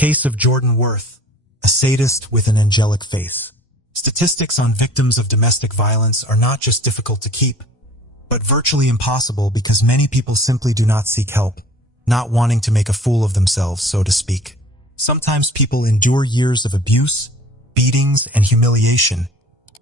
case of Jordan Worth, a sadist with an angelic face. Statistics on victims of domestic violence are not just difficult to keep, but virtually impossible because many people simply do not seek help, not wanting to make a fool of themselves, so to speak. Sometimes people endure years of abuse, beatings, and humiliation,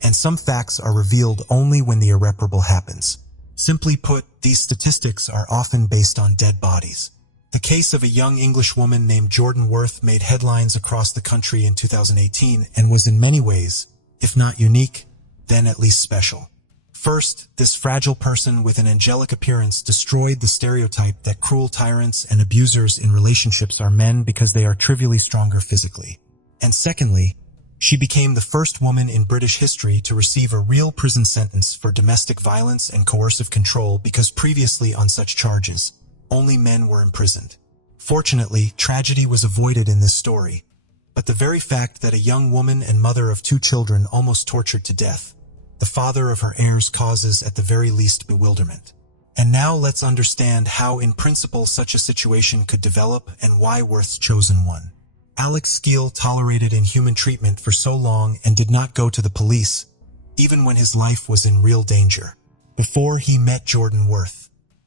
and some facts are revealed only when the irreparable happens. Simply put, these statistics are often based on dead bodies. The case of a young English woman named Jordan Worth made headlines across the country in 2018 and was in many ways, if not unique, then at least special. First, this fragile person with an angelic appearance destroyed the stereotype that cruel tyrants and abusers in relationships are men because they are trivially stronger physically. And secondly, she became the first woman in British history to receive a real prison sentence for domestic violence and coercive control because previously on such charges, only men were imprisoned. Fortunately, tragedy was avoided in this story, but the very fact that a young woman and mother of 2 children almost tortured to death, the father of her heirs, causes at the very least bewilderment. And now let's understand how in principle such a situation could develop and why Worth's chosen one. Alex Skeel tolerated inhuman treatment for so long and did not go to the police, even when his life was in real danger. Before he met Jordan Worth,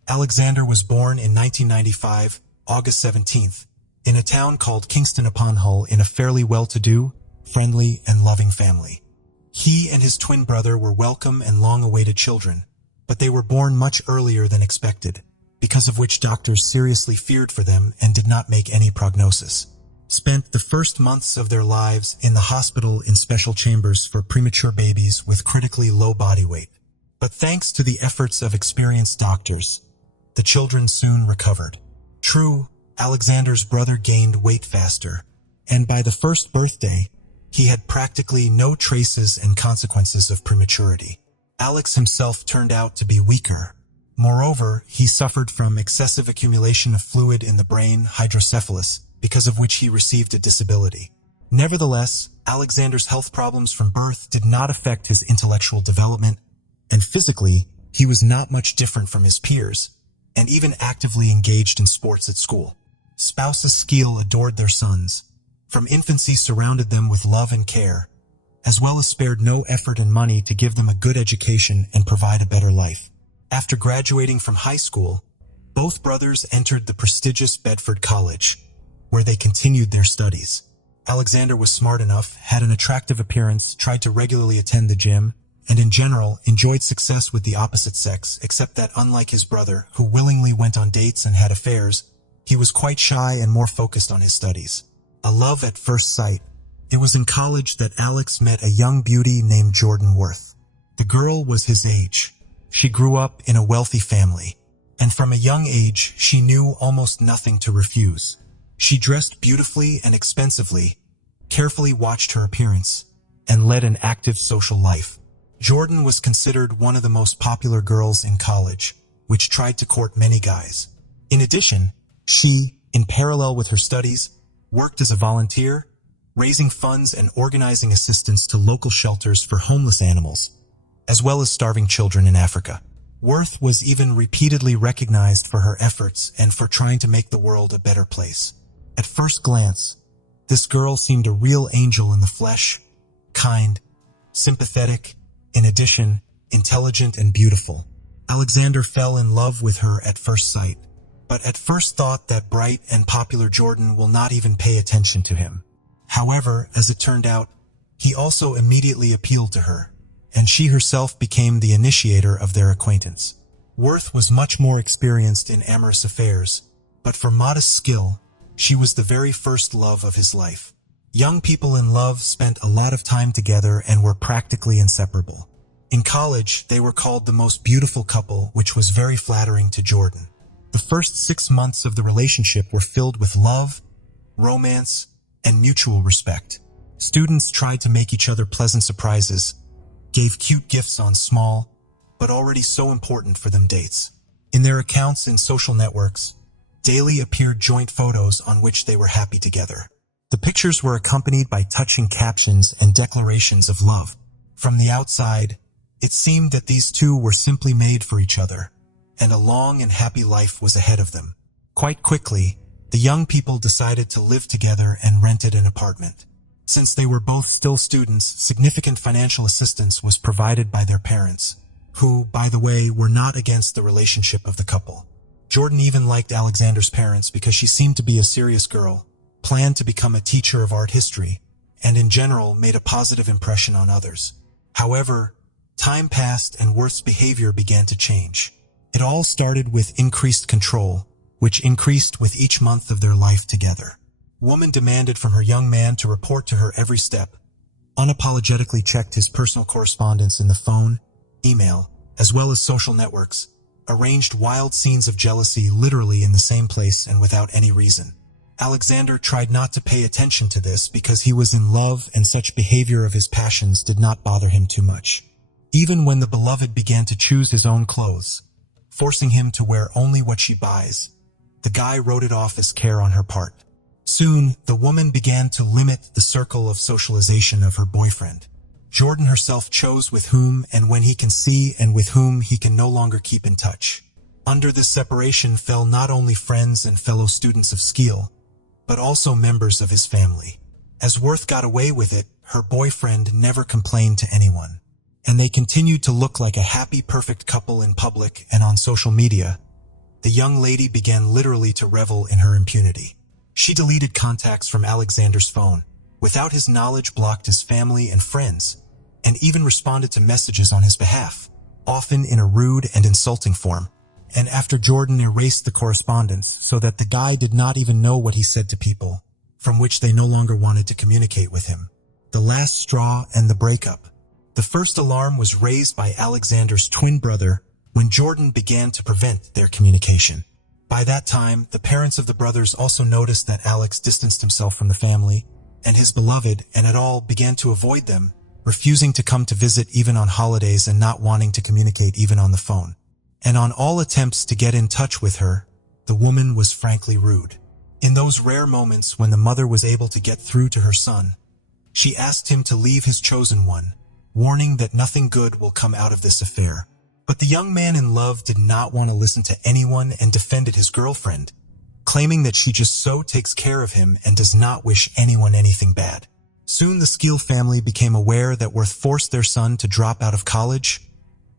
Alexander was born in 1995, August 17th, in a town called Kingston upon Hull in a fairly well-to-do, friendly, and loving family. He and his twin brother were welcome and long-awaited children, but they were born much earlier than expected, because of which doctors seriously feared for them and did not make any prognosis. Spent the first months of their lives in the hospital in special chambers for premature babies with critically low body weight. But thanks to the efforts of experienced doctors, the children soon recovered. True, Alexander's brother gained weight faster, and by the first birthday, he had practically no traces and consequences of prematurity. Alex himself turned out to be weaker. Moreover, he suffered from excessive accumulation of fluid in the brain, hydrocephalus, because of which he received a disability. Nevertheless, Alexander's health problems from birth did not affect his intellectual development, and physically, he was not much different from his peers, and even actively engaged in sports at school. Spouses Skeel adored their sons, from infancy surrounded them with love and care, as well as spared no effort and money to give them a good education and provide a better life. After graduating from high school, both brothers entered the prestigious Bedford College, where they continued their studies. Alexander was smart enough, had an attractive appearance, tried to regularly attend the gym, and in general enjoyed success with the opposite sex, except that unlike his brother, who willingly went on dates and had affairs, he was quite shy and more focused on his studies. A love at first sight. It was in college that Alex met a young beauty named Jordan Worth. The girl was his age. She grew up in a wealthy family, and from a young age she knew almost nothing to refuse. She dressed beautifully and expensively, carefully watched her appearance, and led an active social life. Jordan was considered one of the most popular girls in college, which tried to court many guys. In addition, she, in parallel with her studies, worked as a volunteer, raising funds and organizing assistance to local shelters for homeless animals, as well as starving children in Africa. Worth was even repeatedly recognized for her efforts and for trying to make the world a better place. At first glance, this girl seemed a real angel in the flesh, kind, sympathetic, in addition, intelligent and beautiful. Alexander fell in love with her at first sight, but at first thought that bright and popular Jordan will not even pay attention to him. However, as it turned out, he also immediately appealed to her, and she herself became the initiator of their acquaintance. Worth was much more experienced in amorous affairs, but for modest skill, she was the very first love of his life. Young people in love spent a lot of time together and were practically inseparable. In college, they were called the most beautiful couple, which was very flattering to Jordan. The first 6 months of the relationship were filled with love, romance, and mutual respect. Students tried to make each other pleasant surprises, gave cute gifts on small, but already so important for them dates. In their accounts in social networks, daily appeared joint photos on which they were happy together. The pictures were accompanied by touching captions and declarations of love. From the outside, it seemed that these two were simply made for each other, and a long and happy life was ahead of them. Quite quickly, The young people decided to live together and rented an apartment. Since they were both still students, significant financial assistance was provided by their parents, who, by the way, were not against the relationship of the couple. Jordan even liked Alexander's parents because she seemed to be a serious girl, planned to become a teacher of art history, and in general made a positive impression on others. However, time passed and Worth's behavior began to change. It all started with increased control, which increased with each month of their life together. Woman demanded from her young man to report to her every step, unapologetically checked his personal correspondence in the phone, email, as well as social networks, arranged wild scenes of jealousy literally in the same place and without any reason. Alexander tried not to pay attention to this because he was in love and such behavior of his passions did not bother him too much. Even when the beloved began to choose his own clothes, forcing him to wear only what she buys, the guy wrote it off as care on her part. Soon, the woman began to limit the circle of socialization of her boyfriend. Jordan herself chose with whom and when he can see and with whom he can no longer keep in touch. Under this separation fell not only friends and fellow students of Skill, but also members of his family. As Worth got away with it, her boyfriend never complained to anyone, and they continued to look like a happy, perfect couple in public and on social media. The young lady began literally to revel in her impunity. She deleted contacts from Alexander's phone, without his knowledge blocked his family and friends, and even responded to messages on his behalf, often in a rude and insulting form. And after Jordan erased the correspondence so that the guy did not even know what he said to people, from which they no longer wanted to communicate with him. The last straw and the breakup. The first alarm was raised by Alexander's twin brother when Jordan began to prevent their communication. By that time, the parents of the brothers also noticed that Alex distanced himself from the family and his beloved and at all began to avoid them, refusing to come to visit even on holidays and not wanting to communicate even on the phone. And on all attempts to get in touch with her, the woman was frankly rude. In those rare moments when the mother was able to get through to her son, she asked him to leave his chosen one, warning that nothing good will come out of this affair. But the young man in love did not want to listen to anyone and defended his girlfriend, claiming that she just so takes care of him and does not wish anyone anything bad. Soon the Skill family became aware that Worth forced their son to drop out of college,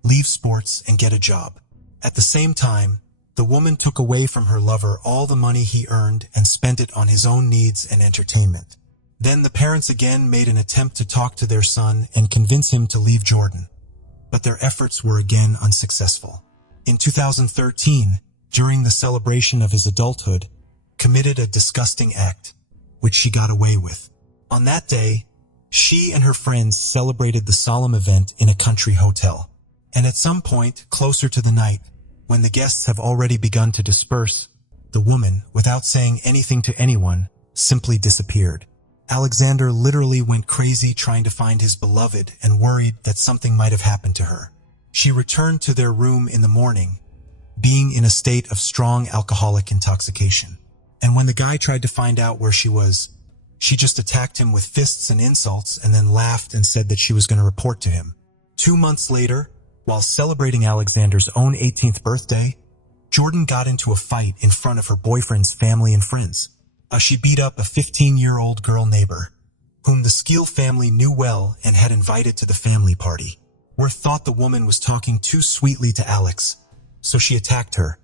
leave sports, and get a job. At the same time, the woman took away from her lover all the money he earned and spent it on his own needs and entertainment. Then the parents again made an attempt to talk to their son and convince him to leave Jordan, but their efforts were again unsuccessful. In 2013, during the celebration of his adulthood, committed a disgusting act, which she got away with. On that day, she and her friends celebrated the solemn event in a country hotel. And at some point, closer to the night, when the guests have already begun to disperse, the woman, without saying anything to anyone, simply disappeared. Alexander literally went crazy trying to find his beloved and worried that something might have happened to her. She returned to their room in the morning, being in a state of strong alcoholic intoxication. And when the guy tried to find out where she was, she just attacked him with fists and insults and then laughed and said that she was going to report to him. 2 months later, while celebrating Alexander's own 18th birthday, Jordan got into a fight in front of her boyfriend's family and friends. She beat up a 15-year-old girl neighbor, whom the Skill family knew well and had invited to the family party. Worth thought the woman was talking too sweetly to Alex, so she attacked her,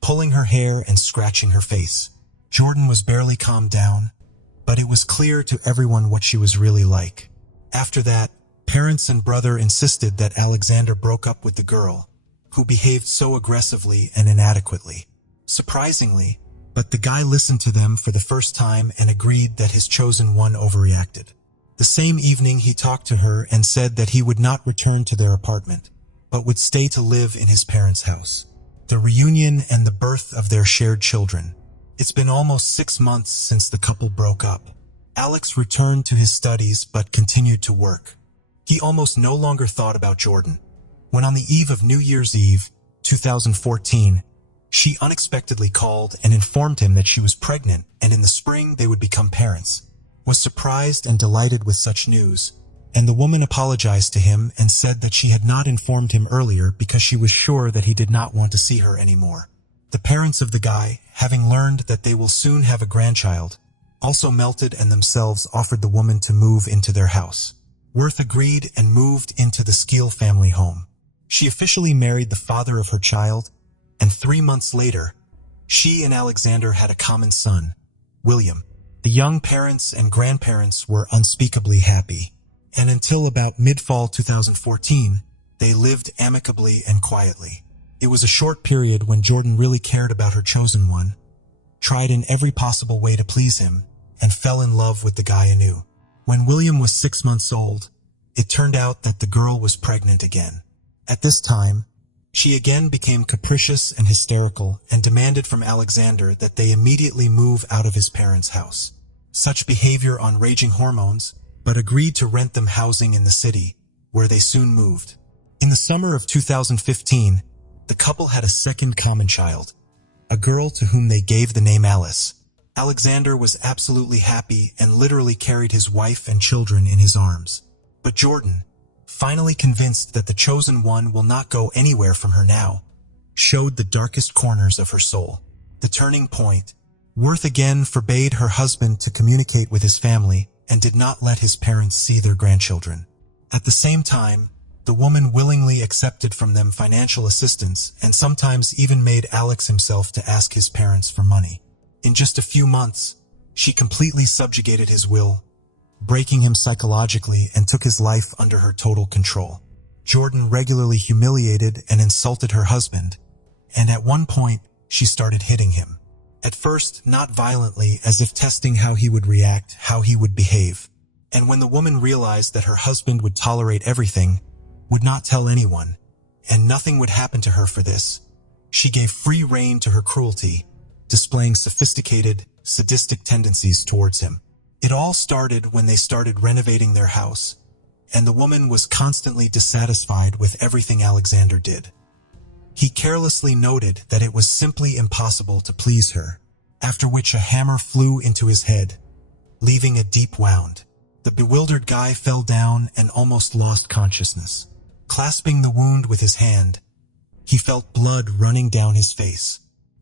pulling her hair and scratching her face. Jordan was barely calmed down, but it was clear to everyone what she was really like. After that, parents and brother insisted that Alexander broke up with the girl, who behaved so aggressively and inadequately. Surprisingly, but the guy listened to them for the first time and agreed that his chosen one overreacted. The same evening he talked to her and said that he would not return to their apartment, but would stay to live in his parents' house. The reunion and the birth of their shared children. It's been almost 6 months since the couple broke up. Alex returned to his studies but continued to work. He almost no longer thought about Jordan. When on the eve of New Year's Eve, 2014, she unexpectedly called and informed him that she was pregnant and in the spring they would become parents. Was surprised and delighted with such news, and the woman apologized to him and said that she had not informed him earlier because she was sure that he did not want to see her anymore. The parents of the guy, having learned that they will soon have a grandchild, also melted and themselves offered the woman to move into their house. Worth agreed and moved into the Skeel family home. She officially married the father of her child, and 3 months later, she and Alexander had a common son, William. The young parents and grandparents were unspeakably happy, and until about mid-fall 2014, they lived amicably and quietly. It was a short period when Jordan really cared about her chosen one, tried in every possible way to please him, and fell in love with the guy anew. When William was 6 months old, it turned out that the girl was pregnant again. At this time, she again became capricious and hysterical and demanded from Alexander that they immediately move out of his parents' house. Such behavior on raging hormones, but agreed to rent them housing in the city, where they soon moved. In the summer of 2015, the couple had a second common child, a girl to whom they gave the name Alice. Alexander was absolutely happy and literally carried his wife and children in his arms. But Jordan, finally convinced that the chosen one will not go anywhere from her now, showed the darkest corners of her soul. The turning point. Worth again forbade her husband to communicate with his family and did not let his parents see their grandchildren. At the same time, the woman willingly accepted from them financial assistance and sometimes even made Alex himself to ask his parents for money. In just a few months, she completely subjugated his will, breaking him psychologically, and took his life under her total control. Jordan regularly humiliated and insulted her husband, and at one point, she started hitting him. At first, not violently, as if testing how he would react, how he would behave. And when the woman realized that her husband would tolerate everything, would not tell anyone, and nothing would happen to her for this, she gave free rein to her cruelty, displaying sophisticated, sadistic tendencies towards him. It all started when they started renovating their house, and the woman was constantly dissatisfied with everything Alexander did. He carelessly noted that it was simply impossible to please her, after which a hammer flew into his head, leaving a deep wound. The bewildered guy fell down and almost lost consciousness. Clasping the wound with his hand, he felt blood running down his face.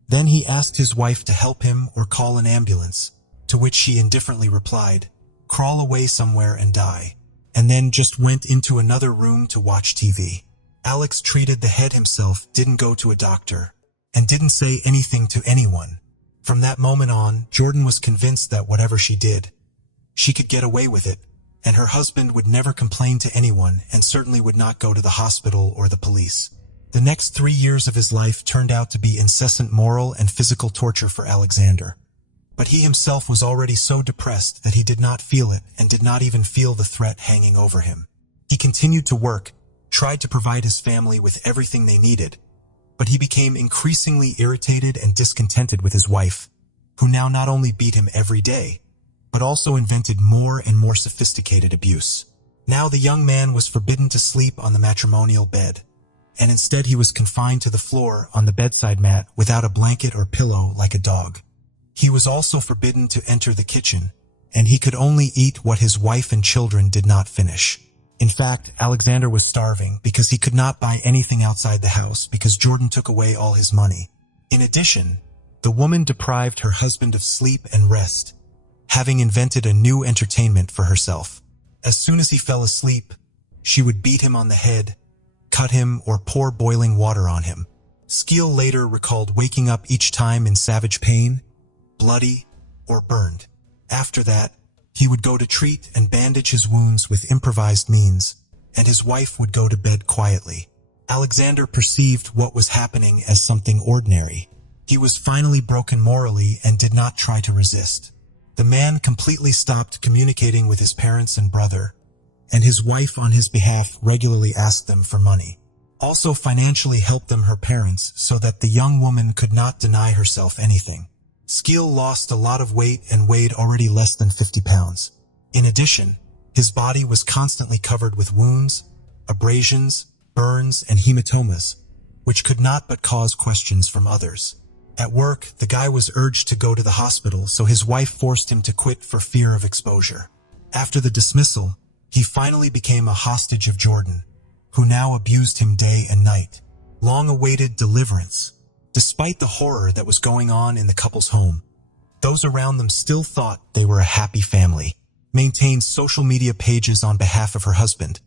Then he asked his wife to help him or call an ambulance, to which she indifferently replied, "Crawl away somewhere and die," and then just went into another room to watch TV. Alex treated the head himself, didn't go to a doctor, and didn't say anything to anyone. From that moment on, Jordan was convinced that whatever she did, she could get away with it, and her husband would never complain to anyone and certainly would not go to the hospital or the police. The next 3 years of his life turned out to be incessant moral and physical torture for Alexander. But he himself was already so depressed that he did not feel it and did not even feel the threat hanging over him. He continued to work, tried to provide his family with everything they needed, but he became increasingly irritated and discontented with his wife, who now not only beat him every day, but also invented more and more sophisticated abuse. Now the young man was forbidden to sleep on the matrimonial bed, and instead he was confined to the floor on the bedside mat without a blanket or pillow like a dog. He was also forbidden to enter the kitchen, and he could only eat what his wife and children did not finish. In fact, Alexander was starving because he could not buy anything outside the house because Jordan took away all his money. In addition, the woman deprived her husband of sleep and rest, having invented a new entertainment for herself. As soon as he fell asleep, she would beat him on the head, cut him, or pour boiling water on him. Skeel later recalled waking up each time in savage pain, bloody, or burned. After that, he would go to treat and bandage his wounds with improvised means, and his wife would go to bed quietly. Alexander perceived what was happening as something ordinary. He was finally broken morally and did not try to resist. The man completely stopped communicating with his parents and brother, and his wife on his behalf regularly asked them for money. Also financially helped them her parents so that the young woman could not deny herself anything. Skeel lost a lot of weight and weighed already less than 50 pounds. In addition, his body was constantly covered with wounds, abrasions, burns, and hematomas, which could not but cause questions from others. At work, the guy was urged to go to the hospital, so his wife forced him to quit for fear of exposure. After the dismissal, he finally became a hostage of Jordan, who now abused him day and night. Long-awaited deliverance. Despite the horror that was going on in the couple's home, those around them still thought they were a happy family. Maintained social media pages on behalf of her husband,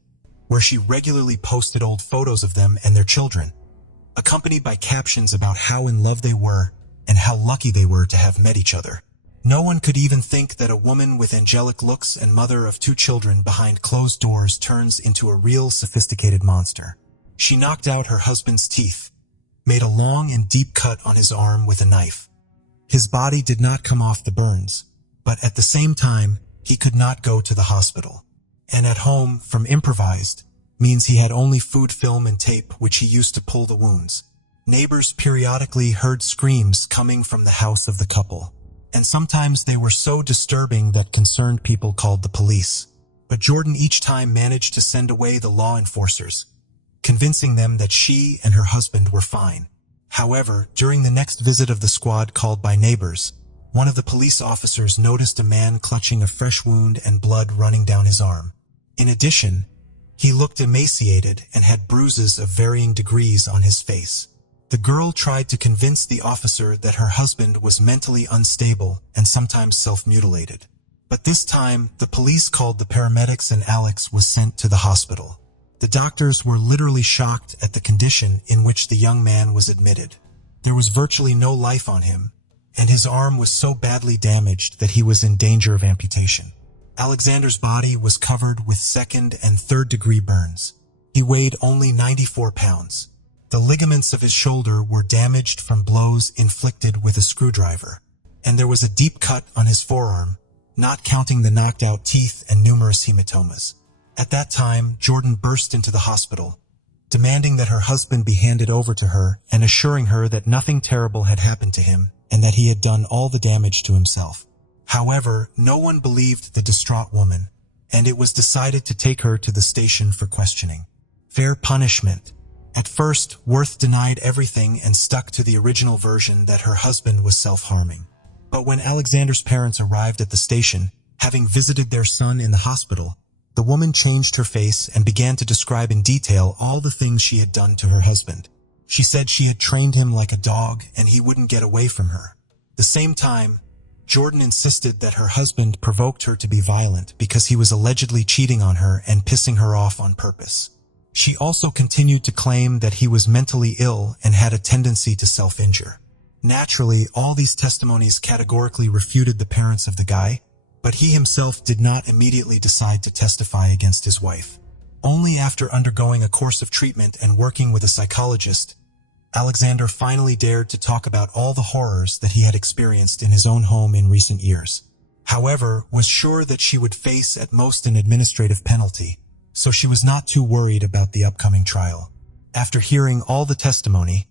where she regularly posted old photos of them and their children, accompanied by captions about how in love they were and how lucky they were to have met each other. No one could even think that a woman with angelic looks and mother of 2 children behind closed doors turns into a real sophisticated monster. She knocked out her husband's teeth, made a long and deep cut on his arm with a knife. His body did not come off the burns, but at the same time, he could not go to the hospital. And at home, from improvised, means he had only food film and tape which he used to pull the wounds. Neighbors periodically heard screams coming from the house of the couple, and sometimes they were so disturbing that concerned people called the police. But Jordan each time managed to send away the law enforcers, convincing them that she and her husband were fine. However, during the next visit of the squad called by neighbors, one of the police officers noticed a man clutching a fresh wound and blood running down his arm. In addition, he looked emaciated and had bruises of varying degrees on his face. The girl tried to convince the officer that her husband was mentally unstable and sometimes self-mutilated. But this time, the police called the paramedics and Alex was sent to the hospital. The doctors were literally shocked at the condition in which the young man was admitted. There was virtually no life on him, and his arm was so badly damaged that he was in danger of amputation. Alexander's body was covered with 2nd and 3rd degree burns. He weighed only 94 pounds. The ligaments of his shoulder were damaged from blows inflicted with a screwdriver, and there was a deep cut on his forearm, not counting the knocked out teeth and numerous hematomas. At that time, Jordan burst into the hospital, demanding that her husband be handed over to her and assuring her that nothing terrible had happened to him and that he had done all the damage to himself. However, no one believed the distraught woman, and it was decided to take her to the station for questioning. Fair punishment. At first, Worth denied everything and stuck to the original version that her husband was self-harming. But when Alexander's parents arrived at the station, having visited their son in the hospital, the woman changed her face and began to describe in detail all the things she had done to her husband. She said she had trained him like a dog and he wouldn't get away from her. At the same time, Jordan insisted that her husband provoked her to be violent because he was allegedly cheating on her and pissing her off on purpose. She also continued to claim that he was mentally ill and had a tendency to self-injure. Naturally, all these testimonies categorically refuted the parents of the guy, but he himself did not immediately decide to testify against his wife. Only after undergoing a course of treatment and working with a psychologist, Alexander finally dared to talk about all the horrors that he had experienced in his own home in recent years. However, was sure that she would face at most an administrative penalty, so she was not too worried about the upcoming trial. After hearing all the testimony,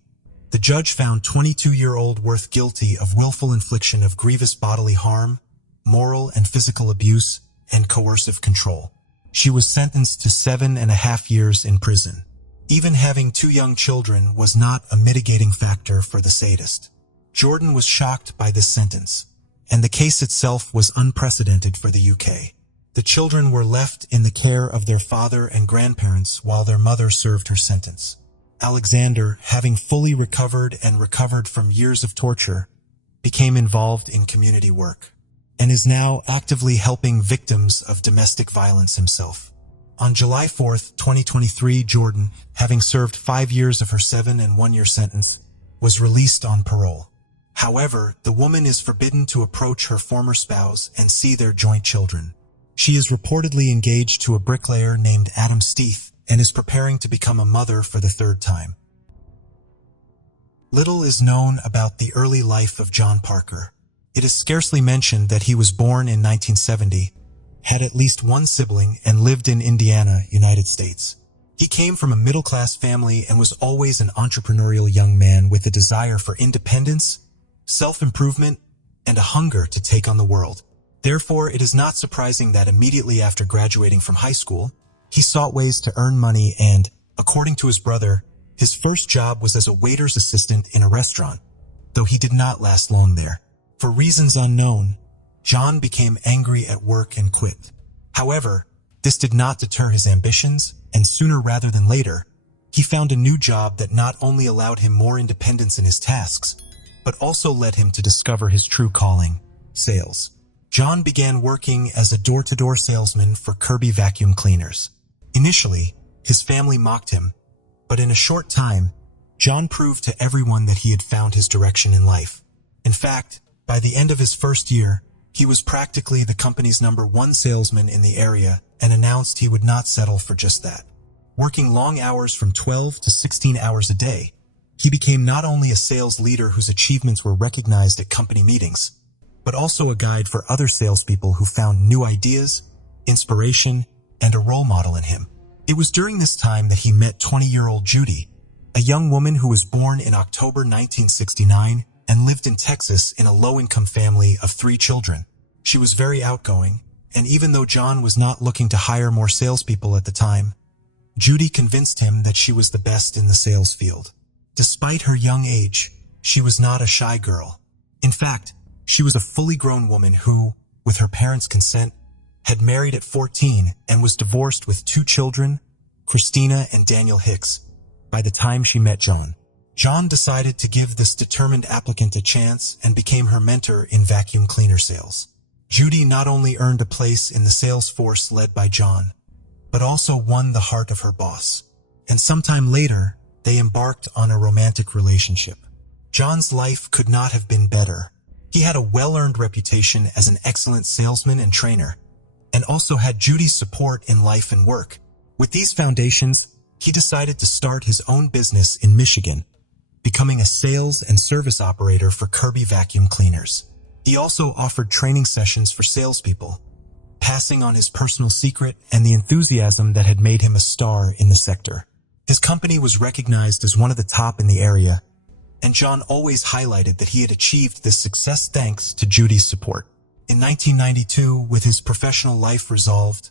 the judge found 22-year-old Worth guilty of willful infliction of grievous bodily harm, moral and physical abuse, and coercive control. She was sentenced to 7.5 years in prison. Even having 2 young children was not a mitigating factor for the sadist. Jordan was shocked by this sentence, and the case itself was unprecedented for the UK. The children were left in the care of their father and grandparents while their mother served her sentence. Alexander, having fully recovered from years of torture, became involved in community work, and is now actively helping victims of domestic violence himself. On July 4, 2023, Jordan, having served 5 years of her 7 and 1 year sentence, was released on parole. However, the woman is forbidden to approach her former spouse and see their joint children. She is reportedly engaged to a bricklayer named Adam Steeth and is preparing to become a mother for the 3rd time. Little is known about the early life of John Parker. It is scarcely mentioned that he was born in 1970, had at least 1 sibling, and lived in Indiana, United States. He came from a middle-class family and was always an entrepreneurial young man with a desire for independence, self-improvement, and a hunger to take on the world. Therefore, it is not surprising that immediately after graduating from high school, he sought ways to earn money and, according to his brother, his first job was as a waiter's assistant in a restaurant, though he did not last long there. For reasons unknown, John became angry at work and quit. However, this did not deter his ambitions, and sooner rather than later, He found a new job that not only allowed him more independence in his tasks, but also led him to discover his true calling, sales. John began working as a door-to-door salesman for Kirby vacuum cleaners. Initially, his family mocked him, but in a short time, John proved to everyone that he had found his direction in life. In fact, by the end of his first year, he was practically the company's #1 salesman in the area and announced he would not settle for just that. Working long hours from 12 to 16 hours a day, he became not only a sales leader whose achievements were recognized at company meetings, but also a guide for other salespeople who found new ideas, inspiration, and a role model in him. It was during this time that he met 20-year-old Judy, a young woman who was born in October 1969 and lived in Texas in a low-income family of 3 children. She was very outgoing, and even though John was not looking to hire more salespeople at the time, Judy convinced him that she was the best in the sales field. Despite her young age, she was not a shy girl. In fact, she was a fully grown woman who, with her parents' consent, had married at 14 and was divorced with 2 children, Christina and Daniel Hicks, by the time she met John. John decided to give this determined applicant a chance and became her mentor in vacuum cleaner sales. Judy not only earned a place in the sales force led by John, but also won the heart of her boss. And sometime later, they embarked on a romantic relationship. John's life could not have been better. He had a well-earned reputation as an excellent salesman and trainer, and also had Judy's support in life and work. With these foundations, he decided to start his own business in Michigan, becoming a sales and service operator for Kirby vacuum cleaners. He also offered training sessions for salespeople, passing on his personal secret and the enthusiasm that had made him a star in the sector. His company was recognized as one of the top in the area, and John always highlighted that he had achieved this success thanks to Judy's support. In 1992, with his professional life resolved,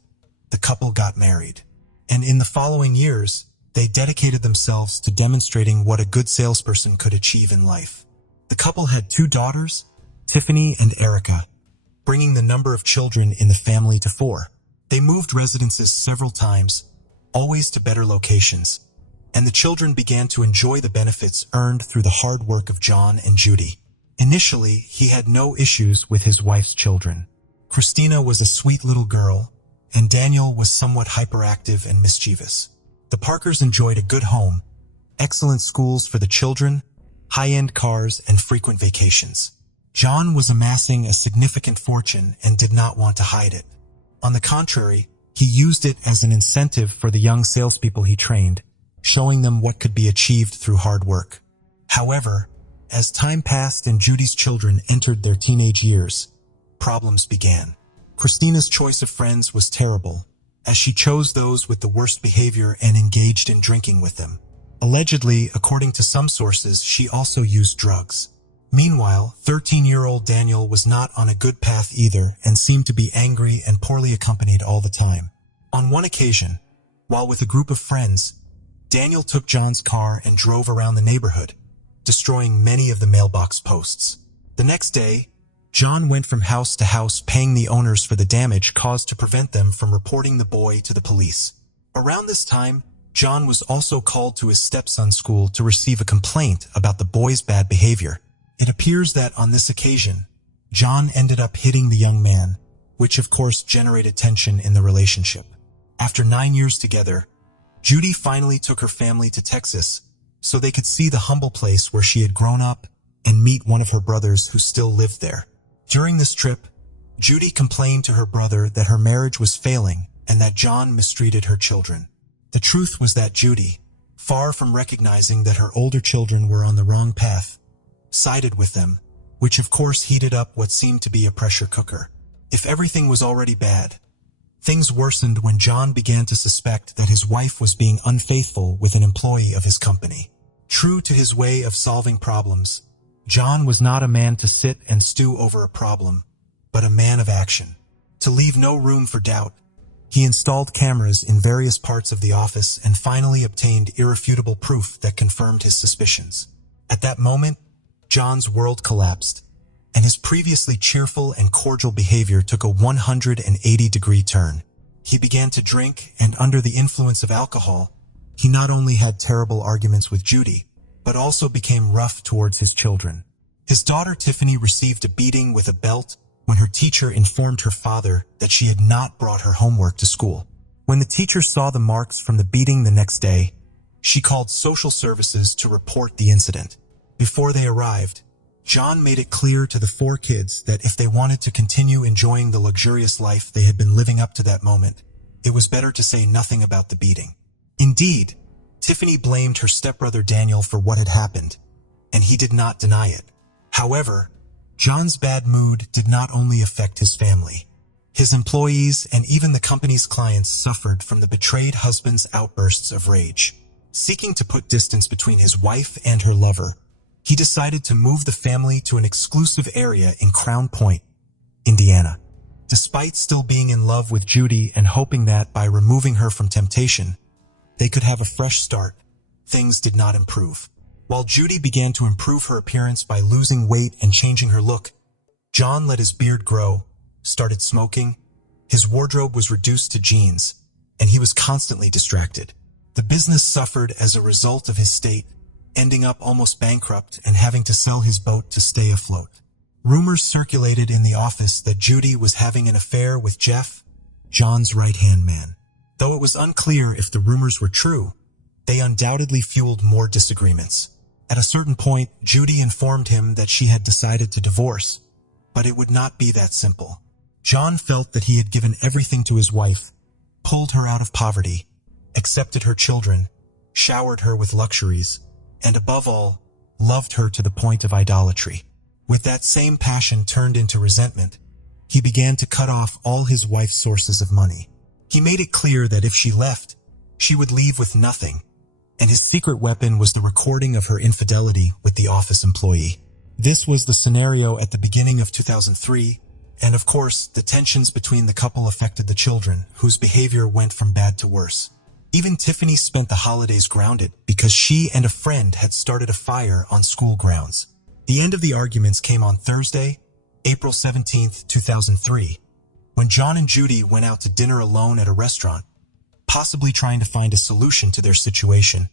the couple got married. And in the following years, they dedicated themselves to demonstrating what a good salesperson could achieve in life. The couple had 2 daughters, Tiffany and Erica, bringing the number of children in the family to 4. They moved residences several times, always to better locations, and the children began to enjoy the benefits earned through the hard work of John and Judy. Initially, he had no issues with his wife's children. Christina was a sweet little girl, and Daniel was somewhat hyperactive and mischievous. The Parkers enjoyed a good home, excellent schools for the children, high-end cars, and frequent vacations. John was amassing a significant fortune and did not want to hide it. On the contrary, he used it as an incentive for the young salespeople he trained, showing them what could be achieved through hard work. However, as time passed and Judy's children entered their teenage years, problems began. Christina's choice of friends was terrible, as she chose those with the worst behavior and engaged in drinking with them. Allegedly, according to some sources, she also used drugs. Meanwhile, 13-year-old Daniel was not on a good path either and seemed to be angry and poorly accompanied all the time. On one occasion, while with a group of friends, Daniel took John's car and drove around the neighborhood, destroying many of the mailbox posts. The next day, John went from house to house paying the owners for the damage caused to prevent them from reporting the boy to the police. Around this time, John was also called to his stepson's school to receive a complaint about the boy's bad behavior. It appears that on this occasion, John ended up hitting the young man, which of course generated tension in the relationship. After 9 years together, Judy finally took her family to Texas so they could see the humble place where she had grown up and meet one of her brothers who still lived there. During this trip, Judy complained to her brother that her marriage was failing and that John mistreated her children. The truth was that Judy, far from recognizing that her older children were on the wrong path, sided with them, which of course heated up what seemed to be a pressure cooker. If everything was already bad, things worsened when John began to suspect that his wife was being unfaithful with an employee of his company. True to his way of solving problems, John was not a man to sit and stew over a problem, but a man of action. To leave no room for doubt, he installed cameras in various parts of the office and finally obtained irrefutable proof that confirmed his suspicions. At that moment, John's world collapsed, and his previously cheerful and cordial behavior took a 180-degree turn. He began to drink, and under the influence of alcohol, he not only had terrible arguments with Judy, but also became rough towards his children. His daughter Tiffany received a beating with a belt when her teacher informed her father that she had not brought her homework to school. When the teacher saw the marks from the beating the next day, she called social services to report the incident. Before they arrived, John made it clear to the four kids that if they wanted to continue enjoying the luxurious life they had been living up to that moment, it was better to say nothing about the beating. Indeed, Tiffany blamed her stepbrother Daniel for what had happened, and he did not deny it. However, John's bad mood did not only affect his family. His employees and even the company's clients suffered from the betrayed husband's outbursts of rage. Seeking to put distance between his wife and her lover, he decided to move the family to an exclusive area in Crown Point, Indiana. Despite still being in love with Judy and hoping that by removing her from temptation, they could have a fresh start, things did not improve. While Judy began to improve her appearance by losing weight and changing her look, John let his beard grow, started smoking, his wardrobe was reduced to jeans, and he was constantly distracted. The business suffered as a result of his state, ending up almost bankrupt and having to sell his boat to stay afloat. Rumors circulated in the office that Judy was having an affair with Jeff, John's right-hand man. Though it was unclear if the rumors were true, they undoubtedly fueled more disagreements. At a certain point, Judy informed him that she had decided to divorce, but it would not be that simple. John felt that he had given everything to his wife, pulled her out of poverty, accepted her children, showered her with luxuries, and above all, loved her to the point of idolatry. With that same passion turned into resentment, he began to cut off all his wife's sources of money. He made it clear that if she left, she would leave with nothing, and his secret weapon was the recording of her infidelity with the office employee. This was the scenario at the beginning of 2003, and of course, the tensions between the couple affected the children, whose behavior went from bad to worse. Even Tiffany spent the holidays grounded because she and a friend had started a fire on school grounds. The end of the arguments came on Thursday, April 17, 2003, when John and Judy went out to dinner alone at a restaurant, possibly trying to find a solution to their situation,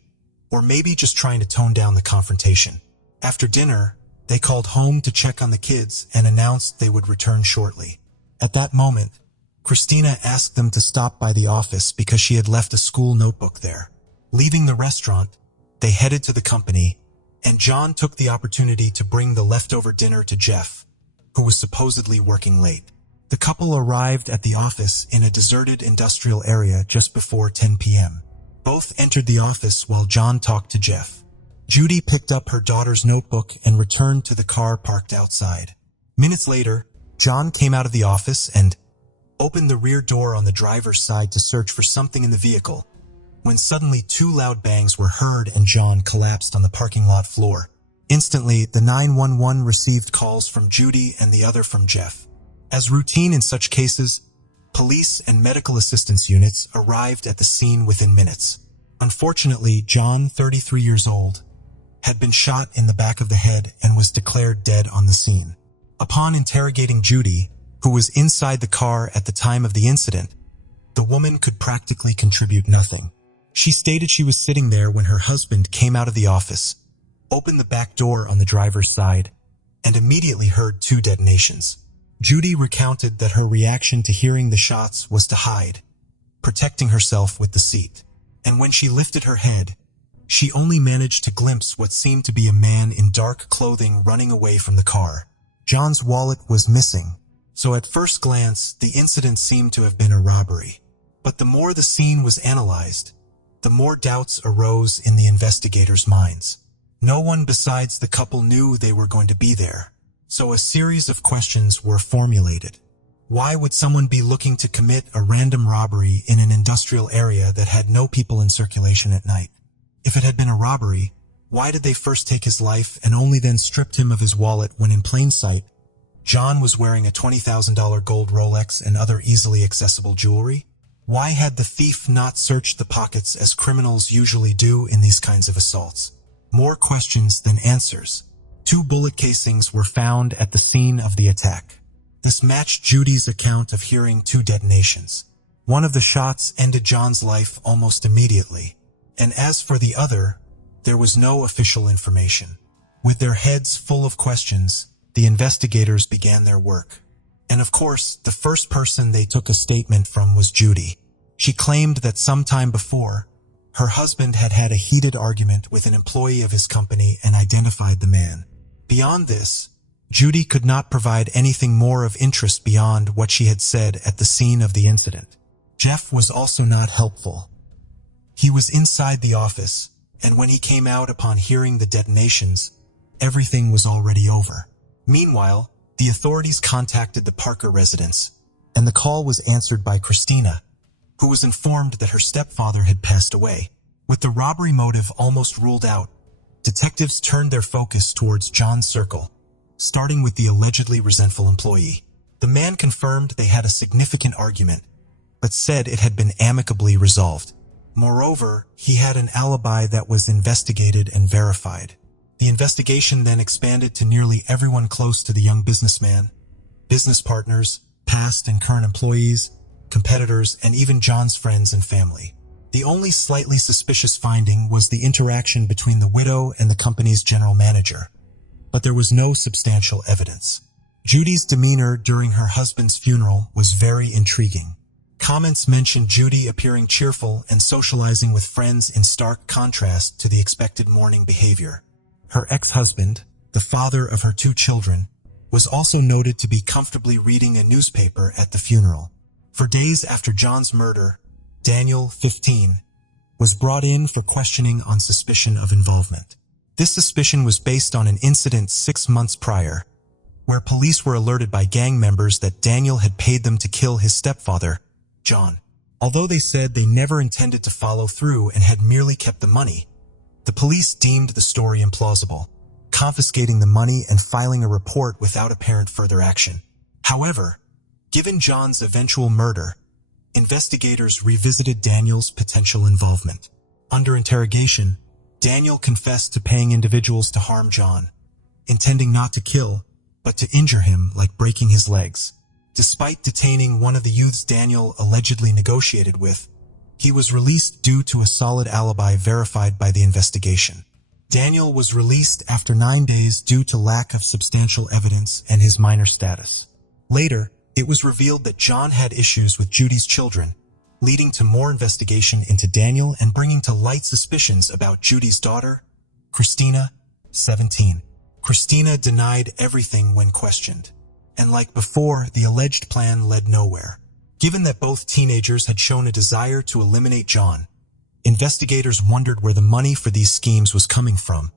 or maybe just trying to tone down the confrontation. After dinner, they called home to check on the kids and announced they would return shortly. At that moment, Christina asked them to stop by the office because she had left a school notebook there. Leaving the restaurant, they headed to the company, and John took the opportunity to bring the leftover dinner to Jeff, who was supposedly working late. The couple arrived at the office in a deserted industrial area just before 10 p.m. Both entered the office while John talked to Jeff. Judy picked up her daughter's notebook and returned to the car parked outside. Minutes later, John came out of the office and opened the rear door on the driver's side to search for something in the vehicle, when suddenly two loud bangs were heard and John collapsed on the parking lot floor. Instantly, the 911 received calls from Judy and the other from Jeff. As routine in such cases, police and medical assistance units arrived at the scene within minutes. Unfortunately, John, 33 years old, had been shot in the back of the head and was declared dead on the scene. Upon interrogating Judy, who was inside the car at the time of the incident, the woman could practically contribute nothing. She stated she was sitting there when her husband came out of the office, opened the back door on the driver's side, and immediately heard two detonations. Judy recounted that her reaction to hearing the shots was to hide, protecting herself with the seat. And when she lifted her head, she only managed to glimpse what seemed to be a man in dark clothing running away from the car. John's wallet was missing, so at first glance, the incident seemed to have been a robbery. But the more the scene was analyzed, the more doubts arose in the investigators' minds. No one besides the couple knew they were going to be there, so a series of questions were formulated. Why would someone be looking to commit a random robbery in an industrial area that had no people in circulation at night? If it had been a robbery, why did they first take his life and only then stripped him of his wallet when in plain sight, John was wearing a $20,000 gold Rolex and other easily accessible jewelry? Why had the thief not searched the pockets as criminals usually do in these kinds of assaults? More questions than answers. 2 bullet casings were found at the scene of the attack. This matched Judy's account of hearing 2 detonations. One of the shots ended John's life almost immediately, And as for the other, there was no official information. With their heads full of questions, the investigators began their work. And of course, the first person they took a statement from was Judy. She claimed that sometime before, her husband had had a heated argument with an employee of his company and identified the man. Beyond this, Judy could not provide anything more of interest beyond what she had said at the scene of the incident. Jeff was also not helpful. He was inside the office, and when he came out upon hearing the detonations, everything was already over. Meanwhile, the authorities contacted the Parker residence, and the call was answered by Christina, who was informed that her stepfather had passed away. With the robbery motive almost ruled out, detectives turned their focus towards John's circle, starting with the allegedly resentful employee. The man confirmed they had a significant argument, but said it had been amicably resolved. Moreover, he had an alibi that was investigated and verified. The investigation then expanded to nearly everyone close to the young businessman, business partners, past and current employees, competitors, and even John's friends and family. The only slightly suspicious finding was the interaction between the widow and the company's general manager, but there was no substantial evidence. Judy's demeanor during her husband's funeral was very intriguing. Comments mentioned Judy appearing cheerful and socializing with friends in stark contrast to the expected mourning behavior. Her ex-husband, the father of her 2 children, was also noted to be comfortably reading a newspaper at the funeral. For days after John's murder, Daniel, 15, was brought in for questioning on suspicion of involvement. This suspicion was based on an incident 6 months prior, where police were alerted by gang members that Daniel had paid them to kill his stepfather, John. Although they said they never intended to follow through and had merely kept the money, the police deemed the story implausible, confiscating the money and filing a report without apparent further action. However, given John's eventual murder, investigators revisited Daniel's potential involvement. Under interrogation, Daniel confessed to paying individuals to harm John, intending not to kill, but to injure him, like breaking his legs. Despite detaining one of the youths Daniel allegedly negotiated with, he was released due to a solid alibi verified by the investigation. Daniel was released after 9 days due to lack of substantial evidence and his minor status. Later, it was revealed that John had issues with Judy's children, leading to more investigation into Daniel and bringing to light suspicions about Judy's daughter, Christina, 17. Christina denied everything when questioned, and like before, the alleged plan led nowhere. Given that both teenagers had shown a desire to eliminate John, investigators wondered where the money for these schemes was coming from,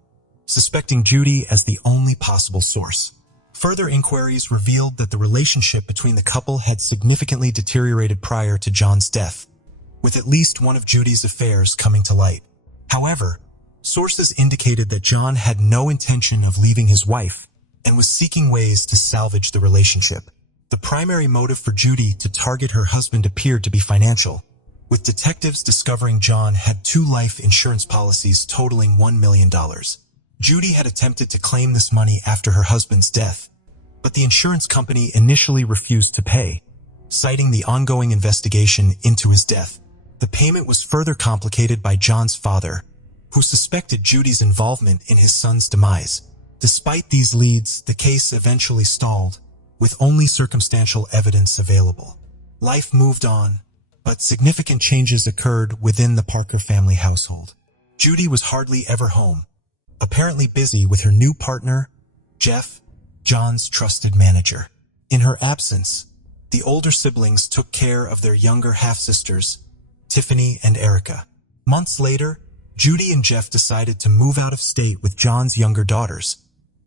suspecting Judy as the only possible source. Further inquiries revealed that the relationship between the couple had significantly deteriorated prior to John's death, with at least one of Judy's affairs coming to light. However, sources indicated that John had no intention of leaving his wife and was seeking ways to salvage the relationship. The primary motive for Judy to target her husband appeared to be financial, with detectives discovering John had 2 life insurance policies totaling $1 million. Judy had attempted to claim this money after her husband's death, but the insurance company initially refused to pay, citing the ongoing investigation into his death. The payment was further complicated by John's father, who suspected Judy's involvement in his son's demise. Despite these leads, the case eventually stalled, with only circumstantial evidence available. Life moved on, but significant changes occurred within the Parker family household. Judy was hardly ever home, apparently busy with her new partner, Jeff, John's trusted manager. In her absence, the older siblings took care of their younger half-sisters, Tiffany and Erica. Months later, Judy and Jeff decided to move out of state with John's younger daughters,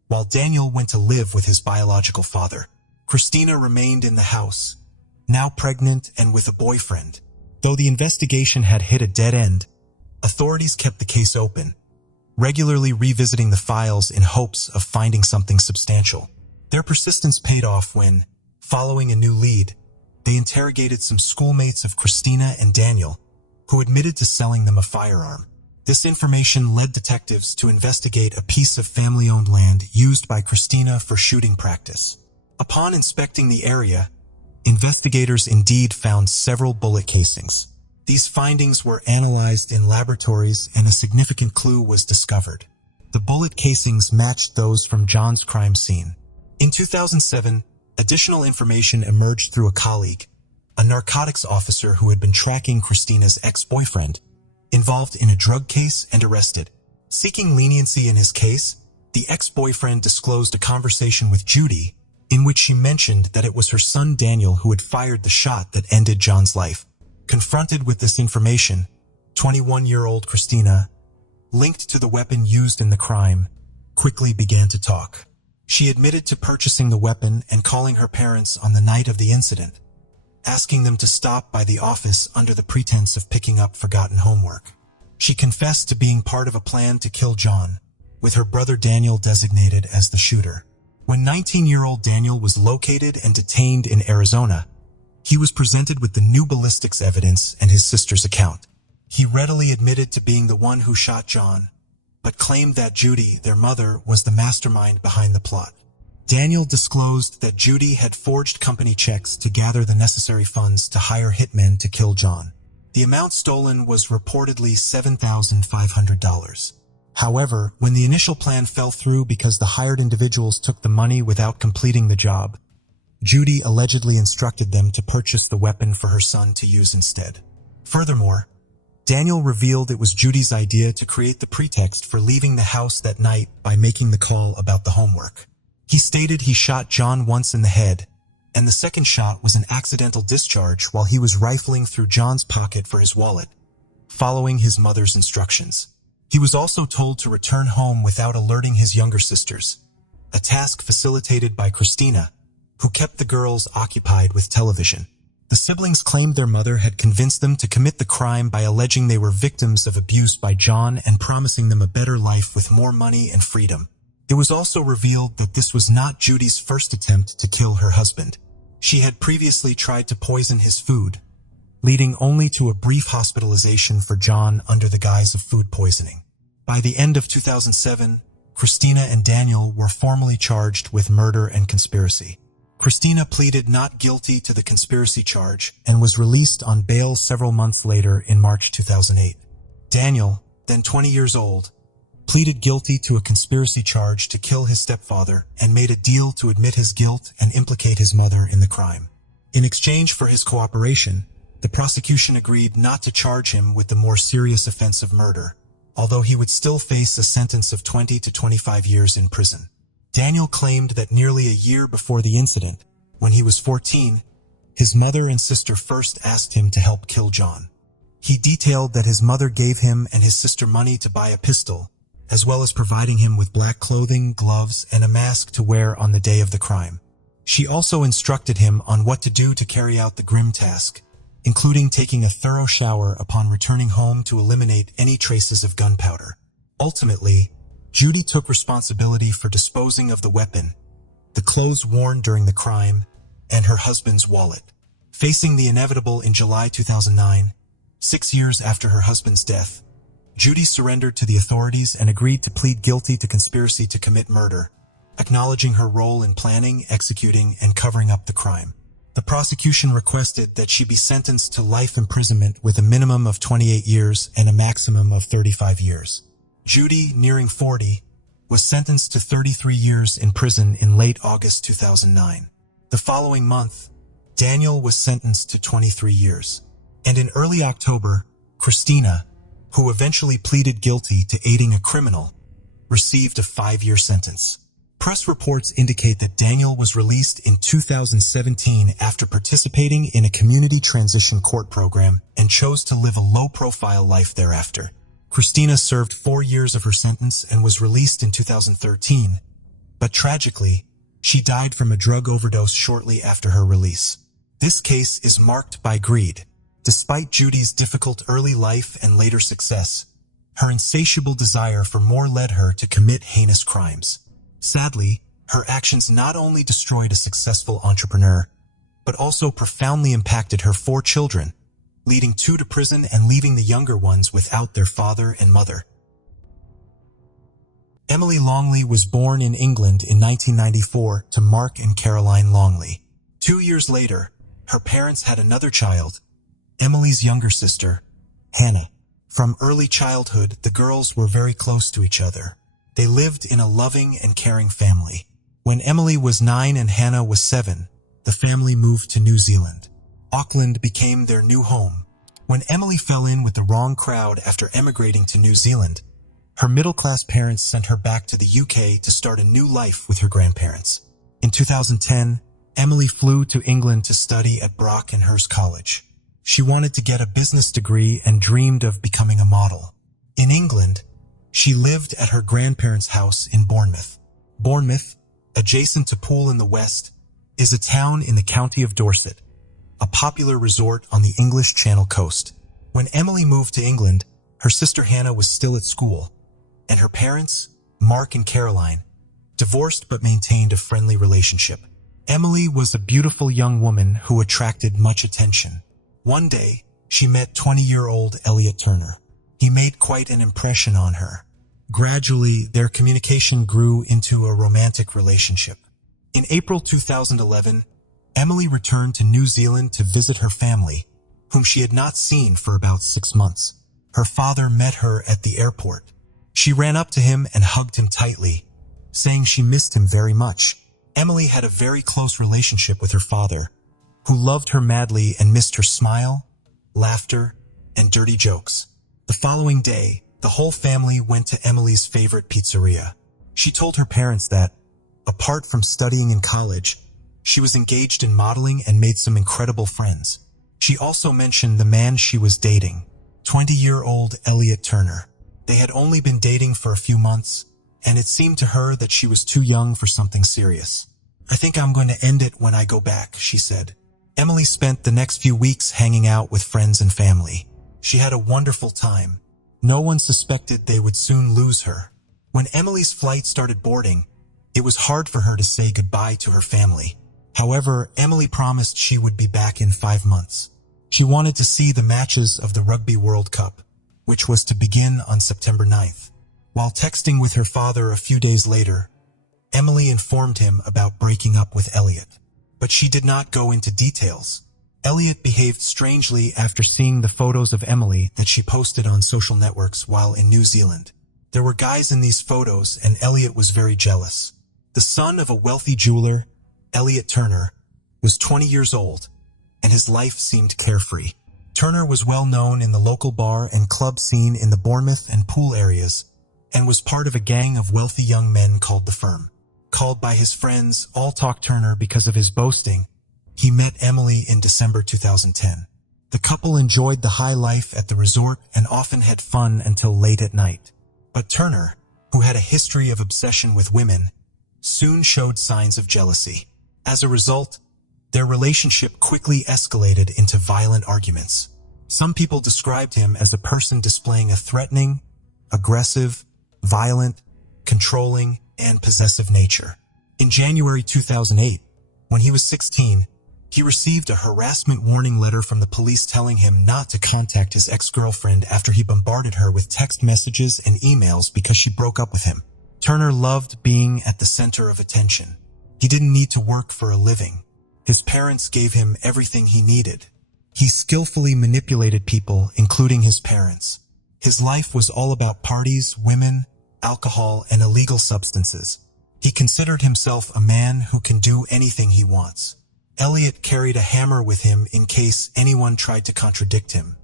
while Daniel went to live with his biological father. Christina remained in the house, now pregnant and with a boyfriend. Though the investigation had hit a dead end, authorities kept the case open, regularly revisiting the files in hopes of finding something substantial. Their persistence paid off when, following a new lead, they interrogated some schoolmates of Christina and Daniel, who admitted to selling them a firearm. This information led detectives to investigate a piece of family-owned land used by Christina for shooting practice. Upon inspecting the area, investigators indeed found several bullet casings. These findings were analyzed in laboratories and a significant clue was discovered. The bullet casings matched those from John's crime scene. In 2007, additional information emerged through a colleague, a narcotics officer who had been tracking Christina's ex-boyfriend, involved in a drug case and arrested. Seeking leniency in his case, the ex-boyfriend disclosed a conversation with Judy in which she mentioned that it was her son Daniel who had fired the shot that ended John's life. Confronted with this information, 21-year-old Christina, linked to the weapon used in the crime, quickly began to talk. She admitted to purchasing the weapon and calling her parents on the night of the incident, asking them to stop by the office under the pretense of picking up forgotten homework. She confessed to being part of a plan to kill John, with her brother Daniel designated as the shooter. When 19-year-old Daniel was located and detained in Arizona, he was presented with the new ballistics evidence and his sister's account. He readily admitted to being the one who shot John, but claimed that Judy, their mother, was the mastermind behind the plot. Daniel disclosed that Judy had forged company checks to gather the necessary funds to hire hitmen to kill John. The amount stolen was reportedly $7,500. However, when the initial plan fell through because the hired individuals took the money without completing the job, Judy allegedly instructed them to purchase the weapon for her son to use instead. Furthermore, Daniel revealed it was Judy's idea to create the pretext for leaving the house that night by making the call about the homework. He stated he shot John once in the head, and the second shot was an accidental discharge while he was rifling through John's pocket for his wallet, following his mother's instructions. He was also told to return home without alerting his younger sisters, a task facilitated by Christina, who kept the girls occupied with television. The siblings claimed their mother had convinced them to commit the crime by alleging they were victims of abuse by John and promising them a better life with more money and freedom. It was also revealed that this was not Judy's first attempt to kill her husband. She had previously tried to poison his food, leading only to a brief hospitalization for John under the guise of food poisoning. By the end of 2007, Christina and Daniel were formally charged with murder and conspiracy. Christina pleaded not guilty to the conspiracy charge and was released on bail several months later in March 2008. Daniel, then 20 years old, pleaded guilty to a conspiracy charge to kill his stepfather and made a deal to admit his guilt and implicate his mother in the crime. In exchange for his cooperation, the prosecution agreed not to charge him with the more serious offense of murder, although he would still face a sentence of 20 to 25 years in prison. Daniel claimed that nearly a year before the incident, when he was 14, his mother and sister first asked him to help kill John. He detailed that his mother gave him and his sister money to buy a pistol, as well as providing him with black clothing, gloves, and a mask to wear on the day of the crime. She also instructed him on what to do to carry out the grim task, including taking a thorough shower upon returning home to eliminate any traces of gunpowder. Ultimately, Judy took responsibility for disposing of the weapon, the clothes worn during the crime, and her husband's wallet. Facing the inevitable in July 2009, 6 years after her husband's death, Judy surrendered to the authorities and agreed to plead guilty to conspiracy to commit murder, acknowledging her role in planning, executing, and covering up the crime. The prosecution requested that she be sentenced to life imprisonment with a minimum of 28 years and a maximum of 35 years. Judy, nearing 40, was sentenced to 33 years in prison in late August 2009. The following month, Daniel was sentenced to 23 years. And in early October, Christina, who eventually pleaded guilty to aiding a criminal, received a 5-year sentence. Press reports indicate that Daniel was released in 2017 after participating in a community transition court program and chose to live a low-profile life thereafter. Christina served 4 years of her sentence and was released in 2013, but tragically, she died from a drug overdose shortly after her release. This case is marked by greed. Despite Judy's difficult early life and later success, her insatiable desire for more led her to commit heinous crimes. Sadly, her actions not only destroyed a successful entrepreneur, but also profoundly impacted her 4 children, leading 2 to prison and leaving the younger ones without their father and mother. Emily Longley was born in England in 1994 to Mark and Caroline Longley. 2 years later, her parents had another child, Emily's younger sister, Hannah. From early childhood, the girls were very close to each other. They lived in a loving and caring family. When Emily was 9 and Hannah was 7, the family moved to New Zealand. Auckland became their new home. When Emily fell in with the wrong crowd after emigrating to New Zealand, her middle-class parents sent her back to the UK to start a new life with her grandparents. In 2010, Emily flew to England to study at Brockenhurst College. She wanted to get a business degree and dreamed of becoming a model. In England, she lived at her grandparents' house in Bournemouth. Bournemouth, adjacent to Poole in the west, is a town in the county of Dorset, a popular resort on the English Channel coast. When Emily moved to England, her sister Hannah was still at school, and her parents, Mark and Caroline, divorced but maintained a friendly relationship. Emily was a beautiful young woman who attracted much attention. One day, she met 20-year-old Elliot Turner. He made quite an impression on her. Gradually, their communication grew into a romantic relationship. In April 2011, Emily returned to New Zealand to visit her family, whom she had not seen for about 6 months. Her father met her at the airport. She ran up to him and hugged him tightly, saying she missed him very much. Emily had a very close relationship with her father, who loved her madly and missed her smile, laughter, and dirty jokes. The following day, the whole family went to Emily's favorite pizzeria. She told her parents that, apart from studying in college, she was engaged in modeling and made some incredible friends. She also mentioned the man she was dating, 20-year-old Elliot Turner. They had only been dating for a few months, and it seemed to her that she was too young for something serious. "I think I'm going to end it when I go back," she said. Emily spent the next few weeks hanging out with friends and family. She had a wonderful time. No one suspected they would soon lose her. When Emily's flight started boarding, it was hard for her to say goodbye to her family. However, Emily promised she would be back in 5 months. She wanted to see the matches of the Rugby World Cup, which was to begin on September 9th. While texting with her father a few days later, Emily informed him about breaking up with Elliot. But she did not go into details. Elliot behaved strangely after seeing the photos of Emily that she posted on social networks while in New Zealand. There were guys in these photos, and Elliot was very jealous. The son of a wealthy jeweler, Elliot Turner, was 20 years old, and his life seemed carefree. Turner was well known in the local bar and club scene in the Bournemouth and Poole areas, and was part of a gang of wealthy young men called the Firm. Called by his friends All Talk Turner because of his boasting, he met Emily in December 2010. The couple enjoyed the high life at the resort and often had fun until late at night. But Turner, who had a history of obsession with women, soon showed signs of jealousy. As a result, their relationship quickly escalated into violent arguments. Some people described him as a person displaying a threatening, aggressive, violent, controlling, and possessive nature. In January 2008, when he was 16, he received a harassment warning letter from the police telling him not to contact his ex-girlfriend after he bombarded her with text messages and emails because she broke up with him. Turner loved being at the center of attention. He didn't need to work for a living. His parents gave him everything he needed. He skillfully manipulated people, including his parents. His life was all about parties, women, alcohol, and illegal substances. He considered himself a man who can do anything he wants. Elliot carried a hammer with him in case anyone tried to contradict him.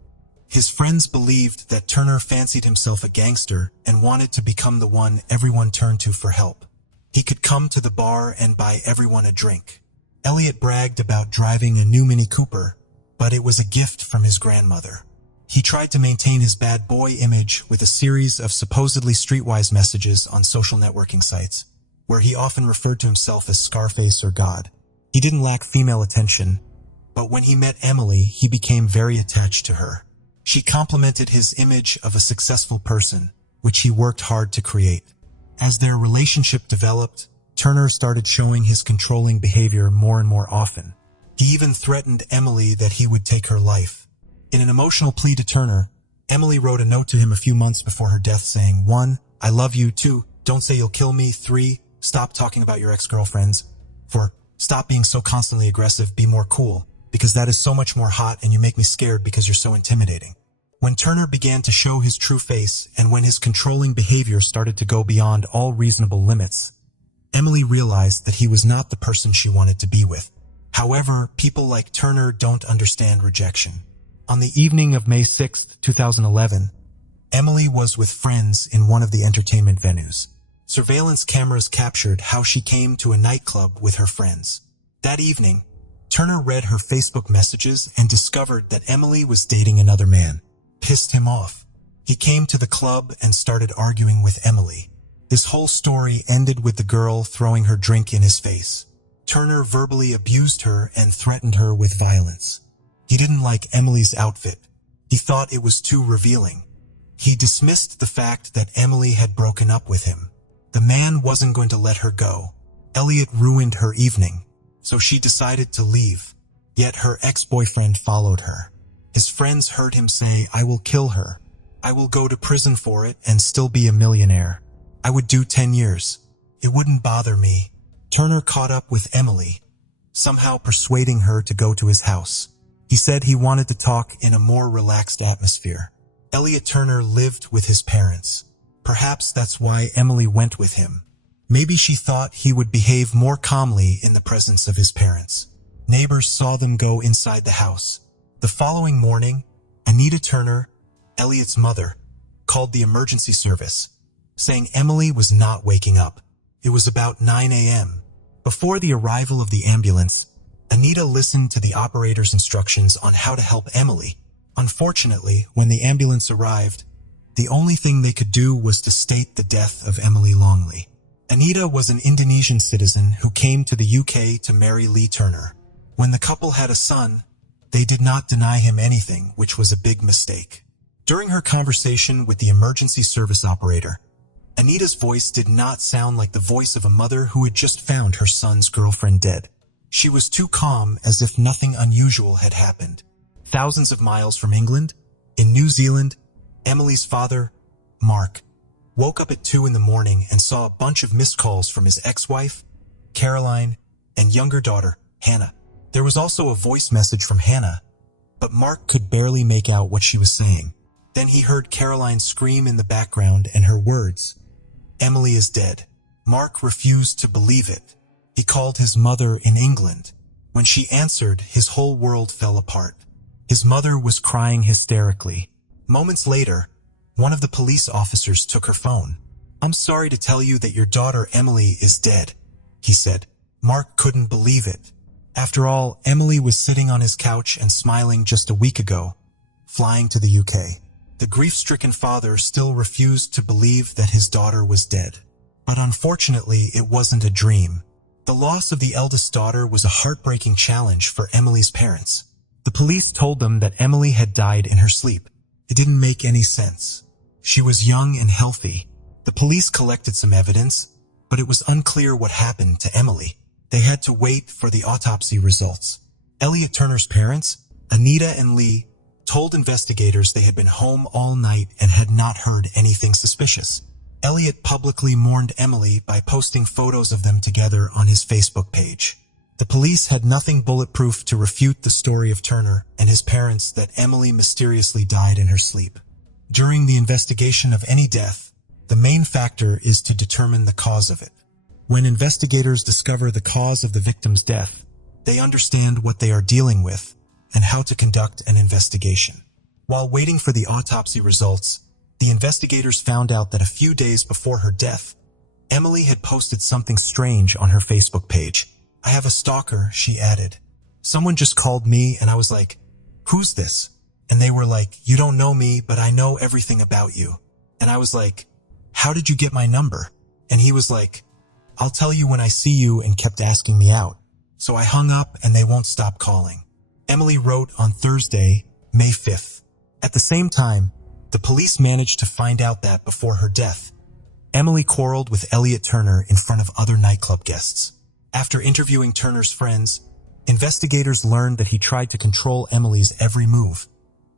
His friends believed that Turner fancied himself a gangster and wanted to become the one everyone turned to for help. He could come to the bar and buy everyone a drink. Elliot bragged about driving a new Mini Cooper, but it was a gift from his grandmother. He tried to maintain his bad boy image with a series of supposedly streetwise messages on social networking sites, where he often referred to himself as Scarface or God. He didn't lack female attention, but when he met Emily, he became very attached to her. She complimented his image of a successful person, which he worked hard to create. As their relationship developed, Turner started showing his controlling behavior more and more often. He even threatened Emily that he would take her life. In an emotional plea to Turner, Emily wrote a note to him a few months before her death saying, 1. I love you. 2. Don't say you'll kill me. 3. Stop talking about your ex-girlfriends. 4. Stop being so constantly aggressive. Be more cool. because that is so much more hot and you make me scared because you're so intimidating. When Turner began to show his true face and when his controlling behavior started to go beyond all reasonable limits, Emily realized that he was not the person she wanted to be with. However, people like Turner don't understand rejection. On the evening of May 6, 2011, Emily was with friends in one of the entertainment venues. Surveillance cameras captured how she came to a nightclub with her friends. That evening, Turner read her Facebook messages and discovered that Emily was dating another man. Pissed him off. He came to the club and started arguing with Emily. This whole story ended with the girl throwing her drink in his face. Turner verbally abused her and threatened her with violence. He didn't like Emily's outfit. He thought it was too revealing. He dismissed the fact that Emily had broken up with him. The man wasn't going to let her go. Elliot ruined her evening, so she decided to leave. Yet her ex-boyfriend followed her. His friends heard him say, "I will kill her. I will go to prison for it and still be a millionaire. I would do 10 years. It wouldn't bother me." Turner caught up with Emily, somehow persuading her to go to his house. He said he wanted to talk in a more relaxed atmosphere. Elliot Turner lived with his parents. Perhaps that's why Emily went with him. Maybe she thought he would behave more calmly in the presence of his parents. Neighbors saw them go inside the house. The following morning, Anita Turner, Elliot's mother, called the emergency service, saying Emily was not waking up. It was about 9 a.m. Before the arrival of the ambulance, Anita listened to the operator's instructions on how to help Emily. Unfortunately, when the ambulance arrived, the only thing they could do was to state the death of Emily Longley. Anita was an Indonesian citizen who came to the UK to marry Lee Turner. When the couple had a son, they did not deny him anything, which was a big mistake. During her conversation with the emergency service operator, Anita's voice did not sound like the voice of a mother who had just found her son's girlfriend dead. She was too calm, as if nothing unusual had happened. Thousands of miles from England, in New Zealand, Emily's father, Mark, woke up at 2 in the morning and saw a bunch of missed calls from his ex-wife, Caroline, and younger daughter, Hannah. There was also a voice message from Hannah, but Mark could barely make out what she was saying. Then he heard Caroline scream in the background and her words, "Emily is dead." Mark refused to believe it. He called his mother in England. When she answered, his whole world fell apart. His mother was crying hysterically. Moments later, one of the police officers took her phone. "I'm sorry to tell you that your daughter Emily is dead," he said. Mark couldn't believe it. After all, Emily was sitting on his couch and smiling just a week ago, flying to the UK. The grief-stricken father still refused to believe that his daughter was dead. But unfortunately, it wasn't a dream. The loss of the eldest daughter was a heartbreaking challenge for Emily's parents. The police told them that Emily had died in her sleep. It didn't make any sense. She was young and healthy. The police collected some evidence, but it was unclear what happened to Emily. They had to wait for the autopsy results. Elliot Turner's parents, Anita and Lee, told investigators they had been home all night and had not heard anything suspicious. Elliot publicly mourned Emily by posting photos of them together on his Facebook page. The police had nothing bulletproof to refute the story of Turner and his parents that Emily mysteriously died in her sleep. During the investigation of any death, the main factor is to determine the cause of it. When investigators discover the cause of the victim's death, they understand what they are dealing with and how to conduct an investigation. While waiting for the autopsy results, the investigators found out that a few days before her death, Emily had posted something strange on her Facebook page. "I have a stalker," she added. "Someone just called me and I was like, 'Who's this?' And they were like, 'You don't know me, but I know everything about you.' And I was like, 'How did you get my number?' And he was like, 'I'll tell you when I see you,' and kept asking me out. So I hung up and they won't stop calling." Emily wrote on Thursday, May 5th. At the same time, the police managed to find out that before her death, Emily quarreled with Elliot Turner in front of other nightclub guests. After interviewing Turner's friends, investigators learned that he tried to control Emily's every move,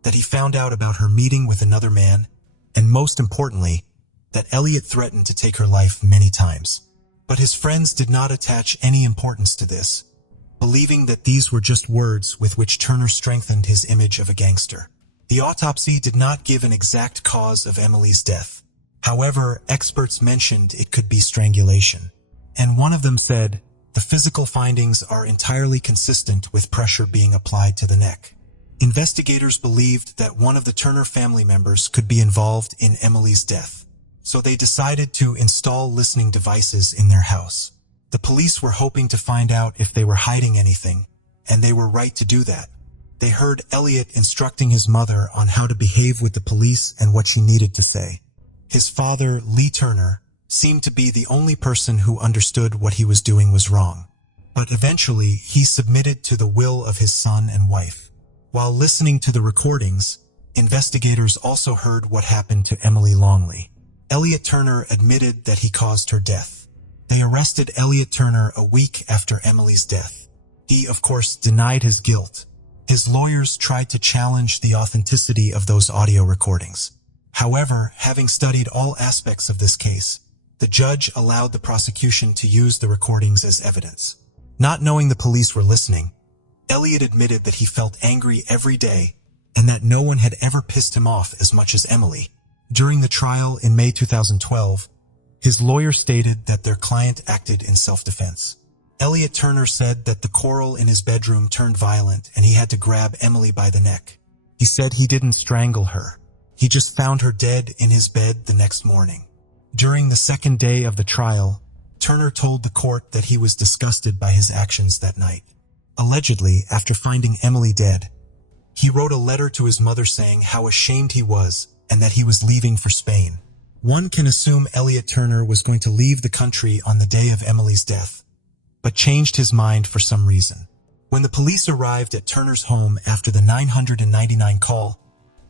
that he found out about her meeting with another man, and most importantly, that Elliot threatened to take her life many times. But his friends did not attach any importance to this. believing that these were just words with which Turner strengthened his image of a gangster. The autopsy did not give an exact cause of Emily's death. However, experts mentioned it could be strangulation. And one of them said, the physical findings are entirely consistent with pressure being applied to the neck. Investigators believed that one of the Turner family members could be involved in Emily's death, so they decided to install listening devices in their house. The police were hoping to find out if they were hiding anything, and they were right to do that. They heard Elliot instructing his mother on how to behave with the police and what she needed to say. His father, Lee Turner, seemed to be the only person who understood what he was doing was wrong. But eventually, he submitted to the will of his son and wife. While listening to the recordings, investigators also heard what happened to Emily Longley. Elliot Turner admitted that he caused her death. They arrested Elliot Turner a week after Emily's death. He, of course, denied his guilt. His lawyers tried to challenge the authenticity of those audio recordings. However, having studied all aspects of this case, the judge allowed the prosecution to use the recordings as evidence. Not knowing the police were listening, Elliot admitted that he felt angry every day and that no one had ever pissed him off as much as Emily. During the trial in May 2012, his lawyer stated that their client acted in self-defense. Elliot Turner said that the quarrel in his bedroom turned violent and he had to grab Emily by the neck. He said he didn't strangle her. He just found her dead in his bed the next morning. During the second day of the trial, Turner told the court that he was disgusted by his actions that night. Allegedly, after finding Emily dead, he wrote a letter to his mother saying how ashamed he was and that he was leaving for Spain. One can assume Elliot Turner was going to leave the country on the day of Emily's death, but changed his mind for some reason. When the police arrived at Turner's home after the 999 call,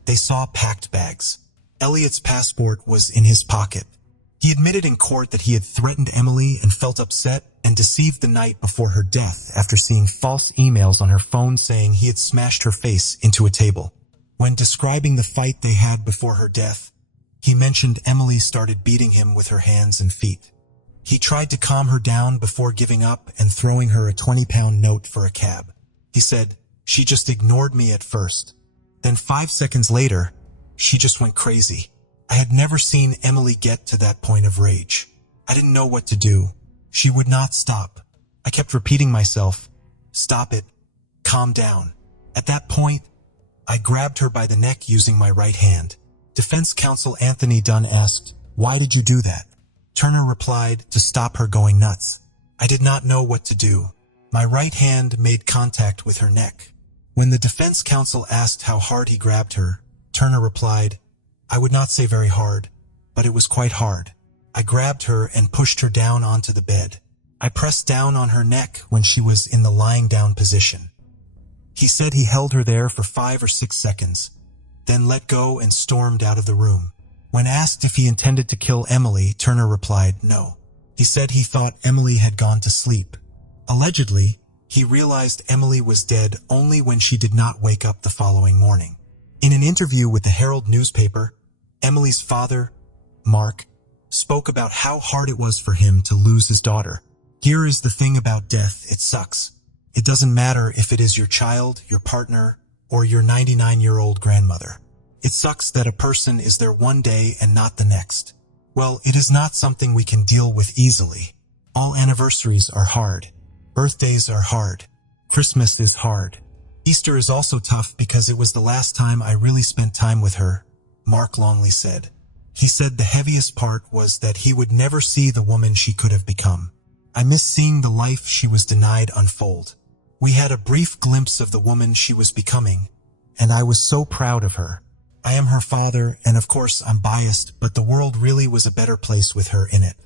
they saw packed bags. Elliot's passport was in his pocket. He admitted in court that he had threatened Emily and felt upset and deceived the night before her death after seeing false emails on her phone saying he had smashed her face into a table. When describing the fight they had before her death, he mentioned Emily started beating him with her hands and feet. He tried to calm her down before giving up and throwing her a 20-pound note for a cab. He said, "She just ignored me at first. Then 5 seconds later, she just went crazy. I had never seen Emily get to that point of rage. I didn't know what to do. She would not stop. I kept repeating myself, 'Stop it. Calm down.' At that point, I grabbed her by the neck using my right hand." Defense counsel Anthony Dunn asked, "Why did you do that?" Turner replied, "To stop her going nuts. I did not know what to do. My right hand made contact with her neck." When the defense counsel asked how hard he grabbed her, Turner replied, "I would not say very hard, but it was quite hard. I grabbed her and pushed her down onto the bed. I pressed down on her neck when she was in the lying down position." He said he held her there for 5 or 6 seconds, then let go and stormed out of the room. When asked if he intended to kill Emily, Turner replied, "No." He said he thought Emily had gone to sleep. Allegedly, he realized Emily was dead only when she did not wake up the following morning. In an interview with the Herald newspaper, Emily's father, Mark, spoke about how hard it was for him to lose his daughter. "Here is the thing about death, it sucks. It doesn't matter if it is your child, your partner, or your 99-year-old grandmother. It sucks that a person is there one day and not the next. Well, it is not something we can deal with easily. All anniversaries are hard. Birthdays are hard. Christmas is hard. Easter is also tough because it was the last time I really spent time with her," Mark Longley said. He said the heaviest part was that he would never see the woman she could have become. "I miss seeing the life she was denied unfold. We had a brief glimpse of the woman she was becoming, and I was so proud of her. I am her father, and of course I'm biased, but the world really was a better place with her in it.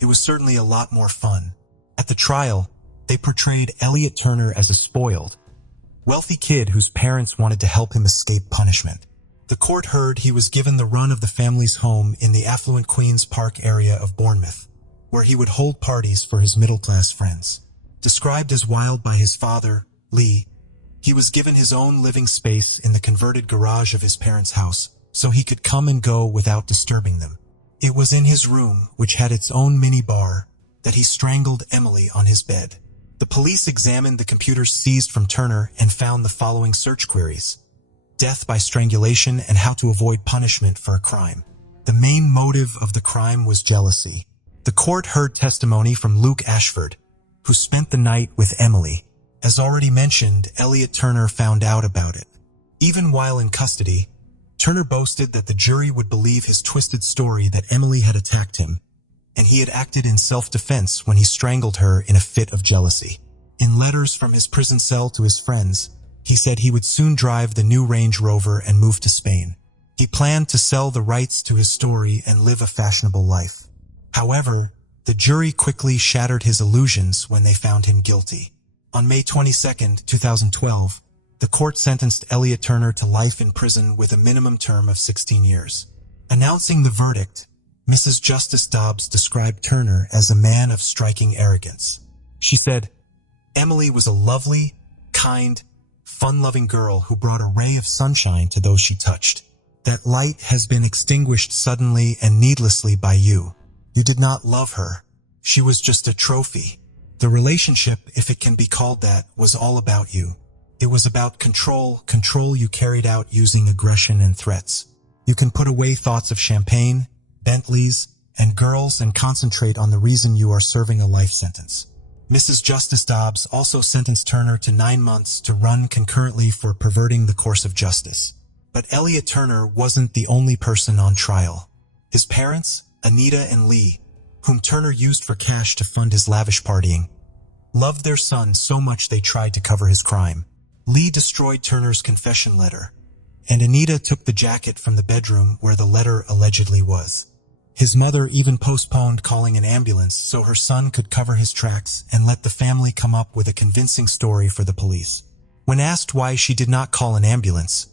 It was certainly a lot more fun." At the trial, they portrayed Elliot Turner as a spoiled, wealthy kid whose parents wanted to help him escape punishment. The court heard he was given the run of the family's home in the affluent Queen's Park area of Bournemouth, where he would hold parties for his middle-class friends. Described as wild by his father, Lee, he was given his own living space in the converted garage of his parents' house, so he could come and go without disturbing them. It was in his room, which had its own mini bar, that he strangled Emily on his bed. The police examined the computers seized from Turner and found the following search queries: death by strangulation and how to avoid punishment for a crime. The main motive of the crime was jealousy. The court heard testimony from Luke Ashford, who spent the night with Emily. As already mentioned, Elliot Turner found out about it. Even while in custody, Turner boasted that the jury would believe his twisted story that Emily had attacked him, and he had acted in self-defense when he strangled her in a fit of jealousy. In letters from his prison cell to his friends, he said he would soon drive the new Range Rover and move to Spain. He planned to sell the rights to his story and live a fashionable life. However, the jury quickly shattered his illusions when they found him guilty. On May 22, 2012, the court sentenced Elliot Turner to life in prison with a minimum term of 16 years. Announcing the verdict, Mrs. Justice Dobbs described Turner as a man of striking arrogance. She said, "Emily was a lovely, kind, fun-loving girl who brought a ray of sunshine to those she touched. That light has been extinguished suddenly and needlessly by you. You did not love her. She was just a trophy. The relationship, if it can be called that, was all about you. It was about control you carried out using aggression and threats. You can put away thoughts of champagne, Bentleys, and girls and concentrate on the reason you are serving a life sentence." Mrs. Justice Dobbs also sentenced Turner to 9 months to run concurrently for perverting the course of justice. But Elliot Turner wasn't the only person on trial. His parents, Anita and Lee, whom Turner used for cash to fund his lavish partying, loved their son so much they tried to cover his crime. Lee destroyed Turner's confession letter, and Anita took the jacket from the bedroom where the letter allegedly was. His mother even postponed calling an ambulance so her son could cover his tracks and let the family come up with a convincing story for the police. When asked why she did not call an ambulance,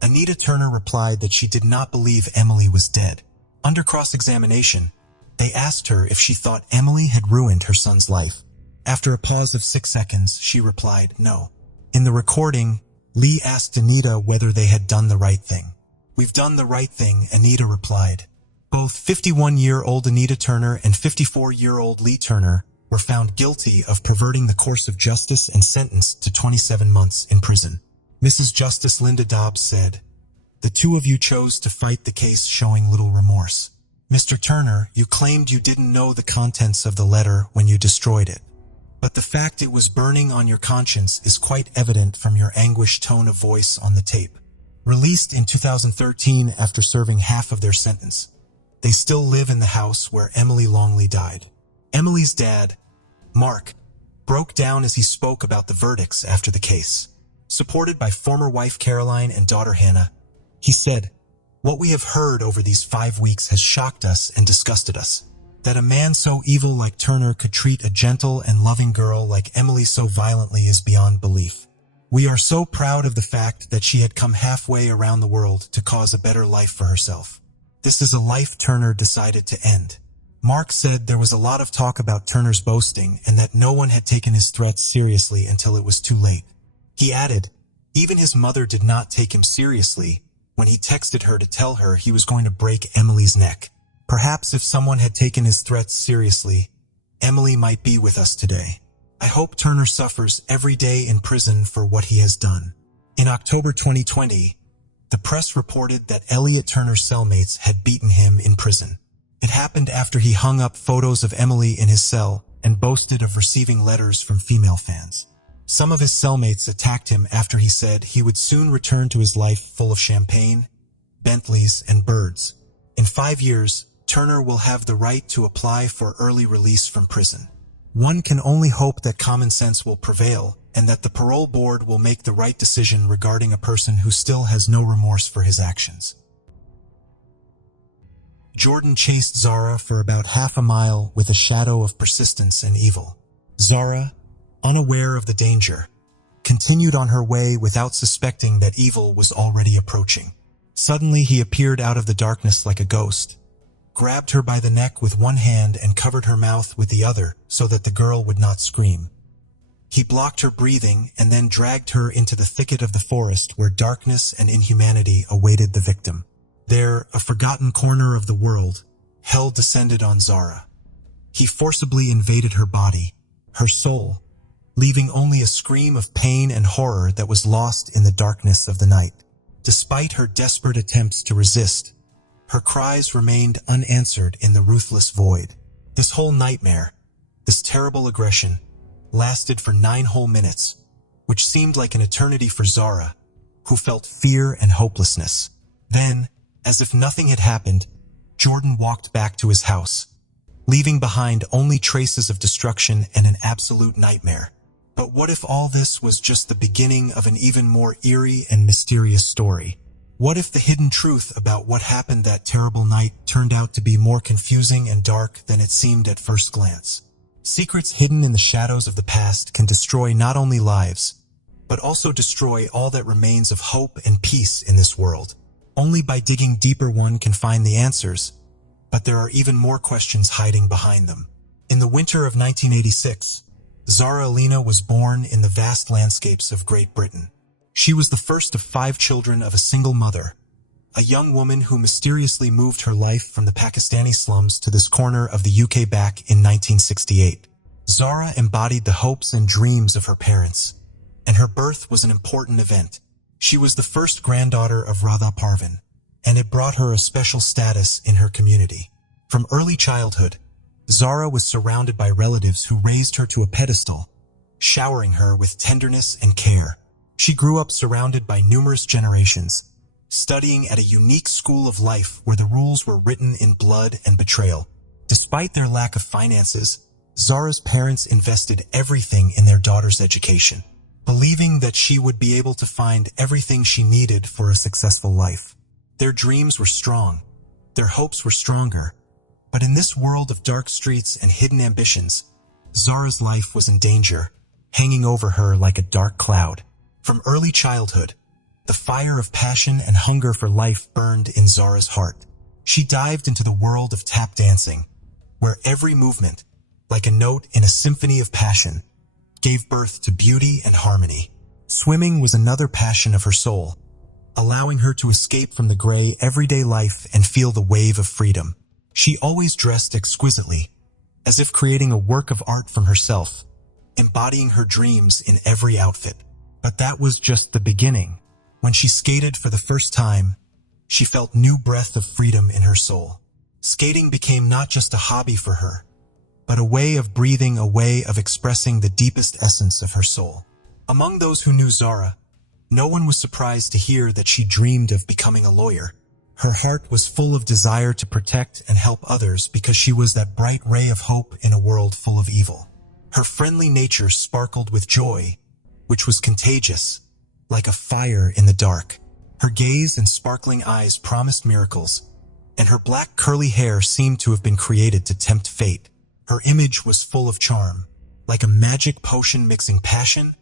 Anita Turner replied that she did not believe Emily was dead. Under cross-examination, they asked her if she thought Emily had ruined her son's life. After a pause of 6 seconds, she replied, "No." In the recording, Lee asked Anita whether they had done the right thing. "We've done the right thing," Anita replied. Both 51-year-old Anita Turner and 54-year-old Lee Turner were found guilty of perverting the course of justice and sentenced to 27 months in prison. Mrs. Justice Linda Dobbs said, "The two of you chose to fight the case showing little remorse. Mr. Turner, you claimed you didn't know the contents of the letter when you destroyed it. But the fact it was burning on your conscience is quite evident from your anguished tone of voice on the tape." Released in 2013 after serving half of their sentence, they still live in the house where Emily Longley died. Emily's dad, Mark, broke down as he spoke about the verdicts after the case. Supported by former wife Caroline and daughter Hannah, he said, "What we have heard over these 5 weeks has shocked us and disgusted us. That a man so evil like Turner could treat a gentle and loving girl like Emily so violently is beyond belief. We are so proud of the fact that she had come halfway around the world to cause a better life for herself. This is a life Turner decided to end." Mark said there was a lot of talk about Turner's boasting and that no one had taken his threats seriously until it was too late. He added, even his mother did not take him seriously when he texted her to tell her he was going to break Emily's neck. Perhaps if someone had taken his threats seriously, Emily might be with us today. I hope Turner suffers every day in prison for what he has done. In October 2020, the press reported that Elliot Turner's cellmates had beaten him in prison. It happened after he hung up photos of Emily in his cell and boasted of receiving letters from female fans. Some of his cellmates attacked him after he said he would soon return to his life full of champagne, Bentleys, and birds. In 5 years, Turner will have the right to apply for early release from prison. One can only hope that common sense will prevail and that the parole board will make the right decision regarding a person who still has no remorse for his actions. Jordan chased Zara for about half a mile with a shadow of persistence and evil. Zara, unaware of the danger, continued on her way without suspecting that evil was already approaching. Suddenly he appeared out of the darkness like a ghost, grabbed her by the neck with one hand and covered her mouth with the other so that the girl would not scream. He blocked her breathing and then dragged her into the thicket of the forest where darkness and inhumanity awaited the victim. There, a forgotten corner of the world, hell descended on Zara. He forcibly invaded her body, her soul, leaving only a scream of pain and horror that was lost in the darkness of the night. Despite her desperate attempts to resist, her cries remained unanswered in the ruthless void. This whole nightmare, this terrible aggression, lasted for 9 whole minutes, which seemed like an eternity for Zara, who felt fear and hopelessness. Then, as if nothing had happened, Jordan walked back to his house, leaving behind only traces of destruction and an absolute nightmare. But what if all this was just the beginning of an even more eerie and mysterious story? What if the hidden truth about what happened that terrible night turned out to be more confusing and dark than it seemed at first glance? Secrets hidden in the shadows of the past can destroy not only lives, but also destroy all that remains of hope and peace in this world. Only by digging deeper one can find the answers, but there are even more questions hiding behind them. In the winter of 1986, Zara Alina was born in the vast landscapes of Great Britain. She was the first of 5 children of a single mother, a young woman who mysteriously moved her life from the Pakistani slums to this corner of the UK back in 1968. Zara embodied the hopes and dreams of her parents, and her birth was an important event. She was the first granddaughter of Radha Parvin, and it brought her a special status in her community. From early childhood, Zara was surrounded by relatives who raised her to a pedestal, showering her with tenderness and care. She grew up surrounded by numerous generations, studying at a unique school of life where the rules were written in blood and betrayal. Despite their lack of finances, Zara's parents invested everything in their daughter's education, believing that she would be able to find everything she needed for a successful life. Their dreams were strong, their hopes were stronger, but in this world of dark streets and hidden ambitions, Zara's life was in danger, hanging over her like a dark cloud. From early childhood, the fire of passion and hunger for life burned in Zara's heart. She dived into the world of tap dancing, where every movement, like a note in a symphony of passion, gave birth to beauty and harmony. Swimming was another passion of her soul, allowing her to escape from the gray everyday life and feel the wave of freedom. She always dressed exquisitely, as if creating a work of art from herself, embodying her dreams in every outfit. But that was just the beginning. When she skated for the first time, she felt new breath of freedom in her soul. Skating became not just a hobby for her, but a way of breathing, a way of expressing the deepest essence of her soul. Among those who knew Zara, no one was surprised to hear that she dreamed of becoming a lawyer. Her heart was full of desire to protect and help others because she was that bright ray of hope in a world full of evil. Her friendly nature sparkled with joy, which was contagious, like a fire in the dark. Her gaze and sparkling eyes promised miracles, and her black curly hair seemed to have been created to tempt fate. Her image was full of charm, like a magic potion mixing passion,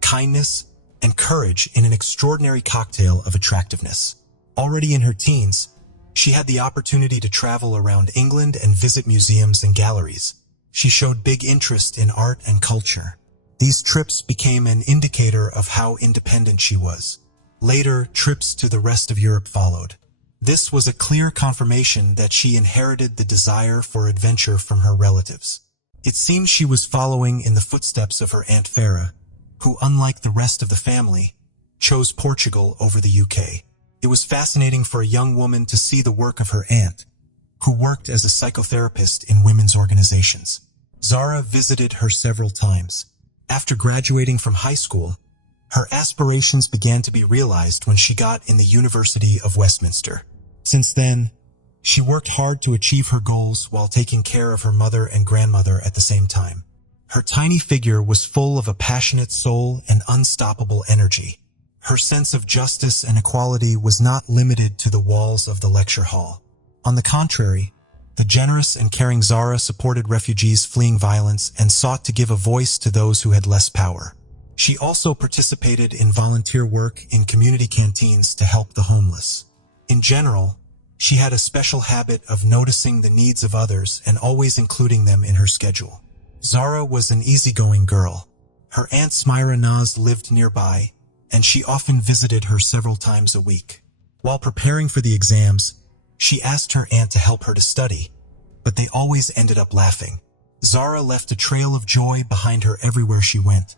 kindness, and courage in an extraordinary cocktail of attractiveness. Already in her teens, she had the opportunity to travel around England and visit museums and galleries. She showed big interest in art and culture. These trips became an indicator of how independent she was. Later, trips to the rest of Europe followed. This was a clear confirmation that she inherited the desire for adventure from her relatives. It seemed she was following in the footsteps of her Aunt Farah, who, unlike the rest of the family, chose Portugal over the UK. It was fascinating for a young woman to see the work of her aunt, who worked as a psychotherapist in women's organizations. Zara visited her several times. After graduating from high school, her aspirations began to be realized when she got in the University of Westminster. Since then, she worked hard to achieve her goals while taking care of her mother and grandmother at the same time. Her tiny figure was full of a passionate soul and unstoppable energy. Her sense of justice and equality was not limited to the walls of the lecture hall. On the contrary, the generous and caring Zara supported refugees fleeing violence and sought to give a voice to those who had less power. She also participated in volunteer work in community canteens to help the homeless. In general, she had a special habit of noticing the needs of others and always including them in her schedule. Zara was an easygoing girl. Her aunt Smira Naz lived nearby, and she often visited her several times a week. While preparing for the exams, she asked her aunt to help her to study, but they always ended up laughing. Zara left a trail of joy behind her everywhere she went,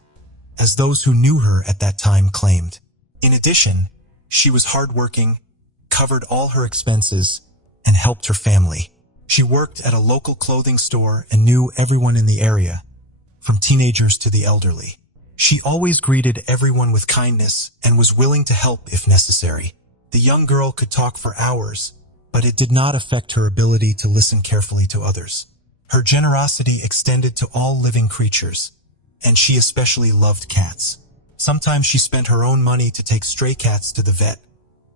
as those who knew her at that time claimed. In addition, she was hardworking, covered all her expenses, and helped her family. She worked at a local clothing store and knew everyone in the area, from teenagers to the elderly. She always greeted everyone with kindness and was willing to help if necessary. The young girl could talk for hours, but it did not affect her ability to listen carefully to others. Her generosity extended to all living creatures, and she especially loved cats. Sometimes she spent her own money to take stray cats to the vet,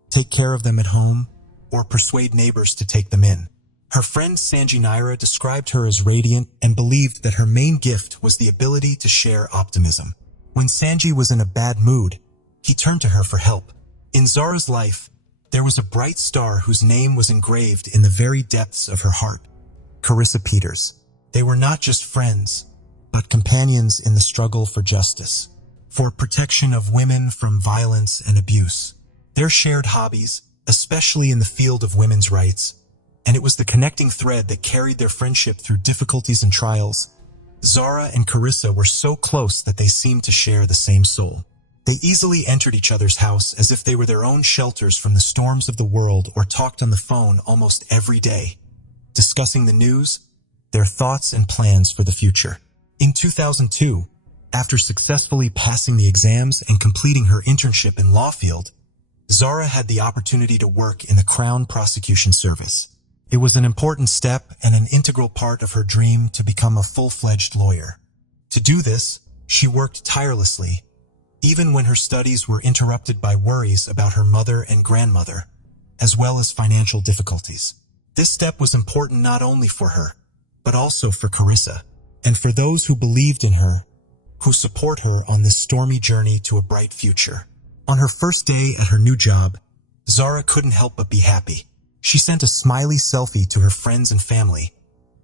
take care of them at home, or persuade neighbors to take them in. Her friend Sanji Naira described her as radiant and believed that her main gift was the ability to share optimism. When Sanji was in a bad mood, he turned to her for help. In Zara's life, there was a bright star whose name was engraved in the very depths of her heart: Carissa Peters. They were not just friends, but companions in the struggle for justice, for protection of women from violence and abuse. Their shared hobbies, especially in the field of women's rights, and it was the connecting thread that carried their friendship through difficulties and trials. Zara and Carissa were so close that they seemed to share the same soul. They easily entered each other's house as if they were their own shelters from the storms of the world, or talked on the phone almost every day, discussing the news, their thoughts and plans for the future. In 2002, after successfully passing the exams and completing her internship in law field, Zara had the opportunity to work in the Crown Prosecution Service. It was an important step and an integral part of her dream to become a full-fledged lawyer. To do this, she worked tirelessly, even when her studies were interrupted by worries about her mother and grandmother, as well as financial difficulties. This step was important not only for her, but also for Carissa, and for those who believed in her, who support her on this stormy journey to a bright future. On her first day at her new job, Zara couldn't help but be happy. She sent a smiley selfie to her friends and family,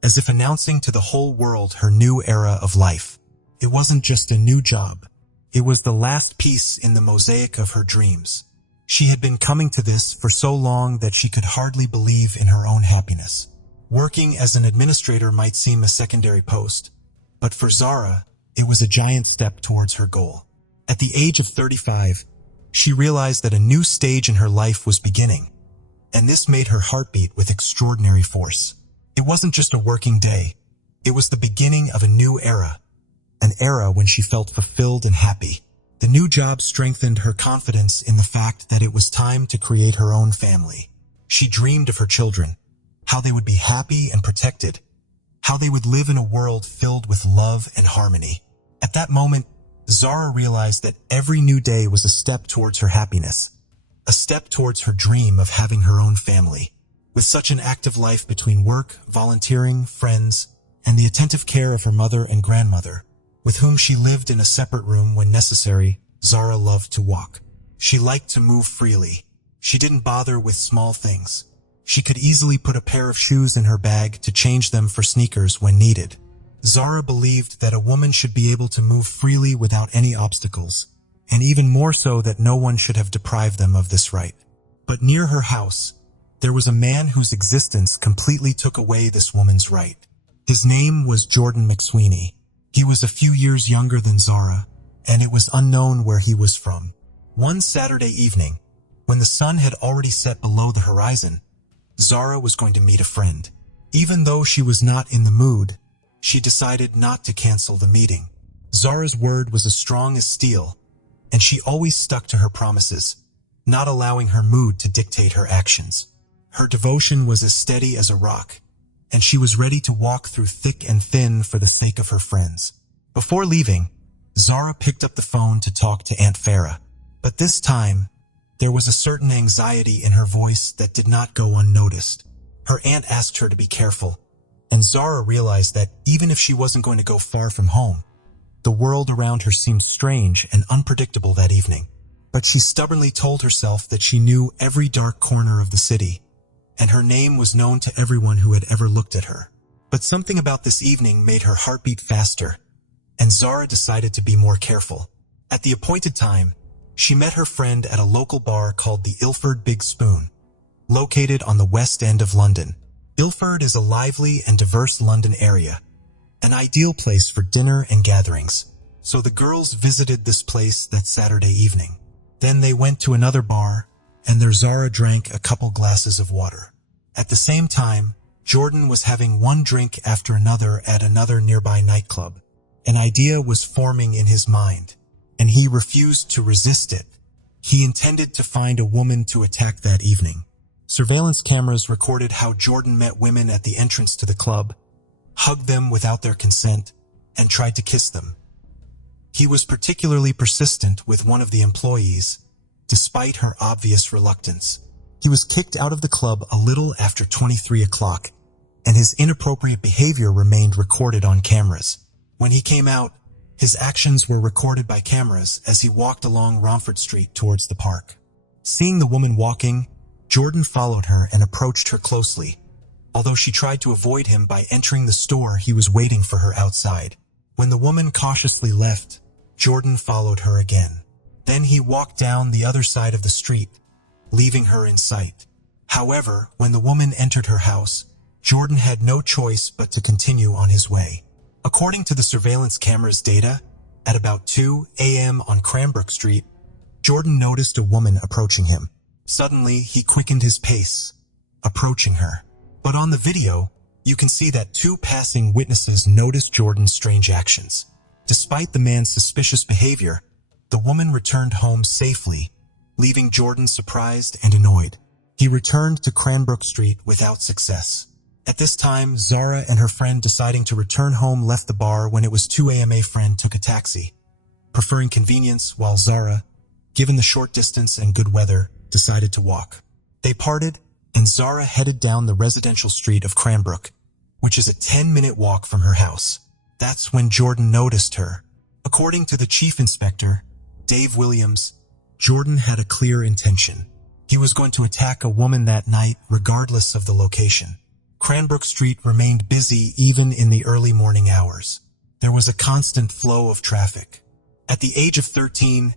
as if announcing to the whole world her new era of life. It wasn't just a new job. It was the last piece in the mosaic of her dreams. She had been coming to this for so long that she could hardly believe in her own happiness. Working as an administrator might seem a secondary post, but for Zara, it was a giant step towards her goal. At the age of 35, she realized that a new stage in her life was beginning, and this made her heart beat with extraordinary force. It wasn't just a working day. It was the beginning of a new era, an era when she felt fulfilled and happy. The new job strengthened her confidence in the fact that it was time to create her own family. She dreamed of her children, how they would be happy and protected, how they would live in a world filled with love and harmony. At that moment, Zara realized that every new day was a step towards her happiness, a step towards her dream of having her own family. With such an active life between work, volunteering, friends, and the attentive care of her mother and grandmother, with whom she lived in a separate room when necessary, Zara loved to walk. She liked to move freely. She didn't bother with small things. She could easily put a pair of shoes in her bag to change them for sneakers when needed. Zara believed that a woman should be able to move freely without any obstacles, and even more so that no one should have deprived them of this right. But near her house, there was a man whose existence completely took away this woman's right. His name was Jordan McSweeney. He was a few years younger than Zara, and it was unknown where he was from. One Saturday evening, when the sun had already set below the horizon, Zara was going to meet a friend. Even though she was not in the mood, she decided not to cancel the meeting. Zara's word was as strong as steel, and she always stuck to her promises, not allowing her mood to dictate her actions. Her devotion was as steady as a rock, and she was ready to walk through thick and thin for the sake of her friends. Before leaving, Zara picked up the phone to talk to Aunt Farah, but this time, there was a certain anxiety in her voice that did not go unnoticed. Her aunt asked her to be careful, and Zara realized that even if she wasn't going to go far from home, the world around her seemed strange and unpredictable that evening. But she stubbornly told herself that she knew every dark corner of the city, and her name was known to everyone who had ever looked at her. But something about this evening made her heart beat faster, and Zara decided to be more careful. At the appointed time, she met her friend at a local bar called the Ilford Big Spoon, located on the West End of London. Ilford is a lively and diverse London area, an ideal place for dinner and gatherings. So the girls visited this place that Saturday evening. Then they went to another bar, and there Zara drank a couple glasses of water. At the same time, Jordan was having one drink after another at another nearby nightclub. An idea was forming in his mind, and he refused to resist it. He intended to find a woman to attack that evening. Surveillance cameras recorded how Jordan met women at the entrance to the club, hugged them without their consent, and tried to kiss them. He was particularly persistent with one of the employees, despite her obvious reluctance. He was kicked out of the club a little after 23 o'clock, and his inappropriate behavior remained recorded on cameras. When he came out, his actions were recorded by cameras as he walked along Romford Street towards the park. Seeing the woman walking, Jordan followed her and approached her closely, although she tried to avoid him by entering the store. He was waiting for her outside. When the woman cautiously left, Jordan followed her again. Then he walked down the other side of the street, leaving her in sight. However, when the woman entered her house, Jordan had no choice but to continue on his way. According to the surveillance camera's data, at about 2 a.m. on Cranbrook Street, Jordan noticed a woman approaching him. Suddenly, he quickened his pace, approaching her. But on the video, you can see that two passing witnesses noticed Jordan's strange actions. Despite the man's suspicious behavior, the woman returned home safely, leaving Jordan surprised and annoyed. He returned to Cranbrook Street without success. At this time, Zara and her friend deciding to return home left the bar. When it was 2 a.m. a friend took a taxi, preferring convenience, while Zara, given the short distance and good weather, decided to walk. They parted, and Zara headed down the residential street of Cranbrook, which is a 10-minute walk from her house. That's when Jordan noticed her. According to the chief inspector, Dave Williams, Jordan had a clear intention. He was going to attack a woman that night, regardless of the location. Cranbrook Street remained busy even in the early morning hours. There was a constant flow of traffic. At the age of 13,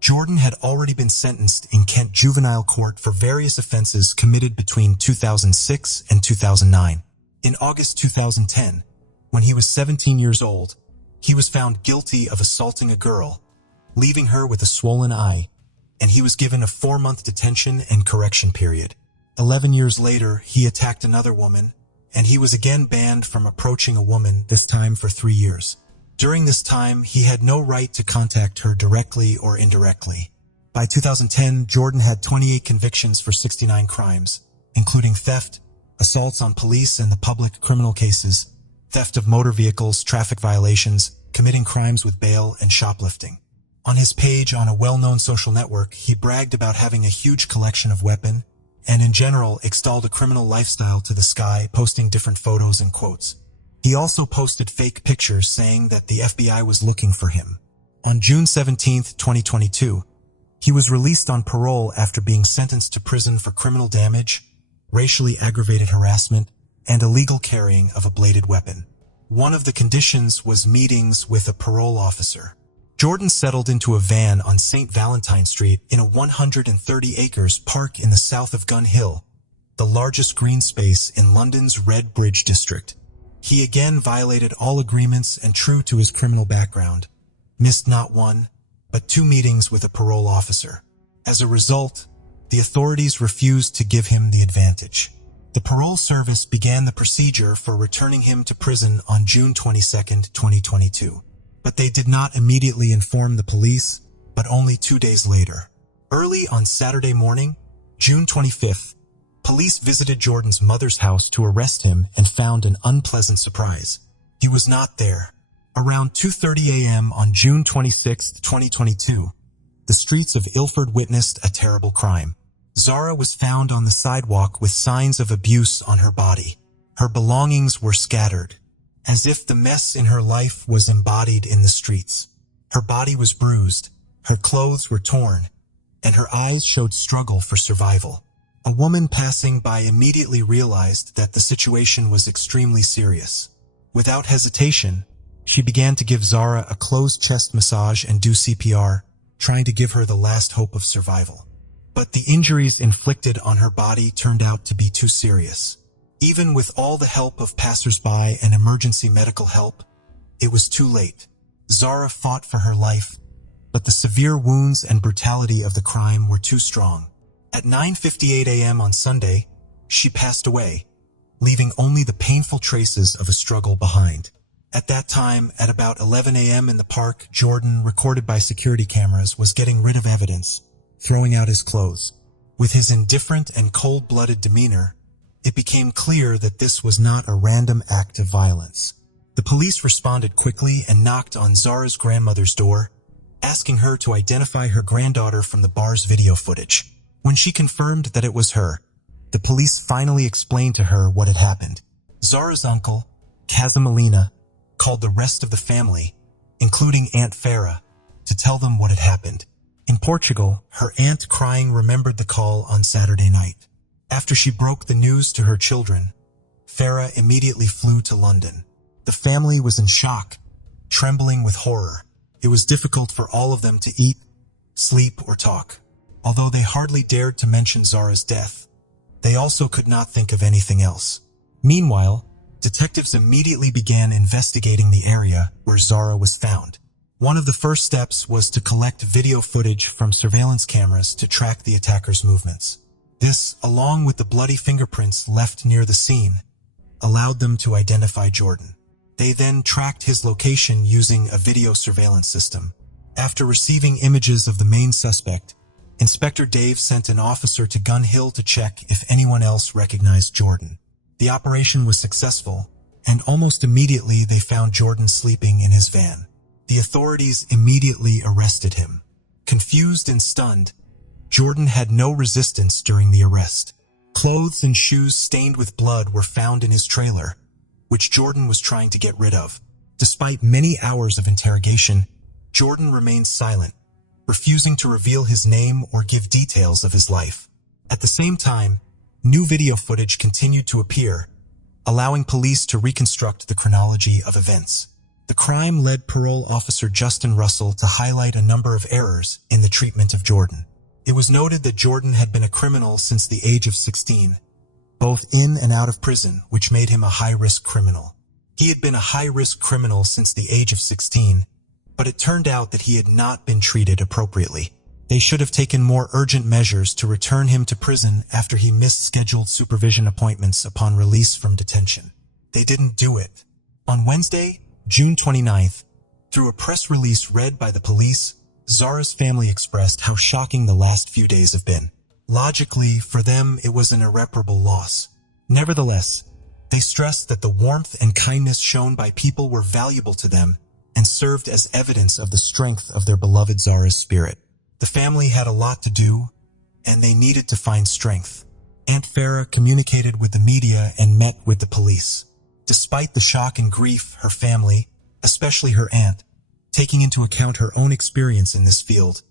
Jordan had already been sentenced in Kent Juvenile Court for various offenses committed between 2006 and 2009. In August 2010, when he was 17 years old, he was found guilty of assaulting a girl, leaving her with a swollen eye, and he was given a 4-month detention and correction period. 11 years later, he attacked another woman, and he was again banned from approaching a woman, this time for 3 years. During this time, he had no right to contact her directly or indirectly. By 2010, Jordan had 28 convictions for 69 crimes, including theft, assaults on police and the public, criminal cases, theft of motor vehicles, traffic violations, committing crimes with bail, and shoplifting. On his page on a well-known social network, he bragged about having a huge collection of weapons, and in general extolled a criminal lifestyle to the sky, posting different photos and quotes. He also posted fake pictures saying that the FBI was looking for him. On June 17, 2022, he was released on parole after being sentenced to prison for criminal damage, racially aggravated harassment, and illegal carrying of a bladed weapon. One of the conditions was meetings with a parole officer. Jordan settled into a van on St. Valentine Street in a 130 acres park in the south of Gun Hill, the largest green space in London's Red Bridge district. He again violated all agreements and, true to his criminal background, missed not one, but 2 meetings with a parole officer. As a result, the authorities refused to give him the advantage. The parole service began the procedure for returning him to prison on June 22, 2022. But they did not immediately inform the police, but only 2 days later. Early on Saturday morning, June 25th, police visited Jordan's mother's house to arrest him and found an unpleasant surprise. He was not there. Around 2:30 a.m. on June 26, 2022, the streets of Ilford witnessed a terrible crime. Zara was found on the sidewalk with signs of abuse on her body. Her belongings were scattered, as if the mess in her life was embodied in the streets. Her body was bruised, her clothes were torn, and her eyes showed struggle for survival. A woman passing by immediately realized that the situation was extremely serious. Without hesitation, she began to give Zara a closed chest massage and do CPR, trying to give her the last hope of survival. But the injuries inflicted on her body turned out to be too serious. Even with all the help of passers-by and emergency medical help, it was too late. Zara fought for her life, but the severe wounds and brutality of the crime were too strong. At 9:58 a.m. on Sunday, she passed away, leaving only the painful traces of a struggle behind. At that time, at about 11 a.m. in the park, Jordan, recorded by security cameras, was getting rid of evidence, throwing out his clothes. With his indifferent and cold-blooded demeanor, it became clear that this was not a random act of violence. The police responded quickly and knocked on Zara's grandmother's door, asking her to identify her granddaughter from the bar's video footage. When she confirmed that it was her, the police finally explained to her what had happened. Zara's uncle, Casamolina, called the rest of the family, including Aunt Farah, to tell them what had happened. In Portugal, her aunt, crying, remembered the call on Saturday night. After she broke the news to her children, Farah immediately flew to London. The family was in shock, trembling with horror. It was difficult for all of them to eat, sleep, or talk. Although they hardly dared to mention Zara's death, they also could not think of anything else. Meanwhile, detectives immediately began investigating the area where Zara was found. One of the first steps was to collect video footage from surveillance cameras to track the attacker's movements. This, along with the bloody fingerprints left near the scene, allowed them to identify Jordan. They then tracked his location using a video surveillance system. After receiving images of the main suspect, Inspector Dave sent an officer to Gun Hill to check if anyone else recognized Jordan. The operation was successful, and almost immediately they found Jordan sleeping in his van. The authorities immediately arrested him. Confused and stunned, Jordan had no resistance during the arrest. Clothes and shoes stained with blood were found in his trailer, which Jordan was trying to get rid of. Despite many hours of interrogation, Jordan remained silent, refusing to reveal his name or give details of his life. At the same time, new video footage continued to appear, allowing police to reconstruct the chronology of events. The crime led parole officer Justin Russell to highlight a number of errors in the treatment of Jordan. It was noted that Jordan had been a criminal since the age of 16, both in and out of prison, which made him a high-risk criminal. He had been a high-risk criminal since the age of 16, but it turned out that he had not been treated appropriately. They should have taken more urgent measures to return him to prison after he missed scheduled supervision appointments upon release from detention. They didn't do it. On Wednesday, June 29th, through a press release read by the police, Zara's family expressed how shocking the last few days have been. Logically, for them, it was an irreparable loss. Nevertheless, they stressed that the warmth and kindness shown by people were valuable to them and served as evidence of the strength of their beloved Zara's spirit. The family had a lot to do, and they needed to find strength. Aunt Farah communicated with the media and met with the police. Despite the shock and grief, her family, especially her aunt, taking into account her own experience in this field,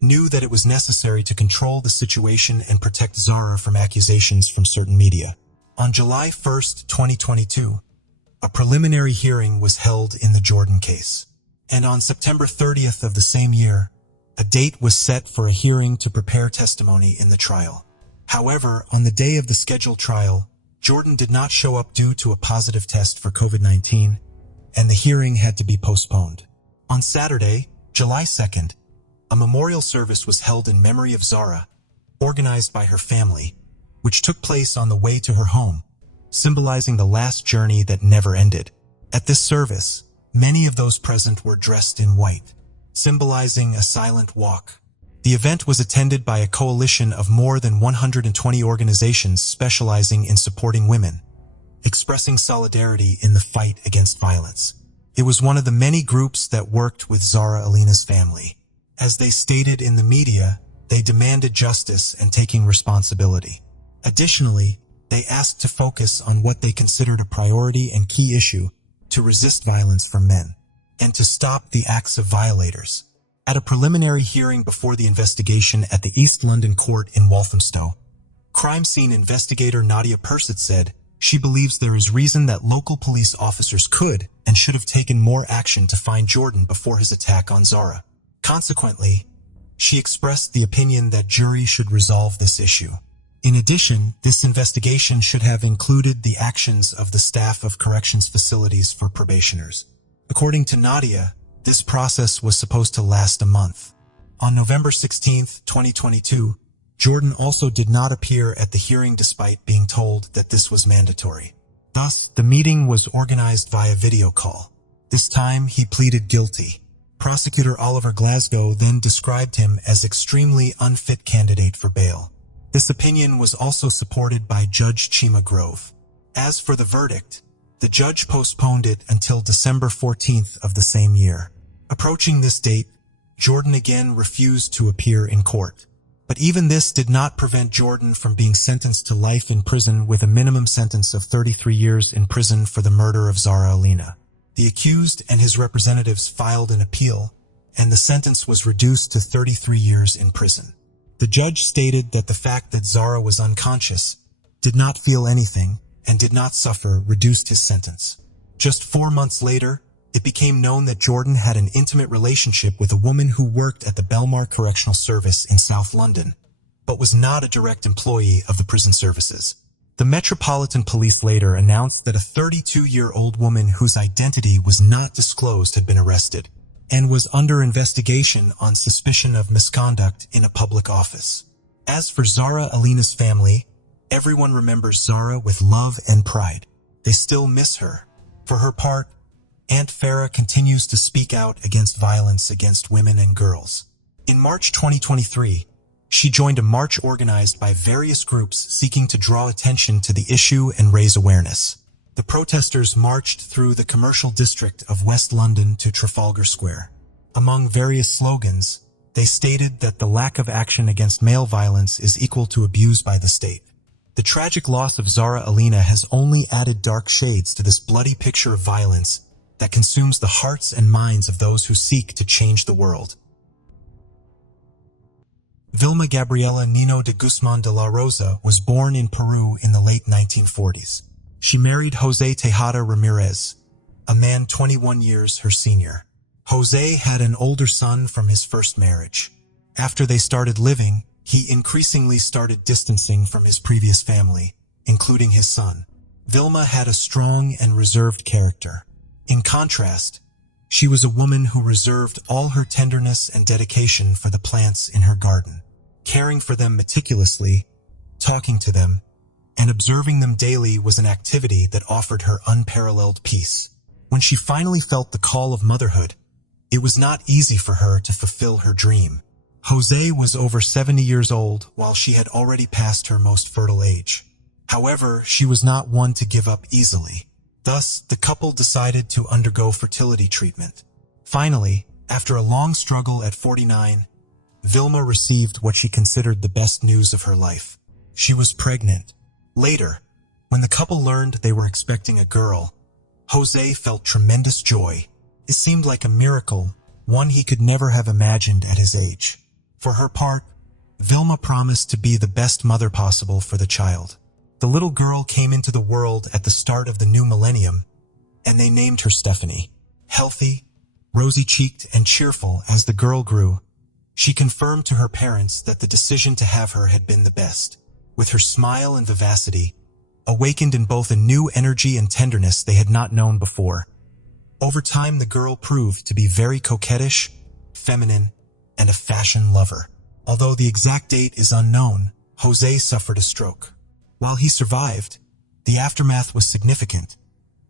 knew that it was necessary to control the situation and protect Zara from accusations from certain media. On July 1st, 2022, a preliminary hearing was held in the Jordan case. And on September 30th of the same year, a date was set for a hearing to prepare testimony in the trial. However, on the day of the scheduled trial, Jordan did not show up due to a positive test for COVID-19, and the hearing had to be postponed. On Saturday, July 2nd, a memorial service was held in memory of Zara, organized by her family, which took place on the way to her home, symbolizing the last journey that never ended. At this service, many of those present were dressed in white, symbolizing a silent walk. The event was attended by a coalition of more than 120 organizations specializing in supporting women, expressing solidarity in the fight against violence. It was one of the many groups that worked with Zara Alina's family. As they stated in the media, they demanded justice and taking responsibility. Additionally, they asked to focus on what they considered a priority and key issue: to resist violence from men, and to stop the acts of violators. At a preliminary hearing before the investigation at the East London court in Walthamstow, crime scene investigator Nadia Persett said she believes there is reason that local police officers could and should have taken more action to find Jordan before his attack on Zara. Consequently, she expressed the opinion that jury should resolve this issue. In addition, this investigation should have included the actions of the staff of corrections facilities for probationers. According to Nadia, this process was supposed to last a month. On November 16, 2022, Jordan also did not appear at the hearing despite being told that this was mandatory. Thus, the meeting was organized via video call. This time, he pleaded guilty. Prosecutor Oliver Glasgow then described him as extremely unfit candidate for bail. This opinion was also supported by Judge Chima Grove. As for the verdict, the judge postponed it until December 14th of the same year. Approaching this date, Jordan again refused to appear in court. But even this did not prevent Jordan from being sentenced to life in prison with a minimum sentence of 33 years in prison for the murder of Zara Alina. The accused and his representatives filed an appeal, and the sentence was reduced to 33 years in prison. The judge stated that the fact that Zara was unconscious, did not feel anything, and did not suffer reduced his sentence. Just 4 months later, it became known that Jordan had an intimate relationship with a woman who worked at the Belmar Correctional Service in South London, but was not a direct employee of the prison services. The Metropolitan Police later announced that a 32-year-old woman whose identity was not disclosed had been arrested, and was under investigation on suspicion of misconduct in a public office. As for Zara Alina's family, everyone remembers Zara with love and pride. They still miss her. For her part, Aunt Farah continues to speak out against violence against women and girls. In March 2023, she joined a march organized by various groups seeking to draw attention to the issue and raise awareness. The protesters marched through the commercial district of West London to Trafalgar Square. Among various slogans, they stated that the lack of action against male violence is equal to abuse by the state. The tragic loss of Zara Alina has only added dark shades to this bloody picture of violence that consumes the hearts and minds of those who seek to change the world. Vilma Gabriela Nino de Guzman de la Rosa was born in Peru in the late 1940s. She married José Tejada Ramirez, a man 21 years her senior. José had an older son from his first marriage. After they started living, he increasingly started distancing from his previous family, including his son. Vilma had a strong and reserved character. In contrast, she was a woman who reserved all her tenderness and dedication for the plants in her garden, caring for them meticulously, talking to them, and observing them daily was an activity that offered her unparalleled peace. When she finally felt the call of motherhood, it was not easy for her to fulfill her dream. José was over 70 years old while she had already passed her most fertile age. However, she was not one to give up easily. Thus, the couple decided to undergo fertility treatment. Finally, after a long struggle at 49, Vilma received what she considered the best news of her life. She was pregnant. Later, when the couple learned they were expecting a girl, José felt tremendous joy. It seemed like a miracle, one he could never have imagined at his age. For her part, Vilma promised to be the best mother possible for the child. The little girl came into the world at the start of the new millennium, and they named her Stephanie. Healthy, rosy-cheeked, and cheerful as the girl grew, she confirmed to her parents that the decision to have her had been the best. With her smile and vivacity, awakened in both a new energy and tenderness they had not known before. Over time, the girl proved to be very coquettish, feminine, and a fashion lover. Although the exact date is unknown, José suffered a stroke. While he survived, the aftermath was significant,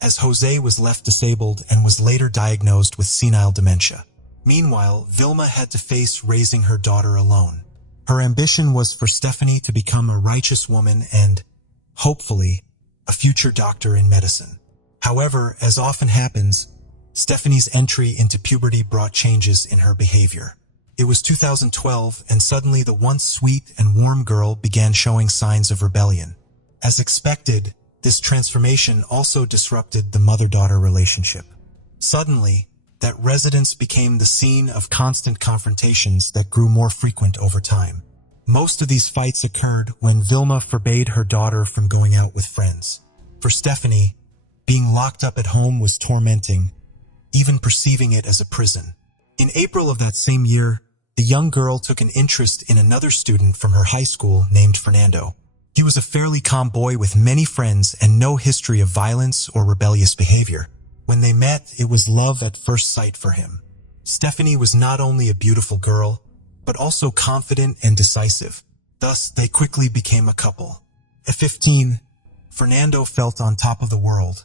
as José was left disabled and was later diagnosed with senile dementia. Meanwhile, Vilma had to face raising her daughter alone. Her ambition was for Stephanie to become a righteous woman and, hopefully, a future doctor in medicine. However, as often happens, Stephanie's entry into puberty brought changes in her behavior. It was 2012, and suddenly the once sweet and warm girl began showing signs of rebellion. As expected, this transformation also disrupted the mother-daughter relationship. Suddenly, that residence became the scene of constant confrontations that grew more frequent over time. Most of these fights occurred when Vilma forbade her daughter from going out with friends. For Stephanie, being locked up at home was tormenting, even perceiving it as a prison. In April of that same year, the young girl took an interest in another student from her high school named Fernando. He was a fairly calm boy with many friends and no history of violence or rebellious behavior. When they met, it was love at first sight for him. Stephanie was not only a beautiful girl, but also confident and decisive. Thus, they quickly became a couple. At 15, Fernando felt on top of the world,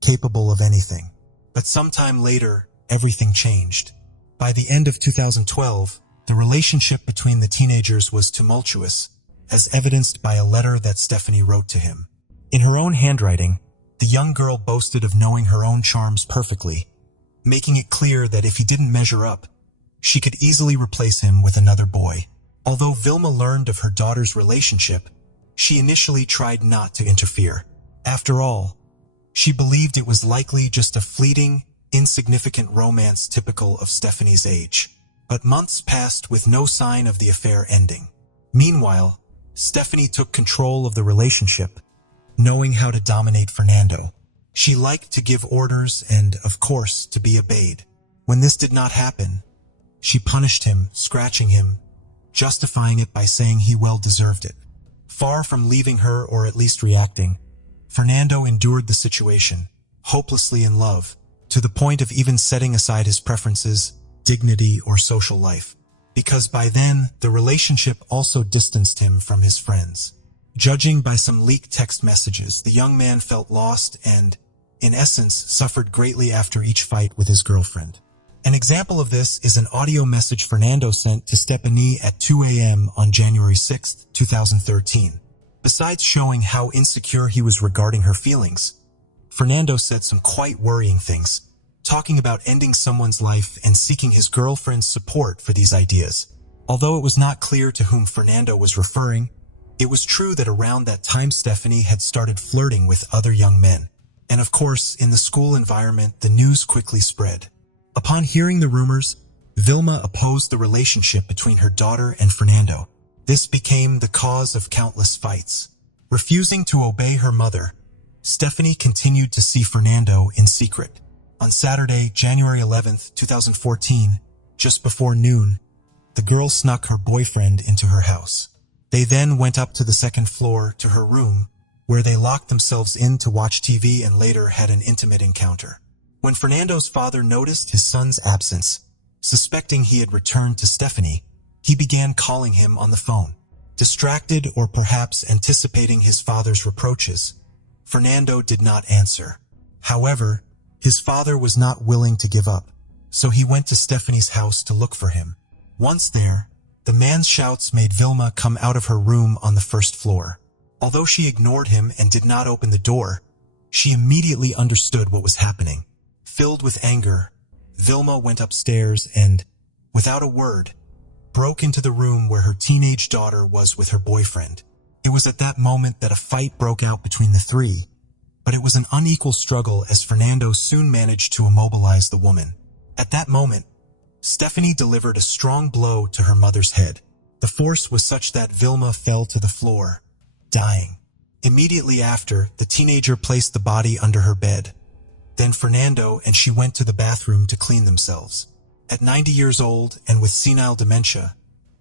capable of anything. But sometime later, everything changed. By the end of 2012, the relationship between the teenagers was tumultuous, as evidenced by a letter that Stephanie wrote to him. In her own handwriting, the young girl boasted of knowing her own charms perfectly, making it clear that if he didn't measure up, she could easily replace him with another boy. Although Vilma learned of her daughter's relationship, she initially tried not to interfere. After all, she believed it was likely just a fleeting, insignificant romance typical of Stephanie's age. But months passed with no sign of the affair ending. Meanwhile, Stephanie took control of the relationship, knowing how to dominate Fernando. She liked to give orders and, of course, to be obeyed. When this did not happen, she punished him, scratching him, justifying it by saying he well deserved it. Far from leaving her or at least reacting, Fernando endured the situation, hopelessly in love, to the point of even setting aside his preferences, dignity, or social life. Because by then, the relationship also distanced him from his friends. Judging by some leaked text messages, the young man felt lost and, in essence, suffered greatly after each fight with his girlfriend. An example of this is an audio message Fernando sent to Stephanie at 2 a.m. on January 6, 2013. Besides showing how insecure he was regarding her feelings, Fernando said some quite worrying things, talking about ending someone's life and seeking his girlfriend's support for these ideas. Although it was not clear to whom Fernando was referring, it was true that around that time Stephanie had started flirting with other young men. And of course, in the school environment, the news quickly spread. Upon hearing the rumors, Vilma opposed the relationship between her daughter and Fernando. This became the cause of countless fights. Refusing to obey her mother, Stephanie continued to see Fernando in secret. On Saturday, January 11, 2014, just before noon, the girl snuck her boyfriend into her house. They then went up to the second floor to her room, where they locked themselves in to watch TV and later had an intimate encounter. When Fernando's father noticed his son's absence, suspecting he had returned to Stephanie, he began calling him on the phone. Distracted or perhaps anticipating his father's reproaches, Fernando did not answer. However, his father was not willing to give up, so he went to Stephanie's house to look for him. Once there, the man's shouts made Vilma come out of her room on the first floor. Although she ignored him and did not open the door, she immediately understood what was happening. Filled with anger, Vilma went upstairs and, without a word, broke into the room where her teenage daughter was with her boyfriend. It was at that moment that a fight broke out between the three, but it was an unequal struggle as Fernando soon managed to immobilize the woman. At that moment, Stephanie delivered a strong blow to her mother's head. The force was such that Vilma fell to the floor, dying. Immediately after, the teenager placed the body under her bed. Then Fernando and she went to the bathroom to clean themselves. At 90 years old and with senile dementia,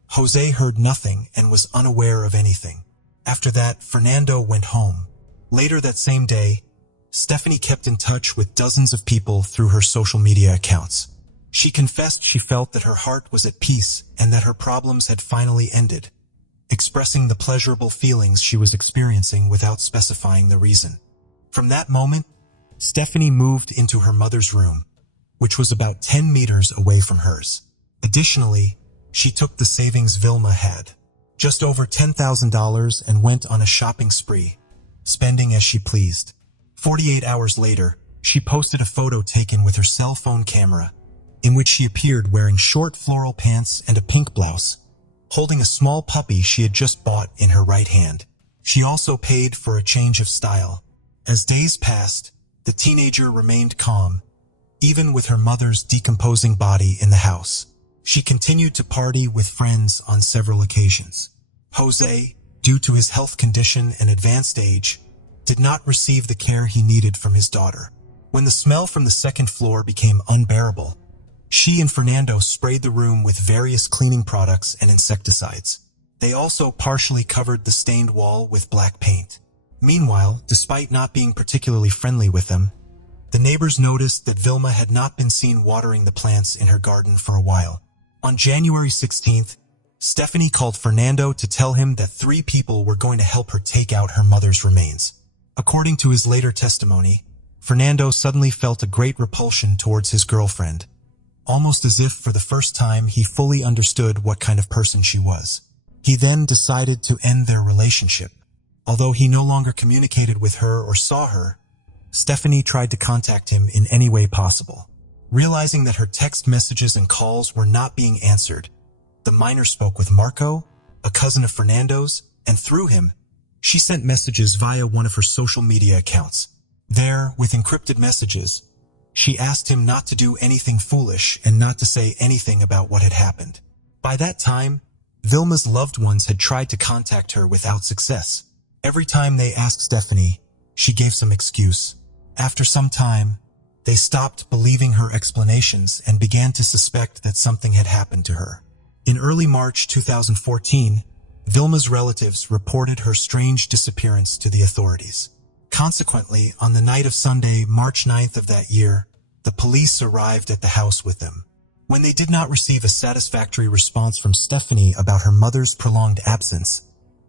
Jose heard nothing and was unaware of anything. After that, Fernando went home. Later that same day, Stephanie kept in touch with dozens of people through her social media accounts. She confessed she felt that her heart was at peace and that her problems had finally ended, expressing the pleasurable feelings she was experiencing without specifying the reason. From that moment, Stephanie moved into her mother's room, which was about 10 meters away from hers. Additionally, she took the savings Vilma had, just over $10,000, and went on a shopping spree, spending as she pleased. 48 hours later, she posted a photo taken with her cell phone camera, in which she appeared wearing short floral pants and a pink blouse, holding a small puppy she had just bought in her right hand. She also paid for a change of style. As days passed, the teenager remained calm, even with her mother's decomposing body in the house. She continued to party with friends on several occasions. Jose, due to his health condition and advanced age, did not receive the care he needed from his daughter. When the smell from the second floor became unbearable, she and Fernando sprayed the room with various cleaning products and insecticides. They also partially covered the stained wall with black paint. Meanwhile, despite not being particularly friendly with them, the neighbors noticed that Vilma had not been seen watering the plants in her garden for a while. On January 16th, Stephanie called Fernando to tell him that 3 people were going to help her take out her mother's remains. According to his later testimony, Fernando suddenly felt a great repulsion towards his girlfriend, almost as if for the first time he fully understood what kind of person she was. He then decided to end their relationship. Although he no longer communicated with her or saw her, Stephanie tried to contact him in any way possible. Realizing that her text messages and calls were not being answered, the minor spoke with Marco, a cousin of Fernando's, and through him, she sent messages via one of her social media accounts. There, with encrypted messages, she asked him not to do anything foolish and not to say anything about what had happened. By that time, Vilma's loved ones had tried to contact her without success. Every time they asked Stephanie, she gave some excuse. After some time, they stopped believing her explanations and began to suspect that something had happened to her. In early March 2014, Vilma's relatives reported her strange disappearance to the authorities. Consequently, on the night of Sunday, March 9th of that year, the police arrived at the house with them. When they did not receive a satisfactory response from Stephanie about her mother's prolonged absence,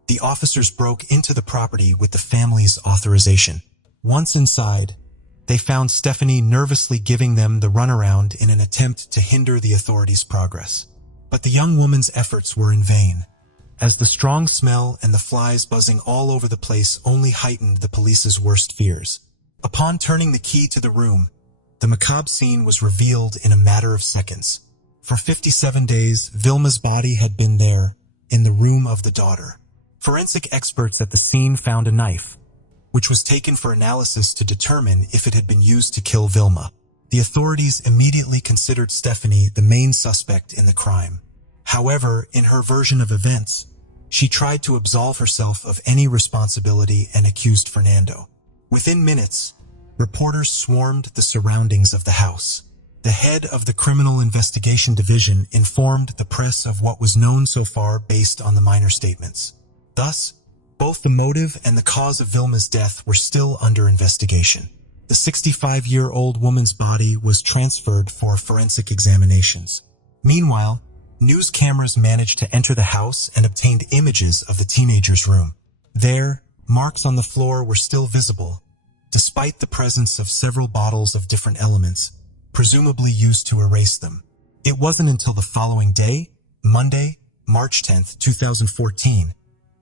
the officers broke into the property with the family's authorization. Once inside, they found Stephanie nervously giving them the runaround in an attempt to hinder the authorities' progress. But the young woman's efforts were in vain, as the strong smell and the flies buzzing all over the place only heightened the police's worst fears. Upon turning the key to the room, the macabre scene was revealed in a matter of seconds. For 57 days, Vilma's body had been there, in the room of the daughter. Forensic experts at the scene found a knife, which was taken for analysis to determine if it had been used to kill Vilma. The authorities immediately considered Stephanie the main suspect in the crime. However, in her version of events, she tried to absolve herself of any responsibility and accused Fernando. Within minutes, reporters swarmed the surroundings of the house. The head of the Criminal Investigation Division informed the press of what was known so far based on the minor statements. Thus, both the motive and the cause of Vilma's death were still under investigation. The 65-year-old woman's body was transferred for forensic examinations. Meanwhile, news cameras managed to enter the house and obtained images of the teenager's room. There, marks on the floor were still visible, despite the presence of several bottles of different elements, presumably used to erase them. It wasn't until the following day, Monday, March 10th, 2014,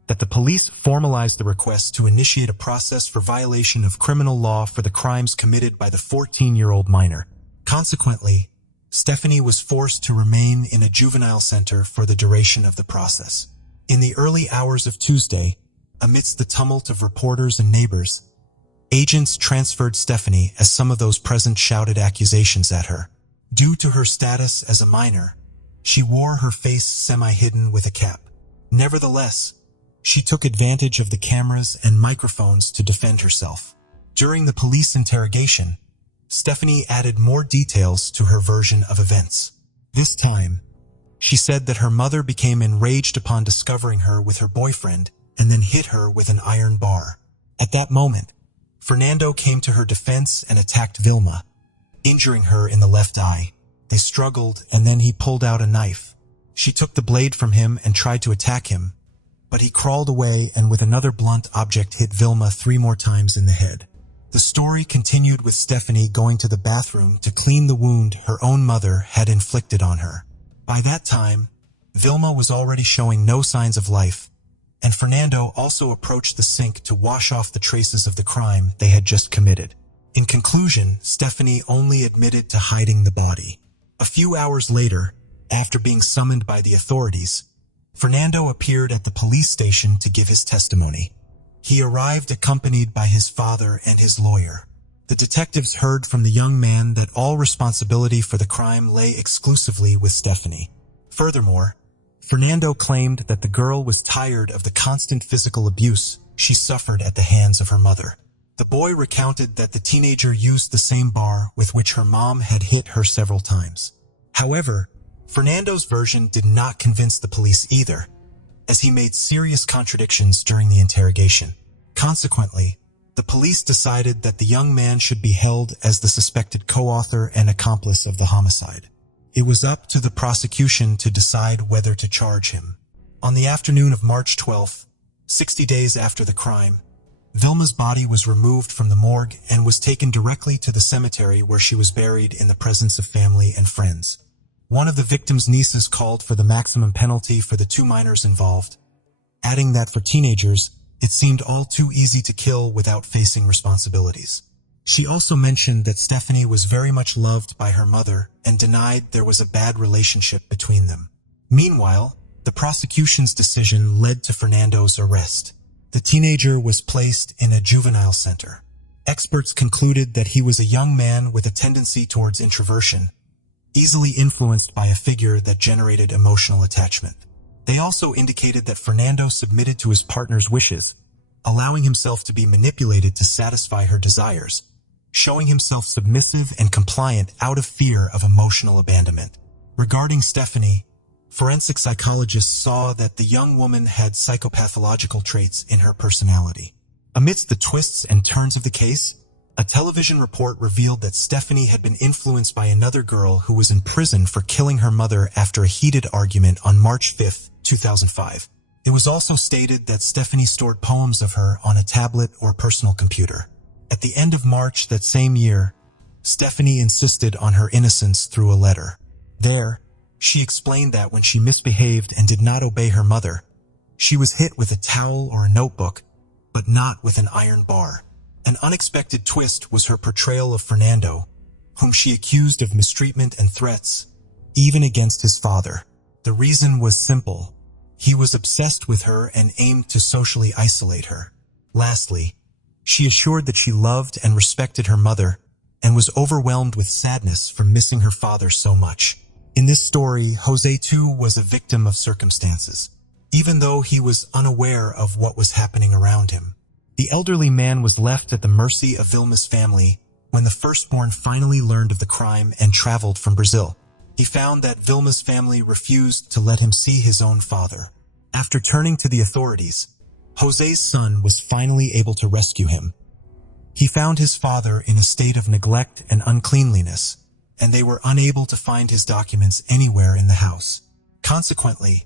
that the police formalized the request to initiate a process for violation of criminal law for the crimes committed by the 14-year-old minor. Consequently, Stephanie was forced to remain in a juvenile center for the duration of the process. In the early hours of Tuesday, amidst the tumult of reporters and neighbors, agents transferred Stephanie as some of those present shouted accusations at her. Due to her status as a minor, she wore her face semi-hidden with a cap. Nevertheless, she took advantage of the cameras and microphones to defend herself. During the police interrogation, Stephanie added more details to her version of events. This time, she said that her mother became enraged upon discovering her with her boyfriend and then hit her with an iron bar. At that moment, Fernando came to her defense and attacked Vilma, injuring her in the left eye. They struggled, and then he pulled out a knife. She took the blade from him and tried to attack him, but he crawled away and with another blunt object hit Vilma 3 more times in the head. The story continued with Stephanie going to the bathroom to clean the wound her own mother had inflicted on her. By that time, Vilma was already showing no signs of life, and Fernando also approached the sink to wash off the traces of the crime they had just committed. In conclusion, Stephanie only admitted to hiding the body. A few hours later, after being summoned by the authorities, Fernando appeared at the police station to give his testimony. He arrived accompanied by his father and his lawyer. The detectives heard from the young man that all responsibility for the crime lay exclusively with Stephanie. Furthermore, Fernando claimed that the girl was tired of the constant physical abuse she suffered at the hands of her mother. The boy recounted that the teenager used the same bar with which her mom had hit her several times. However, Fernando's version did not convince the police either, as he made serious contradictions during the interrogation. Consequently, the police decided that the young man should be held as the suspected co-author and accomplice of the homicide. It was up to the prosecution to decide whether to charge him. On the afternoon of March 12th, 60 days after the crime, Vilma's body was removed from the morgue and was taken directly to the cemetery where she was buried in the presence of family and friends. One of the victim's nieces called for the maximum penalty for the 2 minors involved, adding that for teenagers, it seemed all too easy to kill without facing responsibilities. She also mentioned that Stephanie was very much loved by her mother and denied there was a bad relationship between them. Meanwhile, the prosecution's decision led to Fernando's arrest. The teenager was placed in a juvenile center. Experts concluded that he was a young man with a tendency towards introversion, easily influenced by a figure that generated emotional attachment. They also indicated that Fernando submitted to his partner's wishes, allowing himself to be manipulated to satisfy her desires, showing himself submissive and compliant out of fear of emotional abandonment. Regarding Stephanie, forensic psychologists saw that the young woman had psychopathological traits in her personality. Amidst the twists and turns of the case, a television report revealed that Stephanie had been influenced by another girl who was in prison for killing her mother after a heated argument on March 5, 2005. It was also stated that Stephanie stored poems of her on a tablet or personal computer. At the end of March that same year, Stephanie insisted on her innocence through a letter. There, she explained that when she misbehaved and did not obey her mother, she was hit with a towel or a notebook, but not with an iron bar. An unexpected twist was her portrayal of Fernando, whom she accused of mistreatment and threats, even against his father. The reason was simple. He was obsessed with her and aimed to socially isolate her. Lastly, she assured that she loved and respected her mother and was overwhelmed with sadness for missing her father so much. In this story, Jose too was a victim of circumstances, even though he was unaware of what was happening around him. The elderly man was left at the mercy of Vilma's family when the firstborn finally learned of the crime and traveled from Brazil. He found that Vilma's family refused to let him see his own father. After turning to the authorities, Jose's son was finally able to rescue him. He found his father in a state of neglect and uncleanliness, and they were unable to find his documents anywhere in the house. Consequently,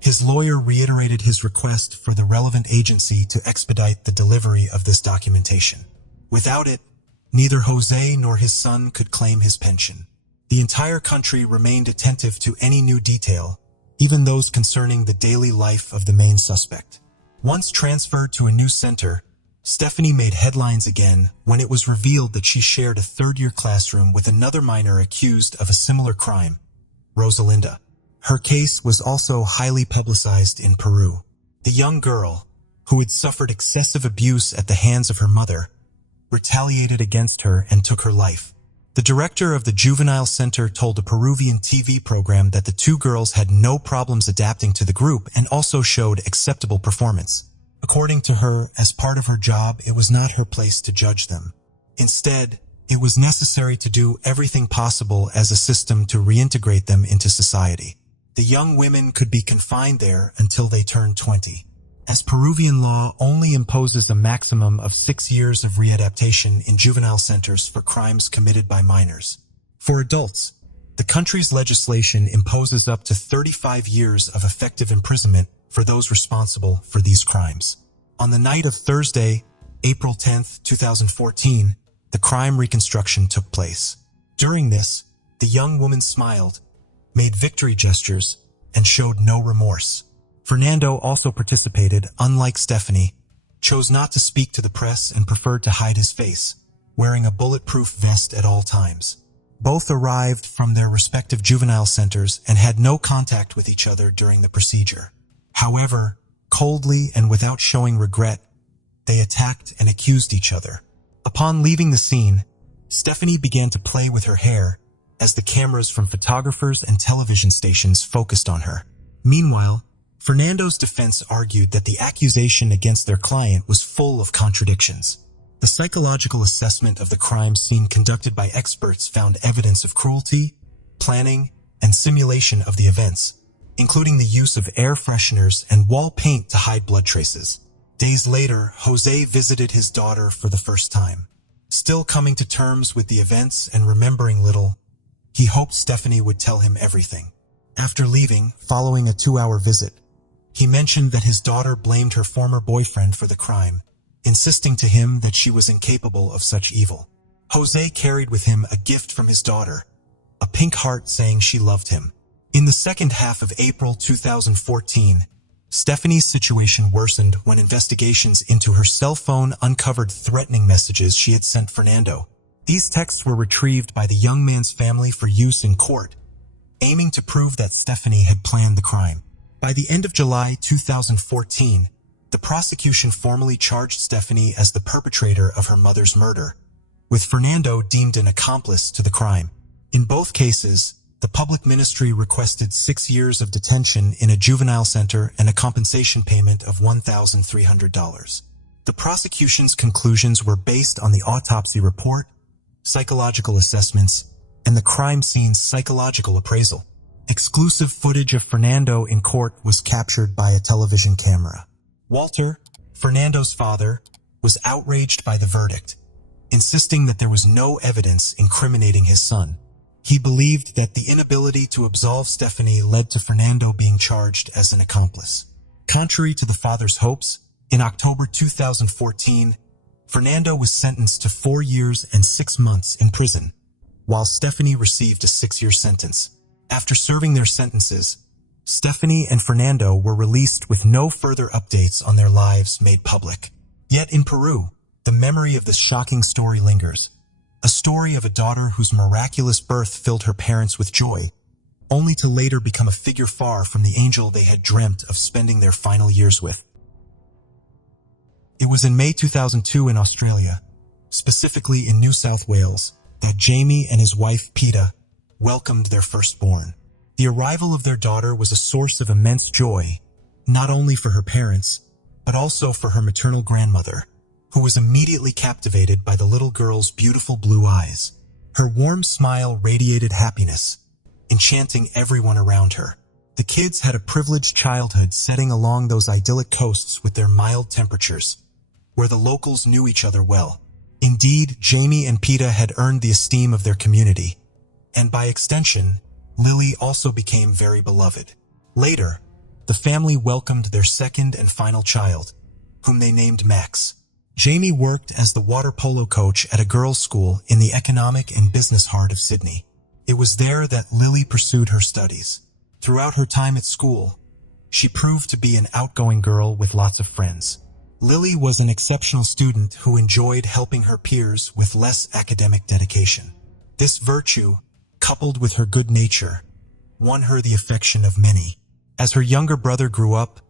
his lawyer reiterated his request for the relevant agency to expedite the delivery of this documentation. Without it, neither Jose nor his son could claim his pension. The entire country remained attentive to any new detail, even those concerning the daily life of the main suspect. Once transferred to a new center, Stephanie made headlines again when it was revealed that she shared a third-year classroom with another minor accused of a similar crime, Rosalinda. Her case was also highly publicized in Peru. The young girl, who had suffered excessive abuse at the hands of her mother, retaliated against her and took her life. The director of the juvenile center told a Peruvian TV program that the 2 girls had no problems adapting to the group and also showed acceptable performance. According to her, as part of her job, it was not her place to judge them. Instead, it was necessary to do everything possible as a system to reintegrate them into society. The young women could be confined there until they turned 20. As Peruvian law only imposes a maximum of 6 years of readaptation in juvenile centers for crimes committed by minors. For adults, the country's legislation imposes up to 35 years of effective imprisonment for those responsible for these crimes. On the night of Thursday, April 10, 2014, the crime reconstruction took place. During this, the young woman smiled, made victory gestures, and showed no remorse. Fernando also participated, unlike Stephanie, chose not to speak to the press and preferred to hide his face, wearing a bulletproof vest at all times. Both arrived from their respective juvenile centers and had no contact with each other during the procedure. However, coldly and without showing regret, they attacked and accused each other. Upon leaving the scene, Stephanie began to play with her hair as the cameras from photographers and television stations focused on her. Meanwhile, Fernando's defense argued that the accusation against their client was full of contradictions. The psychological assessment of the crime scene conducted by experts found evidence of cruelty, planning, and simulation of the events, including the use of air fresheners and wall paint to hide blood traces. Days later, Jose visited his daughter for the first time. Still coming to terms with the events and remembering little, he hoped Stephanie would tell him everything. After leaving, following a 2-hour visit, he mentioned that his daughter blamed her former boyfriend for the crime, insisting to him that she was incapable of such evil. Jose carried with him a gift from his daughter, a pink heart saying she loved him. In the second half of April 2014, Stephanie's situation worsened when investigations into her cell phone uncovered threatening messages she had sent Fernando. These texts were retrieved by the young man's family for use in court, aiming to prove that Stephanie had planned the crime. By the end of July 2014, the prosecution formally charged Stephanie as the perpetrator of her mother's murder, with Fernando deemed an accomplice to the crime. In both cases, the public ministry requested 6 years of detention in a juvenile center and a compensation payment of $1,300. The prosecution's conclusions were based on the autopsy report, psychological assessments, and the crime scene's psychological appraisal. Exclusive footage of Fernando in court was captured by a television camera. Walter, Fernando's father, was outraged by the verdict, insisting that there was no evidence incriminating his son. He believed that the inability to absolve Stephanie led to Fernando being charged as an accomplice. Contrary to the father's hopes, in October 2014, Fernando was sentenced to 4 years and 6 months in prison, while Stephanie received a 6-year sentence. After serving their sentences, Stephanie and Fernando were released with no further updates on their lives made public. Yet in Peru, the memory of this shocking story lingers. A story of a daughter whose miraculous birth filled her parents with joy, only to later become a figure far from the angel they had dreamt of spending their final years with. It was in May 2002 in Australia, specifically in New South Wales, that Jamie and his wife Peta welcomed their firstborn. The arrival of their daughter was a source of immense joy, not only for her parents, but also for her maternal grandmother, who was immediately captivated by the little girl's beautiful blue eyes. Her warm smile radiated happiness, enchanting everyone around her. The kids had a privileged childhood setting along those idyllic coasts with their mild temperatures, where the locals knew each other well. Indeed, Jamie and Peta had earned the esteem of their community, and by extension, Lily also became very beloved. Later, the family welcomed their second and final child, whom they named Max. Jamie worked as the water polo coach at a girls' school in the economic and business heart of Sydney. It was there that Lily pursued her studies. Throughout her time at school, she proved to be an outgoing girl with lots of friends. Lily was an exceptional student who enjoyed helping her peers with less academic dedication. This virtue, coupled with her good nature, won her the affection of many. As her younger brother grew up,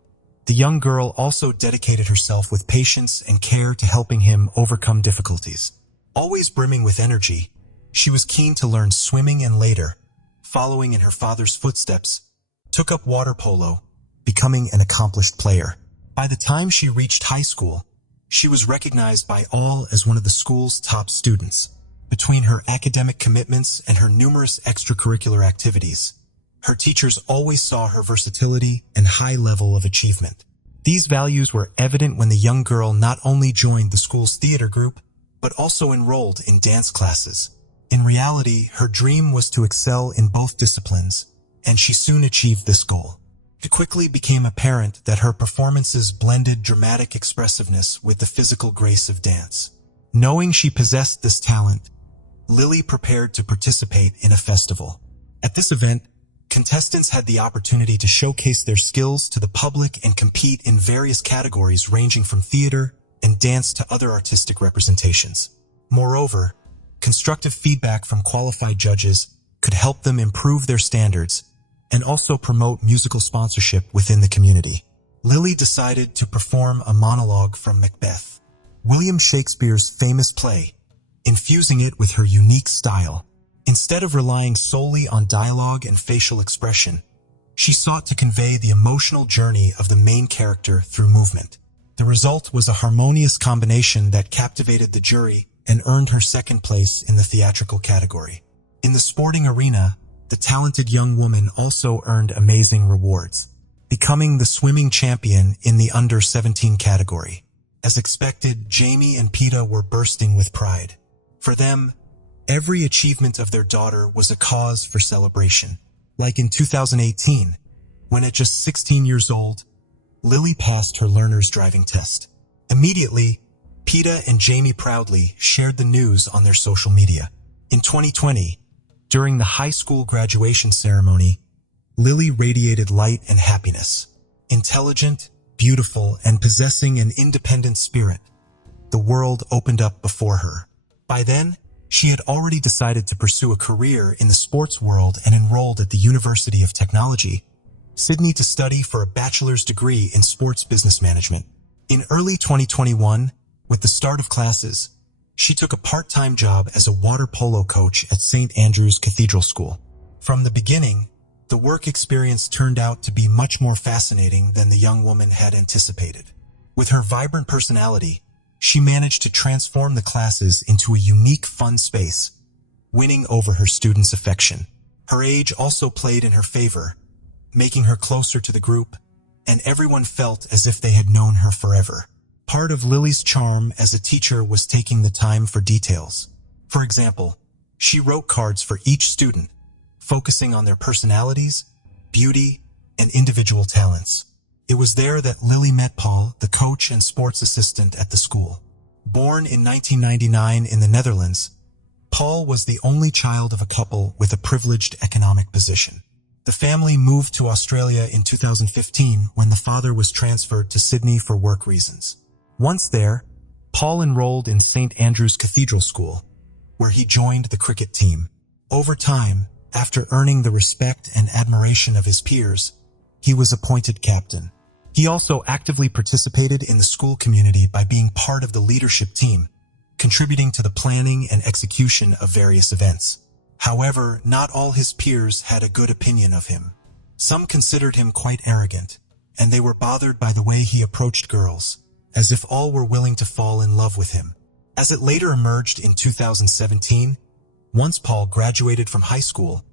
the young girl also dedicated herself with patience and care to helping him overcome difficulties. Always brimming with energy, she was keen to learn swimming and later, following in her father's footsteps, took up water polo, becoming an accomplished player. By the time she reached high school, she was recognized by all as one of the school's top students. Between her academic commitments and her numerous extracurricular activities, her teachers always saw her versatility and high level of achievement. These values were evident when the young girl not only joined the school's theater group, but also enrolled in dance classes. In reality, her dream was to excel in both disciplines, and she soon achieved this goal. It quickly became apparent that her performances blended dramatic expressiveness with the physical grace of dance. Knowing she possessed this talent, Lily prepared to participate in a festival. At this event, contestants had the opportunity to showcase their skills to the public and compete in various categories ranging from theater and dance to other artistic representations. Moreover, constructive feedback from qualified judges could help them improve their standards and also promote musical sponsorship within the community. Lily decided to perform a monologue from Macbeth, William Shakespeare's famous play, infusing it with her unique style. Instead of relying solely on dialogue and facial expression, she sought to convey the emotional journey of the main character through movement. The result was a harmonious combination that captivated the jury and earned her second place in the theatrical category. In the sporting arena, the talented young woman also earned amazing rewards, becoming the swimming champion in the under-17 category. As expected, Jamie and Peta were bursting with pride. For them, every achievement of their daughter was a cause for celebration. Like in 2018, when at just 16 years old, Lily passed her learner's driving test. Immediately, Peta and Jamie proudly shared the news on their social media. In 2020, during the high school graduation ceremony, Lily radiated light and happiness. Intelligent, beautiful, and possessing an independent spirit, the world opened up before her. By then, she had already decided to pursue a career in the sports world and enrolled at the University of Technology, Sydney, to study for a bachelor's degree in sports business management. In early 2021, with the start of classes, she took a part-time job as a water polo coach at St. Andrew's Cathedral School. From the beginning, the work experience turned out to be much more fascinating than the young woman had anticipated. With her vibrant personality, she managed to transform the classes into a unique, fun space, winning over her students' affection. Her age also played in her favor, making her closer to the group, and everyone felt as if they had known her forever. Part of Lily's charm as a teacher was taking the time for details. For example, she wrote cards for each student, focusing on their personalities, beauty, and individual talents. It was there that Lily met Paul, the coach and sports assistant at the school. Born in 1999 in the Netherlands, Paul was the only child of a couple with a privileged economic position. The family moved to Australia in 2015 when the father was transferred to Sydney for work reasons. Once there, Paul enrolled in St. Andrew's Cathedral School, where he joined the cricket team. Over time, after earning the respect and admiration of his peers, he was appointed captain. He also actively participated in the school community by being part of the leadership team, contributing to the planning and execution of various events. However, not all his peers had a good opinion of him. Some considered him quite arrogant, and they were bothered by the way he approached girls, as if all were willing to fall in love with him. As it later emerged in 2017, once Paul graduated from high school,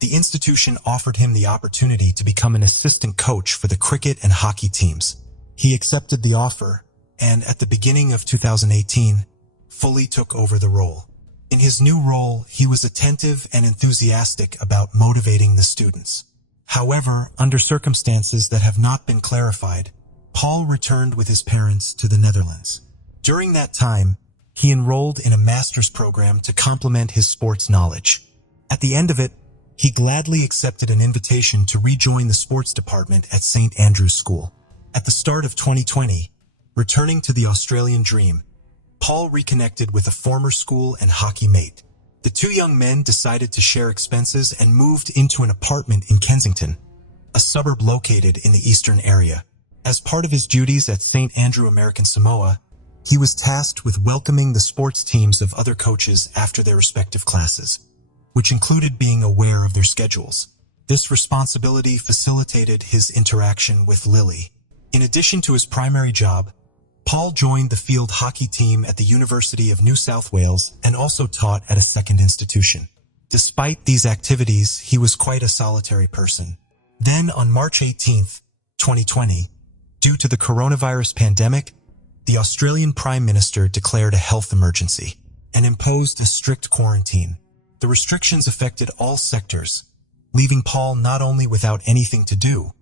the institution offered him the opportunity to become an assistant coach for the cricket and hockey teams. He accepted the offer, and at the beginning of 2018, fully took over the role. In his new role, he was attentive and enthusiastic about motivating the students. However, under circumstances that have not been clarified, Paul returned with his parents to the Netherlands. During that time, he enrolled in a master's program to complement his sports knowledge. At the end of it, he gladly accepted an invitation to rejoin the sports department at St. Andrew's School. At the start of 2020, returning to the Australian dream, Paul reconnected with a former school and hockey mate. The two young men decided to share expenses and moved into an apartment in Kensington, a suburb located in the eastern area. As part of his duties at St. Andrew American Samoa, he was tasked with welcoming the sports teams of other coaches after their respective classes, which included being aware of their schedules. This responsibility facilitated his interaction with Lily. In addition to his primary job, Paul joined the field hockey team at the University of New South Wales and also taught at a second institution. Despite these activities, he was quite a solitary person. Then, on March 18, 2020, due to the coronavirus pandemic, the Australian Prime Minister declared a health emergency and imposed a strict quarantine. The restrictions affected all sectors, leaving Paul not only without anything to do,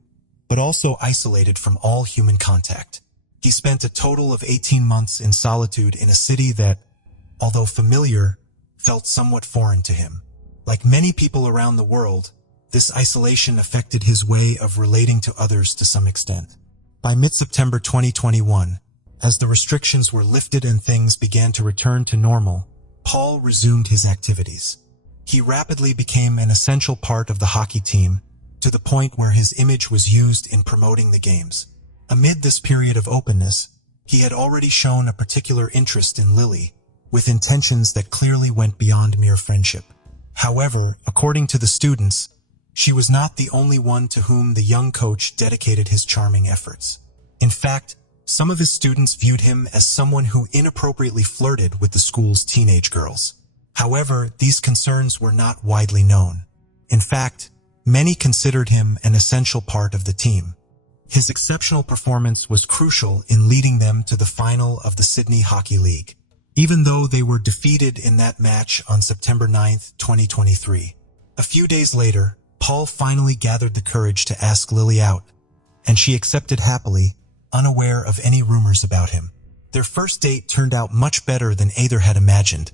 but also isolated from all human contact. He spent a total of 18 months in solitude in a city that, although familiar, felt somewhat foreign to him. Like many people around the world, this isolation affected his way of relating to others to some extent. By mid-September 2021, as the restrictions were lifted and things began to return to normal, Paul resumed his activities. He rapidly became an essential part of the hockey team, to the point where his image was used in promoting the games. Amid this period of openness, he had already shown a particular interest in Lily, with intentions that clearly went beyond mere friendship. However, according to the students, she was not the only one to whom the young coach dedicated his charming efforts. In fact, some of his students viewed him as someone who inappropriately flirted with the school's teenage girls. However, these concerns were not widely known. In fact, many considered him an essential part of the team. His exceptional performance was crucial in leading them to the final of the Sydney Hockey League, even though they were defeated in that match on September 9, 2023. A few days later, Paul finally gathered the courage to ask Lily out, and she accepted happily, unaware of any rumors about him. Their first date turned out much better than either had imagined,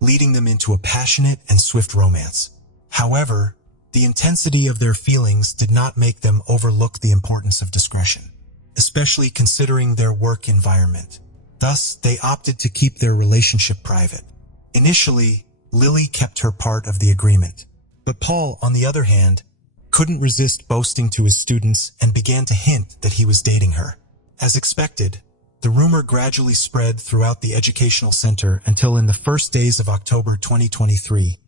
leading them into a passionate and swift romance. However, the intensity of their feelings did not make them overlook the importance of discretion, especially considering their work environment. Thus, they opted to keep their relationship private. Initially, Lily kept her part of the agreement, but Paul, on the other hand, couldn't resist boasting to his students and began to hint that he was dating her. As expected, the rumor gradually spread throughout the educational center until in the first days of October 2023,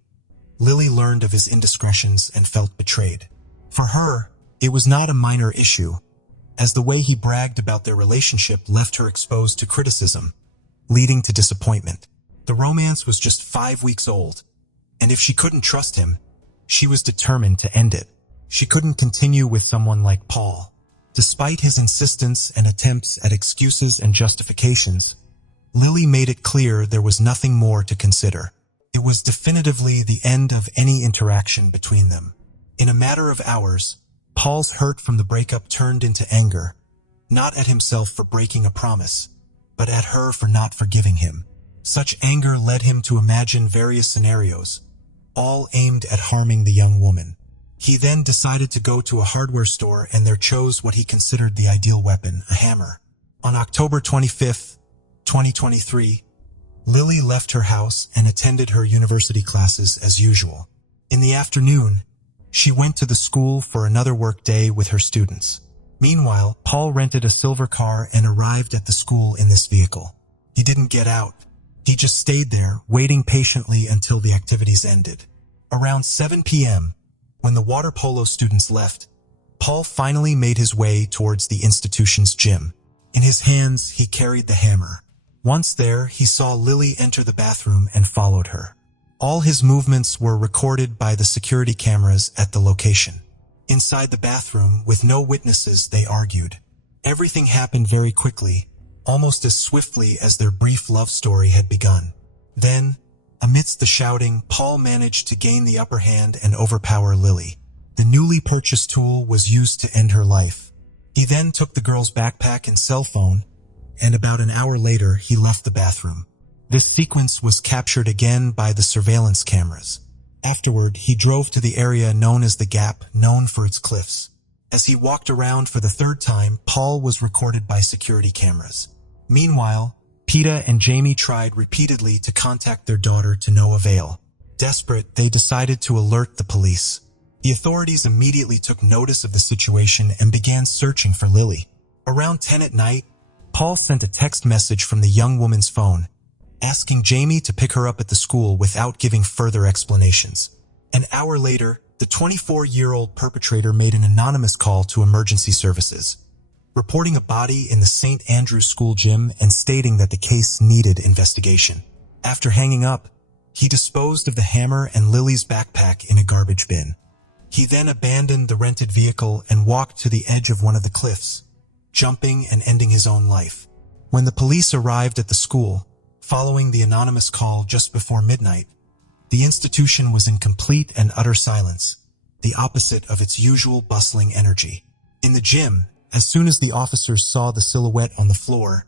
Lily learned of his indiscretions and felt betrayed. For her, it was not a minor issue, as the way he bragged about their relationship left her exposed to criticism, leading to disappointment. The romance was just 5 weeks old, and if she couldn't trust him, she was determined to end it. She couldn't continue with someone like Paul. Despite his insistence and attempts at excuses and justifications, Lily made it clear there was nothing more to consider. It was definitively the end of any interaction between them. In a matter of hours, Paul's hurt from the breakup turned into anger, not at himself for breaking a promise, but at her for not forgiving him. Such anger led him to imagine various scenarios, all aimed at harming the young woman. He then decided to go to a hardware store and there chose what he considered the ideal weapon, a hammer. On October 25, 2023, Lily left her house and attended her university classes as usual. In the afternoon, she went to the school for another work day with her students. Meanwhile, Paul rented a silver car and arrived at the school in this vehicle. He didn't get out. He just stayed there, waiting patiently until the activities ended. Around 7 p.m., when the water polo students left, Paul finally made his way towards the institution's gym. In his hands, he carried the hammer. Once there, he saw Lily enter the bathroom and followed her. All his movements were recorded by the security cameras at the location. Inside the bathroom, with no witnesses, they argued. Everything happened very quickly, almost as swiftly as their brief love story had begun. Then, amidst the shouting, Paul managed to gain the upper hand and overpower Lily. The newly purchased tool was used to end her life. He then took the girl's backpack and cell phone, and about an hour later, he left the bathroom. This sequence was captured again by the surveillance cameras. Afterward, he drove to the area known as the Gap, known for its cliffs. As he walked around for the third time, Paul was recorded by security cameras. Meanwhile, Peta and Jamie tried repeatedly to contact their daughter to no avail. Desperate, they decided to alert the police. The authorities immediately took notice of the situation and began searching for Lily. Around 10 at night, Paul sent a text message from the young woman's phone, asking Jamie to pick her up at the school without giving further explanations. An hour later, the 24-year-old perpetrator made an anonymous call to emergency services, reporting a body in the St. Andrew's School gym and stating that the case needed investigation. After hanging up, he disposed of the hammer and Lily's backpack in a garbage bin. He then abandoned the rented vehicle and walked to the edge of one of the cliffs, jumping and ending his own life. When the police arrived at the school, following the anonymous call just before midnight, the institution was in complete and utter silence, the opposite of its usual bustling energy. In the gym, as soon as the officers saw the silhouette on the floor,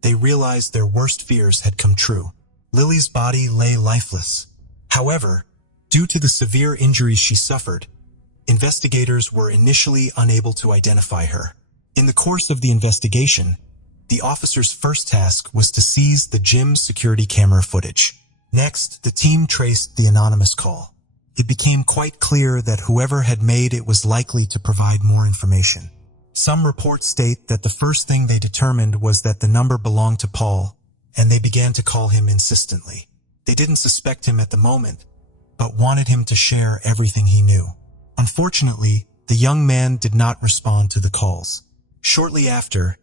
they realized their worst fears had come true. Lily's body lay lifeless. However, due to the severe injuries she suffered, investigators were initially unable to identify her. In the course of the investigation, the officers' first task was to seize the gym's security camera footage. Next, the team traced the anonymous call. It became quite clear that whoever had made it was likely to provide more information. Some reports state that the first thing they determined was that the number belonged to Paul, and they began to call him insistently. They didn't suspect him at the moment, but wanted him to share everything he knew. Unfortunately, the young man did not respond to the calls. Shortly after,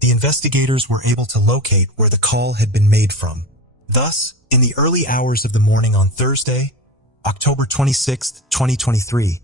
the investigators were able to locate where the call had been made from. Thus, in the early hours of the morning on Thursday, October 26, 2023,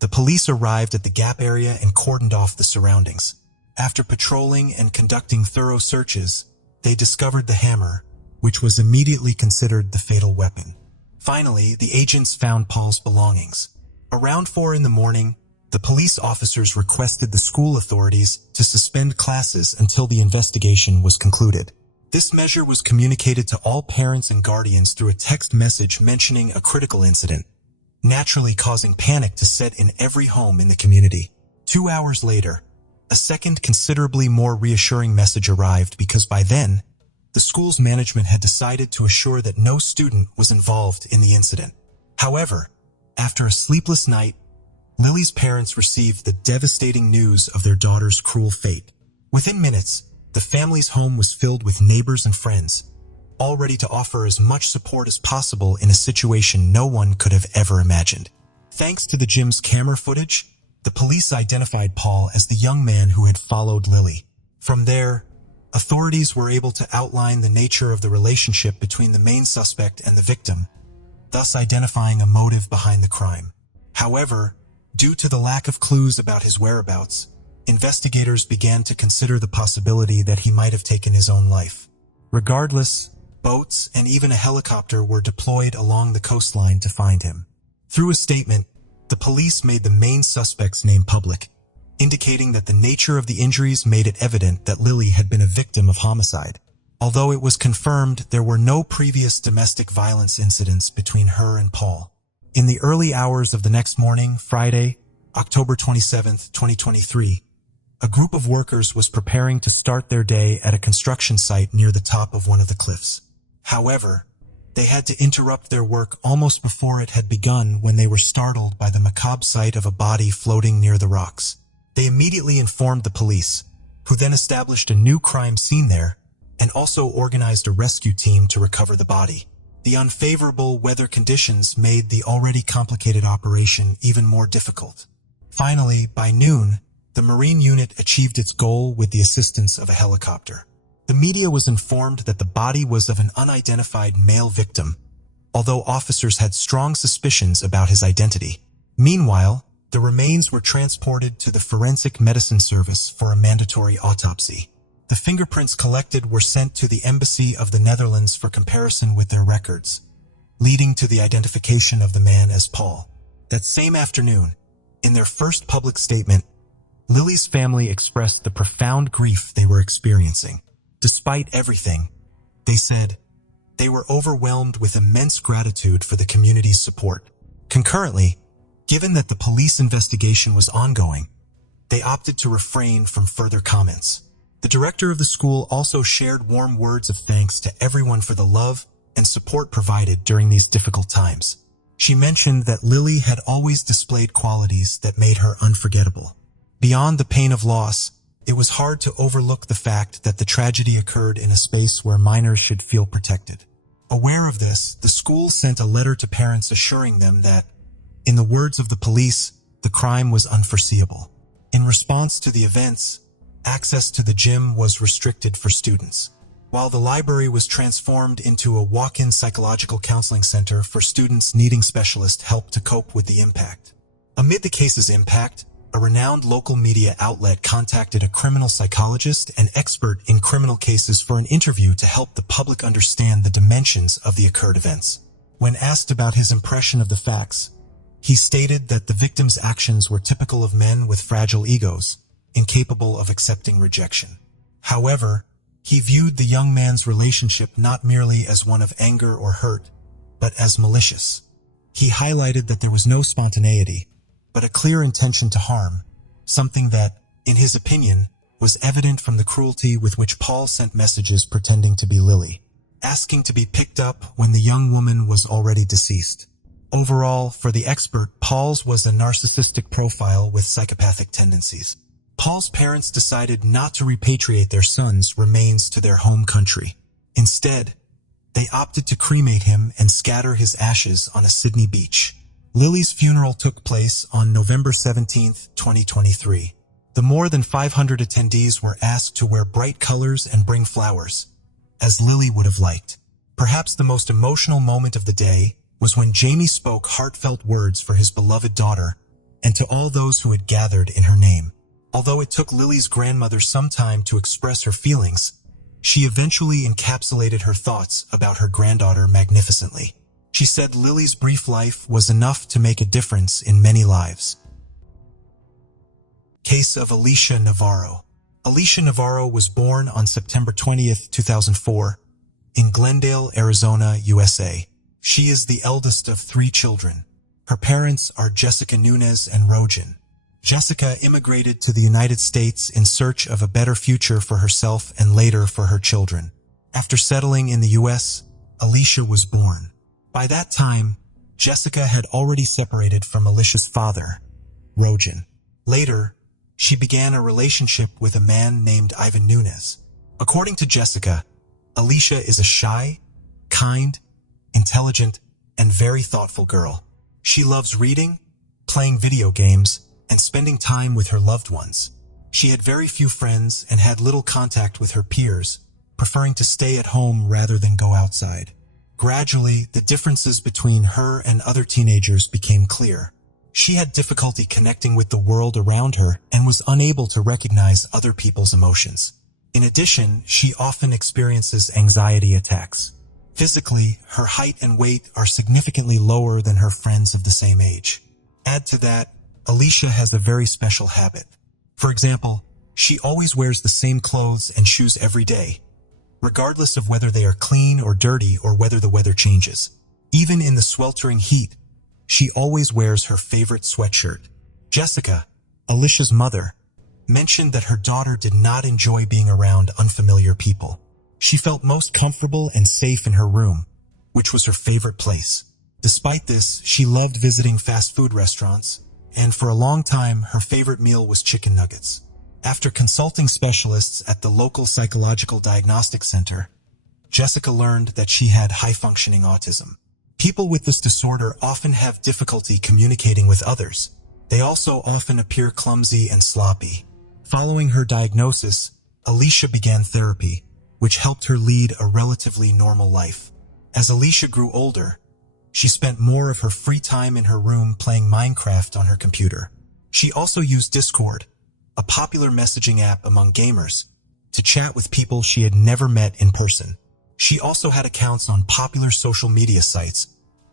the police arrived at the Gap area and cordoned off the surroundings. After patrolling and conducting thorough searches, they discovered the hammer, which was immediately considered the fatal weapon. Finally, the agents found Paul's belongings. Around 4 in the morning, the police officers requested the school authorities to suspend classes until the investigation was concluded. This measure was communicated to all parents and guardians through a text message mentioning a critical incident, naturally causing panic to set in every home in the community. 2 hours later, a second considerably more reassuring message arrived because by then, the school's management had decided to assure that no student was involved in the incident. However, after a sleepless night, Lily's parents received the devastating news of their daughter's cruel fate. Within minutes, the family's home was filled with neighbors and friends, all ready to offer as much support as possible in a situation no one could have ever imagined. Thanks to the gym's camera footage, the police identified Paul as the young man who had followed Lily. From there, authorities were able to outline the nature of the relationship between the main suspect and the victim, thus identifying a motive behind the crime. However, due to the lack of clues about his whereabouts, investigators began to consider the possibility that he might have taken his own life. Regardless, boats and even a helicopter were deployed along the coastline to find him. Through a statement, the police made the main suspect's name public, indicating that the nature of the injuries made it evident that Lily had been a victim of homicide. Although it was confirmed there were no previous domestic violence incidents between her and Paul. In the early hours of the next morning, Friday, October 27, 2023, a group of workers was preparing to start their day at a construction site near the top of one of the cliffs. However, they had to interrupt their work almost before it had begun when they were startled by the macabre sight of a body floating near the rocks. They immediately informed the police, who then established a new crime scene there and also organized a rescue team to recover the body. The unfavorable weather conditions made the already complicated operation even more difficult. Finally, by noon, the Marine unit achieved its goal with the assistance of a helicopter. The media was informed that the body was of an unidentified male victim, although officers had strong suspicions about his identity. Meanwhile, the remains were transported to the Forensic Medicine Service for a mandatory autopsy. The fingerprints collected were sent to the Embassy of the Netherlands for comparison with their records, leading to the identification of the man as Paul. That same afternoon, in their first public statement, Lily's family expressed the profound grief they were experiencing. Despite everything, they said, they were overwhelmed with immense gratitude for the community's support. Concurrently, given that the police investigation was ongoing, they opted to refrain from further comments. The director of the school also shared warm words of thanks to everyone for the love and support provided during these difficult times. She mentioned that Lily had always displayed qualities that made her unforgettable. Beyond the pain of loss, it was hard to overlook the fact that the tragedy occurred in a space where minors should feel protected. Aware of this, the school sent a letter to parents assuring them that, in the words of the police, the crime was unforeseeable. In response to the events, access to the gym was restricted for students, while the library was transformed into a walk-in psychological counseling center for students needing specialist help to cope with the impact. Amid the case's impact, a renowned local media outlet contacted a criminal psychologist and expert in criminal cases for an interview to help the public understand the dimensions of the occurred events. When asked about his impression of the facts, he stated that the victim's actions were typical of men with fragile egos, incapable of accepting rejection. However, he viewed the young man's relationship not merely as one of anger or hurt, but as malicious. He highlighted that there was no spontaneity, but a clear intention to harm, something that, in his opinion, was evident from the cruelty with which Paul sent messages pretending to be Lily, asking to be picked up when the young woman was already deceased. Overall, for the expert, Paul's was a narcissistic profile with psychopathic tendencies. Paul's parents decided not to repatriate their son's remains to their home country. Instead, they opted to cremate him and scatter his ashes on a Sydney beach. Lily's funeral took place on November 17, 2023. The more than 500 attendees were asked to wear bright colors and bring flowers, as Lily would have liked. Perhaps the most emotional moment of the day was when Jamie spoke heartfelt words for his beloved daughter and to all those who had gathered in her name. Although it took Lily's grandmother some time to express her feelings, she eventually encapsulated her thoughts about her granddaughter magnificently. She said Lily's brief life was enough to make a difference in many lives. Case of Alicia Navarro. Alicia Navarro was born on September 20th, 2004, in Glendale, Arizona, USA. She is the eldest of 3 children. Her parents are Jessica Nunez and Rojan. Jessica immigrated to the United States in search of a better future for herself and later for her children. After settling in the U.S., Alicia was born. By that time, Jessica had already separated from Alicia's father, Rojan. Later, she began a relationship with a man named Ivan Nunez. According to Jessica, Alicia is a shy, kind, intelligent, and very thoughtful girl. She loves reading, playing video games, and spending time with her loved ones. She had very few friends and had little contact with her peers, preferring to stay at home rather than go outside. Gradually, the differences between her and other teenagers became clear. She had difficulty connecting with the world around her and was unable to recognize other people's emotions. In addition, she often experiences anxiety attacks. Physically, her height and weight are significantly lower than her friends of the same age. Add to that, Alicia has a very special habit. For example, she always wears the same clothes and shoes every day, regardless of whether they are clean or dirty or whether the weather changes. Even in the sweltering heat, she always wears her favorite sweatshirt. Jessica, Alicia's mother, mentioned that her daughter did not enjoy being around unfamiliar people. She felt most comfortable and safe in her room, which was her favorite place. Despite this, she loved visiting fast food restaurants, and for a long time, her favorite meal was chicken nuggets. After consulting specialists at the local psychological diagnostic center, Jessica learned that she had high-functioning autism. People with this disorder often have difficulty communicating with others. They also often appear clumsy and sloppy. Following her diagnosis, Alicia began therapy, which helped her lead a relatively normal life. As Alicia grew older, she spent more of her free time in her room playing Minecraft on her computer. She also used Discord, a popular messaging app among gamers, to chat with people she had never met in person. She also had accounts on popular social media sites,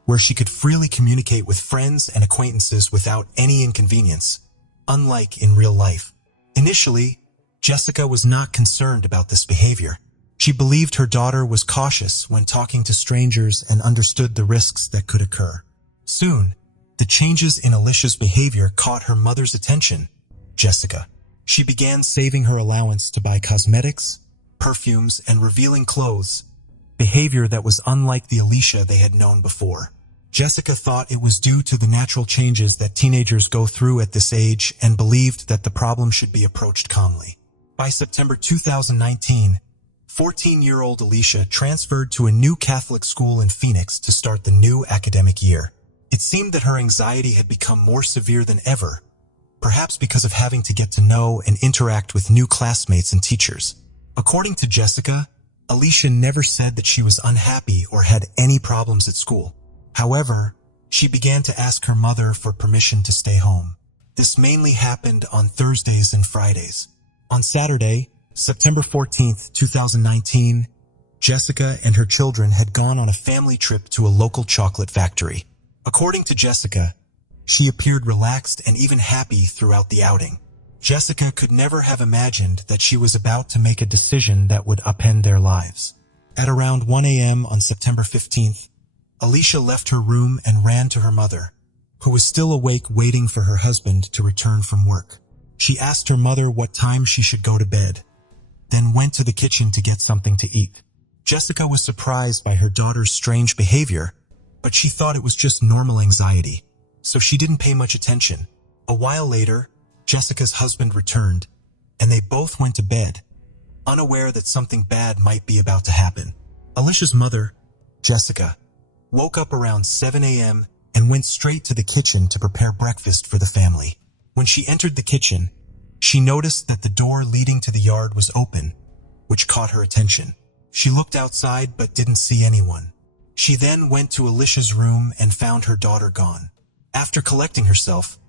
where she could freely communicate with friends and acquaintances without any inconvenience, unlike in real life. Initially, Jessica was not concerned about this behavior. She believed her daughter was cautious when talking to strangers and understood the risks that could occur. Soon, the changes in Alicia's behavior caught her mother's attention, Jessica. She began saving her allowance to buy cosmetics, perfumes, and revealing clothes, behavior that was unlike the Alicia they had known before. Jessica thought it was due to the natural changes that teenagers go through at this age and believed that the problem should be approached calmly. By September 2019, 14-year-old Alicia transferred to a new Catholic school in Phoenix to start the new academic year. It seemed that her anxiety had become more severe than ever, perhaps because of having to get to know and interact with new classmates and teachers. According to Jessica, Alicia never said that she was unhappy or had any problems at school. However, she began to ask her mother for permission to stay home. This mainly happened on Thursdays and Fridays. On Saturday, September 14th, 2019, Jessica and her children had gone on a family trip to a local chocolate factory. According to Jessica, she appeared relaxed and even happy throughout the outing. Jessica could never have imagined that she was about to make a decision that would upend their lives. At around 1 a.m. on September 15th, Alicia left her room and ran to her mother, who was still awake waiting for her husband to return from work. She asked her mother what time she should go to bed, then went to the kitchen to get something to eat. Jessica was surprised by her daughter's strange behavior, but she thought it was just normal anxiety, so she didn't pay much attention. A while later, Jessica's husband returned, and they both went to bed, unaware that something bad might be about to happen. Alicia's mother, Jessica, woke up around 7 a.m. and went straight to the kitchen to prepare breakfast for the family. When she entered the kitchen, she noticed that the door leading to the yard was open, which caught her attention. She looked outside but didn't see anyone. She She then went to Alicia's room and found her daughter gone. After collecting herself,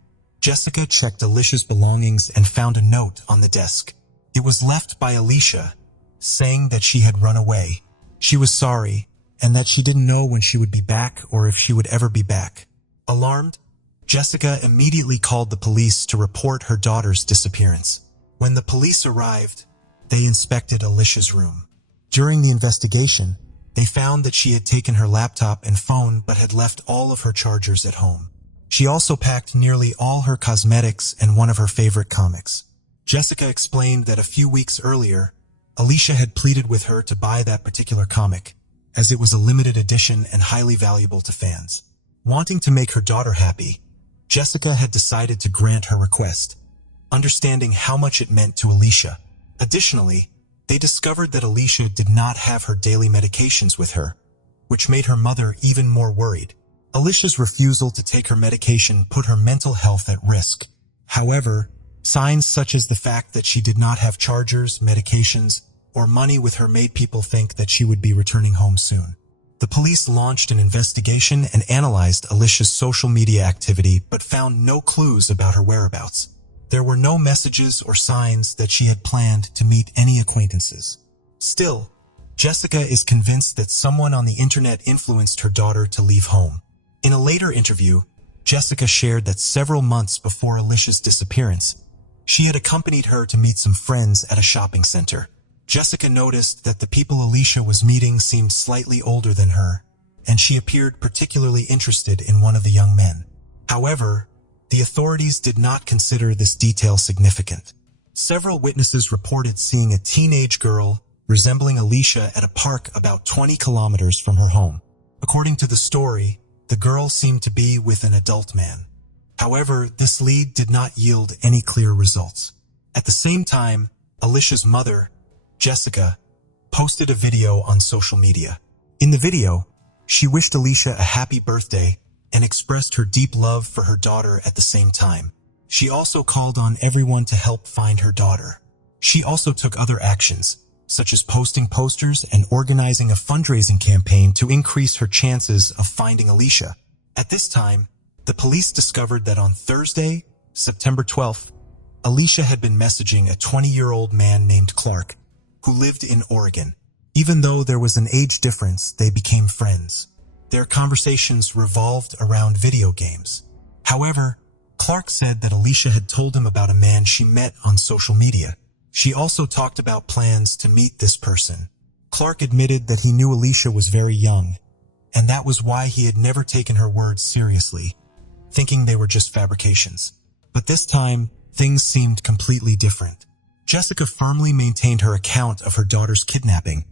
Jessica checked Alicia's belongings and found a note on the desk. It was left by Alicia, saying that she had run away. She was sorry, and that she didn't know when she would be back or if she would ever be back. Alarmed, Jessica immediately called the police to report her daughter's disappearance. When the police arrived, they inspected Alicia's room. During the investigation, they found that she had taken her laptop and phone but had left all of her chargers at home. She also packed nearly all her cosmetics and one of her favorite comics. Jessica explained that a few weeks earlier, Alicia had pleaded with her to buy that particular comic, as it was a limited edition and highly valuable to fans. Wanting to make her daughter happy, Jessica had decided to grant her request, understanding how much it meant to Alicia. Additionally, they discovered that Alicia did not have her daily medications with her, which made her mother even more worried. Alicia's refusal to take her medication put her mental health at risk. However, signs such as the fact that she did not have chargers, medications, or money with her made people think that she would be returning home soon. The police launched an investigation and analyzed Alicia's social media activity but found no clues about her whereabouts. There were no messages or signs that she had planned to meet any acquaintances. Still, Jessica is convinced that someone on the internet influenced her daughter to leave home. In a later interview, Jessica shared that several months before Alicia's disappearance, she had accompanied her to meet some friends at a shopping center. Jessica noticed that the people Alicia was meeting seemed slightly older than her, and she appeared particularly interested in one of the young men. However, the authorities did not consider this detail significant. Several witnesses reported seeing a teenage girl resembling Alicia at a park about 20 kilometers from her home. According to the story, the girl seemed to be with an adult man. However, this lead did not yield any clear results. At the same time, Alicia's mother, Jessica, posted a video on social media. In the video, she wished Alicia a happy birthday and expressed her deep love for her daughter at the same time. She also called on everyone to help find her daughter. She also took other actions, such as posting posters and organizing a fundraising campaign to increase her chances of finding Alicia. At this time, the police discovered that on Thursday, September 12th, Alicia had been messaging a 20-year-old man named Clark, who lived in Oregon. Even though there was an age difference, they became friends. Their conversations revolved around video games. However, Clark said that Alicia had told him about a man she met on social media. She also talked about plans to meet this person. Clark admitted that he knew Alicia was very young, and that was why he had never taken her words seriously, thinking they were just fabrications. But this time, things seemed completely different. Jessica firmly maintained her account of her daughter's kidnapping,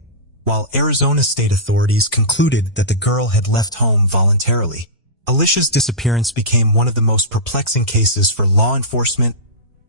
while Arizona state authorities concluded that the girl had left home voluntarily. Alicia's disappearance became one of the most perplexing cases for law enforcement,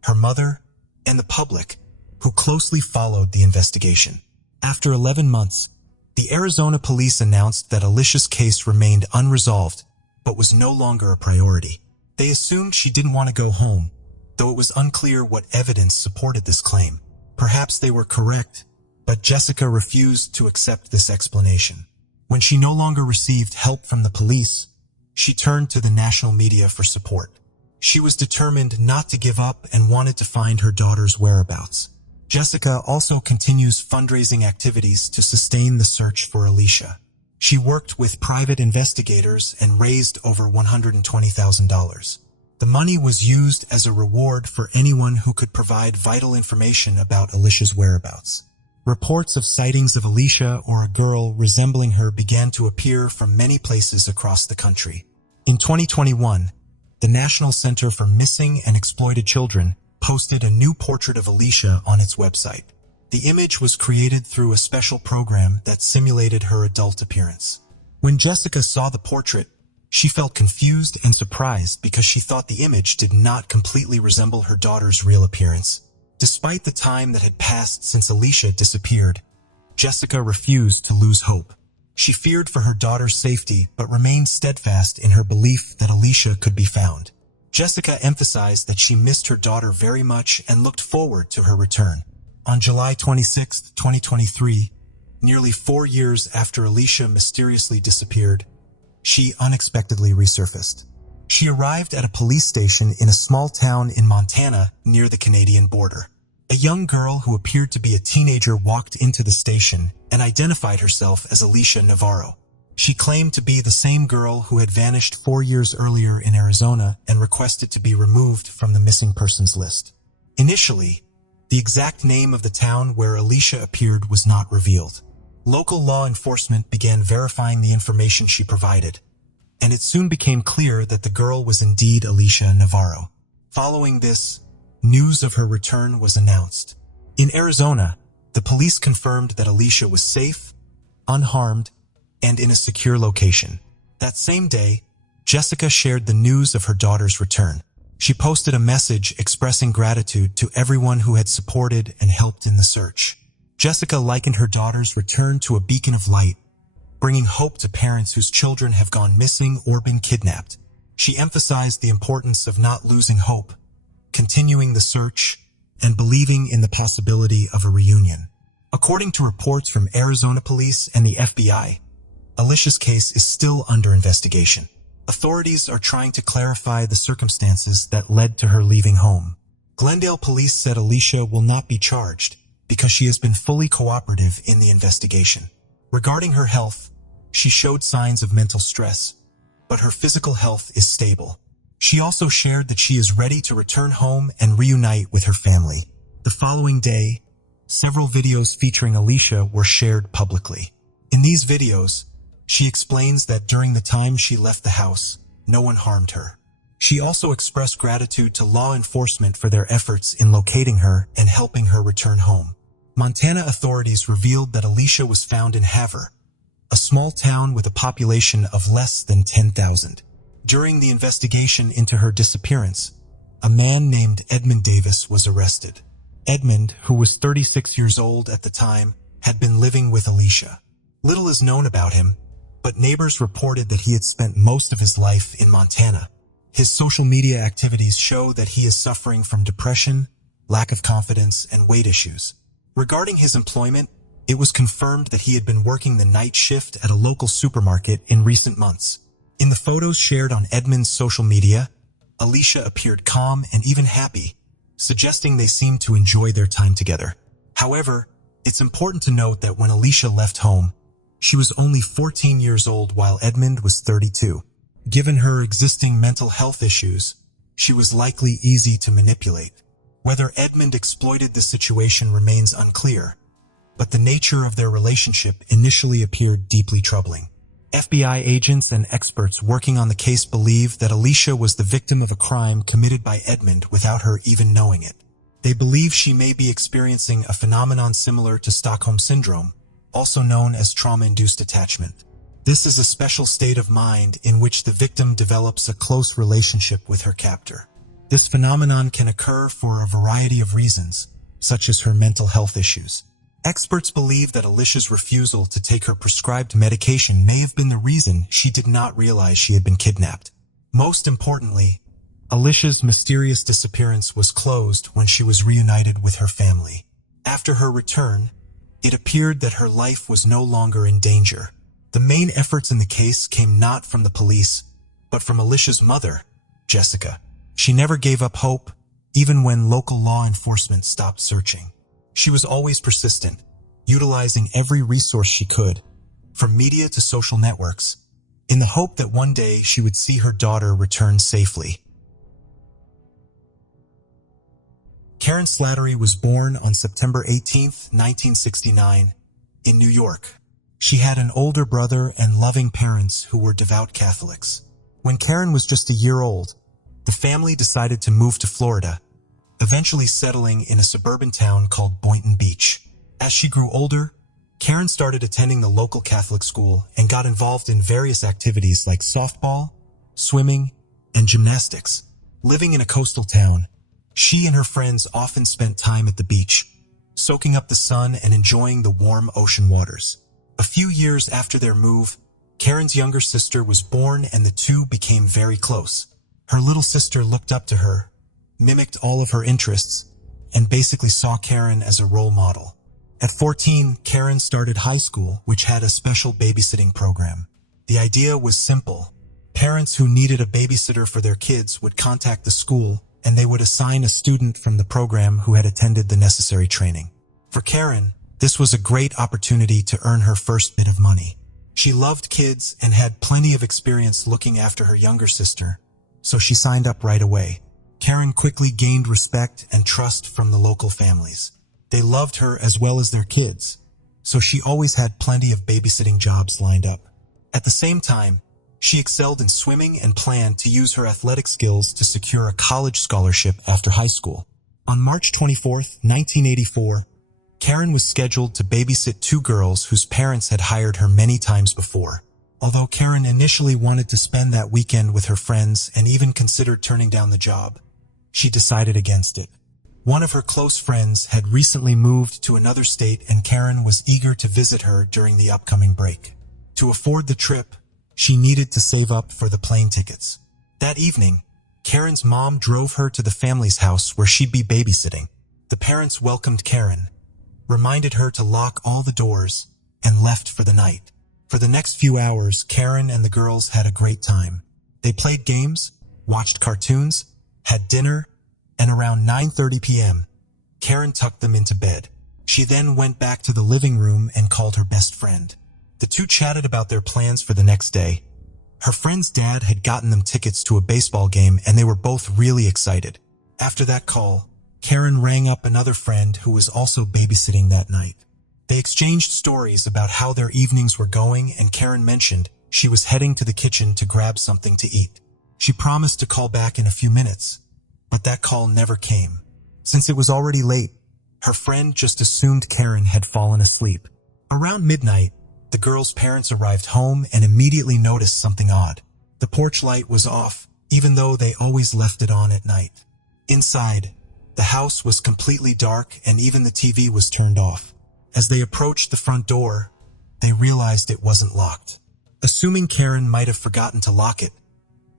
her mother, and the public, who closely followed the investigation. After 11 months, the Arizona police announced that Alicia's case remained unresolved, but was no longer a priority. They assumed she didn't want to go home, though it was unclear what evidence supported this claim. Perhaps they were correct, but Jessica refused to accept this explanation. When she no longer received help from the police, she turned to the national media for support. She was determined not to give up and wanted to find her daughter's whereabouts. Jessica also continues fundraising activities to sustain the search for Alicia. She worked with private investigators and raised over $120,000. The money was used as a reward for anyone who could provide vital information about Alicia's whereabouts. Reports of sightings of Alicia or a girl resembling her began to appear from many places across the country. In 2021, the National Center for Missing and Exploited Children posted a new portrait of Alicia on its website. The image was created through a special program that simulated her adult appearance. When Jessica saw the portrait, she felt confused and surprised because she thought the image did not completely resemble her daughter's real appearance. Despite the time that had passed since Alicia disappeared, Jessica refused to lose hope. She feared for her daughter's safety but remained steadfast in her belief that Alicia could be found. Jessica emphasized that she missed her daughter very much and looked forward to her return. On July 26, 2023, Nearly 4 years after Alicia mysteriously disappeared, she unexpectedly resurfaced. She arrived at a police station in a small town in Montana near the Canadian border. A young girl who appeared to be a teenager walked into the station and identified herself as Alicia Navarro. She claimed to be the same girl who had vanished 4 years earlier in Arizona and requested to be removed from the missing persons list. Initially, the exact name of the town where Alicia appeared was not revealed. Local law enforcement began verifying the information she provided, and it soon became clear that the girl was indeed Alicia Navarro. Following this, news of her return was announced. In Arizona, the police confirmed that Alicia was safe, unharmed, and in a secure location. That same day, Jessica shared the news of her daughter's return. She posted a message expressing gratitude to everyone who had supported and helped in the search. Jessica likened her daughter's return to a beacon of light, bringing hope to parents whose children have gone missing or been kidnapped. She emphasized the importance of not losing hope, continuing the search, and believing in the possibility of a reunion. According to reports from Arizona police and the FBI, Alicia's case is still under investigation. Authorities are trying to clarify the circumstances that led to her leaving home. Glendale police said Alicia will not be charged because she has been fully cooperative in the investigation. Regarding her health, she showed signs of mental stress, but her physical health is stable. She also shared that she is ready to return home and reunite with her family. The following day, several videos featuring Alicia were shared publicly. In these videos, she explains that during the time she left the house, no one harmed her. She also expressed gratitude to law enforcement for their efforts in locating her and helping her return home. Montana authorities revealed that Alicia was found in Havre, a small town with a population of less than 10,000. During the investigation into her disappearance, a man named Edmund Davis was arrested. Edmund, who was 36 years old at the time, had been living with Alicia. Little is known about him, but neighbors reported that he had spent most of his life in Montana. His social media activities show that he is suffering from depression, lack of confidence, and weight issues. Regarding his employment, it was confirmed that he had been working the night shift at a local supermarket in recent months. In the photos shared on Edmund's social media, Alicia appeared calm and even happy, suggesting they seemed to enjoy their time together. However, it's important to note that when Alicia left home, she was only 14 years old while Edmund was 32. Given her existing mental health issues, she was likely easy to manipulate. Whether Edmund exploited the situation remains unclear, but the nature of their relationship initially appeared deeply troubling. FBI agents and experts working on the case believe that Alicia was the victim of a crime committed by Edmund without her even knowing it. They believe she may be experiencing a phenomenon similar to Stockholm Syndrome, also known as trauma-induced attachment. This is a special state of mind in which the victim develops a close relationship with her captor. This phenomenon can occur for a variety of reasons, such as her mental health issues. Experts believe that Alicia's refusal to take her prescribed medication may have been the reason she did not realize she had been kidnapped. Most importantly, Alicia's mysterious disappearance was closed when she was reunited with her family. After her return, it appeared that her life was no longer in danger. The main efforts in the case came not from the police, but from Alicia's mother, Jessica. She never gave up hope, even when local law enforcement stopped searching. She was always persistent, utilizing every resource she could, from media to social networks, in the hope that one day she would see her daughter return safely. Karen Slattery was born on September 18, 1969, in New York. She had an older brother and loving parents who were devout Catholics. When Karen was just a year old, the family decided to move to Florida, eventually settling in a suburban town called Boynton Beach. As she grew older, Karen started attending the local Catholic school and got involved in various activities like softball, swimming, and gymnastics. Living in a coastal town, she and her friends often spent time at the beach, soaking up the sun and enjoying the warm ocean waters. A few years after their move, Karen's younger sister was born and the two became very close. Her little sister looked up to her, mimicked all of her interests, and basically saw Karen as a role model. At 14, Karen started high school, which had a special babysitting program. The idea was simple. Parents who needed a babysitter for their kids would contact the school, and they would assign a student from the program who had attended the necessary training. For Karen, this was a great opportunity to earn her first bit of money. She loved kids and had plenty of experience looking after her younger sister, so she signed up right away. Karen quickly gained respect and trust from the local families. They loved her as well as their kids, so she always had plenty of babysitting jobs lined up. At the same time, she excelled in swimming and planned to use her athletic skills to secure a college scholarship after high school. On March 24, 1984, Karen was scheduled to babysit two girls whose parents had hired her many times before. Although Karen initially wanted to spend that weekend with her friends and even considered turning down the job, she decided against it. One of her close friends had recently moved to another state, and Karen was eager to visit her during the upcoming break. To afford the trip, she needed to save up for the plane tickets. That evening, Karen's mom drove her to the family's house where she'd be babysitting. The parents welcomed Karen, reminded her to lock all the doors, and left for the night. For the next few hours, Karen and the girls had a great time. They played games, watched cartoons, had dinner, and around 9:30 p.m., Karen tucked them into bed. She then went back to the living room and called her best friend. The two chatted about their plans for the next day. Her friend's dad had gotten them tickets to a baseball game, and they were both really excited. After that call, Karen rang up another friend who was also babysitting that night. They exchanged stories about how their evenings were going, and Karen mentioned she was heading to the kitchen to grab something to eat. She promised to call back in a few minutes, but that call never came. Since it was already late, her friend just assumed Karen had fallen asleep. Around midnight, the girls' parents arrived home and immediately noticed something odd. The porch light was off, even though they always left it on at night. Inside, the house was completely dark, and even the TV was turned off. As they approached the front door, they realized it wasn't locked. Assuming Karen might have forgotten to lock it,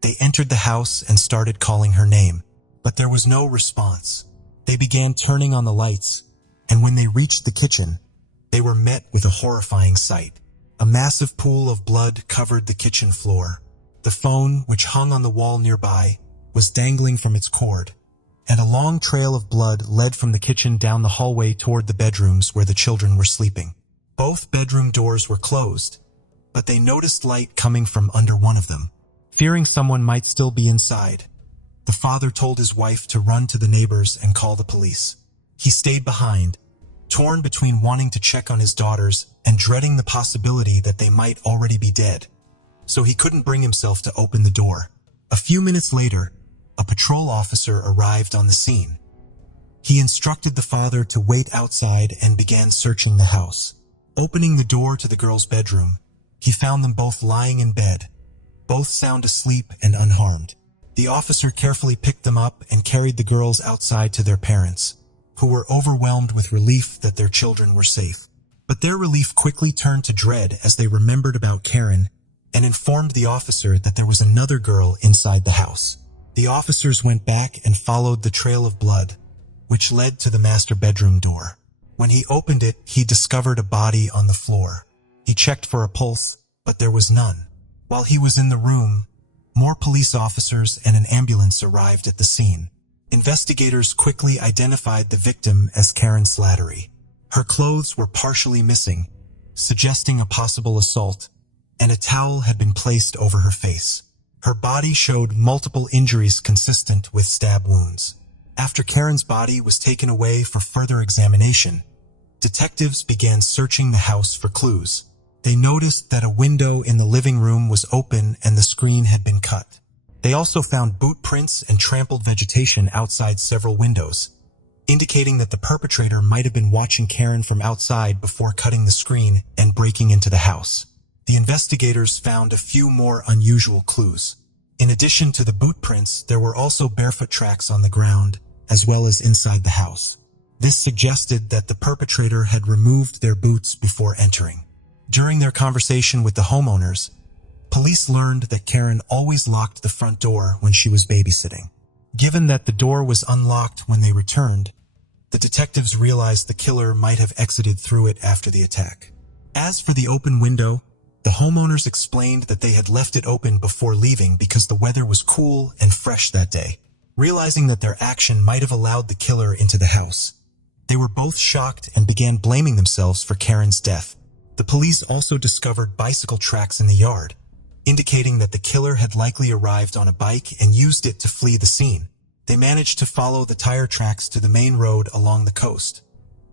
they entered the house and started calling her name, but there was no response. They began turning on the lights, and when they reached the kitchen, they were met with a horrifying sight. A massive pool of blood covered the kitchen floor. The phone, which hung on the wall nearby, was dangling from its cord, and a long trail of blood led from the kitchen down the hallway toward the bedrooms where the children were sleeping. Both bedroom doors were closed, but they noticed light coming from under one of them. Fearing someone might still be inside, the father told his wife to run to the neighbors and call the police. He stayed behind, torn between wanting to check on his daughters and dreading the possibility that they might already be dead, so he couldn't bring himself to open the door. A few minutes later, a patrol officer arrived on the scene. He instructed the father to wait outside and began searching the house. Opening the door to the girls' bedroom, he found them both lying in bed, both sound asleep and unharmed. The officer carefully picked them up and carried the girls outside to their parents, who were overwhelmed with relief that their children were safe. But their relief quickly turned to dread as they remembered about Karen and informed the officer that there was another girl inside the house. The officers went back and followed the trail of blood, which led to the master bedroom door. When he opened it, he discovered a body on the floor. He checked for a pulse, but there was none. While he was in the room, more police officers and an ambulance arrived at the scene. Investigators quickly identified the victim as Karen Slattery. Her clothes were partially missing, suggesting a possible assault, and a towel had been placed over her face. Her body showed multiple injuries consistent with stab wounds. After Karen's body was taken away for further examination, detectives began searching the house for clues. They noticed that a window in the living room was open and the screen had been cut. They also found boot prints and trampled vegetation outside several windows, indicating that the perpetrator might have been watching Karen from outside before cutting the screen and breaking into the house. The investigators found a few more unusual clues. In addition to the boot prints, there were also barefoot tracks on the ground, as well as inside the house. This suggested that the perpetrator had removed their boots before entering. During their conversation with the homeowners, police learned that Karen always locked the front door when she was babysitting. Given that the door was unlocked when they returned, the detectives realized the killer might have exited through it after the attack. As for the open window, the homeowners explained that they had left it open before leaving because the weather was cool and fresh that day. Realizing that their action might have allowed the killer into the house, they were both shocked and began blaming themselves for Karen's death. The police also discovered bicycle tracks in the yard, indicating that the killer had likely arrived on a bike and used it to flee the scene. They managed to follow the tire tracks to the main road along the coast,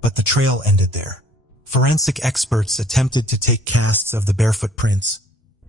but the trail ended there. Forensic experts attempted to take casts of the barefoot prints,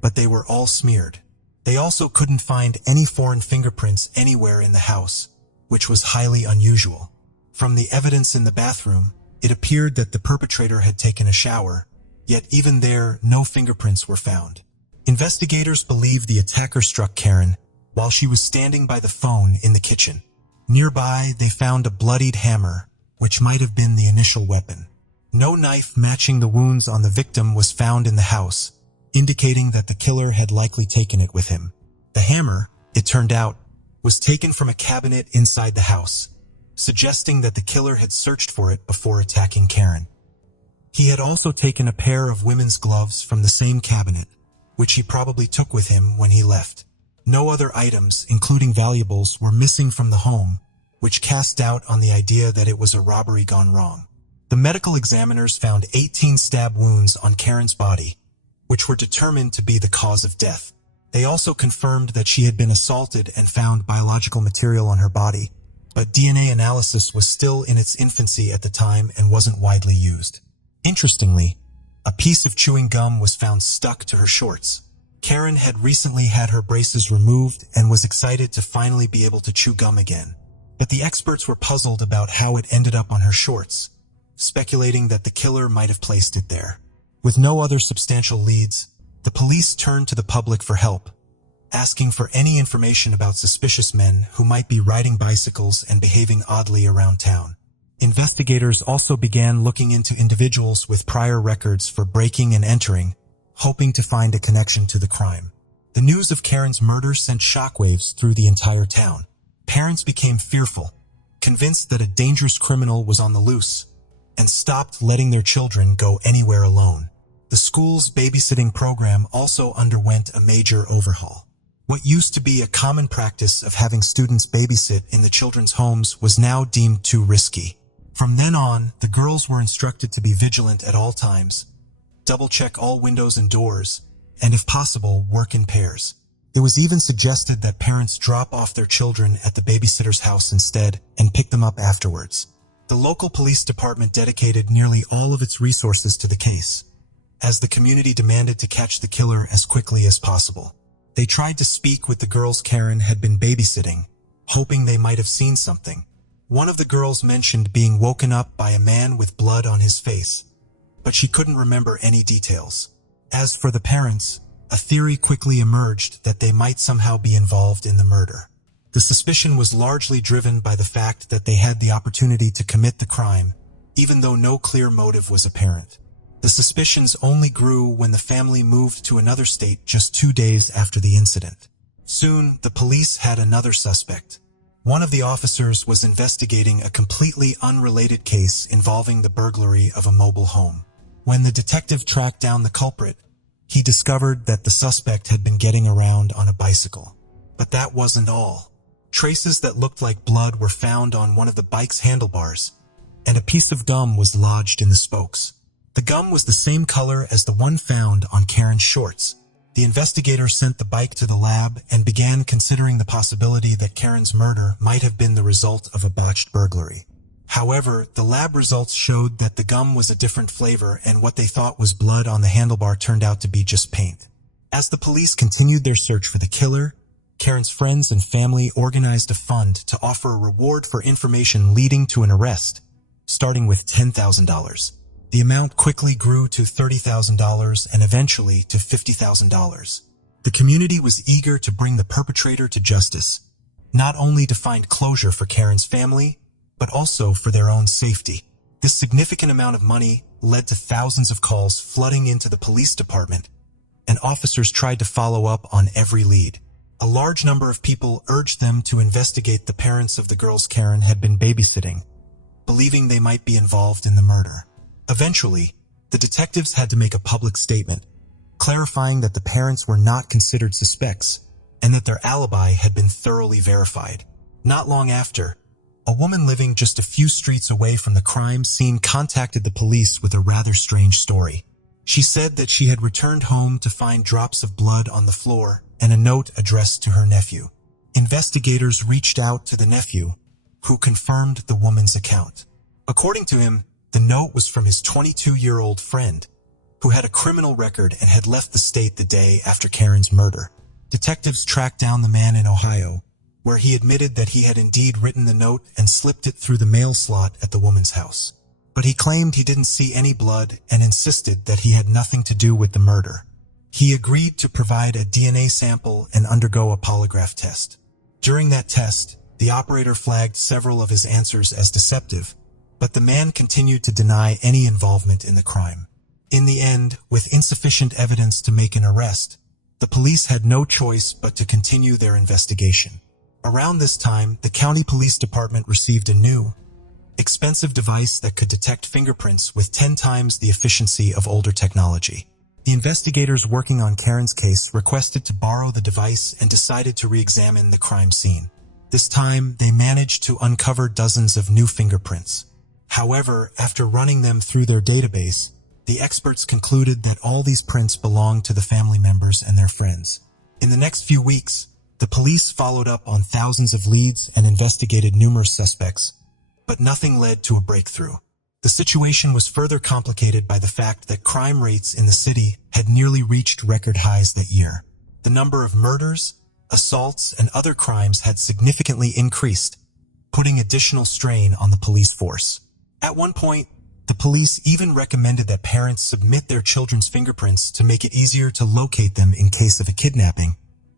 but they were all smeared. They also couldn't find any foreign fingerprints anywhere in the house, which was highly unusual. From the evidence in the bathroom, it appeared that the perpetrator had taken a shower, yet even there, no fingerprints were found. Investigators believe the attacker struck Karen while she was standing by the phone in the kitchen. Nearby, they found a bloodied hammer, which might have been the initial weapon. No knife matching the wounds on the victim was found in the house, indicating that the killer had likely taken it with him. The hammer, it turned out, was taken from a cabinet inside the house, suggesting that the killer had searched for it before attacking Karen. He had also taken a pair of women's gloves from the same cabinet, which he probably took with him when he left. No other items, including valuables, were missing from the home, which cast doubt on the idea that it was a robbery gone wrong. The medical examiners found 18 stab wounds on Karen's body, which were determined to be the cause of death. They also confirmed that she had been assaulted and found biological material on her body, but DNA analysis was still in its infancy at the time and wasn't widely used. Interestingly, a piece of chewing gum was found stuck to her shorts. Karen had recently had her braces removed and was excited to finally be able to chew gum again. But the experts were puzzled about how it ended up on her shorts, speculating that the killer might have placed it there. With no other substantial leads, the police turned to the public for help, asking for any information about suspicious men who might be riding bicycles and behaving oddly around town. Investigators also began looking into individuals with prior records for breaking and entering, hoping to find a connection to the crime. The news of Karen's murder sent shockwaves through the entire town. Parents became fearful, convinced that a dangerous criminal was on the loose, and stopped letting their children go anywhere alone. The school's babysitting program also underwent a major overhaul. What used to be a common practice of having students babysit in the children's homes was now deemed too risky. From then on, the girls were instructed to be vigilant at all times, double-check all windows and doors, and if possible, work in pairs. It was even suggested that parents drop off their children at the babysitter's house instead and pick them up afterwards. The local police department dedicated nearly all of its resources to the case, as the community demanded to catch the killer as quickly as possible. They tried to speak with the girls Karen had been babysitting, hoping they might have seen something. One of the girls mentioned being woken up by a man with blood on his face, but she couldn't remember any details. As for the parents, a theory quickly emerged that they might somehow be involved in the murder. The suspicion was largely driven by the fact that they had the opportunity to commit the crime, even though no clear motive was apparent. The suspicions only grew when the family moved to another state just 2 days after the incident. Soon, the police had another suspect. One of the officers was investigating a completely unrelated case involving the burglary of a mobile home. When the detective tracked down the culprit, he discovered that the suspect had been getting around on a bicycle. But that wasn't all. Traces that looked like blood were found on one of the bike's handlebars, and a piece of gum was lodged in the spokes. The gum was the same color as the one found on Karen's shorts. The investigator sent the bike to the lab and began considering the possibility that Karen's murder might have been the result of a botched burglary. However, the lab results showed that the gum was a different flavor, and what they thought was blood on the handlebar turned out to be just paint. As the police continued their search for the killer, Karen's friends and family organized a fund to offer a reward for information leading to an arrest, starting with $10,000. The amount quickly grew to $30,000 and eventually to $50,000. The community was eager to bring the perpetrator to justice, not only to find closure for Karen's family, but also for their own safety. This significant amount of money led to thousands of calls flooding into the police department, and officers tried to follow up on every lead. A large number of people urged them to investigate the parents of the girls Karen had been babysitting, believing they might be involved in the murder. Eventually, the detectives had to make a public statement, clarifying that the parents were not considered suspects and that their alibi had been thoroughly verified. Not long after, a woman living just a few streets away from the crime scene contacted the police with a rather strange story. She said that she had returned home to find drops of blood on the floor and a note addressed to her nephew. Investigators reached out to the nephew, who confirmed the woman's account. According to him, the note was from his 22-year-old friend, who had a criminal record and had left the state the day after Karen's murder. Detectives tracked down the man in Ohio, where he admitted that he had indeed written the note and slipped it through the mail slot at the woman's house. But he claimed he didn't see any blood and insisted that he had nothing to do with the murder. He agreed to provide a DNA sample and undergo a polygraph test. During that test, the operator flagged several of his answers as deceptive, but the man continued to deny any involvement in the crime. In the end, with insufficient evidence to make an arrest, the police had no choice but to continue their investigation. Around this time, the county police department received a new, expensive device that could detect fingerprints with 10 times the efficiency of older technology. The investigators working on Karen's case requested to borrow the device and decided to re-examine the crime scene. This time, they managed to uncover dozens of new fingerprints. However, after running them through their database, the experts concluded that all these prints belonged to the family members and their friends. In the next few weeks, the police followed up on thousands of leads and investigated numerous suspects, but nothing led to a breakthrough. The situation was further complicated by the fact that crime rates in the city had nearly reached record highs that year. The number of murders, assaults, and other crimes had significantly increased, putting additional strain on the police force. At one point, the police even recommended that parents submit their children's fingerprints to make it easier to locate them in case of a kidnapping,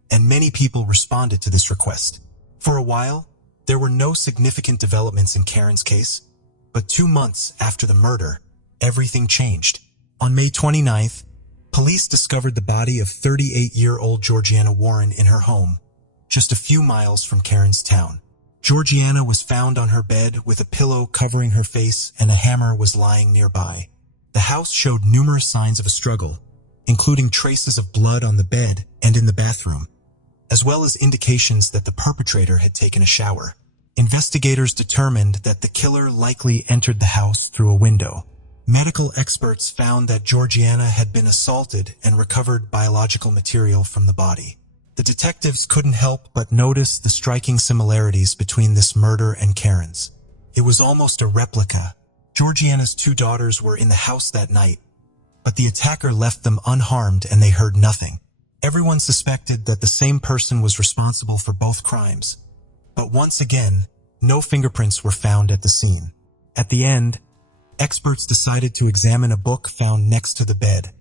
and many people responded to this request. For a while, there were no significant developments in Karen's case, but 2 months after the murder, everything changed. On May 29th, police discovered the body of 38-year-old Georgiana Warren in her home, just a few miles from Karen's town. Georgiana was found on her bed with a pillow covering her face and a hammer was lying nearby. The house showed numerous signs of a struggle, including traces of blood on the bed and in the bathroom, as well as indications that the perpetrator had taken a shower. Investigators determined that the killer likely entered the house through a window. Medical experts found that Georgiana had been assaulted and recovered biological material from the body. The detectives couldn't help but notice the striking similarities between this murder and Karen's. It was almost a replica. Georgiana's 2 daughters were in the house that night, but the attacker left them unharmed and they heard nothing. Everyone suspected that the same person was responsible for both crimes, but once again, no fingerprints were found at the scene. At the end, experts decided to examine a book found next to the bed,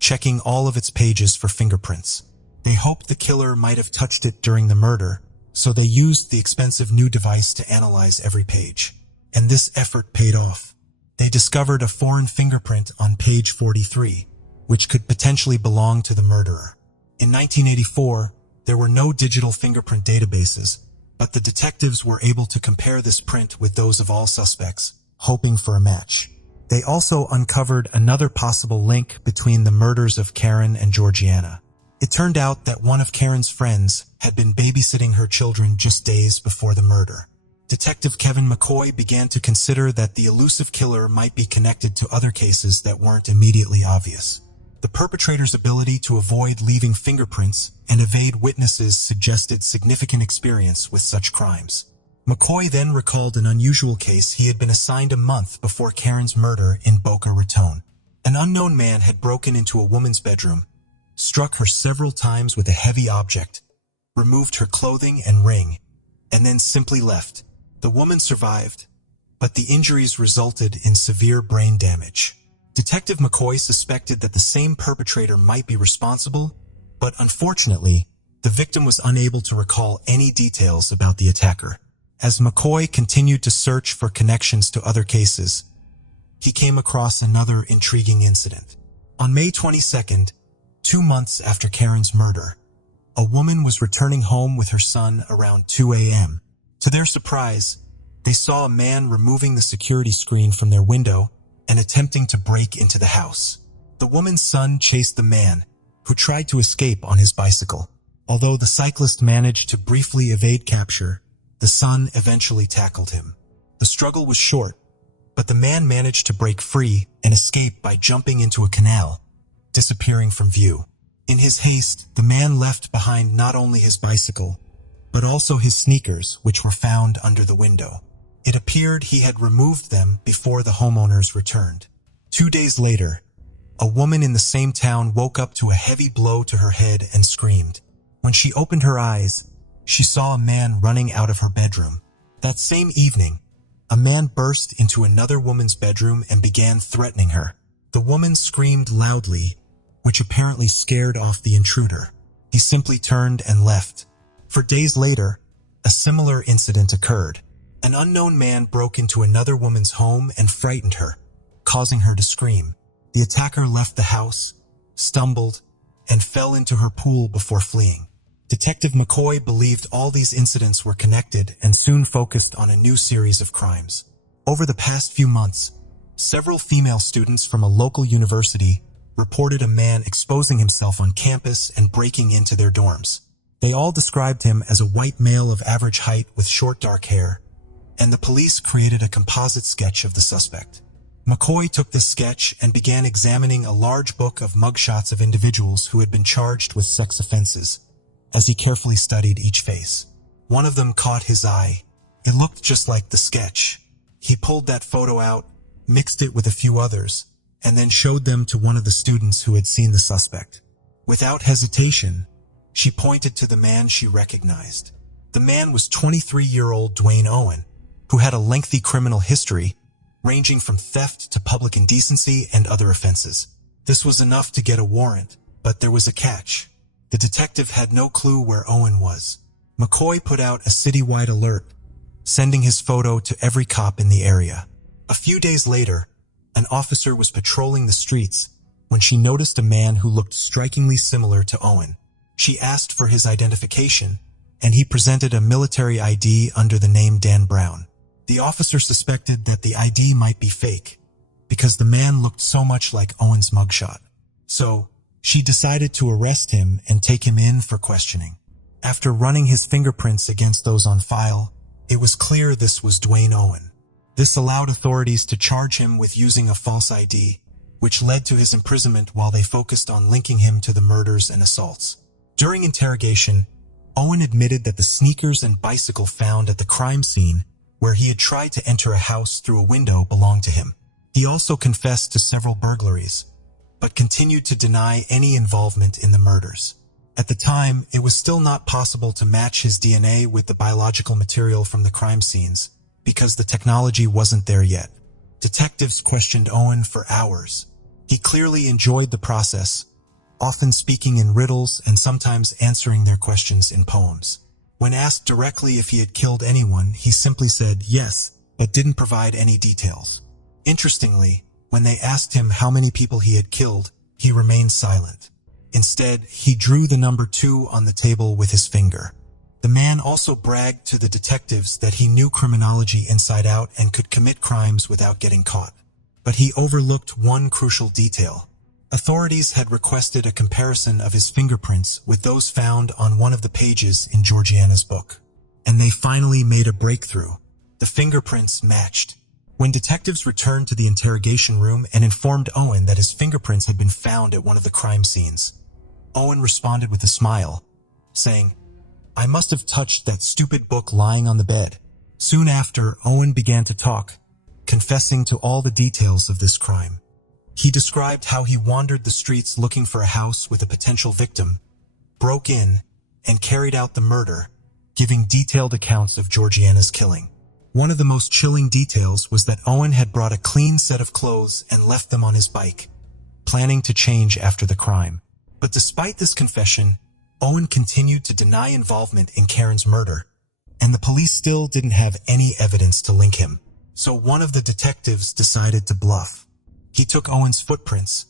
checking all of its pages for fingerprints. They hoped the killer might have touched it during the murder, so they used the expensive new device to analyze every page. And this effort paid off. They discovered a foreign fingerprint on page 43, which could potentially belong to the murderer. In 1984, there were no digital fingerprint databases, but the detectives were able to compare this print with those of all suspects, hoping for a match. They also uncovered another possible link between the murders of Karen and Georgiana. It turned out that one of Karen's friends had been babysitting her children just days before the murder. Detective Kevin McCoy began to consider that the elusive killer might be connected to other cases that weren't immediately obvious. The perpetrator's ability to avoid leaving fingerprints and evade witnesses suggested significant experience with such crimes. McCoy then recalled an unusual case he had been assigned a month before Karen's murder in Boca Raton. An unknown man had broken into a woman's bedroom, struck her several times with a heavy object, removed her clothing and ring, and then simply left. The woman survived, but the injuries resulted in severe brain damage. Detective McCoy suspected that the same perpetrator might be responsible, but unfortunately, the victim was unable to recall any details about the attacker. As McCoy continued to search for connections to other cases, he came across another intriguing incident. On May 22nd, 2 months after Karen's murder, a woman was returning home with her son around 2 a.m. To their surprise, They saw a man removing the security screen from their window and attempting to break into the house. The woman's son chased the man, who tried to escape on his bicycle. Although the cyclist managed to briefly evade capture, the son eventually tackled him. The struggle was short, but the man managed to break free and escape by jumping into a canal, disappearing from view. In his haste, the man left behind not only his bicycle, but also his sneakers, which were found under the window. It appeared he had removed them before the homeowners returned. 2 days later, a woman in the same town woke up to a heavy blow to her head and screamed. When she opened her eyes, she saw a man running out of her bedroom. That same evening, a man burst into another woman's bedroom and began threatening her. The woman screamed loudly, which apparently scared off the intruder. He simply turned and left. For days later, a similar incident occurred. An unknown man broke into another woman's home and frightened her, causing her to scream. The attacker left the house, stumbled, and fell into her pool before fleeing. Detective McCoy believed all these incidents were connected and soon focused on a new series of crimes. Over the past few months, several female students from a local university reported a man exposing himself on campus and breaking into their dorms. They all described him as a white male of average height with short dark hair, and the police created a composite sketch of the suspect. McCoy took this sketch and began examining a large book of mugshots of individuals who had been charged with sex offenses. As he carefully studied each face, one of them caught his eye. It looked just like the sketch. He pulled that photo out, mixed it with a few others, and then showed them to one of the students who had seen the suspect. Without hesitation, she pointed to the man she recognized. The man was 23-year-old Dwayne Owen, who had a lengthy criminal history, ranging from theft to public indecency and other offenses. This was enough to get a warrant, but there was a catch. The detective had no clue where Owen was. McCoy put out a citywide alert, sending his photo to every cop in the area. A few days later, an officer was patrolling the streets when she noticed a man who looked strikingly similar to Owen. She asked for his identification, and he presented a military ID under the name Dan Brown. The officer suspected that the ID might be fake, because the man looked so much like Owen's mugshot. So, she decided to arrest him and take him in for questioning. After running his fingerprints against those on file, it was clear this was Dwayne Owen. This allowed authorities to charge him with using a false ID, which led to his imprisonment while they focused on linking him to the murders and assaults. During interrogation, Owen admitted that the sneakers and bicycle found at the crime scene, where he had tried to enter a house through a window, belonged to him. He also confessed to several burglaries, but continued to deny any involvement in the murders. At the time, it was still not possible to match his DNA with the biological material from the crime scenes, because the technology wasn't there yet. Detectives questioned Owen for hours. He clearly enjoyed the process, often speaking in riddles and sometimes answering their questions in poems. When asked directly if he had killed anyone, he simply said yes, but didn't provide any details. Interestingly, when they asked him how many people he had killed, he remained silent. Instead, he drew the number 2 on the table with his finger. The man also bragged to the detectives that he knew criminology inside out and could commit crimes without getting caught. But he overlooked one crucial detail. Authorities had requested a comparison of his fingerprints with those found on one of the pages in Georgiana's book. And they finally made a breakthrough. The fingerprints matched. When detectives returned to the interrogation room and informed Owen that his fingerprints had been found at one of the crime scenes, Owen responded with a smile, saying, "I must have touched that stupid book lying on the bed." Soon after, Owen began to talk, confessing to all the details of this crime. He described how he wandered the streets looking for a house with a potential victim, broke in, and carried out the murder, giving detailed accounts of Georgiana's killing. One of the most chilling details was that Owen had brought a clean set of clothes and left them on his bike, planning to change after the crime. But despite this confession, Owen continued to deny involvement in Karen's murder, and the police still didn't have any evidence to link him. So one of the detectives decided to bluff. He took Owen's footprints,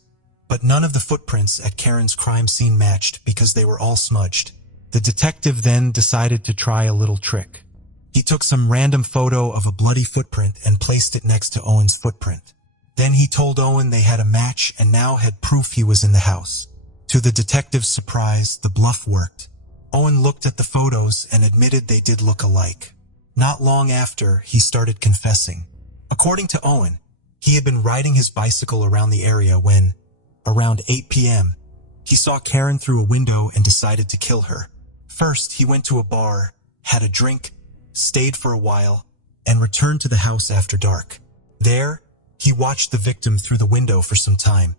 but none of the footprints at Karen's crime scene matched because they were all smudged. The detective then decided to try a little trick. He took some random photo of a bloody footprint and placed it next to Owen's footprint. Then he told Owen they had a match and now had proof he was in the house. To the detective's surprise, the bluff worked. Owen looked at the photos and admitted they did look alike. Not long after, he started confessing. According to Owen, he had been riding his bicycle around the area when, around 8 p.m., he saw Karen through a window and decided to kill her. First, he went to a bar, had a drink, stayed for a while, and returned to the house after dark. There, he watched the victim through the window for some time,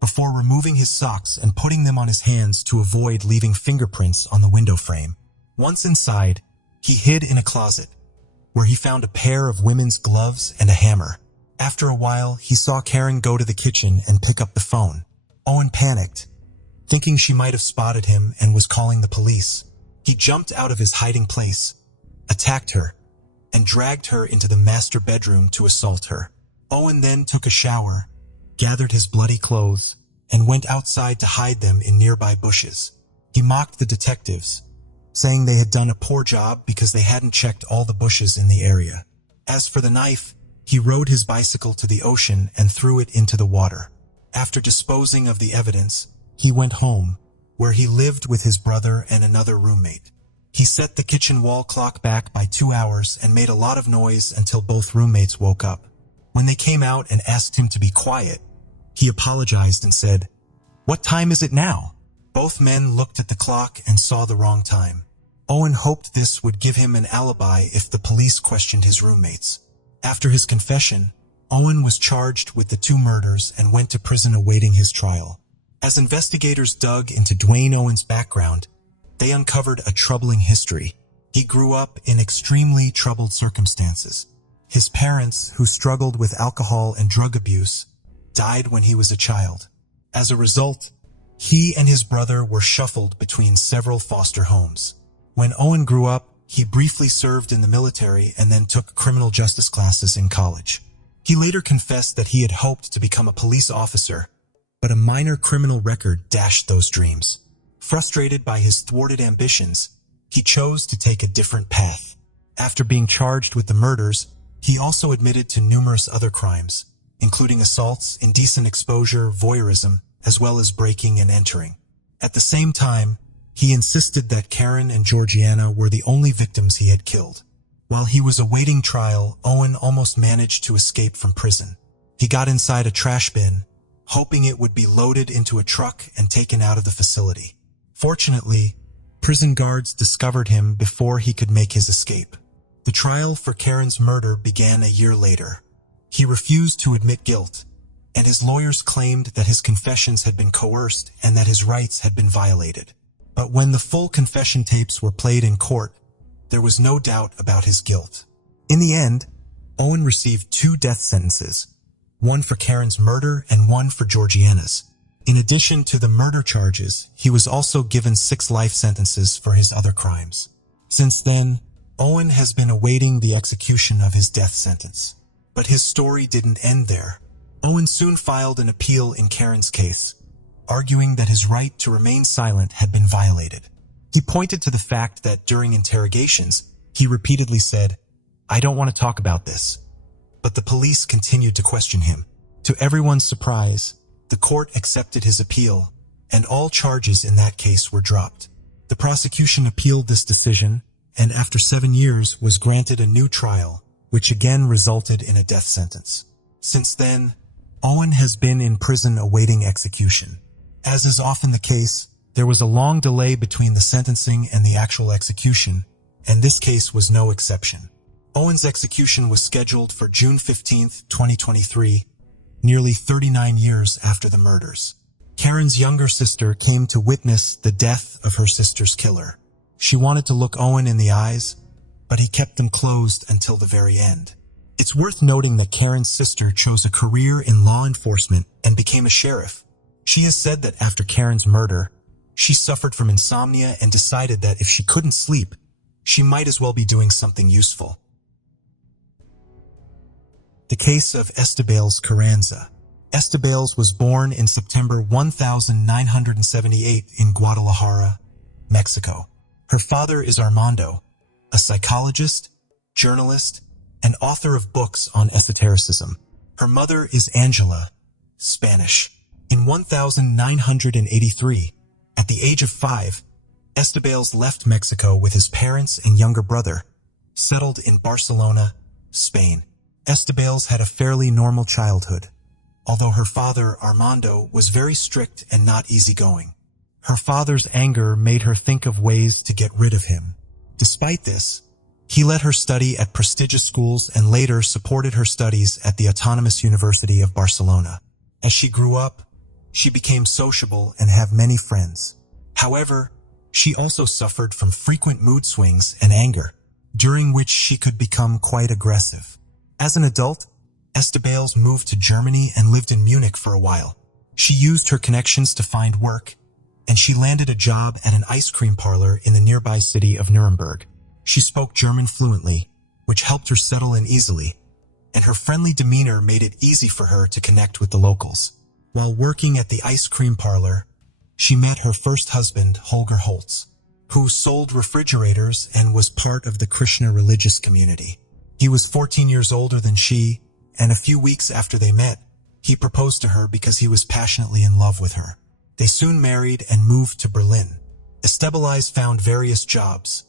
before removing his socks and putting them on his hands to avoid leaving fingerprints on the window frame. Once inside, he hid in a closet, where he found a pair of women's gloves and a hammer. After a while, he saw Karen go to the kitchen and pick up the phone. Owen panicked, thinking she might have spotted him and was calling the police. He jumped out of his hiding place, attacked her, and dragged her into the master bedroom to assault her. Owen then took a shower, gathered his bloody clothes, and went outside to hide them in nearby bushes. He mocked the detectives, saying they had done a poor job because they hadn't checked all the bushes in the area. As for the knife, he rode his bicycle to the ocean and threw it into the water. After disposing of the evidence, he went home, where he lived with his brother and another roommate. He set the kitchen wall clock back by 2 hours and made a lot of noise until both roommates woke up. When they came out and asked him to be quiet, he apologized and said, "What time is it now?" Both men looked at the clock and saw the wrong time. Owen hoped this would give him an alibi if the police questioned his roommates. After his confession, Owen was charged with the 2 murders and went to prison awaiting his trial. As investigators dug into Dwayne Owen's background, they uncovered a troubling history. He grew up in extremely troubled circumstances. His parents, who struggled with alcohol and drug abuse, died when he was a child. As a result, he and his brother were shuffled between several foster homes. When Owen grew up, he briefly served in the military and then took criminal justice classes in college. He later confessed that he had hoped to become a police officer, but a minor criminal record dashed those dreams. Frustrated by his thwarted ambitions, he chose to take a different path. After being charged with the murders, he also admitted to numerous other crimes, including assaults, indecent exposure, voyeurism, as well as breaking and entering. At the same time, he insisted that Karen and Georgiana were the only victims he had killed. While he was awaiting trial, Owen almost managed to escape from prison. He got inside a trash bin, hoping it would be loaded into a truck and taken out of the facility. Fortunately, prison guards discovered him before he could make his escape. The trial for Karen's murder began a year later. He refused to admit guilt, and his lawyers claimed that his confessions had been coerced and that his rights had been violated. But when the full confession tapes were played in court, there was no doubt about his guilt. In the end, Owen received 2 death sentences, one for Karen's murder and one for Georgiana's. In addition to the murder charges, he was also given 6 life sentences for his other crimes. Since then, Owen has been awaiting the execution of his death sentence. But his story didn't end there. Owen soon filed an appeal in Karen's case, arguing that his right to remain silent had been violated. He pointed to the fact that during interrogations, he repeatedly said, "I don't want to talk about this." But the police continued to question him. To everyone's surprise, the court accepted his appeal, and all charges in that case were dropped. The prosecution appealed this decision, and after 7 years was granted a new trial, which again resulted in a death sentence. Since then, Owen has been in prison awaiting execution. As is often the case, there was a long delay between the sentencing and the actual execution, and this case was no exception. Owen's execution was scheduled for June 15, 2023, nearly 39 years after the murders. Karen's younger sister came to witness the death of her sister's killer. She wanted to look Owen in the eyes, but he kept them closed until the very end. It's worth noting that Karen's sister chose a career in law enforcement and became a sheriff. She has said that after Karen's murder, she suffered from insomnia and decided that if she couldn't sleep, she might as well be doing something useful. The case of Estebales Carranza. Estebales was born in September 1978 in Guadalajara, Mexico. Her father is Armando, a psychologist, journalist, and author of books on esotericism. Her mother is Angela, Spanish. In 1983, at the age of 5, Estebales left Mexico with his parents and younger brother, settled in Barcelona, Spain. Estebales had a fairly normal childhood, although her father, Armando, was very strict and not easygoing. Her father's anger made her think of ways to get rid of him. Despite this, he let her study at prestigious schools and later supported her studies at the Autonomous University of Barcelona. As she grew up, she became sociable and had many friends. However, she also suffered from frequent mood swings and anger, during which she could become quite aggressive. As an adult, Estebales moved to Germany and lived in Munich for a while. She used her connections to find work, and she landed a job at an ice cream parlor in the nearby city of Nuremberg. She spoke German fluently, which helped her settle in easily, and her friendly demeanor made it easy for her to connect with the locals. While working at the ice cream parlor, she met her first husband, Holger Holtz, who sold refrigerators and was part of the Krishna religious community. He was 14 years older than she, and a few weeks after they met, he proposed to her because he was passionately in love with her. They soon married and moved to Berlin. Estebales found various jobs,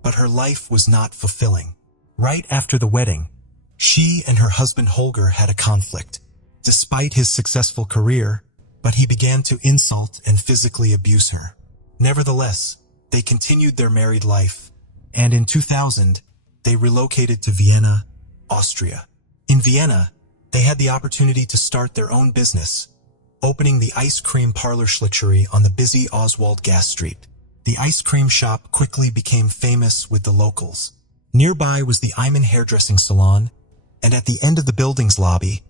but her life was not fulfilling. Right after the wedding, she and her husband Holger had a conflict. Despite his successful career, but he began to insult and physically abuse her. Nevertheless, they continued their married life, and in 2000, they relocated to Vienna, Austria. In Vienna, they had the opportunity to start their own business, opening the ice cream parlor Schlichery on the busy Oswald Gas Street. The ice cream shop quickly became famous with the locals. Nearby was the Iman hairdressing salon, and at the end of the building's lobby,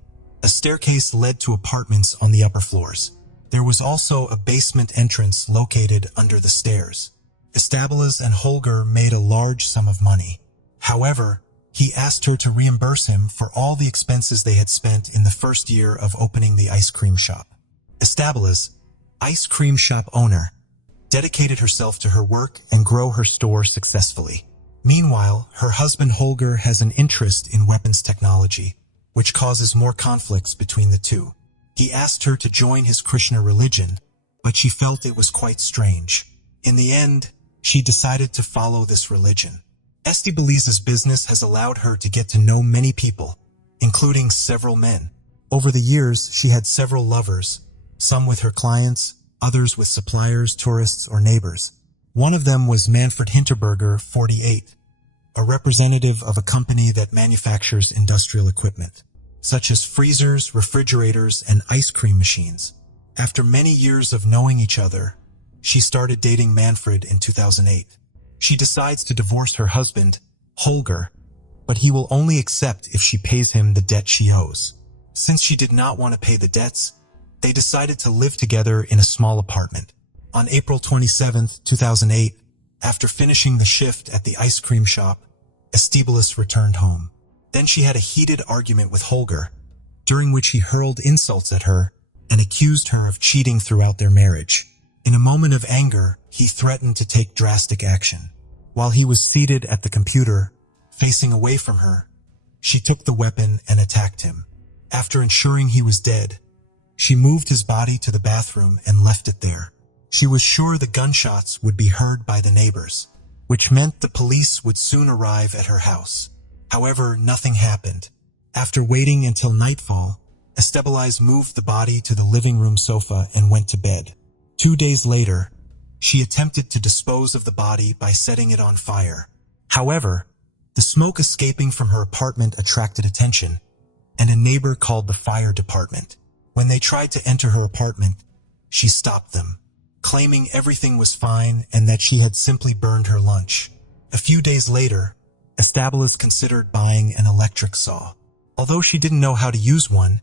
a staircase led to apartments on the upper floors. There was also a basement entrance located under the stairs. Estebales and Holger made a large sum of money. However, he asked her to reimburse him for all the expenses they had spent in the first year of opening the ice cream shop. Estebales, ice cream shop owner, dedicated herself to her work and grow her store successfully. Meanwhile, her husband Holger has an interest in weapons technology, which causes more conflicts between the two. He asked her to join his Krishna religion, but she felt it was quite strange. In the end, she decided to follow this religion. Estebales' business has allowed her to get to know many people, including several men. Over the years, she had several lovers, some with her clients, others with suppliers, tourists, or neighbors. One of them was Manfred Hinterberger, 48, a representative of a company that manufactures industrial equipment, such as freezers, refrigerators, and ice cream machines. After many years of knowing each other, she started dating Manfred in 2008. She decides to divorce her husband, Holger, but he will only accept if she pays him the debt she owes. Since she did not want to pay the debts, they decided to live together in a small apartment. On April 27, 2008, after finishing the shift at the ice cream shop, Estebales returned home. Then she had a heated argument with Holger, during which he hurled insults at her and accused her of cheating throughout their marriage. In a moment of anger, he threatened to take drastic action. While he was seated at the computer, facing away from her, she took the weapon and attacked him. After ensuring he was dead, she moved his body to the bathroom and left it there. She was sure the gunshots would be heard by the neighbors, which meant the police would soon arrive at her house. However, nothing happened. After waiting until nightfall, Estebales moved the body to the living room sofa and went to bed. 2 days later, she attempted to dispose of the body by setting it on fire. However, the smoke escaping from her apartment attracted attention, and a neighbor called the fire department. When they tried to enter her apartment, she stopped them, claiming everything was fine and that she had simply burned her lunch. A few days later, Estebales considered buying an electric saw. Although she didn't know how to use one,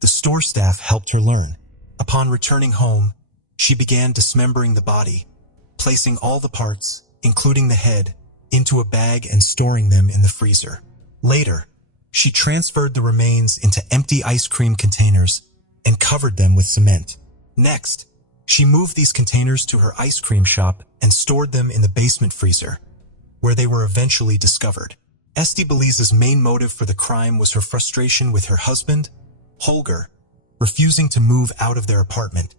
the store staff helped her learn. Upon returning home, she began dismembering the body, placing all the parts, including the head, into a bag and storing them in the freezer. Later, she transferred the remains into empty ice cream containers and covered them with cement. Next, she moved these containers to her ice cream shop and stored them in the basement freezer, where they were eventually discovered. Estibaliza's main motive for the crime was her frustration with her husband, Holger, refusing to move out of their apartment,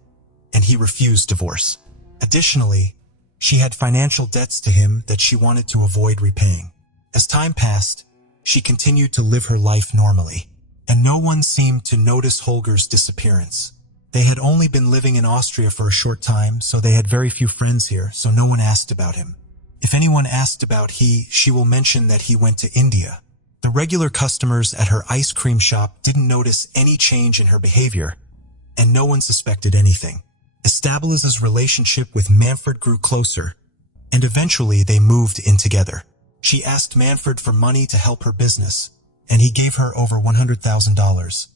and he refused divorce. Additionally, she had financial debts to him that she wanted to avoid repaying. As time passed, she continued to live her life normally, and no one seemed to notice Holger's disappearance. They had only been living in Austria for a short time, so they had very few friends here, so no one asked about him. If anyone asked about she will mention that he went to India. The regular customers at her ice cream shop didn't notice any change in her behavior, and no one suspected anything. Estabiliza's relationship with Manfred grew closer, and eventually they moved in together. She asked Manfred for money to help her business, and he gave her over $100,000,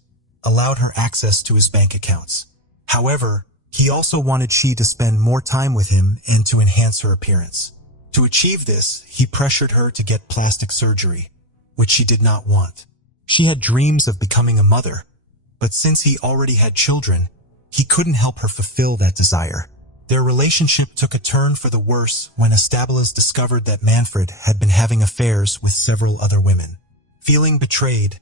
allowed her access to his bank accounts. However, he also wanted she to spend more time with him and to enhance her appearance. To achieve this, he pressured her to get plastic surgery, which she did not want. She had dreams of becoming a mother, but since he already had children, he couldn't help her fulfill that desire. Their relationship took a turn for the worse when Estabiliza discovered that Manfred had been having affairs with several other women. Feeling betrayed,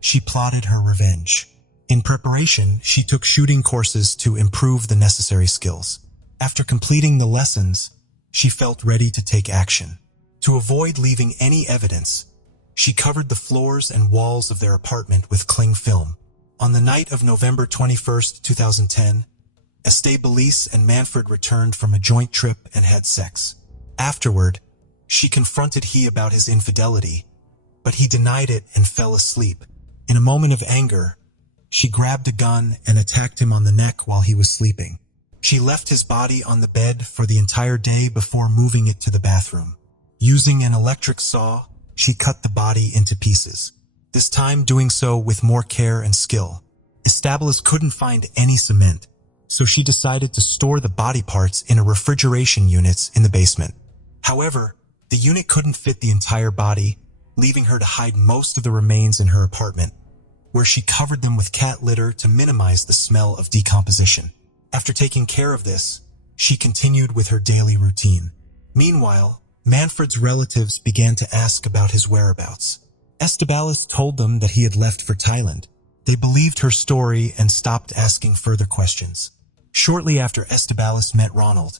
she plotted her revenge. In preparation, she took shooting courses to improve the necessary skills. After completing the lessons, she felt ready to take action. To avoid leaving any evidence, she covered the floors and walls of their apartment with cling film. On the night of November 21st, 2010, Estabiliza and Manfred returned from a joint trip and had sex. Afterward, she confronted he about his infidelity, but he denied it and fell asleep. In a moment of anger, she grabbed a gun and attacked him on the neck while he was sleeping. She left his body on the bed for the entire day before moving it to the bathroom. Using an electric saw, she cut the body into pieces, this time doing so with more care and skill. Estabiliza couldn't find any cement, so she decided to store the body parts in a refrigeration unit in the basement. However, the unit couldn't fit the entire body, leaving her to hide most of the remains in her apartment, where she covered them with cat litter to minimize the smell of decomposition. After taking care of this, she continued with her daily routine. Meanwhile, Manfred's relatives began to ask about his whereabouts. Estabiliza told them that he had left for Thailand. They believed her story and stopped asking further questions. Shortly after Estabiliza met Ronald,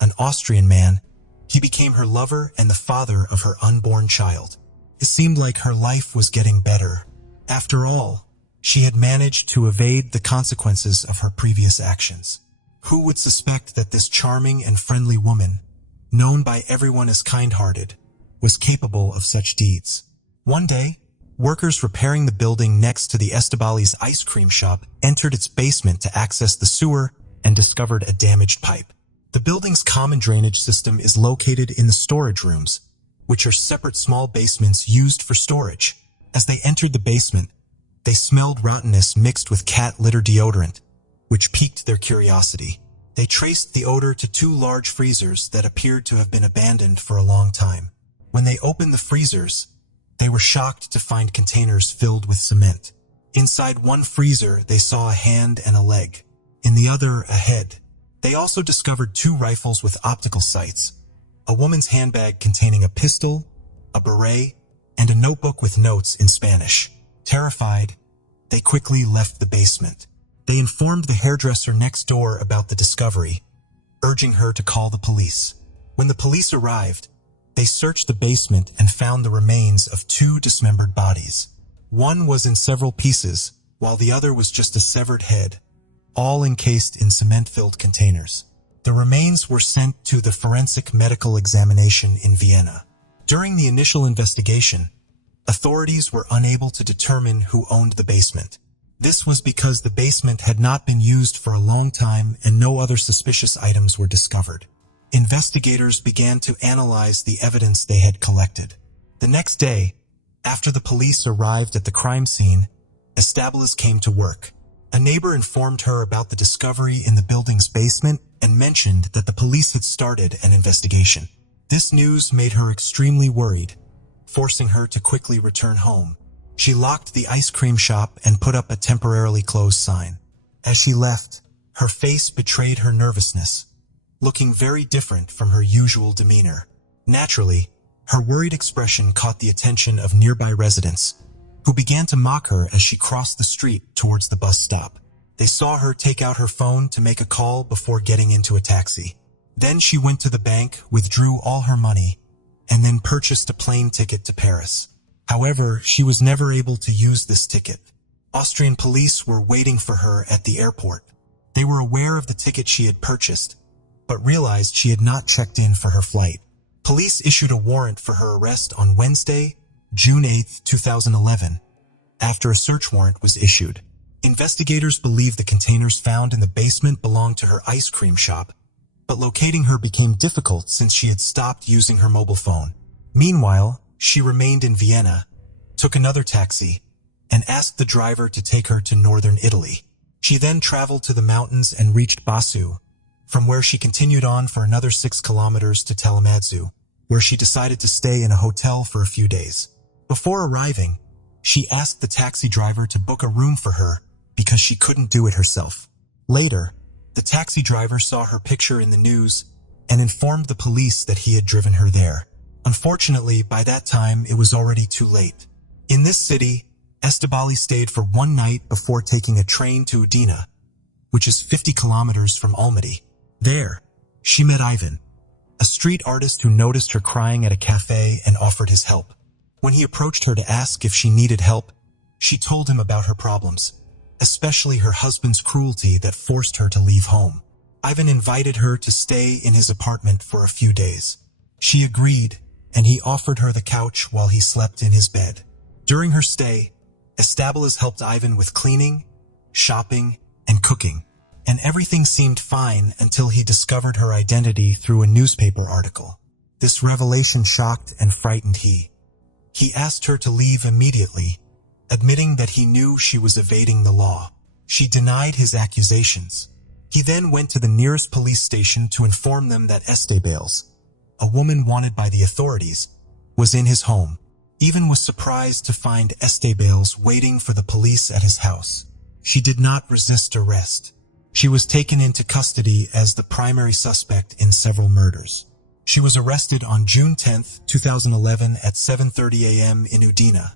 an Austrian man, he became her lover and the father of her unborn child. It seemed like her life was getting better. After all, she had managed to evade the consequences of her previous actions. Who would suspect that this charming and friendly woman, known by everyone as kind-hearted, was capable of such deeds? One day, workers repairing the building next to the Estabiliza ice cream shop entered its basement to access the sewer and discovered a damaged pipe. The building's common drainage system is located in the storage rooms, which are separate small basements used for storage. As they entered the basement, they smelled rottenness mixed with cat litter deodorant, which piqued their curiosity. They traced the odor to two large freezers that appeared to have been abandoned for a long time. When they opened the freezers, they were shocked to find containers filled with cement. Inside one freezer, they saw a hand and a leg. In the other, a head. They also discovered two rifles with optical sights, a woman's handbag containing a pistol, a beret, and a notebook with notes in Spanish. Terrified, they quickly left the basement. They informed the hairdresser next door about the discovery, urging her to call the police. When the police arrived, they searched the basement and found the remains of two dismembered bodies. One was in several pieces, while the other was just a severed head, all encased in cement-filled containers. The remains were sent to the forensic medical examination in Vienna. During the initial investigation, authorities were unable to determine who owned the basement. This was because the basement had not been used for a long time and no other suspicious items were discovered. Investigators began to analyze the evidence they had collected. The next day, after the police arrived at the crime scene, Estabiliza came to work. A neighbor informed her about the discovery in the building's basement and mentioned that the police had started an investigation. This news made her extremely worried, forcing her to quickly return home. She locked the ice cream shop and put up a temporarily closed sign. As she left, her face betrayed her nervousness, looking very different from her usual demeanor. Naturally, Her worried expression caught the attention of nearby residents, who began to mock her as she crossed the street towards the bus stop. They saw her take out her phone to make a call before getting into a taxi. Then she went to the bank, withdrew all her money, and then purchased a plane ticket to Paris. However, she was never able to use this ticket. Austrian police were waiting for her at the airport. They were aware of the ticket she had purchased, but realized she had not checked in for her flight. Police issued a warrant for her arrest on Wednesday, June 8, 2011, after a search warrant was issued. Investigators believe the containers found in the basement belonged to her ice cream shop, but locating her became difficult since she had stopped using her mobile phone. Meanwhile, she remained in Vienna, took another taxi, and asked the driver to take her to northern Italy. She then traveled to the mountains and reached Basu, from where she continued on for another 6 kilometers to Telemadzu, where she decided to stay in a hotel for a few days. Before arriving, she asked the taxi driver to book a room for her because she couldn't do it herself. Later, the taxi driver saw her picture in the news and informed the police that he had driven her there. Unfortunately, by that time, it was already too late. In this city, Estebali stayed for one night before taking a train to Udine, which is 50 kilometers from Almaty. There, she met Ivan, a street artist who noticed her crying at a cafe and offered his help. When he approached her to ask if she needed help, she told him about her problems, especially her husband's cruelty that forced her to leave home. Ivan invited her to stay in his apartment for a few days. She agreed, and he offered her the couch while he slept in his bed. During her stay, Estabelas helped Ivan with cleaning, shopping, and cooking, and everything seemed fine until he discovered her identity through a newspaper article. This revelation shocked and frightened he. He asked her to leave immediately, admitting that he knew she was evading the law. She denied his accusations. He then went to the nearest police station to inform them that Estebales, a woman wanted by the authorities, was in his home. Ivan was surprised to find Estebales waiting for the police at his house. She did not resist arrest. She was taken into custody as the primary suspect in several murders. She was arrested on June 10, 2011 at 7:30 a.m. in Udine,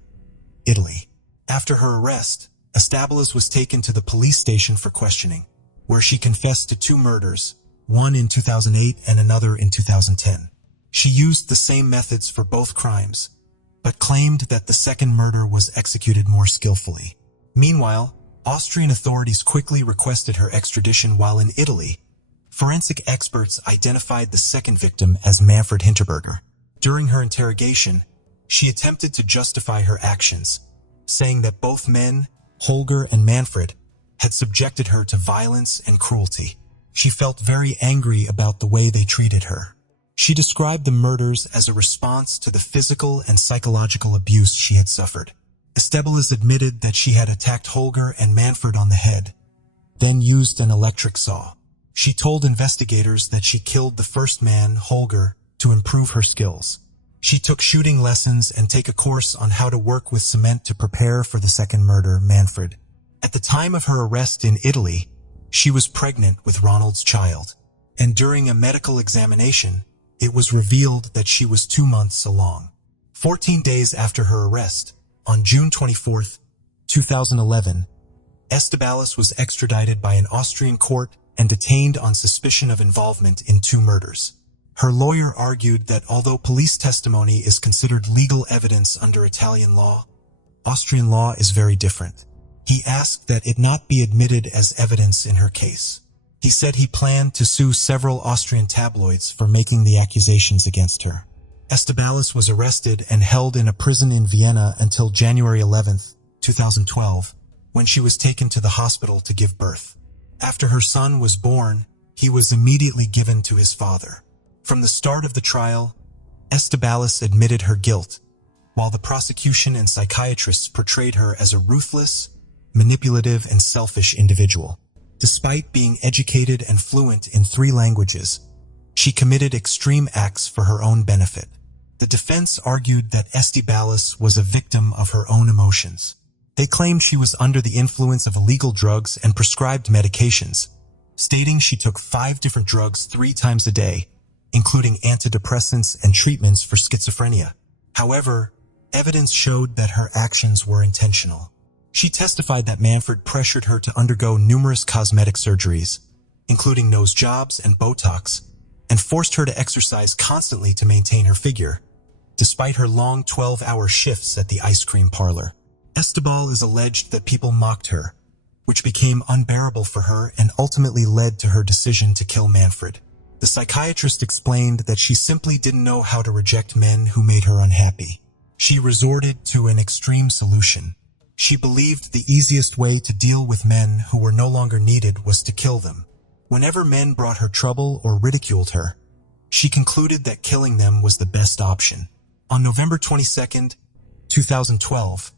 Italy. After her arrest, Estabelas was taken to the police station for questioning, where she confessed to 2 murders, one in 2008 and another in 2010. She used the same methods for both crimes, but claimed that the second murder was executed more skillfully. Meanwhile, Austrian authorities quickly requested her extradition while in Italy. Forensic experts identified the second victim as Manfred Hinterberger. During her interrogation, she attempted to justify her actions, saying that both men, Holger and Manfred, had subjected her to violence and cruelty. She felt very angry about the way they treated her. She described the murders as a response to the physical and psychological abuse she had suffered. Estebelas admitted that she had attacked Holger and Manfred on the head, then used an electric saw. She told investigators that she killed the first man, Holger, to improve her skills. She took shooting lessons and take a course on how to work with cement to prepare for the second murder, Manfred. At the time of her arrest in Italy, she was pregnant with Ronald's child, and during a medical examination, it was revealed that she was 2 months along. 14 days after her arrest, on June 24, 2011, Estebelas was extradited by an Austrian court and detained on suspicion of involvement in 2 murders. Her lawyer argued that although police testimony is considered legal evidence under Italian law, Austrian law is very different. He asked that it not be admitted as evidence in her case. He said he planned to sue several Austrian tabloids for making the accusations against her. Estebelas was arrested and held in a prison in Vienna until January 11, 2012, when she was taken to the hospital to give birth. After her son was born, he was immediately given to his father. From the start of the trial, Estebelas admitted her guilt, while the prosecution and psychiatrists portrayed her as a ruthless, manipulative, and selfish individual. Despite being educated and fluent in 3 languages, she committed extreme acts for her own benefit. The defense argued that Estebelas was a victim of her own emotions. They claimed she was under the influence of illegal drugs and prescribed medications, stating she took 5 different drugs 3 times a day, including antidepressants and treatments for schizophrenia. However, evidence showed that her actions were intentional. She testified that Manfred pressured her to undergo numerous cosmetic surgeries, including nose jobs and Botox, and forced her to exercise constantly to maintain her figure, despite her long 12-hour shifts at the ice cream parlor. Estebal is alleged that people mocked her, which became unbearable for her and ultimately led to her decision to kill Manfred. The psychiatrist explained that she simply didn't know how to reject men who made her unhappy. She resorted to an extreme solution. She believed the easiest way to deal with men who were no longer needed was to kill them. Whenever men brought her trouble or ridiculed her, she concluded that killing them was the best option. On November 22, 2012,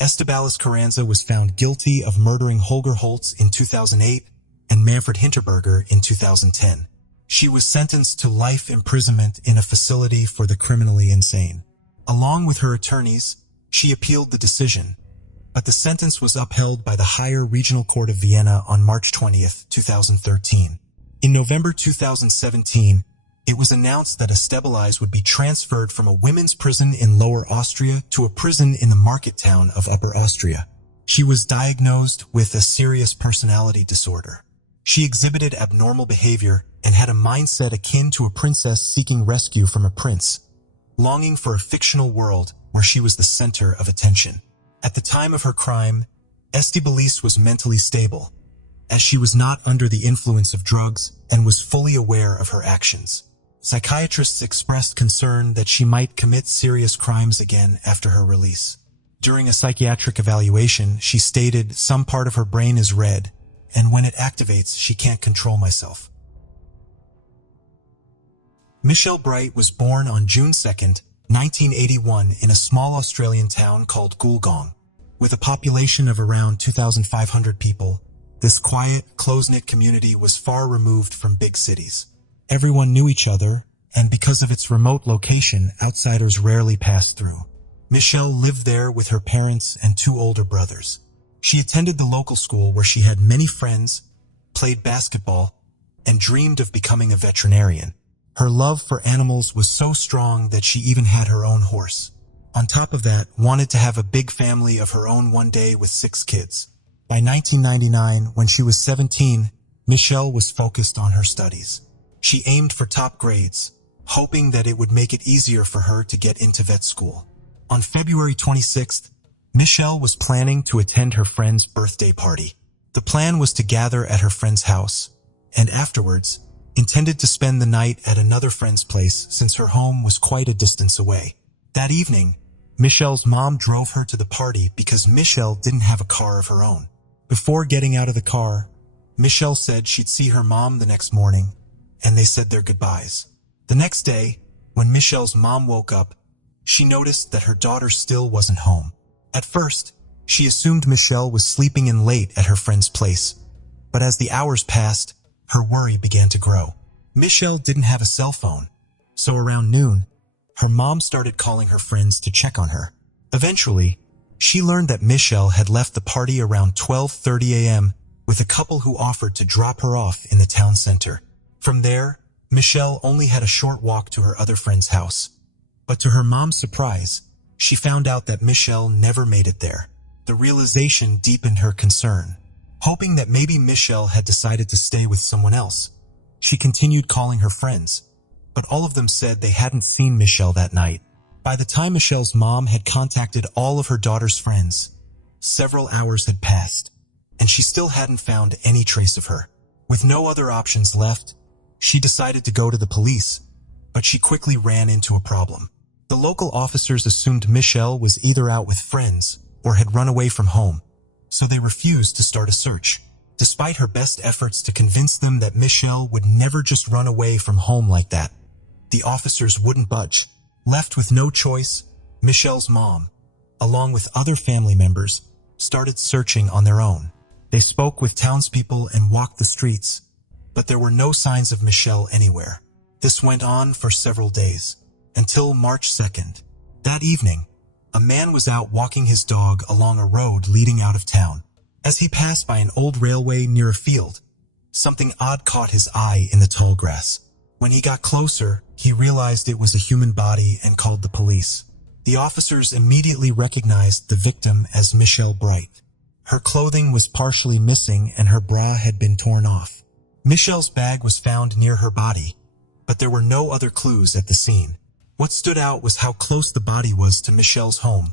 Estebalis Carranza was found guilty of murdering Holger Holtz in 2008 and Manfred Hinterberger in 2010. She was sentenced to life imprisonment in a facility for the criminally insane. Along with her attorneys, she appealed the decision, but the sentence was upheld by the Higher Regional Court of Vienna on March 20, 2013. In November 2017, it was announced that Estebalis would be transferred from a women's prison in Lower Austria to a prison in the market town of Upper Austria. She was diagnosed with a serious personality disorder. She exhibited abnormal behavior and had a mindset akin to a princess seeking rescue from a prince, longing for a fictional world where she was the center of attention. At the time of her crime, Estebalis was mentally stable, as she was not under the influence of drugs and was fully aware of her actions. Psychiatrists expressed concern that she might commit serious crimes again after her release. During a psychiatric evaluation, she stated, "Some part of her brain is red, and when it activates, she can't control myself." Michelle Bright was born on June 2, 1981 in a small Australian town called Goolgong. With a population of around 2,500 people, this quiet, close-knit community was far removed from big cities. Everyone knew each other, and because of its remote location, outsiders rarely passed through. Michelle lived there with her parents and two older brothers. She attended the local school where she had many friends, played basketball, and dreamed of becoming a veterinarian. Her love for animals was so strong that she even had her own horse. On top of that, wanted to have a big family of her own one day with 6 kids. By 1999, when she was 17, Michelle was focused on her studies. She aimed for top grades, hoping that it would make it easier for her to get into vet school. On February 26th, Michelle was planning to attend her friend's birthday party. The plan was to gather at her friend's house, and afterwards, intended to spend the night at another friend's place since her home was quite a distance away. That evening, Michelle's mom drove her to the party because Michelle didn't have a car of her own. Before getting out of the car, Michelle said she'd see her mom the next morning, and they said their goodbyes. The next day, when Michelle's mom woke up, she noticed that her daughter still wasn't home. At first, she assumed Michelle was sleeping in late at her friend's place, but as the hours passed, her worry began to grow. Michelle didn't have a cell phone, so around noon, her mom started calling her friends to check on her. Eventually, she learned that Michelle had left the party around 12:30 a.m. with a couple who offered to drop her off in the town center. From there, Michelle only had a short walk to her other friend's house. But to her mom's surprise, she found out that Michelle never made it there. The realization deepened her concern. Hoping that maybe Michelle had decided to stay with someone else, she continued calling her friends, but all of them said they hadn't seen Michelle that night. By the time Michelle's mom had contacted all of her daughter's friends, several hours had passed, and she still hadn't found any trace of her. With no other options left, she decided to go to the police, but she quickly ran into a problem. The local officers assumed Michelle was either out with friends or had run away from home, so they refused to start a search. Despite her best efforts to convince them that Michelle would never just run away from home like that, the officers wouldn't budge. Left with no choice, Michelle's mom, along with other family members, started searching on their own. They spoke with townspeople and walked the streets, but there were no signs of Michelle anywhere. This went on for several days, until March 2nd. That evening, a man was out walking his dog along a road leading out of town. As he passed by an old railway near a field, something odd caught his eye in the tall grass. When he got closer, he realized it was a human body and called the police. The officers immediately recognized the victim as Michelle Bright. Her clothing was partially missing and her bra had been torn off. Michelle's bag was found near her body, but there were no other clues at the scene. What stood out was how close the body was to Michelle's home,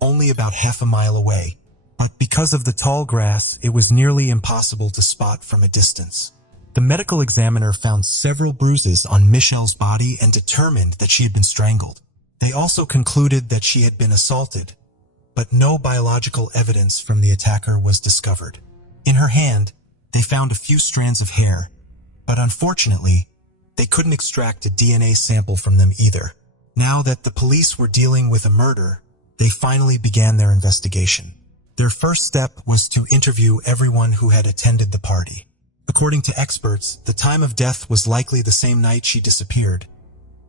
only about half a mile away. But because of the tall grass, it was nearly impossible to spot from a distance. The medical examiner found several bruises on Michelle's body and determined that she had been strangled. They also concluded that she had been assaulted, but no biological evidence from the attacker was discovered. In her hand, they found a few strands of hair, but unfortunately, they couldn't extract a DNA sample from them either. Now that the police were dealing with a murder, they finally began their investigation. Their first step was to interview everyone who had attended the party. According to experts, the time of death was likely the same night she disappeared,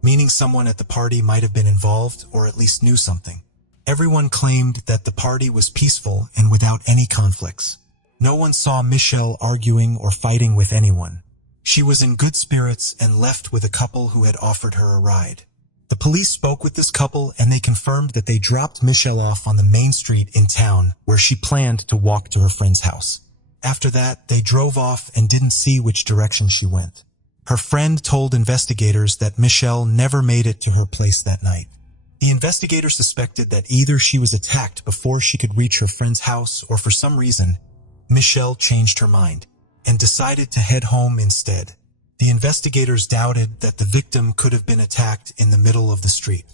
meaning someone at the party might have been involved or at least knew something. Everyone claimed that the party was peaceful and without any conflicts. No one saw Michelle arguing or fighting with anyone. She was in good spirits and left with a couple who had offered her a ride. The police spoke with this couple and they confirmed that they dropped Michelle off on the main street in town where she planned to walk to her friend's house. After that, they drove off and didn't see which direction she went. Her friend told investigators that Michelle never made it to her place that night. The investigators suspected that either she was attacked before she could reach her friend's house or for some reason, Michelle changed her mind and decided to head home instead. The investigators doubted that the victim could have been attacked in the middle of the street.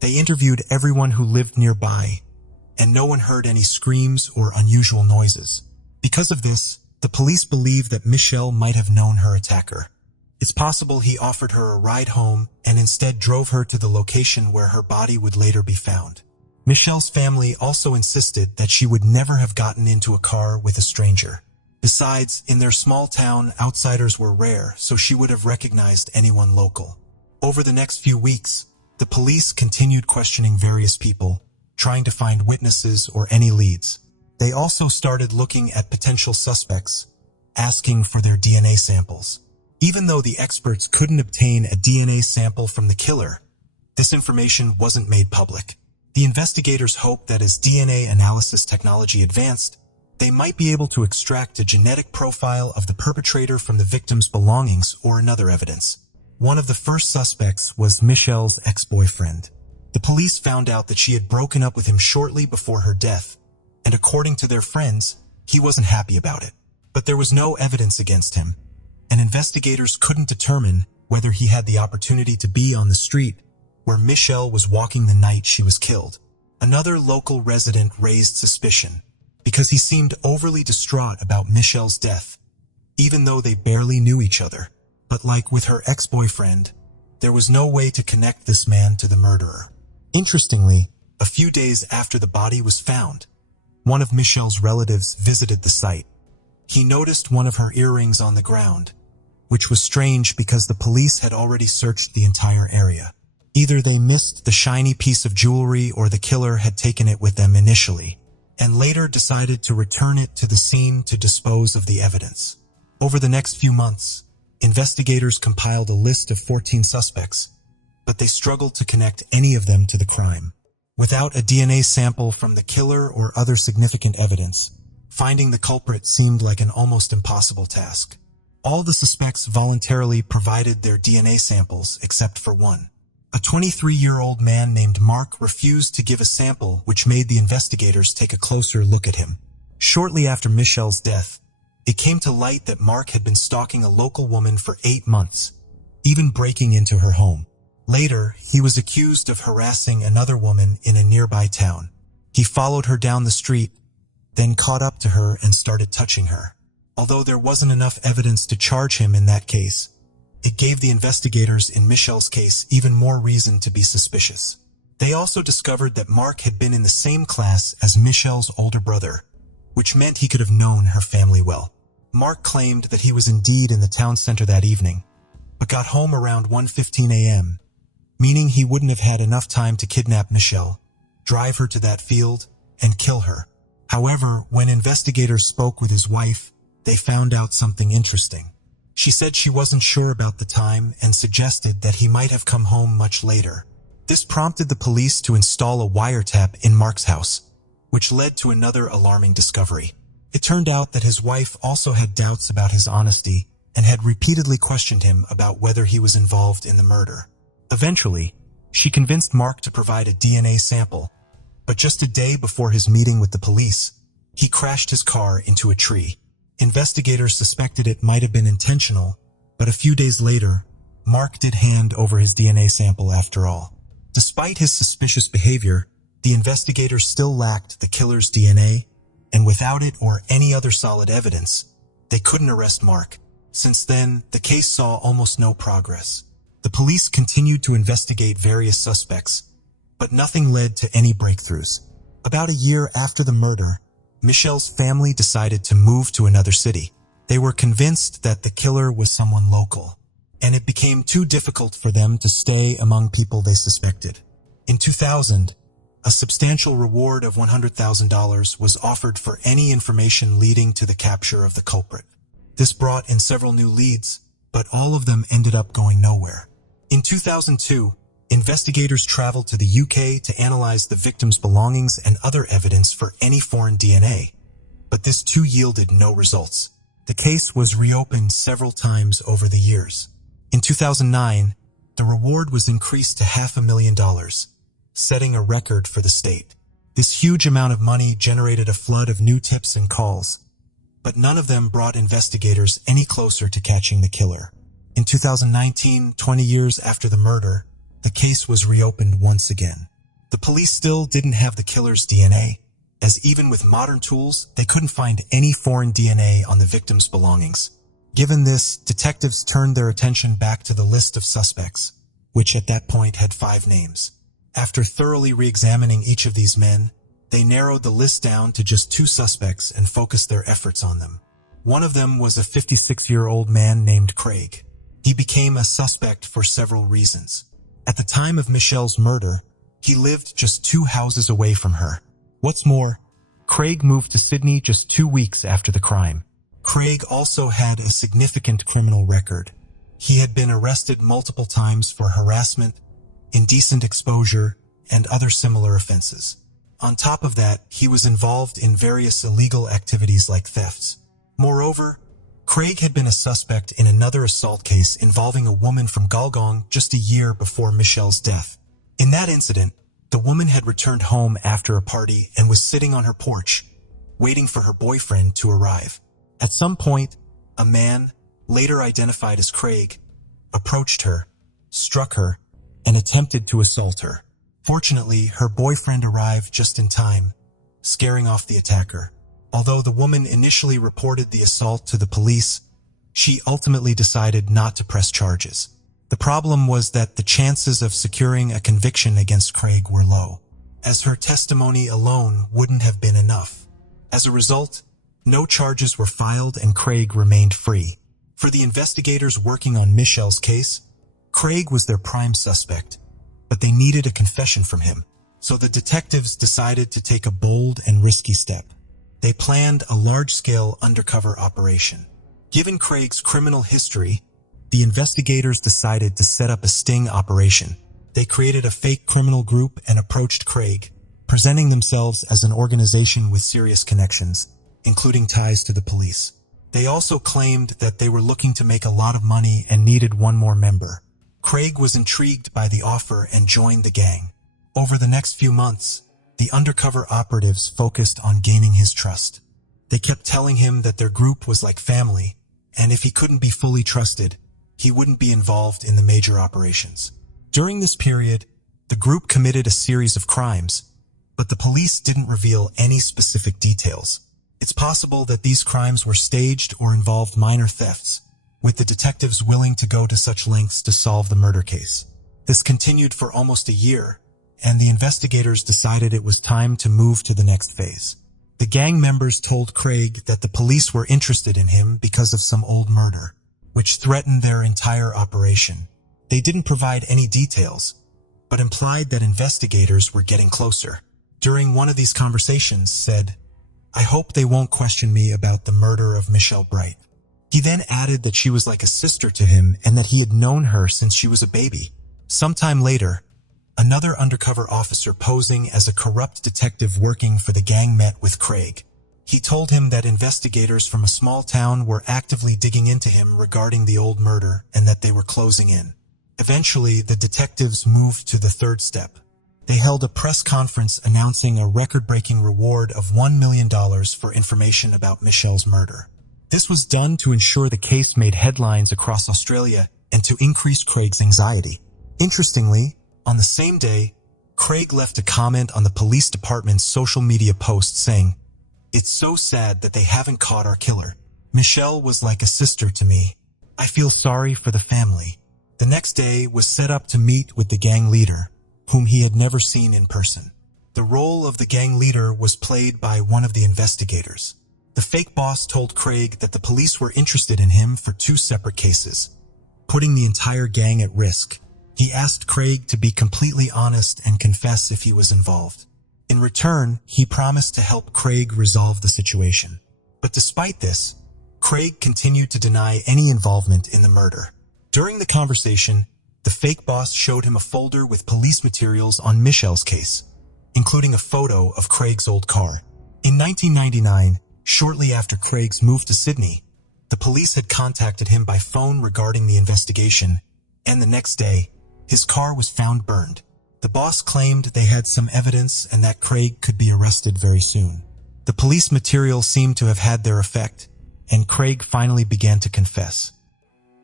They interviewed everyone who lived nearby, and no one heard any screams or unusual noises. Because of this, the police believe that Michelle might have known her attacker. It's possible he offered her a ride home and instead drove her to the location where her body would later be found. Michelle's family also insisted that she would never have gotten into a car with a stranger. Besides, in their small town, outsiders were rare, so she would have recognized anyone local. Over the next few weeks, the police continued questioning various people, trying to find witnesses or any leads. They also started looking at potential suspects, asking for their DNA samples. Even though the experts couldn't obtain a DNA sample from the killer, this information wasn't made public. The investigators hoped that as DNA analysis technology advanced, they might be able to extract a genetic profile of the perpetrator from the victim's belongings or another evidence. One of the first suspects was Michelle's ex-boyfriend. The police found out that she had broken up with him shortly before her death, and according to their friends, he wasn't happy about it. But there was no evidence against him, and investigators couldn't determine whether he had the opportunity to be on the street where Michelle was walking the night she was killed. Another local resident raised suspicion because he seemed overly distraught about Michelle's death, even though they barely knew each other. But like with her ex-boyfriend, there was no way to connect this man to the murderer. Interestingly, a few days after the body was found, one of Michelle's relatives visited the site. He noticed one of her earrings on the ground, which was strange because the police had already searched the entire area. Either they missed the shiny piece of jewelry or the killer had taken it with them initially, and later decided to return it to the scene to dispose of the evidence. Over the next few months, investigators compiled a list of 14 suspects, but they struggled to connect any of them to the crime. Without a DNA sample from the killer or other significant evidence, finding the culprit seemed like an almost impossible task. All the suspects voluntarily provided their DNA samples except for one. A 23-year-old man named Mark refused to give a sample, which made the investigators take a closer look at him. Shortly after Michelle's death, it came to light that Mark had been stalking a local woman for 8 months, even breaking into her home. Later, he was accused of harassing another woman in a nearby town. He followed her down the street, then caught up to her and started touching her. Although there wasn't enough evidence to charge him in that case, it gave the investigators in Michelle's case even more reason to be suspicious. They also discovered that Mark had been in the same class as Michelle's older brother, which meant he could have known her family well. Mark claimed that he was indeed in the town center that evening, but got home around 1:15 a.m., meaning he wouldn't have had enough time to kidnap Michelle, drive her to that field, and kill her. However, when investigators spoke with his wife, they found out something interesting. She said she wasn't sure about the time and suggested that he might have come home much later. This prompted the police to install a wiretap in Mark's house, which led to another alarming discovery. It turned out that his wife also had doubts about his honesty and had repeatedly questioned him about whether he was involved in the murder. Eventually, she convinced Mark to provide a DNA sample, but just a day before his meeting with the police, he crashed his car into a tree. Investigators suspected it might have been intentional, but a few days later, Mark did hand over his DNA sample after all. Despite his suspicious behavior, the investigators still lacked the killer's DNA, and without it or any other solid evidence, they couldn't arrest Mark. Since then, the case saw almost no progress. The police continued to investigate various suspects, but nothing led to any breakthroughs. About a year after the murder, Michelle's family decided to move to another city. They were convinced that the killer was someone local, and it became too difficult for them to stay among people they suspected. In 2000, a substantial reward of $100,000 was offered for any information leading to the capture of the culprit. This brought in several new leads, but all of them ended up going nowhere. In 2002, investigators traveled to the UK to analyze the victim's belongings and other evidence for any foreign DNA, but this too yielded no results. The case was reopened several times over the years. In 2009, the reward was increased to $500,000, setting a record for the state. This huge amount of money generated a flood of new tips and calls, but none of them brought investigators any closer to catching the killer. In 2019, 20 years after the murder, the case was reopened once again. The police still didn't have the killer's DNA, as even with modern tools, they couldn't find any foreign DNA on the victim's belongings. Given this, detectives turned their attention back to the list of suspects, which at that point had 5 names. After thoroughly re-examining each of these men, they narrowed the list down to just 2 suspects and focused their efforts on them. One of them was a 56-year-old man named Craig. He became a suspect for several reasons. At the time of Michelle's murder, he lived just 2 houses away from her. What's more, Craig moved to Sydney just 2 weeks after the crime. Craig also had a significant criminal record. He had been arrested multiple times for harassment, indecent exposure, and other similar offenses. On top of that, he was involved in various illegal activities like thefts. Moreover, Craig had been a suspect in another assault case involving a woman from Galgong just a year before Michelle's death. In that incident, the woman had returned home after a party and was sitting on her porch, waiting for her boyfriend to arrive. At some point, a man, later identified as Craig, approached her, struck her, and attempted to assault her. Fortunately, her boyfriend arrived just in time, scaring off the attacker. Although the woman initially reported the assault to the police, she ultimately decided not to press charges. The problem was that the chances of securing a conviction against Craig were low, as her testimony alone wouldn't have been enough. As a result, no charges were filed and Craig remained free. For the investigators working on Michelle's case, Craig was their prime suspect, but they needed a confession from him. So the detectives decided to take a bold and risky step. They planned a large-scale undercover operation. Given Craig's criminal history, the investigators decided to set up a sting operation. They created a fake criminal group and approached Craig, presenting themselves as an organization with serious connections, including ties to the police. They also claimed that they were looking to make a lot of money and needed one more member. Craig was intrigued by the offer and joined the gang. Over the next few months, the undercover operatives focused on gaining his trust. They kept telling him that their group was like family, and if he couldn't be fully trusted, he wouldn't be involved in the major operations. During this period, the group committed a series of crimes, but the police didn't reveal any specific details. It's possible that these crimes were staged or involved minor thefts, with the detectives willing to go to such lengths to solve the murder case. This continued for almost a year, and the investigators decided it was time to move to the next phase. The gang members told Craig that the police were interested in him because of some old murder, which threatened their entire operation. They didn't provide any details, but implied that investigators were getting closer. During one of these conversations said, "I hope they won't question me about the murder of Michelle Bright." He then added that she was like a sister to him and that he had known her since she was a baby. Sometime later, another undercover officer posing as a corrupt detective working for the gang met with Craig. He told him that investigators from a small town were actively digging into him regarding the old murder and that they were closing in. Eventually, the detectives moved to the third step. They held a press conference announcing a record-breaking reward of $1 million for information about Michelle's murder. This was done to ensure the case made headlines across Australia and to increase Craig's anxiety. Interestingly, on the same day, Craig left a comment on the police department's social media post saying, "It's so sad that they haven't caught our killer. Michelle was like a sister to me. I feel sorry for the family." The next day was set up to meet with the gang leader, whom he had never seen in person. The role of the gang leader was played by one of the investigators. The fake boss told Craig that the police were interested in him for 2 separate cases, putting the entire gang at risk. He asked Craig to be completely honest and confess if he was involved. In return, he promised to help Craig resolve the situation. But despite this, Craig continued to deny any involvement in the murder. During the conversation, the fake boss showed him a folder with police materials on Michelle's case, including a photo of Craig's old car. In 1999, shortly after Craig's move to Sydney, the police had contacted him by phone regarding the investigation, and the next day, his car was found burned. The boss claimed they had some evidence and that Craig could be arrested very soon. The police material seemed to have had their effect, and Craig finally began to confess.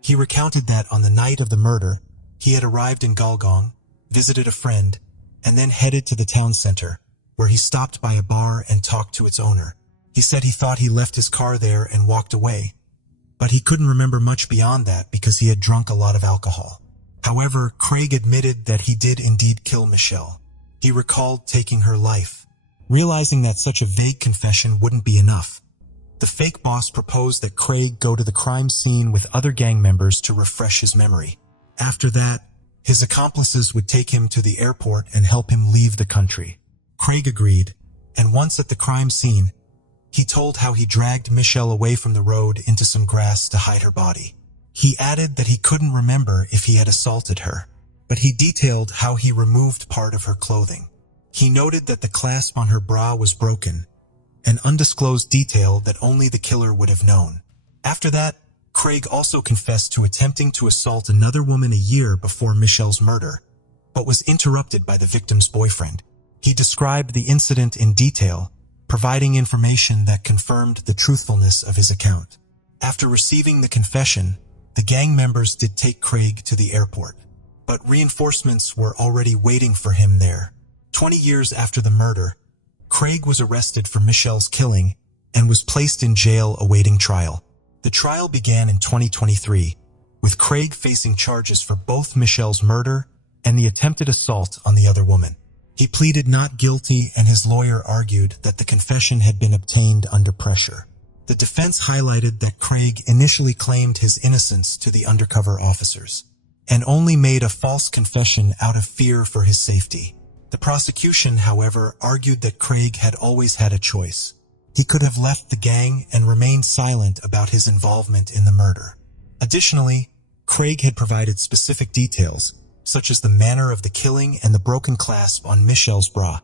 He recounted that on the night of the murder, he had arrived in Galgong, visited a friend, and then headed to the town center, where he stopped by a bar and talked to its owner. He said he thought he left his car there and walked away, but he couldn't remember much beyond that because he had drunk a lot of alcohol. However, Craig admitted that he did indeed kill Michelle. He recalled taking her life. Realizing that such a vague confession wouldn't be enough, the fake boss proposed that Craig go to the crime scene with other gang members to refresh his memory. After that, his accomplices would take him to the airport and help him leave the country. Craig agreed, and once at the crime scene, he told how he dragged Michelle away from the road into some grass to hide her body. He added that he couldn't remember if he had assaulted her, but he detailed how he removed part of her clothing. He noted that the clasp on her bra was broken, an undisclosed detail that only the killer would have known. After that, Craig also confessed to attempting to assault another woman a year before Michelle's murder, but was interrupted by the victim's boyfriend. He described the incident in detail, providing information that confirmed the truthfulness of his account. After receiving the confession, the gang members did take Craig to the airport, but reinforcements were already waiting for him there. 20 years after the murder, Craig was arrested for Michelle's killing and was placed in jail awaiting trial. The trial began in 2023, with Craig facing charges for both Michelle's murder and the attempted assault on the other woman. He pleaded not guilty, and his lawyer argued that the confession had been obtained under pressure. The defense highlighted that Craig initially claimed his innocence to the undercover officers, and only made a false confession out of fear for his safety. The prosecution, however, argued that Craig had always had a choice. He could have left the gang and remained silent about his involvement in the murder. Additionally, Craig had provided specific details, such as the manner of the killing and the broken clasp on Michelle's bra,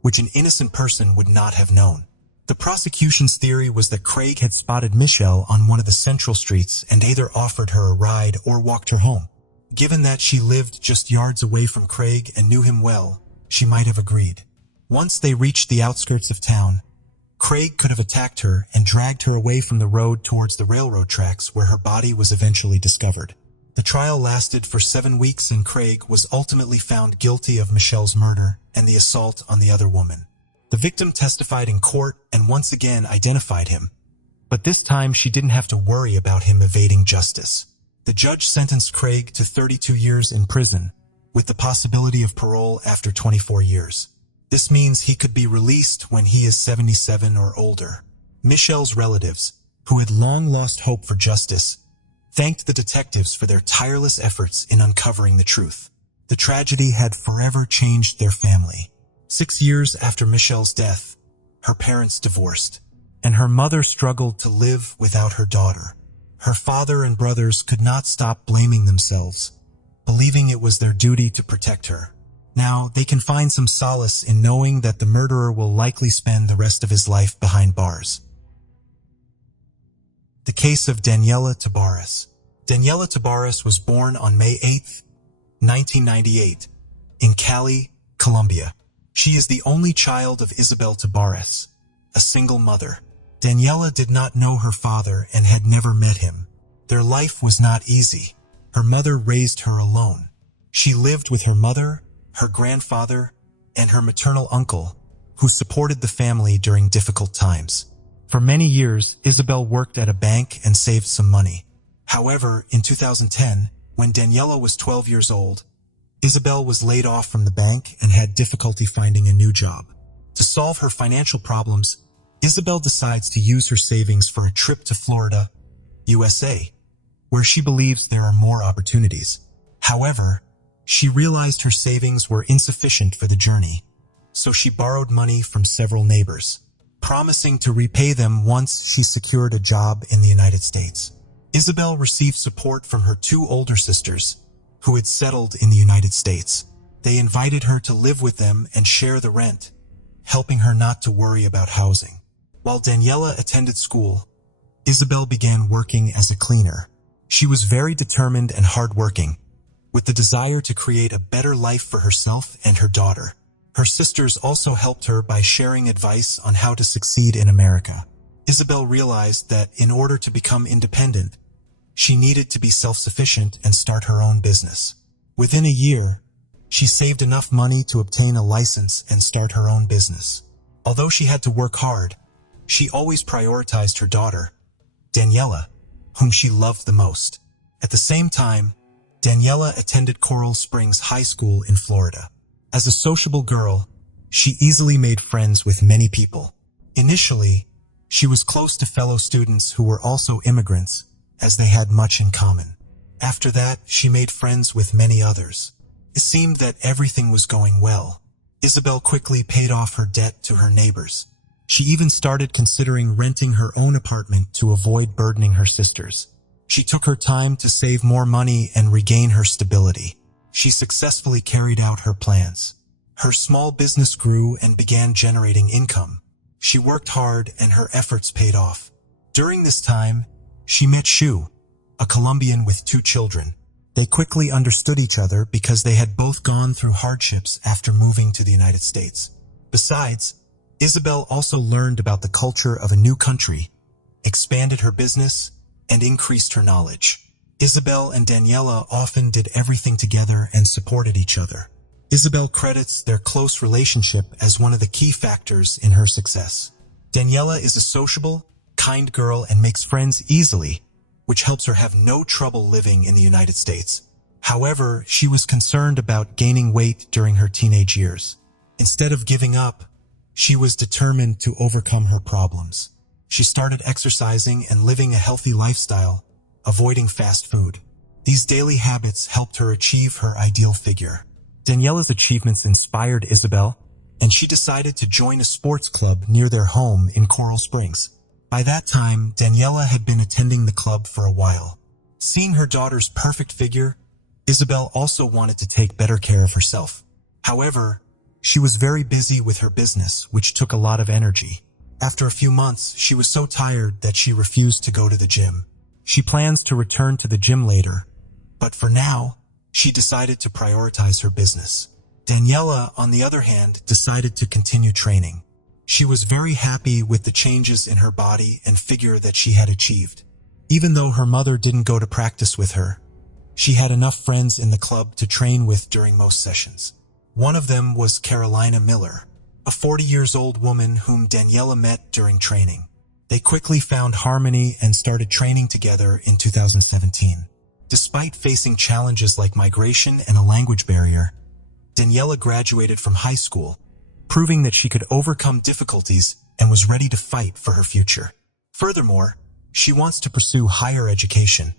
which an innocent person would not have known. The prosecution's theory was that Craig had spotted Michelle on one of the central streets and either offered her a ride or walked her home. Given that she lived just yards away from Craig and knew him well, she might have agreed. Once they reached the outskirts of town, Craig could have attacked her and dragged her away from the road towards the railroad tracks where her body was eventually discovered. The trial lasted for 7 weeks, and Craig was ultimately found guilty of Michelle's murder and the assault on the other woman. The victim testified in court and once again identified him, but this time she didn't have to worry about him evading justice. The judge sentenced Craig to 32 years in prison, with the possibility of parole after 24 years. This means he could be released when he is 77 or older. Michelle's relatives, who had long lost hope for justice, thanked the detectives for their tireless efforts in uncovering the truth. The tragedy had forever changed their family. 6 years after Michelle's death, her parents divorced, and her mother struggled to live without her daughter. Her father and brothers could not stop blaming themselves, believing it was their duty to protect her. Now, they can find some solace in knowing that the murderer will likely spend the rest of his life behind bars. The case of Daniela Tabarez. Daniela Tabarez was born on May 8, 1998, in Cali, Colombia. She is the only child of Isabel Tabarez, a single mother. Daniela did not know her father and had never met him. Their life was not easy. Her mother raised her alone. She lived with her mother, her grandfather, and her maternal uncle, who supported the family during difficult times. For many years, Isabel worked at a bank and saved some money. However, in 2010, when Daniela was 12 years old, Isabel was laid off from the bank and had difficulty finding a new job. To solve her financial problems, Isabel decides to use her savings for a trip to Florida, USA, where she believes there are more opportunities. However, she realized her savings were insufficient for the journey, so she borrowed money from several neighbors, promising to repay them once she secured a job in the United States. Isabel received support from her two older sisters, who had settled in the United States. They invited her to live with them and share the rent, helping her not to worry about housing. While Daniela attended school, Isabel began working as a cleaner. She was very determined and hardworking, with the desire to create a better life for herself and her daughter. Her sisters also helped her by sharing advice on how to succeed in America. Isabel realized that in order to become independent, she needed to be self-sufficient and start her own business. Within a year, she saved enough money to obtain a license and start her own business. Although she had to work hard, she always prioritized her daughter, Daniela, whom she loved the most. At the same time, Daniela attended Coral Springs High School in Florida. As a sociable girl, she easily made friends with many people. Initially, she was close to fellow students who were also immigrants, as they had much in common. After that, she made friends with many others. It seemed that everything was going well. Isabel quickly paid off her debt to her neighbors. She even started considering renting her own apartment to avoid burdening her sisters. She took her time to save more money and regain her stability. She successfully carried out her plans. Her small business grew and began generating income. She worked hard and her efforts paid off. During this time, she met Shu, a Colombian with 2 children. They quickly understood each other because they had both gone through hardships after moving to the United States. Besides, Isabel also learned about the culture of a new country, expanded her business, and increased her knowledge. Isabel and Daniela often did everything together and supported each other. Isabel credits their close relationship as one of the key factors in her success. Daniela is a sociable, kind girl and makes friends easily, which helps her have no trouble living in the United States. However, she was concerned about gaining weight during her teenage years. Instead of giving up, she was determined to overcome her problems. She started exercising and living a healthy lifestyle, avoiding fast food. These daily habits helped her achieve her ideal figure. Daniela's achievements inspired Isabel, and she decided to join a sports club near their home in Coral Springs. By that time, Daniela had been attending the club for a while. Seeing her daughter's perfect figure, Isabel also wanted to take better care of herself. However, she was very busy with her business, which took a lot of energy. After a few months, she was so tired that she refused to go to the gym. She plans to return to the gym later, but for now, she decided to prioritize her business. Daniela, on the other hand, decided to continue training. She was very happy with the changes in her body and figure that she had achieved. Even though her mother didn't go to practice with her, she had enough friends in the club to train with during most sessions. One of them was Carolina Miller, a 40-years-old woman whom Daniela met during training. They quickly found harmony and started training together in 2017. Despite facing challenges like migration and a language barrier, Daniela graduated from high school, proving that she could overcome difficulties and was ready to fight for her future. Furthermore, she wants to pursue higher education,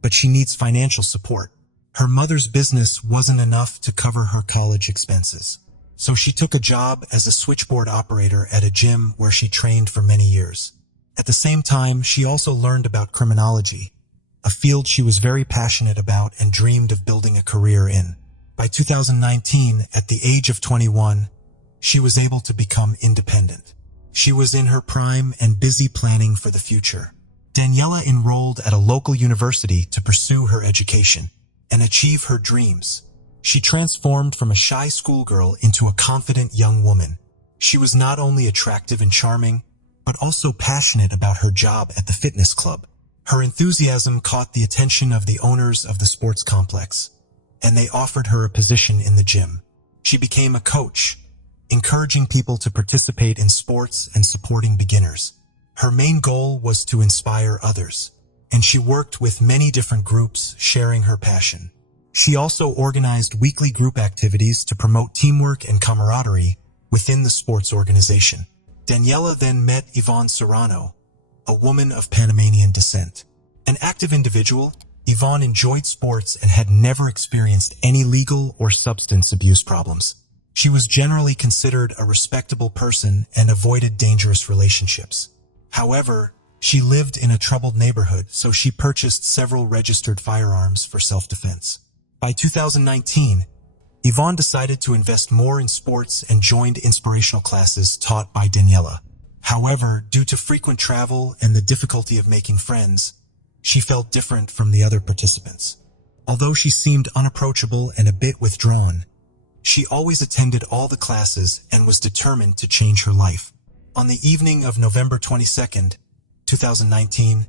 but she needs financial support. Her mother's business wasn't enough to cover her college expenses, so she took a job as a switchboard operator at a gym where she trained for many years. At the same time, she also learned about criminology, a field she was very passionate about and dreamed of building a career in. By 2019, at the age of 21, she was able to become independent. She was in her prime and busy planning for the future. Daniela enrolled at a local university to pursue her education and achieve her dreams. She transformed from a shy schoolgirl into a confident young woman. She was not only attractive and charming, but also passionate about her job at the fitness club. Her enthusiasm caught the attention of the owners of the sports complex, and they offered her a position in the gym. She became a coach, encouraging people to participate in sports and supporting beginners. Her main goal was to inspire others, and she worked with many different groups, sharing her passion. She also organized weekly group activities to promote teamwork and camaraderie within the sports organization. Daniela then met Yvonne Serrano, a woman of Panamanian descent. An active individual, Yvonne enjoyed sports and had never experienced any legal or substance abuse problems. She was generally considered a respectable person and avoided dangerous relationships. However, she lived in a troubled neighborhood, so she purchased several registered firearms for self-defense. By 2019, Yvonne decided to invest more in sports and joined inspirational classes taught by Daniela. However, due to frequent travel and the difficulty of making friends, she felt different from the other participants. Although she seemed unapproachable and a bit withdrawn, she always attended all the classes and was determined to change her life. On the evening of November 22nd, 2019,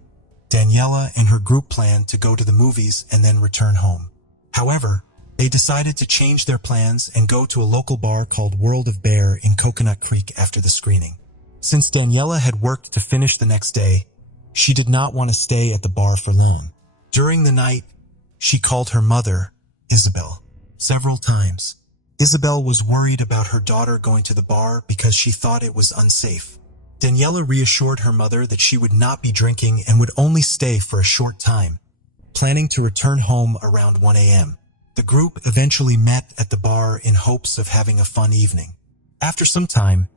Daniela and her group planned to go to the movies and then return home. However, they decided to change their plans and go to a local bar called World of Bear in Coconut Creek after the screening. Since Daniela had worked to finish the next day, she did not want to stay at the bar for long. During the night, she called her mother, Isabel, several times. Isabel was worried about her daughter going to the bar because she thought it was unsafe. Daniela reassured her mother that she would not be drinking and would only stay for a short time, planning to return home around 1 a.m. The group eventually met at the bar in hopes of having a fun evening. After some time,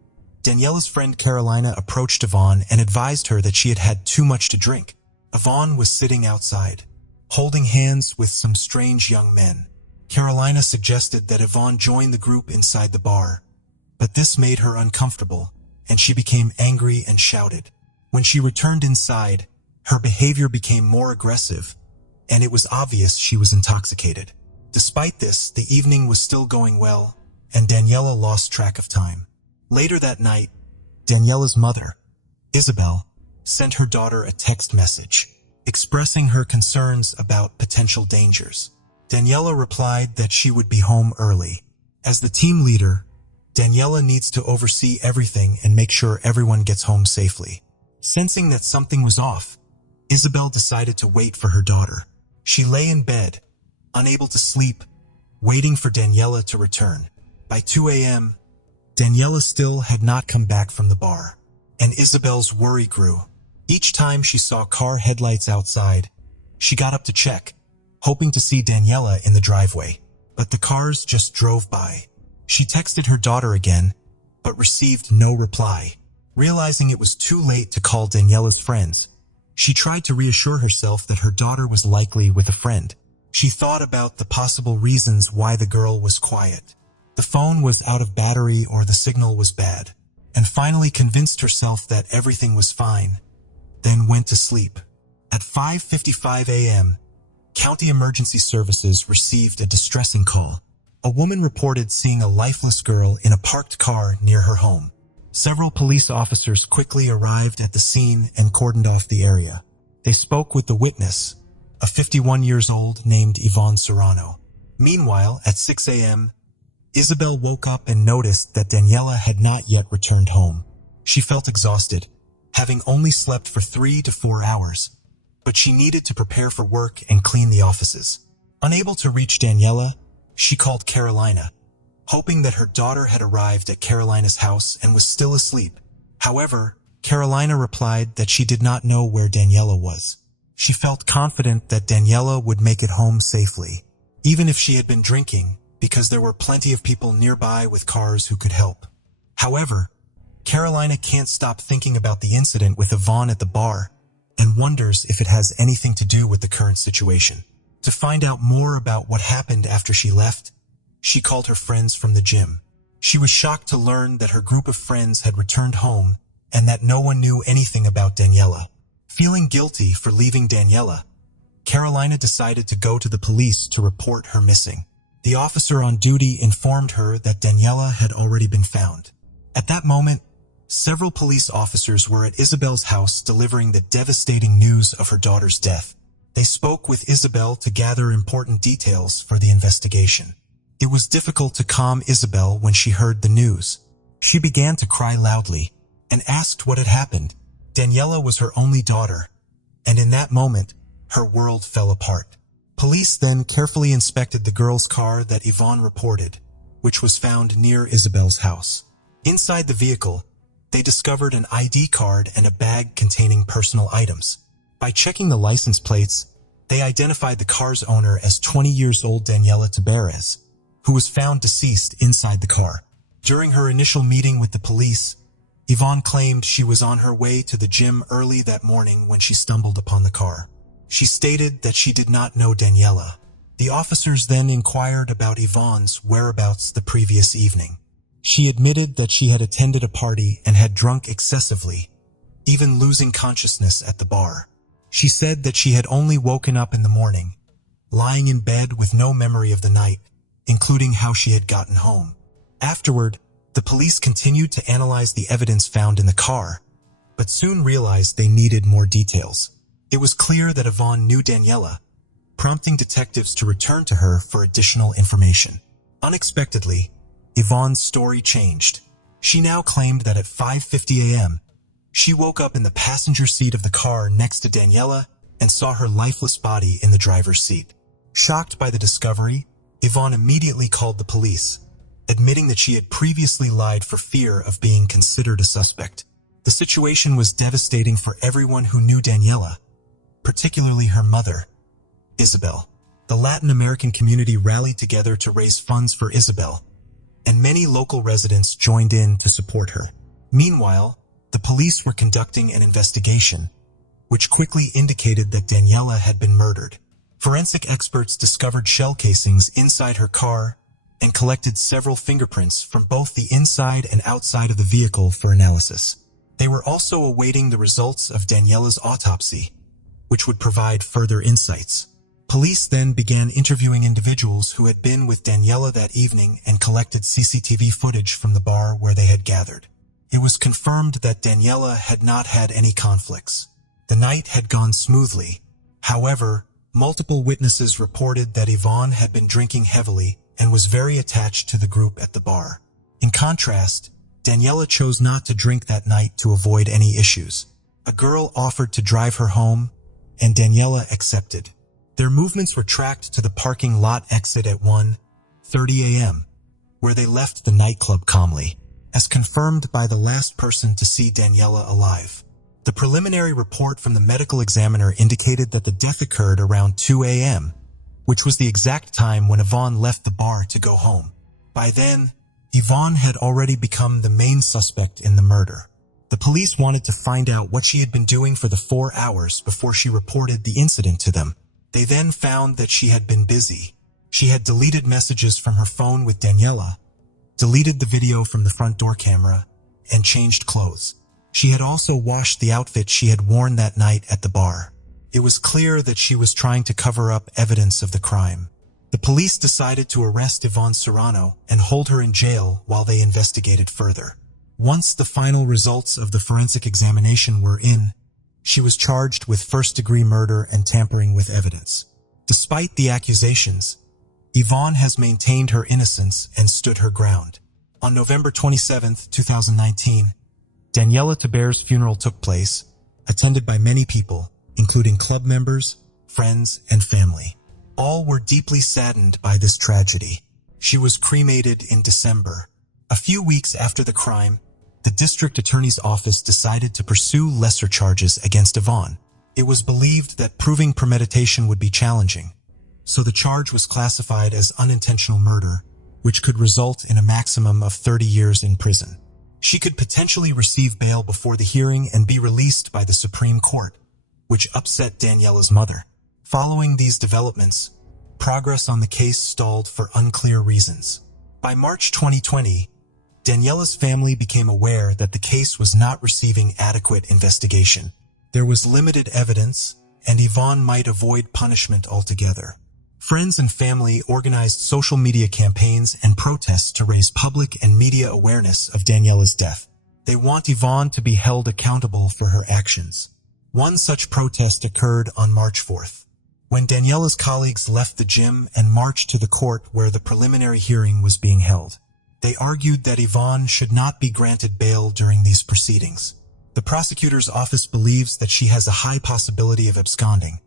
Daniela's friend Carolina approached Yvonne and advised her that she had had too much to drink. Yvonne was sitting outside, holding hands with some strange young men. Carolina suggested that Yvonne join the group inside the bar, but this made her uncomfortable, and she became angry and shouted. When she returned inside, her behavior became more aggressive, and it was obvious she was intoxicated. Despite this, the evening was still going well, and Daniela lost track of time. Later that night, Daniela's mother, Isabel, sent her daughter a text message, expressing her concerns about potential dangers. Daniela replied that she would be home early. As the team leader, Daniela needs to oversee everything and make sure everyone gets home safely. Sensing that something was off, Isabel decided to wait for her daughter. She lay in bed, unable to sleep, waiting for Daniela to return. By 2 a.m., Daniela still had not come back from the bar, and Isabel's worry grew. Each time she saw car headlights outside, she got up to check, hoping to see Daniela in the driveway, but the cars just drove by. She texted her daughter again, but received no reply. Realizing it was too late to call Daniela's friends, she tried to reassure herself that her daughter was likely with a friend. She thought about the possible reasons why the girl was quiet. The phone was out of battery or the signal was bad, and finally convinced herself that everything was fine, then went to sleep. At 5:55 a.m., County Emergency Services received a distressing call. A woman reported seeing a lifeless girl in a parked car near her home. Several police officers quickly arrived at the scene and cordoned off the area. They spoke with the witness, a 51-year-old named Yvonne Serrano. Meanwhile, at 6 a.m., Isabel woke up and noticed that Daniela had not yet returned home. She felt exhausted, having only slept for 3 to 4 hours, but she needed to prepare for work and clean the offices. Unable to reach Daniela, she called Carolina, hoping that her daughter had arrived at Carolina's house and was still asleep. However, Carolina replied that she did not know where Daniela was. She felt confident that Daniela would make it home safely, even if she had been drinking, because there were plenty of people nearby with cars who could help. However, Carolina can't stop thinking about the incident with Yvonne at the bar, and wonders if it has anything to do with the current situation. To find out more about what happened after she left, she called her friends from the gym. She was shocked to learn that her group of friends had returned home and that no one knew anything about Daniela. Feeling guilty for leaving Daniela, Carolina decided to go to the police to report her missing. The officer on duty informed her that Daniela had already been found. At that moment, several police officers were at Isabel's house delivering the devastating news of her daughter's death. They spoke with Isabel to gather important details for the investigation. It was difficult to calm Isabel when she heard the news. She began to cry loudly and asked what had happened. Daniela was her only daughter, and in that moment, her world fell apart. Police then carefully inspected the girl's car that Yvonne reported, which was found near Isabel's house. Inside the vehicle, they discovered an ID card and a bag containing personal items. By checking the license plates, they identified the car's owner as 20-year-old Daniela Tabarez, who was found deceased inside the car. During her initial meeting with the police, Yvonne claimed she was on her way to the gym early that morning when she stumbled upon the car. She stated that she did not know Daniela. The officers then inquired about Yvonne's whereabouts the previous evening. She admitted that she had attended a party and had drunk excessively, even losing consciousness at the bar. She said that she had only woken up in the morning, lying in bed with no memory of the night, including how she had gotten home. Afterward, the police continued to analyze the evidence found in the car, but soon realized they needed more details. It was clear that Yvonne knew Daniela, prompting detectives to return to her for additional information. Unexpectedly, Yvonne's story changed. She now claimed that at 5:50 a.m., she woke up in the passenger seat of the car next to Daniela and saw her lifeless body in the driver's seat. Shocked by the discovery, Yvonne immediately called the police, admitting that she had previously lied for fear of being considered a suspect. The situation was devastating for everyone who knew Daniela, particularly her mother, Isabel. The Latin American community rallied together to raise funds for Isabel, and many local residents joined in to support her. Meanwhile, the police were conducting an investigation, which quickly indicated that Daniela had been murdered. Forensic experts discovered shell casings inside her car and collected several fingerprints from both the inside and outside of the vehicle for analysis. They were also awaiting the results of Daniela's autopsy, which would provide further insights. Police then began interviewing individuals who had been with Daniela that evening and collected CCTV footage from the bar where they had gathered. It was confirmed that Daniela had not had any conflicts. The night had gone smoothly. However, multiple witnesses reported that Yvonne had been drinking heavily and was very attached to the group at the bar. In contrast, Daniela chose not to drink that night to avoid any issues. A girl offered to drive her home, and Daniela accepted. Their movements were tracked to the parking lot exit at 1:30 a.m., where they left the nightclub calmly, as confirmed by the last person to see Daniela alive. The preliminary report from the medical examiner indicated that the death occurred around 2 a.m., which was the exact time when Yvonne left the bar to go home. By then, Yvonne had already become the main suspect in the murder. The police wanted to find out what she had been doing for the 4 hours before she reported the incident to them. They then found that she had been busy. She had deleted messages from her phone with Daniela, deleted the video from the front door camera, and changed clothes. She had also washed the outfit she had worn that night at the bar. It was clear that she was trying to cover up evidence of the crime. The police decided to arrest Yvonne Serrano and hold her in jail while they investigated further. Once the final results of the forensic examination were in, she was charged with first-degree murder and tampering with evidence. Despite the accusations, Yvonne has maintained her innocence and stood her ground. On November 27, 2019, Daniela Tabarez's funeral took place, attended by many people, including club members, friends, and family. All were deeply saddened by this tragedy. She was cremated in December. A few weeks after the crime, the district attorney's office decided to pursue lesser charges against Yvonne. It was believed that proving premeditation would be challenging, so the charge was classified as unintentional murder, which could result in a maximum of 30 years in prison. She could potentially receive bail before the hearing and be released by the Supreme Court. which upset Daniela's mother. Following these developments, progress on the case stalled for unclear reasons. By March 2020, Daniela's family became aware that the case was not receiving adequate investigation. There was limited evidence, and Yvonne might avoid punishment altogether. Friends and family organized social media campaigns and protests to raise public and media awareness of Daniela's death. They want Yvonne to be held accountable for her actions. One such protest occurred on March 4th, when Daniela's colleagues left the gym and marched to the court where the preliminary hearing was being held. They argued that Yvonne should not be granted bail during these proceedings. The prosecutor's office believes that she has a high possibility of absconding,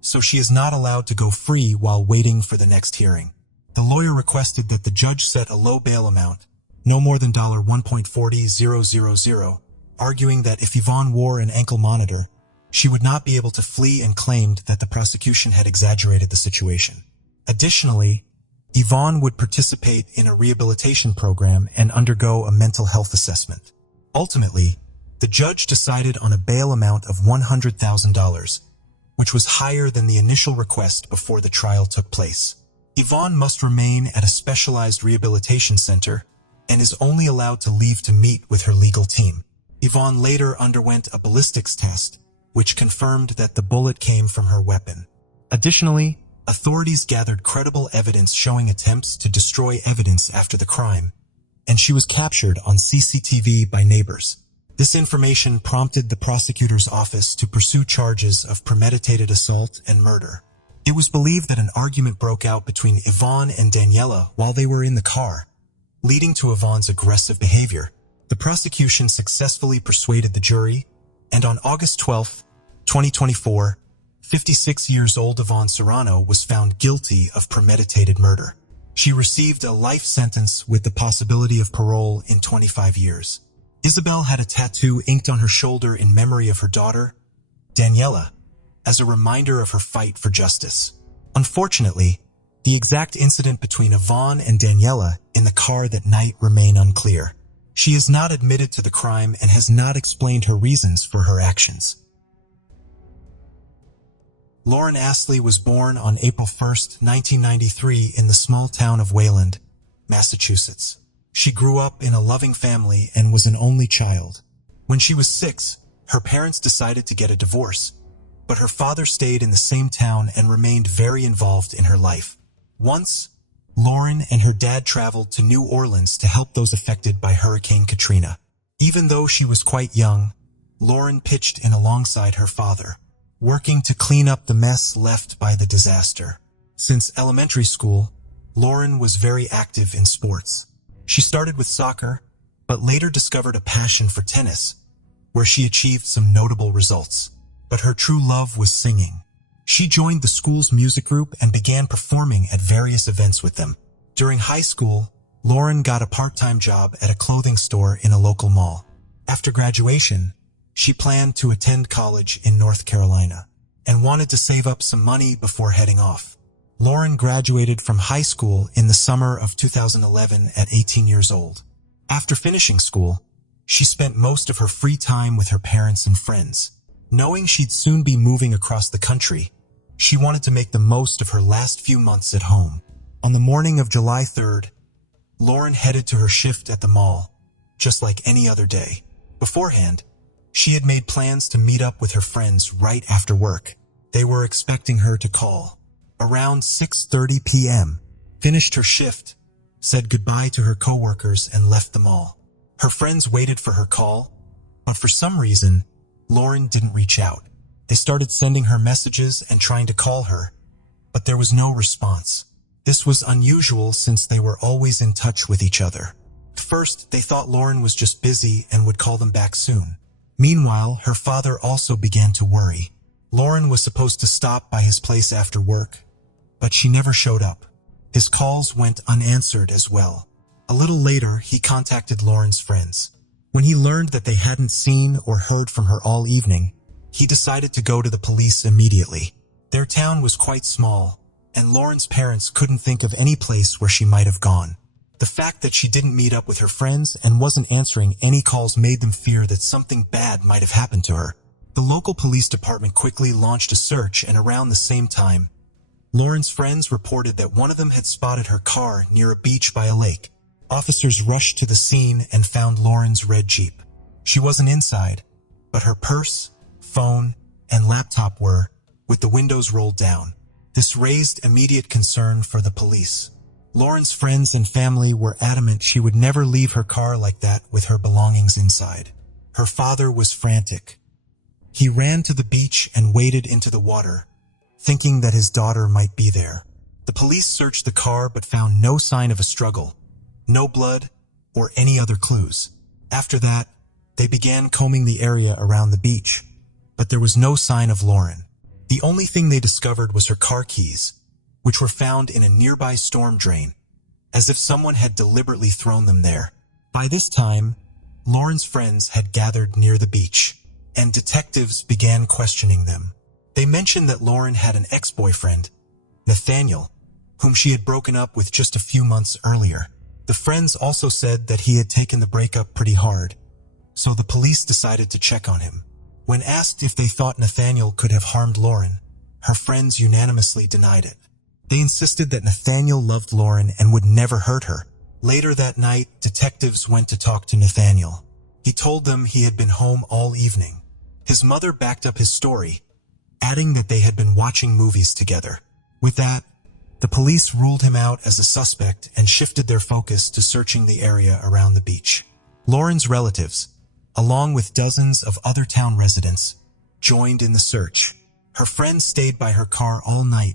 so she is not allowed to go free while waiting for the next hearing. The lawyer requested that the judge set a low bail amount, no more than $1.40000, arguing that if Yvonne wore an ankle monitor, she would not be able to flee, and claimed that the prosecution had exaggerated the situation. Additionally, Yvonne would participate in a rehabilitation program and undergo a mental health assessment. Ultimately, the judge decided on a bail amount of $100,000, which was higher than the initial request before the trial took place. Yvonne must remain at a specialized rehabilitation center and is only allowed to leave to meet with her legal team. Yvonne later underwent a ballistics test, which confirmed that the bullet came from her weapon. Additionally, authorities gathered credible evidence showing attempts to destroy evidence after the crime, and she was captured on CCTV by neighbors. This information prompted the prosecutor's office to pursue charges of premeditated assault and murder. It was believed that an argument broke out between Yvonne and Daniela while they were in the car, leading to Yvonne's aggressive behavior. The prosecution successfully persuaded the jury, and on August 12, 2024, 56-year-old Yvonne Serrano was found guilty of premeditated murder. She received a life sentence with the possibility of parole in 25 years. Isabel had a tattoo inked on her shoulder in memory of her daughter, Daniela, as a reminder of her fight for justice. Unfortunately, the exact incident between Yvonne and Daniela in the car that night remain unclear. She is not admitted to the crime and has not explained her reasons for her actions. Lauren Astley was born on April 1, 1993 in the small town of Wayland, Massachusetts. She grew up in a loving family and was an only child. When she was 6, her parents decided to get a divorce, but her father stayed in the same town and remained very involved in her life. Once, Lauren and her dad traveled to New Orleans to help those affected by Hurricane Katrina. Even though she was quite young, Lauren pitched in alongside her father, working to clean up the mess left by the disaster. Since elementary school, Lauren was very active in sports. She started with soccer, but later discovered a passion for tennis, where she achieved some notable results. But her true love was singing. She joined the school's music group and began performing at various events with them. During high school, Lauren got a part-time job at a clothing store in a local mall. After graduation, she planned to attend college in North Carolina and wanted to save up some money before heading off. Lauren graduated from high school in the summer of 2011 at 18 years old. After finishing school, she spent most of her free time with her parents and friends. Knowing she'd soon be moving across the country, she wanted to make the most of her last few months at home. On the morning of July 3rd, Lauren headed to her shift at the mall, just like any other day. Beforehand, she had made plans to meet up with her friends right after work. They were expecting her to call. Around 6:30 p.m., finished her shift, said goodbye to her coworkers and left the mall. Her friends waited for her call, but for some reason, Lauren didn't reach out. They started sending her messages and trying to call her, but there was no response. This was unusual since they were always in touch with each other. At first, they thought Lauren was just busy and would call them back soon. Meanwhile, her father also began to worry. Lauren was supposed to stop by his place after work, but she never showed up. His calls went unanswered as well. A little later, he contacted Lauren's friends. When he learned that they hadn't seen or heard from her all evening, he decided to go to the police immediately. Their town was quite small, and Lauren's parents couldn't think of any place where she might have gone. The fact that she didn't meet up with her friends and wasn't answering any calls made them fear that something bad might have happened to her. The local police department quickly launched a search, and around the same time, Lauren's friends reported that one of them had spotted her car near a beach by a lake. Officers rushed to the scene and found Lauren's red Jeep. She wasn't inside, but her purse, phone, and laptop were, with the windows rolled down. This raised immediate concern for the police. Lauren's friends and family were adamant she would never leave her car like that with her belongings inside. Her father was frantic. He ran to the beach and waded into the water, thinking that his daughter might be there. The police searched the car but found no sign of a struggle, no blood, or any other clues. After that, they began combing the area around the beach, but there was no sign of Lauren. The only thing they discovered was her car keys, which were found in a nearby storm drain, as if someone had deliberately thrown them there. By this time, Lauren's friends had gathered near the beach, and detectives began questioning them. They mentioned that Lauren had an ex-boyfriend, Nathaniel, whom she had broken up with just a few months earlier. The friends also said that he had taken the breakup pretty hard, so the police decided to check on him. When asked if they thought Nathaniel could have harmed Lauren, her friends unanimously denied it. They insisted that Nathaniel loved Lauren and would never hurt her. Later that night, detectives went to talk to Nathaniel. He told them he had been home all evening. His mother backed up his story, adding that they had been watching movies together. With that, the police ruled him out as a suspect and shifted their focus to searching the area around the beach. Lauren's relatives, along with dozens of other town residents, joined in the search. Her friends stayed by her car all night,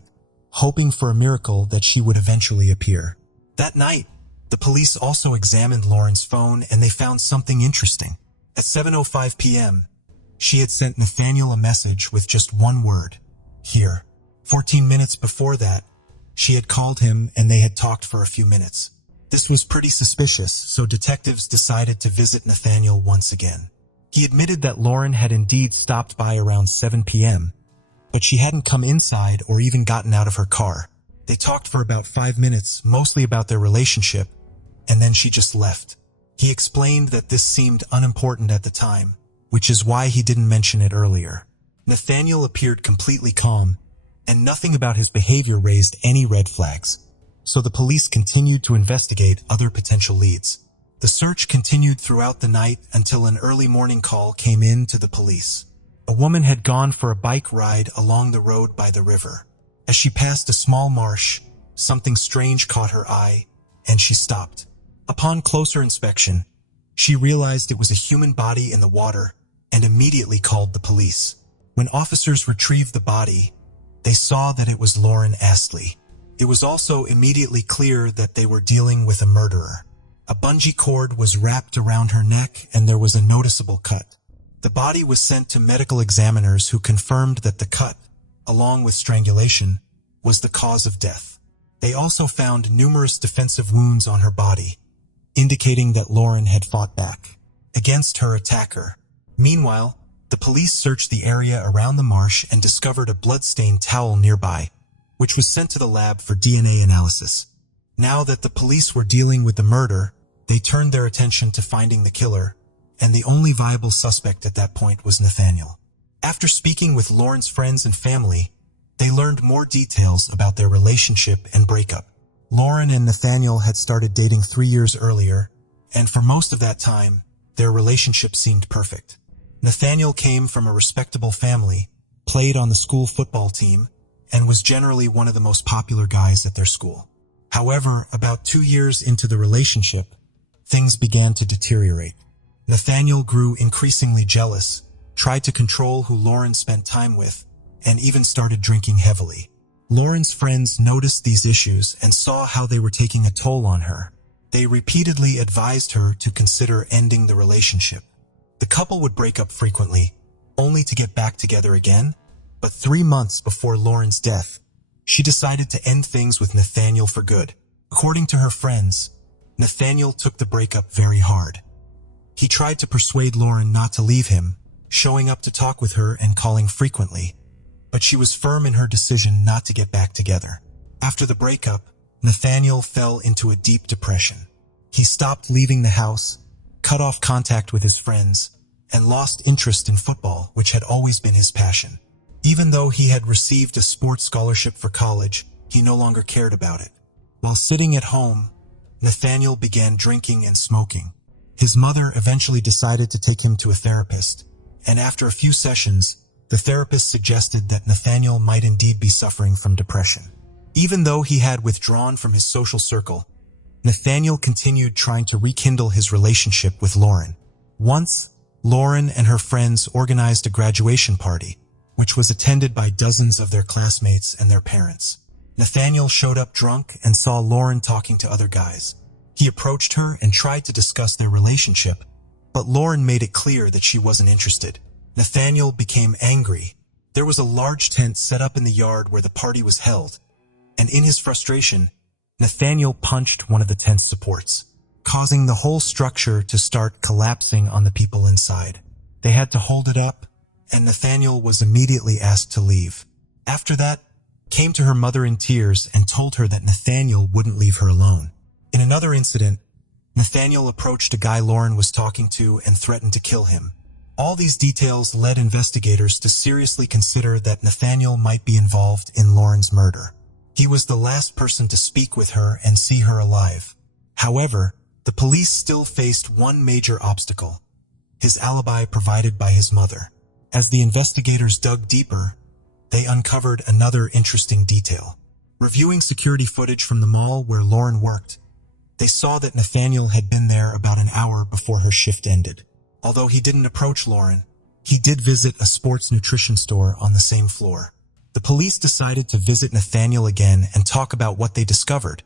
hoping for a miracle that she would eventually appear. That night, the police also examined Lauren's phone and they found something interesting. At 7:05 p.m., she had sent Nathaniel a message with just one word, "Here." 14 minutes before that, she had called him and they had talked for a few minutes. This was pretty suspicious, so detectives decided to visit Nathaniel once again. He admitted that Lauren had indeed stopped by around 7 p.m., but she hadn't come inside or even gotten out of her car. They talked for about 5 minutes, mostly about their relationship, and then she just left. He explained that this seemed unimportant at the time, which is why he didn't mention it earlier. Nathaniel appeared completely calm, and nothing about his behavior raised any red flags, so the police continued to investigate other potential leads. The search continued throughout the night until an early morning call came in to the police. A woman had gone for a bike ride along the road by the river. As she passed a small marsh, something strange caught her eye, and she stopped. Upon closer inspection, she realized it was a human body in the water and immediately called the police. When officers retrieved the body, they saw that it was Lauren Astley. It was also immediately clear that they were dealing with a murderer. A bungee cord was wrapped around her neck and there was a noticeable cut. The body was sent to medical examiners who confirmed that the cut, along with strangulation, was the cause of death. They also found numerous defensive wounds on her body, indicating that Lauren had fought back against her attacker. Meanwhile, the police searched the area around the marsh and discovered a blood-stained towel nearby, which was sent to the lab for DNA analysis. Now that the police were dealing with the murder, they turned their attention to finding the killer, and the only viable suspect at that point was Nathaniel. After speaking with Lauren's friends and family, they learned more details about their relationship and breakup. Lauren and Nathaniel had started dating 3 years earlier, and for most of that time, their relationship seemed perfect. Nathaniel came from a respectable family, played on the school football team, and was generally one of the most popular guys at their school. However, about 2 years into the relationship, things began to deteriorate. Nathaniel grew increasingly jealous, tried to control who Lauren spent time with, and even started drinking heavily. Lauren's friends noticed these issues and saw how they were taking a toll on her. They repeatedly advised her to consider ending the relationship. The couple would break up frequently, only to get back together again. But 3 months before Lauren's death, she decided to end things with Nathaniel for good. According to her friends, Nathaniel took the breakup very hard. He tried to persuade Lauren not to leave him, showing up to talk with her and calling frequently, but she was firm in her decision not to get back together. After the breakup, Nathaniel fell into a deep depression. He stopped leaving the house, cut off contact with his friends, and lost interest in football, which had always been his passion. Even though he had received a sports scholarship for college, he no longer cared about it. While sitting at home, Nathaniel began drinking and smoking. His mother eventually decided to take him to a therapist, and after a few sessions, the therapist suggested that Nathaniel might indeed be suffering from depression. Even though he had withdrawn from his social circle, Nathaniel continued trying to rekindle his relationship with Lauren. Once, Lauren and her friends organized a graduation party, which was attended by dozens of their classmates and their parents. Nathaniel showed up drunk and saw Lauren talking to other guys. He approached her and tried to discuss their relationship, but Lauren made it clear that she wasn't interested. Nathaniel became angry. There was a large tent set up in the yard where the party was held, and in his frustration, Nathaniel punched one of the tent's supports, causing the whole structure to start collapsing on the people inside. They had to hold it up, and Nathaniel was immediately asked to leave. After that, came to her mother in tears and told her that Nathaniel wouldn't leave her alone. In another incident, Nathaniel approached a guy Lauren was talking to and threatened to kill him. All these details led investigators to seriously consider that Nathaniel might be involved in Lauren's murder. He was the last person to speak with her and see her alive. However, the police still faced one major obstacle: his alibi provided by his mother. As the investigators dug deeper, they uncovered another interesting detail. Reviewing security footage from the mall where Lauren worked, they saw that Nathaniel had been there about an hour before her shift ended. Although he didn't approach Lauren, he did visit a sports nutrition store on the same floor. The police decided to visit Nathaniel again and talk about what they discovered.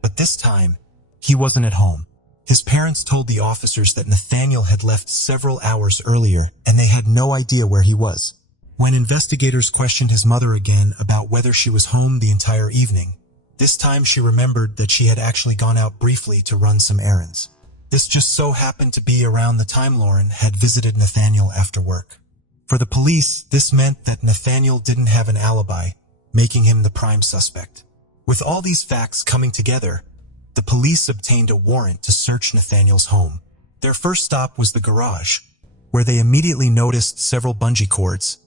But this time, he wasn't at home. His parents told the officers that Nathaniel had left several hours earlier and they had no idea where he was. When investigators questioned his mother again about whether she was home the entire evening, this time she remembered that she had actually gone out briefly to run some errands. This just so happened to be around the time Lauren had visited Nathaniel after work. For the police, this meant that Nathaniel didn't have an alibi, making him the prime suspect. With all these facts coming together, the police obtained a warrant to search Nathaniel's home. Their first stop was the garage, where they immediately noticed several bungee cords,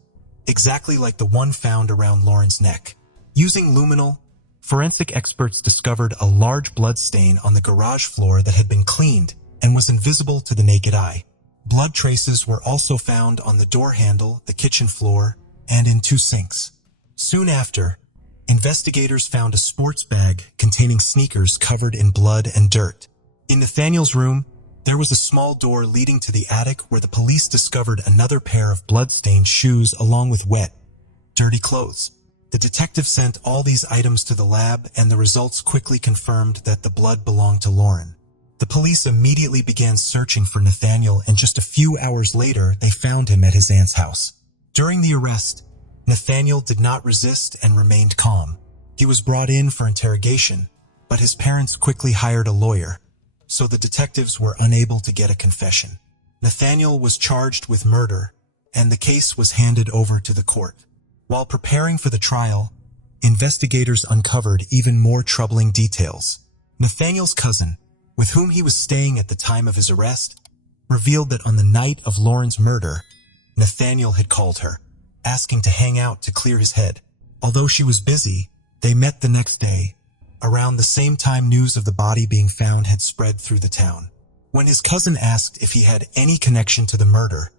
exactly like the one found around Lauren's neck. Using luminol, forensic experts discovered a large blood stain on the garage floor that had been cleaned and was invisible to the naked eye. Blood traces were also found on the door handle, the kitchen floor, and in 2 sinks. Soon after, investigators found a sports bag containing sneakers covered in blood and dirt. In Nathaniel's room, there was a small door leading to the attic where the police discovered another pair of blood-stained shoes along with wet, dirty clothes. The detective sent all these items to the lab, and the results quickly confirmed that the blood belonged to Lauren. The police immediately began searching for Nathaniel, and just a few hours later, they found him at his aunt's house. During the arrest, Nathaniel did not resist and remained calm. He was brought in for interrogation, but his parents quickly hired a lawyer, so the detectives were unable to get a confession. Nathaniel was charged with murder, and the case was handed over to the court. While preparing for the trial, investigators uncovered even more troubling details. Nathaniel's cousin, with whom he was staying at the time of his arrest, revealed that on the night of Lauren's murder, Nathaniel had called her, asking to hang out to clear his head. Although she was busy, they met the next day, around the same time news of the body being found had spread through the town. When his cousin asked if he had any connection to the murder,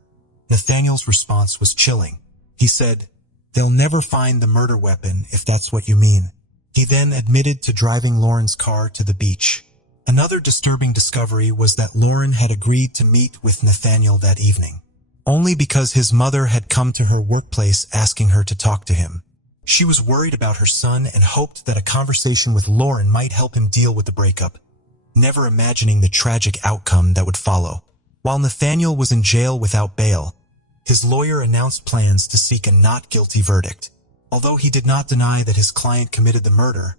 Nathaniel's response was chilling. He said, "They'll never find the murder weapon if that's what you mean." He then admitted to driving Lauren's car to the beach. Another disturbing discovery was that Lauren had agreed to meet with Nathaniel that evening, only because his mother had come to her workplace asking her to talk to him. She was worried about her son and hoped that a conversation with Lauren might help him deal with the breakup, never imagining the tragic outcome that would follow. While Nathaniel was in jail without bail, his lawyer announced plans to seek a not guilty verdict. Although he did not deny that his client committed the murder,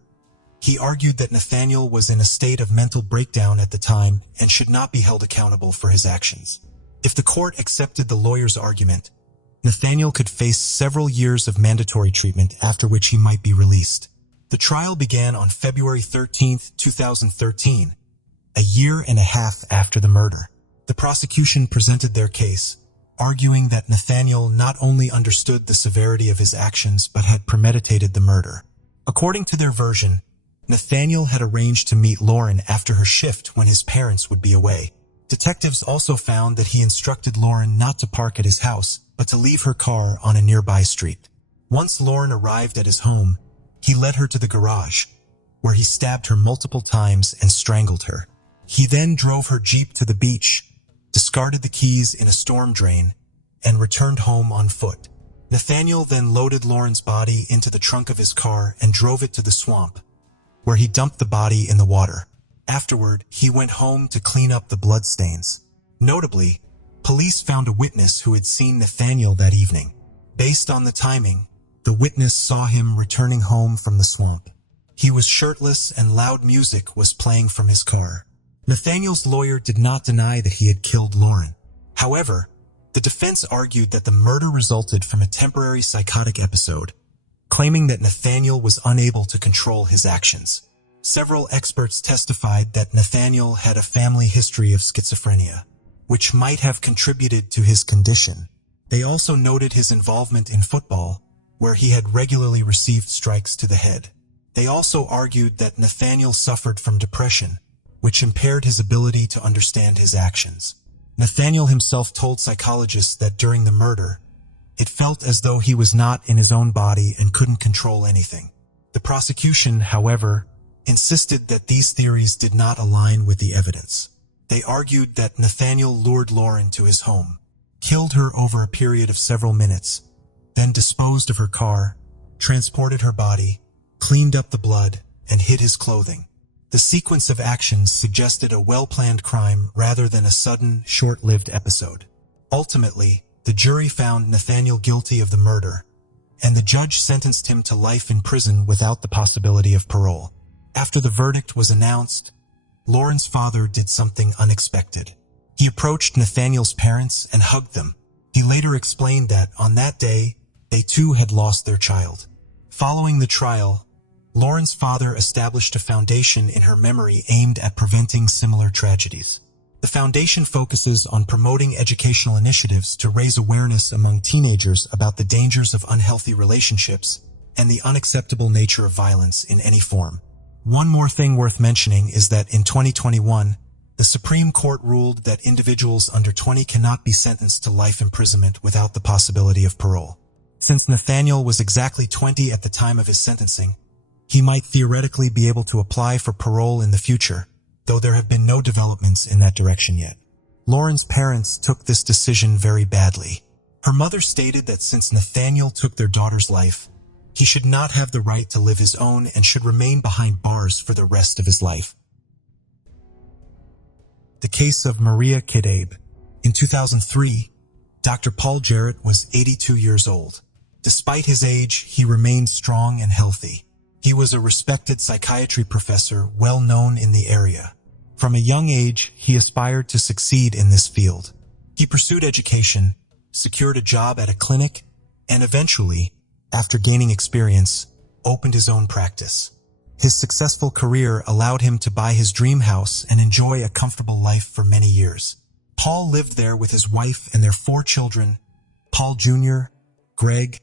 he argued that Nathaniel was in a state of mental breakdown at the time and should not be held accountable for his actions. If the court accepted the lawyer's argument, Nathaniel could face several years of mandatory treatment, after which he might be released. The trial began on February 13th, 2013, a year and a half after the murder. The prosecution presented their case, arguing that Nathaniel not only understood the severity of his actions but had premeditated the murder. According to their version, Nathaniel had arranged to meet Lauren after her shift when his parents would be away. Detectives also found that he instructed Lauren not to park at his house, but to leave her car on a nearby street. Once Lauren arrived at his home, he led her to the garage, where he stabbed her multiple times and strangled her. He then drove her Jeep to the beach, discarded the keys in a storm drain, and returned home on foot. Nathaniel then loaded Lauren's body into the trunk of his car and drove it to the swamp, where he dumped the body in the water. Afterward, he went home to clean up the bloodstains. Notably, police found a witness who had seen Nathaniel that evening. Based on the timing, the witness saw him returning home from the swamp. He was shirtless and loud music was playing from his car. Nathaniel's lawyer did not deny that he had killed Lauren. However, the defense argued that the murder resulted from a temporary psychotic episode, claiming that Nathaniel was unable to control his actions. Several experts testified that Nathaniel had a family history of schizophrenia, which might have contributed to his condition. They also noted his involvement in football, where he had regularly received strikes to the head. They also argued that Nathaniel suffered from depression, which impaired his ability to understand his actions. Nathaniel himself told psychologists that during the murder, it felt as though he was not in his own body and couldn't control anything. The prosecution, however, insisted that these theories did not align with the evidence. They argued that Nathaniel lured Lauren to his home, killed her over a period of several minutes, then disposed of her car, transported her body, cleaned up the blood, and hid his clothing. The sequence of actions suggested a well-planned crime rather than a sudden, short-lived episode. Ultimately, the jury found Nathaniel guilty of the murder, and the judge sentenced him to life in prison without the possibility of parole. After the verdict was announced, Lauren's father did something unexpected. He approached Nathaniel's parents and hugged them. He later explained that, on that day, they too had lost their child. Following the trial, Lauren's father established a foundation in her memory aimed at preventing similar tragedies. The foundation focuses on promoting educational initiatives to raise awareness among teenagers about the dangers of unhealthy relationships and the unacceptable nature of violence in any form. One more thing worth mentioning is that in 2021, the Supreme Court ruled that individuals under 20 cannot be sentenced to life imprisonment without the possibility of parole. Since Nathaniel was exactly 20 at the time of his sentencing, he might theoretically be able to apply for parole in the future, though there have been no developments in that direction yet. Lauren's parents took this decision very badly. Her mother stated that since Nathaniel took their daughter's life, he should not have the right to live his own and should remain behind bars for the rest of his life. The case of Maria Kidabe. In 2003, Dr. Paul Jarrett was 82 years old. Despite his age, he remained strong and healthy. He was a respected psychiatry professor well known in the area. From a young age, he aspired to succeed in this field. He pursued education, secured a job at a clinic, and eventually, after gaining experience, opened his own practice. His successful career allowed him to buy his dream house and enjoy a comfortable life for many years. Paul lived there with his wife and their 4 children, Paul Jr., Greg,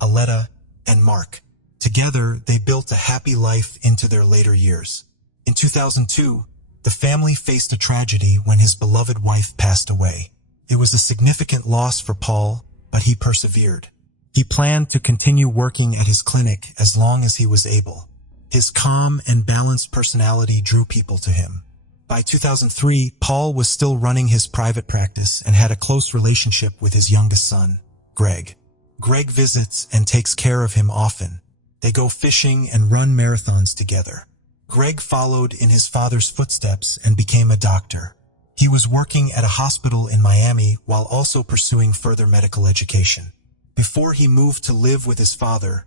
Aletta, and Mark. Together, they built a happy life into their later years. In 2002, the family faced a tragedy when his beloved wife passed away. It was a significant loss for Paul, but he persevered. He planned to continue working at his clinic as long as he was able. His calm and balanced personality drew people to him. By 2003, Paul was still running his private practice and had a close relationship with his youngest son, Greg. Greg visits and takes care of him often. They go fishing and run marathons together. Greg followed in his father's footsteps and became a doctor. He was working at a hospital in Miami while also pursuing further medical education. Before he moved to live with his father,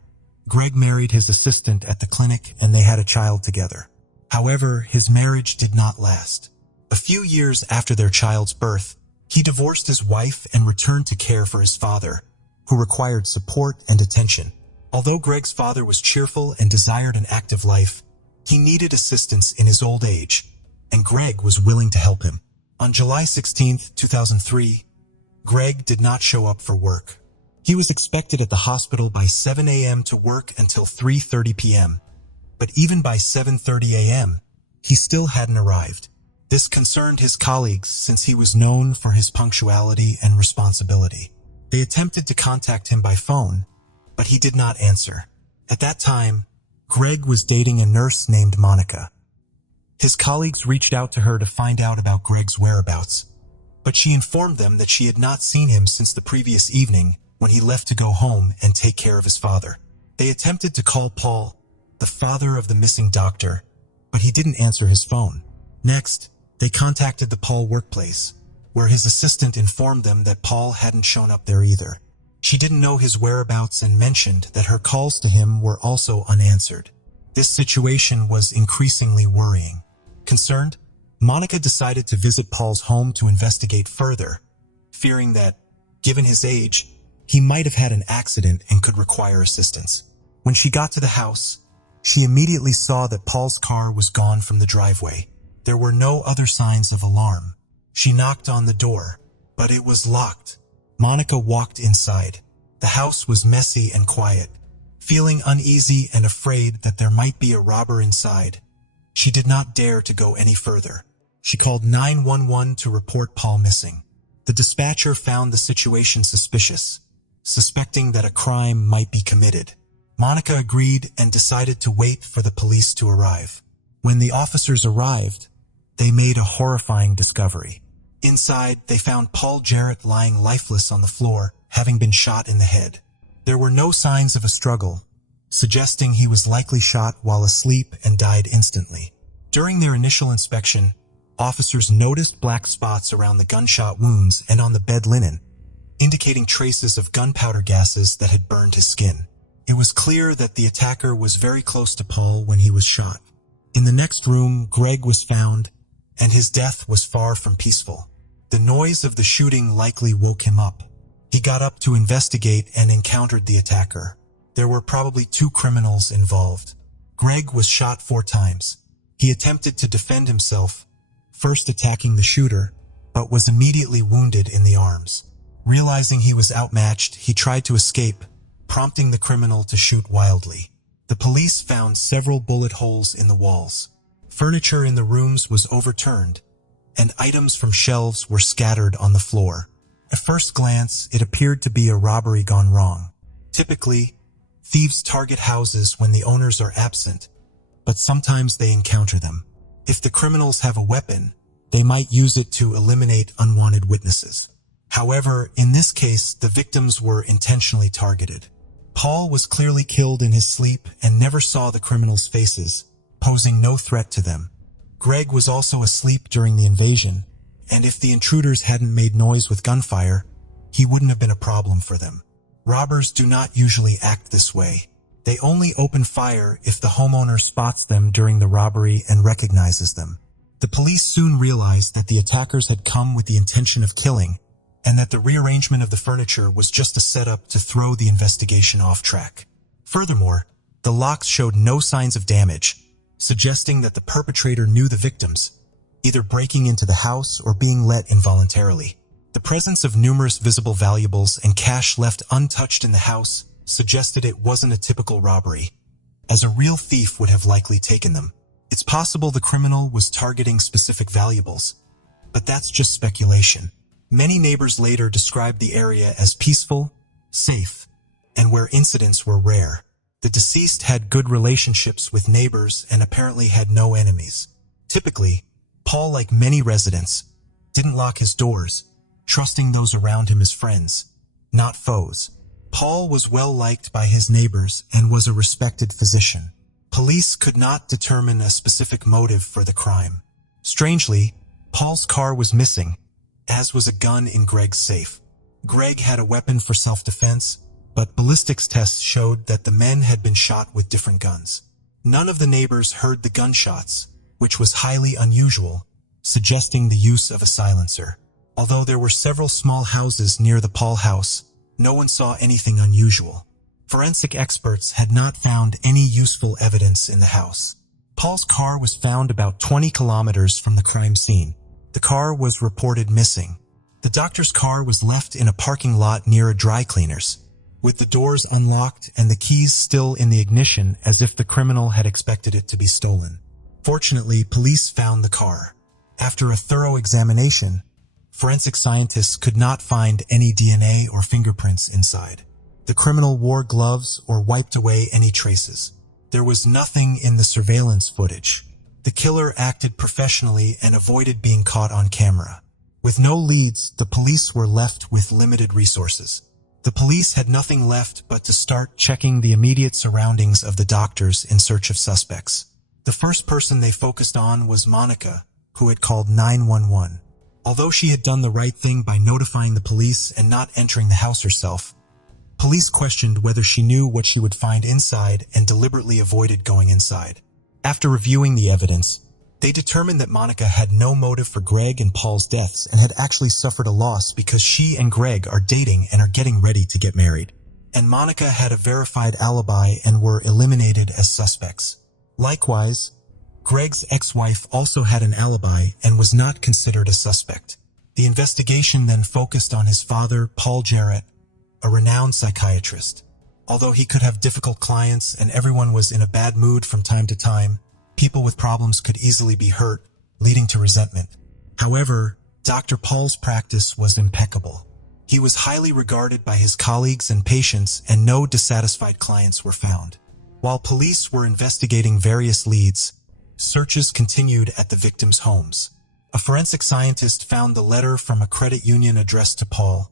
Greg married his assistant at the clinic and they had a child together. However, his marriage did not last. A few years after their child's birth, he divorced his wife and returned to care for his father, who required support and attention. Although Greg's father was cheerful and desired an active life, he needed assistance in his old age, and Greg was willing to help him. On July 16, 2003, Greg did not show up for work. He was expected at the hospital by 7 a.m. to work until 3:30 p.m. But even by 7:30 a.m., he still hadn't arrived. This concerned his colleagues since he was known for his punctuality and responsibility. They attempted to contact him by phone, but he did not answer. At that time, Greg was dating a nurse named Monica. His colleagues reached out to her to find out about Greg's whereabouts, but she informed them that she had not seen him since the previous evening when he left to go home and take care of his father. They attempted to call Paul, the father of the missing doctor, but he didn't answer his phone. Next, they contacted the Paul workplace, where his assistant informed them that Paul hadn't shown up there either. She didn't know his whereabouts and mentioned that her calls to him were also unanswered. This situation was increasingly worrying. Concerned, Monica decided to visit Paul's home to investigate further, fearing that, given his age, he might have had an accident and could require assistance. When she got to the house, she immediately saw that Paul's car was gone from the driveway. There were no other signs of alarm. She knocked on the door, but it was locked. Monica walked inside. The house was messy and quiet. Feeling uneasy and afraid that there might be a robber inside, she did not dare to go any further. She called 911 to report Paul missing. The dispatcher found the situation suspicious, suspecting that a crime might be committed. Monica agreed and decided to wait for the police to arrive. When the officers arrived, they made a horrifying discovery. Inside, they found Paul Jarrett lying lifeless on the floor, having been shot in the head. There were no signs of a struggle, suggesting he was likely shot while asleep and died instantly. During their initial inspection, officers noticed black spots around the gunshot wounds and on the bed linen, indicating traces of gunpowder gases that had burned his skin. It was clear that the attacker was very close to Paul when he was shot. In the next room, Greg was found, and his death was far from peaceful. The noise of the shooting likely woke him up. He got up to investigate and encountered the attacker. There were probably 2 criminals involved. Greg was shot 4 times. He attempted to defend himself, first attacking the shooter, but was immediately wounded in the arms. Realizing he was outmatched, he tried to escape, prompting the criminal to shoot wildly. The police found several bullet holes in the walls. Furniture in the rooms was overturned, and items from shelves were scattered on the floor. At first glance, it appeared to be a robbery gone wrong. Typically, thieves target houses when the owners are absent, but sometimes they encounter them. If the criminals have a weapon, they might use it to eliminate unwanted witnesses. However, in this case, the victims were intentionally targeted. Paul was clearly killed in his sleep and never saw the criminals' faces, posing no threat to them. Greg was also asleep during the invasion, and if the intruders hadn't made noise with gunfire, he wouldn't have been a problem for them. Robbers do not usually act this way. They only open fire if the homeowner spots them during the robbery and recognizes them. The police soon realized that the attackers had come with the intention of killing, and that the rearrangement of the furniture was just a setup to throw the investigation off track. Furthermore, the locks showed no signs of damage, suggesting that the perpetrator knew the victims, either breaking into the house or being let involuntarily. The presence of numerous visible valuables and cash left untouched in the house suggested it wasn't a typical robbery, as a real thief would have likely taken them. It's possible the criminal was targeting specific valuables, but that's just speculation. Many neighbors later described the area as peaceful, safe, and where incidents were rare. The deceased had good relationships with neighbors and apparently had no enemies. Typically, Paul, like many residents, didn't lock his doors, trusting those around him as friends, not foes. Paul was well liked by his neighbors and was a respected physician. Police could not determine a specific motive for the crime. Strangely, Paul's car was missing, as was a gun in Greg's safe. Greg had a weapon for self-defense, but ballistics tests showed that the men had been shot with different guns. None of the neighbors heard the gunshots, which was highly unusual, suggesting the use of a silencer. Although there were several small houses near the Paul house, no one saw anything unusual. Forensic experts had not found any useful evidence in the house. Paul's car was found about 20 kilometers from the crime scene. The car was reported missing, The doctor's car was left in a parking lot near a dry cleaner's, with the doors unlocked and the keys still in the ignition as if the criminal had expected it to be stolen. Fortunately, police found the car. After a thorough examination, forensic scientists could not find any DNA or fingerprints inside. The criminal wore gloves or wiped away any traces. There was nothing in the surveillance footage. The killer acted professionally and avoided being caught on camera. With no leads, the police were left with limited resources. The police had nothing left but to start checking the immediate surroundings of the doctors in search of suspects. The first person they focused on was Monica, who had called 911. Although she had done the right thing by notifying the police and not entering the house herself, police questioned whether she knew what she would find inside and deliberately avoided going inside. After reviewing the evidence, they determined that Monica had no motive for Greg and Paul's deaths and had actually suffered a loss because she and Greg are dating and are getting ready to get married. And Monica had a verified alibi and were eliminated as suspects. Likewise, Greg's ex-wife also had an alibi and was not considered a suspect. The investigation then focused on his father, Paul Jarrett, a renowned psychiatrist. Although he could have difficult clients and everyone was in a bad mood from time to time, people with problems could easily be hurt, leading to resentment. However, Dr. Paul's practice was impeccable. He was highly regarded by his colleagues and patients, and no dissatisfied clients were found. While police were investigating various leads, searches continued at the victims' homes. A forensic scientist found the letter from a credit union addressed to Paul,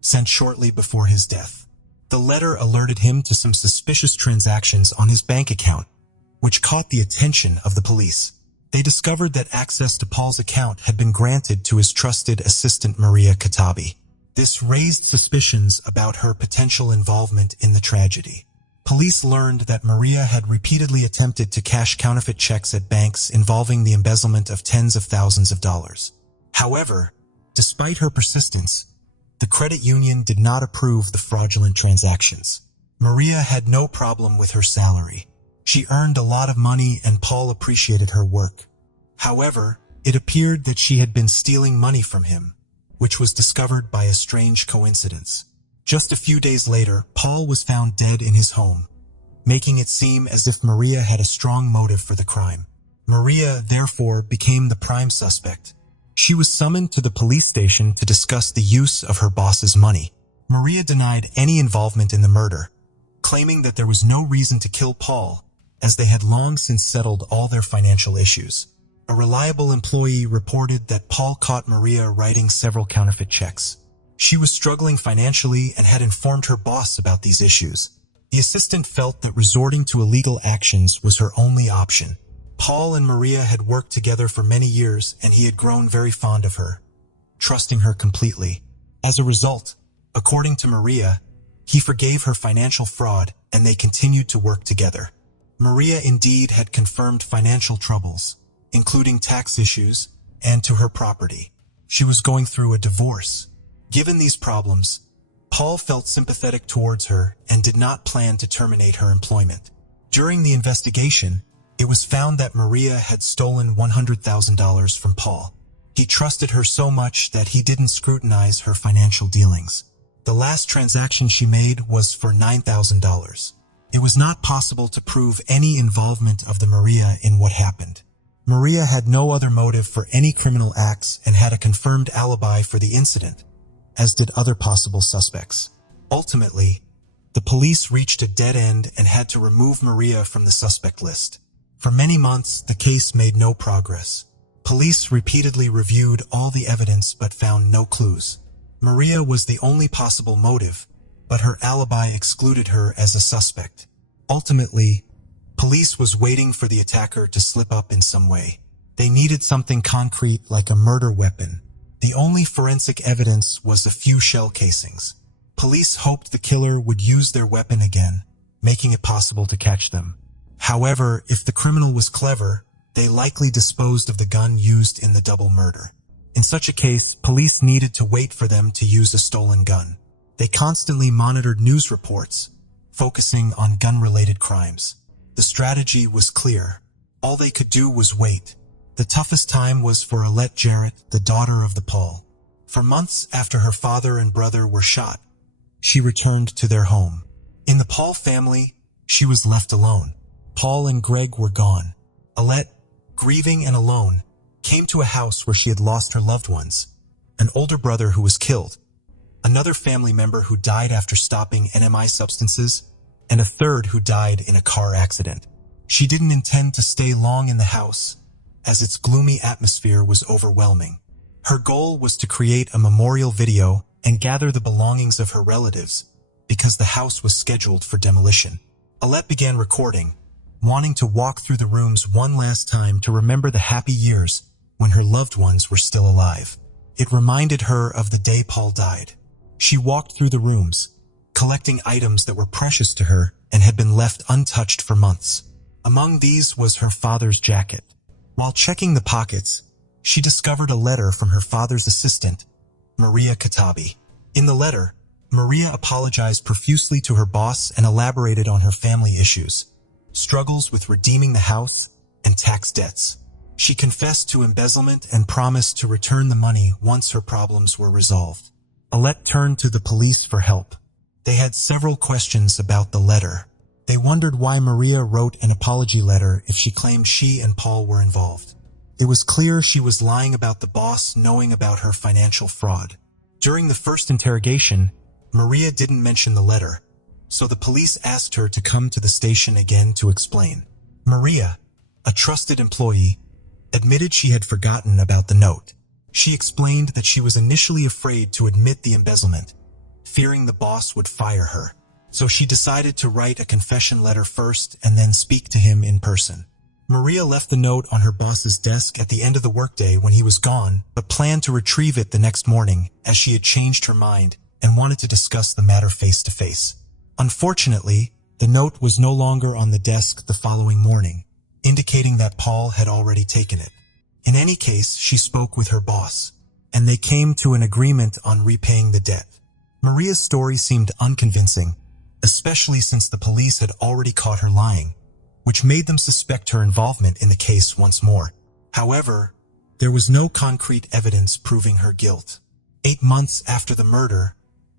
sent shortly before his death. The letter alerted him to some suspicious transactions on his bank account, which caught the attention of the police. They discovered that access to Paul's account had been granted to his trusted assistant Maria Katabi. This raised suspicions about her potential involvement in the tragedy. Police learned that Maria had repeatedly attempted to cash counterfeit checks at banks involving the embezzlement of tens of thousands of dollars. However, despite her persistence, the credit union did not approve the fraudulent transactions. Maria had no problem with her salary. She earned a lot of money and Paul appreciated her work. However, it appeared that she had been stealing money from him, which was discovered by a strange coincidence. Just a few days later, Paul was found dead in his home, making it seem as if Maria had a strong motive for the crime. Maria, therefore, became the prime suspect. She was summoned to the police station to discuss the use of her boss's money. Maria denied any involvement in the murder, claiming that there was no reason to kill Paul, as they had long since settled all their financial issues. A reliable employee reported that Paul caught Maria writing several counterfeit checks. She was struggling financially and had informed her boss about these issues. The assistant felt that resorting to illegal actions was her only option. Paul and Maria had worked together for many years and he had grown very fond of her, trusting her completely. As a result, according to Maria, he forgave her financial fraud and they continued to work together. Maria indeed had confirmed financial troubles, including tax issues, and to her property. She was going through a divorce. Given these problems, Paul felt sympathetic towards her and did not plan to terminate her employment. During the investigation, it was found that Maria had stolen $100,000 from Paul. He trusted her so much that he didn't scrutinize her financial dealings. The last transaction she made was for $9,000. It was not possible to prove any involvement of the Maria in what happened. Maria had no other motive for any criminal acts and had a confirmed alibi for the incident, as did other possible suspects. Ultimately, the police reached a dead end and had to remove Maria from the suspect list. For many months, the case made no progress. Police repeatedly reviewed all the evidence but found no clues. Maria was the only possible motive, but her alibi excluded her as a suspect. Ultimately, police was waiting for the attacker to slip up in some way. They needed something concrete like a murder weapon. The only forensic evidence was a few shell casings. Police hoped the killer would use their weapon again, making it possible to catch them. However, if the criminal was clever, they likely disposed of the gun used in the double murder. In such a case, police needed to wait for them to use a stolen gun. They constantly monitored news reports, focusing on gun-related crimes. The strategy was clear. All they could do was wait. The toughest time was for Alette Jarrett, the daughter of the Paul For months after her father and brother were shot, she returned to their home. In the Paul family, she was left alone. Paul and Greg were gone. Alette, grieving and alone, came to a house where she had lost her loved ones, an older brother who was killed, another family member who died after stopping NMI substances, and a third who died in a car accident. She didn't intend to stay long in the house, as its gloomy atmosphere was overwhelming. Her goal was to create a memorial video and gather the belongings of her relatives, because the house was scheduled for demolition. Alette began recording, wanting to walk through the rooms one last time to remember the happy years when her loved ones were still alive. It reminded her of the day Paul died. She walked through the rooms, collecting items that were precious to her and had been left untouched for months. Among these was her father's jacket. While checking the pockets, she discovered a letter from her father's assistant, Maria Katabi. In the letter, Maria apologized profusely to her boss and elaborated on her family issues, struggles with redeeming the house, and tax debts. She confessed to embezzlement and promised to return the money once her problems were resolved. Alette turned to the police for help. They had several questions about the letter. They wondered why Maria wrote an apology letter if she claimed she and Paul were involved. It was clear she was lying about the boss knowing about her financial fraud. During the first interrogation, Maria didn't mention the letter, so the police asked her to come to the station again to explain. Maria, a trusted employee, admitted she had forgotten about the note. She explained that she was initially afraid to admit the embezzlement, fearing the boss would fire her. So she decided to write a confession letter first and then speak to him in person. Maria left the note on her boss's desk at the end of the workday when he was gone, but planned to retrieve it the next morning as she had changed her mind and wanted to discuss the matter face to face. Unfortunately, the note was no longer on the desk the following morning, indicating that Paul had already taken it. In any case, she spoke with her boss, and they came to an agreement on repaying the debt. Maria's story seemed unconvincing, especially since the police had already caught her lying, which made them suspect her involvement in the case once more. However, there was no concrete evidence proving her guilt. 8 months after the murder,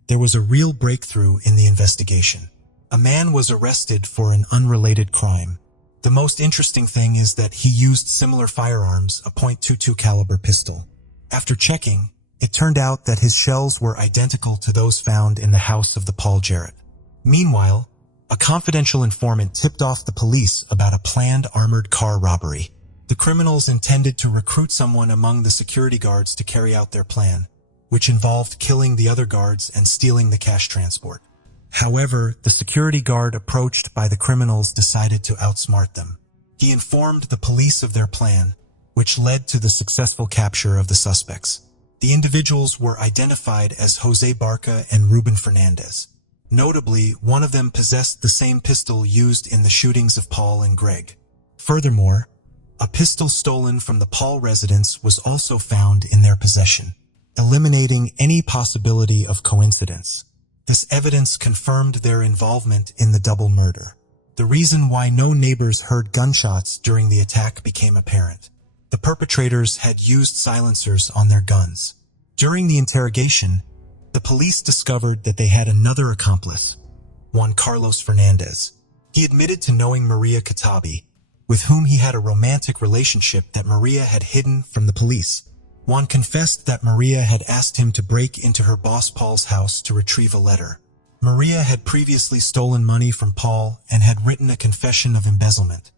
there was a real breakthrough in the investigation. A man was arrested for an unrelated crime. The most interesting thing is that he used similar firearms, a .22 caliber pistol. After checking, it turned out that his shells were identical to those found in the house of the Paul Jarrett. Meanwhile, a confidential informant tipped off the police about a planned armored car robbery. The criminals intended to recruit someone among the security guards to carry out their plan, which involved killing the other guards and stealing the cash transport. However, the security guard approached by the criminals decided to outsmart them. He informed the police of their plan, which led to the successful capture of the suspects. The individuals were identified as Jose Barca and Ruben Fernandez. Notably, one of them possessed the same pistol used in the shootings of Paul and Greg. Furthermore, a pistol stolen from the Paul residence was also found in their possession, eliminating any possibility of coincidence. This evidence confirmed their involvement in the double murder. The reason why no neighbors heard gunshots during the attack became apparent. The perpetrators had used silencers on their guns. During the interrogation, the police discovered that they had another accomplice, Juan Carlos Fernandez. He admitted to knowing Maria Katabi, with whom he had a romantic relationship that Maria had hidden from the police. Juan confessed that Maria had asked him to break into her boss Paul's house to retrieve a letter. Maria had previously stolen money from Paul and had written a confession of embezzlement,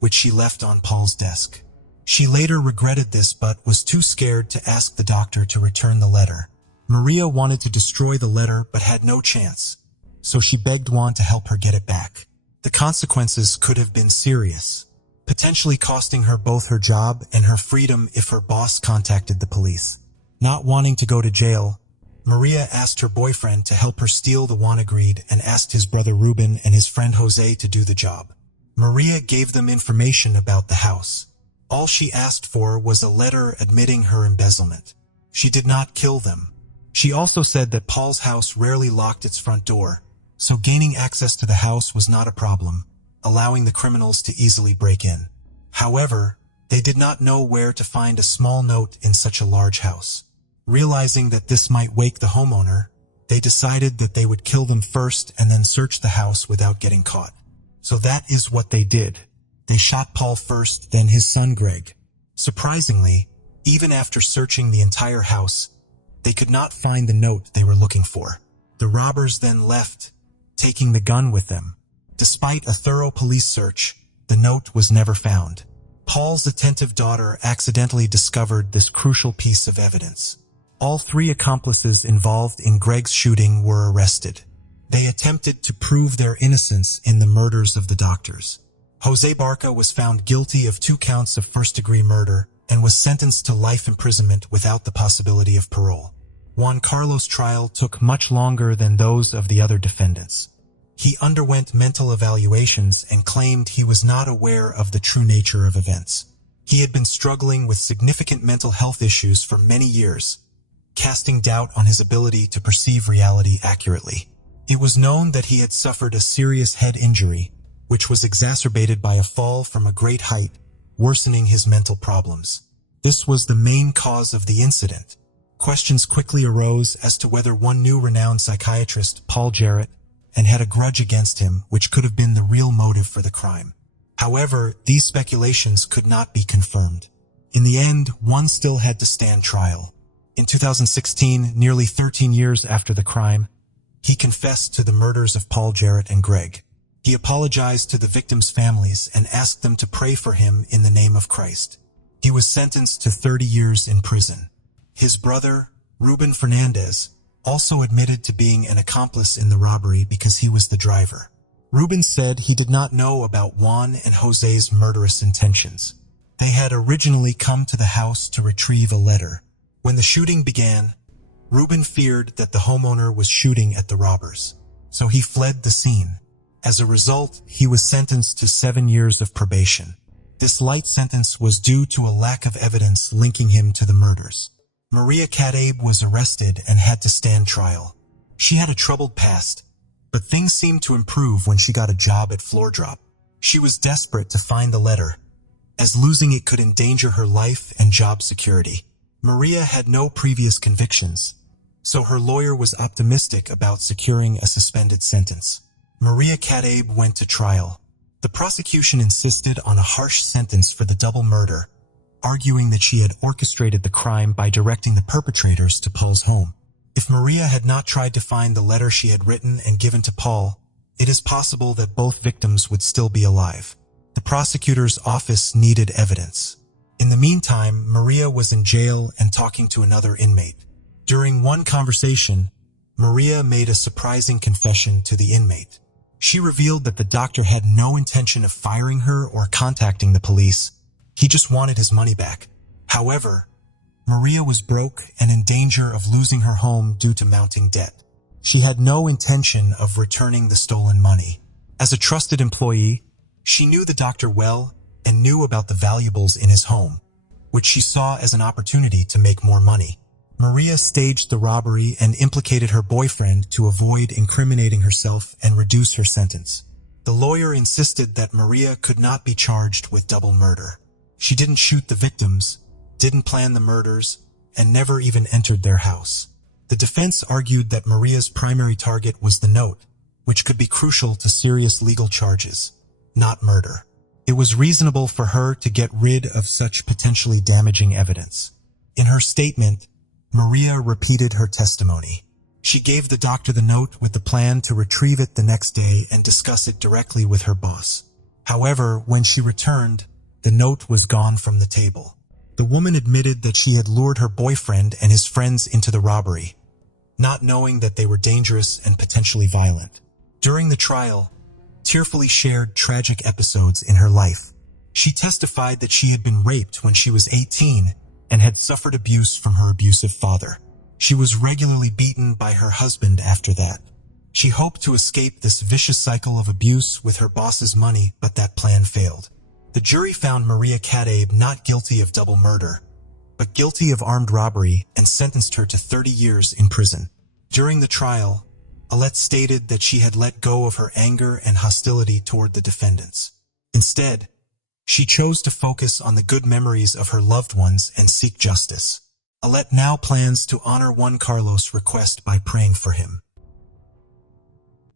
which she left on Paul's desk. She later regretted this but was too scared to ask the doctor to return the letter. Maria wanted to destroy the letter but had no chance, so she begged Juan to help her get it back. The consequences could have been serious, potentially costing her both her job and her freedom if her boss contacted the police. Not wanting to go to jail, Maria asked her boyfriend to help her steal the Juan agreed and asked his brother Ruben and his friend Jose to do the job. Maria gave them information about the house. All she asked for was a letter admitting her embezzlement. She did not kill them. She also said that Paul's house rarely locked its front door, so gaining access to the house was not a problem, allowing the criminals to easily break in. However, they did not know where to find a small note in such a large house. Realizing that this might wake the homeowner, they decided that they would kill them first and then search the house without getting caught. So that is what they did. They shot Paul first, then his son Greg. Surprisingly, even after searching the entire house, they could not find the note they were looking for. The robbers then left, taking the gun with them. Despite a thorough police search, the note was never found. Paul's attentive daughter accidentally discovered this crucial piece of evidence. All three accomplices involved in Greg's shooting were arrested. They attempted to prove their innocence in the murders of the doctors. Jose Barca was found guilty of 2 counts of first-degree murder and was sentenced to life imprisonment without the possibility of parole. Juan Carlos' trial took much longer than those of the other defendants. He underwent mental evaluations and claimed he was not aware of the true nature of events. He had been struggling with significant mental health issues for many years, casting doubt on his ability to perceive reality accurately. It was known that he had suffered a serious head injury, which was exacerbated by a fall from a great height, worsening his mental problems. This was the main cause of the incident. Questions quickly arose as to whether one knew renowned psychiatrist Paul Jarrett and had a grudge against him, which could have been the real motive for the crime. However, these speculations could not be confirmed. In the end, one still had to stand trial. In 2016, nearly 13 years after the crime, he confessed to the murders of Paul Jarrett and Greg. He apologized to the victims' families and asked them to pray for him in the name of Christ. He was sentenced to 30 years in prison. His brother, Ruben Fernandez, also admitted to being an accomplice in the robbery because he was the driver. Ruben said he did not know about Juan and Jose's murderous intentions. They had originally come to the house to retrieve a letter. When the shooting began, Ruben feared that the homeowner was shooting at the robbers, so he fled the scene. As a result, he was sentenced to 7 years of probation. This light sentence was due to a lack of evidence linking him to the murders. Maria Cadabe was arrested and had to stand trial. She had a troubled past, but things seemed to improve when she got a job at Floor Drop. She was desperate to find the letter, as losing it could endanger her life and job security. Maria had no previous convictions, so her lawyer was optimistic about securing a suspended sentence. Maria Cadabe went to trial. The prosecution insisted on a harsh sentence for the double murder, arguing that she had orchestrated the crime by directing the perpetrators to Paul's home. If Maria had not tried to find the letter she had written and given to Paul, it is possible that both victims would still be alive. The prosecutor's office needed evidence. In the meantime, Maria was in jail and talking to another inmate. During one conversation, Maria made a surprising confession to the inmate. She revealed that the doctor had no intention of firing her or contacting the police. He just wanted his money back. However, Maria was broke and in danger of losing her home due to mounting debt. She had no intention of returning the stolen money. As a trusted employee, she knew the doctor well and knew about the valuables in his home, which she saw as an opportunity to make more money. Maria staged the robbery and implicated her boyfriend to avoid incriminating herself and reduce her sentence. The lawyer insisted that Maria could not be charged with double murder. She didn't shoot the victims, didn't plan the murders, and never even entered their house. The defense argued that Maria's primary target was the note, which could be crucial to serious legal charges, not murder. It was reasonable for her to get rid of such potentially damaging evidence. In her statement, Maria repeated her testimony. She gave the doctor the note with the plan to retrieve it the next day and discuss it directly with her boss. However, when she returned, the note was gone from the table. The woman admitted that she had lured her boyfriend and his friends into the robbery, not knowing that they were dangerous and potentially violent. During the trial, tearfully shared tragic episodes in her life. She testified that she had been raped when she was 18 and had suffered abuse from her abusive father. She was regularly beaten by her husband after that. She hoped to escape this vicious cycle of abuse with her boss's money, but that plan failed. The jury found Maria Cadabe not guilty of double murder, but guilty of armed robbery and sentenced her to 30 years in prison. During the trial, Alette stated that she had let go of her anger and hostility toward the defendants. Instead, she chose to focus on the good memories of her loved ones and seek justice. Alette now plans to honor Juan Carlos' request by praying for him.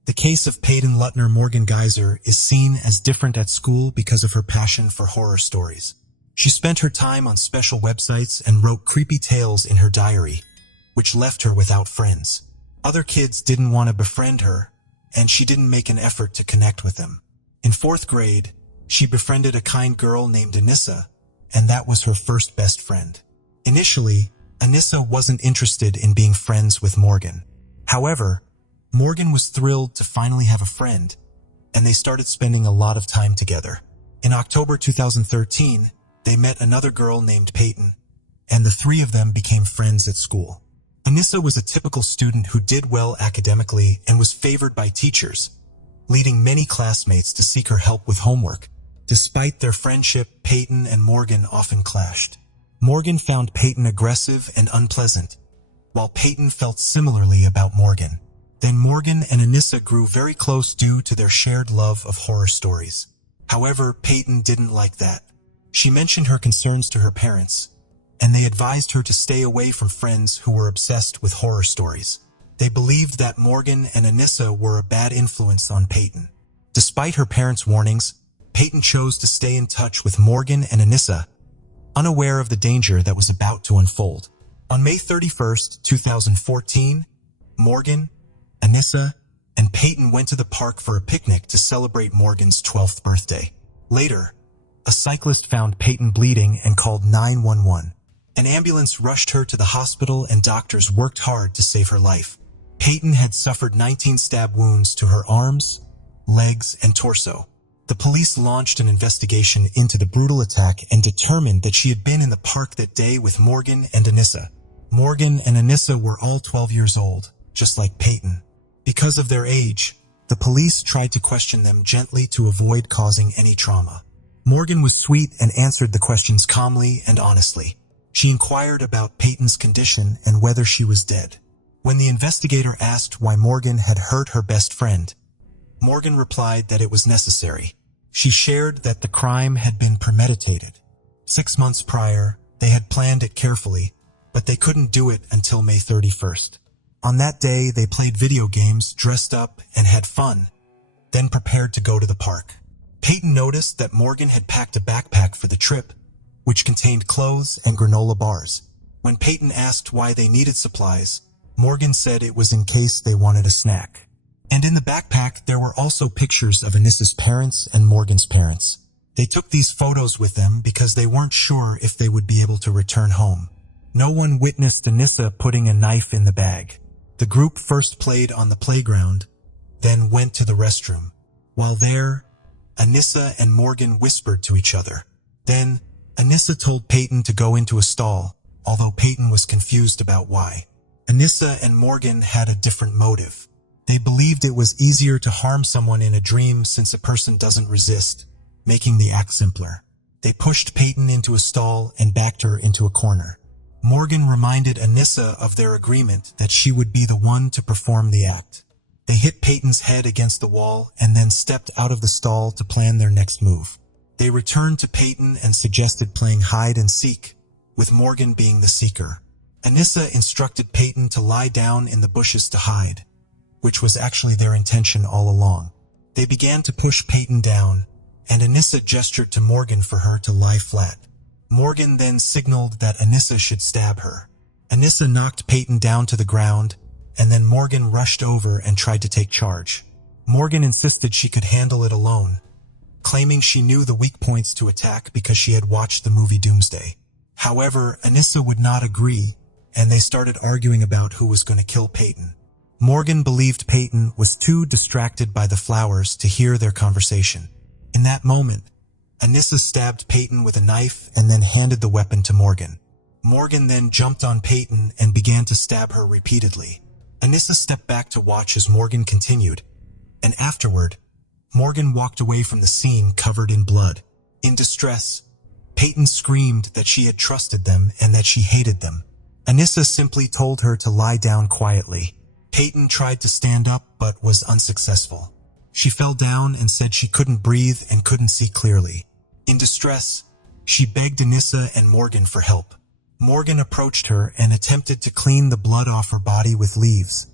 The case of Peyton Lutner Morgan Geyser is seen as different at school because of her passion for horror stories. She spent her time on special websites and wrote creepy tales in her diary, which left her without friends. Other kids didn't want to befriend her, and she didn't make an effort to connect with them. In 4th grade, she befriended a kind girl named Anissa, and that was her first best friend. Initially, Anissa wasn't interested in being friends with Morgan. However, Morgan was thrilled to finally have a friend, and they started spending a lot of time together. In October 2013, they met another girl named Peyton, and the three of them became friends at school. Anissa was a typical student who did well academically and was favored by teachers, leading many classmates to seek her help with homework. Despite their friendship, Peyton and Morgan often clashed. Morgan found Peyton aggressive and unpleasant, while Peyton felt similarly about Morgan. Then Morgan and Anissa grew very close due to their shared love of horror stories. However, Peyton didn't like that. She mentioned her concerns to her parents, and they advised her to stay away from friends who were obsessed with horror stories. They believed that Morgan and Anissa were a bad influence on Peyton. Despite her parents' warnings, Peyton chose to stay in touch with Morgan and Anissa, unaware of the danger that was about to unfold. On May 31, 2014, Morgan, Anissa, and Peyton went to the park for a picnic to celebrate Morgan's 12th birthday. Later, a cyclist found Peyton bleeding and called 911. An ambulance rushed her to the hospital and doctors worked hard to save her life. Peyton had suffered 19 stab wounds to her arms, legs, and torso. The police launched an investigation into the brutal attack and determined that she had been in the park that day with Morgan and Anissa. Morgan and Anissa were all 12 years old, just like Peyton. Because of their age, the police tried to question them gently to avoid causing any trauma. Morgan was sweet and answered the questions calmly and honestly. She inquired about Peyton's condition and whether she was dead. When the investigator asked why Morgan had hurt her best friend, Morgan replied that it was necessary. She shared that the crime had been premeditated. 6 months prior, they had planned it carefully, but they couldn't do it until May 31st. On that day, they played video games, dressed up, and had fun, then prepared to go to the park. Peyton noticed that Morgan had packed a backpack for the trip, which contained clothes and granola bars. When Peyton asked why they needed supplies, Morgan said it was in case they wanted a snack. And in the backpack, there were also pictures of Anissa's parents and Morgan's parents. They took these photos with them because they weren't sure if they would be able to return home. No one witnessed Anissa putting a knife in the bag. The group first played on the playground, then went to the restroom. While there, Anissa and Morgan whispered to each other. Then, Anissa told Peyton to go into a stall, although Peyton was confused about why. Anissa and Morgan had a different motive. They believed it was easier to harm someone in a dream since a person doesn't resist, making the act simpler. They pushed Peyton into a stall and backed her into a corner. Morgan reminded Anissa of their agreement that she would be the one to perform the act. They hit Peyton's head against the wall and then stepped out of the stall to plan their next move. They returned to Peyton and suggested playing hide and seek, with Morgan being the seeker. Anissa instructed Peyton to lie down in the bushes to hide, which was actually their intention all along. They began to push Peyton down, and Anissa gestured to Morgan for her to lie flat. Morgan then signaled that Anissa should stab her. Anissa knocked Peyton down to the ground, and then Morgan rushed over and tried to take charge. Morgan insisted she could handle it alone, claiming she knew the weak points to attack because she had watched the movie Doomsday. However, Anissa would not agree, and they started arguing about who was going to kill Peyton. Morgan believed Peyton was too distracted by the flowers to hear their conversation. In that moment, Anissa stabbed Peyton with a knife and then handed the weapon to Morgan. Morgan then jumped on Peyton and began to stab her repeatedly. Anissa stepped back to watch as Morgan continued, and afterward, Morgan walked away from the scene covered in blood. In distress, Peyton screamed that she had trusted them and that she hated them. Anissa simply told her to lie down quietly. Peyton tried to stand up but was unsuccessful. She fell down and said she couldn't breathe and couldn't see clearly. In distress, she begged Anissa and Morgan for help. Morgan approached her and attempted to clean the blood off her body with leaves,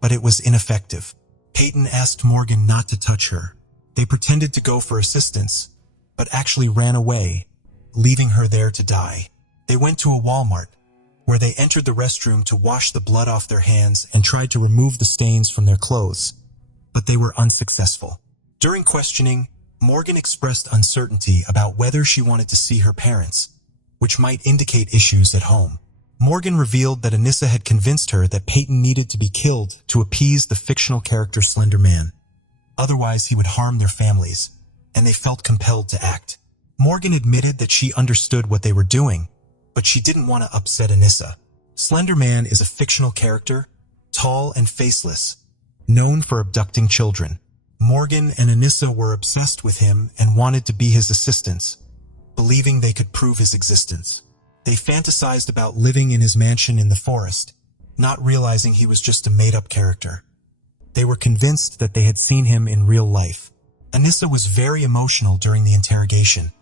but it was ineffective. Peyton asked Morgan not to touch her. They pretended to go for assistance, but actually ran away, leaving her there to die. They went to a Walmart, where they entered the restroom to wash the blood off their hands and tried to remove the stains from their clothes, but they were unsuccessful. During questioning, Morgan expressed uncertainty about whether she wanted to see her parents, which might indicate issues at home. Morgan revealed that Anissa had convinced her that Peyton needed to be killed to appease the fictional character Slender Man. Otherwise, he would harm their families, and they felt compelled to act. Morgan admitted that she understood what they were doing, but she didn't want to upset Anissa. Slender Man is a fictional character, tall and faceless, known for abducting children. Morgan and Anissa were obsessed with him and wanted to be his assistants, believing they could prove his existence. They fantasized about living in his mansion in the forest, not realizing he was just a made-up character. They were convinced that they had seen him in real life. Anissa was very emotional during the interrogation,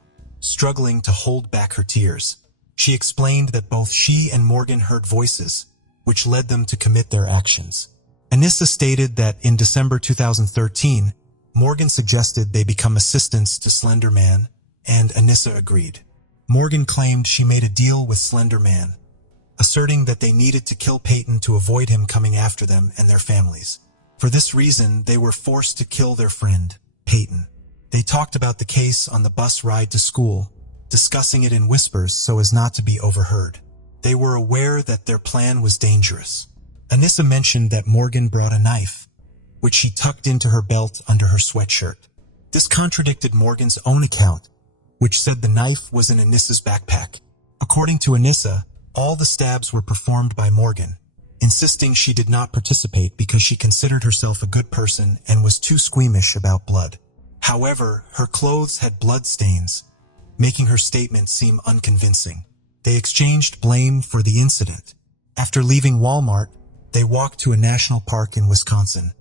struggling to hold back her tears. She explained that both she and Morgan heard voices, which led them to commit their actions. Anissa stated that in December 2013, Morgan suggested they become assistants to Slender Man, and Anissa agreed. Morgan claimed she made a deal with Slender Man, asserting that they needed to kill Peyton to avoid him coming after them and their families. For this reason, they were forced to kill their friend, Peyton. They talked about the case on the bus ride to school, discussing it in whispers so as not to be overheard. They were aware that their plan was dangerous. Anissa mentioned that Morgan brought a knife, which she tucked into her belt under her sweatshirt. This contradicted Morgan's own account, which said the knife was in Anissa's backpack. According to Anissa, all the stabs were performed by Morgan, insisting she did not participate because she considered herself a good person and was too squeamish about blood. However, her clothes had blood stains, making her statement seem unconvincing. They exchanged blame for the incident. After leaving Walmart, they walked to a national park in Wisconsin,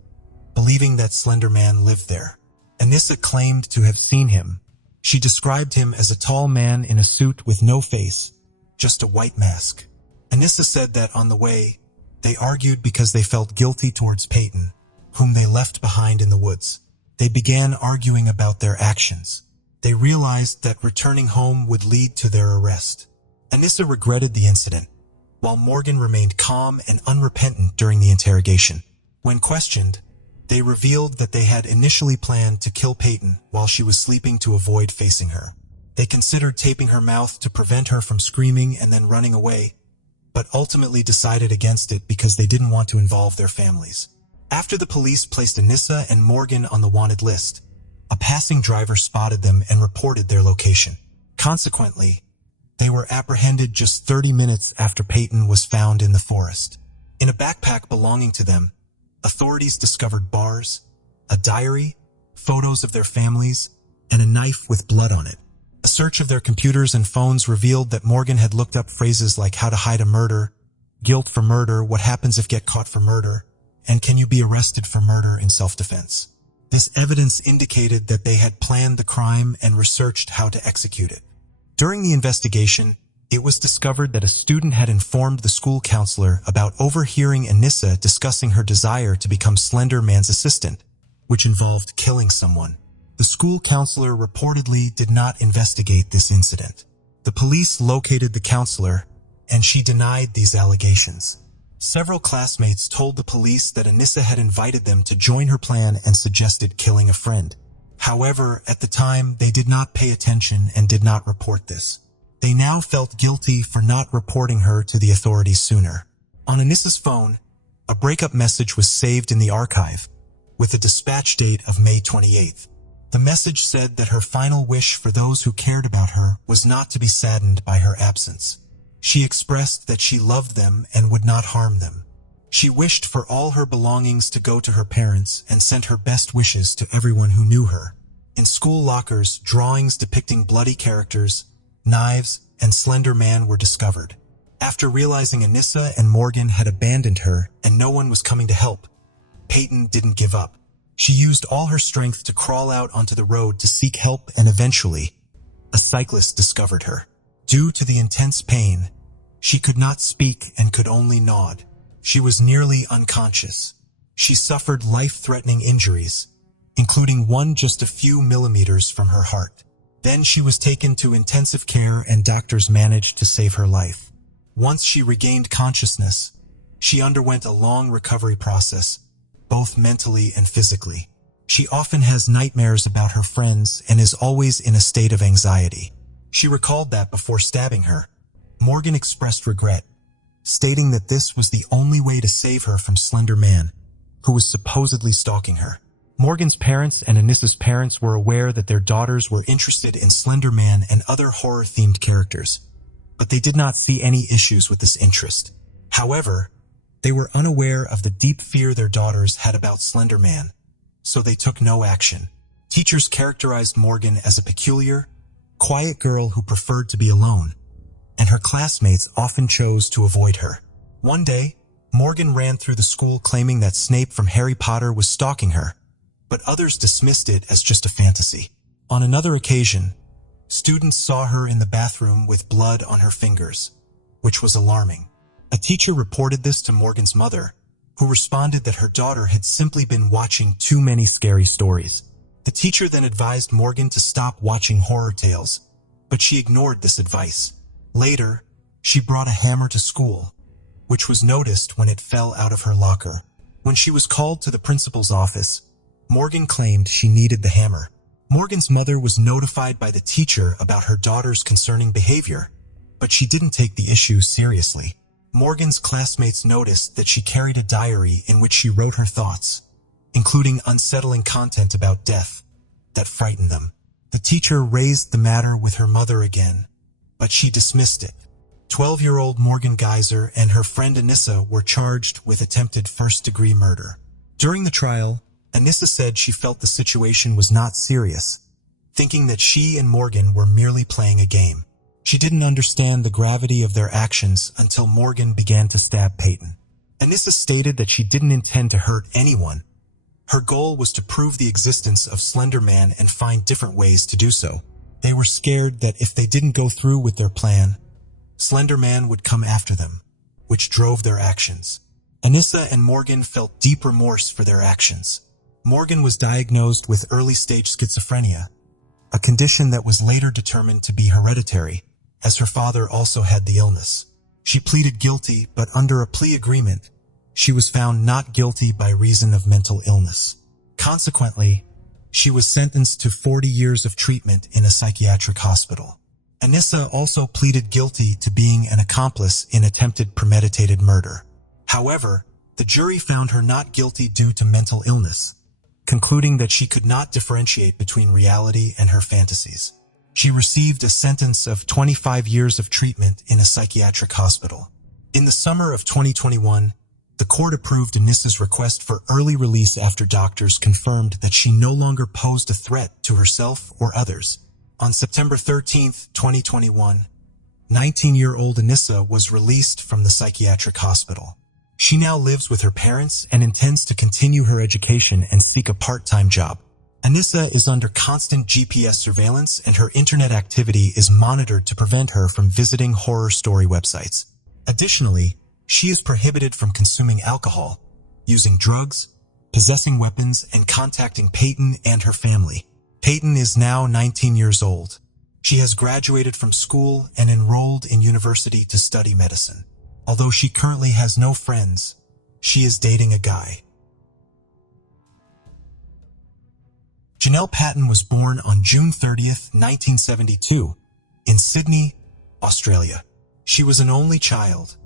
believing that Slender Man lived there. Anissa claimed to have seen him. She described him as a tall man in a suit with no face, just a white mask. Anissa said that on the way, they argued because they felt guilty towards Peyton, whom they left behind in the woods. They began arguing about their actions. They realized that returning home would lead to their arrest. Anissa regretted the incident, while Morgan remained calm and unrepentant during the interrogation. When questioned, they revealed that they had initially planned to kill Peyton while she was sleeping to avoid facing her. They considered taping her mouth to prevent her from screaming and then running away, but ultimately decided against it because they didn't want to involve their families. After the police placed Anissa and Morgan on the wanted list, a passing driver spotted them and reported their location. Consequently, they were apprehended just 30 minutes after Peyton was found in the forest. In a backpack belonging to them, authorities discovered bars, a diary, photos of their families, and a knife with blood on it. A search of their computers and phones revealed that Morgan had looked up phrases like how to hide a murder, guilt for murder, what happens if get caught for murder, and can you be arrested for murder in self-defense. This evidence indicated that they had planned the crime and researched how to execute it. During the investigation, it was discovered that a student had informed the school counselor about overhearing Anissa discussing her desire to become Slender Man's assistant, which involved killing someone. The school counselor reportedly did not investigate this incident. The police located the counselor, and she denied these allegations. Several classmates told the police that Anissa had invited them to join her plan and suggested killing a friend. However, at the time, they did not pay attention and did not report this. They now felt guilty for not reporting her to the authorities sooner. On Anissa's phone, a breakup message was saved in the archive, with a dispatch date of May 28th. The message said that her final wish for those who cared about her was not to be saddened by her absence. She expressed that she loved them and would not harm them. She wished for all her belongings to go to her parents and sent her best wishes to everyone who knew her. In school lockers, drawings depicting bloody characters, knives, and Slender Man were discovered. After realizing Anissa and Morgan had abandoned her and no one was coming to help, Peyton didn't give up. She used all her strength to crawl out onto the road to seek help, and eventually, a cyclist discovered her. Due to the intense pain, She could not speak and could only nod. She was nearly unconscious. She suffered life-threatening injuries, including one just a few millimeters from her heart. Then she was taken to intensive care and doctors managed to save her life. Once she regained consciousness, she underwent a long recovery process, both mentally and physically. She often has nightmares about her friends and is always in a state of anxiety. She recalled that before stabbing her, Morgan expressed regret, stating that this was the only way to save her from Slender Man, who was supposedly stalking her. Morgan's parents and Anissa's parents were aware that their daughters were interested in Slender Man and other horror-themed characters, but they did not see any issues with this interest. However, they were unaware of the deep fear their daughters had about Slender Man, so they took no action. Teachers characterized Morgan as a peculiar, quiet girl who preferred to be alone, and her classmates often chose to avoid her. One day, Morgan ran through the school claiming that Snape from Harry Potter was stalking her, but others dismissed it as just a fantasy. On another occasion, students saw her in the bathroom with blood on her fingers, which was alarming. A teacher reported this to Morgan's mother, who responded that her daughter had simply been watching too many scary stories. The teacher then advised Morgan to stop watching horror tales, but she ignored this advice. Later, she brought a hammer to school, which was noticed when it fell out of her locker. When she was called to the principal's office, Morgan claimed she needed the hammer. Morgan's mother was notified by the teacher about her daughter's concerning behavior, but she didn't take the issue seriously. Morgan's classmates noticed that she carried a diary in which she wrote her thoughts, including unsettling content about death, that frightened them. The teacher raised the matter with her mother again, but she dismissed it. 12-year-old Morgan Geyser and her friend Anissa were charged with attempted first-degree murder. During the trial, Anissa said she felt the situation was not serious, thinking that she and Morgan were merely playing a game. She didn't understand the gravity of their actions until Morgan began to stab Peyton. Anissa stated that she didn't intend to hurt anyone. Her goal was to prove the existence of Slender Man and find different ways to do so. They were scared that if they didn't go through with their plan, Slender Man would come after them, which drove their actions. Anissa and Morgan felt deep remorse for their actions. Morgan was diagnosed with early-stage schizophrenia, a condition that was later determined to be hereditary, as her father also had the illness. She pleaded guilty, but under a plea agreement, she was found not guilty by reason of mental illness. Consequently, she was sentenced to 40 years of treatment in a psychiatric hospital. Anissa also pleaded guilty to being an accomplice in attempted premeditated murder. However, the jury found her not guilty due to mental illness, concluding that she could not differentiate between reality and her fantasies. She received a sentence of 25 years of treatment in a psychiatric hospital. In the summer of 2021, the court approved Anissa's request for early release after doctors confirmed that she no longer posed a threat to herself or others. On September 13, 2021, 19-year-old Anissa was released from the psychiatric hospital. She now lives with her parents and intends to continue her education and seek a part-time job. Anissa is under constant GPS surveillance and her internet activity is monitored to prevent her from visiting horror story websites. Additionally, she is prohibited from consuming alcohol, using drugs, possessing weapons, and contacting Peyton and her family. Peyton is now 19 years old. She has graduated from school and enrolled in university to study medicine. Although she currently has no friends, she is dating a guy. Janelle Patton was born on June 30th, 1972, in Sydney, Australia. She was an only child,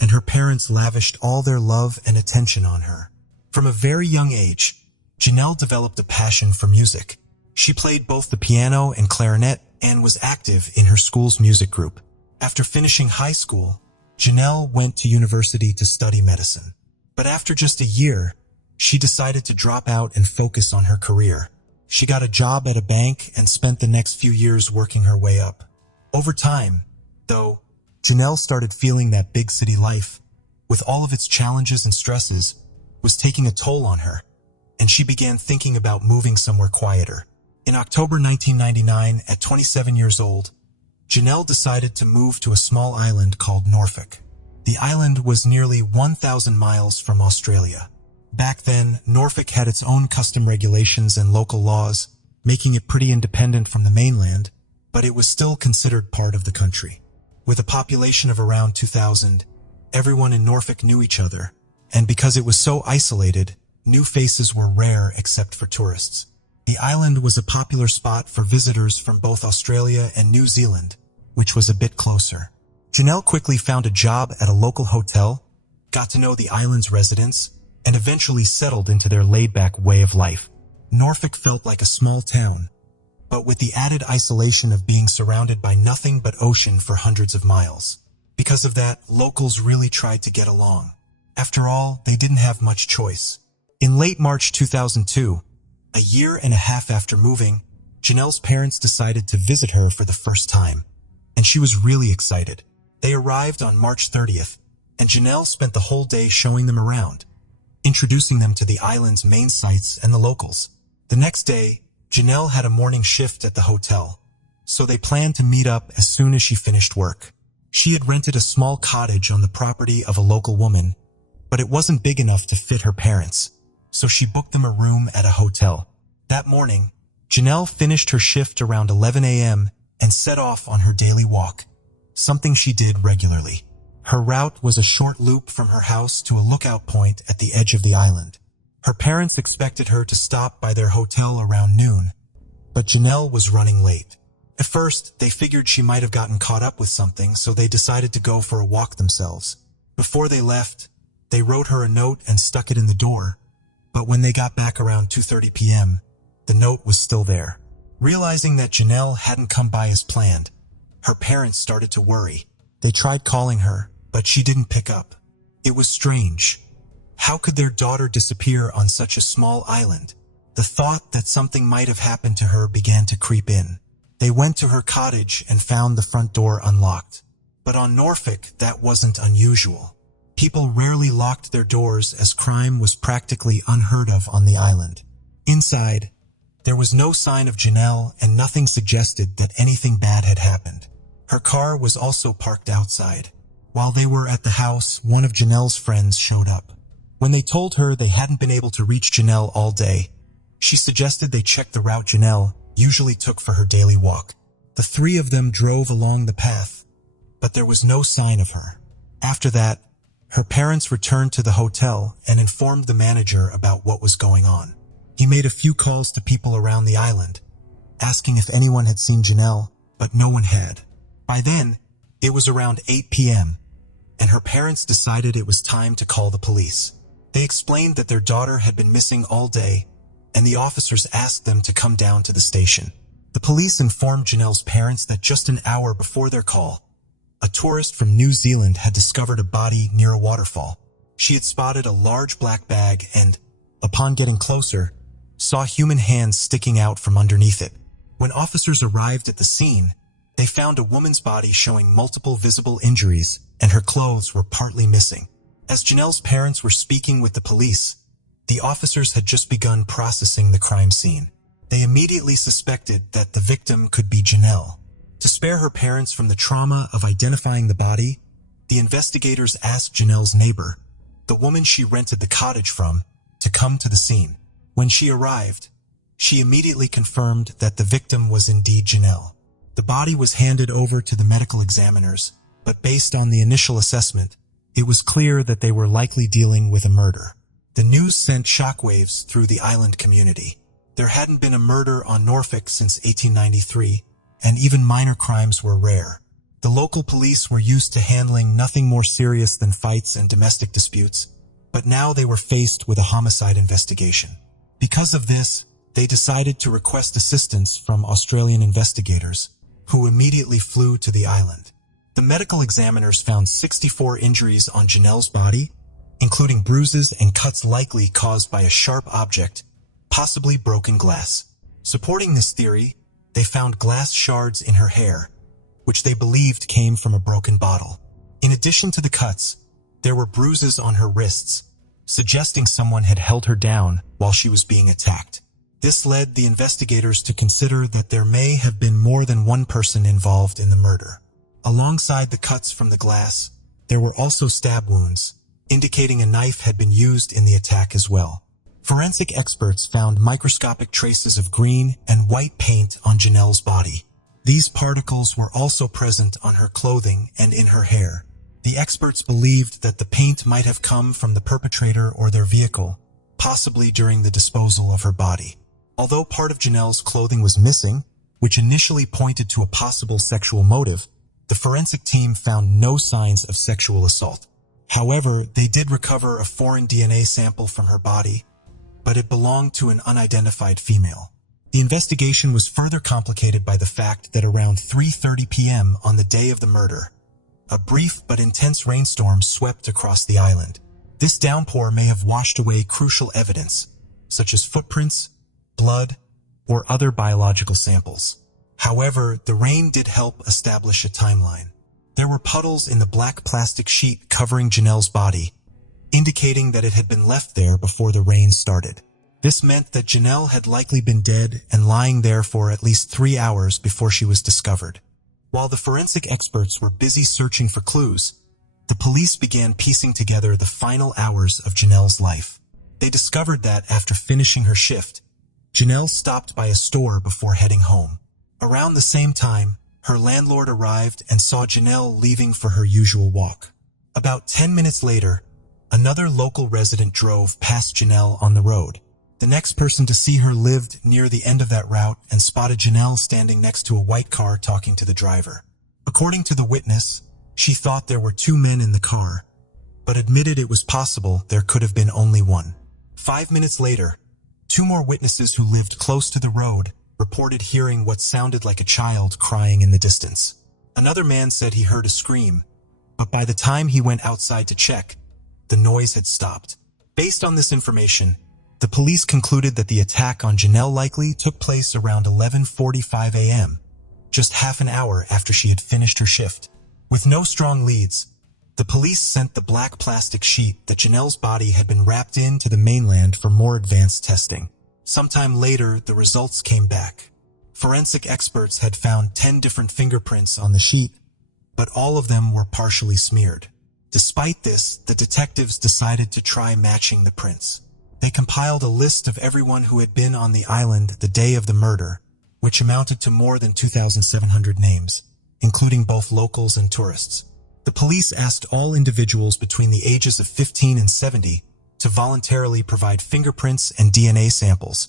and her parents lavished all their love and attention on her. From a very young age, Janelle developed a passion for music. She played both the piano and clarinet and was active in her school's music group. After finishing high school, Janelle went to university to study medicine. But after just a year, she decided to drop out and focus on her career. She got a job at a bank and spent the next few years working her way up. Over time, though, Janelle started feeling that big city life, with all of its challenges and stresses, was taking a toll on her, and she began thinking about moving somewhere quieter. In October 1999, at 27 years old, Janelle decided to move to a small island called Norfolk. The island was nearly 1,000 miles from Australia. Back then, Norfolk had its own custom regulations and local laws, making it pretty independent from the mainland, but it was still considered part of the country. With a population of around 2,000, everyone in Norfolk knew each other, and because it was so isolated, new faces were rare except for tourists. The island was a popular spot for visitors from both Australia and New Zealand, which was a bit closer. Janelle quickly found a job at a local hotel, got to know the island's residents, and eventually settled into their laid-back way of life. Norfolk felt like a small town, but with the added isolation of being surrounded by nothing but ocean for hundreds of miles. Because of that, locals really tried to get along. After all, they didn't have much choice. In late March 2002, a year and a half after moving, Janelle's parents decided to visit her for the first time, and she was really excited. They arrived on March 30th, and Janelle spent the whole day showing them around, introducing them to the island's main sights and the locals. The next day, Janelle had a morning shift at the hotel, so they planned to meet up as soon as she finished work. She had rented a small cottage on the property of a local woman, but it wasn't big enough to fit her parents, so she booked them a room at a hotel. That morning, Janelle finished her shift around 11 a.m. and set off on her daily walk, something she did regularly. Her route was a short loop from her house to a lookout point at the edge of the island. Her parents expected her to stop by their hotel around noon, but Janelle was running late. At first, they figured she might have gotten caught up with something, so they decided to go for a walk themselves. Before they left, they wrote her a note and stuck it in the door, but when they got back around 2:30 p.m., the note was still there. Realizing that Janelle hadn't come by as planned, her parents started to worry. They tried calling her, but she didn't pick up. It was strange. How could their daughter disappear on such a small island? The thought that something might have happened to her began to creep in. They went to her cottage and found the front door unlocked. But on Norfolk, that wasn't unusual. People rarely locked their doors as crime was practically unheard of on the island. Inside, there was no sign of Janelle and nothing suggested that anything bad had happened. Her car was also parked outside. While they were at the house, one of Janelle's friends showed up. When they told her they hadn't been able to reach Janelle all day, she suggested they check the route Janelle usually took for her daily walk. The three of them drove along the path, but there was no sign of her. After that, her parents returned to the hotel and informed the manager about what was going on. He made a few calls to people around the island, asking if anyone had seen Janelle, but no one had. By then, it was around 8 p.m., and her parents decided it was time to call the police. They explained that their daughter had been missing all day, and the officers asked them to come down to the station. The police informed Janelle's parents that just an hour before their call, a tourist from New Zealand had discovered a body near a waterfall. She had spotted a large black bag and, upon getting closer, saw human hands sticking out from underneath it. When officers arrived at the scene, they found a woman's body showing multiple visible injuries, and her clothes were partly missing. As Janelle's parents were speaking with the police, the officers had just begun processing the crime scene. They immediately suspected that the victim could be Janelle. To spare her parents from the trauma of identifying the body, the investigators asked Janelle's neighbor, the woman she rented the cottage from, to come to the scene. When she arrived, she immediately confirmed that the victim was indeed Janelle. The body was handed over to the medical examiners, but based on the initial assessment, it was clear that they were likely dealing with a murder. The news sent shockwaves through the island community. There hadn't been a murder on Norfolk since 1893, and even minor crimes were rare. The local police were used to handling nothing more serious than fights and domestic disputes, but now they were faced with a homicide investigation. Because of this, they decided to request assistance from Australian investigators, who immediately flew to the island. The medical examiners found 64 injuries on Janelle's body, including bruises and cuts likely caused by a sharp object, possibly broken glass. Supporting this theory, they found glass shards in her hair, which they believed came from a broken bottle. In addition to the cuts, there were bruises on her wrists, suggesting someone had held her down while she was being attacked. This led the investigators to consider that there may have been more than one person involved in the murder. Alongside the cuts from the glass, there were also stab wounds, indicating a knife had been used in the attack as well. Forensic experts found microscopic traces of green and white paint on Janelle's body. These particles were also present on her clothing and in her hair. The experts believed that the paint might have come from the perpetrator or their vehicle, possibly during the disposal of her body. Although part of Janelle's clothing was missing, which initially pointed to a possible sexual motive, the forensic team found no signs of sexual assault. However, they did recover a foreign DNA sample from her body, but it belonged to an unidentified female. The investigation was further complicated by the fact that around 3:30 p.m. on the day of the murder, a brief but intense rainstorm swept across the island. This downpour may have washed away crucial evidence, such as footprints, blood, or other biological samples. However, the rain did help establish a timeline. There were puddles in the black plastic sheet covering Janelle's body, indicating that it had been left there before the rain started. This meant that Janelle had likely been dead and lying there for at least 3 hours before she was discovered. While the forensic experts were busy searching for clues, the police began piecing together the final hours of Janelle's life. They discovered that after finishing her shift, Janelle stopped by a store before heading home. Around the same time, her landlord arrived and saw Janelle leaving for her usual walk. About 10 minutes later, another local resident drove past Janelle on the road. The next person to see her lived near the end of that route and spotted Janelle standing next to a white car talking to the driver. According to the witness, she thought there were 2 men in the car, but admitted it was possible there could have been only one. 5 minutes later, 2 more witnesses who lived close to the road reported hearing what sounded like a child crying in the distance. Another man said he heard a scream, but by the time he went outside to check, the noise had stopped. Based on this information, the police concluded that the attack on Janelle likely took place around 11:45 a.m., just half an hour after she had finished her shift. With no strong leads, the police sent the black plastic sheet that Janelle's body had been wrapped in to the mainland for more advanced testing. Sometime later, the results came back. Forensic experts had found 10 different fingerprints on the sheet, but all of them were partially smeared. Despite this, the detectives decided to try matching the prints. They compiled a list of everyone who had been on the island the day of the murder, which amounted to more than 2,700 names, including both locals and tourists. The police asked all individuals between the ages of 15 and 70 to voluntarily provide fingerprints and DNA samples,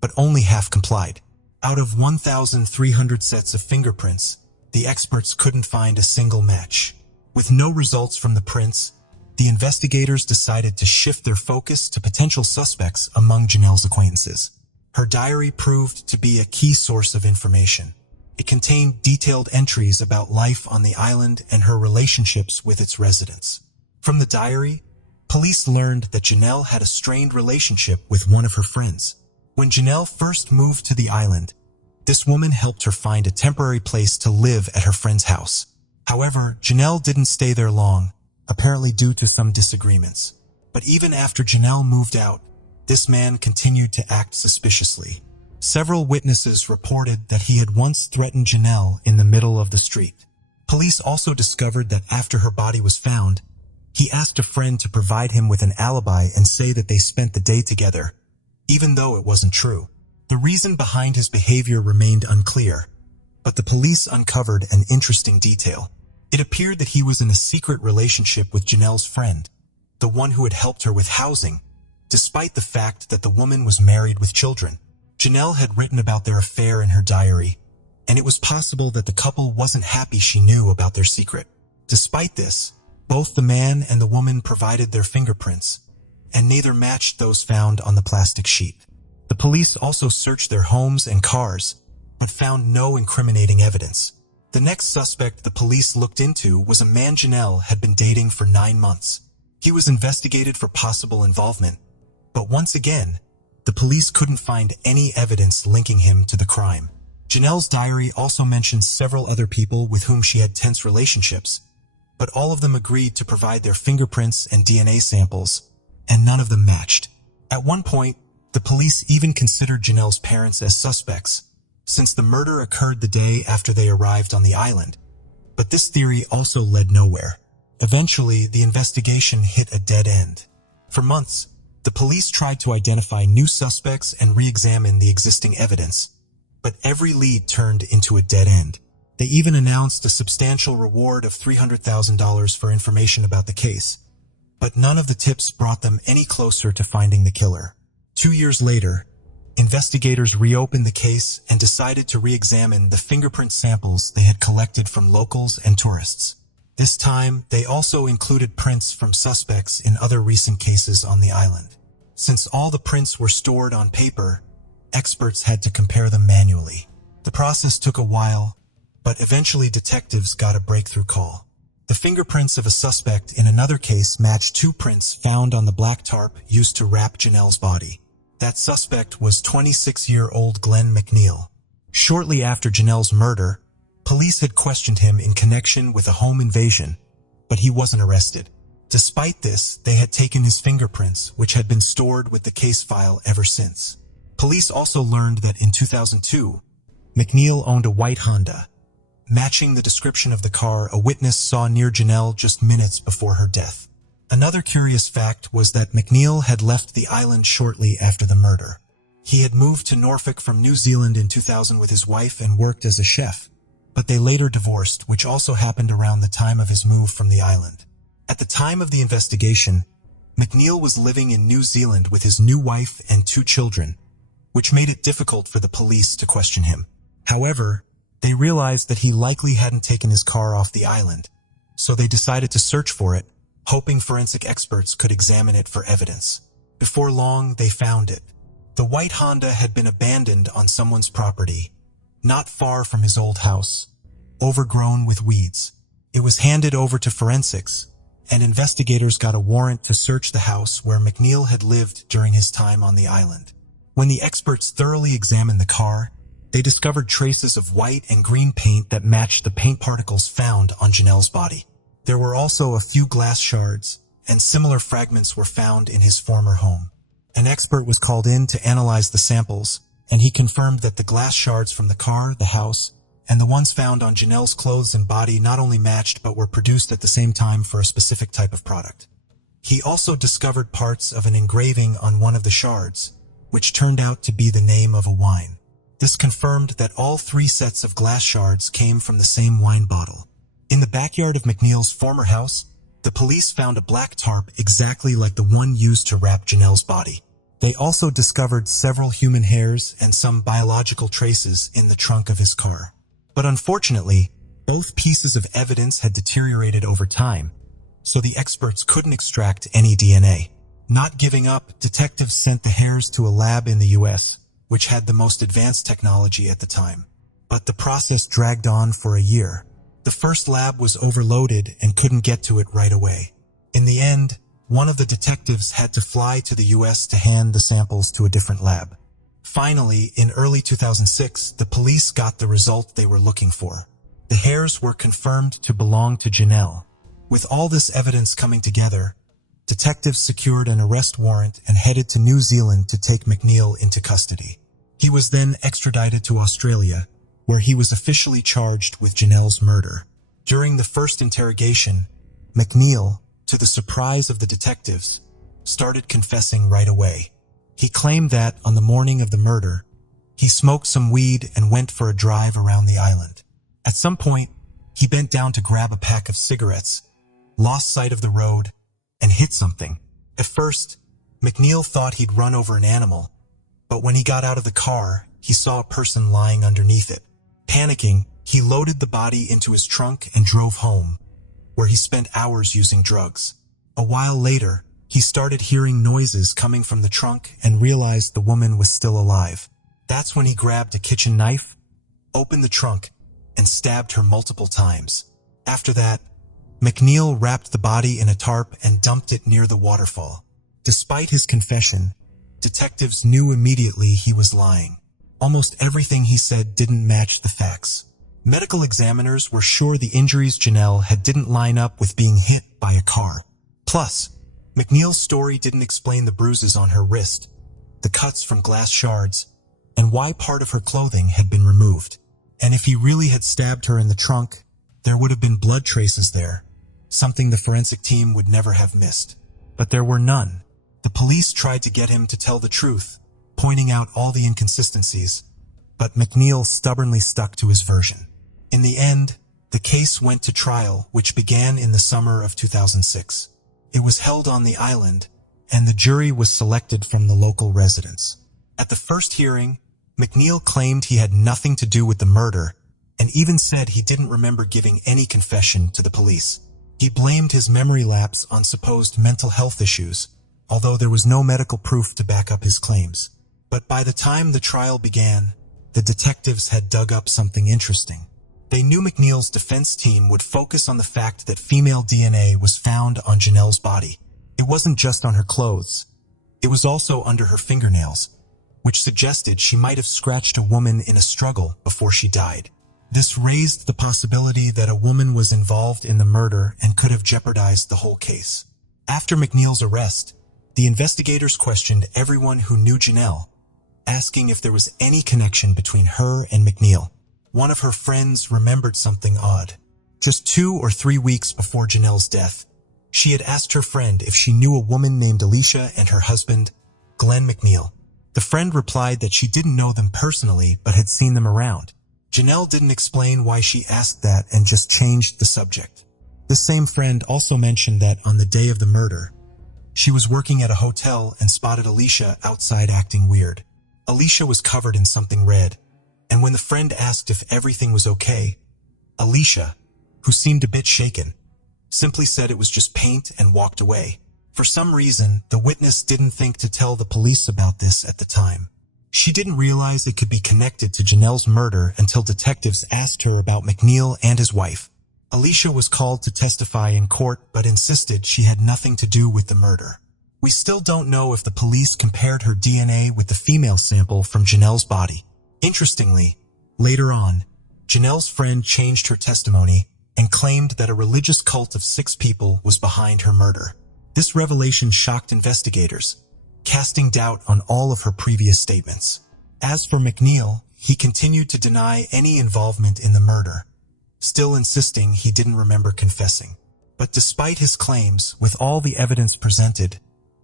but only half complied. Out of 1,300 sets of fingerprints, the experts couldn't find a single match. With no results from the prints, the investigators decided to shift their focus to potential suspects among Janelle's acquaintances. Her diary proved to be a key source of information. It contained detailed entries about life on the island and her relationships with its residents. From the diary, police learned that Janelle had a strained relationship with one of her friends. When Janelle first moved to the island, this woman helped her find a temporary place to live at her friend's house. However, Janelle didn't stay there long, apparently due to some disagreements. But even after Janelle moved out, this man continued to act suspiciously. Several witnesses reported that he had once threatened Janelle in the middle of the street. Police also discovered that after her body was found, he asked a friend to provide him with an alibi and say that they spent the day together, even though it wasn't true. The reason behind his behavior remained unclear, but the police uncovered an interesting detail. It appeared that he was in a secret relationship with Janelle's friend, the one who had helped her with housing, despite the fact that the woman was married with children. Janelle had written about their affair in her diary, and it was possible that the couple wasn't happy she knew about their secret. Despite this, both the man and the woman provided their fingerprints, and neither matched those found on the plastic sheet. The police also searched their homes and cars, but found no incriminating evidence. The next suspect the police looked into was a man Janelle had been dating for 9 months. He was investigated for possible involvement, but once again, the police couldn't find any evidence linking him to the crime. Janelle's diary also mentions several other people with whom she had tense relationships, but all of them agreed to provide their fingerprints and DNA samples, and none of them matched. At one point, The police even considered Janelle's parents as suspects, since the murder occurred the day after they arrived on the island. But this theory also led nowhere. Eventually, the investigation hit a dead end. For months, the police tried to identify new suspects and re-examine the existing evidence, but every lead turned into a dead end. They even announced a substantial reward of $300,000 for information about the case, but none of the tips brought them any closer to finding the killer. 2 years later, investigators reopened the case and decided to re-examine the fingerprint samples they had collected from locals and tourists. This time, they also included prints from suspects in other recent cases on the island. Since all the prints were stored on paper, experts had to compare them manually. The process took a while, but eventually detectives got a breakthrough call. The fingerprints of a suspect in another case matched 2 prints found on the black tarp used to wrap Janelle's body. That suspect was 26-year-old Glenn McNeil. Shortly after Janelle's murder, police had questioned him in connection with a home invasion, but he wasn't arrested. Despite this, they had taken his fingerprints, which had been stored with the case file ever since. Police also learned that in 2002, McNeil owned a white Honda, matching the description of the car a witness saw near Janelle just minutes before her death. Another curious fact was that McNeil had left the island shortly after the murder. He had moved to Norfolk from New Zealand in 2000 with his wife and worked as a chef, but they later divorced, which also happened around the time of his move from the island. At the time of the investigation, McNeil was living in New Zealand with his new wife and 2 children, which made it difficult for the police to question him. However, they realized that he likely hadn't taken his car off the island, so they decided to search for it, hoping forensic experts could examine it for evidence. Before long, they found it. The white Honda had been abandoned on someone's property, not far from his old house, overgrown with weeds. It was handed over to forensics, and investigators got a warrant to search the house where McNeil had lived during his time on the island. When the experts thoroughly examined the car, they discovered traces of white and green paint that matched the paint particles found on Janelle's body. There were also a few glass shards, and similar fragments were found in his former home. An expert was called in to analyze the samples, and he confirmed that the glass shards from the car, the house, and the ones found on Janelle's clothes and body not only matched but were produced at the same time for a specific type of product. He also discovered parts of an engraving on one of the shards, which turned out to be the name of a wine. This confirmed that all 3 sets of glass shards came from the same wine bottle. In the backyard of McNeil's former house, the police found a black tarp exactly like the one used to wrap Janelle's body. They also discovered several human hairs and some biological traces in the trunk of his car. But unfortunately, both pieces of evidence had deteriorated over time, so the experts couldn't extract any DNA. Not giving up, detectives sent the hairs to a lab in the US, which had the most advanced technology at the time. But the process dragged on for a year. The first lab was overloaded and couldn't get to it right away. In the end, one of the detectives had to fly to the US to hand the samples to a different lab. Finally, in early 2006, the police got the result they were looking for. The hairs were confirmed to belong to Janelle. With all this evidence coming together, detectives secured an arrest warrant and headed to New Zealand to take McNeil into custody. He was then extradited to Australia, where he was officially charged with Janelle's murder. During the first interrogation, McNeil, to the surprise of the detectives, started confessing right away. He claimed that, on the morning of the murder, he smoked some weed and went for a drive around the island. At some point, he bent down to grab a pack of cigarettes, lost sight of the road, and hit something. At first, McNeil thought he'd run over an animal, but when he got out of the car, he saw a person lying underneath it. Panicking, he loaded the body into his trunk and drove home, where he spent hours using drugs. A while later, he started hearing noises coming from the trunk and realized the woman was still alive. That's when he grabbed a kitchen knife, opened the trunk, and stabbed her multiple times. After that, McNeil wrapped the body in a tarp and dumped it near the waterfall. Despite his confession, detectives knew immediately he was lying. Almost everything he said didn't match the facts. Medical examiners were sure the injuries Janelle had didn't line up with being hit by a car. Plus, McNeil's story didn't explain the bruises on her wrist, the cuts from glass shards, and why part of her clothing had been removed. And if he really had stabbed her in the trunk, there would have been blood traces there, something the forensic team would never have missed. But there were none. The police tried to get him to tell the truth, pointing out all the inconsistencies, but McNeil stubbornly stuck to his version. In the end, the case went to trial, which began in the summer of 2006. It was held on the island, and the jury was selected from the local residents. At the first hearing, McNeil claimed he had nothing to do with the murder, and even said he didn't remember giving any confession to the police. He blamed his memory lapse on supposed mental health issues, although there was no medical proof to back up his claims. But by the time the trial began, the detectives had dug up something interesting. They knew McNeil's defense team would focus on the fact that female DNA was found on Janelle's body. It wasn't just on her clothes. It was also under her fingernails, which suggested she might have scratched a woman in a struggle before she died. This raised the possibility that a woman was involved in the murder and could have jeopardized the whole case. After McNeil's arrest, the investigators questioned everyone who knew Janelle, asking if there was any connection between her and McNeil. One of her friends remembered something odd. Just 2 or 3 weeks before Janelle's death, she had asked her friend if she knew a woman named Alicia and her husband, Glenn McNeil. The friend replied that she didn't know them personally but had seen them around. Janelle didn't explain why she asked that and just changed the subject. The same friend also mentioned that on the day of the murder, she was working at a hotel and spotted Alicia outside acting weird. Alicia was covered in something red, and when the friend asked if everything was okay, Alicia, who seemed a bit shaken, simply said it was just paint and walked away. For some reason, the witness didn't think to tell the police about this at the time. She didn't realize it could be connected to Janelle's murder until detectives asked her about McNeil and his wife. Alicia was called to testify in court but insisted she had nothing to do with the murder. We still don't know if the police compared her DNA with the female sample from Janelle's body. Interestingly, later on, Janelle's friend changed her testimony and claimed that a religious cult of 6 people was behind her murder. This revelation shocked investigators, casting doubt on all of her previous statements. As for McNeil, he continued to deny any involvement in the murder, still insisting he didn't remember confessing. But despite his claims, with all the evidence presented,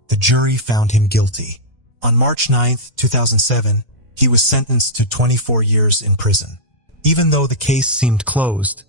the jury found him guilty. On March 9, 2007, he was sentenced to 24 years in prison. Even though the case seemed closed,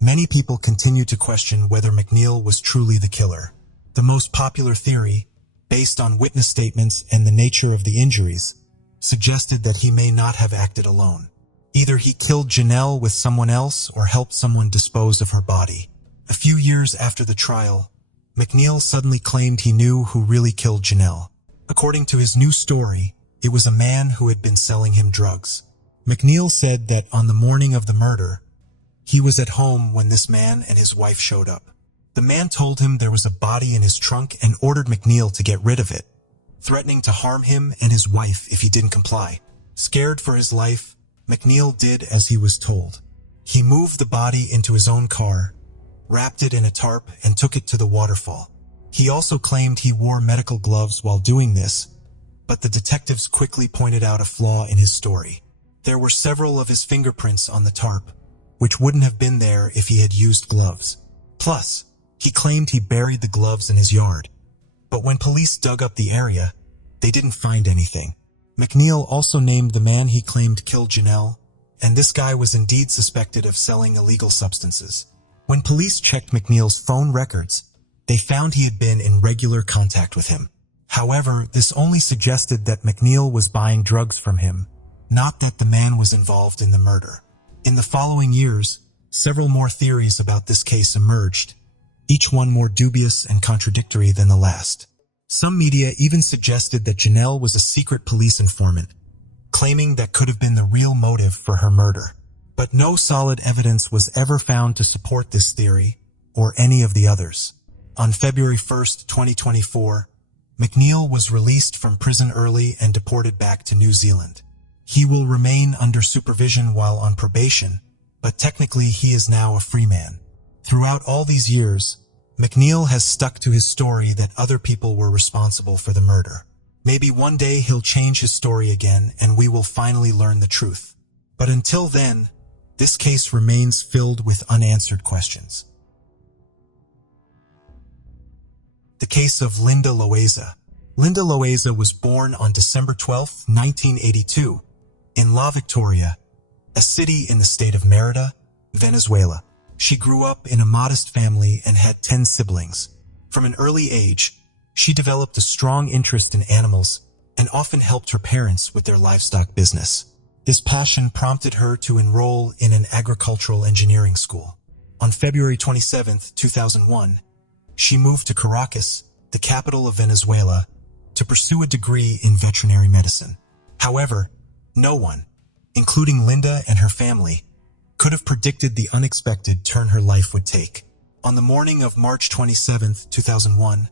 many people continued to question whether McNeil was truly the killer. The most popular theory, based on witness statements and the nature of the injuries, suggested that he may not have acted alone. Either he killed Janelle with someone else or helped someone dispose of her body. A few years after the trial, McNeil suddenly claimed he knew who really killed Janelle. According to his new story, it was a man who had been selling him drugs. McNeil said that on the morning of the murder, he was at home when this man and his wife showed up. The man told him there was a body in his trunk and ordered McNeil to get rid of it, threatening to harm him and his wife if he didn't comply. Scared for his life, McNeil did as he was told. He moved the body into his own car, wrapped it in a tarp, and took it to the waterfall. He also claimed he wore medical gloves while doing this, but the detectives quickly pointed out a flaw in his story. There were several of his fingerprints on the tarp, which wouldn't have been there if he had used gloves. Plus, he claimed he buried the gloves in his yard. But when police dug up the area, they didn't find anything. McNeil also named the man he claimed killed Janelle, and this guy was indeed suspected of selling illegal substances. When police checked McNeil's phone records, they found he had been in regular contact with him. However, this only suggested that McNeil was buying drugs from him, not that the man was involved in the murder. In the following years, several more theories about this case emerged, each one more dubious and contradictory than the last. Some media even suggested that Janelle was a secret police informant, claiming that could have been the real motive for her murder. But no solid evidence was ever found to support this theory, or any of the others. On February 1, 2024, McNeil was released from prison early and deported back to New Zealand. He will remain under supervision while on probation, but technically he is now a free man. Throughout all these years, McNeil has stuck to his story that other people were responsible for the murder. Maybe one day he'll change his story again and we will finally learn the truth. But until then, this case remains filled with unanswered questions. The case of Linda Loaiza. Linda Loaiza was born on December 12, 1982, in La Victoria, a city in the state of Mérida, Venezuela. She grew up in a modest family and had 10 siblings. From an early age, she developed a strong interest in animals and often helped her parents with their livestock business. This passion prompted her to enroll in an agricultural engineering school. On February 27, 2001, she moved to Caracas, the capital of Venezuela, to pursue a degree in veterinary medicine. However, no one, including Linda and her family, could have predicted the unexpected turn her life would take. On the morning of March 27, 2001,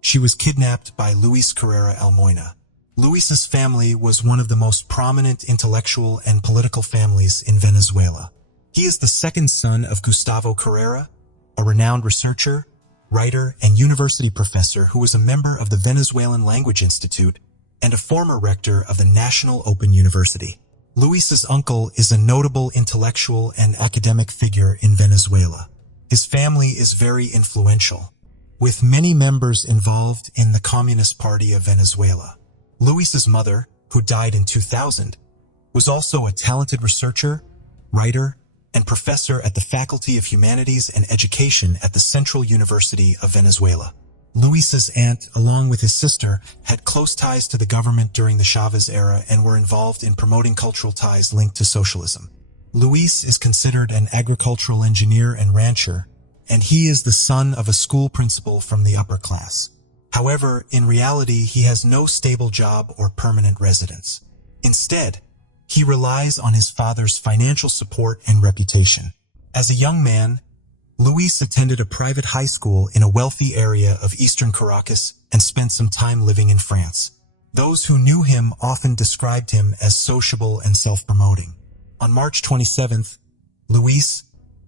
she was kidnapped by Luis Carrera Almoina. Luis's family was one of the most prominent intellectual and political families in Venezuela. He is the second son of Gustavo Carrera, a renowned researcher, writer, and university professor who was a member of the Venezuelan Language Institute and a former rector of the National Open University. Luis's uncle is a notable intellectual and academic figure in Venezuela. His family is very influential, with many members involved in the Communist Party of Venezuela. Luis's mother, who died in 2000, was also a talented researcher, writer, and professor at the Faculty of Humanities and Education at the Central University of Venezuela. Luis's aunt, along with his sister, had close ties to the government during the Chavez era and were involved in promoting cultural ties linked to socialism. Luis is considered an agricultural engineer and rancher, and he is the son of a school principal from the upper class. However, in reality, he has no stable job or permanent residence. Instead, he relies on his father's financial support and reputation. As a young man, Luis attended a private high school in a wealthy area of eastern Caracas and spent some time living in France. Those who knew him often described him as sociable and self-promoting. On March 27th, Luis,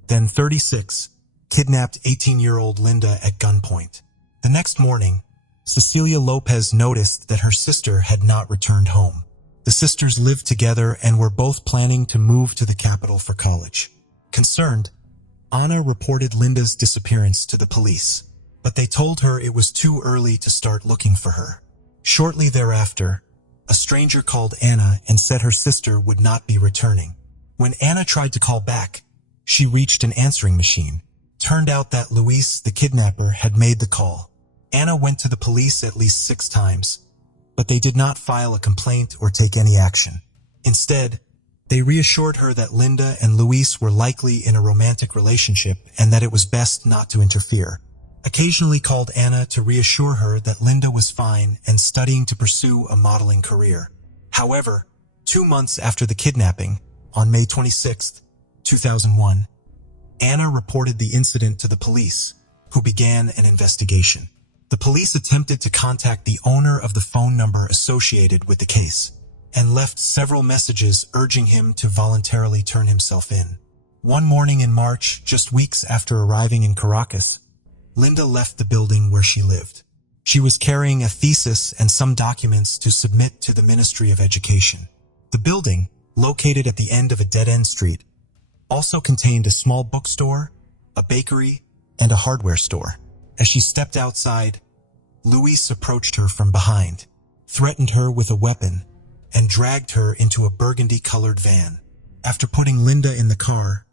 then 36, kidnapped 18-year-old Linda at gunpoint. The next morning, Cecilia Lopez noticed that her sister had not returned home. The sisters lived together and were both planning to move to the capital for college. Concerned, Ana reported Linda's disappearance to the police, but they told her it was too early to start looking for her. Shortly thereafter, a stranger called Ana and said her sister would not be returning. When Ana tried to call back, she reached an answering machine. Turned out that Luis, the kidnapper, had made the call. Ana went to the police at least 6 times, but they did not file a complaint or take any action. Instead, they reassured her that Linda and Luis were likely in a romantic relationship and that it was best not to interfere. Occasionally called Ana to reassure her that Linda was fine and studying to pursue a modeling career. However, 2 months after the kidnapping, on May 26, 2001, Ana reported the incident to the police, who began an investigation. The police attempted to contact the owner of the phone number associated with the case, and left several messages urging him to voluntarily turn himself in. One morning in March, just weeks after arriving in Caracas, Linda left the building where she lived. She was carrying a thesis and some documents to submit to the Ministry of Education. The building, located at the end of a dead-end street, also contained a small bookstore, a bakery, and a hardware store. As she stepped outside, Luis approached her from behind, threatened her with a weapon, and dragged her into a burgundy-colored van. After putting Linda in the car,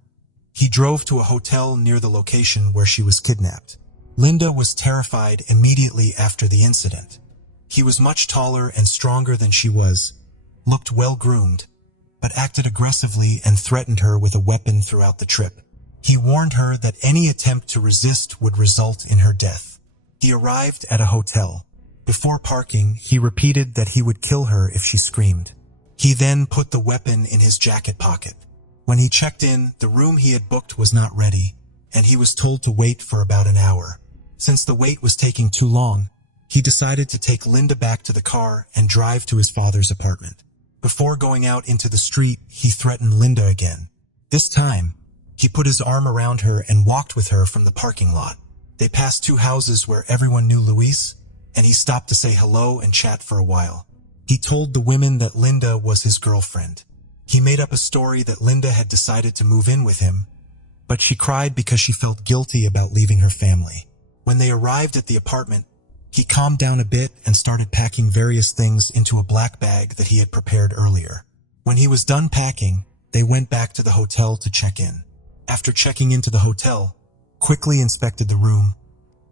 he drove to a hotel near the location where she was kidnapped. Linda was terrified immediately after the incident. He was much taller and stronger than she was, looked well-groomed, but acted aggressively and threatened her with a weapon throughout the trip. He warned her that any attempt to resist would result in her death. He arrived at a hotel. Before parking, he repeated that he would kill her if she screamed. He then put the weapon in his jacket pocket. When he checked in, the room he had booked was not ready, and he was told to wait for about an hour. Since the wait was taking too long, he decided to take Linda back to the car and drive to his father's apartment. Before going out into the street, he threatened Linda again. This time, he put his arm around her and walked with her from the parking lot. They passed 2 houses where everyone knew Luis, and he stopped to say hello and chat for a while. He told the women that Linda was his girlfriend. He made up a story that Linda had decided to move in with him, but she cried because she felt guilty about leaving her family. When they arrived at the apartment, he calmed down a bit and started packing various things into a black bag that he had prepared earlier. When he was done packing, they went back to the hotel to check in. After checking into the hotel, quickly inspected the room,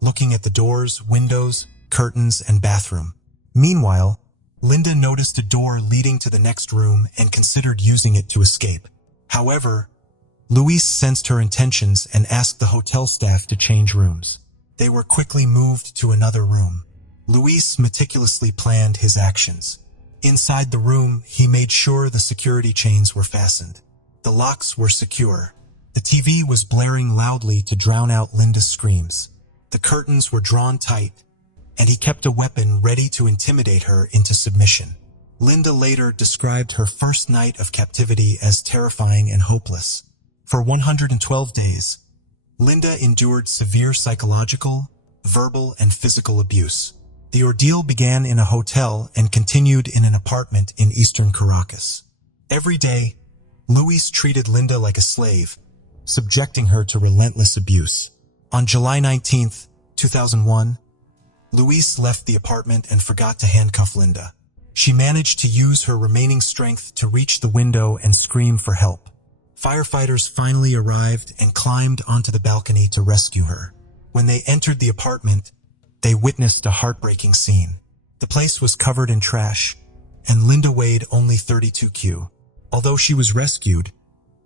looking at the doors, windows, curtains, and bathroom. Meanwhile, Linda noticed a door leading to the next room and considered using it to escape. However, Luis sensed her intentions and asked the hotel staff to change rooms. They were quickly moved to another room. Luis meticulously planned his actions. Inside the room, he made sure the security chains were fastened. The locks were secure. The TV was blaring loudly to drown out Linda's screams. The curtains were drawn tight, and he kept a weapon ready to intimidate her into submission. Linda later described her first night of captivity as terrifying and hopeless. For 112 days, Linda endured severe psychological, verbal, and physical abuse. The ordeal began in a hotel and continued in an apartment in eastern Caracas. Every day, Luis treated Linda like a slave, subjecting her to relentless abuse. On July 19, 2001, Luis left the apartment and forgot to handcuff Linda. She managed to use her remaining strength to reach the window and scream for help. Firefighters finally arrived and climbed onto the balcony to rescue her. When they entered the apartment, they witnessed a heartbreaking scene. The place was covered in trash, and Linda weighed only 32 kg. Although she was rescued,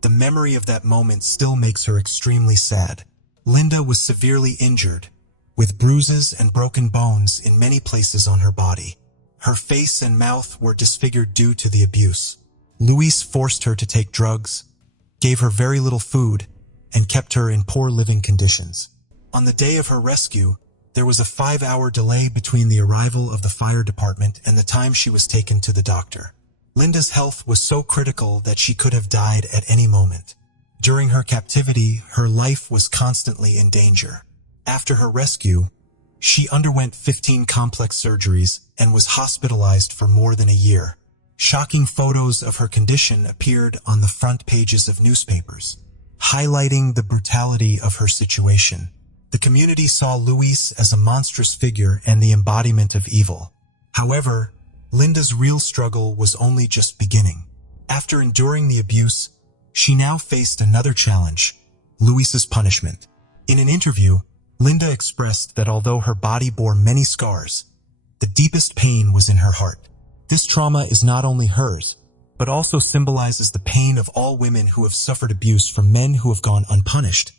the memory of that moment still makes her extremely sad. Linda was severely injured, with bruises and broken bones in many places on her body. Her face and mouth were disfigured due to the abuse. Luis forced her to take drugs, gave her very little food, and kept her in poor living conditions. On the day of her rescue, there was a 5-hour delay between the arrival of the fire department and the time she was taken to the doctor. Linda's health was so critical that she could have died at any moment. During her captivity, her life was constantly in danger. After her rescue, she underwent 15 complex surgeries and was hospitalized for more than a year. Shocking photos of her condition appeared on the front pages of newspapers, highlighting the brutality of her situation. The community saw Luis as a monstrous figure and the embodiment of evil. However, Linda's real struggle was only just beginning. After enduring the abuse, she now faced another challenge: Luis's punishment. In an interview, Linda expressed that although her body bore many scars, the deepest pain was in her heart. This trauma is not only hers, but also symbolizes the pain of all women who have suffered abuse from men who have gone unpunished.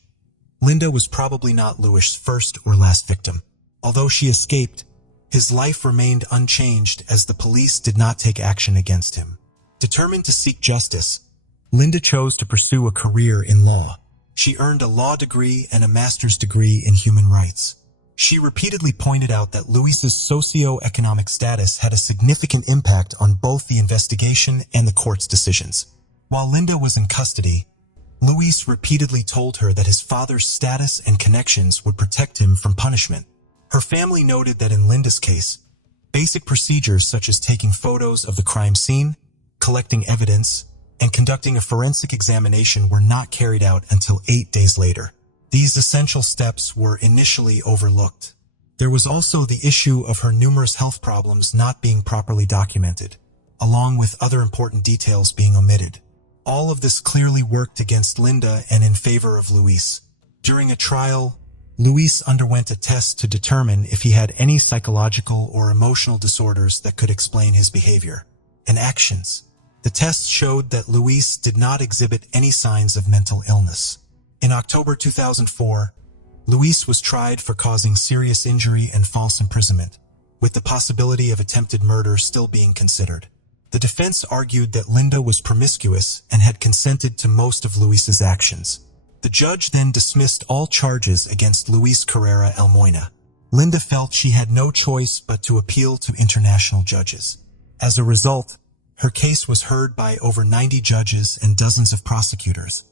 Linda was probably not Luis's first or last victim. Although she escaped, his life remained unchanged as the police did not take action against him. Determined to seek justice, Linda chose to pursue a career in law. She earned a law degree and a master's degree in human rights. She repeatedly pointed out that Luis's socio-economic status had a significant impact on both the investigation and the court's decisions. While Linda was in custody, Luis repeatedly told her that his father's status and connections would protect him from punishment. Her family noted that in Linda's case, basic procedures such as taking photos of the crime scene, collecting evidence, and conducting a forensic examination were not carried out until 8 days later. These essential steps were initially overlooked. There was also the issue of her numerous health problems not being properly documented, along with other important details being omitted. All of this clearly worked against Linda and in favor of Luis. During a trial, Luis underwent a test to determine if he had any psychological or emotional disorders that could explain his behavior and actions. The test showed that Luis did not exhibit any signs of mental illness. In October 2004, Luis was tried for causing serious injury and false imprisonment, with the possibility of attempted murder still being considered. The defense argued that Linda was promiscuous and had consented to most of Luis's actions. The judge then dismissed all charges against Luis Carrera Almoina. Linda felt she had no choice but to appeal to international judges. As a result, her case was heard by over 90 judges and dozens of prosecutors,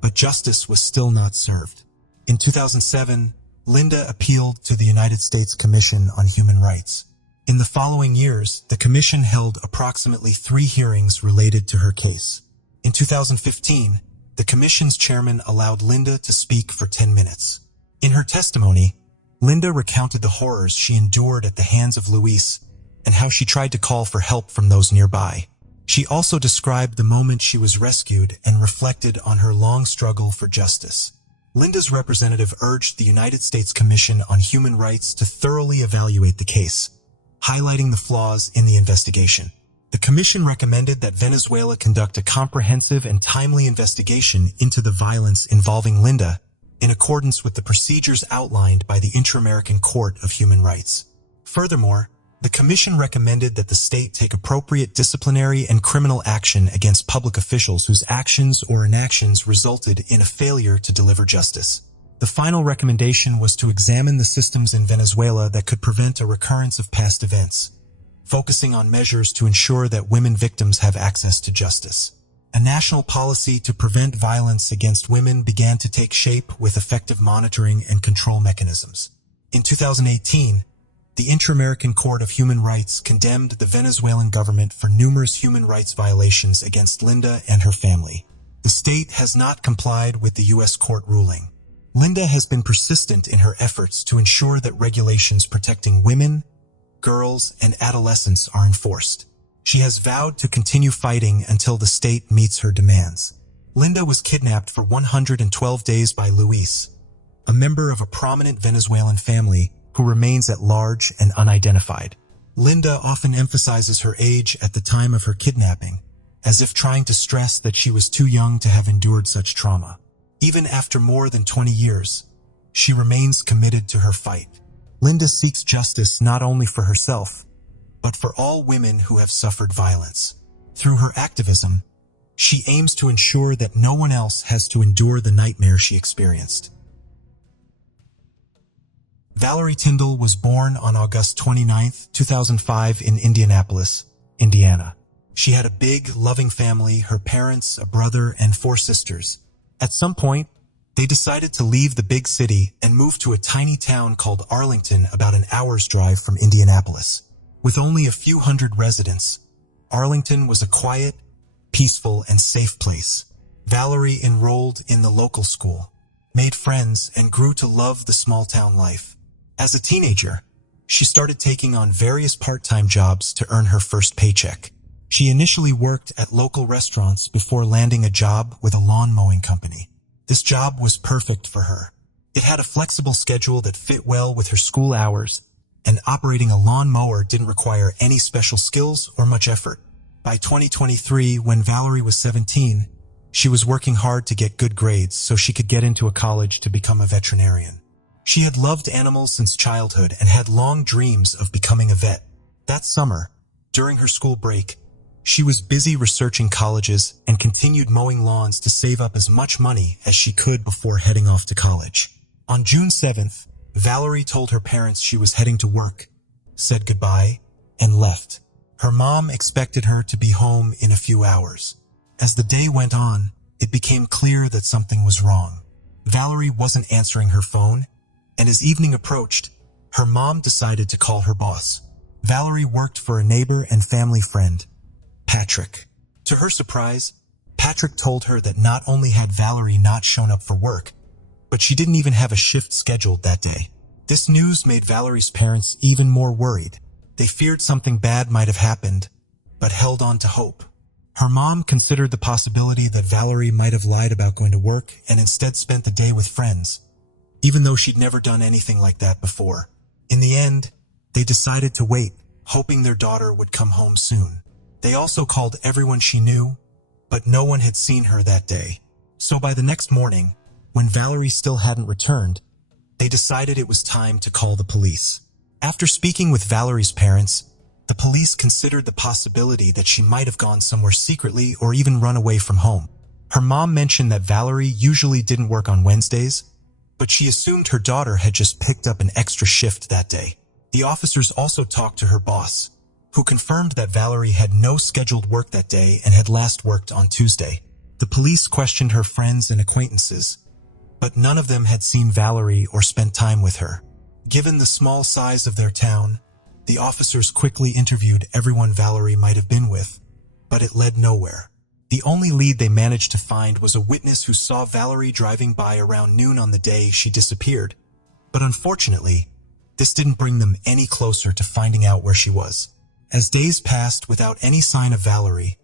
but justice was still not served. In 2007, Linda appealed to the United States Commission on Human Rights. In the following years, the commission held approximately 3 hearings related to her case. In 2015, the commission's chairman allowed Linda to speak for 10 minutes. In her testimony, Linda recounted the horrors she endured at the hands of Luis and how she tried to call for help from those nearby. She also described the moment she was rescued and reflected on her long struggle for justice. Linda's representative urged the United States Commission on Human Rights to thoroughly evaluate the case, highlighting the flaws in the investigation. The commission recommended that Venezuela conduct a comprehensive and timely investigation into the violence involving Linda, in accordance with the procedures outlined by the Inter-American Court of Human Rights. Furthermore, the commission recommended that the state take appropriate disciplinary and criminal action against public officials whose actions or inactions resulted in a failure to deliver justice. The final recommendation was to examine the systems in Venezuela that could prevent a recurrence of past events, focusing on measures to ensure that women victims have access to justice. A national policy to prevent violence against women began to take shape with effective monitoring and control mechanisms. In 2018, the Inter-American Court of Human Rights condemned the Venezuelan government for numerous human rights violations against Linda and her family. The state has not complied with the U.S. court ruling. Linda has been persistent in her efforts to ensure that regulations protecting women, girls, and adolescents are enforced. She has vowed to continue fighting until the state meets her demands. Linda was kidnapped for 112 days by Luis, a member of a prominent Venezuelan family who remains at large and unidentified. Linda often emphasizes her age at the time of her kidnapping, as if trying to stress that she was too young to have endured such trauma. Even after more than 20 years, she remains committed to her fight. Linda seeks justice not only for herself, but for all women who have suffered violence. Through her activism, she aims to ensure that no one else has to endure the nightmare she experienced. Valerie Tyndall was born on August 29, 2005 in Indianapolis, Indiana. She had a big, loving family, her parents, a brother, and 4 sisters. At some point, they decided to leave the big city and move to a tiny town called Arlington, about an hour's drive from Indianapolis. With only a few hundred residents, Arlington was a quiet, peaceful, and safe place. Valerie enrolled in the local school, made friends, and grew to love the small-town life. As a teenager, she started taking on various part-time jobs to earn her first paycheck. She initially worked at local restaurants before landing a job with a lawn mowing company. This job was perfect for her. It had a flexible schedule that fit well with her school hours, and operating a lawn mower didn't require any special skills or much effort. By 2023, when Valerie was 17, she was working hard to get good grades so she could get into a college to become a veterinarian. She had loved animals since childhood and had long dreams of becoming a vet. That summer, during her school break, she was busy researching colleges and continued mowing lawns to save up as much money as she could before heading off to college. On June 7th, Valerie told her parents she was heading to work, said goodbye, and left. Her mom expected her to be home in a few hours. As the day went on, it became clear that something was wrong. Valerie wasn't answering her phone, and as evening approached, her mom decided to call her boss. Valerie worked for a neighbor and family friend, Patrick. To her surprise, Patrick told her that not only had Valerie not shown up for work, but she didn't even have a shift scheduled that day. This news made Valerie's parents even more worried. They feared something bad might have happened, but held on to hope. Her mom considered the possibility that Valerie might have lied about going to work and instead spent the day with friends, even though she'd never done anything like that before. In the end, they decided to wait, hoping their daughter would come home soon. They also called everyone she knew, but no one had seen her that day. So by the next morning, when Valerie still hadn't returned, they decided it was time to call the police. After speaking with Valerie's parents, the police considered the possibility that she might have gone somewhere secretly or even run away from home. Her mom mentioned that Valerie usually didn't work on Wednesdays, but she assumed her daughter had just picked up an extra shift that day. The officers also talked to her boss, who confirmed that Valerie had no scheduled work that day and had last worked on Tuesday. The police questioned her friends and acquaintances, but none of them had seen Valerie or spent time with her. Given the small size of their town, the officers quickly interviewed everyone Valerie might have been with, but it led nowhere. The only lead they managed to find was a witness who saw Valerie driving by around noon on the day she disappeared. But unfortunately, this didn't bring them any closer to finding out where she was. As days passed without any sign of Valerie,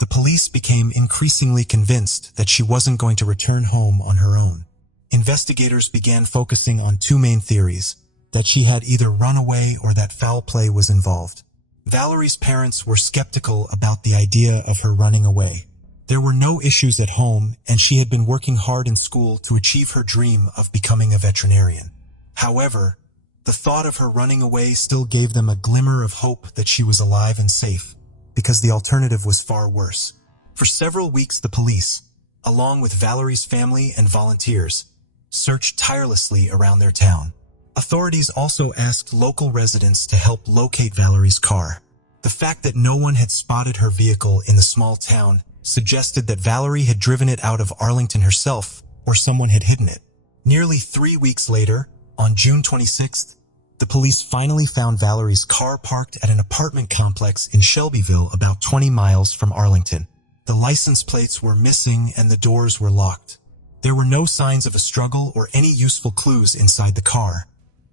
the police became increasingly convinced that she wasn't going to return home on her own. Investigators began focusing on two main theories: that she had either run away or that foul play was involved. Valerie's parents were skeptical about the idea of her running away. There were no issues at home, and she had been working hard in school to achieve her dream of becoming a veterinarian. However, the thought of her running away still gave them a glimmer of hope that she was alive and safe, because the alternative was far worse. For several weeks, the police, along with Valerie's family and volunteers, searched tirelessly around their town. Authorities also asked local residents to help locate Valerie's car. The fact that no one had spotted her vehicle in the small town suggested that Valerie had driven it out of Arlington herself, or someone had hidden it. Nearly 3 weeks later, on June 26th, the police finally found Valerie's car parked at an apartment complex in Shelbyville, about 20 miles from Arlington. The license plates were missing and the doors were locked. There were no signs of a struggle or any useful clues inside the car.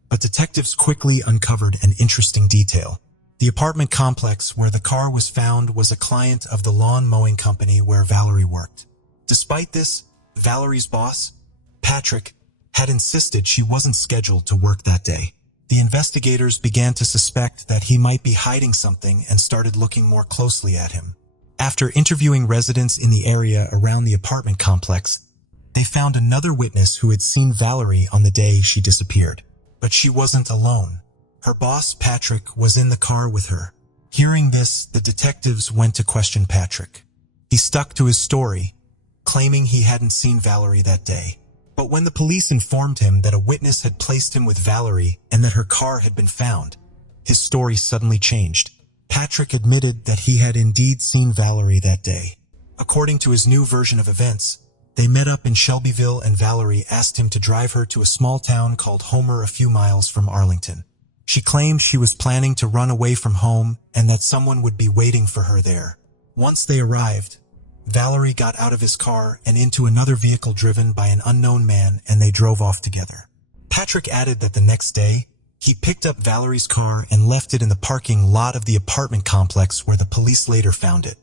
But detectives quickly uncovered an interesting detail. The apartment complex where the car was found was a client of the lawn mowing company where Valerie worked. Despite this, Valerie's boss, Patrick, had insisted she wasn't scheduled to work that day. The investigators began to suspect that he might be hiding something and started looking more closely at him. After interviewing residents in the area around the apartment complex, they found another witness who had seen Valerie on the day she disappeared. But she wasn't alone. Her boss, Patrick, was in the car with her. Hearing this, the detectives went to question Patrick. He stuck to his story, claiming he hadn't seen Valerie that day. But when the police informed him that a witness had placed him with Valerie and that her car had been found, his story suddenly changed. Patrick admitted that he had indeed seen Valerie that day. According to his new version of events, they met up in Shelbyville and Valerie asked him to drive her to a small town called Homer a few miles from Arlington. She claimed she was planning to run away from home and that someone would be waiting for her there. Once they arrived, Valerie got out of his car and into another vehicle driven by an unknown man, and they drove off together. Patrick added that the next day, he picked up Valerie's car and left it in the parking lot of the apartment complex where the police later found it.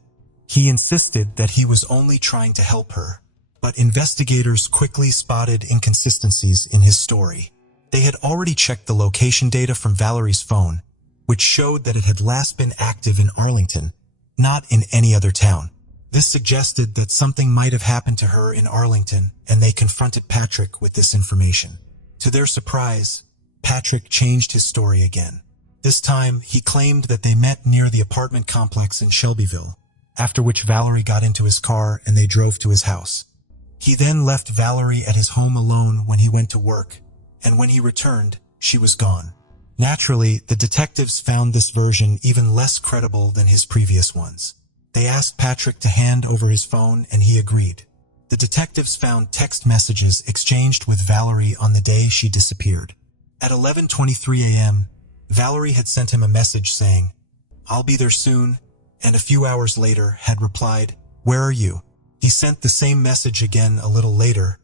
He insisted that he was only trying to help her, but investigators quickly spotted inconsistencies in his story. They had already checked the location data from Valerie's phone, which showed that it had last been active in Arlington, not in any other town. This suggested that something might have happened to her in Arlington, and they confronted Patrick with this information. To their surprise, Patrick changed his story again. This time, he claimed that they met near the apartment complex in Shelbyville, after which Valerie got into his car and they drove to his house. He then left Valerie at his home alone when he went to work, and when he returned, she was gone. Naturally, the detectives found this version even less credible than his previous ones. They asked Patrick to hand over his phone, and he agreed. The detectives found text messages exchanged with Valerie on the day she disappeared. At 11:23 a.m., Valerie had sent him a message saying, "I'll be there soon," and a few hours later had replied, "Where are you?" He sent the same message again a little later,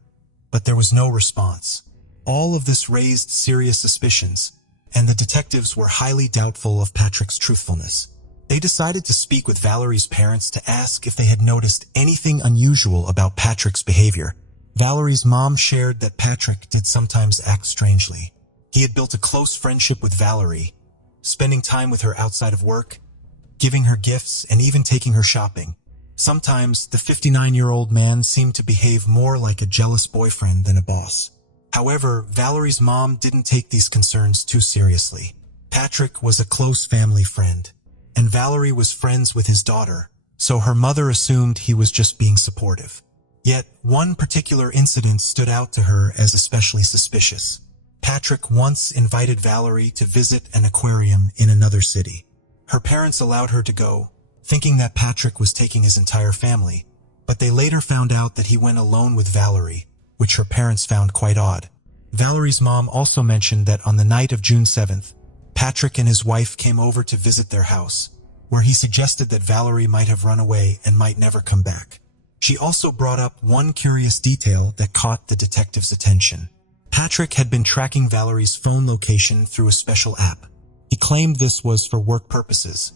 but there was no response. All of this raised serious suspicions, and the detectives were highly doubtful of Patrick's truthfulness. They decided to speak with Valerie's parents to ask if they had noticed anything unusual about Patrick's behavior. Valerie's mom shared that Patrick did sometimes act strangely. He had built a close friendship with Valerie, spending time with her outside of work, giving her gifts, and even taking her shopping. Sometimes, the 59-year-old man seemed to behave more like a jealous boyfriend than a boss. However, Valerie's mom didn't take these concerns too seriously. Patrick was a close family friend, and Valerie was friends with his daughter, so her mother assumed he was just being supportive. Yet, one particular incident stood out to her as especially suspicious. Patrick once invited Valerie to visit an aquarium in another city. Her parents allowed her to go, thinking that Patrick was taking his entire family, but they later found out that he went alone with Valerie, which her parents found quite odd. Valerie's mom also mentioned that on the night of June 7th, Patrick and his wife came over to visit their house, where he suggested that Valerie might have run away and might never come back. She also brought up one curious detail that caught the detective's attention. Patrick had been tracking Valerie's phone location through a special app. He claimed this was for work purposes,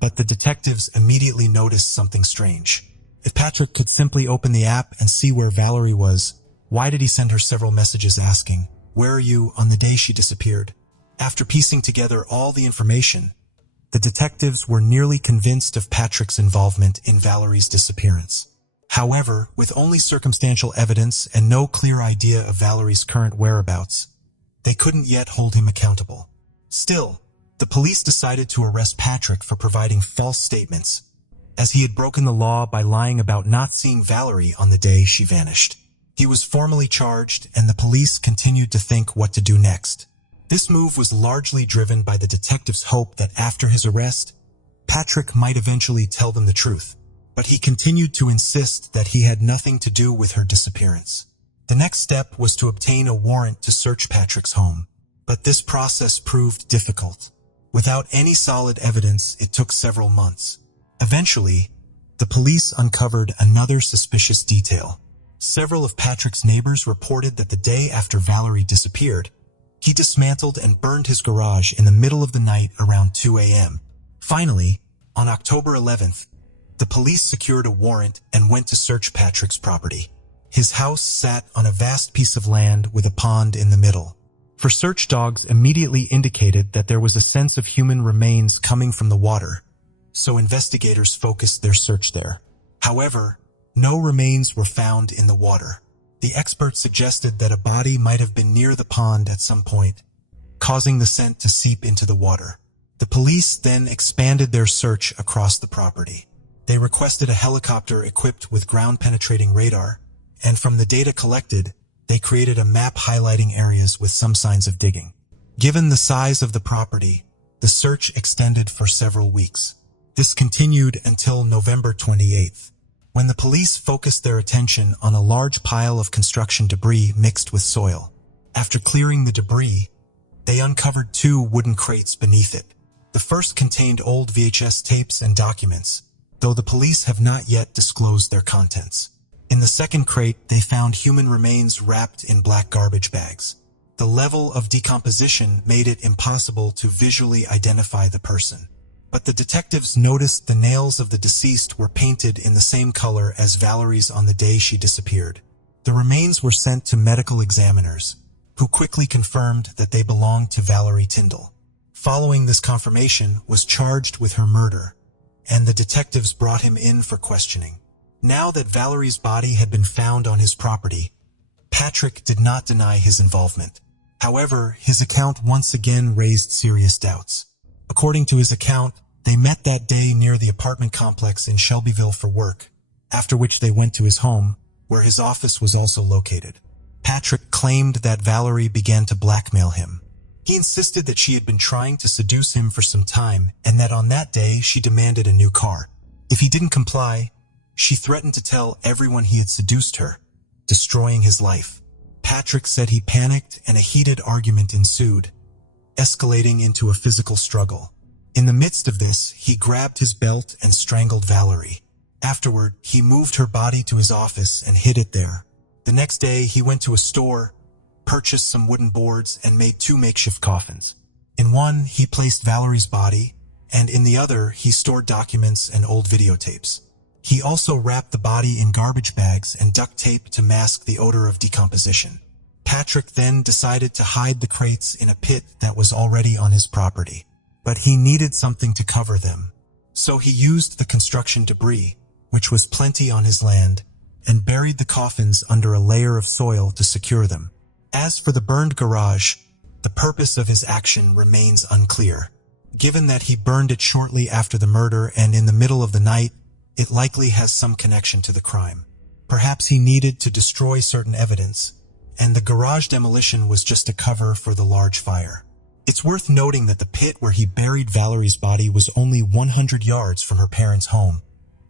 but the detectives immediately noticed something strange. If Patrick could simply open the app and see where Valerie was, why did he send her several messages asking, "Where are you?" on the day she disappeared? After piecing together all the information, the detectives were nearly convinced of Patrick's involvement in Valerie's disappearance. However, with only circumstantial evidence and no clear idea of Valerie's current whereabouts, they couldn't yet hold him accountable. Still, the police decided to arrest Patrick for providing false statements, as he had broken the law by lying about not seeing Valerie on the day she vanished. He was formally charged, and the police continued to think what to do next. This move was largely driven by the detective's hope that after his arrest, Patrick might eventually tell them the truth, but he continued to insist that he had nothing to do with her disappearance. The next step was to obtain a warrant to search Patrick's home, but this process proved difficult. Without any solid evidence, it took several months. Eventually, the police uncovered another suspicious detail. Several of Patrick's neighbors reported that the day after Valerie disappeared, he dismantled and burned his garage in the middle of the night around 2 a.m. Finally, on October 11th, the police secured a warrant and went to search Patrick's property. His house sat on a vast piece of land with a pond in the middle. For search dogs immediately indicated that there was a sense of human remains coming from the water, so investigators focused their search there. However, no remains were found in the water. The experts suggested that a body might have been near the pond at some point, causing the scent to seep into the water. The police then expanded their search across the property. They requested a helicopter equipped with ground-penetrating radar, and from the data collected, they created a map highlighting areas with some signs of digging. Given the size of the property, the search extended for several weeks. This continued until November 28th, when the police focused their attention on a large pile of construction debris mixed with soil. After clearing the debris, they uncovered 2 wooden crates beneath it. The first contained old VHS tapes and documents, though the police have not yet disclosed their contents. In the second crate, they found human remains wrapped in black garbage bags. The level of decomposition made it impossible to visually identify the person. But the detectives noticed the nails of the deceased were painted in the same color as Valerie's on the day she disappeared. The remains were sent to medical examiners, who quickly confirmed that they belonged to Valerie Tyndall. Following this confirmation, was charged with her murder, and the detectives brought him in for questioning. Now that Valerie's body had been found on his property, Patrick did not deny his involvement. However, his account once again raised serious doubts. According to his account, they met that day near the apartment complex in Shelbyville for work, after which they went to his home, where his office was also located. Patrick claimed that Valerie began to blackmail him. He insisted that she had been trying to seduce him for some time, and that on that day she demanded a new car. If he didn't comply, she threatened to tell everyone he had seduced her, destroying his life. Patrick said he panicked and a heated argument ensued, escalating into a physical struggle. In the midst of this, he grabbed his belt and strangled Valerie. Afterward, he moved her body to his office and hid it there. The next day, he went to a store, purchased some wooden boards, and made 2 makeshift coffins. In one, he placed Valerie's body, and in the other, he stored documents and old videotapes. He also wrapped the body in garbage bags and duct tape to mask the odor of decomposition. Patrick then decided to hide the crates in a pit that was already on his property. But he needed something to cover them. So he used the construction debris, which was plenty on his land, and buried the coffins under a layer of soil to secure them. As for the burned garage, the purpose of his action remains unclear. Given that he burned it shortly after the murder and in the middle of the night, it likely has some connection to the crime. Perhaps he needed to destroy certain evidence, and the garage demolition was just a cover for the large fire. It's worth noting that the pit where he buried Valerie's body was only 100 yards from her parents' home,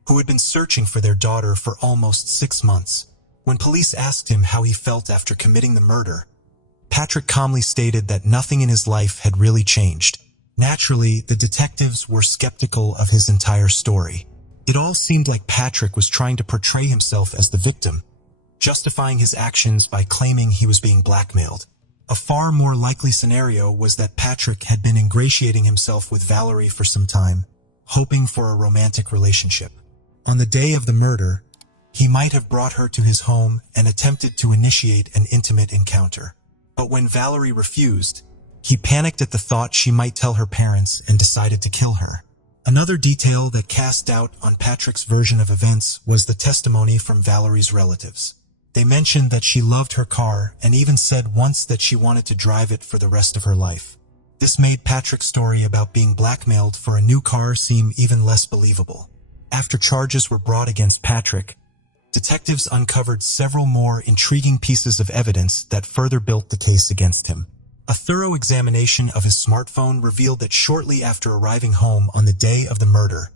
who had been searching for their daughter for almost 6 months. When police asked him how he felt after committing the murder, Patrick calmly stated that nothing in his life had really changed. Naturally, the detectives were skeptical of his entire story. It all seemed like Patrick was trying to portray himself as the victim, justifying his actions by claiming he was being blackmailed. A far more likely scenario was that Patrick had been ingratiating himself with Valerie for some time, hoping for a romantic relationship. On the day of the murder, he might have brought her to his home and attempted to initiate an intimate encounter. But when Valerie refused, he panicked at the thought she might tell her parents and decided to kill her. Another detail that cast doubt on Patrick's version of events was the testimony from Valerie's relatives. They mentioned that she loved her car and even said once that she wanted to drive it for the rest of her life. This made Patrick's story about being blackmailed for a new car seem even less believable. After charges were brought against Patrick, detectives uncovered several more intriguing pieces of evidence that further built the case against him. A thorough examination of his smartphone revealed that shortly after arriving home on the day of the murder,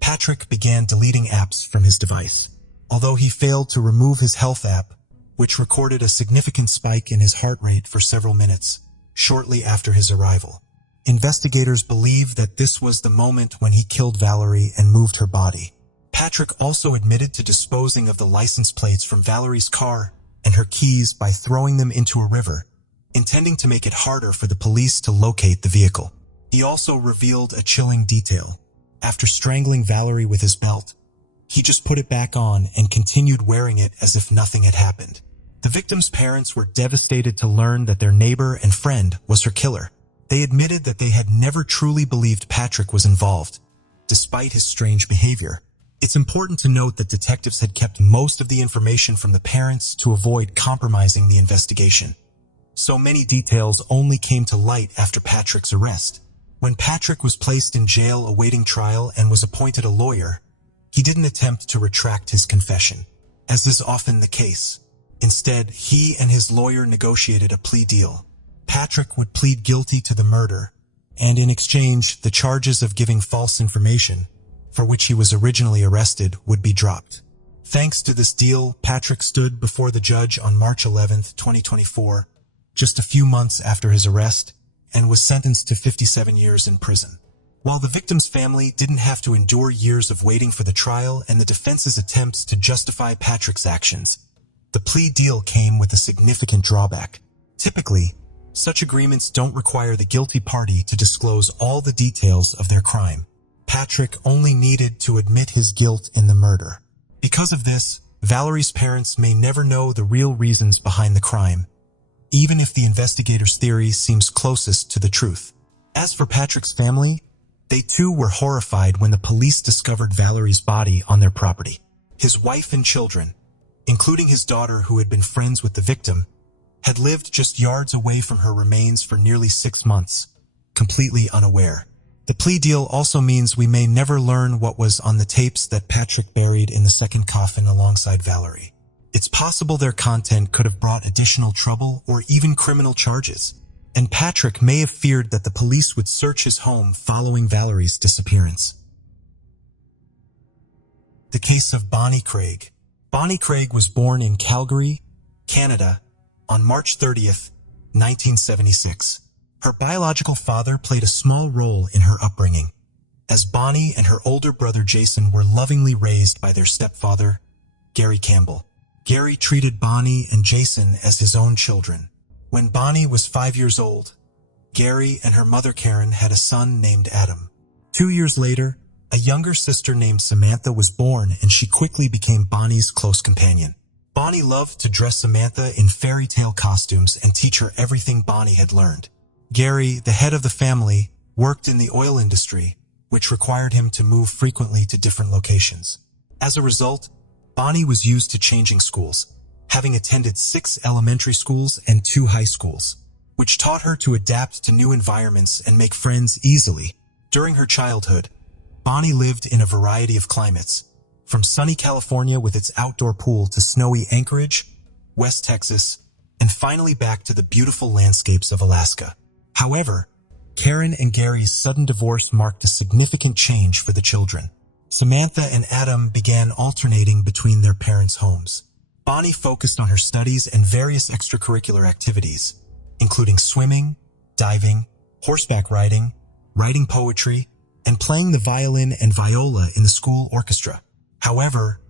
Patrick began deleting apps from his device. Although he failed to remove his health app, which recorded a significant spike in his heart rate for several minutes, shortly after his arrival. Investigators believe that this was the moment when he killed Valerie and moved her body. Patrick also admitted to disposing of the license plates from Valerie's car and her keys by throwing them into a river, intending to make it harder for the police to locate the vehicle. He also revealed a chilling detail. After strangling Valerie with his belt, he just put it back on and continued wearing it as if nothing had happened. The victim's parents were devastated to learn that their neighbor and friend was her killer. They admitted that they had never truly believed Patrick was involved, despite his strange behavior. It's important to note that detectives had kept most of the information from the parents to avoid compromising the investigation. So many details only came to light after Patrick's arrest. When Patrick was placed in jail awaiting trial and was appointed a lawyer, he didn't attempt to retract his confession, as is often the case. Instead, he and his lawyer negotiated a plea deal. Patrick would plead guilty to the murder, and in exchange, the charges of giving false information, for which he was originally arrested, would be dropped. Thanks to this deal, Patrick stood before the judge on March 11, 2024, just a few months after his arrest, and was sentenced to 57 years in prison. While the victim's family didn't have to endure years of waiting for the trial and the defense's attempts to justify Patrick's actions, the plea deal came with a significant drawback. Typically, such agreements don't require the guilty party to disclose all the details of their crime. Patrick only needed to admit his guilt in the murder. Because of this, Valerie's parents may never know the real reasons behind the crime, even if the investigator's theory seems closest to the truth. As for Patrick's family, they too were horrified when the police discovered Valerie's body on their property. His wife and children, including his daughter who had been friends with the victim, had lived just yards away from her remains for nearly 6 months, completely unaware. The plea deal also means we may never learn what was on the tapes that Patrick buried in the second coffin alongside Valerie. It's possible their content could have brought additional trouble or even criminal charges, and Patrick may have feared that the police would search his home following Valerie's disappearance. The case of Bonnie Craig. Bonnie Craig was born in Calgary, Canada, on March 30th, 1976. Her biological father played a small role in her upbringing, as Bonnie and her older brother Jason were lovingly raised by their stepfather, Gary Campbell. Gary treated Bonnie and Jason as his own children. When Bonnie was 5 years old, Gary and her mother Karen had a son named Adam. 2 years later, a younger sister named Samantha was born, and she quickly became Bonnie's close companion. Bonnie loved to dress Samantha in fairy tale costumes and teach her everything Bonnie had learned. Gary, the head of the family, worked in the oil industry, which required him to move frequently to different locations. As a result, Bonnie was used to changing schools, having attended 6 elementary schools and 2 high schools, which taught her to adapt to new environments and make friends easily. During her childhood, Bonnie lived in a variety of climates, from sunny California with its outdoor pool to snowy Anchorage, West Texas, and finally back to the beautiful landscapes of Alaska. However, Karen and Gary's sudden divorce marked a significant change for the children. Samantha and Adam began alternating between their parents' homes. Bonnie focused on her studies and various extracurricular activities, including swimming, diving, horseback riding, writing poetry, and playing the violin and viola in the school orchestra. However,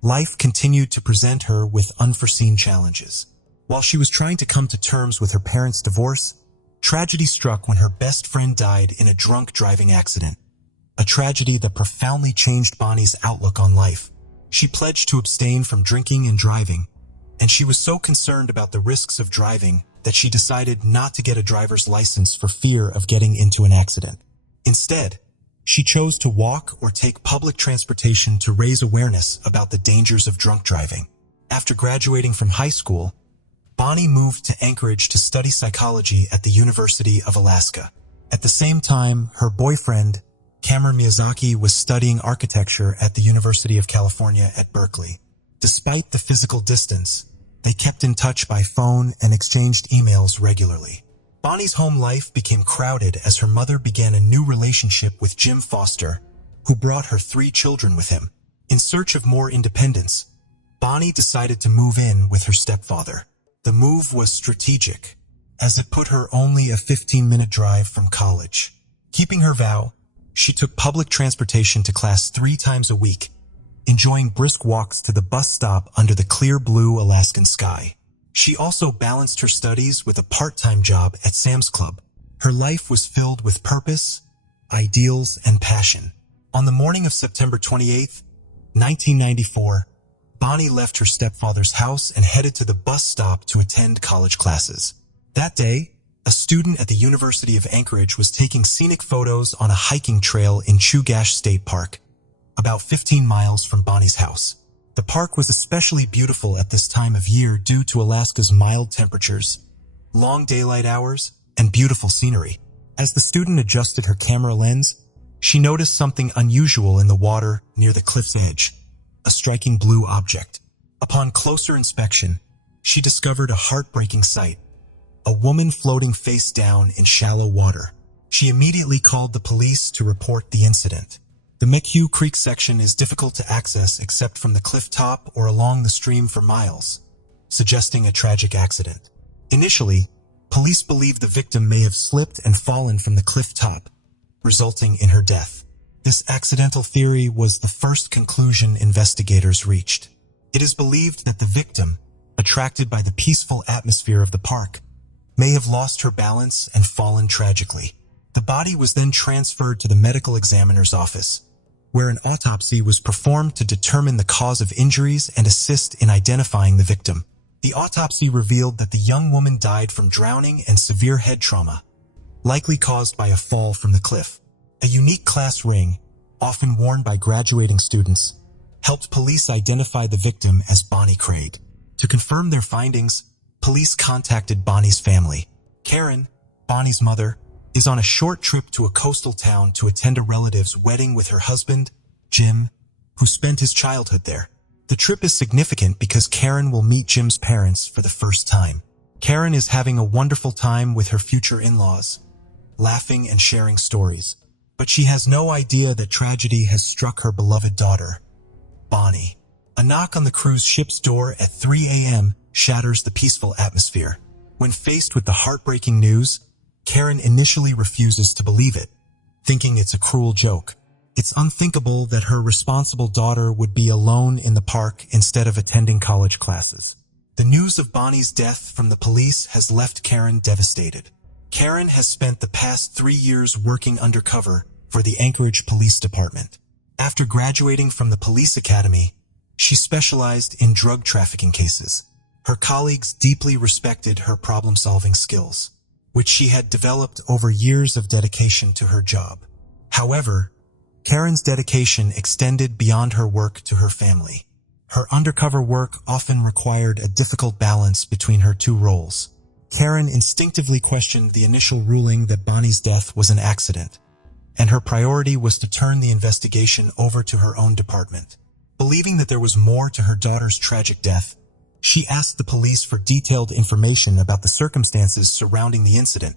life continued to present her with unforeseen challenges. While she was trying to come to terms with her parents' divorce, tragedy struck when her best friend died in a drunk driving accident, a tragedy that profoundly changed Bonnie's outlook on life. She pledged to abstain from drinking and driving, and she was so concerned about the risks of driving that she decided not to get a driver's license for fear of getting into an accident. Instead, she chose to walk or take public transportation to raise awareness about the dangers of drunk driving. After graduating from high school, Bonnie moved to Anchorage to study psychology at the University of Alaska. At the same time, her boyfriend, Cameron Miyazaki, was studying architecture at the University of California at Berkeley. Despite the physical distance, they kept in touch by phone and exchanged emails regularly. Bonnie's home life became crowded as her mother began a new relationship with Jim Foster, who brought her 3 children with him. In search of more independence, Bonnie decided to move in with her stepfather. The move was strategic, as it put her only a 15-minute drive from college. Keeping her vow, she took public transportation to class 3 times a week, enjoying brisk walks to the bus stop under the clear blue Alaskan sky. She also balanced her studies with a part-time job at Sam's Club. Her life was filled with purpose, ideals, and passion. On the morning of September 28, 1994, Bonnie left her stepfather's house and headed to the bus stop to attend college classes. That day, a student at the University of Anchorage was taking scenic photos on a hiking trail in Chugach State Park, about 15 miles from Bonnie's house. The park was especially beautiful at this time of year due to Alaska's mild temperatures, long daylight hours, and beautiful scenery. As the student adjusted her camera lens, she noticed something unusual in the water near the cliff's edge, a striking blue object. Upon closer inspection, she discovered a heartbreaking sight, a woman floating face down in shallow water. She immediately called the police to report the incident. The McHugh Creek section is difficult to access except from the cliff top or along the stream for miles, suggesting a tragic accident. Initially, police believed the victim may have slipped and fallen from the cliff top, resulting in her death. This accidental theory was the first conclusion investigators reached. It is believed that the victim, attracted by the peaceful atmosphere of the park, may have lost her balance and fallen tragically. The body was then transferred to the medical examiner's office, where an autopsy was performed to determine the cause of injuries and assist in identifying the victim. The autopsy revealed that the young woman died from drowning and severe head trauma, likely caused by a fall from the cliff. A unique class ring, often worn by graduating students, helped police identify the victim as Bonnie Craig. To confirm their findings, police contacted Bonnie's family. Karen, Bonnie's mother, is on a short trip to a coastal town to attend a relative's wedding with her husband, Jim, who spent his childhood there. The trip is significant because Karen will meet Jim's parents for the first time. Karen is having a wonderful time with her future in-laws, laughing and sharing stories. But she has no idea that tragedy has struck her beloved daughter, Bonnie. A knock on the cruise ship's door at 3 a.m. shatters the peaceful atmosphere. When faced with the heartbreaking news, Karen initially refuses to believe it, thinking it's a cruel joke. It's unthinkable that her responsible daughter would be alone in the park instead of attending college classes. The news of Bonnie's death from the police has left Karen devastated. Karen has spent the past 3 years working undercover for the Anchorage Police Department. After graduating from the police academy, she specialized in drug trafficking cases. Her colleagues deeply respected her problem-solving skills, which she had developed over years of dedication to her job. However, Karen's dedication extended beyond her work to her family. Her undercover work often required a difficult balance between her 2 roles. Karen instinctively questioned the initial ruling that Bonnie's death was an accident, and her priority was to turn the investigation over to her own department. Believing that there was more to her daughter's tragic death, she asked the police for detailed information about the circumstances surrounding the incident,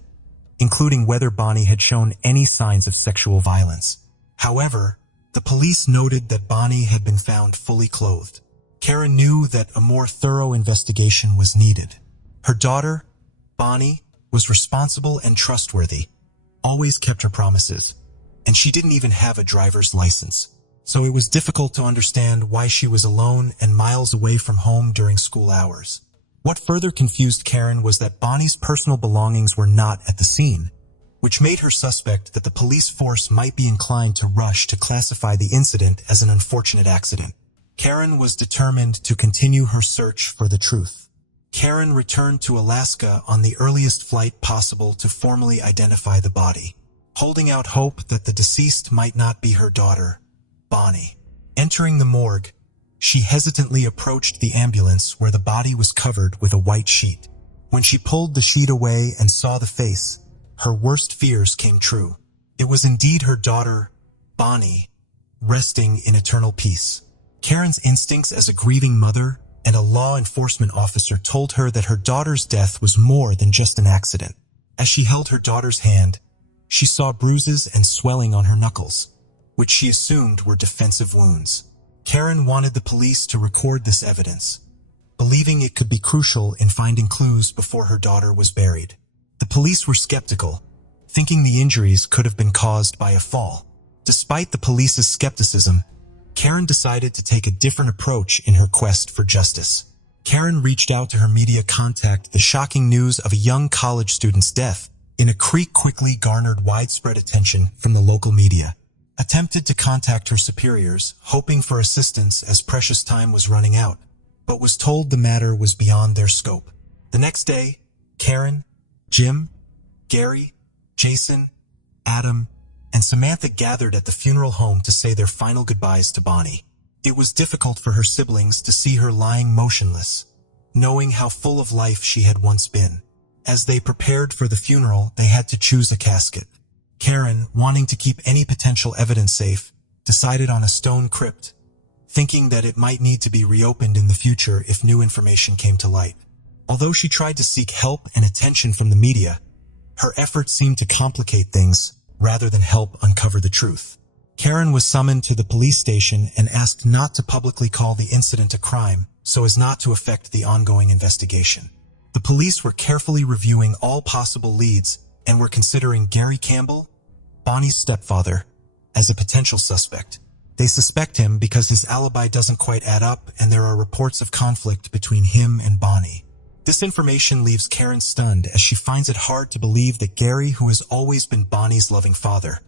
including whether Bonnie had shown any signs of sexual violence. However, the police noted that Bonnie had been found fully clothed. Karen knew that a more thorough investigation was needed. Her daughter, Bonnie, was responsible and trustworthy, always kept her promises, and she didn't even have a driver's license. So it was difficult to understand why she was alone and miles away from home during school hours. What further confused Karen was that Bonnie's personal belongings were not at the scene, which made her suspect that the police force might be inclined to rush to classify the incident as an unfortunate accident. Karen was determined to continue her search for the truth. Karen returned to Alaska on the earliest flight possible to formally identify the body, holding out hope that the deceased might not be her daughter, Bonnie. Entering the morgue, she hesitantly approached the ambulance where the body was covered with a white sheet. When she pulled the sheet away and saw the face, her worst fears came true. It was indeed her daughter, Bonnie, resting in eternal peace. Karen's instincts as a grieving mother and a law enforcement officer told her that her daughter's death was more than just an accident. As she held her daughter's hand, she saw bruises and swelling on her knuckles, which she assumed were defensive wounds. Karen wanted the police to record this evidence, believing it could be crucial in finding clues before her daughter was buried. The police were skeptical, thinking the injuries could have been caused by a fall. Despite the police's skepticism, Karen decided to take a different approach in her quest for justice. Karen reached out to her media contact. The shocking news of a young college student's death in a creek quickly garnered widespread attention from the local media. Attempted to contact her superiors, hoping for assistance as precious time was running out, but was told the matter was beyond their scope. The next day, Karen, Jim, Gary, Jason, Adam, and Samantha gathered at the funeral home to say their final goodbyes to Bonnie. It was difficult for her siblings to see her lying motionless, knowing how full of life she had once been. As they prepared for the funeral, they had to choose a casket. Karen, wanting to keep any potential evidence safe, decided on a stone crypt, thinking that it might need to be reopened in the future if new information came to light. Although she tried to seek help and attention from the media, her efforts seemed to complicate things rather than help uncover the truth. Karen was summoned to the police station and asked not to publicly call the incident a crime so as not to affect the ongoing investigation. The police were carefully reviewing all possible leads and were considering Gary Campbell, Bonnie's stepfather, as a potential suspect. They suspect him because his alibi doesn't quite add up and there are reports of conflict between him and Bonnie. This information leaves Karen stunned as she finds it hard to believe that Gary, who has always been Bonnie's loving father,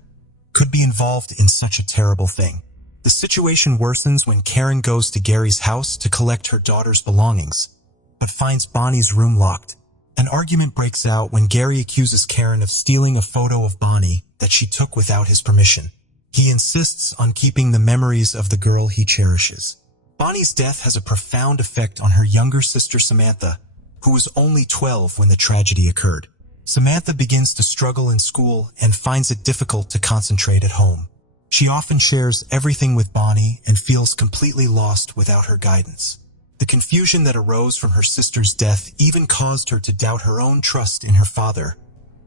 could be involved in such a terrible thing. The situation worsens when Karen goes to Gary's house to collect her daughter's belongings, but finds Bonnie's room locked. An argument breaks out when Gary accuses Karen of stealing a photo of Bonnie that she took without his permission. He insists on keeping the memories of the girl he cherishes. Bonnie's death has a profound effect on her younger sister Samantha, who was only 12 when the tragedy occurred. Samantha begins to struggle in school and finds it difficult to concentrate at home. She often shares everything with Bonnie and feels completely lost without her guidance. The confusion that arose from her sister's death even caused her to doubt her own trust in her father,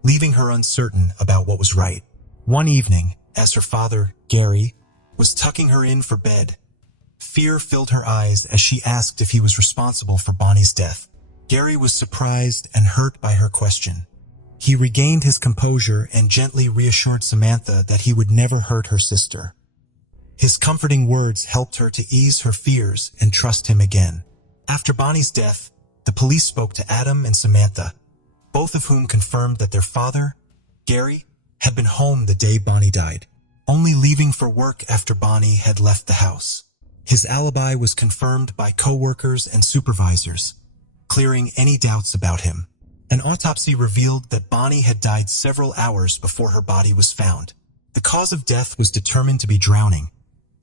leaving her uncertain about what was right. One evening, as her father, Gary, was tucking her in for bed, fear filled her eyes as she asked if he was responsible for Bonnie's death. Gary was surprised and hurt by her question. He regained his composure and gently reassured Samantha that he would never hurt her sister. His comforting words helped her to ease her fears and trust him again. After Bonnie's death, the police spoke to Adam and Samantha, both of whom confirmed that their father, Gary, had been home the day Bonnie died, only leaving for work after Bonnie had left the house. His alibi was confirmed by co-workers and supervisors, clearing any doubts about him. An autopsy revealed that Bonnie had died several hours before her body was found. The cause of death was determined to be drowning,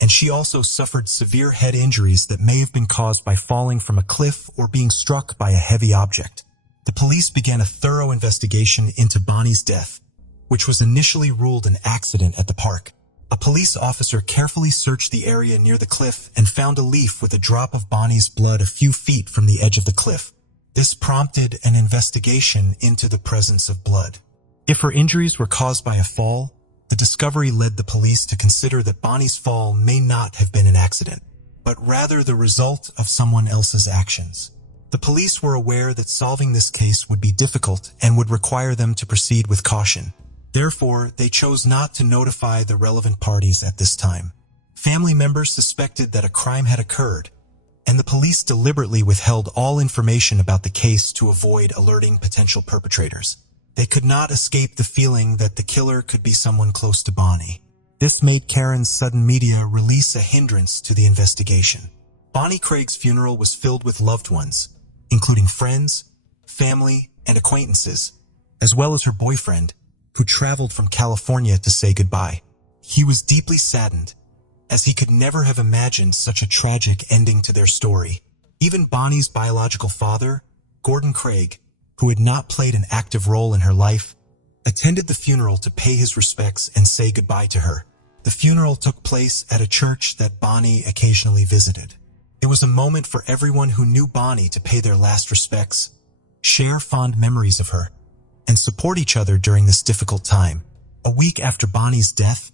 and she also suffered severe head injuries that may have been caused by falling from a cliff or being struck by a heavy object. The police began a thorough investigation into Bonnie's death, which was initially ruled an accident at the park. A police officer carefully searched the area near the cliff and found a leaf with a drop of Bonnie's blood a few feet from the edge of the cliff. This prompted an investigation into the presence of blood. If her injuries were caused by a fall, the discovery led the police to consider that Bonnie's fall may not have been an accident. but rather the result of someone else's actions. The police were aware that solving this case would be difficult and would require them to proceed with caution. Therefore, they chose not to notify the relevant parties at this time. Family members suspected that a crime had occurred, and the police deliberately withheld all information about the case to avoid alerting potential perpetrators. They could not escape the feeling that the killer could be someone close to Bonnie. This made Karen's sudden media release a hindrance to the investigation. Bonnie Craig's funeral was filled with loved ones, including friends, family, and acquaintances, as well as her boyfriend, who traveled from California to say goodbye. He was deeply saddened, as he could never have imagined such a tragic ending to their story. Even Bonnie's biological father, Gordon Craig, who had not played an active role in her life, attended the funeral to pay his respects and say goodbye to her. The funeral took place at a church that Bonnie occasionally visited. It was a moment for everyone who knew Bonnie to pay their last respects, share fond memories of her, and support each other during this difficult time. A week after Bonnie's death,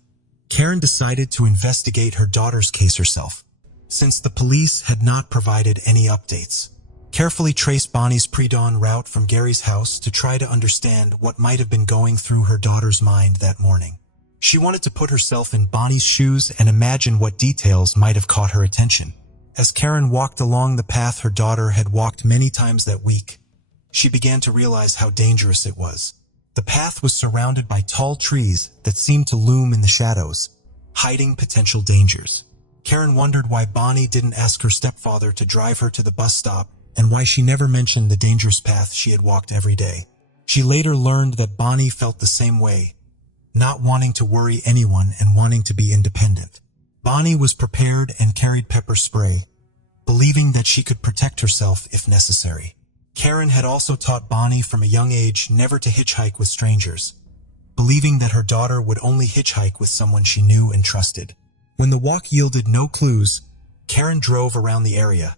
Karen decided to investigate her daughter's case herself. Since the police had not provided any updates, carefully traced Bonnie's pre-dawn route from Gary's house to try to understand what might have been going through her daughter's mind that morning. She wanted to put herself in Bonnie's shoes and imagine what details might have caught her attention. As Karen walked along the path her daughter had walked many times that week, she began to realize how dangerous it was. The path was surrounded by tall trees that seemed to loom in the shadows, hiding potential dangers. Karen wondered why Bonnie didn't ask her stepfather to drive her to the bus stop and why she never mentioned the dangerous path she had walked every day. She later learned that Bonnie felt the same way, not wanting to worry anyone and wanting to be independent. Bonnie was prepared and carried pepper spray, believing that she could protect herself if necessary. Karen had also taught Bonnie from a young age never to hitchhike with strangers, believing that her daughter would only hitchhike with someone she knew and trusted. When the walk yielded no clues, Karen drove around the area,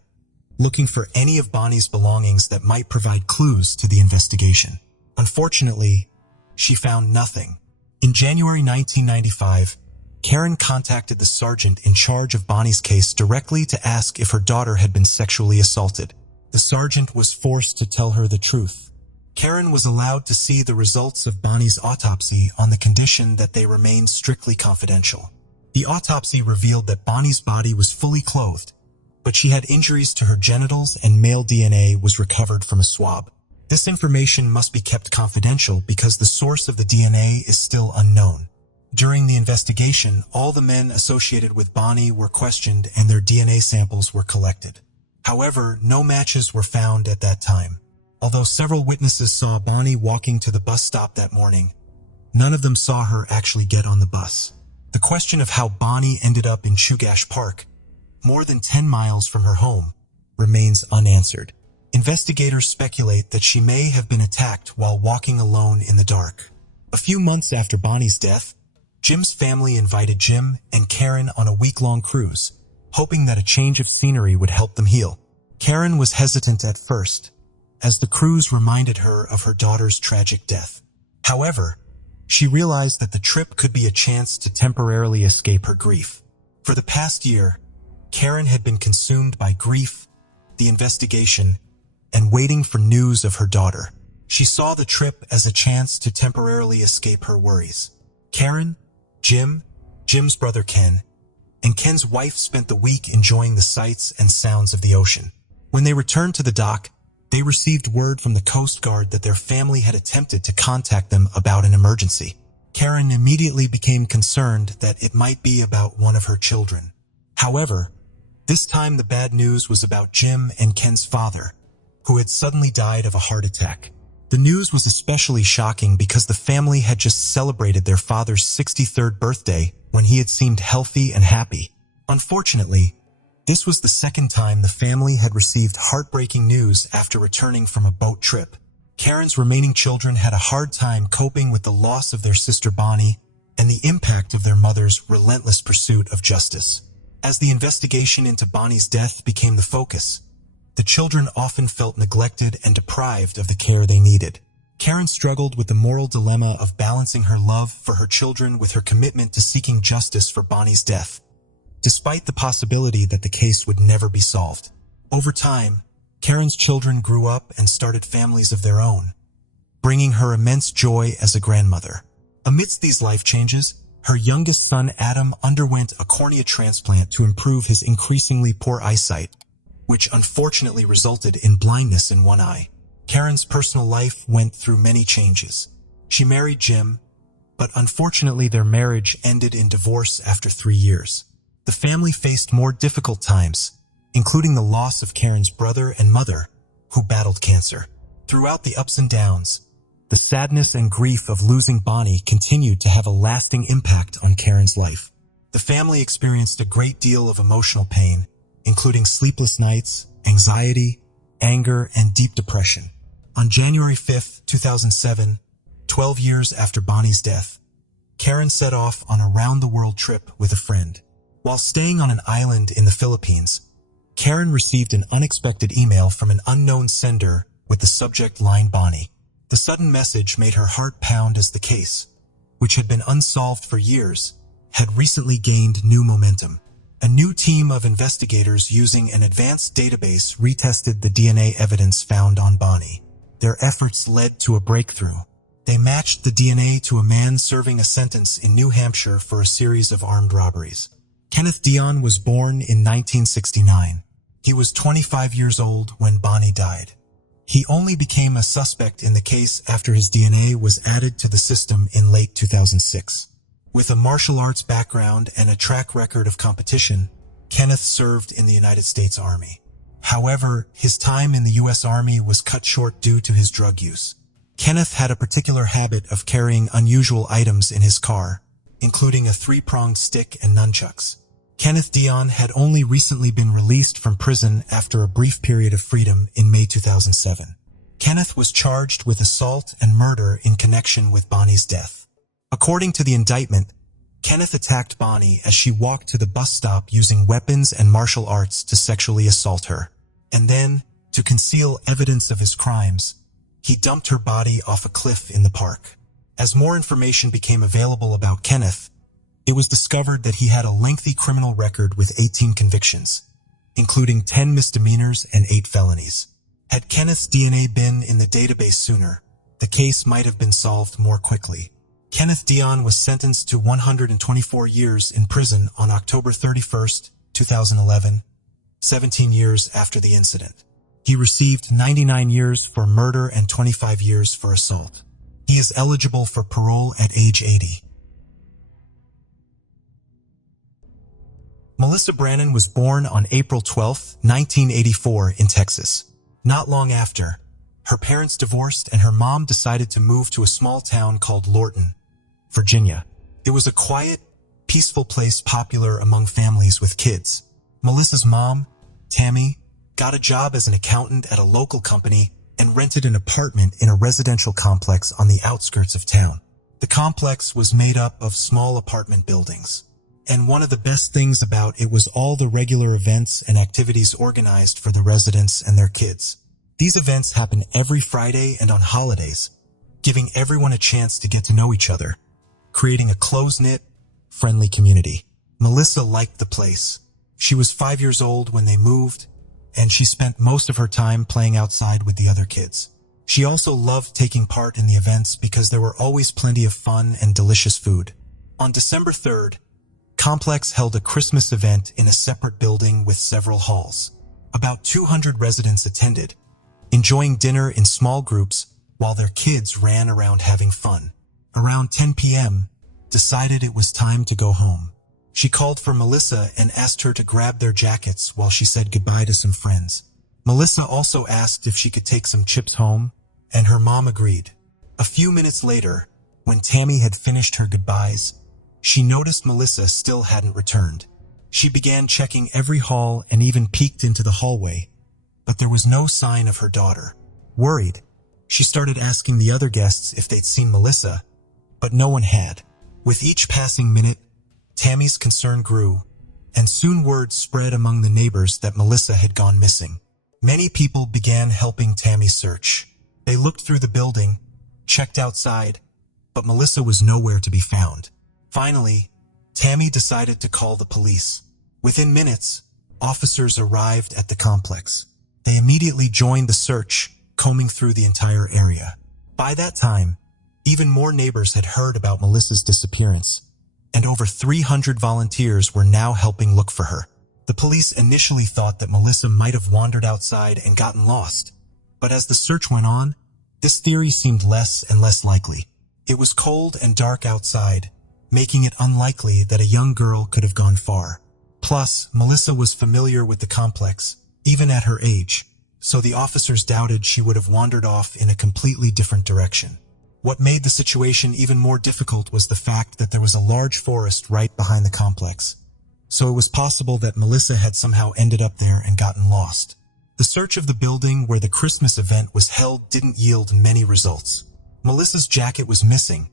looking for any of Bonnie's belongings that might provide clues to the investigation. Unfortunately, she found nothing. In January 1995, Karen contacted the sergeant in charge of Bonnie's case directly to ask if her daughter had been sexually assaulted. The sergeant was forced to tell her the truth. Karen was allowed to see the results of Bonnie's autopsy on the condition that they remained strictly confidential. The autopsy revealed that Bonnie's body was fully clothed, but she had injuries to her genitals and male DNA was recovered from a swab. This information must be kept confidential because the source of the DNA is still unknown. During the investigation, all the men associated with Bonnie were questioned and their DNA samples were collected. However, no matches were found at that time. Although several witnesses saw Bonnie walking to the bus stop that morning, none of them saw her actually get on the bus. The question of how Bonnie ended up in Chugach Park, more than 10 miles from her home, remains unanswered. Investigators speculate that she may have been attacked while walking alone in the dark. A few months after Bonnie's death, Jim's family invited Jim and Karen on a week-long cruise, hoping that a change of scenery would help them heal. Karen was hesitant at first, as the cruise reminded her of her daughter's tragic death. However, she realized that the trip could be a chance to temporarily escape her grief. For the past year, Karen had been consumed by grief, the investigation, and waiting for news of her daughter. She saw the trip as a chance to temporarily escape her worries. Karen, Jim, Jim's brother Ken, and Ken's wife spent the week enjoying the sights and sounds of the ocean. When they returned to the dock, they received word from the Coast Guard that their family had attempted to contact them about an emergency. Karen immediately became concerned that it might be about one of her children. However, this time the bad news was about Jim and Ken's father, who had suddenly died of a heart attack. The news was especially shocking because the family had just celebrated their father's 63rd birthday when he had seemed healthy and happy. Unfortunately, this was the second time the family had received heartbreaking news after returning from a boat trip. Karen's remaining children had a hard time coping with the loss of their sister Bonnie and the impact of their mother's relentless pursuit of justice. As the investigation into Bonnie's death became the focus, the children often felt neglected and deprived of the care they needed. Karen struggled with the moral dilemma of balancing her love for her children with her commitment to seeking justice for Bonnie's death. despite the possibility that the case would never be solved. Over time, Karen's children grew up and started families of their own, bringing her immense joy as a grandmother. Amidst these life changes, her youngest son Adam underwent a cornea transplant to improve his increasingly poor eyesight, which unfortunately resulted in blindness in one eye. Karen's personal life went through many changes. She married Jim, but unfortunately their marriage ended in divorce after 3 years. The family faced more difficult times, including the loss of Karen's brother and mother, who battled cancer. Throughout the ups and downs, the sadness and grief of losing Bonnie continued to have a lasting impact on Karen's life. The family experienced a great deal of emotional pain, including sleepless nights, anxiety, anger, and deep depression. On January 5, 2007, 12 years after Bonnie's death, Karen set off on a round-the-world trip with a friend. While staying on an island in the Philippines, Karen received an unexpected email from an unknown sender with the subject line Bonnie. The sudden message made her heart pound as the case, which had been unsolved for years, had recently gained new momentum. A new team of investigators using an advanced database retested the DNA evidence found on Bonnie. Their efforts led to a breakthrough. They matched the DNA to a man serving a sentence in New Hampshire for a series of armed robberies. Kenneth Dion was born in 1969. He was 25 years old when Bonnie died. He only became a suspect in the case after his DNA was added to the system in late 2006. With a martial arts background and a track record of competition, Kenneth served in the United States Army. However, his time in the U.S. Army was cut short due to his drug use. Kenneth had a particular habit of carrying unusual items in his car, including a 3-pronged stick and nunchucks. Kenneth Dion had only recently been released from prison after a brief period of freedom in May 2007. Kenneth was charged with assault and murder in connection with Bonnie's death. According to the indictment, Kenneth attacked Bonnie as she walked to the bus stop using weapons and martial arts to sexually assault her. And then, to conceal evidence of his crimes, he dumped her body off a cliff in the park. As more information became available about Kenneth, it was discovered that he had a lengthy criminal record with 18 convictions, including 10 misdemeanors and 8 felonies. Had Kenneth's DNA been in the database sooner, the case might have been solved more quickly. Kenneth Dion was sentenced to 124 years in prison on October 31, 2011, 17 years after the incident. He received 99 years for murder and 25 years for assault. He is eligible for parole at age 80. Melissa Brannon was born on April 12, 1984 in Texas. Not long after, her parents divorced and her mom decided to move to a small town called Lorton, Virginia. It was a quiet, peaceful place popular among families with kids. Melissa's mom, Tammy, got a job as an accountant at a local company and rented an apartment in a residential complex on the outskirts of town. The complex was made up of small apartment buildings. And one of the best things about it was all the regular events and activities organized for the residents and their kids. These events happen every Friday and on holidays, giving everyone a chance to get to know each other, creating a close-knit, friendly community. Melissa liked the place. She was 5 years old when they moved, and she spent most of her time playing outside with the other kids. She also loved taking part in the events because there were always plenty of fun and delicious food. On December 3rd, Complex held a Christmas event in a separate building with several halls. About 200 residents attended, enjoying dinner in small groups while their kids ran around having fun. Around 10 p.m., decided it was time to go home. She called for Melissa and asked her to grab their jackets while she said goodbye to some friends. Melissa also asked if she could take some chips home, and her mom agreed. A few minutes later, when Tammy had finished her goodbyes, she noticed Melissa still hadn't returned. She began checking every hall and even peeked into the hallway, but there was no sign of her daughter. Worried, she started asking the other guests if they'd seen Melissa, but no one had. With each passing minute, Tammy's concern grew, and soon word spread among the neighbors that Melissa had gone missing. Many people began helping Tammy search. They looked through the building, checked outside, but Melissa was nowhere to be found. Finally, Tammy decided to call the police. Within minutes, officers arrived at the complex. They immediately joined the search, combing through the entire area. By that time, even more neighbors had heard about Melissa's disappearance, and over 300 volunteers were now helping look for her. The police initially thought that Melissa might have wandered outside and gotten lost, but as the search went on, this theory seemed less and less likely. It was cold and dark outside, making it unlikely that a young girl could have gone far. Plus, Melissa was familiar with the complex, even at her age, so the officers doubted she would have wandered off in a completely different direction. What made the situation even more difficult was the fact that there was a large forest right behind the complex, so it was possible that Melissa had somehow ended up there and gotten lost. The search of the building where the Christmas event was held didn't yield many results. Melissa's jacket was missing,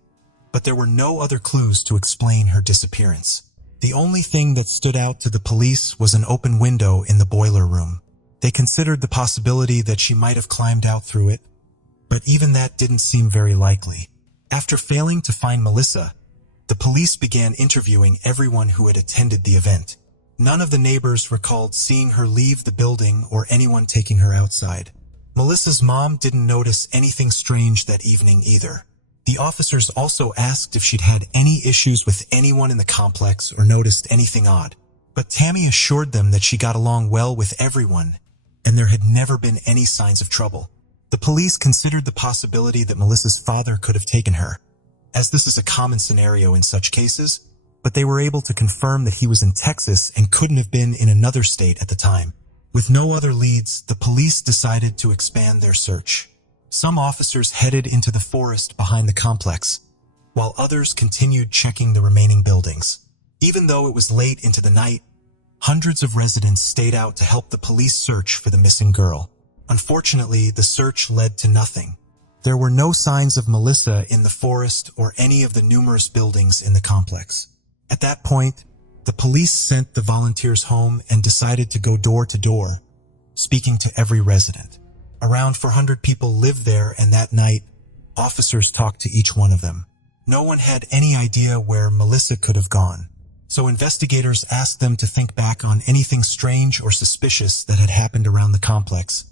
but there were no other clues to explain her disappearance. The only thing that stood out to the police was an open window in the boiler room. They considered the possibility that she might have climbed out through it, but even that didn't seem very likely. After failing to find Melissa, the police began interviewing everyone who had attended the event. None of the neighbors recalled seeing her leave the building or anyone taking her outside. Melissa's mom didn't notice anything strange that evening either. The officers also asked if she'd had any issues with anyone in the complex or noticed anything odd. But Tammy assured them that she got along well with everyone, and there had never been any signs of trouble. The police considered the possibility that Melissa's father could have taken her, as this is a common scenario in such cases, but they were able to confirm that he was in Texas and couldn't have been in another state at the time. With no other leads, the police decided to expand their search. Some officers headed into the forest behind the complex, while others continued checking the remaining buildings. Even though it was late into the night, hundreds of residents stayed out to help the police search for the missing girl. Unfortunately, the search led to nothing. There were no signs of Melissa in the forest or any of the numerous buildings in the complex. At that point, the police sent the volunteers home and decided to go door to door, speaking to every resident. Around 400 people lived there, and that night, officers talked to each one of them. No one had any idea where Melissa could have gone, so investigators asked them to think back on anything strange or suspicious that had happened around the complex,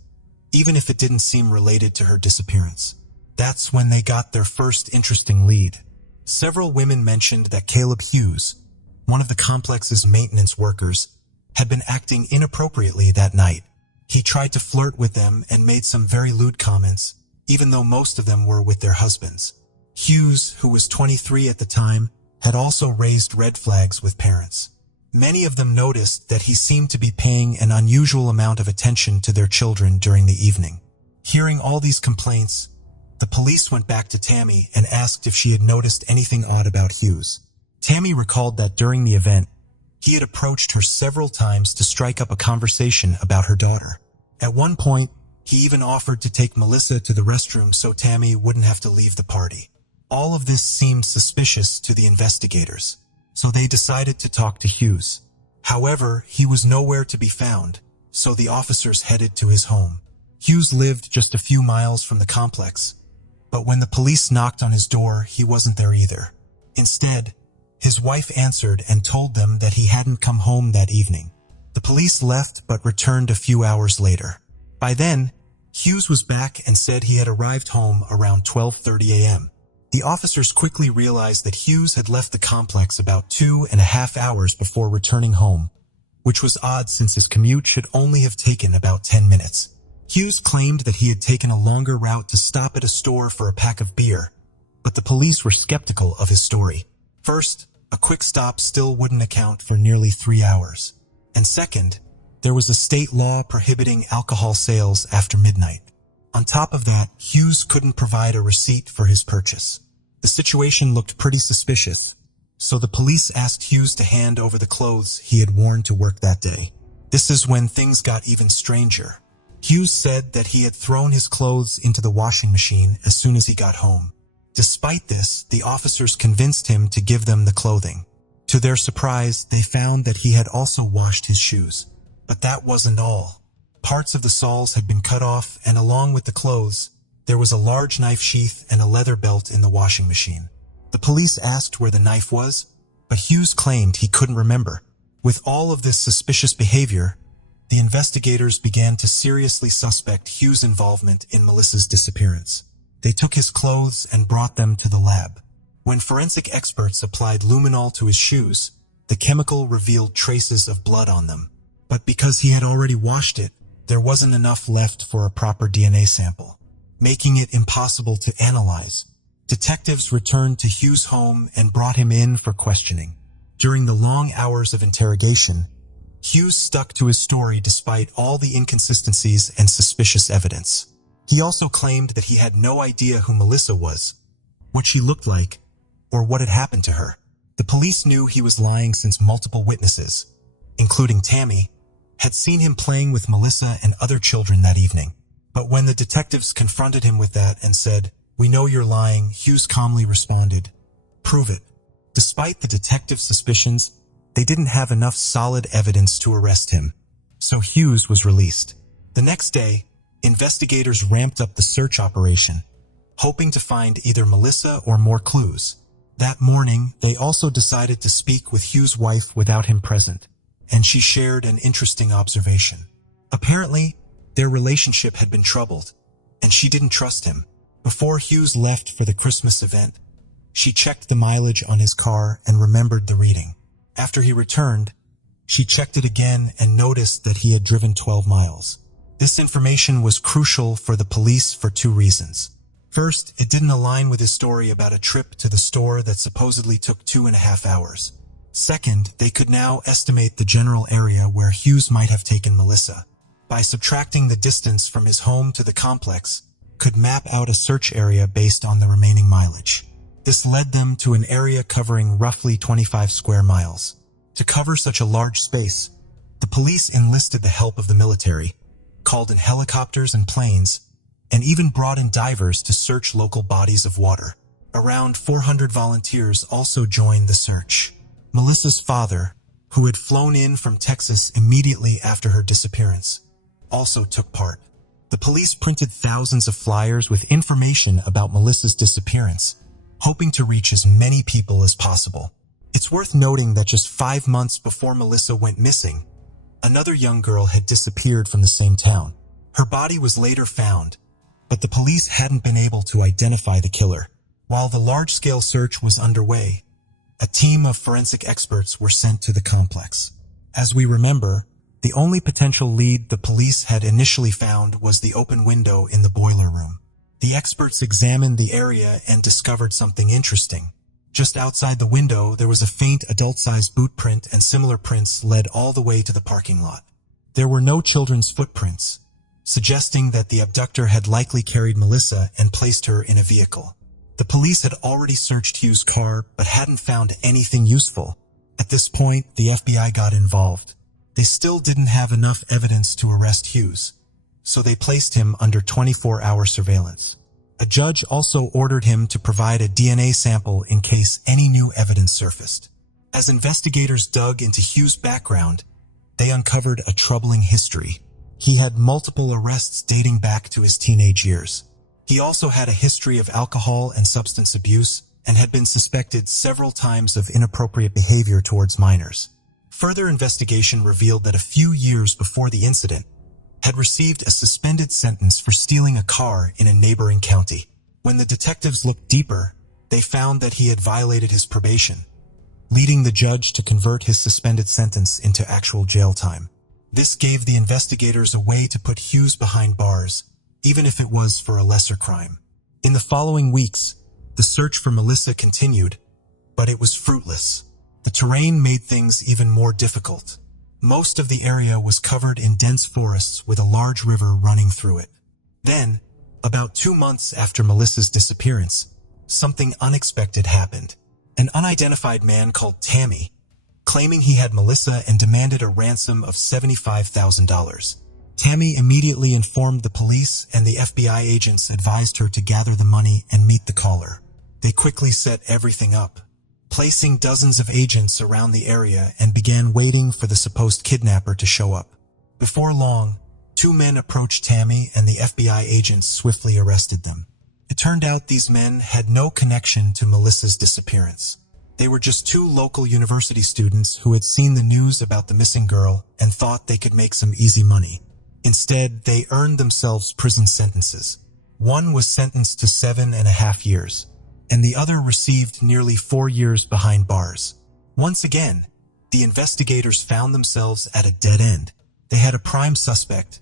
even if it didn't seem related to her disappearance. That's when they got their first interesting lead. Several women mentioned that Caleb Hughes, one of the complex's maintenance workers, had been acting inappropriately that night. He tried to flirt with them and made some very lewd comments, even though most of them were with their husbands. Hughes, who was 23 at the time, had also raised red flags with parents. Many of them noticed that he seemed to be paying an unusual amount of attention to their children during the evening. Hearing all these complaints, the police went back to Tammy and asked if she had noticed anything odd about Hughes. Tammy recalled that during the event, he had approached her several times to strike up a conversation about her daughter. At one point, he even offered to take Melissa to the restroom so Tammy wouldn't have to leave the party. All of this seemed suspicious to the investigators, so they decided to talk to Hughes. However, he was nowhere to be found, so the officers headed to his home. Hughes lived just a few miles from the complex, but when the police knocked on his door, he wasn't there either. Instead, his wife answered and told them that he hadn't come home that evening. The police left but returned a few hours later. By then, Hughes was back and said he had arrived home around 12:30 a.m. The officers quickly realized that Hughes had left the complex about 2.5 hours before returning home, which was odd since his commute should only have taken about 10 minutes. Hughes claimed that he had taken a longer route to stop at a store for a pack of beer, but the police were skeptical of his story. First, a quick stop still wouldn't account for nearly 3 hours. And second, there was a state law prohibiting alcohol sales after midnight. On top of that, Hughes couldn't provide a receipt for his purchase. The situation looked pretty suspicious, so the police asked Hughes to hand over the clothes he had worn to work that day. This is when things got even stranger. Hughes said that he had thrown his clothes into the washing machine as soon as he got home. Despite this, the officers convinced him to give them the clothing. To their surprise, they found that he had also washed his shoes. But that wasn't all. Parts of the soles had been cut off, and along with the clothes, there was a large knife sheath and a leather belt in the washing machine. The police asked where the knife was, but Hughes claimed he couldn't remember. With all of this suspicious behavior, the investigators began to seriously suspect Hugh's involvement in Melissa's disappearance. They took his clothes and brought them to the lab. When forensic experts applied luminol to his shoes, the chemical revealed traces of blood on them. But because he had already washed it, there wasn't enough left for a proper DNA sample, making it impossible to analyze. Detectives returned to Hugh's home and brought him in for questioning. During the long hours of interrogation, Hughes stuck to his story despite all the inconsistencies and suspicious evidence. He also claimed that he had no idea who Melissa was, what she looked like, or what had happened to her. The police knew he was lying since multiple witnesses, including Tammy, had seen him playing with Melissa and other children that evening. But when the detectives confronted him with that and said, "We know you're lying," Hughes calmly responded, "Prove it." Despite the detectives' suspicions, they didn't have enough solid evidence to arrest him, so Hughes was released. The next day, investigators ramped up the search operation, hoping to find either Melissa or more clues. That morning, they also decided to speak with Hughes' wife without him present, and she shared an interesting observation. Apparently, their relationship had been troubled, and she didn't trust him. Before Hughes left for the Christmas event, she checked the mileage on his car and remembered the reading. After he returned, she checked it again and noticed that he had driven 12 miles. This information was crucial for the police for two reasons. First, it didn't align with his story about a trip to the store that supposedly took 2.5 hours. Second, they could now estimate the general area where Hughes might have taken Melissa. By subtracting the distance from his home to the complex, could map out a search area based on the remaining mileage. This led them to an area covering roughly 25 square miles. To cover such a large space, the police enlisted the help of the military, called in helicopters and planes, and even brought in divers to search local bodies of water. Around 400 volunteers also joined the search. Melissa's father, who had flown in from Texas immediately after her disappearance, also took part. The police printed thousands of flyers with information about Melissa's disappearance, hoping to reach as many people as possible. It's worth noting that just 5 months before Melissa went missing, another young girl had disappeared from the same town. Her body was later found, but the police hadn't been able to identify the killer. While the large-scale search was underway, a team of forensic experts were sent to the complex. As we remember, the only potential lead the police had initially found was the open window in the boiler room. The experts examined the area and discovered something interesting. Just outside the window, there was a faint adult-sized boot print, and similar prints led all the way to the parking lot. There were no children's footprints, suggesting that the abductor had likely carried Melissa and placed her in a vehicle. The police had already searched Hughes' car, but hadn't found anything useful. At this point, the FBI got involved. They still didn't have enough evidence to arrest Hughes, so they placed him under 24-hour surveillance. A judge also ordered him to provide a DNA sample in case any new evidence surfaced. As investigators dug into Hughes' background, they uncovered a troubling history. He had multiple arrests dating back to his teenage years. He also had a history of alcohol and substance abuse and had been suspected several times of inappropriate behavior towards minors. Further investigation revealed that a few years before the incident, had received a suspended sentence for stealing a car in a neighboring county. When the detectives looked deeper, they found that he had violated his probation, leading the judge to convert his suspended sentence into actual jail time. This gave the investigators a way to put Hughes behind bars, even if it was for a lesser crime. In the following weeks, the search for Melissa continued, but it was fruitless. The terrain made things even more difficult. Most of the area was covered in dense forests with a large river running through it. Then, about 2 months after Melissa's disappearance, something unexpected happened. An unidentified man called Tammy, claiming he had Melissa and demanded a ransom of $75,000. Tammy immediately informed the police, and the FBI agents advised her to gather the money and meet the caller. They quickly set everything up, placing dozens of agents around the area, and began waiting for the supposed kidnapper to show up. Before long, 2 men approached Tammy, and the FBI agents swiftly arrested them. It turned out these men had no connection to Melissa's disappearance. They were just two local university students who had seen the news about the missing girl and thought they could make some easy money. Instead, they earned themselves prison sentences. One was sentenced to 7.5 years, and the other received nearly 4 years behind bars. Once again, the investigators found themselves at a dead end. They had a prime suspect,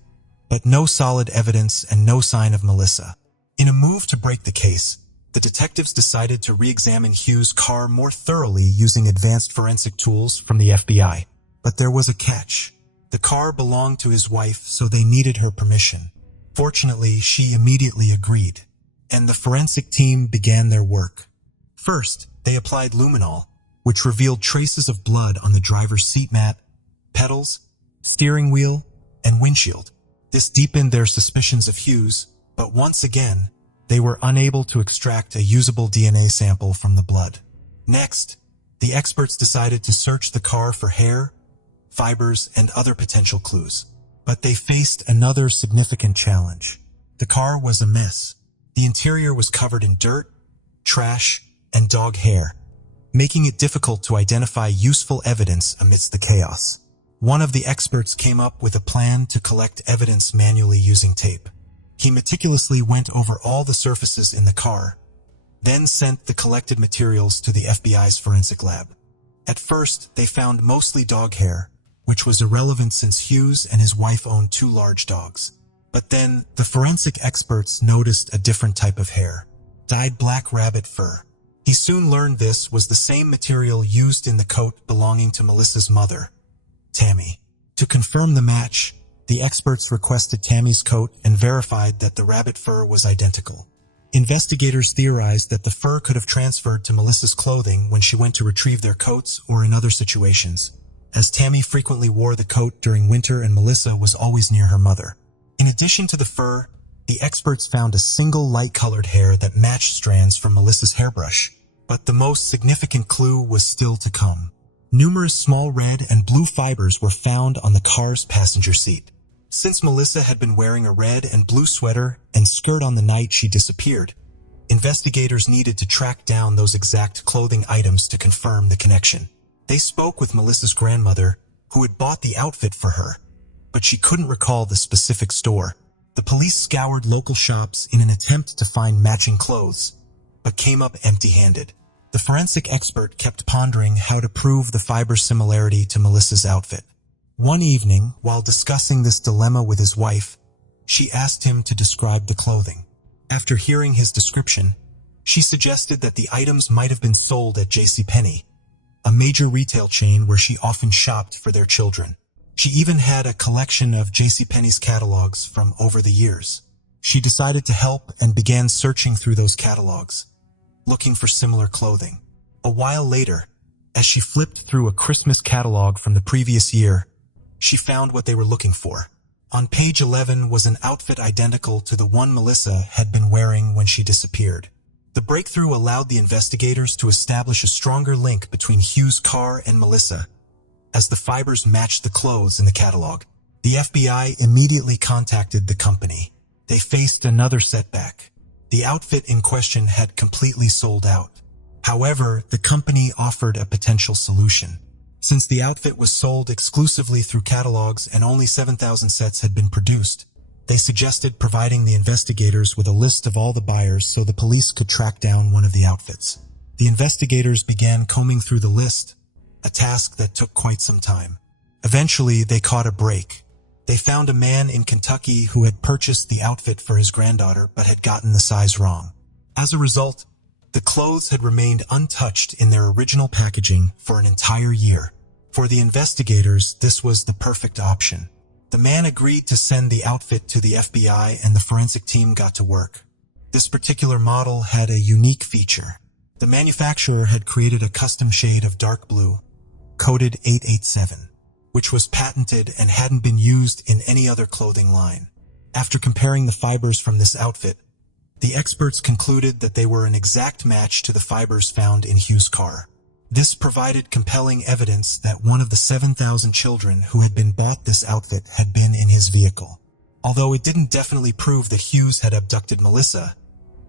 but no solid evidence and no sign of Melissa. In a move to break the case, the detectives decided to re-examine Hughes' car more thoroughly using advanced forensic tools from the FBI. But there was a catch. The car belonged to his wife, so they needed her permission. Fortunately, she immediately agreed, and the forensic team began their work. First, they applied luminol, which revealed traces of blood on the driver's seat mat, pedals, steering wheel, and windshield. This deepened their suspicions of Hughes, but once again, they were unable to extract a usable DNA sample from the blood. Next, the experts decided to search the car for hair, fibers, and other potential clues. But they faced another significant challenge. The car was a mess. The interior was covered in dirt, trash, and dog hair, making it difficult to identify useful evidence amidst the chaos. One of the experts came up with a plan to collect evidence manually using tape. He meticulously went over all the surfaces in the car, then sent the collected materials to the FBI's forensic lab. At first, they found mostly dog hair, which was irrelevant since Hughes and his wife owned 2 large dogs. But then, the forensic experts noticed a different type of hair, dyed black rabbit fur. He soon learned this was the same material used in the coat belonging to Melissa's mother, Tammy. To confirm the match, the experts requested Tammy's coat and verified that the rabbit fur was identical. Investigators theorized that the fur could have transferred to Melissa's clothing when she went to retrieve their coats or in other situations, as Tammy frequently wore the coat during winter and Melissa was always near her mother. In addition to the fur, the experts found a single light-colored hair that matched strands from Melissa's hairbrush. But the most significant clue was still to come. Numerous small red and blue fibers were found on the car's passenger seat. Since Melissa had been wearing a red and blue sweater and skirt on the night she disappeared, investigators needed to track down those exact clothing items to confirm the connection. They spoke with Melissa's grandmother, who had bought the outfit for her, but she couldn't recall the specific store. The police scoured local shops in an attempt to find matching clothes, but came up empty-handed. The forensic expert kept pondering how to prove the fiber similarity to Melissa's outfit. One evening, while discussing this dilemma with his wife, she asked him to describe the clothing. After hearing his description, she suggested that the items might have been sold at JCPenney, a major retail chain where she often shopped for their children. She even had a collection of JCPenney's catalogs from over the years. She decided to help and began searching through those catalogs, looking for similar clothing. A while later, as she flipped through a Christmas catalog from the previous year, she found what they were looking for. On page 11 was an outfit identical to the one Melissa had been wearing when she disappeared. The breakthrough allowed the investigators to establish a stronger link between Hughes' car and Melissa, as the fibers matched the clothes in the catalog. The FBI immediately contacted the company. They faced another setback. The outfit in question had completely sold out. However, the company offered a potential solution. Since the outfit was sold exclusively through catalogs and only 7,000 sets had been produced, they suggested providing the investigators with a list of all the buyers so the police could track down one of the outfits. The investigators began combing through the list, a task that took quite some time. Eventually, they caught a break. They found a man in Kentucky who had purchased the outfit for his granddaughter but had gotten the size wrong. As a result, the clothes had remained untouched in their original packaging for an entire year. For the investigators, this was the perfect option. The man agreed to send the outfit to the FBI and the forensic team got to work. This particular model had a unique feature. The manufacturer had created a custom shade of dark blue, coded 887, which was patented and hadn't been used in any other clothing line. After comparing the fibers from this outfit, the experts concluded that they were an exact match to the fibers found in Hughes' car. This provided compelling evidence that one of the 7,000 children who had been bought this outfit had been in his vehicle. Although it didn't definitely prove that Hughes had abducted Melissa,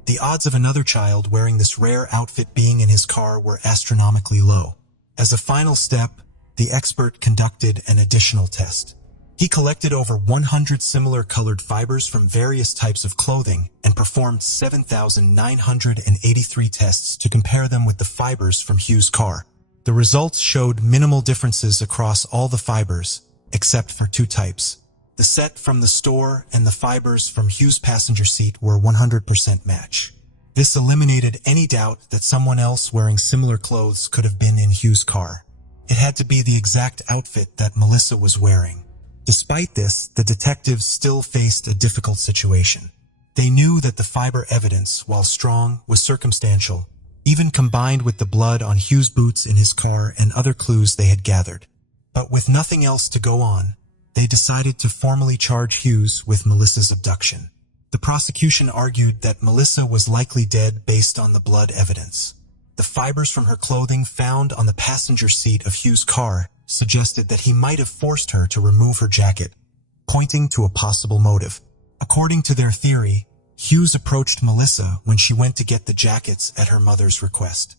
The odds of another child wearing this rare outfit being in his car were astronomically low. As a final step, the expert conducted an additional test. He collected over 100 similar colored fibers from various types of clothing and performed 7,983 tests to compare them with the fibers from Hughes' car. The results showed minimal differences across all the fibers, except for two types. The set from the store and the fibers from Hughes' passenger seat were 100% match. This eliminated any doubt that someone else wearing similar clothes could have been in Hughes' car. It had to be the exact outfit that Melissa was wearing. Despite this, the detectives still faced a difficult situation. They knew that the fiber evidence, while strong, was circumstantial, even combined with the blood on Hughes' boots in his car and other clues they had gathered. But with nothing else to go on, they decided to formally charge Hughes with Melissa's abduction. The prosecution argued that Melissa was likely dead based on the blood evidence. The fibers from her clothing found on the passenger seat of Hughes' car suggested that he might have forced her to remove her jacket, pointing to a possible motive. According to their theory, Hughes approached Melissa when she went to get the jackets at her mother's request.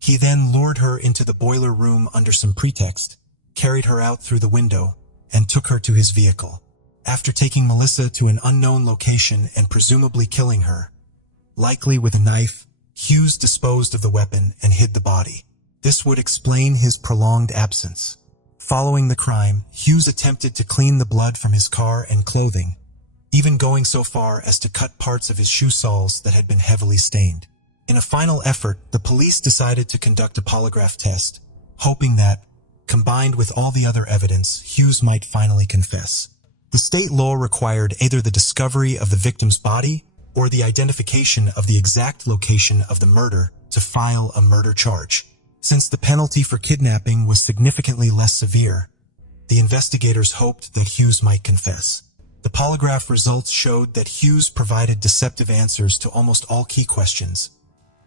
He then lured her into the boiler room under some pretext, carried her out through the window, and took her to his vehicle. After taking Melissa to an unknown location and presumably killing her, likely with a knife, Hughes disposed of the weapon and hid the body. This would explain his prolonged absence. Following the crime, Hughes attempted to clean the blood from his car and clothing, even going so far as to cut parts of his shoe soles that had been heavily stained. In a final effort, the police decided to conduct a polygraph test, hoping that, combined with all the other evidence, Hughes might finally confess. The state law required either the discovery of the victim's body or the identification of the exact location of the murder to file a murder charge. Since the penalty for kidnapping was significantly less severe, the investigators hoped that Hughes might confess. The polygraph results showed that Hughes provided deceptive answers to almost all key questions,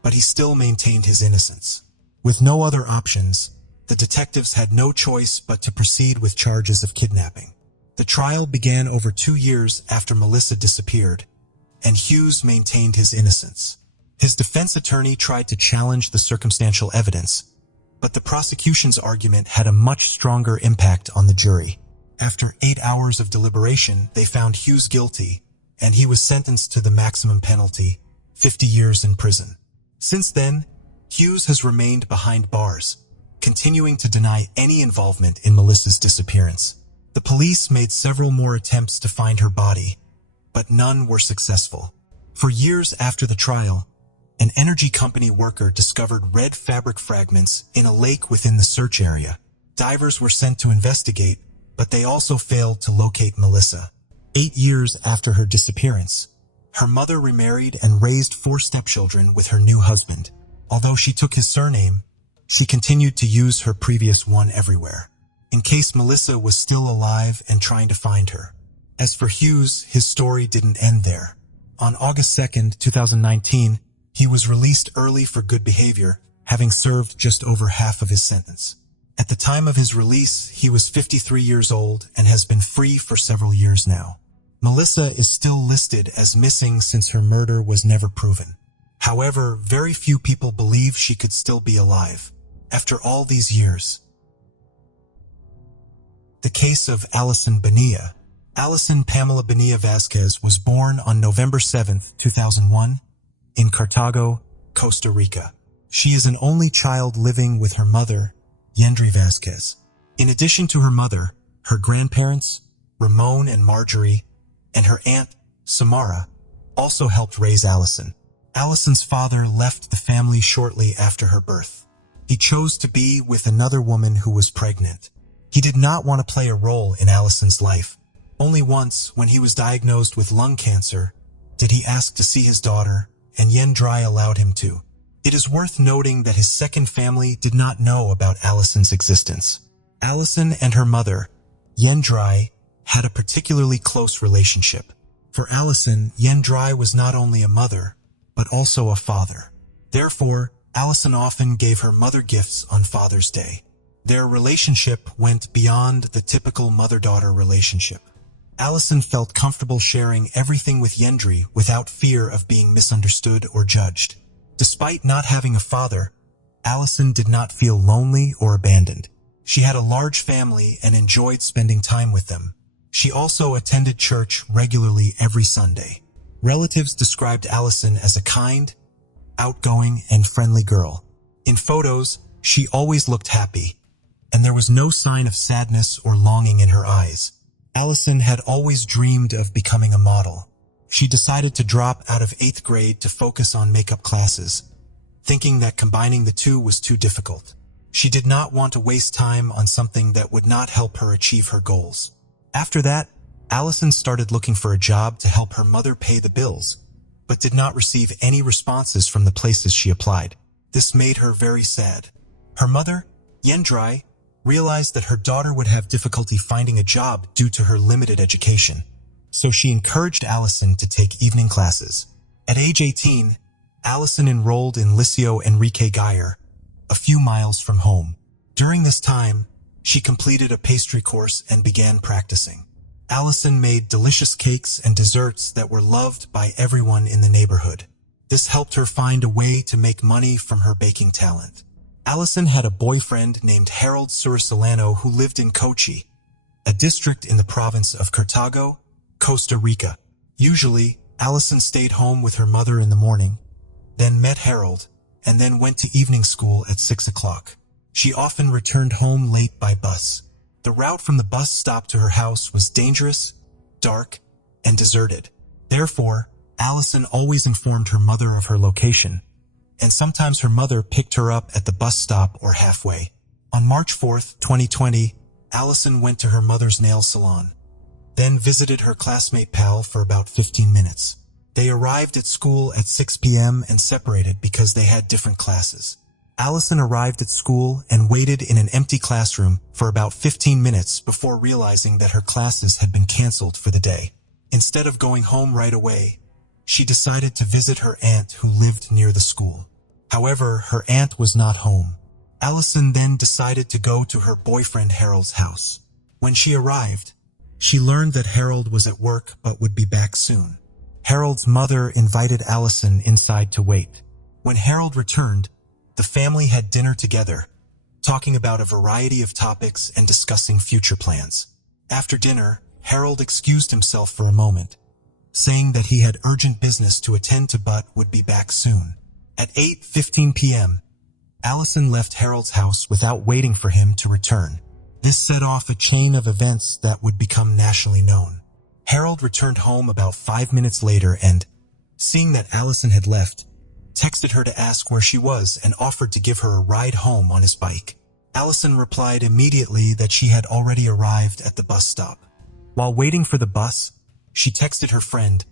but he still maintained his innocence. With no other options, the detectives had no choice but to proceed with charges of kidnapping. The trial began over 2 years after Melissa disappeared, and Hughes maintained his innocence. His defense attorney tried to challenge the circumstantial evidence, but the prosecution's argument had a much stronger impact on the jury. After 8 hours of deliberation, they found Hughes guilty, and he was sentenced to the maximum penalty, 50 years in prison. Since then, Hughes has remained behind bars, continuing to deny any involvement in Melissa's disappearance. The police made several more attempts to find her body, but none were successful. For years after the trial, an energy company worker discovered red fabric fragments in a lake within the search area. Divers were sent to investigate, but they also failed to locate Melissa. 8 years after her disappearance, her mother remarried and raised 4 stepchildren with her new husband. Although she took his surname, she continued to use her previous one everywhere, in case Melissa was still alive and trying to find her. As for Hughes, his story didn't end there. On August 2nd, 2019, he was released early for good behavior, having served just over half of his sentence. At the time of his release, he was 53 years old and has been free for several years now. Melissa is still listed as missing since her murder was never proven. However, very few people believe she could still be alive. After all these years. The case of Alison Bonilla. Alison Pamela Bonilla Vasquez was born on November 7, 2001, in Cartago, Costa Rica. She is an only child living with her mother, Yendri Vasquez. In addition to her mother, her grandparents, Ramon and Marjorie, and her aunt, Samara, also helped raise Alison. Alison's father left the family shortly after her birth. He chose to be with another woman who was pregnant. He did not want to play a role in Alison's life. Only once, when he was diagnosed with lung cancer, did he ask to see his daughter, and Yendri allowed him to. It is worth noting that his second family did not know about Alison's existence. Alison and her mother, Yendri, had a particularly close relationship. For Alison, Yendri was not only a mother, but also a father. Therefore, Alison often gave her mother gifts on Father's Day. Their relationship went beyond the typical mother-daughter relationship. Allison felt comfortable sharing everything with Yendri without fear of being misunderstood or judged. Despite not having a father, Allison did not feel lonely or abandoned. She had a large family and enjoyed spending time with them. She also attended church regularly every Sunday. Relatives described Allison as a kind, outgoing, and friendly girl. In photos, she always looked happy, and there was no sign of sadness or longing in her eyes. Allison had always dreamed of becoming a model. She decided to drop out of 8th grade to focus on makeup classes, thinking that combining the two was too difficult. She did not want to waste time on something that would not help her achieve her goals. After that, Allison started looking for a job to help her mother pay the bills, but did not receive any responses from the places she applied. This made her very sad. Her mother, Yendri, realized that her daughter would have difficulty finding a job due to her limited education, so she encouraged Allison to take evening classes. At age 18, Allison enrolled in Liceo Enrique Geyer, a few miles from home. During this time, she completed a pastry course and began practicing. Allison made delicious cakes and desserts that were loved by everyone in the neighborhood. This helped her find a way to make money from her baking talent. Allison had a boyfriend named Harold Surisolano who lived in Cochi, a district in the province of Cartago, Costa Rica. Usually, Allison stayed home with her mother in the morning, then met Harold, and then went to evening school at 6 o'clock. She often returned home late by bus. The route from the bus stop to her house was dangerous, dark, and deserted. Therefore, Allison always informed her mother of her location, and sometimes her mother picked her up at the bus stop or halfway. On March 4th, 2020, Allison went to her mother's nail salon, then visited her classmate pal for about 15 minutes. They arrived at school at 6 p.m. and separated because they had different classes. Allison arrived at school and waited in an empty classroom for about 15 minutes before realizing that her classes had been canceled for the day. Instead of going home right away, she decided to visit her aunt who lived near the school. However, her aunt was not home. Allison then decided to go to her boyfriend Harold's house. When she arrived, she learned that Harold was at work but would be back soon. Harold's mother invited Allison inside to wait. When Harold returned, the family had dinner together, talking about a variety of topics and discussing future plans. After dinner, Harold excused himself for a moment, saying that he had urgent business to attend to but would be back soon. At 8:15 p.m., Allison left Harold's house without waiting for him to return. This set off a chain of events that would become nationally known. Harold returned home about 5 minutes later and, seeing that Allison had left, texted her to ask where she was and offered to give her a ride home on his bike. Allison replied immediately that she had already arrived at the bus stop. While waiting for the bus, she texted her friend,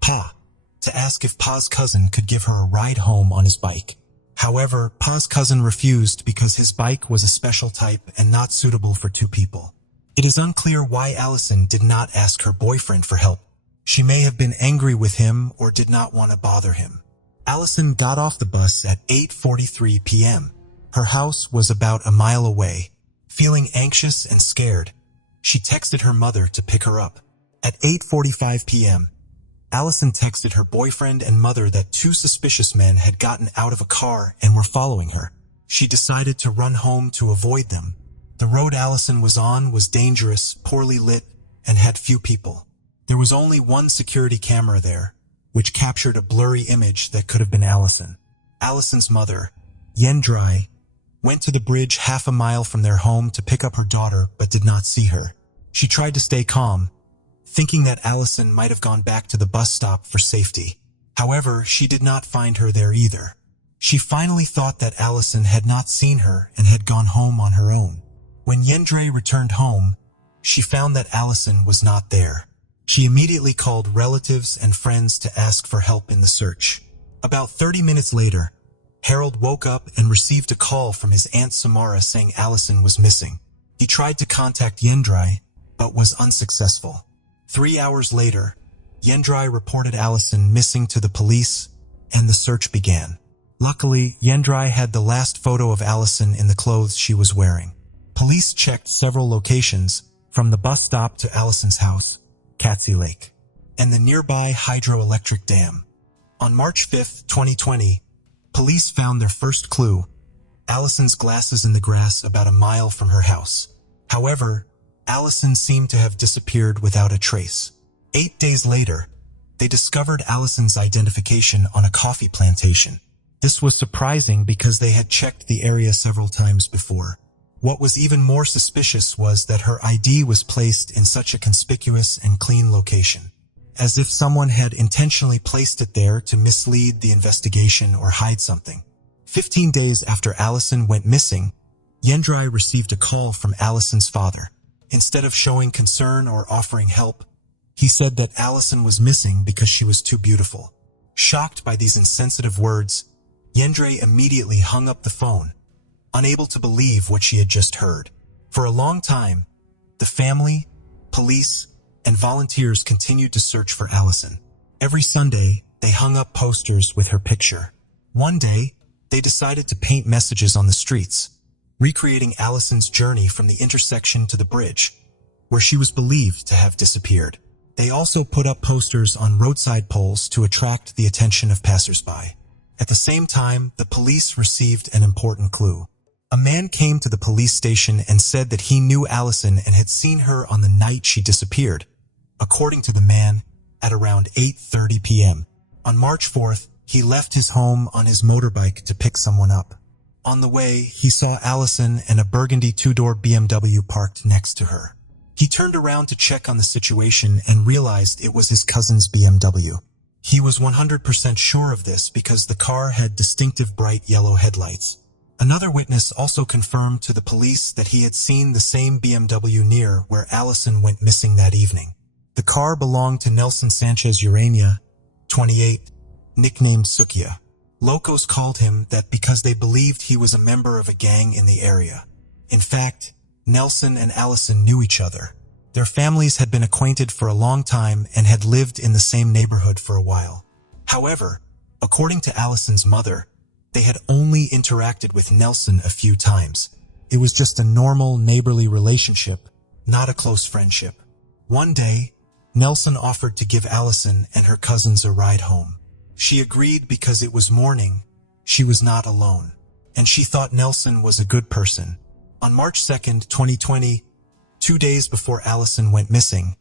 Pa, to ask if Pa's cousin could give her a ride home on his bike. However, Pa's cousin refused because his bike was a special type and not suitable for 2 people. It is unclear why Allison did not ask her boyfriend for help. She may have been angry with him or did not want to bother him. Allison got off the bus at 8:43 p.m. Her house was about a mile away. Feeling anxious and scared, she texted her mother to pick her up. At 8:45 p.m., Allison texted her boyfriend and mother that 2 suspicious men had gotten out of a car and were following her. She decided to run home to avoid them. The road Allison was on was dangerous, poorly lit, and had few people. There was only one security camera there, which captured a blurry image that could have been Allison. Allison's mother, Yendri, went to the bridge half a mile from their home to pick up her daughter but did not see her. She tried to stay calm, thinking that Allison might have gone back to the bus stop for safety. However, she did not find her there either. She finally thought that Allison had not seen her and had gone home on her own. When Yendri returned home, she found that Allison was not there. She immediately called relatives and friends to ask for help in the search. About 30 minutes later, Harold woke up and received a call from his Aunt Samara saying Allison was missing. He tried to contact Yendri, but was unsuccessful. 3 hours later, Yendri reported Allison missing to the police, and the search began. Luckily, Yendri had the last photo of Allison in the clothes she was wearing. Police checked several locations, from the bus stop to Allison's house, Catsi Lake, and the nearby hydroelectric dam. On March 5, 2020, police found their first clue: Allison's glasses in the grass about a mile from her house. However, Allison seemed to have disappeared without a trace. 8 days later, they discovered Allison's identification on a coffee plantation. This was surprising because they had checked the area several times before. What was even more suspicious was that her ID was placed in such a conspicuous and clean location, as if someone had intentionally placed it there to mislead the investigation or hide something. 15 days after Allison went missing, Yendrai received a call from Allison's father. Instead of showing concern or offering help, he said that Allison was missing because she was too beautiful. Shocked by these insensitive words, Yendrai immediately hung up the phone, unable to believe what she had just heard. For a long time, the family, police, and volunteers continued to search for Allison. Every Sunday, they hung up posters with her picture. One day, they decided to paint messages on the streets, recreating Allison's journey from the intersection to the bridge, where she was believed to have disappeared. They also put up posters on roadside poles to attract the attention of passersby. At the same time, the police received an important clue. A man came to the police station and said that he knew Allison and had seen her on the night she disappeared. According to the man, at around 8:30 p.m. On March 4th, he left his home on his motorbike to pick someone up. On the way, he saw Allison and a burgundy two-door BMW parked next to her. He turned around to check on the situation and realized it was his cousin's BMW. He was 100% sure of this because the car had distinctive bright yellow headlights. Another witness also confirmed to the police that he had seen the same BMW near where Allison went missing that evening. The car belonged to Nelson Sanchez Urania, 28, nicknamed Sukia. Locals called him that because they believed he was a member of a gang in the area. In fact, Nelson and Allison knew each other. Their families had been acquainted for a long time and had lived in the same neighborhood for a while. However, according to Allison's mother, they had only interacted with Nelson a few times. It was just a normal neighborly relationship, not a close friendship. One day, Nelson offered to give Allison and her cousins a ride home. She agreed because it was morning, she was not alone, and she thought Nelson was a good person. On March 2nd, 2020, 2 days before Allison went missing,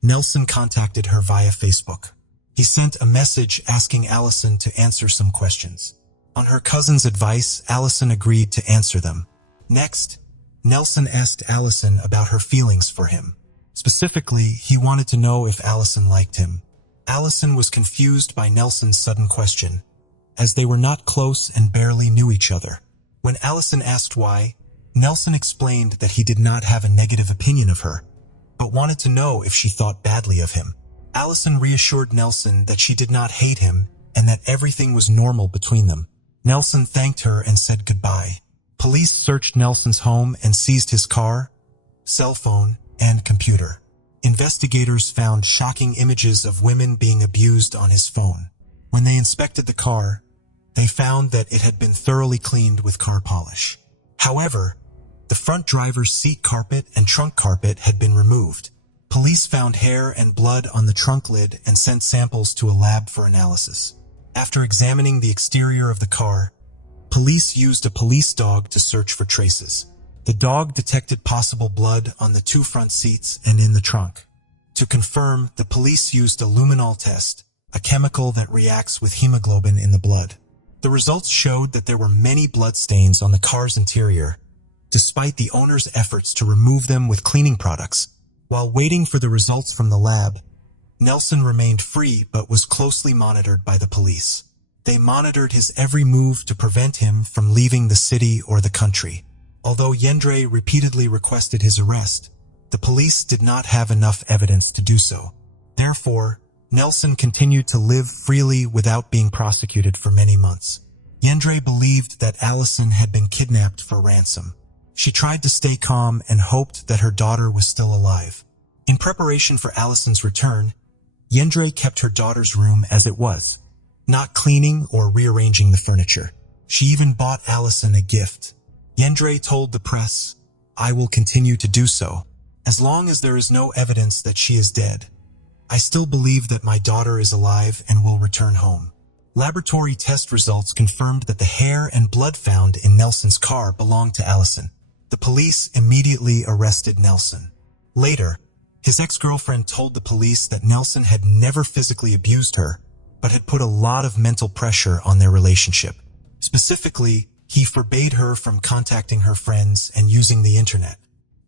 Nelson contacted her via Facebook. He sent a message asking Allison to answer some questions. On her cousin's advice, Allison agreed to answer them. Next, Nelson asked Allison about her feelings for him. Specifically, he wanted to know if Allison liked him. Allison was confused by Nelson's sudden question, as they were not close and barely knew each other. When Allison asked why, Nelson explained that he did not have a negative opinion of her, but wanted to know if she thought badly of him. Allison reassured Nelson that she did not hate him and that everything was normal between them. Nelson thanked her and said goodbye. Police searched Nelson's home and seized his car, cell phone, and computer. Investigators found shocking images of women being abused on his phone. When they inspected the car, they found that it had been thoroughly cleaned with car polish. However, the front driver's seat carpet and trunk carpet had been removed. Police found hair and blood on the trunk lid and sent samples to a lab for analysis. After examining the exterior of the car, police used a police dog to search for traces. The dog detected possible blood on the 2 front seats and in the trunk. To confirm, the police used a luminol test, a chemical that reacts with hemoglobin in the blood. The results showed that there were many blood stains on the car's interior, despite the owner's efforts to remove them with cleaning products. While waiting for the results from the lab, Nelson remained free but was closely monitored by the police. They monitored his every move to prevent him from leaving the city or the country. Although Yendrai repeatedly requested his arrest, the police did not have enough evidence to do so. Therefore, Nelson continued to live freely without being prosecuted for many months. Yendrai believed that Allison had been kidnapped for ransom. She tried to stay calm and hoped that her daughter was still alive. In preparation for Allison's return, Yendrai kept her daughter's room as it was, not cleaning or rearranging the furniture. She even bought Allison a gift. Yendrai told the press, "I will continue to do so, as long as there is no evidence that she is dead." I still believe that my daughter is alive and will return home. Laboratory test results confirmed that the hair and blood found in Nelson's car belonged to Allison. The police immediately arrested Nelson. Later, his ex-girlfriend told the police that Nelson had never physically abused her, but had put a lot of mental pressure on their relationship. Specifically, he forbade her from contacting her friends and using the internet.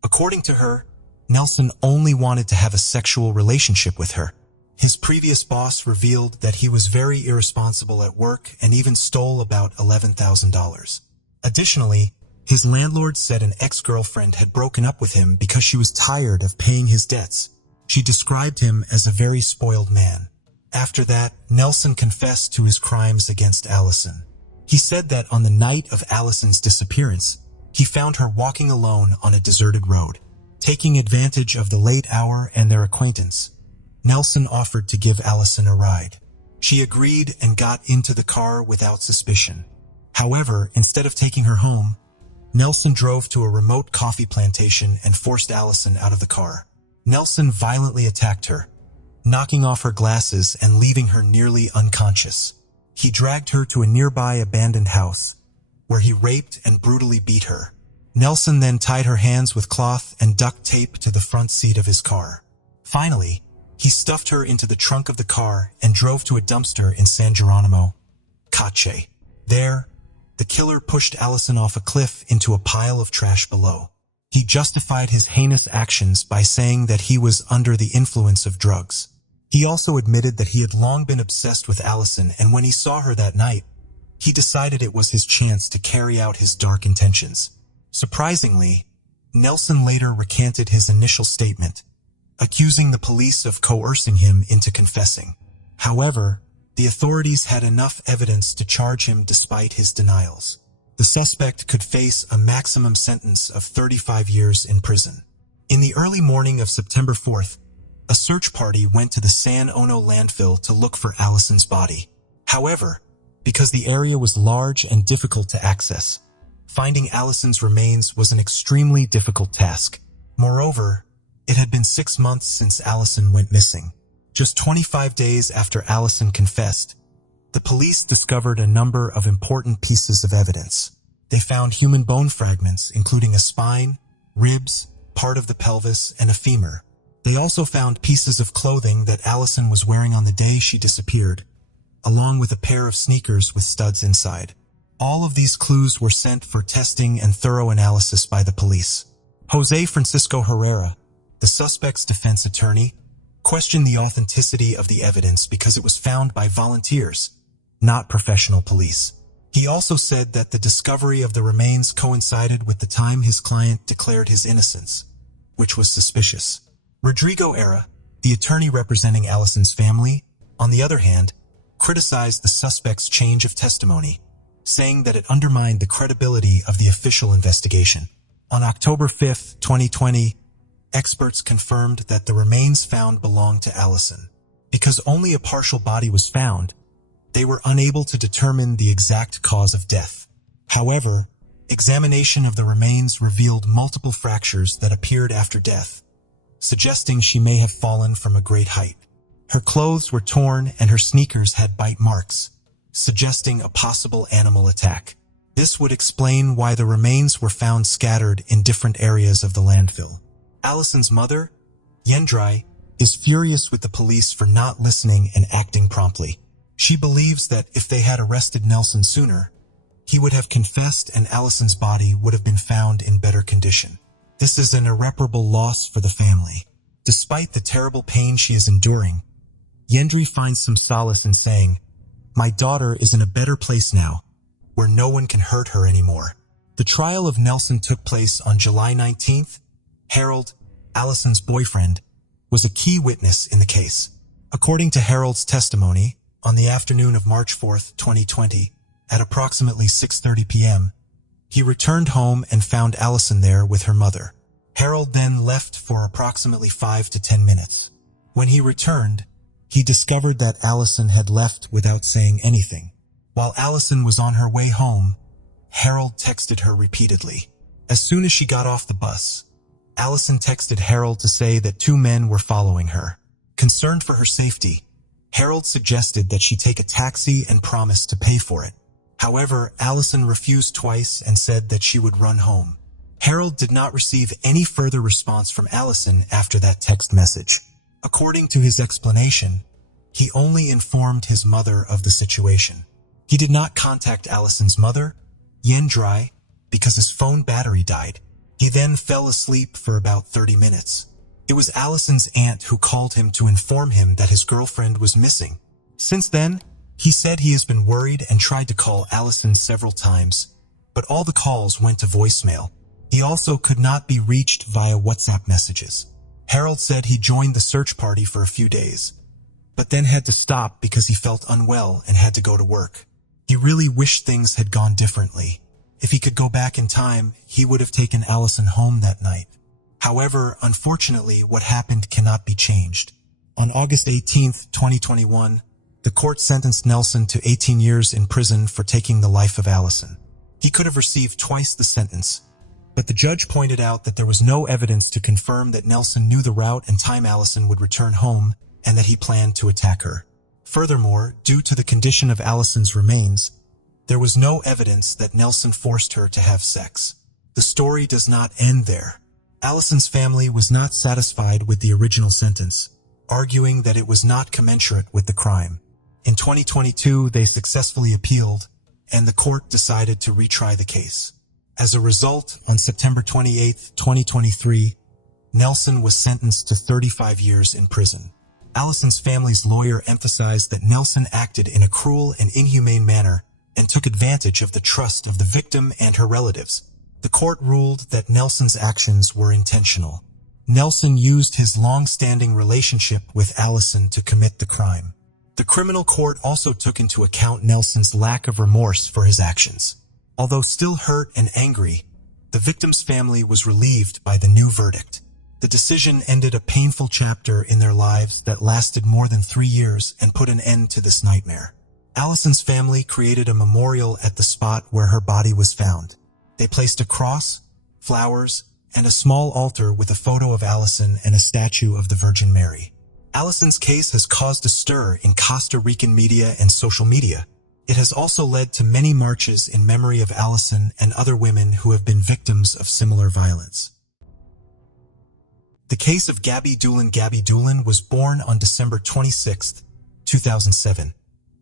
According to her, Nelson only wanted to have a sexual relationship with her. His previous boss revealed that he was very irresponsible at work and even stole about $11,000. Additionally, his landlord said an ex-girlfriend had broken up with him because she was tired of paying his debts. She described him as a very spoiled man. After that, Nelson confessed to his crimes against Allison. He said that on the night of Allison's disappearance, he found her walking alone on a deserted road. Taking advantage of the late hour and their acquaintance, Nelson offered to give Allison a ride. She agreed and got into the car without suspicion. However, instead of taking her home, Nelson drove to a remote coffee plantation and forced Allison out of the car. Nelson violently attacked her, knocking off her glasses and leaving her nearly unconscious. He dragged her to a nearby abandoned house, where he raped and brutally beat her. Nelson then tied her hands with cloth and duct tape to the front seat of his car. Finally, he stuffed her into the trunk of the car and drove to a dumpster in San Geronimo, Cache. There, the killer pushed Allison off a cliff into a pile of trash below. He justified his heinous actions by saying that he was under the influence of drugs. He also admitted that he had long been obsessed with Allison, and when he saw her that night, he decided it was his chance to carry out his dark intentions. Surprisingly, Nelson later recanted his initial statement, accusing the police of coercing him into confessing. However, the authorities had enough evidence to charge him despite his denials. The suspect could face a maximum sentence of 35 years in prison. In the early morning of September 4th, a search party went to the San Ono landfill to look for Allison's body. However, because the area was large and difficult to access, finding Allison's remains was an extremely difficult task. Moreover, it had been 6 months since Allison went missing. Just 25 days after Allison confessed, the police discovered a number of important pieces of evidence. They found human bone fragments, including a spine, ribs, part of the pelvis, and a femur. They also found pieces of clothing that Allison was wearing on the day she disappeared, along with a pair of sneakers with studs inside. All of these clues were sent for testing and thorough analysis by the police. Jose Francisco Herrera, the suspect's defense attorney, questioned the authenticity of the evidence because it was found by volunteers, not professional police. He also said that the discovery of the remains coincided with the time his client declared his innocence, which was suspicious. Rodrigo Era, the attorney representing Allison's family, on the other hand, criticized the suspect's change of testimony, saying that it undermined the credibility of the official investigation. On October 5, 2020, experts confirmed that the remains found belonged to Allison. Because only a partial body was found, they were unable to determine the exact cause of death. However, examination of the remains revealed multiple fractures that appeared after death, suggesting she may have fallen from a great height. Her clothes were torn and her sneakers had bite marks, suggesting a possible animal attack. This would explain why the remains were found scattered in different areas of the landfill. Allison's mother, Yendrai, is furious with the police for not listening and acting promptly. She believes that if they had arrested Nelson sooner, he would have confessed and Allison's body would have been found in better condition. This is an irreparable loss for the family. Despite the terrible pain she is enduring, Yendri finds some solace in saying, "My daughter is in a better place now, where no one can hurt her anymore." The trial of Nelson took place on July 19th. Harold, Allison's boyfriend, was a key witness in the case. According to Harold's testimony, on the afternoon of March 4th, 2020, at approximately 6:30 p.m., he returned home and found Allison there with her mother. Harold then left for approximately 5 to 10 minutes. When he returned, he discovered that Allison had left without saying anything. While Allison was on her way home, Harold texted her repeatedly. As soon as she got off the bus, Allison texted Harold to say that 2 men were following her. Concerned for her safety, Harold suggested that she take a taxi and promise to pay for it. However, Allison refused twice and said that she would run home. Harold did not receive any further response from Allison after that text message. According to his explanation, he only informed his mother of the situation. He did not contact Allison's mother, Yen Dry, because his phone battery died. He then fell asleep for about 30 minutes. It was Allison's aunt who called him to inform him that his girlfriend was missing. Since then, he said he has been worried and tried to call Allison several times, but all the calls went to voicemail. He also could not be reached via WhatsApp messages. Harold said he joined the search party for a few days, but then had to stop because he felt unwell and had to go to work. He really wished things had gone differently. If he could go back in time, he would have taken Allison home that night. However, unfortunately, what happened cannot be changed. On August 18, 2021, the court sentenced Nelson to 18 years in prison for taking the life of Allison. He could have received twice the sentence, but the judge pointed out that there was no evidence to confirm that Nelson knew the route and time Allison would return home and that he planned to attack her. Furthermore, due to the condition of Allison's remains, there was no evidence that Nelson forced her to have sex. The story does not end there. Allison's family was not satisfied with the original sentence, arguing that it was not commensurate with the crime. In 2022, they successfully appealed, and the court decided to retry the case. As a result, on September 28, 2023, Nelson was sentenced to 35 years in prison. Allison's family's lawyer emphasized that Nelson acted in a cruel and inhumane manner and took advantage of the trust of the victim and her relatives. The court ruled that Nelson's actions were intentional. Nelson used his long-standing relationship with Allison to commit the crime. The criminal court also took into account Nelson's lack of remorse for his actions. Although still hurt and angry, the victim's family was relieved by the new verdict. The decision ended a painful chapter in their lives that lasted more than 3 years and put an end to this nightmare. Allison's family created a memorial at the spot where her body was found. They placed a cross, flowers, and a small altar with a photo of Allison and a statue of the Virgin Mary. Allison's case has caused a stir in Costa Rican media and social media. It has also led to many marches in memory of Allison and other women who have been victims of similar violence. The case of Gabby Doolin was born on December 26, 2007,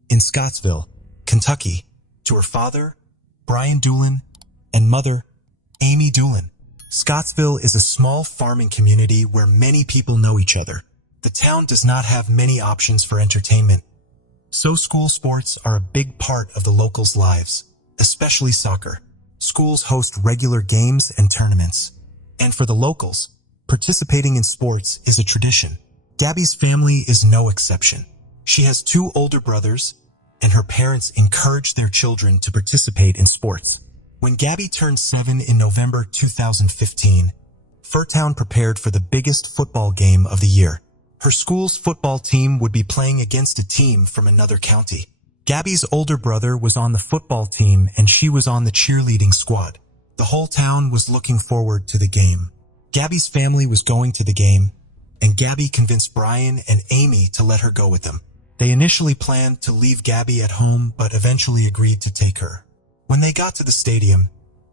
in Scottsville, Kentucky, to her father, Brian Doolin, and mother, Amy Doolin. Scottsville is a small farming community where many people know each other. The town does not have many options for entertainment, so school sports are a big part of the locals' lives, especially soccer. Schools host regular games and tournaments, and for the locals, participating in sports is a tradition. Gabby's family is no exception. She has 2 older brothers, and her parents encourage their children to participate in sports. When Gabby turned 7 in November 2015, Furtown prepared for the biggest football game of the year. Her school's football team would be playing against a team from another county. Gabby's older brother was on the football team and she was on the cheerleading squad. The whole town was looking forward to the game. Gabby's family was going to the game, and Gabby convinced Brian and Amy to let her go with them. They initially planned to leave Gabby at home, but eventually agreed to take her. When they got to the stadium,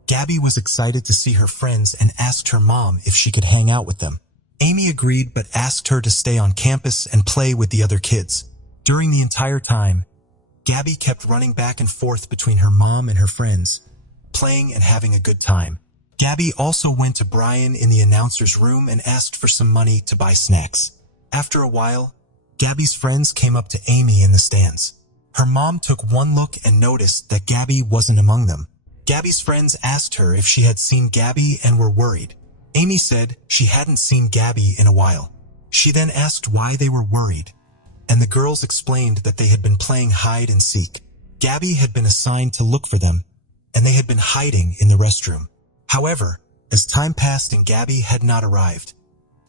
Gabby was excited to see her friends and asked her mom if she could hang out with them. Amy agreed but asked her to stay on campus and play with the other kids. During the entire time, Gabby kept running back and forth between her mom and her friends, playing and having a good time. Gabby also went to Brian in the announcer's room and asked for some money to buy snacks. After a while, Gabby's friends came up to Amy in the stands. Her mom took one look and noticed that Gabby wasn't among them. Gabby's friends asked her if she had seen Gabby and were worried. Amy said she hadn't seen Gabby in a while. She then asked why they were worried, and the girls explained that they had been playing hide and seek. Gabby had been assigned to look for them, and they had been hiding in the restroom. However, as time passed and Gabby had not arrived,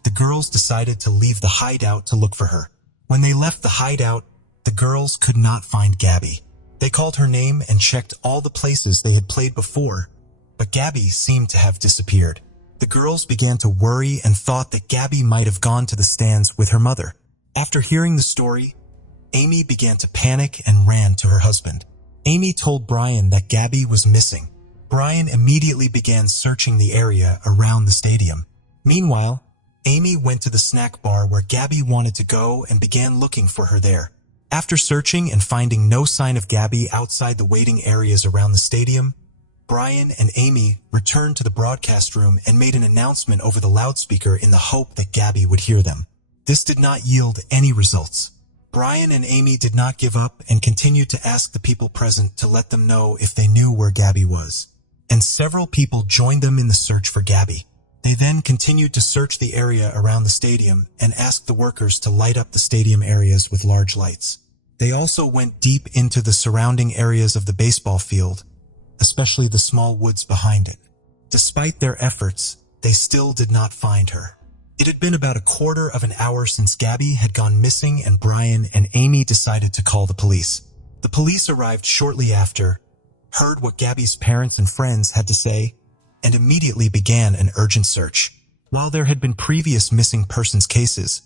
the girls decided to leave the hideout to look for her. When they left the hideout, the girls could not find Gabby. They called her name and checked all the places they had played before, but Gabby seemed to have disappeared. The girls began to worry and thought that Gabby might have gone to the stands with her mother. After hearing the story, Amy began to panic and ran to her husband. Amy told Brian that Gabby was missing. Brian immediately began searching the area around the stadium. Meanwhile, Amy went to the snack bar where Gabby wanted to go and began looking for her there. After searching and finding no sign of Gabby outside the waiting areas around the stadium, Brian and Amy returned to the broadcast room and made an announcement over the loudspeaker in the hope that Gabby would hear them. This did not yield any results. Brian and Amy did not give up and continued to ask the people present to let them know if they knew where Gabby was. And several people joined them in the search for Gabby. They then continued to search the area around the stadium and asked the workers to light up the stadium areas with large lights. They also went deep into the surrounding areas of the baseball field, especially the small woods behind it. Despite their efforts, they still did not find her. It had been about a quarter of an hour since Gabby had gone missing, and Brian and Amy decided to call the police. The police arrived shortly after, heard what Gabby's parents and friends had to say, and immediately began an urgent search. While there had been previous missing persons cases,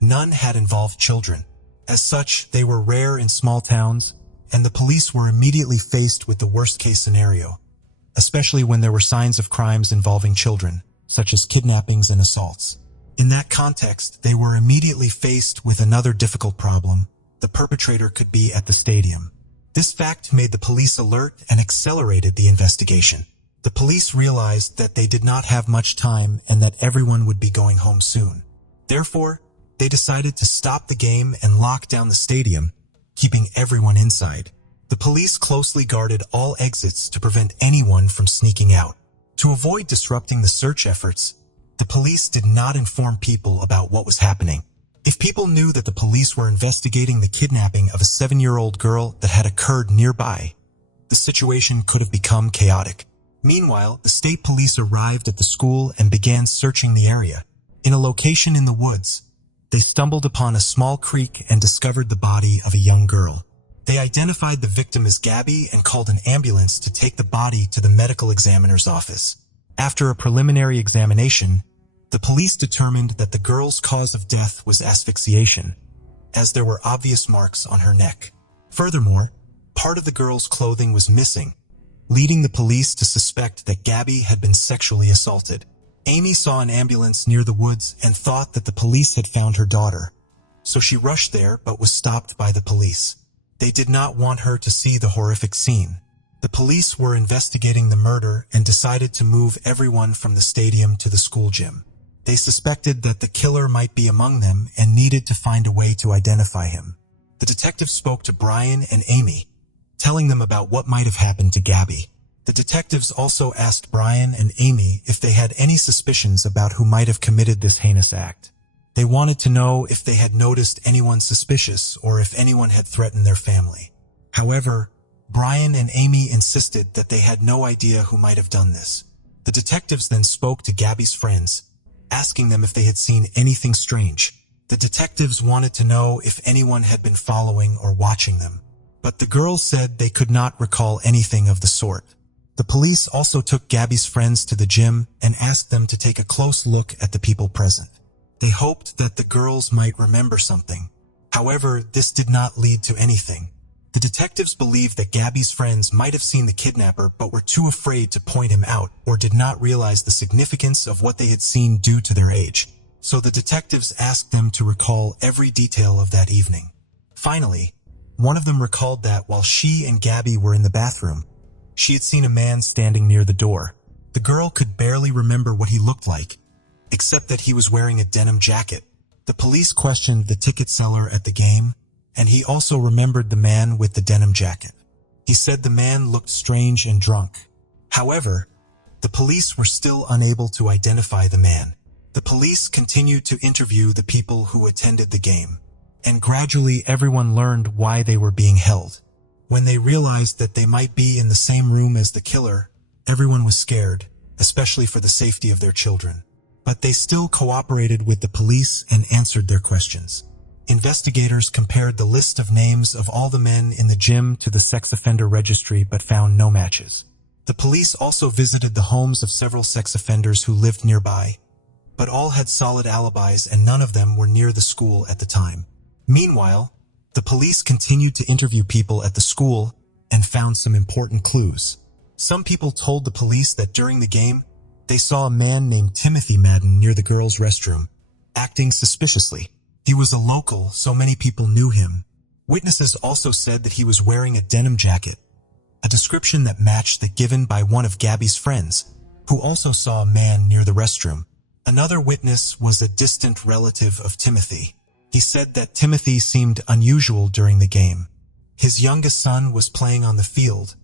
none had involved children. As such, they were rare in small towns, and the police were immediately faced with the worst-case scenario, especially when there were signs of crimes involving children, such as kidnappings and assaults. In that context, they were immediately faced with another difficult problem: the perpetrator could be at the stadium. This fact made the police alert and accelerated the investigation. The police realized that they did not have much time and that everyone would be going home soon. Therefore, they decided to stop the game and lock down the stadium, keeping everyone inside. The police closely guarded all exits to prevent anyone from sneaking out. To avoid disrupting the search efforts, the police did not inform people about what was happening. If people knew that the police were investigating the kidnapping of a 7-year-old girl that had occurred nearby, the situation could have become chaotic. Meanwhile, the state police arrived at the school and began searching the area. In a location in the woods, they stumbled upon a small creek and discovered the body of a young girl. They identified the victim as Gabby and called an ambulance to take the body to the medical examiner's office. After a preliminary examination, the police determined that the girl's cause of death was asphyxiation, as there were obvious marks on her neck. Furthermore, part of the girl's clothing was missing, leading the police to suspect that Gabby had been sexually assaulted. Amy saw an ambulance near the woods and thought that the police had found her daughter, so she rushed there but was stopped by the police. They did not want her to see the horrific scene. The police were investigating the murder and decided to move everyone from the stadium to the school gym. They suspected that the killer might be among them and needed to find a way to identify him. The detective spoke to Brian and Amy, telling them about what might have happened to Gabby. The detectives also asked Brian and Amy if they had any suspicions about who might have committed this heinous act. They wanted to know if they had noticed anyone suspicious or if anyone had threatened their family. However, Brian and Amy insisted that they had no idea who might have done this. The detectives then spoke to Gabby's friends, asking them if they had seen anything strange. The detectives wanted to know if anyone had been following or watching them, but the girls said they could not recall anything of the sort. The police also took Gabby's friends to the gym and asked them to take a close look at the people present. They hoped that the girls might remember something. However, this did not lead to anything. The detectives believed that Gabby's friends might have seen the kidnapper but were too afraid to point him out or did not realize the significance of what they had seen due to their age. So the detectives asked them to recall every detail of that evening. Finally, one of them recalled that while she and Gabby were in the bathroom, she had seen a man standing near the door. The girl could barely remember what he looked like, except that he was wearing a denim jacket. The police questioned the ticket seller at the game, and he also remembered the man with the denim jacket. He said the man looked strange and drunk. However, the police were still unable to identify the man. The police continued to interview the people who attended the game, and gradually everyone learned why they were being held. When they realized that they might be in the same room as the killer, everyone was scared, especially for the safety of their children. But they still cooperated with the police and answered their questions. Investigators compared the list of names of all the men in the gym to the sex offender registry but found no matches. The police also visited the homes of several sex offenders who lived nearby, but all had solid alibis and none of them were near the school at the time. Meanwhile, the police continued to interview people at the school and found some important clues. Some people told the police that during the game, they saw a man named Timothy Madden near the girls' restroom, acting suspiciously. He was a local, so many people knew him. Witnesses also said that he was wearing a denim jacket, a description that matched that given by one of Gabby's friends, who also saw a man near the restroom. Another witness was a distant relative of Timothy. He said that Timothy seemed unusual during the game. His youngest son was playing on the field,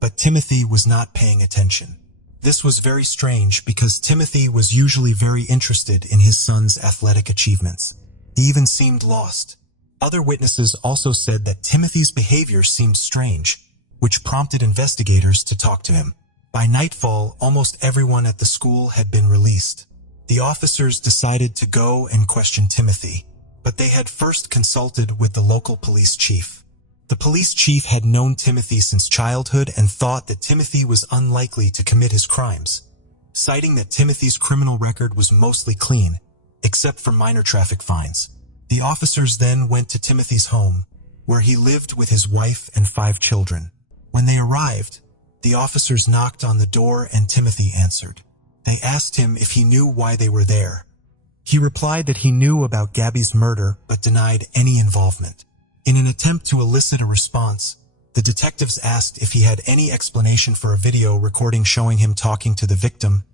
but Timothy was not paying attention. This was very strange because Timothy was usually very interested in his son's athletic achievements. He even seemed lost. Other witnesses also said that Timothy's behavior seemed strange, which prompted investigators to talk to him. By nightfall, almost everyone at the school had been released. The officers decided to go and question Timothy, but they had first consulted with the local police chief. The police chief had known Timothy since childhood and thought that Timothy was unlikely to commit his crimes, citing that Timothy's criminal record was mostly clean, except for minor traffic fines. The officers then went to Timothy's home, where he lived with his wife and 5 children. When they arrived, the officers knocked on the door and Timothy answered. They asked him if he knew why they were there. He replied that he knew about Gabby's murder but denied any involvement. In an attempt to elicit a response, the detectives asked if he had any explanation for a video recording showing him talking to the victim,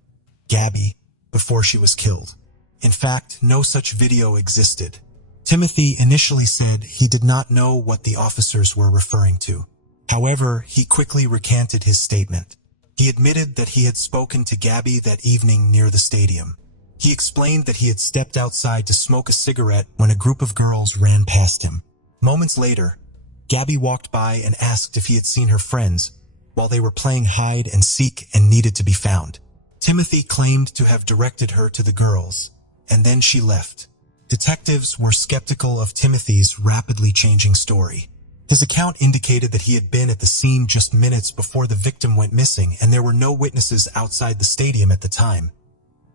Gabby, before she was killed. In fact, no such video existed. Timothy initially said he did not know what the officers were referring to. However, he quickly recanted his statement. He admitted that he had spoken to Gabby that evening near the stadium. He explained that he had stepped outside to smoke a cigarette when a group of girls ran past him. Moments later, Gabby walked by and asked if he had seen her friends while they were playing hide and seek and needed to be found. Timothy claimed to have directed her to the girls, and then she left. Detectives were skeptical of Timothy's rapidly changing story. His account indicated that he had been at the scene just minutes before the victim went missing and there were no witnesses outside the stadium at the time,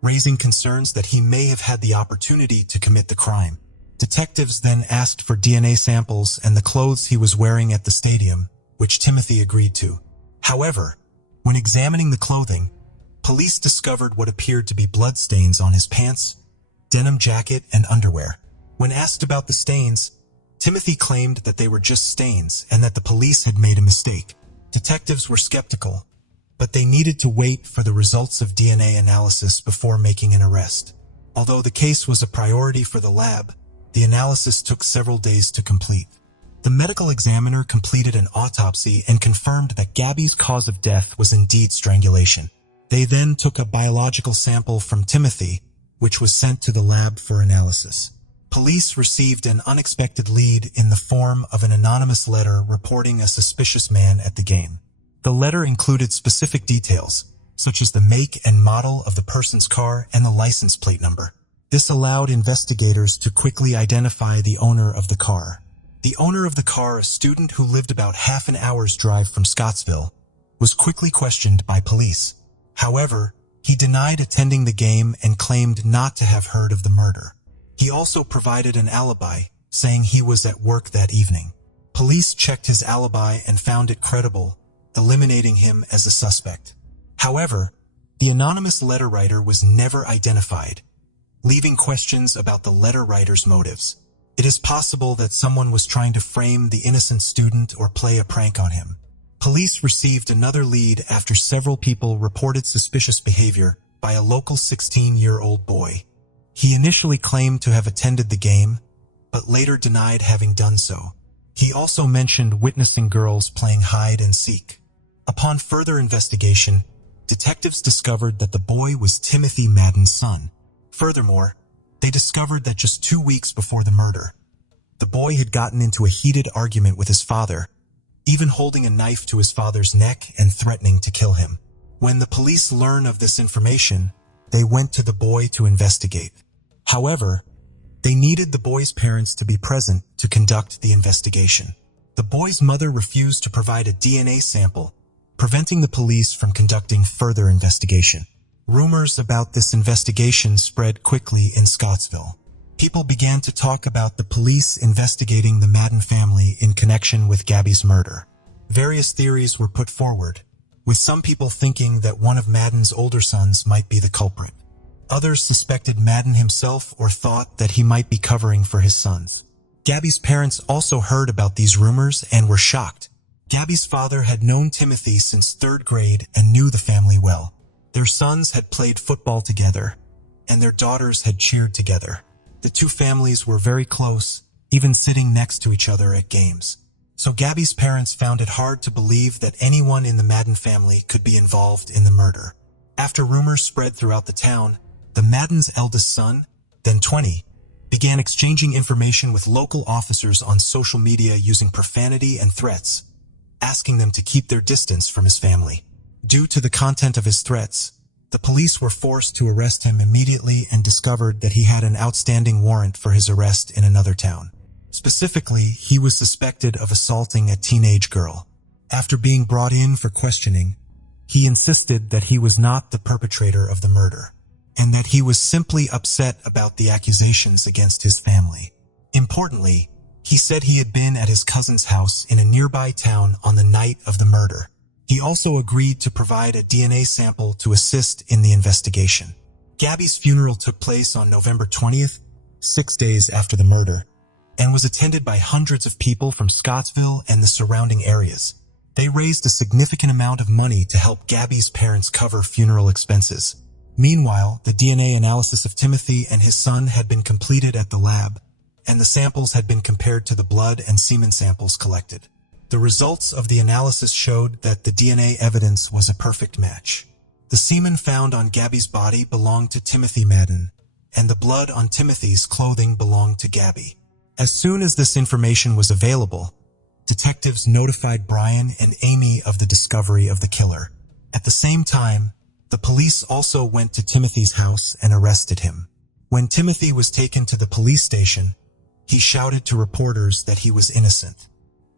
raising concerns that he may have had the opportunity to commit the crime. Detectives then asked for DNA samples and the clothes he was wearing at the stadium, which Timothy agreed to. However, when examining the clothing, police discovered what appeared to be bloodstains on his pants, denim jacket, and underwear. When asked about the stains, Timothy claimed that they were just stains and that the police had made a mistake. Detectives were skeptical, but they needed to wait for the results of DNA analysis before making an arrest. Although the case was a priority for the lab, the analysis took several days to complete. The medical examiner completed an autopsy and confirmed that Gabby's cause of death was indeed strangulation. They then took a biological sample from Timothy, which was sent to the lab for analysis. Police received an unexpected lead in the form of an anonymous letter reporting a suspicious man at the game. The letter included specific details, such as the make and model of the person's car and the license plate number. This allowed investigators to quickly identify the owner of the car. The owner of the car, a student who lived about half an hour's drive from Scottsville, was quickly questioned by police. However, he denied attending the game and claimed not to have heard of the murder. He also provided an alibi, saying he was at work that evening. Police checked his alibi and found it credible, eliminating him as a suspect. However, the anonymous letter writer was never identified, leaving questions about the letter writer's motives. It is possible that someone was trying to frame the innocent student or play a prank on him. Police received another lead after several people reported suspicious behavior by a local 16-year-old boy. He initially claimed to have attended the game, but later denied having done so. He also mentioned witnessing girls playing hide and seek. Upon further investigation, detectives discovered that the boy was Timothy Madden's son. Furthermore, they discovered that just 2 weeks before the murder, the boy had gotten into a heated argument with his father, even holding a knife to his father's neck and threatening to kill him. When the police learned of this information, they went to the boy to investigate. However, they needed the boy's parents to be present to conduct the investigation. The boy's mother refused to provide a DNA sample, preventing the police from conducting further investigation. Rumors about this investigation spread quickly in Scottsville. people began to talk about the police investigating the Madden family in connection with Gabby's murder. Various theories were put forward, with some people thinking that one of Madden's older sons might be the culprit. Others suspected Madden himself or thought that he might be covering for his sons. Gabby's parents also heard about these rumors and were shocked. Gabby's father had known Timothy since 3rd grade and knew the family well. Their sons had played football together, and their daughters had cheered together. The two families were very close, even sitting next to each other at games. So Gabby's parents found it hard to believe that anyone in the Madden family could be involved in the murder. After rumors spread throughout the town, the Madden's eldest son, then 20, began exchanging information with local officers on social media using profanity and threats, asking them to keep their distance from his family. Due to the content of his threats, the police were forced to arrest him immediately and discovered that he had an outstanding warrant for his arrest in another town. Specifically, he was suspected of assaulting a teenage girl. After being brought in for questioning, he insisted that he was not the perpetrator of the murder, and that he was simply upset about the accusations against his family. Importantly, he said he had been at his cousin's house in a nearby town on the night of the murder. He also agreed to provide a DNA sample to assist in the investigation. Gabby's funeral took place on November 20th, 6 days after the murder, and was attended by hundreds of people from Scottsville and the surrounding areas. They raised a significant amount of money to help Gabby's parents cover funeral expenses. Meanwhile, the DNA analysis of Timothy and his son had been completed at the lab, and the samples had been compared to the blood and semen samples collected. The results of the analysis showed that the DNA evidence was a perfect match. The semen found on Gabby's body belonged to Timothy Madden, and the blood on Timothy's clothing belonged to Gabby. As soon as this information was available, detectives notified Brian and Amy of the discovery of the killer. At the same time, the police also went to Timothy's house and arrested him. When Timothy was taken to the police station, he shouted to reporters that he was innocent.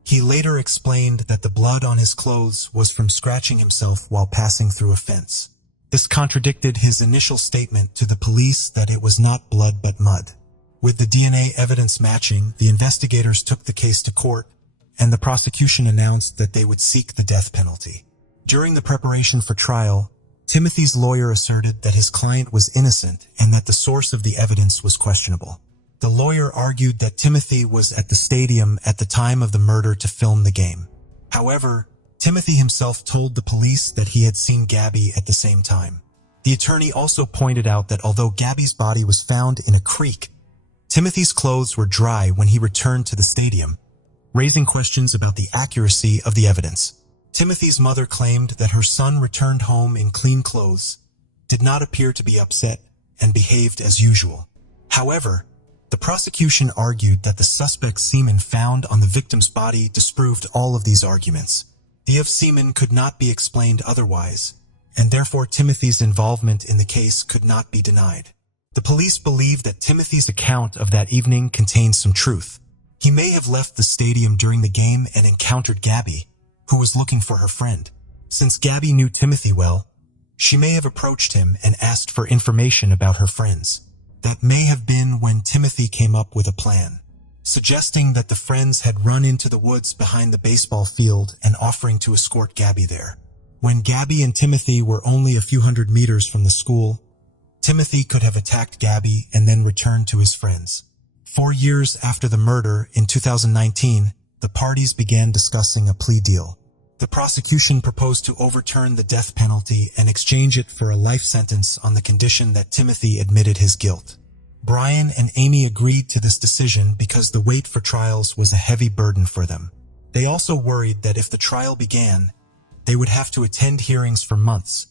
He later explained that the blood on his clothes was from scratching himself while passing through a fence. This contradicted his initial statement to the police that it was not blood but mud. With the DNA evidence matching, the investigators took the case to court, and the prosecution announced that they would seek the death penalty. During the preparation for trial, Timothy's lawyer asserted that his client was innocent and that the source of the evidence was questionable. The lawyer argued that Timothy was at the stadium at the time of the murder to film the game. However, Timothy himself told the police that he had seen Gabby at the same time. The attorney also pointed out that although Gabby's body was found in a creek, Timothy's clothes were dry when he returned to the stadium, raising questions about the accuracy of the evidence. Timothy's mother claimed that her son returned home in clean clothes, did not appear to be upset, and behaved as usual. However, the prosecution argued that the suspect's semen found on the victim's body disproved all of these arguments. The of semen could not be explained otherwise, and therefore Timothy's involvement in the case could not be denied. The police believed that Timothy's account of that evening contained some truth. He may have left the stadium during the game and encountered Gabby, who was looking for her friend. Since Gabby knew Timothy well, she may have approached him and asked for information about her friends. That may have been when Timothy came up with a plan, suggesting that the friends had run into the woods behind the baseball field and offering to escort Gabby there. When Gabby and Timothy were only a few hundred meters from the school, Timothy could have attacked Gabby and then returned to his friends. 4 years after the murder, in 2019, the parties began discussing a plea deal. The prosecution proposed to overturn the death penalty and exchange it for a life sentence on the condition that Timothy admitted his guilt. Brian and Amy agreed to this decision because the wait for trials was a heavy burden for them. They also worried that if the trial began, they would have to attend hearings for months,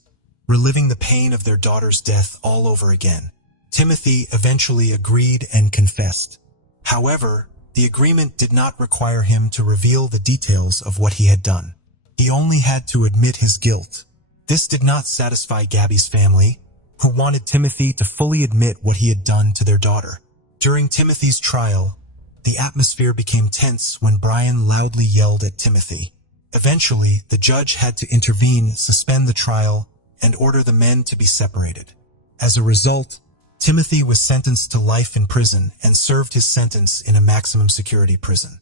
reliving the pain of their daughter's death all over again. Timothy eventually agreed and confessed. However, the agreement did not require him to reveal the details of what he had done. He only had to admit his guilt. This did not satisfy Gabby's family, who wanted Timothy to fully admit what he had done to their daughter. During Timothy's trial, the atmosphere became tense when Brian loudly yelled at Timothy. Eventually, the judge had to intervene, suspend the trial, and order the men to be separated. As a result, Timothy was sentenced to life in prison and served his sentence in a maximum security prison.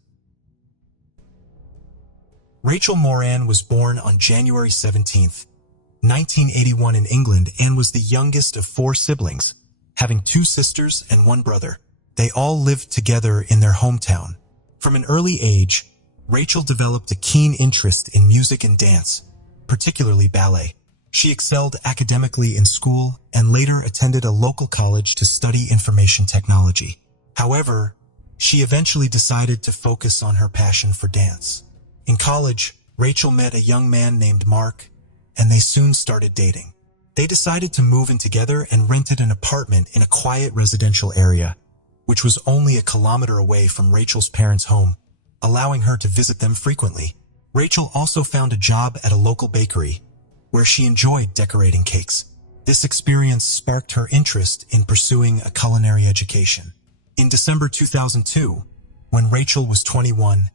Rachel Moran was born on January 17, 1981 in England and was the youngest of 4 siblings, having 2 sisters and 1 brother. They all lived together in their hometown. From an early age, Rachel developed a keen interest in music and dance, particularly ballet. She excelled academically in school and later attended a local college to study information technology. However, she eventually decided to focus on her passion for dance. In college, Rachel met a young man named Mark, and they soon started dating. They decided to move in together and rented an apartment in a quiet residential area, which was only a kilometer away from Rachel's parents' home, allowing her to visit them frequently. Rachel also found a job at a local bakery, where she enjoyed decorating cakes. This experience sparked her interest in pursuing a culinary education. In December 2002, when Rachel was 21,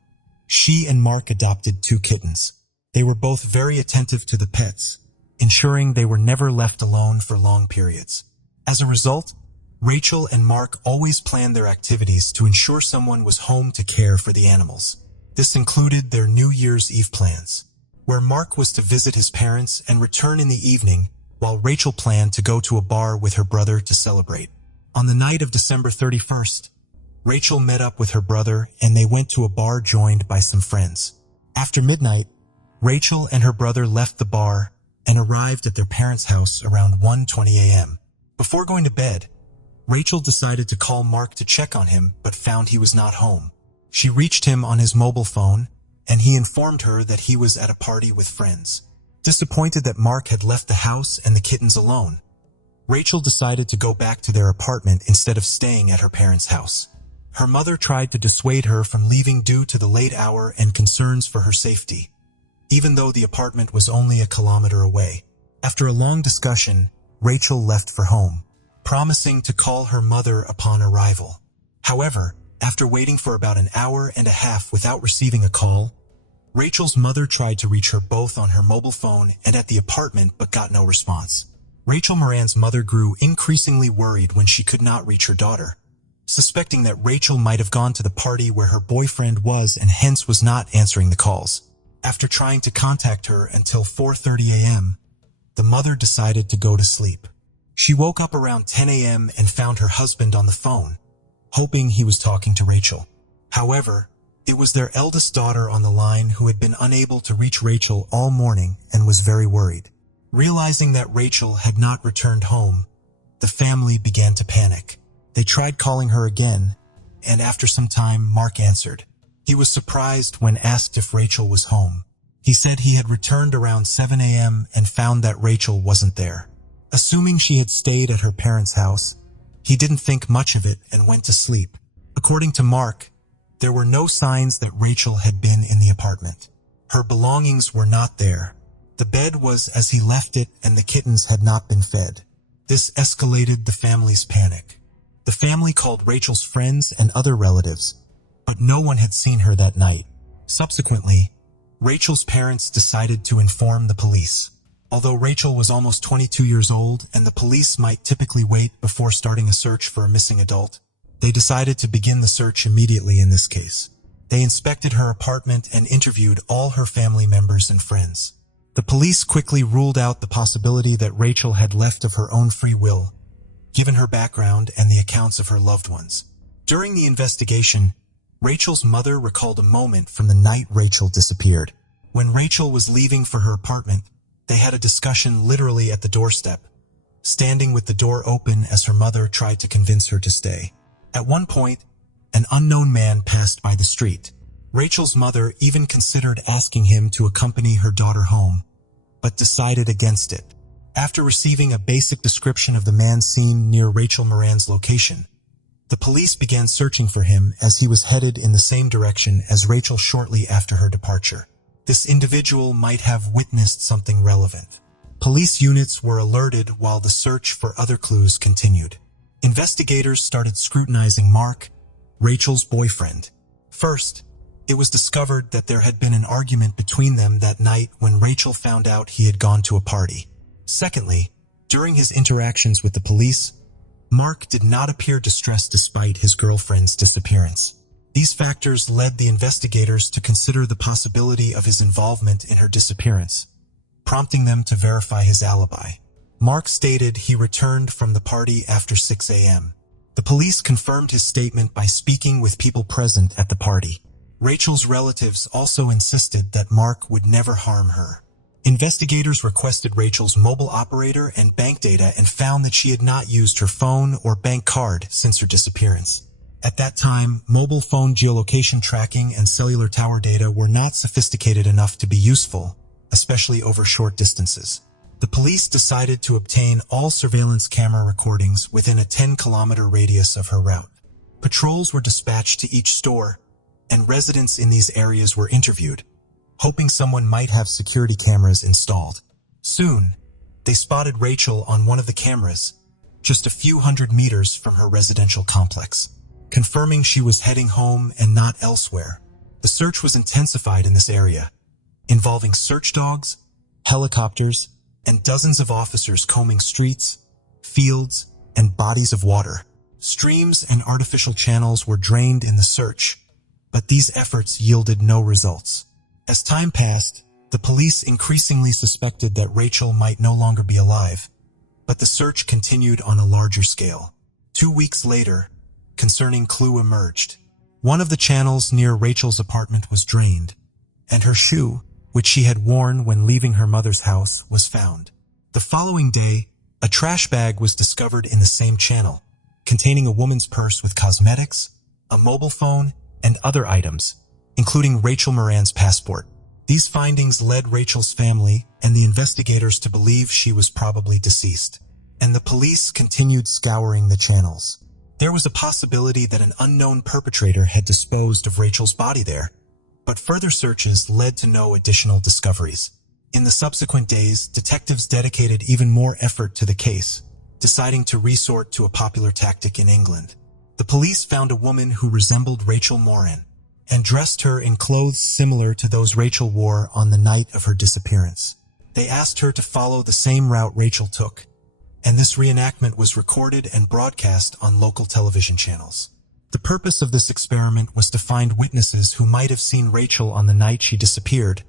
she and Mark adopted 2 kittens. They were both very attentive to the pets, ensuring they were never left alone for long periods. As a result, Rachel and Mark always planned their activities to ensure someone was home to care for the animals. This included their New Year's Eve plans, where Mark was to visit his parents and return in the evening, while Rachel planned to go to a bar with her brother to celebrate. On the night of December 31st, Rachel met up with her brother and they went to a bar joined by some friends. After midnight, Rachel and her brother left the bar and arrived at their parents' house around 1:20 a.m. Before going to bed, Rachel decided to call Mark to check on him but found he was not home. She reached him on his mobile phone and he informed her that he was at a party with friends. Disappointed that Mark had left the house and the kittens alone, Rachel decided to go back to their apartment instead of staying at her parents' house. Her mother tried to dissuade her from leaving due to the late hour and concerns for her safety, even though the apartment was only a kilometer away. After a long discussion, Rachel left for home, promising to call her mother upon arrival. However, after waiting for about an hour and a half without receiving a call, Rachel's mother tried to reach her both on her mobile phone and at the apartment but got no response. Rachel Moran's mother grew increasingly worried when she could not reach her daughter, suspecting that Rachel might have gone to the party where her boyfriend was and hence was not answering the calls. After trying to contact her until 4:30 a.m., the mother decided to go to sleep. She woke up around 10 a.m. and found her husband on the phone, hoping he was talking to Rachel. However, it was their eldest daughter on the line who had been unable to reach Rachel all morning and was very worried. Realizing that Rachel had not returned home, the family began to panic. They tried calling her again, and after some time, Mark answered. He was surprised when asked if Rachel was home. He said he had returned around 7 a.m. and found that Rachel wasn't there. Assuming she had stayed at her parents' house, he didn't think much of it and went to sleep. According to Mark, there were no signs that Rachel had been in the apartment. Her belongings were not there. The bed was as he left it and the kittens had not been fed. This escalated the family's panic. The family called Rachel's friends and other relatives, but no one had seen her that night. Subsequently, Rachel's parents decided to inform the police. Although Rachel was almost 22 years old and the police might typically wait before starting a search for a missing adult, they decided to begin the search immediately in this case. They inspected her apartment and interviewed all her family members and friends. The police quickly ruled out the possibility that Rachel had left of her own free will, given her background and the accounts of her loved ones. During the investigation, Rachel's mother recalled a moment from the night Rachel disappeared. When Rachel was leaving for her apartment, they had a discussion literally at the doorstep, standing with the door open as her mother tried to convince her to stay. At one point, an unknown man passed by the street. Rachel's mother even considered asking him to accompany her daughter home, but decided against it. After receiving a basic description of the man seen near Rachel Moran's location, the police began searching for him as he was headed in the same direction as Rachel shortly after her departure. This individual might have witnessed something relevant. Police units were alerted while the search for other clues continued. Investigators started scrutinizing Mark, Rachel's boyfriend. First, it was discovered that there had been an argument between them that night when Rachel found out he had gone to a party. Secondly, during his interactions with the police, Mark did not appear distressed despite his girlfriend's disappearance. These factors led the investigators to consider the possibility of his involvement in her disappearance, prompting them to verify his alibi. Mark stated he returned from the party after 6 a.m. The police confirmed his statement by speaking with people present at the party. Rachel's relatives also insisted that Mark would never harm her. Investigators requested Rachel's mobile operator and bank data and found that she had not used her phone or bank card since her disappearance. At that time, mobile phone geolocation tracking and cellular tower data were not sophisticated enough to be useful, especially over short distances. The police decided to obtain all surveillance camera recordings within a 10-kilometer radius of her route. Patrols were dispatched to each store, and residents in these areas were interviewed, hoping someone might have security cameras installed. Soon, they spotted Rachel on one of the cameras, just a few hundred meters from her residential complex, confirming she was heading home and not elsewhere. The search was intensified in this area, involving search dogs, helicopters, and dozens of officers combing streets, fields, and bodies of water. Streams and artificial channels were drained in the search, but these efforts yielded no results. As time passed, the police increasingly suspected that Rachel might no longer be alive, but the search continued on a larger scale. 2 weeks later, concerning clue emerged. One of the channels near Rachel's apartment was drained, and her shoe, which she had worn when leaving her mother's house, was found. The following day, a trash bag was discovered in the same channel, containing a woman's purse with cosmetics, a mobile phone, and other items, including Rachel Moran's passport. These findings led Rachel's family and the investigators to believe she was probably deceased, and the police continued scouring the channels. There was a possibility that an unknown perpetrator had disposed of Rachel's body there, but further searches led to no additional discoveries. In the subsequent days, detectives dedicated even more effort to the case, deciding to resort to a popular tactic in England. The police found a woman who resembled Rachel Moran and dressed her in clothes similar to those Rachel wore on the night of her disappearance. They asked her to follow the same route Rachel took, and this reenactment was recorded and broadcast on local television channels. The purpose of this experiment was to find witnesses who might have seen Rachel on the night she disappeared,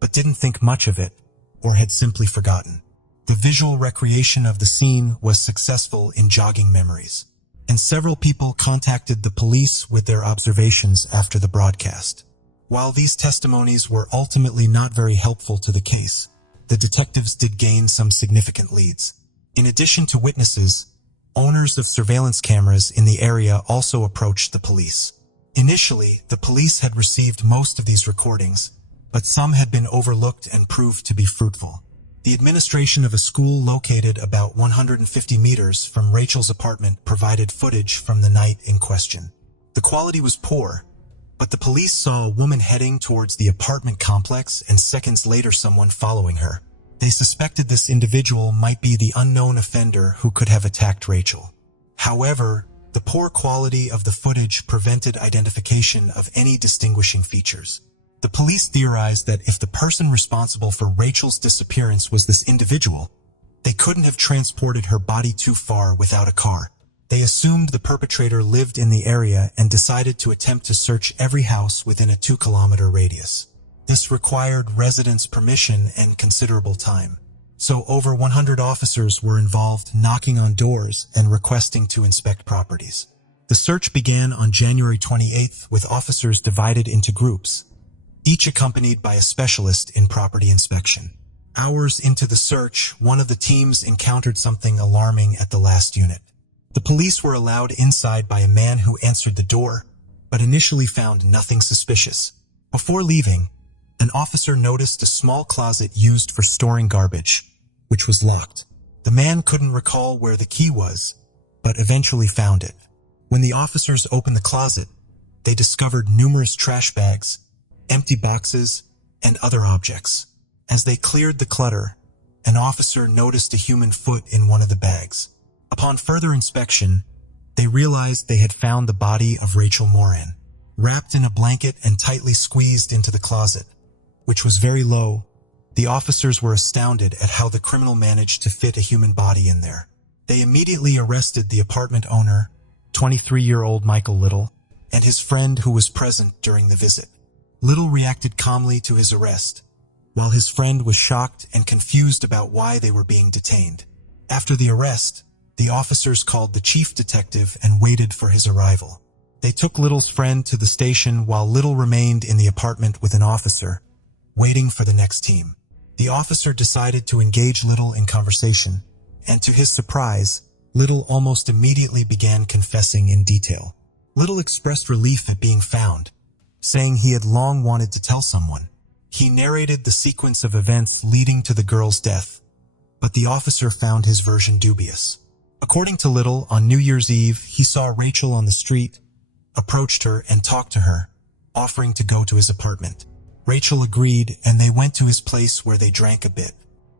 but didn't think much of it, or had simply forgotten. The visual recreation of the scene was successful in jogging memories, and several people contacted the police with their observations after the broadcast. While these testimonies were ultimately not very helpful to the case, the detectives did gain some significant leads. In addition to witnesses, owners of surveillance cameras in the area also approached the police. Initially, the police had received most of these recordings, but some had been overlooked and proved to be fruitful. The administration of a school located about 150 meters from Rachel's apartment provided footage from the night in question. The quality was poor, but the police saw a woman heading towards the apartment complex and seconds later someone following her. They suspected this individual might be the unknown offender who could have attacked Rachel. However, the poor quality of the footage prevented identification of any distinguishing features. The police theorized that if the person responsible for Rachel's disappearance was this individual, they couldn't have transported her body too far without a car. They assumed the perpetrator lived in the area and decided to attempt to search every house within a 2-kilometer radius. This required residents' permission and considerable time, so over 100 officers were involved knocking on doors and requesting to inspect properties. The search began on January 28th with officers divided into groups, each accompanied by a specialist in property inspection. Hours into the search, one of the teams encountered something alarming at the last unit. The police were allowed inside by a man who answered the door, but initially found nothing suspicious. Before leaving, an officer noticed a small closet used for storing garbage, which was locked. The man couldn't recall where the key was, but eventually found it. When the officers opened the closet, they discovered numerous trash bags, empty boxes, and other objects. As they cleared the clutter, an officer noticed a human foot in one of the bags. Upon further inspection, they realized they had found the body of Rachel Moran, wrapped in a blanket and tightly squeezed into the closet, which was very low. The officers were astounded at how the criminal managed to fit a human body in there. They immediately arrested the apartment owner, 23-year-old Michael Little, and his friend who was present during the visit. Little reacted calmly to his arrest, while his friend was shocked and confused about why they were being detained. After the arrest, the officers called the chief detective and waited for his arrival. They took Little's friend to the station while Little remained in the apartment with an officer, waiting for the next team. The officer decided to engage Little in conversation, and to his surprise, Little almost immediately began confessing in detail. Little expressed relief at being found, saying he had long wanted to tell someone. He narrated the sequence of events leading to the girl's death, but the officer found his version dubious. According to Little, on New Year's Eve, he saw Rachel on the street, approached her and talked to her, offering to go to his apartment. Rachel agreed, and they went to his place where they drank a bit.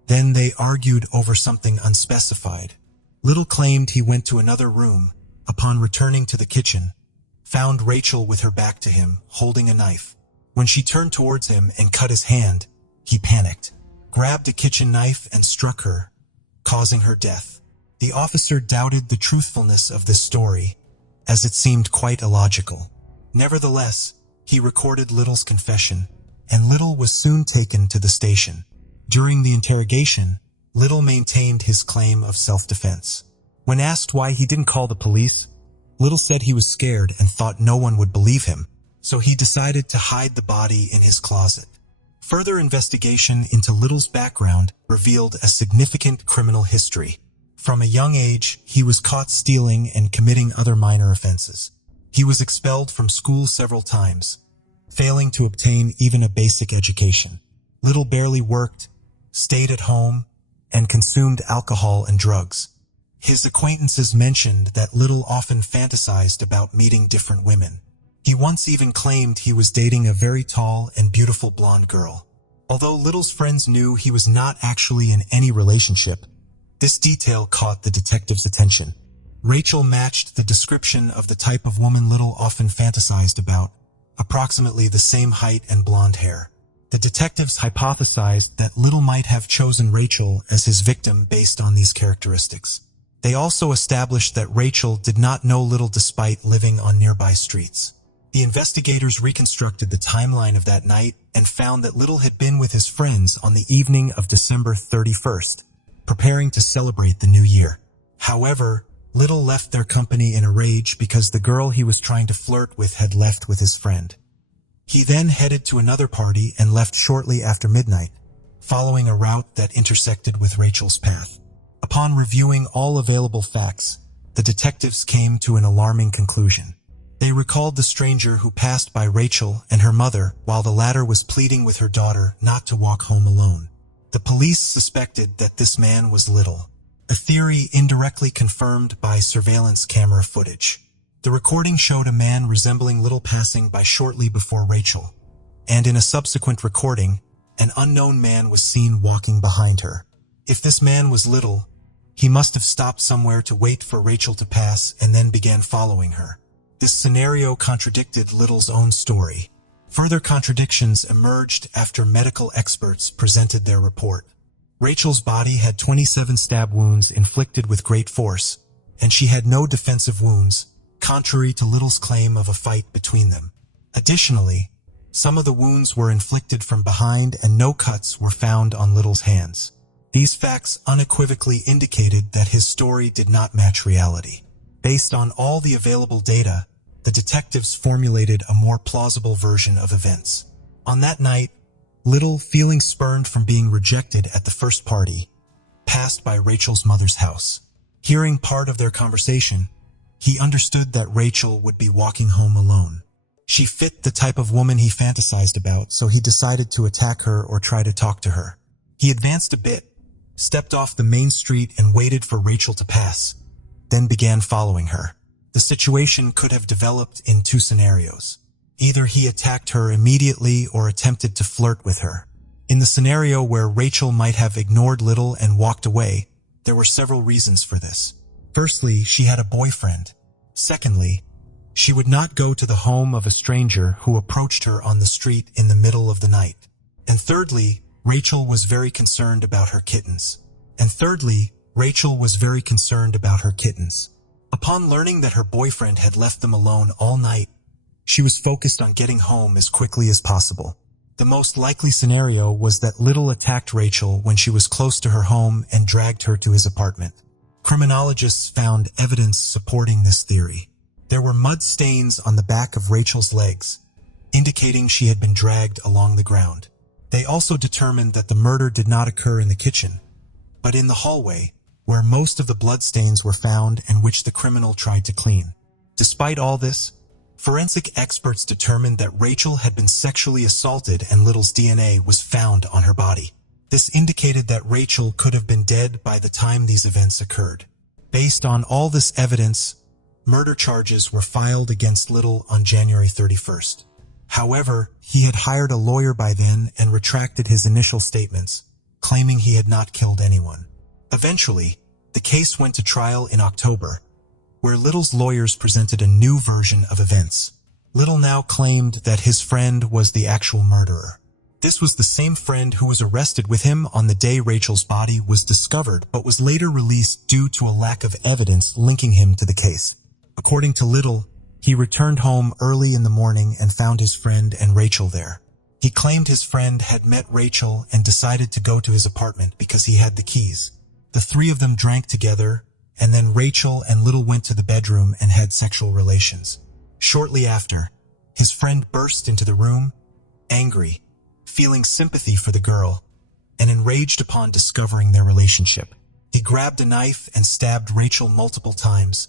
Then they argued over something unspecified. Little claimed he went to another room. Upon returning to the kitchen, found Rachel with her back to him, holding a knife. When she turned towards him and cut his hand, he panicked, grabbed a kitchen knife and struck her, causing her death. The officer doubted the truthfulness of this story, as it seemed quite illogical. Nevertheless, he recorded Little's confession, and Little was soon taken to the station. During the interrogation, Little maintained his claim of self-defense. When asked why he didn't call the police, Little said he was scared and thought no one would believe him, so he decided to hide the body in his closet. Further investigation into Little's background revealed a significant criminal history. From a young age, he was caught stealing and committing other minor offenses. He was expelled from school several times, failing to obtain even a basic education. Little barely worked, stayed at home, and consumed alcohol and drugs. His acquaintances mentioned that Little often fantasized about meeting different women. He once even claimed he was dating a very tall and beautiful blonde girl. Although Little's friends knew he was not actually in any relationship, this detail caught the detective's attention. Rachel matched the description of the type of woman Little often fantasized about, approximately the same height and blonde hair. The detectives hypothesized that Little might have chosen Rachel as his victim based on these characteristics. They also established that Rachel did not know Little despite living on nearby streets. The investigators reconstructed the timeline of that night and found that Little had been with his friends on the evening of December 31st, preparing to celebrate the new year. However, Little left their company in a rage because the girl he was trying to flirt with had left with his friend. He then headed to another party and left shortly after midnight, following a route that intersected with Rachel's path. Upon reviewing all available facts, the detectives came to an alarming conclusion. They recalled the stranger who passed by Rachel and her mother while the latter was pleading with her daughter not to walk home alone. The police suspected that this man was Little, a theory indirectly confirmed by surveillance camera footage. The recording showed a man resembling Little passing by shortly before Rachel, and in a subsequent recording, an unknown man was seen walking behind her. If this man was Little, he must have stopped somewhere to wait for Rachel to pass and then began following her. This scenario contradicted Little's own story. Further contradictions emerged after medical experts presented their report. Rachel's body had 27 stab wounds inflicted with great force, and she had no defensive wounds, contrary to Little's claim of a fight between them. Additionally, some of the wounds were inflicted from behind and no cuts were found on Little's hands. These facts unequivocally indicated that his story did not match reality. Based on all the available data, the detectives formulated a more plausible version of events. On that night, Little, feeling spurned from being rejected at the first party, passed by Rachel's mother's house. Hearing part of their conversation, he understood that Rachel would be walking home alone. She fit the type of woman he fantasized about, so he decided to attack her or try to talk to her. He advanced a bit, stepped off the main street and waited for Rachel to pass, then began following her. The situation could have developed in two scenarios. Either he attacked her immediately or attempted to flirt with her. In the scenario where Rachel might have ignored Little and walked away, there were several reasons for this. Firstly, she had a boyfriend. Secondly, she would not go to the home of a stranger who approached her on the street in the middle of the night. And thirdly, Rachel was very concerned about her kittens. Rachel was very concerned about her kittens. Upon learning that her boyfriend had left them alone all night, she was focused on getting home as quickly as possible. The most likely scenario was that Little attacked Rachel when she was close to her home and dragged her to his apartment. Criminologists found evidence supporting this theory. There were mud stains on the back of Rachel's legs, indicating she had been dragged along the ground. They also determined that the murder did not occur in the kitchen, but in the hallway, where most of the bloodstains were found and which the criminal tried to clean. Despite all this, forensic experts determined that Rachel had been sexually assaulted and Little's DNA was found on her body. This indicated that Rachel could have been dead by the time these events occurred. Based on all this evidence, murder charges were filed against Little on January 31st. However, he had hired a lawyer by then and retracted his initial statements, claiming he had not killed anyone. Eventually, the case went to trial in October, where Little's lawyers presented a new version of events. Little now claimed that his friend was the actual murderer. This was the same friend who was arrested with him on the day Rachel's body was discovered, but was later released due to a lack of evidence linking him to the case. According to Little, he returned home early in the morning and found his friend and Rachel there. He claimed his friend had met Rachel and decided to go to his apartment because he had the keys. The three of them drank together, and then Rachel and Little went to the bedroom and had sexual relations. Shortly after, his friend burst into the room, angry, feeling sympathy for the girl, and enraged upon discovering their relationship. He grabbed a knife and stabbed Rachel multiple times,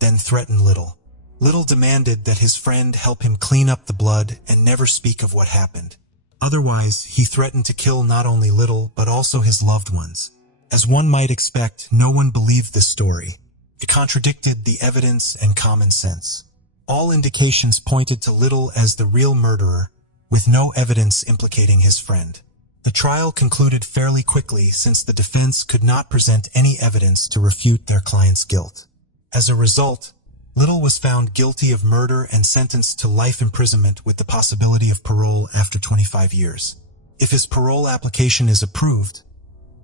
then threatened Little. Little demanded that his friend help him clean up the blood and never speak of what happened. Otherwise, he threatened to kill not only Little, but also his loved ones. As one might expect, no one believed this story. It contradicted the evidence and common sense. All indications pointed to Little as the real murderer, with no evidence implicating his friend. The trial concluded fairly quickly since the defense could not present any evidence to refute their client's guilt. As a result, Little was found guilty of murder and sentenced to life imprisonment with the possibility of parole after 25 years. If his parole application is approved,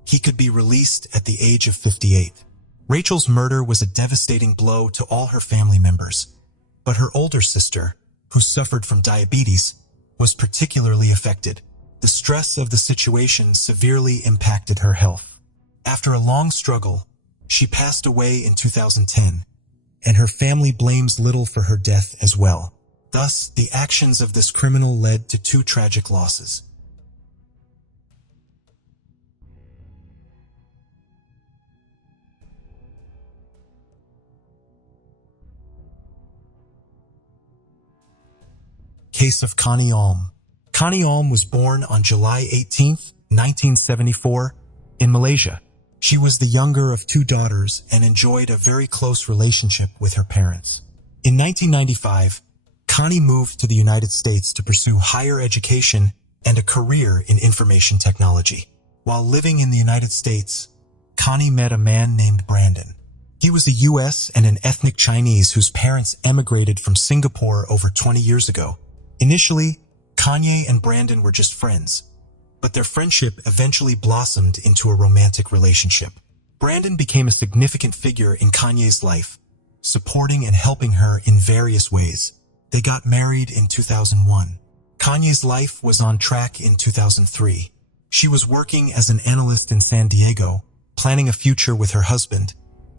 he could be released at the age of 58. Rachel's murder was a devastating blow to all her family members, but her older sister, who suffered from diabetes, was particularly affected. The stress of the situation severely impacted her health. After a long struggle, she passed away in 2010, and her family blames Little for her death as well. Thus, the actions of this criminal led to two tragic losses. Case of Connie Alm. Connie Alm was born on July 18, 1974, in Malaysia. She was the younger of two daughters and enjoyed a very close relationship with her parents. In 1995, Connie moved to the United States to pursue higher education and a career in information technology. While living in the United States, Connie met a man named Brandon. He was a U.S. and an ethnic Chinese whose parents emigrated from Singapore over 20 years ago. Initially, Kanye and Brandon were just friends, but their friendship eventually blossomed into a romantic relationship. Brandon became a significant figure in Kanye's life, supporting and helping her in various ways. They got married in 2001. Kanye's life was on track in 2003. She was working as an analyst in San Diego, planning a future with her husband,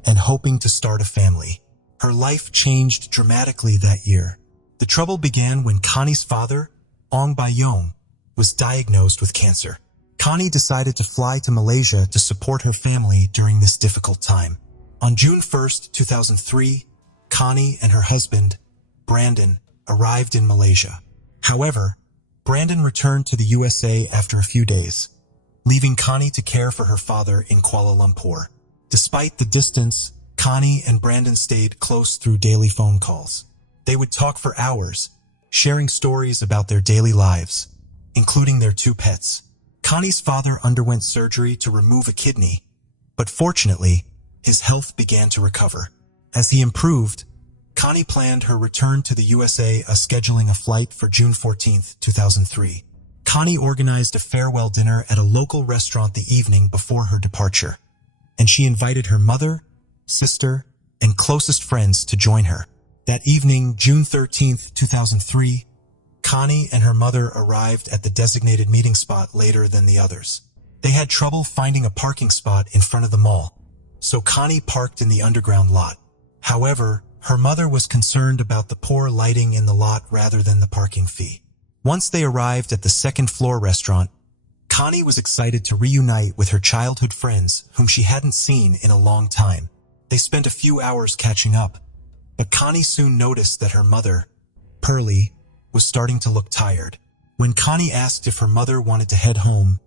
and hoping to start a family. Her life changed dramatically that year. The trouble began when Connie's father, Ong Bayong, was diagnosed with cancer. Connie decided to fly to Malaysia to support her family during this difficult time. On June 1, 2003, Connie and her husband, Brandon, arrived in Malaysia. However, Brandon returned to the USA after a few days, leaving Connie to care for her father in Kuala Lumpur. Despite the distance, Connie and Brandon stayed close through daily phone calls. They would talk for hours, sharing stories about their daily lives, including their two pets. Connie's father underwent surgery to remove a kidney, but fortunately, his health began to recover. As he improved, Connie planned her return to the USA, scheduling a flight for June 14, 2003. Connie organized a farewell dinner at a local restaurant the evening before her departure. and she invited her mother, sister, and closest friends to join her. That evening, June 13th, 2003, Connie and her mother arrived at the designated meeting spot later than the others. They had trouble finding a parking spot in front of the mall, so Connie parked in the underground lot. However, her mother was concerned about the poor lighting in the lot rather than the parking fee. Once they arrived at the second-floor restaurant, Connie was excited to reunite with her childhood friends whom she hadn't seen in a long time. They spent a few hours catching up, but Connie soon noticed that her mother, Pearlie, was starting to look tired. When Connie asked if her mother wanted to head home,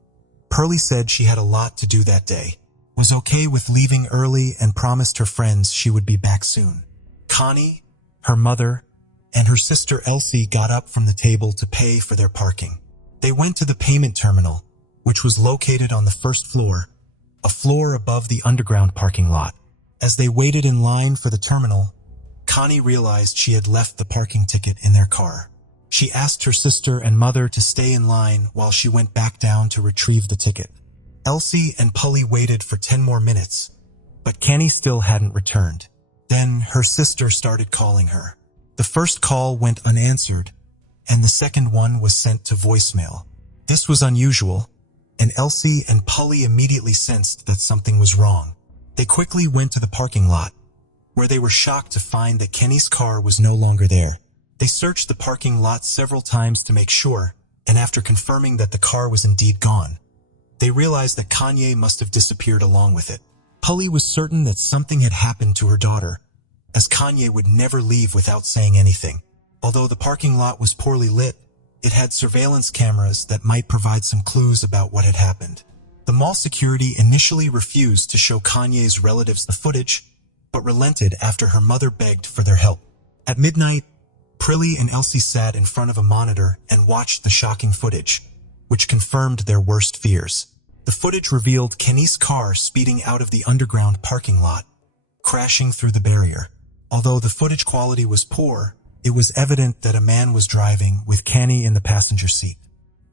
Pearlie said she had a lot to do that day, was okay with leaving early, and promised her friends she would be back soon. Connie, her mother, and her sister Elsie got up from the table to pay for their parking. They went to the payment terminal, which was located on the first floor, a floor above the underground parking lot. As they waited in line for the terminal, Connie realized she had left the parking ticket in their car. She asked her sister and mother to stay in line while she went back down to retrieve the ticket. Elsie and Polly waited for 10 more minutes, but Connie still hadn't returned. Then her sister started calling her. The first call went unanswered, and the second one was sent to voicemail. This was unusual, and Elsie and Polly immediately sensed that something was wrong. They quickly went to the parking lot, where they were shocked to find that Kenny's car was no longer there. They searched the parking lot several times to make sure, and after confirming that the car was indeed gone, they realized that Kanye must have disappeared along with it. Polly was certain that something had happened to her daughter, as Kanye would never leave without saying anything. Although the parking lot was poorly lit, it had surveillance cameras that might provide some clues about what had happened. The mall security initially refused to show Kanye's relatives the footage, but relented after her mother begged for their help. At midnight, Prilly and Elsie sat in front of a monitor and watched the shocking footage, which confirmed their worst fears. The footage revealed Kenny's car speeding out of the underground parking lot, crashing through the barrier. Although the footage quality was poor, it was evident that a man was driving with Kenny in the passenger seat.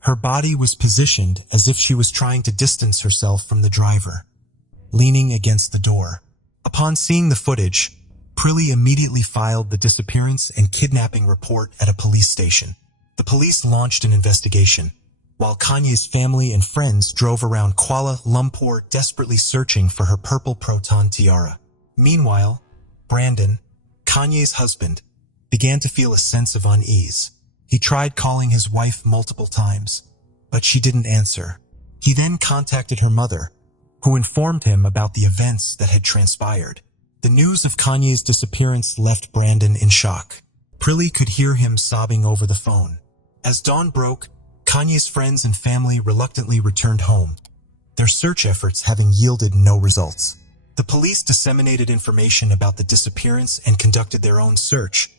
Her body was positioned as if she was trying to distance herself from the driver, leaning against the door. Upon seeing the footage, Prilly immediately filed the disappearance and kidnapping report at a police station. The police launched an investigation, while Kanye's family and friends drove around Kuala Lumpur desperately searching for her purple proton tiara. Meanwhile, Brandon, Kanye's husband, began to feel a sense of unease. He tried calling his wife multiple times, but she didn't answer. He then contacted her mother, who informed him about the events that had transpired. The news of Kanye's disappearance left Brandon in shock. Prilly could hear him sobbing over the phone. As dawn broke, Kanye's friends and family reluctantly returned home, their search efforts having yielded no results. The police disseminated information about the disappearance and conducted their own search,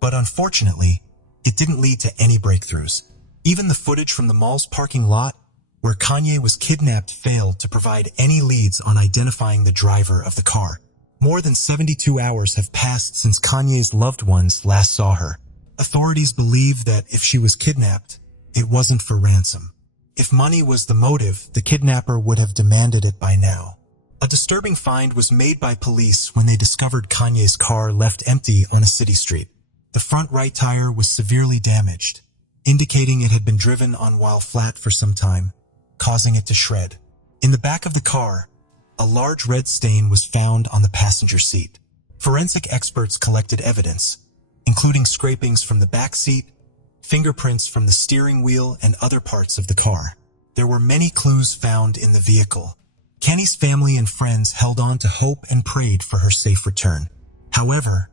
but unfortunately, it didn't lead to any breakthroughs. Even the footage from the mall's parking lot, where Kanye was kidnapped, failed to provide any leads on identifying the driver of the car. More than 72 hours have passed since Kanye's loved ones last saw her. Authorities believe that if she was kidnapped, it wasn't for ransom. If money was the motive, the kidnapper would have demanded it by now. A disturbing find was made by police when they discovered Kanye's car left empty on a city street. The front right tire was severely damaged, indicating it had been driven on while flat for some time, causing it to shred. In the back of the car, a large red stain was found on the passenger seat. Forensic experts collected evidence, including scrapings from the back seat, fingerprints from the steering wheel, and other parts of the car. There were many clues found in the vehicle. Kenny's family and friends held on to hope and prayed for her safe return. However,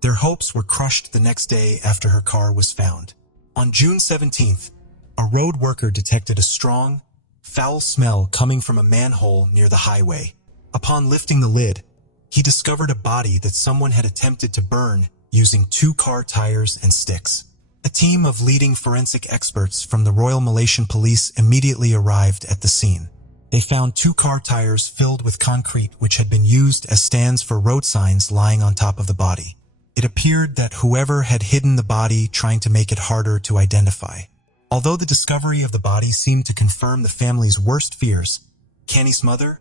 their hopes were crushed the next day after her car was found. On June 17th, a road worker detected a strong, foul smell coming from a manhole near the highway. Upon lifting the lid, he discovered a body that someone had attempted to burn using 2 car tires and sticks. A team of leading forensic experts from the Royal Malaysian Police immediately arrived at the scene. They found 2 car tires filled with concrete which had been used as stands for road signs lying on top of the body. It appeared that whoever had hidden the body trying to make it harder to identify. Although the discovery of the body seemed to confirm the family's worst fears, Kenny's mother,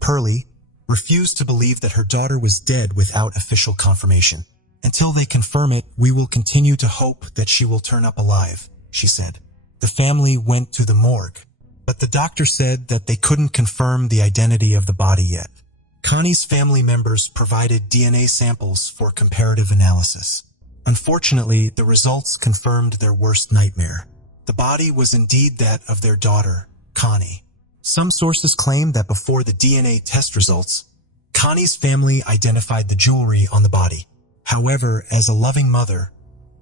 Pearlie, refused to believe that her daughter was dead without official confirmation. "Until they confirm it, we will continue to hope that she will turn up alive," she said. The family went to the morgue, but the doctor said that they couldn't confirm the identity of the body yet. Connie's family members provided DNA samples for comparative analysis. Unfortunately, the results confirmed their worst nightmare. The body was indeed that of their daughter, Connie. Some sources claim that before the DNA test results, Connie's family identified the jewelry on the body. However, as a loving mother,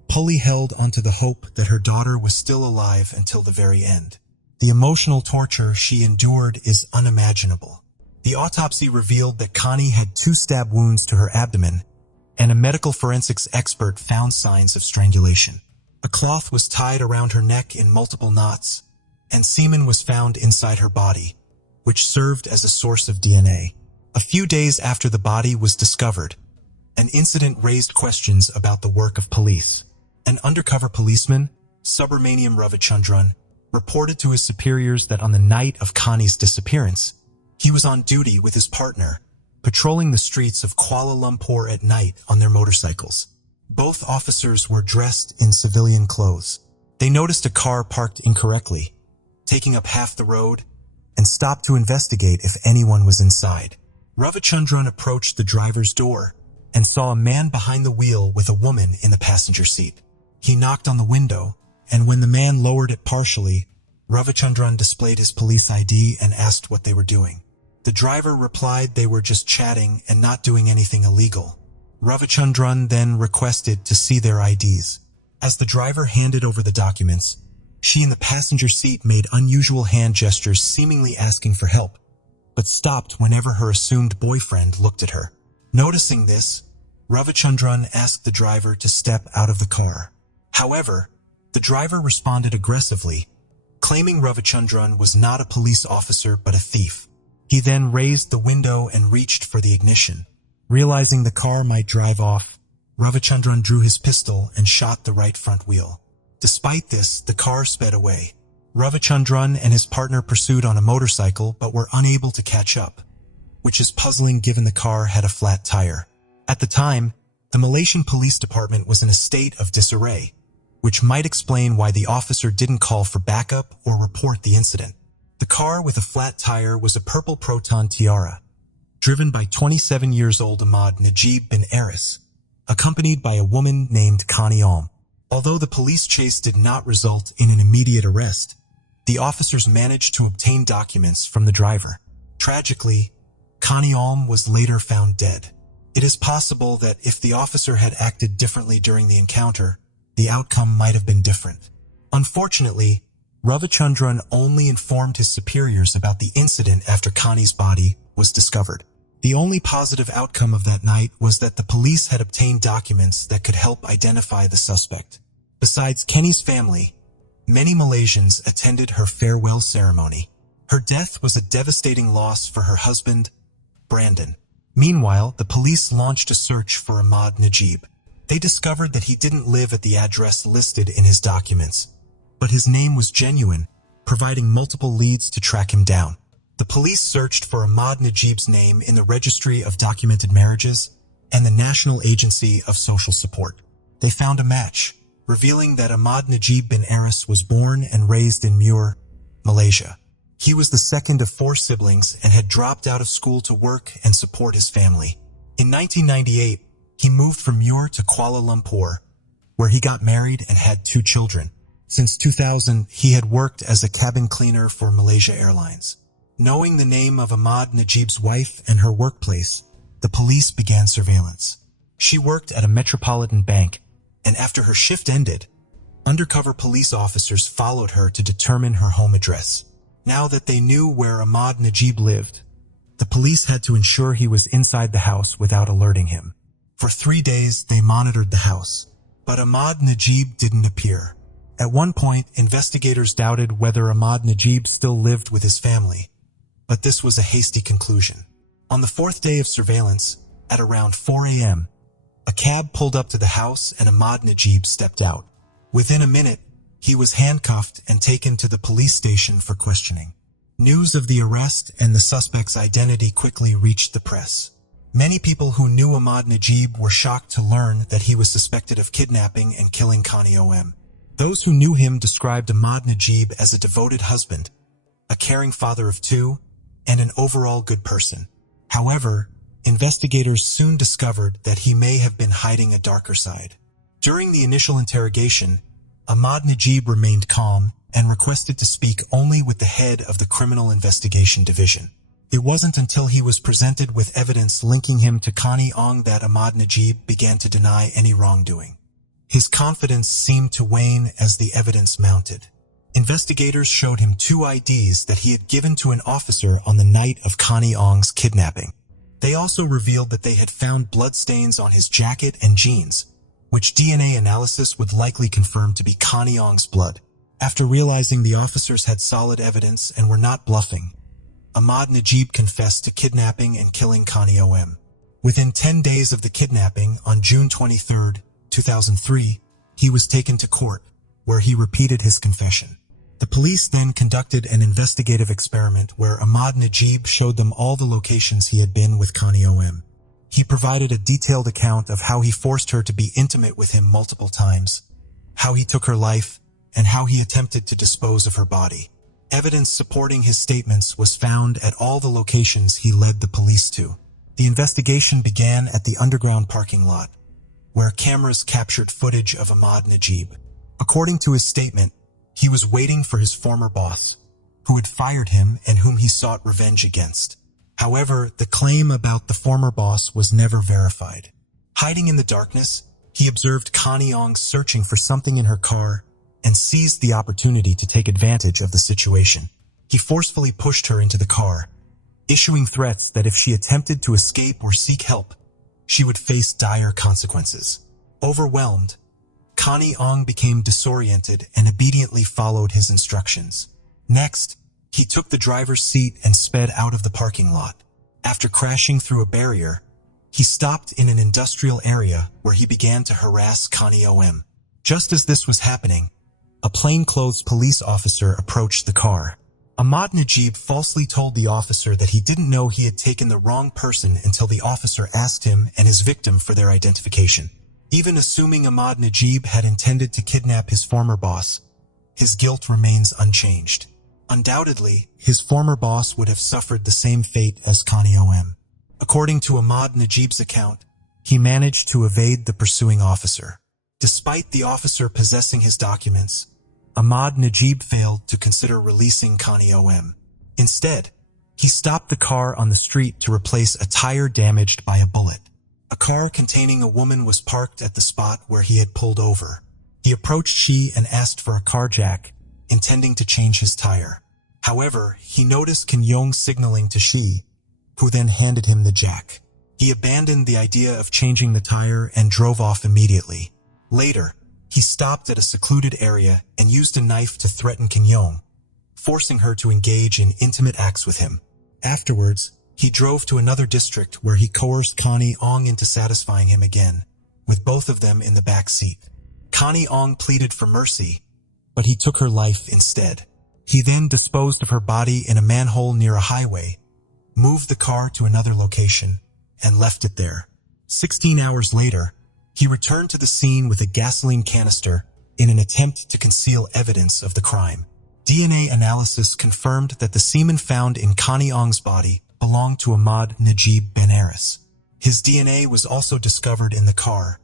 Polly held onto the hope that her daughter was still alive until the very end. The emotional torture she endured is unimaginable. The autopsy revealed that Connie had 2 stab wounds to her abdomen, and a medical forensics expert found signs of strangulation. A cloth was tied around her neck in multiple knots, and semen was found inside her body, which served as a source of DNA. A few days after the body was discovered, an incident raised questions about the work of police. An undercover policeman, Subramaniam Ravichandran, reported to his superiors that on the night of Connie's disappearance, he was on duty with his partner, patrolling the streets of Kuala Lumpur at night on their motorcycles. Both officers were dressed in civilian clothes. They noticed a car parked incorrectly, taking up half the road, and stopped to investigate if anyone was inside. Ravichandran approached the driver's door and saw a man behind the wheel with a woman in the passenger seat. He knocked on the window, and when the man lowered it partially, Ravichandran displayed his police ID and asked what they were doing. The driver replied they were just chatting and not doing anything illegal. Ravichandran then requested to see their IDs. As the driver handed over the documents, she in the passenger seat made unusual hand gestures seemingly asking for help, but stopped whenever her assumed boyfriend looked at her. Noticing this, Ravichandran asked the driver to step out of the car. However, the driver responded aggressively, claiming Ravichandran was not a police officer but a thief. He then raised the window and reached for the ignition. Realizing the car might drive off, Ravichandran drew his pistol and shot the right front wheel. Despite this, the car sped away. Ravichandran and his partner pursued on a motorcycle but were unable to catch up, which is puzzling given the car had a flat tire. At the time, the Malaysian police department was in a state of disarray, which might explain why the officer didn't call for backup or report the incident. The car with a flat tire was a purple Proton Tiara, driven by 27-year-old Ahmad Najib bin Aris, accompanied by a woman named Connie Alm. Although the police chase did not result in an immediate arrest, the officers managed to obtain documents from the driver. Tragically, Connie Alm was later found dead. It is possible that if the officer had acted differently during the encounter, the outcome might have been different. Unfortunately, Ravichandran only informed his superiors about the incident after Connie's body was discovered. The only positive outcome of that night was that the police had obtained documents that could help identify the suspect. Besides Kenny's family, many Malaysians attended her farewell ceremony. Her death was a devastating loss for her husband, Brandon. Meanwhile, the police launched a search for Ahmad Najib. They discovered that he didn't live at the address listed in his documents, but his name was genuine, providing multiple leads to track him down. The police searched for Ahmad Najib's name in the Registry of Documented Marriages and the National Agency of Social Support. They found a match, revealing that Ahmad Najib bin Aris was born and raised in Muar, Malaysia. He was the second of 4 siblings and had dropped out of school to work and support his family. In 1998, he moved from Muar to Kuala Lumpur, where he got married and had 2 children. Since 2000, he had worked as a cabin cleaner for Malaysia Airlines. Knowing the name of Ahmad Najib's wife and her workplace, the police began surveillance. She worked at a metropolitan bank, and after her shift ended, undercover police officers followed her to determine her home address. Now that they knew where Ahmad Najib lived, the police had to ensure he was inside the house without alerting him. For 3 days, they monitored the house, but Ahmad Najib didn't appear. At one point, investigators doubted whether Ahmad Najib still lived with his family, but this was a hasty conclusion. On the 4th day of surveillance, at around 4 a.m., a cab pulled up to the house and Ahmad Najib stepped out. Within a minute, he was handcuffed and taken to the police station for questioning. News of the arrest and the suspect's identity quickly reached the press. Many people who knew Ahmad Najib were shocked to learn that he was suspected of kidnapping and killing Connie O.M. Those who knew him described Ahmad Najib as a devoted husband, a caring father of two, and an overall good person. However, investigators soon discovered that he may have been hiding a darker side. During the initial interrogation, Ahmad Najib remained calm and requested to speak only with the head of the Criminal Investigation Division. It wasn't until he was presented with evidence linking him to Connie Ong that Ahmad Najib began to deny any wrongdoing. His confidence seemed to wane as the evidence mounted. Investigators showed him 2 IDs that he had given to an officer on the night of Connie Ong's kidnapping. They also revealed that they had found bloodstains on his jacket and jeans, which DNA analysis would likely confirm to be Connie Ong's blood. After realizing the officers had solid evidence and were not bluffing, Ahmad Najib confessed to kidnapping and killing Connie O.M. Within 10 days of the kidnapping, on June 23, 2003, he was taken to court, where he repeated his confession. The police then conducted an investigative experiment where Ahmad Najib showed them all the locations he had been with Connie O.M. He provided a detailed account of how he forced her to be intimate with him multiple times, how he took her life, and how he attempted to dispose of her body. Evidence supporting his statements was found at all the locations he led the police to. The investigation began at the underground parking lot, where cameras captured footage of Ahmad Najib. According to his statement, he was waiting for his former boss, who had fired him and whom he sought revenge against. However, the claim about the former boss was never verified. Hiding in the darkness, he observed Connie Ong searching for something in her car and seized the opportunity to take advantage of the situation. He forcefully pushed her into the car, issuing threats that if she attempted to escape or seek help, she would face dire consequences. Overwhelmed, Connie Ong became disoriented and obediently followed his instructions. Next, he took the driver's seat and sped out of the parking lot. After crashing through a barrier, he stopped in an industrial area where he began to harass Connie O.M. Just as this was happening, a plainclothes police officer approached the car. Ahmad Najib falsely told the officer that he didn't know he had taken the wrong person until the officer asked him and his victim for their identification. Even assuming Ahmad Najib had intended to kidnap his former boss, his guilt remains unchanged. Undoubtedly, his former boss would have suffered the same fate as Connie O.M. According to Ahmad Najib's account, he managed to evade the pursuing officer. Despite the officer possessing his documents, Ahmad Najib failed to consider releasing Connie O.M. Instead, he stopped the car on the street to replace a tire damaged by a bullet. A car containing a woman was parked at the spot where he had pulled over. He approached she and asked for a car jack, intending to change his tire. However, he noticed Kim Yong signaling to she, who then handed him the jack. He abandoned the idea of changing the tire and drove off immediately. Later, he stopped at a secluded area and used a knife to threaten Kim Yong, forcing her to engage in intimate acts with him. Afterwards, he drove to another district where he coerced Connie Ong into satisfying him again, with both of them in the back seat. Connie Ong pleaded for mercy, but he took her life instead. He then disposed of her body in a manhole near a highway, moved the car to another location, and left it there. 16 hours later, he returned to the scene with a gasoline canister in an attempt to conceal evidence of the crime. DNA analysis confirmed that the semen found in Connie Ong's body belonged to Ahmad Najib Benares. His DNA was also discovered in the car,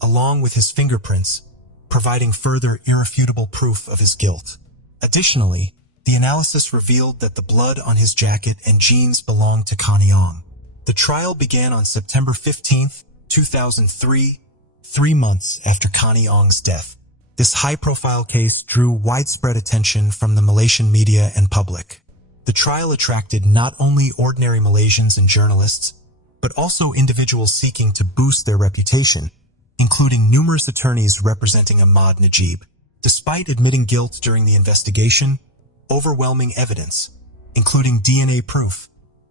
along with his fingerprints, providing further irrefutable proof of his guilt. Additionally, the analysis revealed that the blood on his jacket and jeans belonged to Connie Ong. The trial began on September 15, 2003, 3 months after Connie Ong's death. This high-profile case drew widespread attention from the Malaysian media and public. The trial attracted not only ordinary Malaysians and journalists, but also individuals seeking to boost their reputation, including numerous attorneys representing Ahmad Najib. Despite admitting guilt during the investigation, overwhelming evidence, including DNA proof,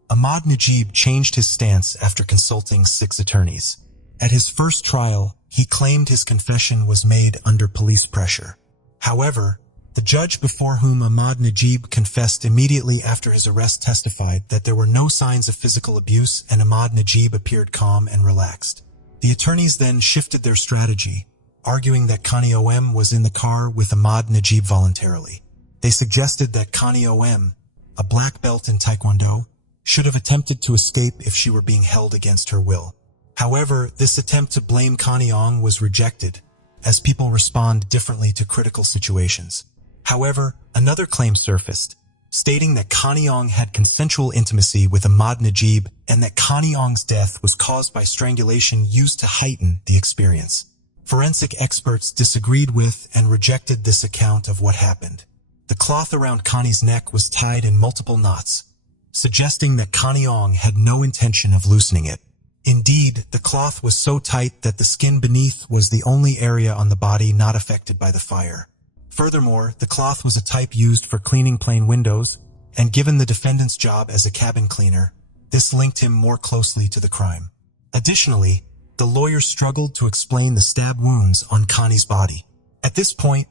Ahmad Najib changed his stance after consulting 6 attorneys. At his first trial, he claimed his confession was made under police pressure. However, The judge before whom Ahmad Najib confessed immediately after his arrest testified that there were no signs of physical abuse and Ahmad Najib appeared calm and relaxed. The attorneys then shifted their strategy, arguing that Connie OM was in the car with Ahmad Najib voluntarily. They suggested that Connie OM, a black belt in Taekwondo, should have attempted to escape if she were being held against her will. However, this attempt to blame Connie Ong was rejected, as people respond differently to critical situations. However, another claim surfaced, stating that Connie Ong had consensual intimacy with Ahmad Najib and that Connie Ong's death was caused by strangulation used to heighten the experience. Forensic experts disagreed with and rejected this account of what happened. The cloth around Connie's neck was tied in multiple knots, suggesting that Connie Ong had no intention of loosening it. Indeed, the cloth was so tight that the skin beneath was the only area on the body not affected by the fire. Furthermore, the cloth was a type used for cleaning plane windows, and given the defendant's job as a cabin cleaner, this linked him more closely to the crime. Additionally, the lawyers struggled to explain the stab wounds on Connie's body. At this point,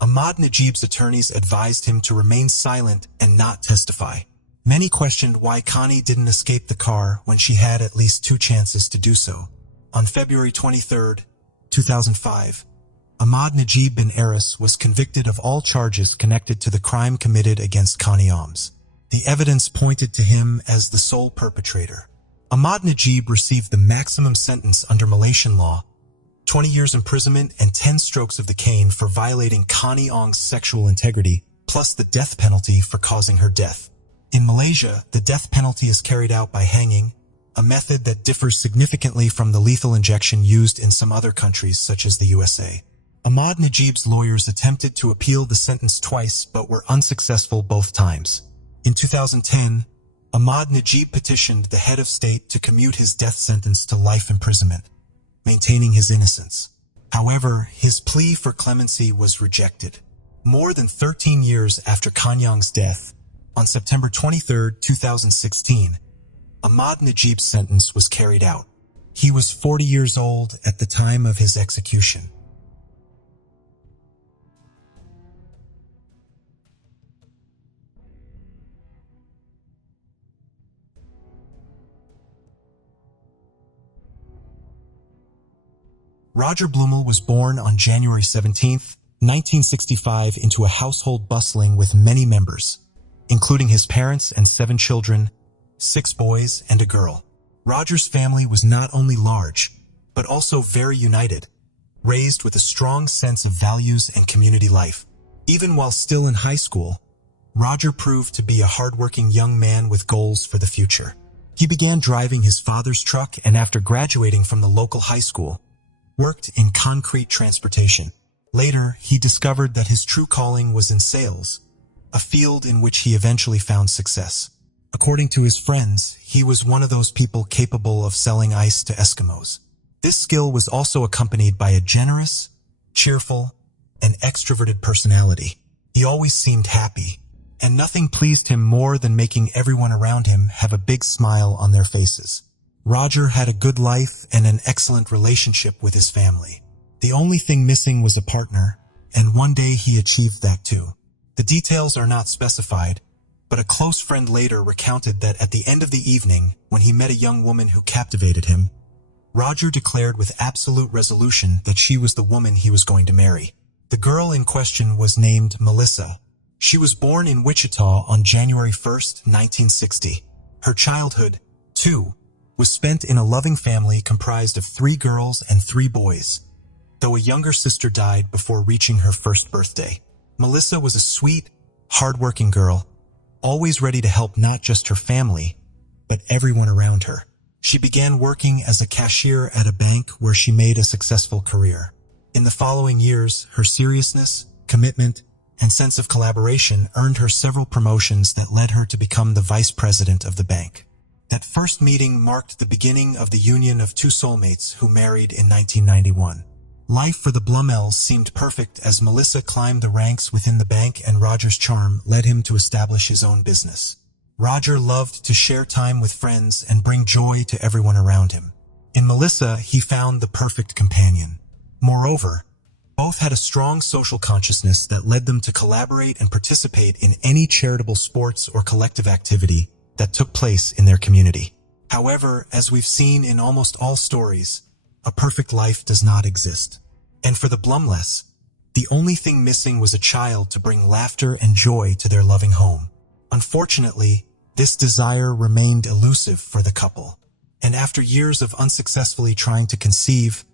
Ahmad Najib's attorneys advised him to remain silent and not testify. Many questioned why Connie didn't escape the car when she had at least 2 chances to do so. On February 23, 2005, Ahmad Najib bin Aris was convicted of all charges connected to the crime committed against Connie Oms. The evidence pointed to him as the sole perpetrator. Ahmad Najib received the maximum sentence under Malaysian law, 20 years imprisonment and 10 strokes of the cane for violating Connie Ong's sexual integrity, plus the death penalty for causing her death. In Malaysia, the death penalty is carried out by hanging, a method that differs significantly from the lethal injection used in some other countries such as the USA. Ahmad Najib's lawyers attempted to appeal the sentence twice but were unsuccessful both times. In 2010, Ahmad Najib petitioned the head of state to commute his death sentence to life imprisonment, maintaining his innocence. However, his plea for clemency was rejected. More than 13 years after Connie Ong's death, on September 23, 2016, Ahmad Najib's sentence was carried out. He was 40 years old at the time of his execution. Roger Blumel was born on January 17, 1965 into a household bustling with many members, including his parents and 7 children, 6 boys and a girl. Roger's family was not only large, but also very united, raised with a strong sense of values and community life. Even while still in high school, Roger proved to be a hardworking young man with goals for the future. He began driving his father's truck and after graduating from the local high school, worked in concrete transportation. Later, he discovered that his true calling was in sales, a field in which he eventually found success. According to his friends, he was one of those people capable of selling ice to Eskimos. This skill was also accompanied by a generous, cheerful, and extroverted personality. He always seemed happy, and nothing pleased him more than making everyone around him have a big smile on their faces. Roger had a good life and an excellent relationship with his family. The only thing missing was a partner, and one day he achieved that too. The details are not specified, but a close friend later recounted that at the end of the evening, when he met a young woman who captivated him, Roger declared with absolute resolution that she was the woman he was going to marry. The girl in question was named Melissa. She was born in Wichita on January 1, 1960. Her childhood, too, was spent in a loving family comprised of 3 girls and 3 boys, though a younger sister died before reaching her first birthday. Melissa was a sweet, hard-working girl, always ready to help not just her family, but everyone around her. She began working as a cashier at a bank where she made a successful career. In the following years, her seriousness, commitment, and sense of collaboration earned her several promotions that led her to become the vice president of the bank. That first meeting marked the beginning of the union of 2 soulmates who married in 1991. Life for the Blumels seemed perfect as Melissa climbed the ranks within the bank and Roger's charm led him to establish his own business. Roger loved to share time with friends and bring joy to everyone around him. In Melissa, he found the perfect companion. Moreover, Both had a strong social consciousness that led them to collaborate and participate in any charitable sports or collective activity that took place in their community. However, as we've seen in almost all stories, a perfect life does not exist. And for the Blumless, the only thing missing was a child to bring laughter and joy to their loving home. Unfortunately, this desire remained elusive for the couple. And after years of unsuccessfully trying to conceive,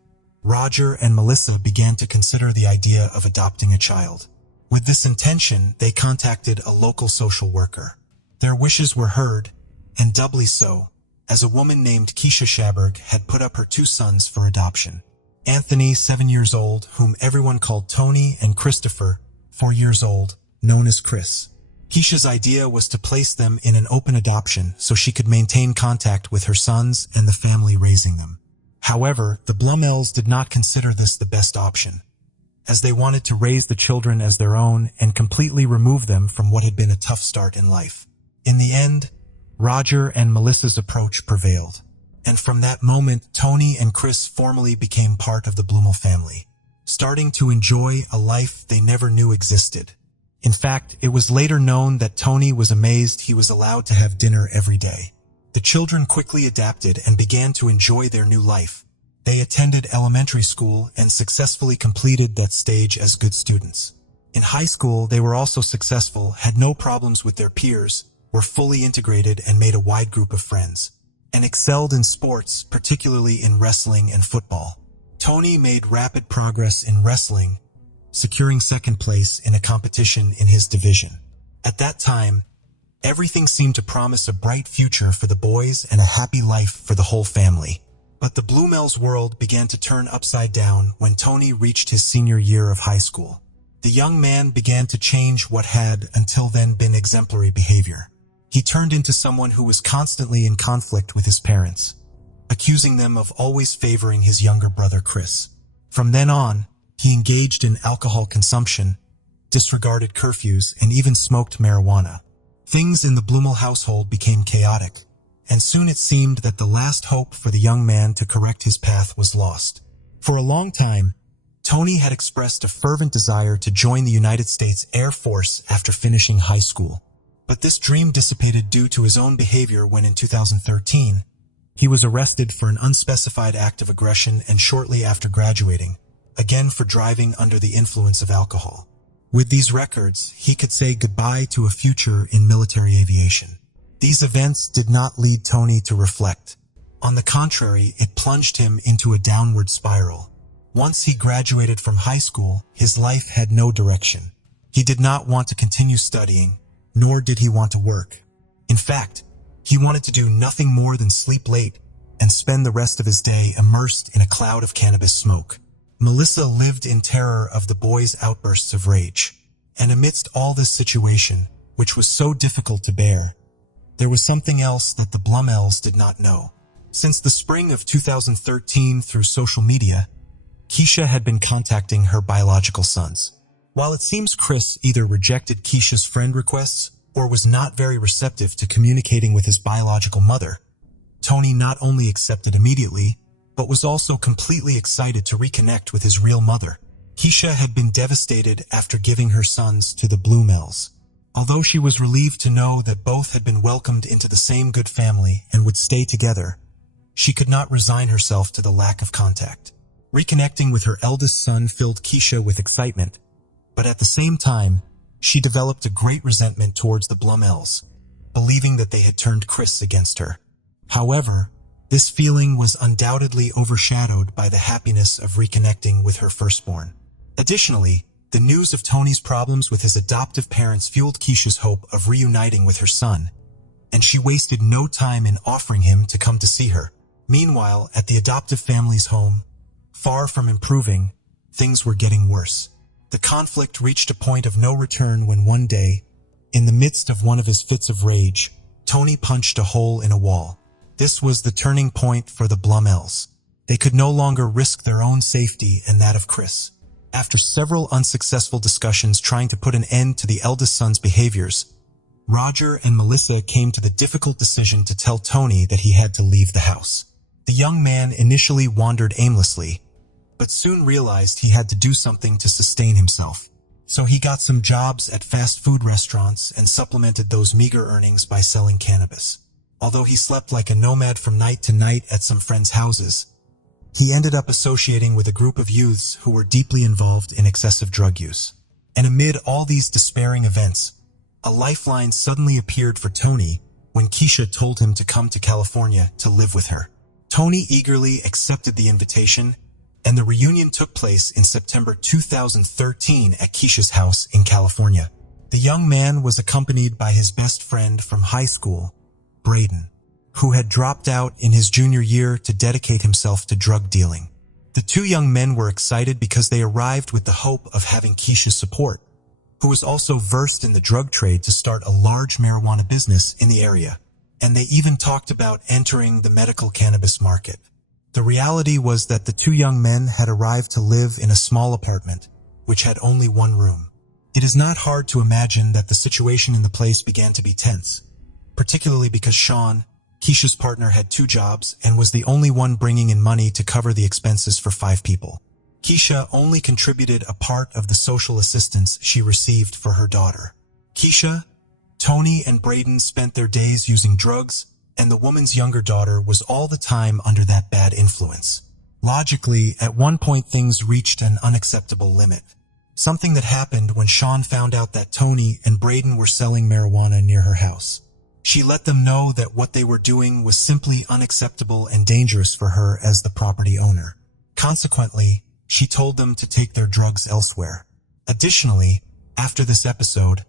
Roger and Melissa began to consider the idea of adopting a child. With this intention, they contacted a local social worker. Their wishes were heard, and doubly so, as a woman named Keisha Schaberg had put up her 2 sons for adoption. Anthony, 7 years old, whom everyone called Tony, and Christopher, 4 years old, known as Chris. Keisha's idea was to place them in an open adoption so she could maintain contact with her sons and the family raising them. However, the Blumels did not consider this the best option, as they wanted to raise the children as their own and completely remove them from what had been a tough start in life. In the end, Roger and Melissa's approach prevailed, and from that moment, Tony and Chris formally became part of the Blumel family, starting to enjoy a life they never knew existed. In fact, it was later known that Tony was amazed he was allowed to have dinner every day. The children quickly adapted and began to enjoy their new life. They attended elementary school and successfully completed that stage as good students. In high school, they were also successful, had no problems with their peers, were fully integrated and made a wide group of friends, and excelled in sports, particularly in wrestling and football. Tony made rapid progress in wrestling, securing second place in a competition in his division. At that time, everything seemed to promise a bright future for the boys and a happy life for the whole family. But the Blumels' world began to turn upside down when Tony reached his senior year of high school. The young man began to change what had, until then, been exemplary behavior. He turned into someone who was constantly in conflict with his parents, accusing them of always favoring his younger brother Chris. From then on, he engaged in alcohol consumption, disregarded curfews, and even smoked marijuana. Things in the Blumel household became chaotic, and soon it seemed that the last hope for the young man to correct his path was lost. For a long time, Tony had expressed a fervent desire to join the United States Air Force after finishing high school. But this dream dissipated due to his own behavior when in 2013, he was arrested for an unspecified act of aggression and shortly after graduating, again for driving under the influence of alcohol. With these records, he could say goodbye to a future in military aviation. These events did not lead Tony to reflect. On the contrary, it plunged him into a downward spiral. Once he graduated from high school, his life had no direction. He did not want to continue studying, nor did he want to work. In fact, he wanted to do nothing more than sleep late and spend the rest of his day immersed in a cloud of cannabis smoke. Melissa lived in terror of the boys' outbursts of rage. And amidst all this situation, which was so difficult to bear, there was something else that the Blumels did not know. Since the spring of 2013 through social media, Keisha had been contacting her biological sons. While it seems Chris either rejected Keisha's friend requests or was not very receptive to communicating with his biological mother, Tony not only accepted immediately, but was also completely excited to reconnect with his real mother. Keisha had been devastated after giving her sons to the Blumels. Although she was relieved to know that both had been welcomed into the same good family and would stay together, she could not resign herself to the lack of contact. Reconnecting with her eldest son filled Keisha with excitement, but at the same time, she developed a great resentment towards the Blumels, believing that they had turned Chris against her. However, this feeling was undoubtedly overshadowed by the happiness of reconnecting with her firstborn. Additionally, the news of Tony's problems with his adoptive parents fueled Keisha's hope of reuniting with her son, and she wasted no time in offering him to come to see her. Meanwhile, at the adoptive family's home, far from improving, things were getting worse. The conflict reached a point of no return when one day, in the midst of one of his fits of rage, Tony punched a hole in a wall. This was the turning point for the Blumels. They could no longer risk their own safety and that of Chris. After several unsuccessful discussions trying to put an end to the eldest son's behaviors, Roger and Melissa came to the difficult decision to tell Tony that he had to leave the house. The young man initially wandered aimlessly, but soon realized he had to do something to sustain himself. So he got some jobs at fast food restaurants and supplemented those meager earnings by selling cannabis. Although he slept like a nomad from night to night at some friends' houses, he ended up associating with a group of youths who were deeply involved in excessive drug use. And amid all these despairing events, a lifeline suddenly appeared for Tony when Keisha told him to come to California to live with her. Tony eagerly accepted the invitation, and the reunion took place in September 2013 at Keisha's house in California. The young man was accompanied by his best friend from high school, Braden, who had dropped out in his junior year to dedicate himself to drug dealing. The two young men were excited because they arrived with the hope of having Keisha's support, who was also versed in the drug trade, to start a large marijuana business in the area. And they even talked about entering the medical cannabis market. The reality was that the two young men had arrived to live in a small apartment, which had only one room. It is not hard to imagine that the situation in the place began to be tense, particularly because Sean, Keisha's partner, had two jobs and was the only one bringing in money to cover the expenses for 5 people. Keisha only contributed a part of the social assistance she received for her daughter. Keisha, Tony, and Braden spent their days using drugs, and the woman's younger daughter was all the time under that bad influence. Logically, at one point things reached an unacceptable limit. Something that happened when Sean found out that Tony and Braden were selling marijuana near her house. She let them know that what they were doing was simply unacceptable and dangerous for her as the property owner. Consequently, she told them to take their drugs elsewhere. Additionally, after this episode,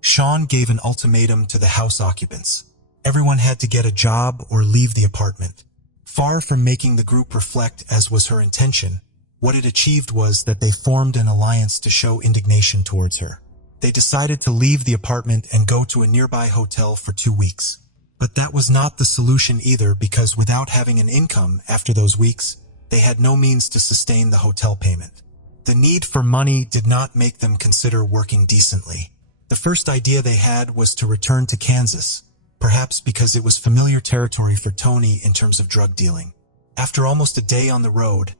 Sean gave an ultimatum to the house occupants. Everyone had to get a job or leave the apartment. Far from making the group reflect, as was her intention, what it achieved was that they formed an alliance to show indignation towards her. They decided to leave the apartment and go to a nearby hotel for 2 weeks. But that was not the solution either, because without having an income after those weeks, they had no means to sustain the hotel payment. The need for money did not make them consider working decently. The first idea they had was to return to Kansas, perhaps because it was familiar territory for Tony in terms of drug dealing. After almost a day on the road,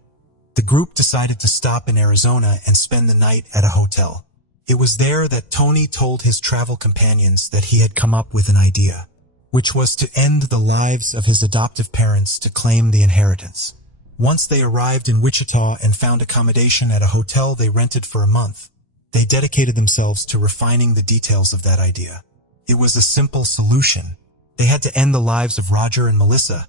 the group decided to stop in Arizona and spend the night at a hotel. It was there that Tony told his travel companions that he had come up with an idea, which was to end the lives of his adoptive parents to claim the inheritance. Once they arrived in Wichita and found accommodation at a hotel they rented for a month, they dedicated themselves to refining the details of that idea. It was a simple solution. They had to end the lives of Roger and Melissa,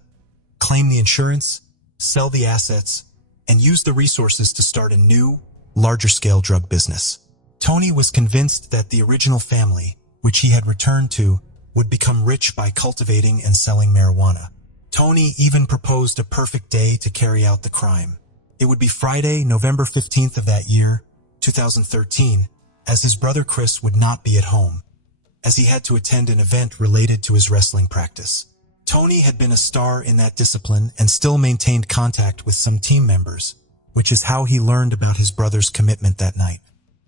claim the insurance, sell the assets, and use the resources to start a new, larger-scale drug business. Tony was convinced that the original family, which he had returned to, would become rich by cultivating and selling marijuana. Tony even proposed a perfect day to carry out the crime. It would be Friday, November 15th of that year, 2013, as his brother Chris would not be at home, as he had to attend an event related to his wrestling practice. Tony had been a star in that discipline and still maintained contact with some team members, which is how he learned about his brother's commitment that night.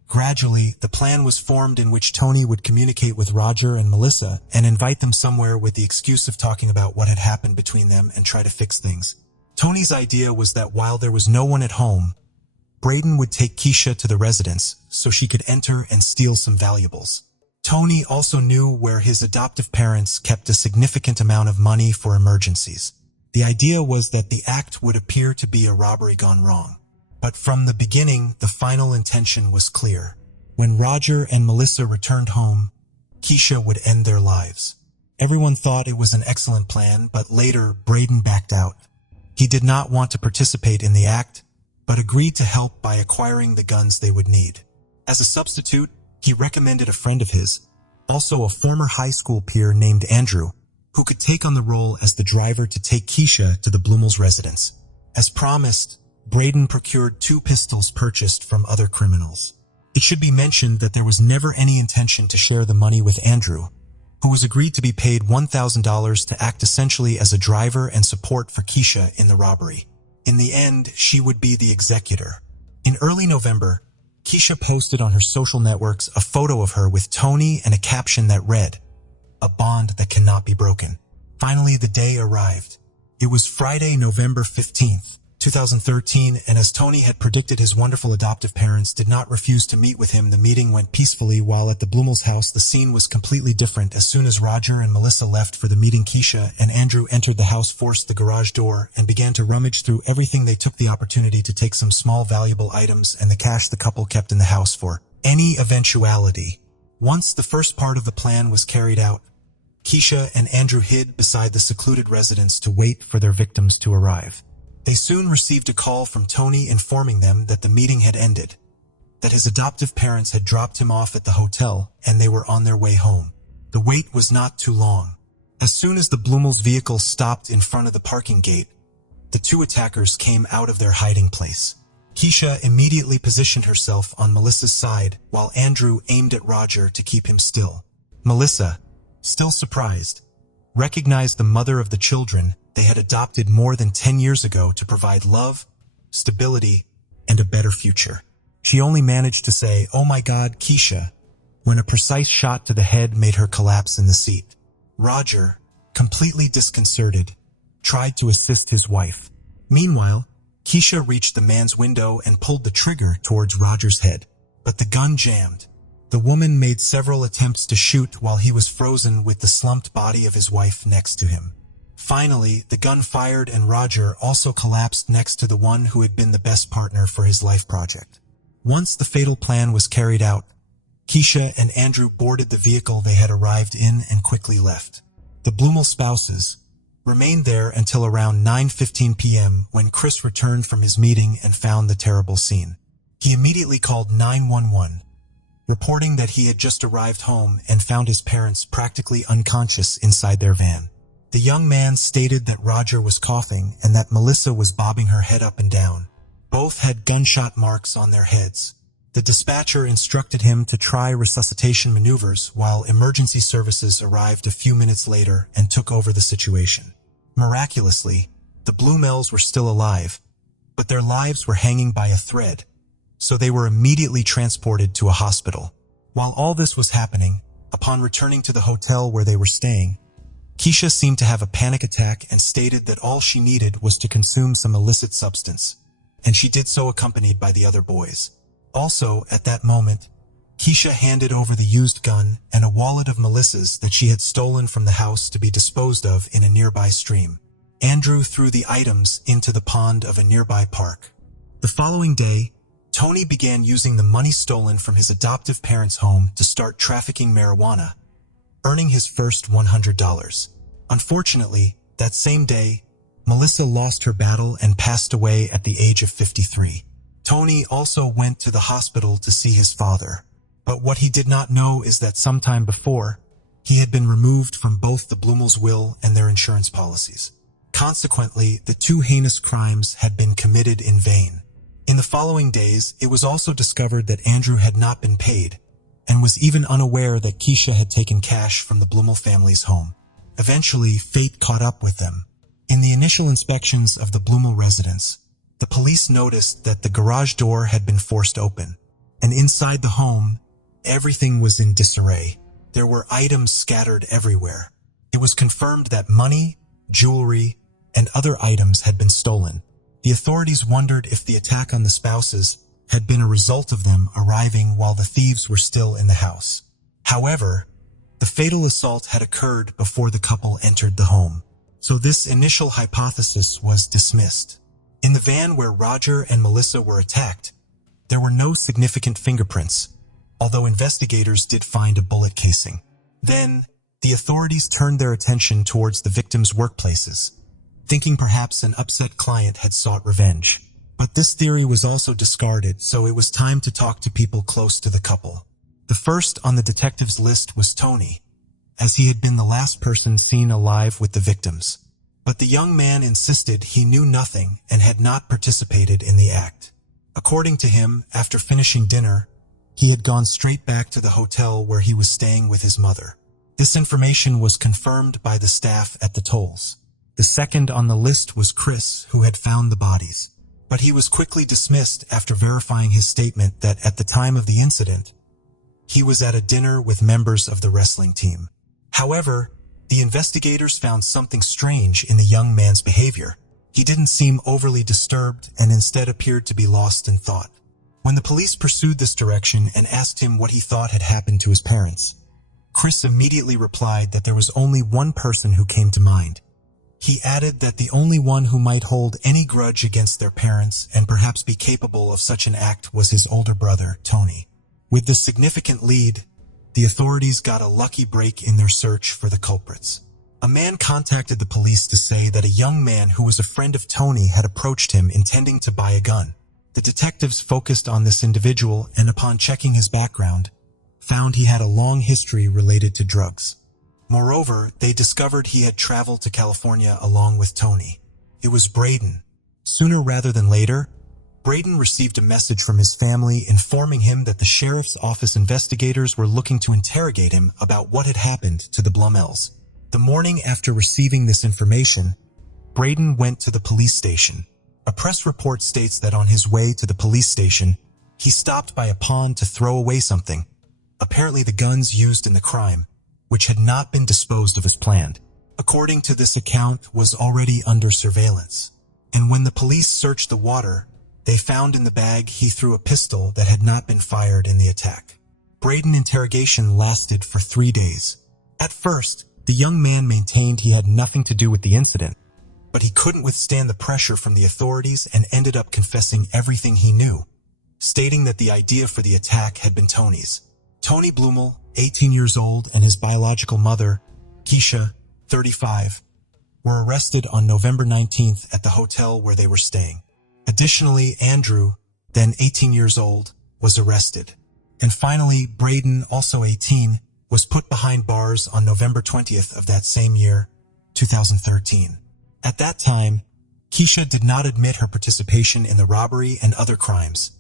Gradually, the plan was formed in which Tony would communicate with Roger and Melissa and invite them somewhere with the excuse of talking about what had happened between them and try to fix things. Tony's idea was that while there was no one at home, Braden would take Keisha to the residence so she could enter and steal some valuables. Tony also knew where his adoptive parents kept a significant amount of money for emergencies. The idea was that the act would appear to be a robbery gone wrong. But from the beginning, the final intention was clear. When Roger and Melissa returned home, Keisha would end their lives. Everyone thought it was an excellent plan, but later Braden backed out. He did not want to participate in the act, but agreed to help by acquiring the guns they would need. As a substitute, he recommended a friend of his, also a former high school peer named Andrew, who could take on the role as the driver to take Keisha to the Blumels' residence. As promised, Braden procured 2 pistols purchased from other criminals. It should be mentioned that there was never any intention to share the money with Andrew, who was agreed to be paid $1,000 to act essentially as a driver and support for Keisha in the robbery. In the end, she would be the executor. In early November, Keisha posted on her social networks a photo of her with Tony and a caption that read, "A bond that cannot be broken." Finally, the day arrived. It was Friday, November 15th, 2013, and as Tony had predicted, his wonderful adoptive parents did not refuse to meet with him. The meeting went peacefully. While at the Blumels' house, the scene was completely different. As soon as Roger and Melissa left for the meeting, Keisha and Andrew entered the house, forced the garage door, and began to rummage through everything. They took the opportunity to take some small valuable items and the cash the couple kept in the house for any eventuality. Once the first part of the plan was carried out, Keisha and Andrew hid beside the secluded residence to wait for their victims to arrive. They soon received a call from Tony informing them that the meeting had ended, that his adoptive parents had dropped him off at the hotel, and they were on their way home. The wait was not too long. As soon as the Blumels' vehicle stopped in front of the parking gate, the two attackers came out of their hiding place. Keisha immediately positioned herself on Melissa's side, while Andrew aimed at Roger to keep him still. Melissa, still surprised, recognized the mother of the children they had adopted more than 10 years ago to provide love, stability, and a better future. She only managed to say, "Oh my God, Keisha," when a precise shot to the head made her collapse in the seat. Roger, completely disconcerted, tried to assist his wife. Meanwhile, Keisha reached the man's window and pulled the trigger towards Roger's head, but the gun jammed. The woman made several attempts to shoot while he was frozen with the slumped body of his wife next to him. Finally, the gun fired and Roger also collapsed next to the one who had been the best partner for his life project. Once the fatal plan was carried out, Keisha and Andrew boarded the vehicle they had arrived in and quickly left. The Blumel spouses remained there until around 9:15 p.m. when Chris returned from his meeting and found the terrible scene. He immediately called 911. Reporting that he had just arrived home and found his parents practically unconscious inside their van. The young man stated that Roger was coughing and that Melissa was bobbing her head up and down. Both had gunshot marks on their heads. The dispatcher instructed him to try resuscitation maneuvers while emergency services arrived a few minutes later and took over the situation. Miraculously, the Blumels were still alive, but their lives were hanging by a thread, so they were immediately transported to a hospital. While all this was happening, upon returning to the hotel where they were staying, Keisha seemed to have a panic attack and stated that all she needed was to consume some illicit substance, and she did so accompanied by the other boys. Also, at that moment, Keisha handed over the used gun and a wallet of Melissa's that she had stolen from the house to be disposed of in a nearby stream. Andrew threw the items into the pond of a nearby park. The following day, Tony began using the money stolen from his adoptive parents' home to start trafficking marijuana, earning his first $100. Unfortunately, that same day, Melissa lost her battle and passed away at the age of 53. Tony also went to the hospital to see his father, but what he did not know is that sometime before, he had been removed from both the Blumels' will and their insurance policies. Consequently, the two heinous crimes had been committed in vain. In the following days, it was also discovered that Andrew had not been paid, and was even unaware that Keisha had taken cash from the Blumel family's home. Eventually, fate caught up with them. In the initial inspections of the Blumel residence, the police noticed that the garage door had been forced open, and inside the home, everything was in disarray. There were items scattered everywhere. It was confirmed that money, jewelry, and other items had been stolen. The authorities wondered if the attack on the spouses had been a result of them arriving while the thieves were still in the house. However, the fatal assault had occurred before the couple entered the home, so this initial hypothesis was dismissed. In the van where Roger and Melissa were attacked, there were no significant fingerprints, although investigators did find a bullet casing. Then, the authorities turned their attention towards the victims' workplaces, thinking perhaps an upset client had sought revenge. But this theory was also discarded, so it was time to talk to people close to the couple. The first on the detective's list was Tony, as he had been the last person seen alive with the victims. But the young man insisted he knew nothing and had not participated in the act. According to him, after finishing dinner, he had gone straight back to the hotel where he was staying with his mother. This information was confirmed by the staff at the tolls. The second on the list was Chris, who had found the bodies. But he was quickly dismissed after verifying his statement that at the time of the incident, he was at a dinner with members of the wrestling team. However, the investigators found something strange in the young man's behavior. He didn't seem overly disturbed and instead appeared to be lost in thought. When the police pursued this direction and asked him what he thought had happened to his parents, Chris immediately replied that there was only one person who came to mind. He added that the only one who might hold any grudge against their parents and perhaps be capable of such an act was his older brother, Tony. With this significant lead, the authorities got a lucky break in their search for the culprits. A man contacted the police to say that a young man who was a friend of Tony had approached him intending to buy a gun. The detectives focused on this individual and upon checking his background, found he had a long history related to drugs. Moreover, they discovered he had traveled to California along with Tony. It was Braden. Sooner rather than later, Braden received a message from his family informing him that the sheriff's office investigators were looking to interrogate him about what had happened to the Blumels. The morning after receiving this information, Braden went to the police station. A press report states that on his way to the police station, he stopped by a pond to throw away something, apparently the guns used in the crime, which had not been disposed of as planned. According to this account, was already under surveillance. And when the police searched the water, they found in the bag he threw a pistol that had not been fired in the attack. Braden interrogation lasted for 3 days. At first, the young man maintained he had nothing to do with the incident, but he couldn't withstand the pressure from the authorities and ended up confessing everything he knew, stating that the idea for the attack had been Tony's. Tony Blumel, 18 years old, and his biological mother, Keisha, 35, were arrested on November 19th at the hotel where they were staying. Additionally, Andrew, then 18 years old, was arrested. And finally, Braden, also 18, was put behind bars on November 20th of that same year, 2013. At that time, Keisha did not admit her participation in the robbery and other crimes,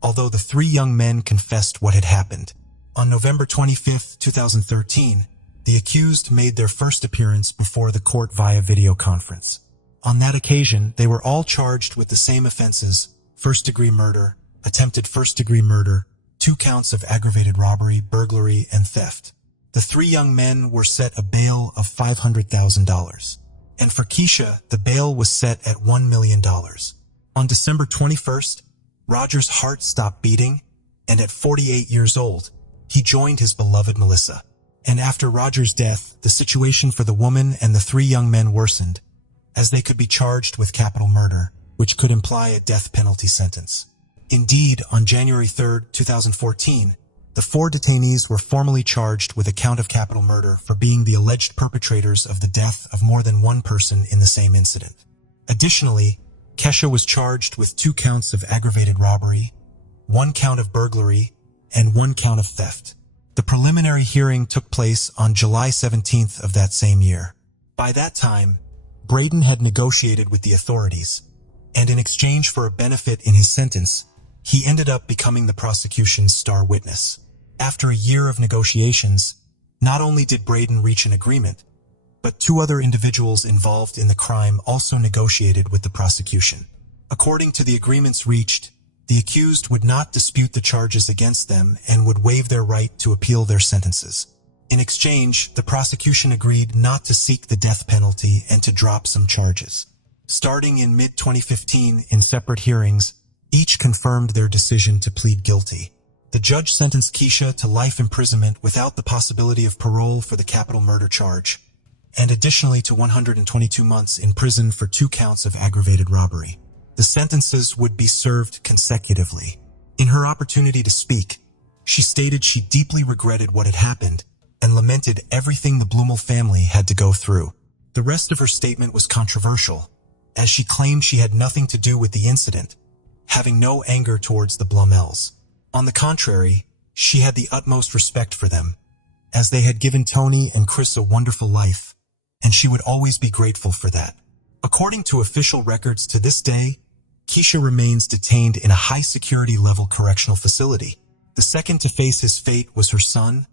although the 3 young men confessed what had happened. On November 25, 2013, the accused made their first appearance before the court via video conference. On that occasion, they were all charged with the same offenses: first-degree murder, attempted first-degree murder, 2 counts of aggravated robbery, burglary, and theft. The 3 young men were set a bail of $500,000. And for Keisha, the bail was set at $1 million. On December 21st, Roger's heart stopped beating, and at 48 years old, he joined his beloved Melissa. And after Roger's death, the situation for the woman and the 3 young men worsened, as they could be charged with capital murder, which could imply a death penalty sentence. Indeed, on January 3, 2014, the 4 detainees were formally charged with a count of capital murder for being the alleged perpetrators of the death of more than one person in the same incident. Additionally, Kesha was charged with 2 counts of aggravated robbery, 1 count of burglary, and 1 count of theft. The preliminary hearing took place on July 17th of that same year. By that time, Braden had negotiated with the authorities, and in exchange for a benefit in his sentence, he ended up becoming the prosecution's star witness. After a year of negotiations, not only did Braden reach an agreement, but 2 other individuals involved in the crime also negotiated with the prosecution. According to the agreements reached, the accused would not dispute the charges against them and would waive their right to appeal their sentences. In exchange, the prosecution agreed not to seek the death penalty and to drop some charges. Starting in mid-2015, in separate hearings, each confirmed their decision to plead guilty. The judge sentenced Keisha to life imprisonment without the possibility of parole for the capital murder charge, and additionally to 122 months in prison for 2 counts of aggravated robbery. The sentences would be served consecutively. In her opportunity to speak, she stated she deeply regretted what had happened and lamented everything the Blumel family had to go through. The rest of her statement was controversial, as she claimed she had nothing to do with the incident, having no anger towards the Blumels. On the contrary, she had the utmost respect for them, as they had given Tony and Chris a wonderful life, and she would always be grateful for that. According to official records to this day, Keisha remains detained in a high-security level correctional facility. The second to face his fate was her son,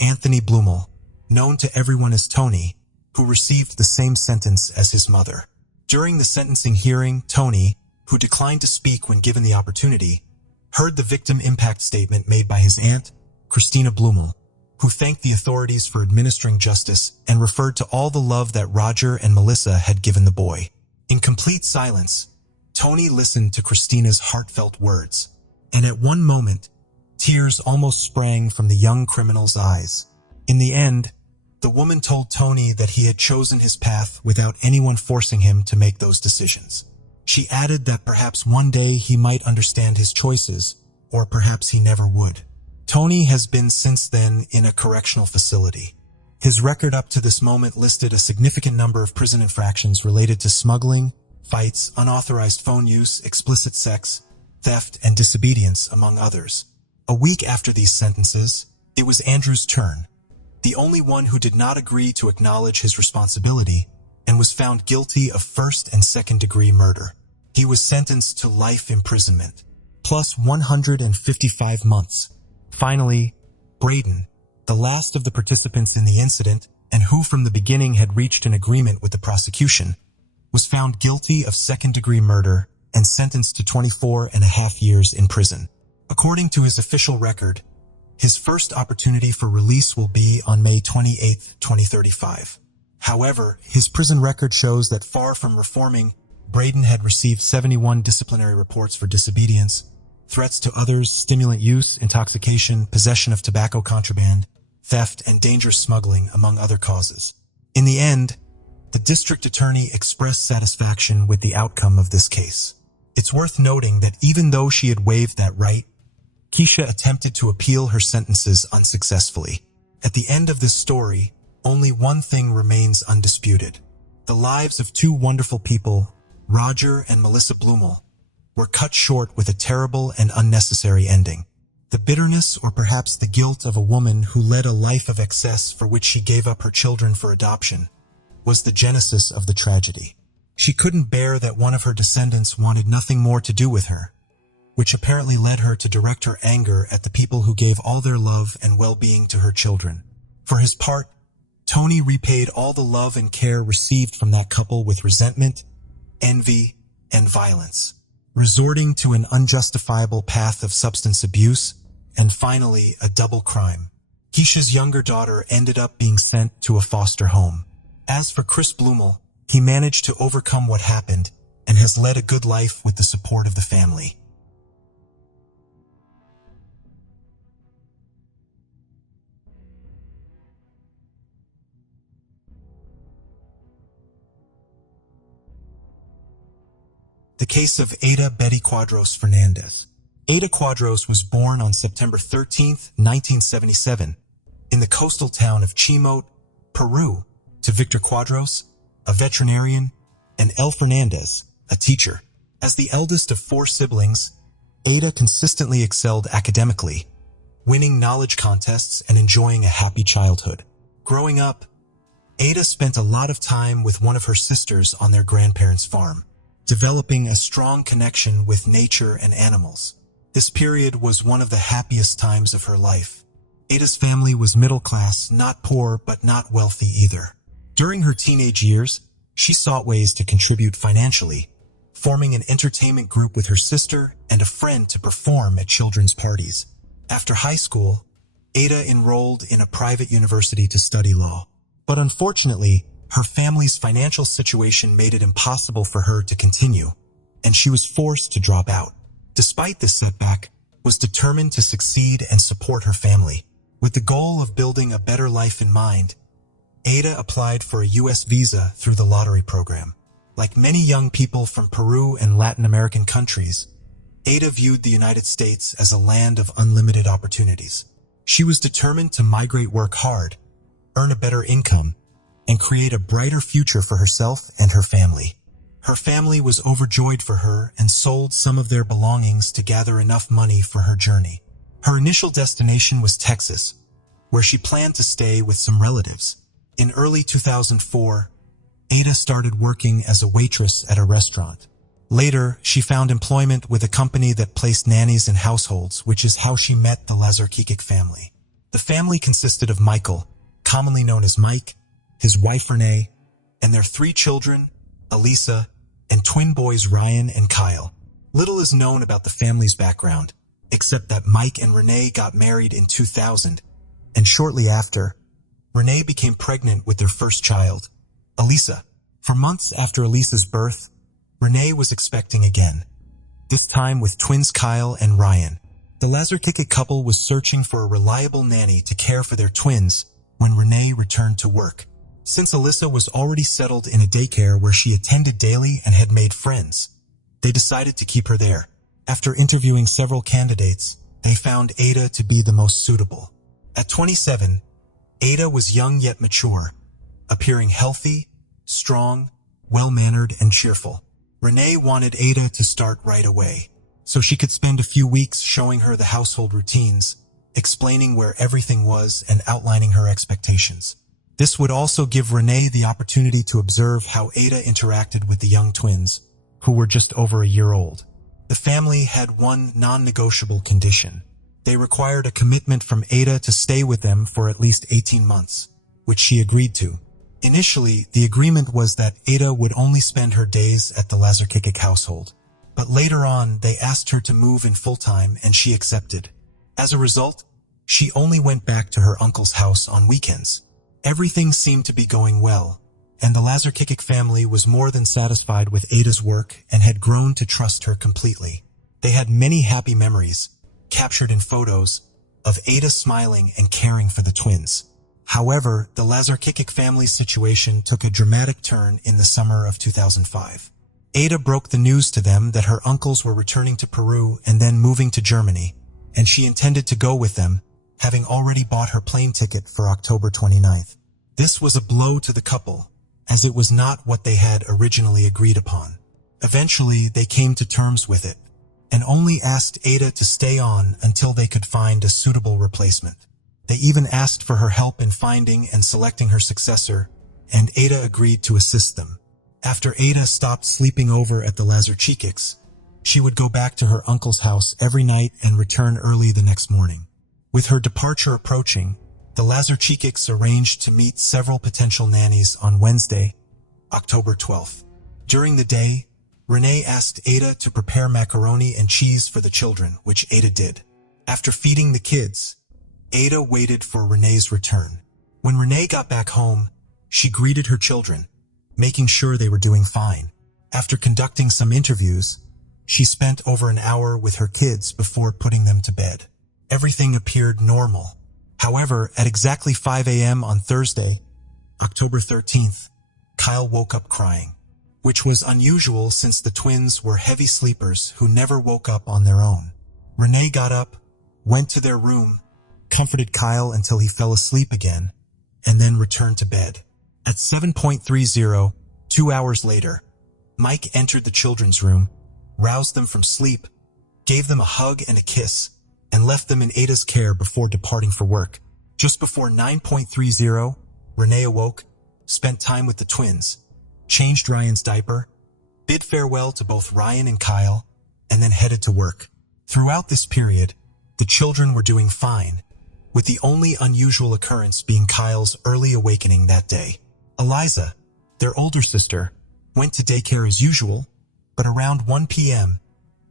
Anthony Blumel, known to everyone as Tony, who received the same sentence as his mother. During the sentencing hearing, Tony, who declined to speak when given the opportunity, heard the victim impact statement made by his aunt, Christina Blumel, who thanked the authorities for administering justice and referred to all the love that Roger and Melissa had given the boy. In complete silence, Tony listened to Christina's heartfelt words, and at one moment, tears almost sprang from the young criminal's eyes. In the end, the woman told Tony that he had chosen his path without anyone forcing him to make those decisions. She added that perhaps one day he might understand his choices, or perhaps he never would. Tony has been since then in a correctional facility. His record up to this moment listed a significant number of prison infractions related to smuggling, fights, unauthorized phone use, explicit sex, theft, and disobedience, among others. A week after these sentences, it was Andrew's turn, the only one who did not agree to acknowledge his responsibility and was found guilty of first and second-degree murder. He was sentenced to life imprisonment, plus 155 months. Finally, Braden, the last of the participants in the incident and who from the beginning had reached an agreement with the prosecution, was found guilty of second-degree murder and sentenced to 24.5 years in prison. According to his official record, his first opportunity for release will be on May 28, 2035. However, his prison record shows that far from reforming, Braden had received 71 disciplinary reports for disobedience, threats to others, stimulant use, intoxication, possession of tobacco contraband, theft, and dangerous smuggling, among other causes. In the end, the district attorney expressed satisfaction with the outcome of this case. It's worth noting that even though she had waived that right, Keisha attempted to appeal her sentences unsuccessfully. At the end of this story, only one thing remains undisputed. The lives of two wonderful people, Roger and Melissa Blumel, were cut short with a terrible and unnecessary ending. The bitterness or perhaps the guilt of a woman who led a life of excess for which she gave up her children for adoption was the genesis of the tragedy. She couldn't bear that one of her descendants wanted nothing more to do with her, which apparently led her to direct her anger at the people who gave all their love and well-being to her children. For his part, Tony repaid all the love and care received from that couple with resentment, envy, and violence, resorting to an unjustifiable path of substance abuse, and finally, a double crime. Keisha's younger daughter ended up being sent to a foster home. As for Chris Blumel, he managed to overcome what happened and has led a good life with the support of the family. The case of Ada Betty Quadros Fernandez. Ada Quadros was born on September 13, 1977, in the coastal town of Chimote, Peru, to Victor Quadros, a veterinarian, and El Fernandez, a teacher. As the eldest of 4 siblings, Ada consistently excelled academically, winning knowledge contests and enjoying a happy childhood. Growing up, Ada spent a lot of time with one of her sisters on their grandparents' farm, developing a strong connection with nature and animals. This period was one of the happiest times of her life. Ada's family was middle class, not poor, but not wealthy either. During her teenage years, she sought ways to contribute financially, forming an entertainment group with her sister and a friend to perform at children's parties. After high school, Ada enrolled in a private university to study law. But unfortunately, her family's financial situation made it impossible for her to continue, and she was forced to drop out. Despite this setback, was determined to succeed and support her family. With the goal of building a better life in mind, Ada applied for a U.S. visa through the lottery program. Like many young people from Peru and Latin American countries, Ada viewed the United States as a land of unlimited opportunities. She was determined to migrate, work hard, earn a better income, and create a brighter future for herself and her family. Her family was overjoyed for her and sold some of their belongings to gather enough money for her journey. Her initial destination was Texas, where she planned to stay with some relatives. In early 2004, Ada started working as a waitress at a restaurant. Later, she found employment with a company that placed nannies in households, which is how she met the Lazarkikic family. The family consisted of Michael, commonly known as Mike, his wife Renee, and their 3 children, Elisa, and twin boys Ryan and Kyle. Little is known about the family's background, except that Mike and Renee got married in 2000, and shortly after, Renee became pregnant with their first child, Elisa. For months after Elisa's birth, Renee was expecting again, this time with twins Kyle and Ryan. The Lazarkikic couple was searching for a reliable nanny to care for their twins when Renee returned to work. Since Alyssa was already settled in a daycare where she attended daily and had made friends, they decided to keep her there. After interviewing several candidates, they found Ada to be the most suitable. At 27, Ada was young yet mature, appearing healthy, strong, well-mannered, and cheerful. Renee wanted Ada to start right away, so she could spend a few weeks showing her the household routines, explaining where everything was and outlining her expectations. This would also give Renee the opportunity to observe how Ada interacted with the young twins, who were just over a year old. The family had one non-negotiable condition. They required a commitment from Ada to stay with them for at least 18 months, which she agreed to. Initially, the agreement was that Ada would only spend her days at the Lazarkikic household, but later on they asked her to move in full-time and she accepted. As a result, she only went back to her uncle's house on weekends. Everything seemed to be going well, and the Lazarkikic family was more than satisfied with Ada's work and had grown to trust her completely. They had many happy memories, captured in photos, of Ada smiling and caring for the twins. However, the Lazarkikic family's situation took a dramatic turn in the summer of 2005. Ada broke the news to them that her uncles were returning to Peru and then moving to Germany, and she intended to go with them, having already bought her plane ticket for October 29th. This was a blow to the couple, as it was not what they had originally agreed upon. Eventually, they came to terms with it, and only asked Ada to stay on until they could find a suitable replacement. They even asked for her help in finding and selecting her successor, and Ada agreed to assist them. After Ada stopped sleeping over at the Lazarkikics, she would go back to her uncle's house every night and return early the next morning. With her departure approaching, the Lazarkikics arranged to meet several potential nannies on Wednesday, October 12th. During the day, Renee asked Ada to prepare macaroni and cheese for the children, which Ada did. After feeding the kids, Ada waited for Renee's return. When Renee got back home, she greeted her children, making sure they were doing fine. After conducting some interviews, she spent over an hour with her kids before putting them to bed. Everything appeared normal. However, at exactly 5 a.m. on Thursday, October 13th, Kyle woke up crying, which was unusual since the twins were heavy sleepers who never woke up on their own. Renee got up, went to their room, comforted Kyle until he fell asleep again, and then returned to bed. At 7:30, 2 hours later, Mike entered the children's room, roused them from sleep, gave them a hug and a kiss, and left them in Ada's care before departing for work. Just before 9:30, Renee awoke, spent time with the twins, changed Ryan's diaper, bid farewell to both Ryan and Kyle, and then headed to work. Throughout this period, the children were doing fine, with the only unusual occurrence being Kyle's early awakening that day. Eliza, their older sister, went to daycare as usual, but around 1 p.m.,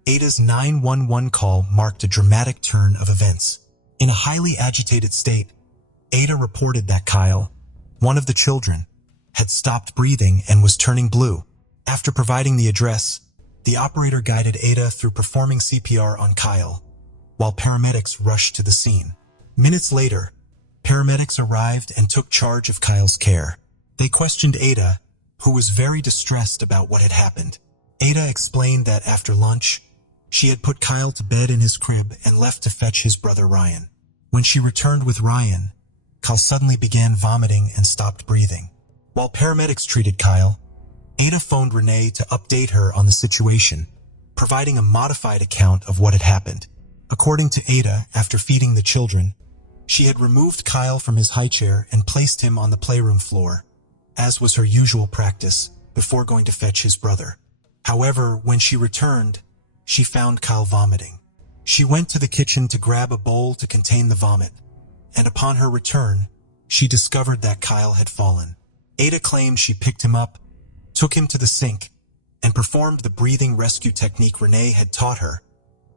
Ada's 911 call marked a dramatic turn of events. In a highly agitated state, Ada reported that Kyle, one of the children, had stopped breathing and was turning blue. After providing the address, the operator guided Ada through performing CPR on Kyle, while paramedics rushed to the scene. Minutes later, paramedics arrived and took charge of Kyle's care. They questioned Ada, who was very distressed about what had happened. Ada explained that after lunch, she had put Kyle to bed in his crib and left to fetch his brother Ryan. When she returned with Ryan, Kyle suddenly began vomiting and stopped breathing. While paramedics treated Kyle, Ada phoned Renee to update her on the situation, providing a modified account of what had happened. According to Ada, after feeding the children, she had removed Kyle from his high chair and placed him on the playroom floor, as was her usual practice, before going to fetch his brother. However, when she returned, she found Kyle vomiting. She went to the kitchen to grab a bowl to contain the vomit, and upon her return, she discovered that Kyle had fallen. Ada claimed she picked him up, took him to the sink, and performed the breathing rescue technique Renee had taught her,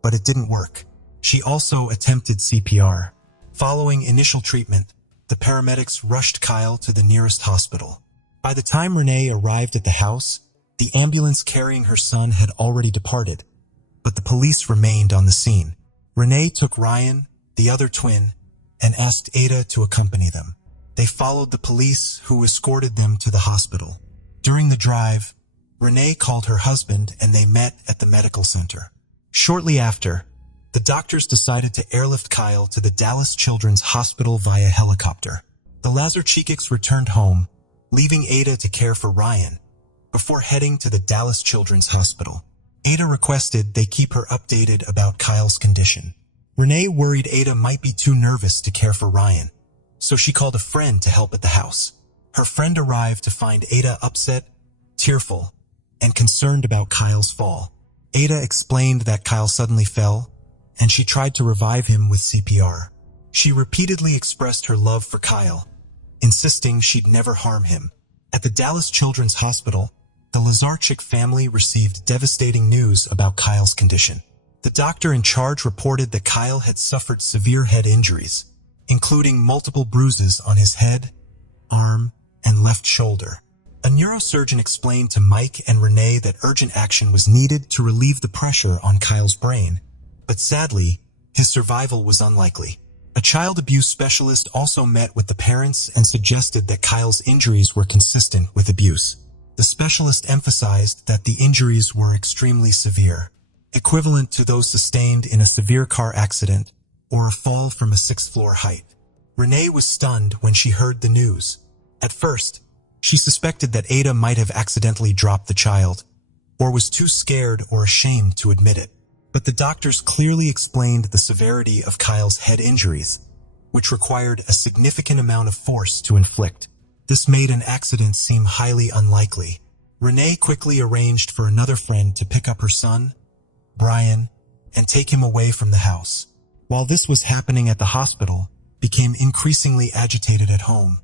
but it didn't work. She also attempted CPR. Following initial treatment, the paramedics rushed Kyle to the nearest hospital. By the time Renee arrived at the house, The ambulance carrying her son had already departed, but the police remained on the scene. Renee took Ryan, the other twin, and asked Ada to accompany them. They followed the police, who escorted them to the hospital. During the drive, Renee called her husband and they met at the medical center. Shortly after, the doctors decided to airlift Kyle to the Dallas Children's Hospital via helicopter. The Lazarchikics returned home, leaving Ada to care for Ryan, before heading to the Dallas Children's Hospital. Ada requested they keep her updated about Kyle's condition. Renee worried Ada might be too nervous to care for Ryan, so she called a friend to help at the house. Her friend arrived to find Ada upset, tearful, and concerned about Kyle's fall. Ada explained that Kyle suddenly fell, and she tried to revive him with CPR. She repeatedly expressed her love for Kyle, insisting she'd never harm him. At the Dallas Children's Hospital, the Lazarchik family received devastating news about Kyle's condition. The doctor in charge reported that Kyle had suffered severe head injuries, including multiple bruises on his head, arm, and left shoulder. A neurosurgeon explained to Mike and Renee that urgent action was needed to relieve the pressure on Kyle's brain, but sadly, his survival was unlikely. A child abuse specialist also met with the parents and suggested that Kyle's injuries were consistent with abuse. The specialist emphasized that the injuries were extremely severe, equivalent to those sustained in a severe car accident or a fall from a sixth-floor height. Renee was stunned when she heard the news. At first, she suspected that Ada might have accidentally dropped the child, or was too scared or ashamed to admit it. But the doctors clearly explained the severity of Kyle's head injuries, which required a significant amount of force to inflict. This made an accident seem highly unlikely. Renee quickly arranged for another friend to pick up her son, Brian, and take him away from the house. While this was happening at the hospital, became increasingly agitated at home,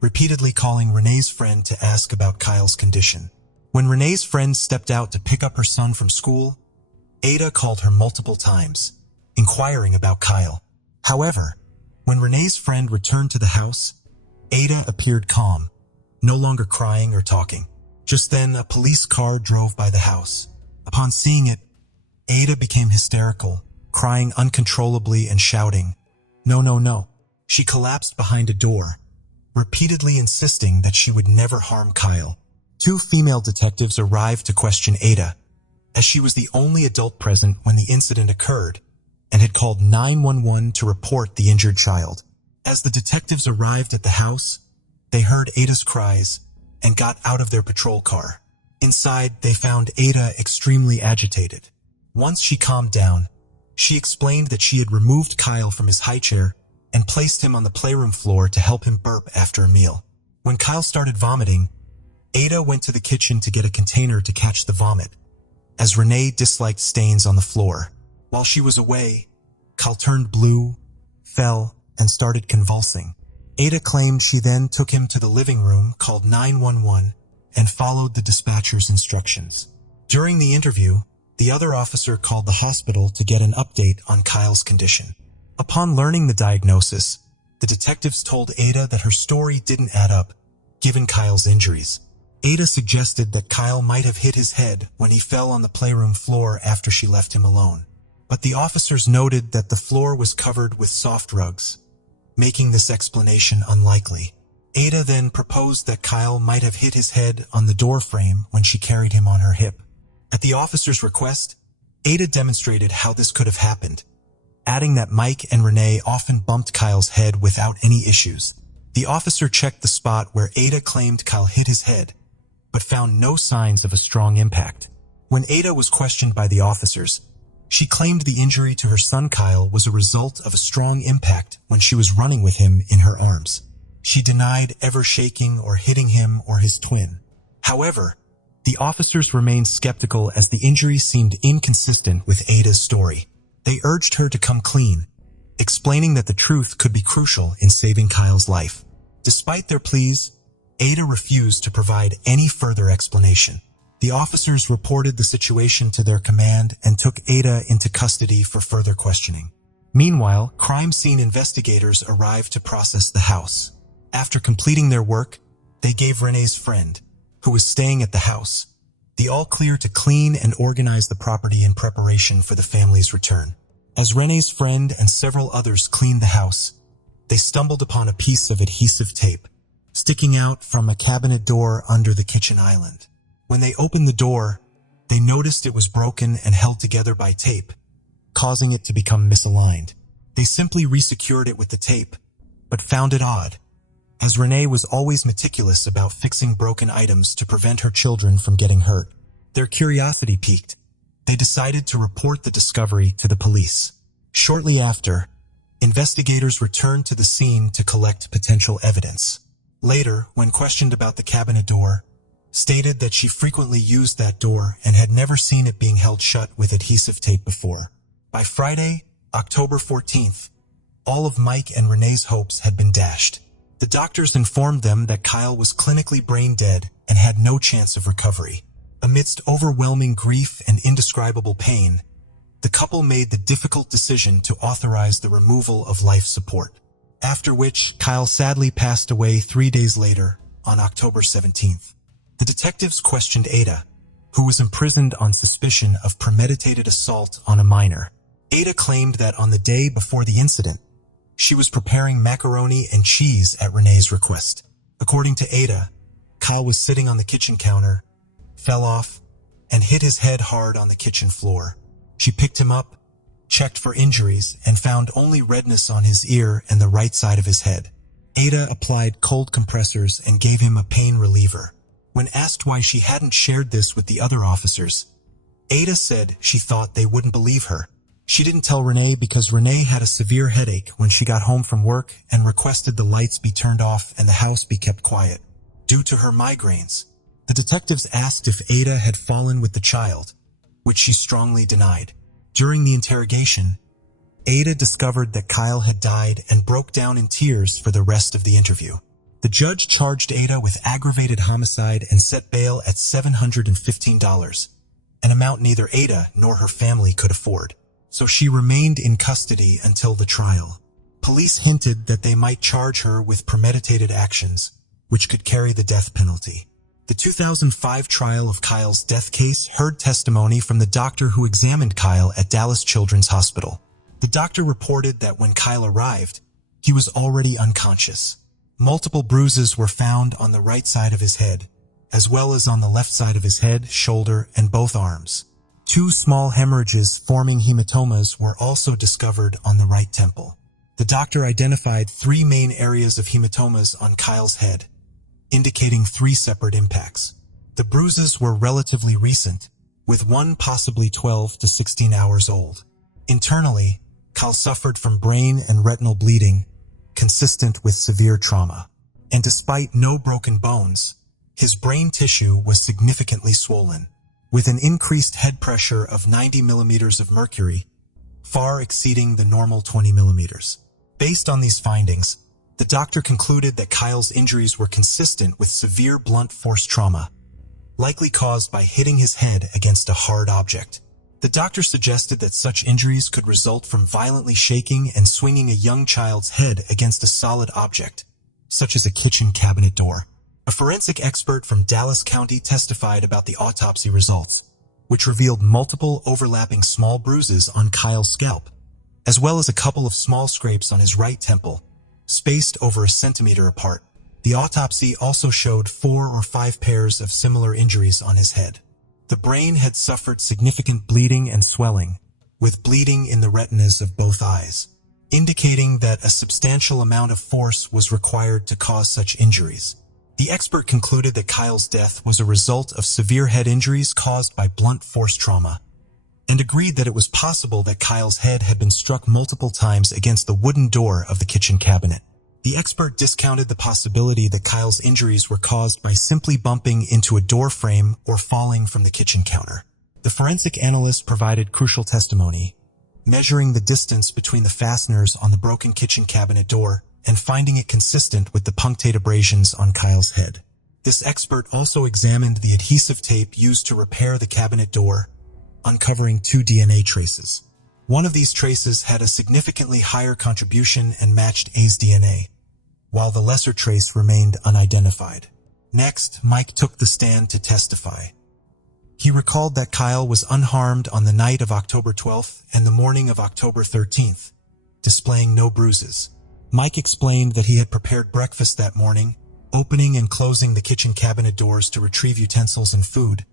repeatedly calling Renee's friend to ask about Kyle's condition. When Renee's friend stepped out to pick up her son from school, Ada called her multiple times, inquiring about Kyle. However, when Renee's friend returned to the house, Ada appeared calm, no longer crying or talking. Just then, a police car drove by the house. Upon seeing it, Ada became hysterical, crying uncontrollably and shouting, "No, no, no." She collapsed behind a door, repeatedly insisting that she would never harm Kyle. Two female detectives arrived to question Ada, as she was the only adult present when the incident occurred and had called 911 to report the injured child. As the detectives arrived at the house, they heard Ada's cries and got out of their patrol car. Inside, they found Ada extremely agitated. Once she calmed down, she explained that she had removed Kyle from his high chair and placed him on the playroom floor to help him burp after a meal. When Kyle started vomiting, Ada went to the kitchen to get a container to catch the vomit, as Renee disliked stains on the floor. While she was away, Kyle turned blue, fell, and started convulsing. Ada claimed she then took him to the living room, called 911, and followed the dispatcher's instructions. During the interview, the other officer called the hospital to get an update on Kyle's condition. Upon learning the diagnosis, the detectives told Ada that her story didn't add up, given Kyle's injuries. Ada suggested that Kyle might have hit his head when he fell on the playroom floor after she left him alone. But the officers noted that the floor was covered with soft rugs, making this explanation unlikely. Ada then proposed that Kyle might have hit his head on the door frame when she carried him on her hip. At the officer's request, Ada demonstrated how this could have happened, adding that Mike and Renee often bumped Kyle's head without any issues. The officer checked the spot where Ada claimed Kyle hit his head, but found no signs of a strong impact. When Ada was questioned by the officers, she claimed the injury to her son Kyle was a result of a strong impact when she was running with him in her arms. She denied ever shaking or hitting him or his twin. However, the officers remained skeptical as the injury seemed inconsistent with Ada's story. They urged her to come clean, explaining that the truth could be crucial in saving Kyle's life. Despite their pleas, Ada refused to provide any further explanation. The officers reported the situation to their command and took Ada into custody for further questioning. Meanwhile, crime scene investigators arrived to process the house. After completing their work, they gave Renee's friend, who was staying at the house, the all clear to clean and organize the property in preparation for the family's return. As Rene's friend and several others cleaned the house, they stumbled upon a piece of adhesive tape sticking out from a cabinet door under the kitchen island. When they opened the door, they noticed it was broken and held together by tape, causing it to become misaligned. They simply resecured it with the tape, but found it odd, as Rene was always meticulous about fixing broken items to prevent her children from getting hurt. Their curiosity piqued. They decided to report the discovery to the police. Shortly after, investigators returned to the scene to collect potential evidence. Later, when questioned about the cabinet door, stated that she frequently used that door and had never seen it being held shut with adhesive tape before. By Friday, October 14th, all of Mike and Rene's hopes had been dashed. The doctors informed them that Kyle was clinically brain dead and had no chance of recovery. Amidst overwhelming grief and indescribable pain, the couple made the difficult decision to authorize the removal of life support, after which Kyle sadly passed away 3 days later on October 17th. The detectives questioned Ada, who was imprisoned on suspicion of premeditated assault on a minor. Ada claimed that on the day before the incident, she was preparing macaroni and cheese at Rene's request. According to Ada, Kyle was sitting on the kitchen counter, fell off, and hit his head hard on the kitchen floor. She picked him up, checked for injuries, and found only redness on his ear and the right side of his head. Ada applied cold compressors and gave him a pain reliever. When asked why she hadn't shared this with the other officers, Ada said she thought they wouldn't believe her. She didn't tell Rene because Rene had a severe headache when she got home from work and requested the lights be turned off and the house be kept quiet, due to her migraines. The detectives asked if Ada had fallen with the child, which she strongly denied. During the interrogation, Ada discovered that Kyle had died and broke down in tears for the rest of the interview. The judge charged Ada with aggravated homicide and set bail at $715, an amount neither Ada nor her family could afford. So she remained in custody until the trial. Police hinted that they might charge her with premeditated actions, which could carry the death penalty. The 2005 trial of Kyle's death case heard testimony from the doctor who examined Kyle at Dallas Children's Hospital. The doctor reported that when Kyle arrived, he was already unconscious. Multiple bruises were found on the right side of his head, as well as on the left side of his head, shoulder, and both arms. 2 small hemorrhages forming hematomas were also discovered on the right temple. The doctor identified 3 main areas of hematomas on Kyle's head, indicating 3 separate impacts. The bruises were relatively recent, with one possibly 12 to 16 hours old. Internally, Kyle suffered from brain and retinal bleeding, consistent with severe trauma. And despite no broken bones, his brain tissue was significantly swollen, with an increased head pressure of 90 millimeters of mercury, far exceeding the normal 20 millimeters. Based on these findings, the doctor concluded that Kyle's injuries were consistent with severe blunt force trauma, likely caused by hitting his head against a hard object. The doctor suggested that such injuries could result from violently shaking and swinging a young child's head against a solid object, such as a kitchen cabinet door. A forensic expert from Dallas County testified about the autopsy results, which revealed multiple overlapping small bruises on Kyle's scalp, as well as a couple of small scrapes on his right temple, spaced over a centimeter apart. The autopsy also showed 4 or 5 pairs of similar injuries on his head. The brain had suffered significant bleeding and swelling, with bleeding in the retinas of both eyes, indicating that a substantial amount of force was required to cause such injuries. The expert concluded that Kyle's death was a result of severe head injuries caused by blunt force trauma, and agreed that it was possible that Kyle's head had been struck multiple times against the wooden door of the kitchen cabinet. The expert discounted the possibility that Kyle's injuries were caused by simply bumping into a door frame or falling from the kitchen counter. The forensic analyst provided crucial testimony, measuring the distance between the fasteners on the broken kitchen cabinet door and finding it consistent with the punctate abrasions on Kyle's head. This expert also examined the adhesive tape used to repair the cabinet door, uncovering 2 DNA traces. One of these traces had a significantly higher contribution and matched A's DNA, while the lesser trace remained unidentified. Next, Mike took the stand to testify. He recalled that Kyle was unharmed on the night of October 12th and the morning of October 13th, displaying no bruises. Mike explained that he had prepared breakfast that morning, opening and closing the kitchen cabinet doors to retrieve utensils and food,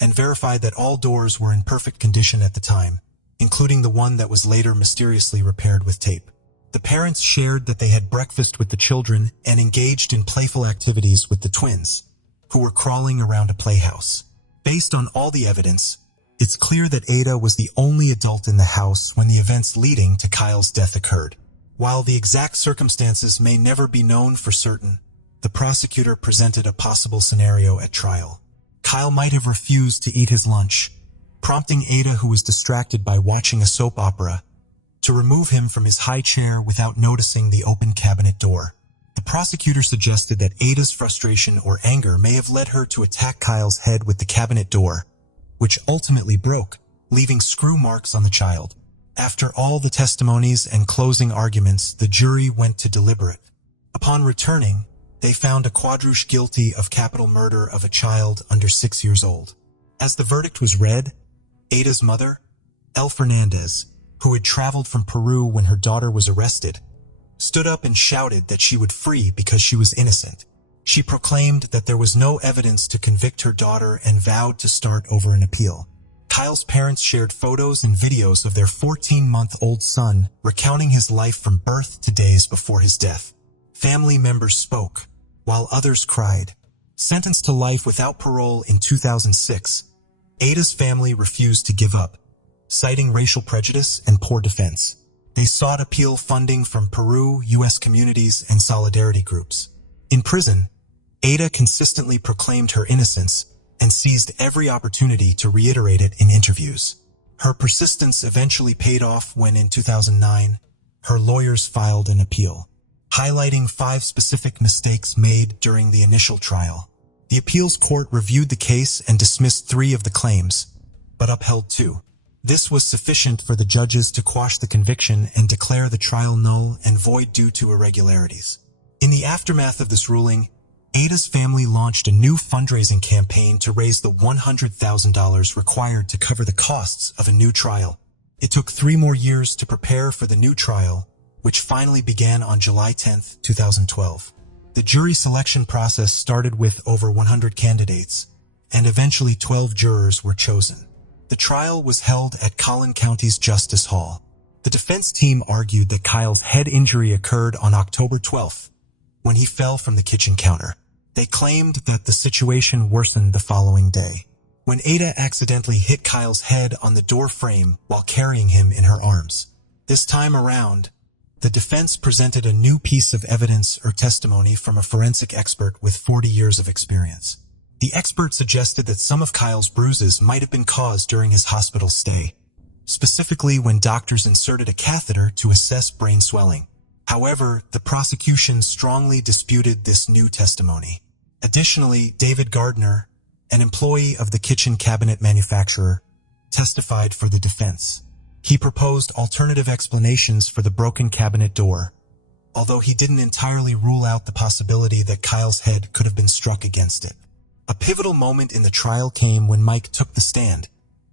and verified that all doors were in perfect condition at the time, including the one that was later mysteriously repaired with tape. The parents shared that they had breakfast with the children and engaged in playful activities with the twins, who were crawling around a playhouse. Based on all the evidence, it's clear that Ada was the only adult in the house when the events leading to Kyle's death occurred. While the exact circumstances may never be known for certain, the prosecutor presented a possible scenario at trial. Kyle might have refused to eat his lunch, prompting Ada, who was distracted by watching a soap opera, to remove him from his high chair without noticing the open cabinet door. The prosecutor suggested that Ada's frustration or anger may have led her to attack Kyle's head with the cabinet door, which ultimately broke, leaving screw marks on the child. After all the testimonies and closing arguments, the jury went to deliberate. Upon returning, they found a Quadrouche guilty of capital murder of a child under 6 years old. As the verdict was read, Ada's mother, El Fernandez, who had traveled from Peru when her daughter was arrested, stood up and shouted that she would free because she was innocent. She proclaimed that there was no evidence to convict her daughter and vowed to start over an appeal. Kyle's parents shared photos and videos of their 14-month-old son recounting his life from birth to days before his death. Family members spoke, while others cried. Sentenced to life without parole in 2006, Ada's family refused to give up, citing racial prejudice and poor defense. They sought appeal funding from Peru, U.S. communities, and solidarity groups. In prison, Ada consistently proclaimed her innocence and seized every opportunity to reiterate it in interviews. Her persistence eventually paid off when, in 2009, her lawyers filed an appeal, highlighting 5 specific mistakes made during the initial trial. The appeals court reviewed the case and dismissed 3 of the claims, but upheld 2. This was sufficient for the judges to quash the conviction and declare the trial null and void due to irregularities. In the aftermath of this ruling, Ada's family launched a new fundraising campaign to raise the $100,000 required to cover the costs of a new trial. It took 3 more years to prepare for the new trial, which finally began on July 10, 2012. The jury selection process started with over 100 candidates, and eventually 12 jurors were chosen. The trial was held at Collin County's Justice Hall. The defense team argued that Kyle's head injury occurred on October 12th, when he fell from the kitchen counter. They claimed that the situation worsened the following day, when Ada accidentally hit Kyle's head on the door frame while carrying him in her arms. This time around, the defense presented a new piece of evidence or testimony from a forensic expert with 40 years of experience. The expert suggested that some of Kyle's bruises might have been caused during his hospital stay, specifically when doctors inserted a catheter to assess brain swelling. However, the prosecution strongly disputed this new testimony. Additionally, David Gardner, an employee of the kitchen cabinet manufacturer, testified for the defense. He proposed alternative explanations for the broken cabinet door, although he didn't entirely rule out the possibility that Kyle's head could have been struck against it. A pivotal moment in the trial came when Mike took the stand,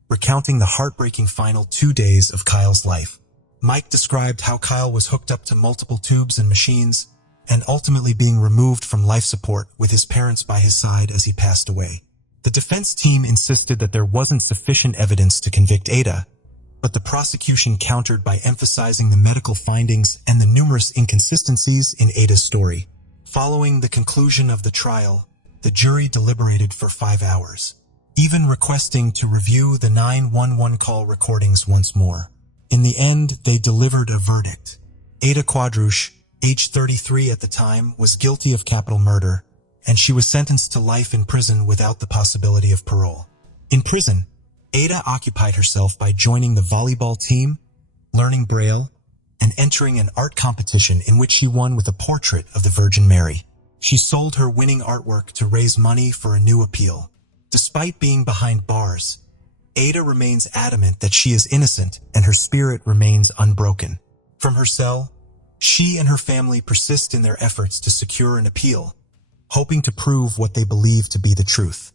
recounting the heartbreaking final 2 days of Kyle's life. Mike described how Kyle was hooked up to multiple tubes and machines, and ultimately being removed from life support with his parents by his side as he passed away. The defense team insisted that there wasn't sufficient evidence to convict Ada, but the prosecution countered by emphasizing the medical findings and the numerous inconsistencies in Ada's story. Following the conclusion of the trial, the jury deliberated for 5 hours, even requesting to review the 911 call recordings once more. In the end, they delivered a verdict. Ada Quadrouche, age 33 at the time, was guilty of capital murder, and she was sentenced to life in prison without the possibility of parole. In prison, Ada occupied herself by joining the volleyball team, learning Braille, and entering an art competition in which she won with a portrait of the Virgin Mary. She sold her winning artwork to raise money for a new appeal. Despite being behind bars, Ada remains adamant that she is innocent and her spirit remains unbroken. From her cell, she and her family persist in their efforts to secure an appeal, hoping to prove what they believe to be the truth.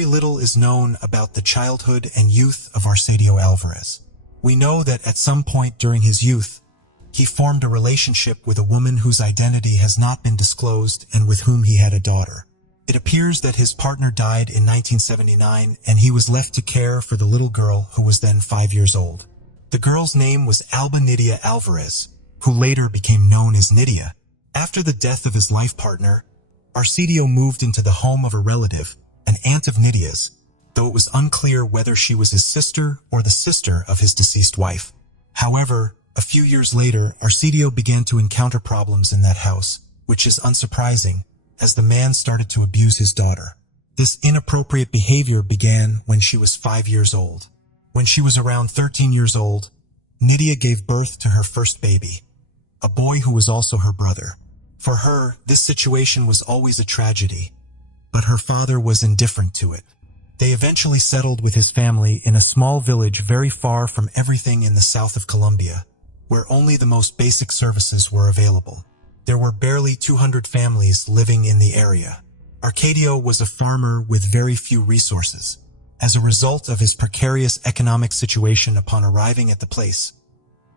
very little is known about the childhood and youth of Arcadio Alvarez. We know that at some point during his youth, he formed a relationship with a woman whose identity has not been disclosed and with whom he had a daughter. It appears that his partner died in 1979 and he was left to care for the little girl who was then 5 years old. The girl's name was Alba Nydia Alvarez, who later became known as Nydia. After the death of his life partner, Arcadio moved into the home of a relative, an aunt of Nydia's, though it was unclear whether she was his sister or the sister of his deceased wife. However, a few years later, Arcadio began to encounter problems in that house, which is unsurprising, as the man started to abuse his daughter. This inappropriate behavior began when she was 5 years old. When she was around 13 years old, Nydia gave birth to her first baby, a boy who was also her brother. For her, this situation was always a tragedy, but her father was indifferent to it. They eventually settled with his family in a small village very far from everything in the south of Colombia, where only the most basic services were available. There were barely 200 families living in the area. Arcadio was a farmer with very few resources. As a result of his precarious economic situation upon arriving at the place,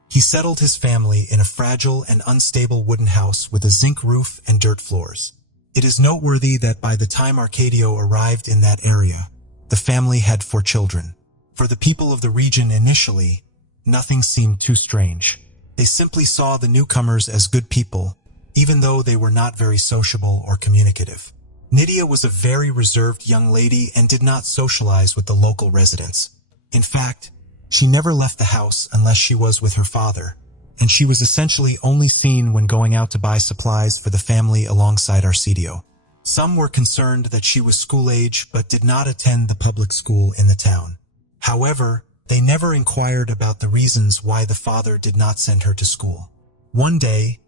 he settled his family in a fragile and unstable wooden house with a zinc roof and dirt floors. It is noteworthy that by the time Arcadio arrived in that area, the family had 4 children. For the people of the region initially, nothing seemed too strange. They simply saw the newcomers as good people, even though they were not very sociable or communicative. Nydia was a very reserved young lady and did not socialize with the local residents. In fact, she never left the house unless she was with her father, and she was essentially only seen when going out to buy supplies for the family alongside Arcadio. Some were concerned that she was school-age but did not attend the public school in the town. However, they never inquired about the reasons why the father did not send her to school. One day,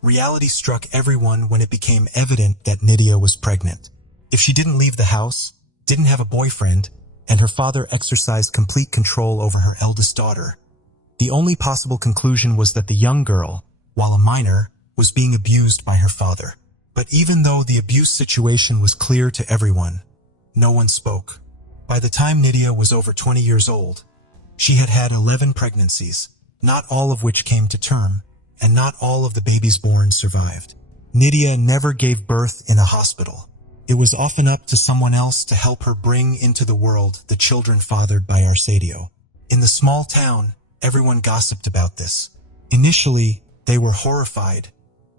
reality struck everyone when it became evident that Nydia was pregnant. If she didn't leave the house, didn't have a boyfriend, and her father exercised complete control over her eldest daughter, the only possible conclusion was that the young girl, while a minor, was being abused by her father. But even though the abuse situation was clear to everyone, no one spoke. By the time Nydia was over 20 years old, she had had 11 pregnancies, not all of which came to term, and not all of the babies born survived. Nydia never gave birth in a hospital. It was often up to someone else to help her bring into the world the children fathered by Arcadio. In the small town, everyone gossiped about this. Initially, they were horrified,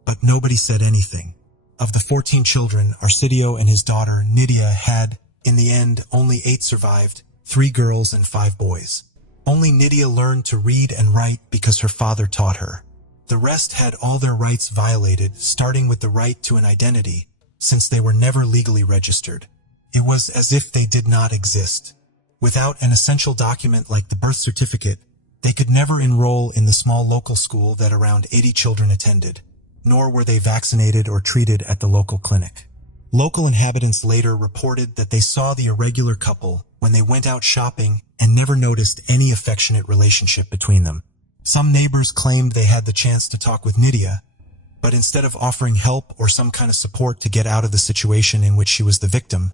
but nobody said anything. Of the 14 children, Arcadio and his daughter Nydia had, in the end, only 8 survived, 3 girls and 5 boys. Only Nydia learned to read and write because her father taught her. The rest had all their rights violated, starting with the right to an identity, since they were never legally registered. It was as if they did not exist. Without an essential document like the birth certificate, they could never enroll in the small local school that around 80 children attended, nor were they vaccinated or treated at the local clinic. Local inhabitants later reported that they saw the irregular couple when they went out shopping and never noticed any affectionate relationship between them. Some neighbors claimed they had the chance to talk with Nydia, but instead of offering help or some kind of support to get out of the situation in which she was the victim,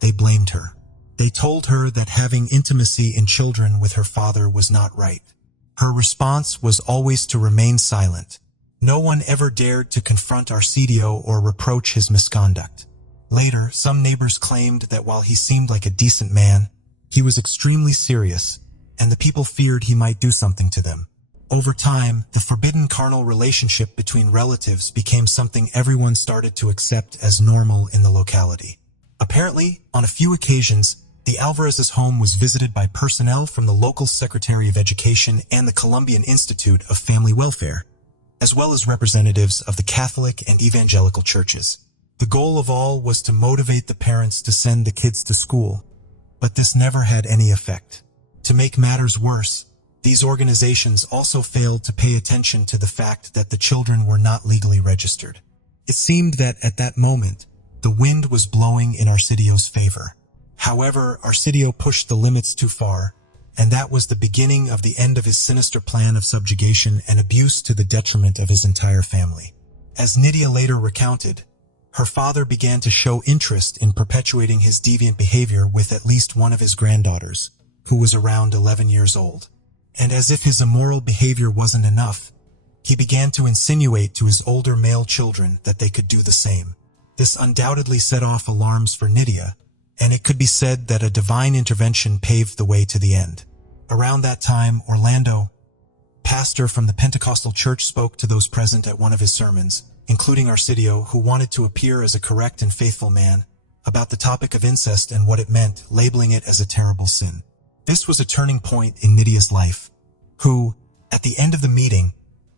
they blamed her. They told her that having intimacy in children with her father was not right. Her response was always to remain silent. No one ever dared to confront Arcadio or reproach his misconduct. Later, some neighbors claimed that while he seemed like a decent man, he was extremely serious, and the people feared he might do something to them. Over time, the forbidden carnal relationship between relatives became something everyone started to accept as normal in the locality. Apparently, on a few occasions, the Alvarez's home was visited by personnel from the local Secretary of Education and the Colombian Institute of Family Welfare, as well as representatives of the Catholic and evangelical churches. The goal of all was to motivate the parents to send the kids to school, but this never had any effect. To make matters worse, these organizations also failed to pay attention to the fact that the children were not legally registered. It seemed that at that moment, the wind was blowing in Arcadio's favor. However, Arcadio pushed the limits too far, and that was the beginning of the end of his sinister plan of subjugation and abuse to the detriment of his entire family. As Nydia later recounted, her father began to show interest in perpetuating his deviant behavior with at least one of his granddaughters, who was around 11 years old. And as if his immoral behavior wasn't enough, he began to insinuate to his older male children that they could do the same. This undoubtedly set off alarms for Nydia, and it could be said that a divine intervention paved the way to the end. Around that time, Orlando, pastor from the Pentecostal church, spoke to those present at one of his sermons, including Arcidio, who wanted to appear as a correct and faithful man, about the topic of incest and what it meant, labeling it as a terrible sin. This was a turning point in Nydia's life, who, at the end of the meeting,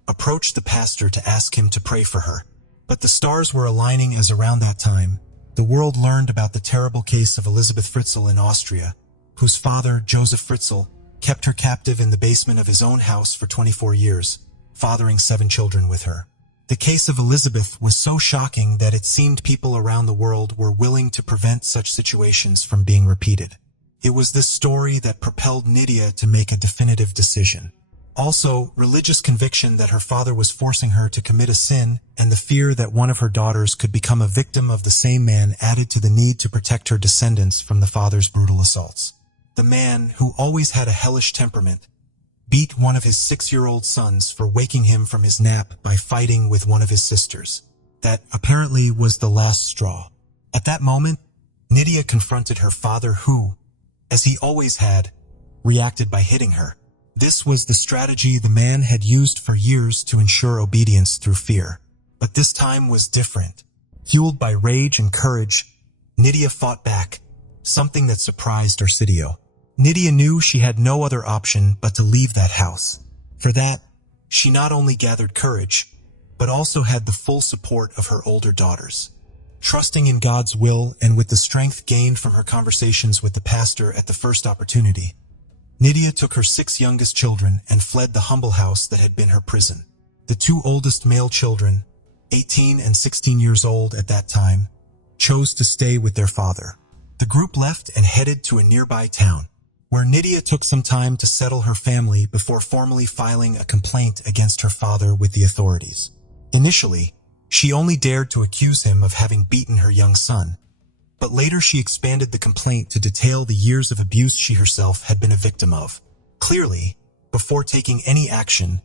approached the pastor to ask him to pray for her. But the stars were aligning, as around that time, the world learned about the terrible case of Elisabeth Fritzl in Austria, whose father, Joseph Fritzl, kept her captive in the basement of his own house for 24 years, fathering 7 children with her. The case of Elizabeth was so shocking that it seemed people around the world were willing to prevent such situations from being repeated. It was this story that propelled Nydia to make a definitive decision. Also, religious conviction that her father was forcing her to commit a sin, and the fear that one of her daughters could become a victim of the same man added to the need to protect her descendants from the father's brutal assaults. The man, who always had a hellish temperament, beat one of his 6-year-old sons for waking him from his nap by fighting with one of his sisters. That apparently was the last straw. At that moment, Nydia confronted her father who, as he always had, reacted by hitting her. This was the strategy the man had used for years to ensure obedience through fear. But this time was different. Fueled by rage and courage, Nydia fought back, something that surprised Arcidio. Nydia knew she had no other option but to leave that house. For that, she not only gathered courage, but also had the full support of her older daughters. Trusting in God's will and with the strength gained from her conversations with the pastor at the first opportunity, Nydia took her 6 youngest children and fled the humble house that had been her prison. The 2 oldest male children, 18 and 16 years old at that time, chose to stay with their father. The group left and headed to a nearby town, where Nydia took some time to settle her family before formally filing a complaint against her father with the authorities. Initially, she only dared to accuse him of having beaten her young son, but later she expanded the complaint to detail the years of abuse she herself had been a victim of. Clearly, before taking any action,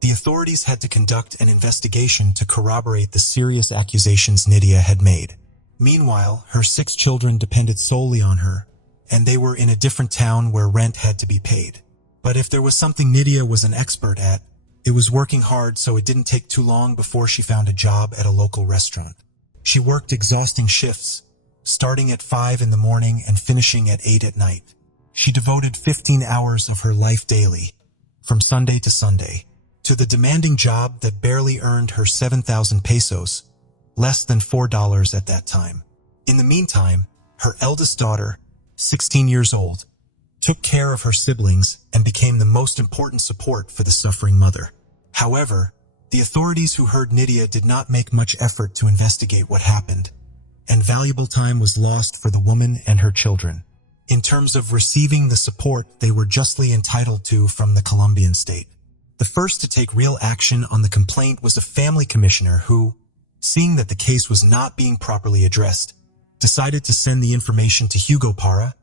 the authorities had to conduct an investigation to corroborate the serious accusations Nydia had made. Meanwhile, her 6 children depended solely on her, and they were in a different town where rent had to be paid. But if there was something Nydia was an expert at, it was working hard, so it didn't take too long before she found a job at a local restaurant. She worked exhausting shifts, starting at 5 in the morning and finishing at 8 at night. She devoted 15 hours of her life daily, from Sunday to Sunday, to the demanding job that barely earned her 7,000 pesos, less than $4 at that time. In the meantime, her eldest daughter, 16 years old, took care of her siblings and became the most important support for the suffering mother. However, the authorities who heard Nydia did not make much effort to investigate what happened, and valuable time was lost for the woman and her children, in terms of receiving the support they were justly entitled to from the Colombian state. The first to take real action on the complaint was a family commissioner who, seeing that the case was not being properly addressed, decided to send the information to Hugo Parra,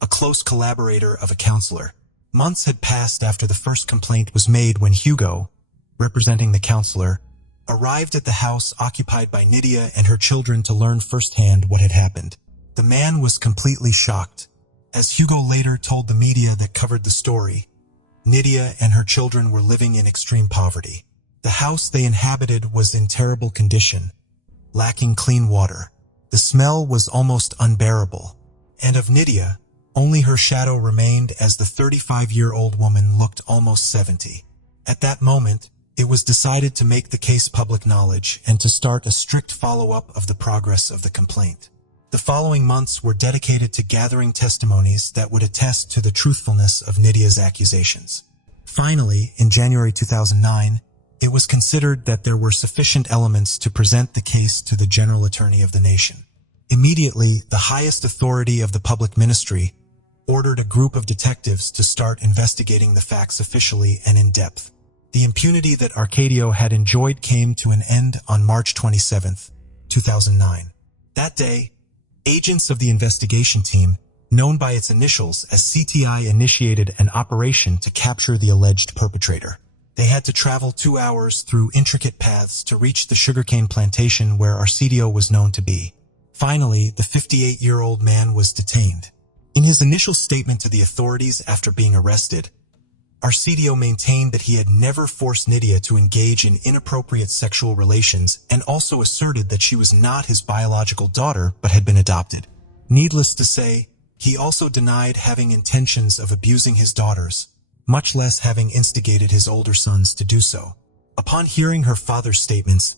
a close collaborator of a counselor. Months had passed after the first complaint was made when Hugo, representing the counselor, arrived at the house occupied by Nydia and her children to learn firsthand what had happened. The man was completely shocked. As Hugo later told the media that covered the story, Nydia and her children were living in extreme poverty. The house they inhabited was in terrible condition, lacking clean water. The smell was almost unbearable, and of Nydia, only her shadow remained as the 35-year-old woman looked almost 70. At that moment, it was decided to make the case public knowledge and to start a strict follow-up of the progress of the complaint. The following months were dedicated to gathering testimonies that would attest to the truthfulness of Nydia's accusations. Finally, in January 2009, it was considered that there were sufficient elements to present the case to the General Attorney of the nation. Immediately, the highest authority of the public ministry ordered a group of detectives to start investigating the facts officially and in depth. The impunity that Arcadio had enjoyed came to an end on March 27th, 2009. That day, agents of the investigation team, known by its initials as CTI, initiated an operation to capture the alleged perpetrator. They had to travel 2 hours through intricate paths to reach the sugarcane plantation where Arcidio was known to be. Finally, the 58-year-old man was detained. In his initial statement to the authorities after being arrested, Arcidio maintained that he had never forced Nydia to engage in inappropriate sexual relations and also asserted that she was not his biological daughter but had been adopted. Needless to say, he also denied having intentions of abusing his daughters, much less having instigated his older sons to do so. Upon hearing her father's statements,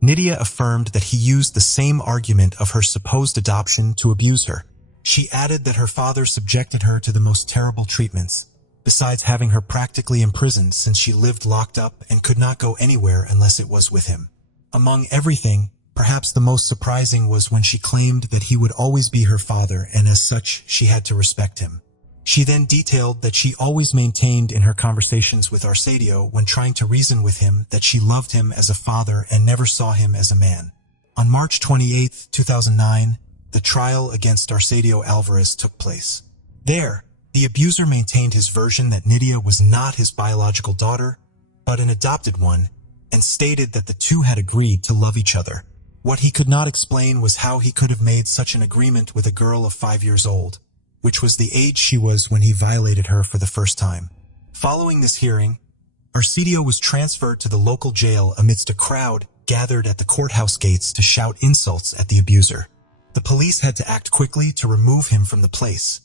Nydia affirmed that he used the same argument of her supposed adoption to abuse her. She added that her father subjected her to the most terrible treatments, besides having her practically imprisoned since she lived locked up and could not go anywhere unless it was with him. Among everything, perhaps the most surprising was when she claimed that he would always be her father and as such she had to respect him. She then detailed that she always maintained in her conversations with Arcidio when trying to reason with him that she loved him as a father and never saw him as a man. On March 28, 2009, the trial against Arcidio Alvarez took place. There, the abuser maintained his version that Nydia was not his biological daughter, but an adopted one, and stated that the two had agreed to love each other. What he could not explain was how he could have made such an agreement with a girl of 5 years old, which was the age she was when he violated her for the first time. Following this hearing, Arcidio was transferred to the local jail amidst a crowd gathered at the courthouse gates to shout insults at the abuser. The police had to act quickly to remove him from the place,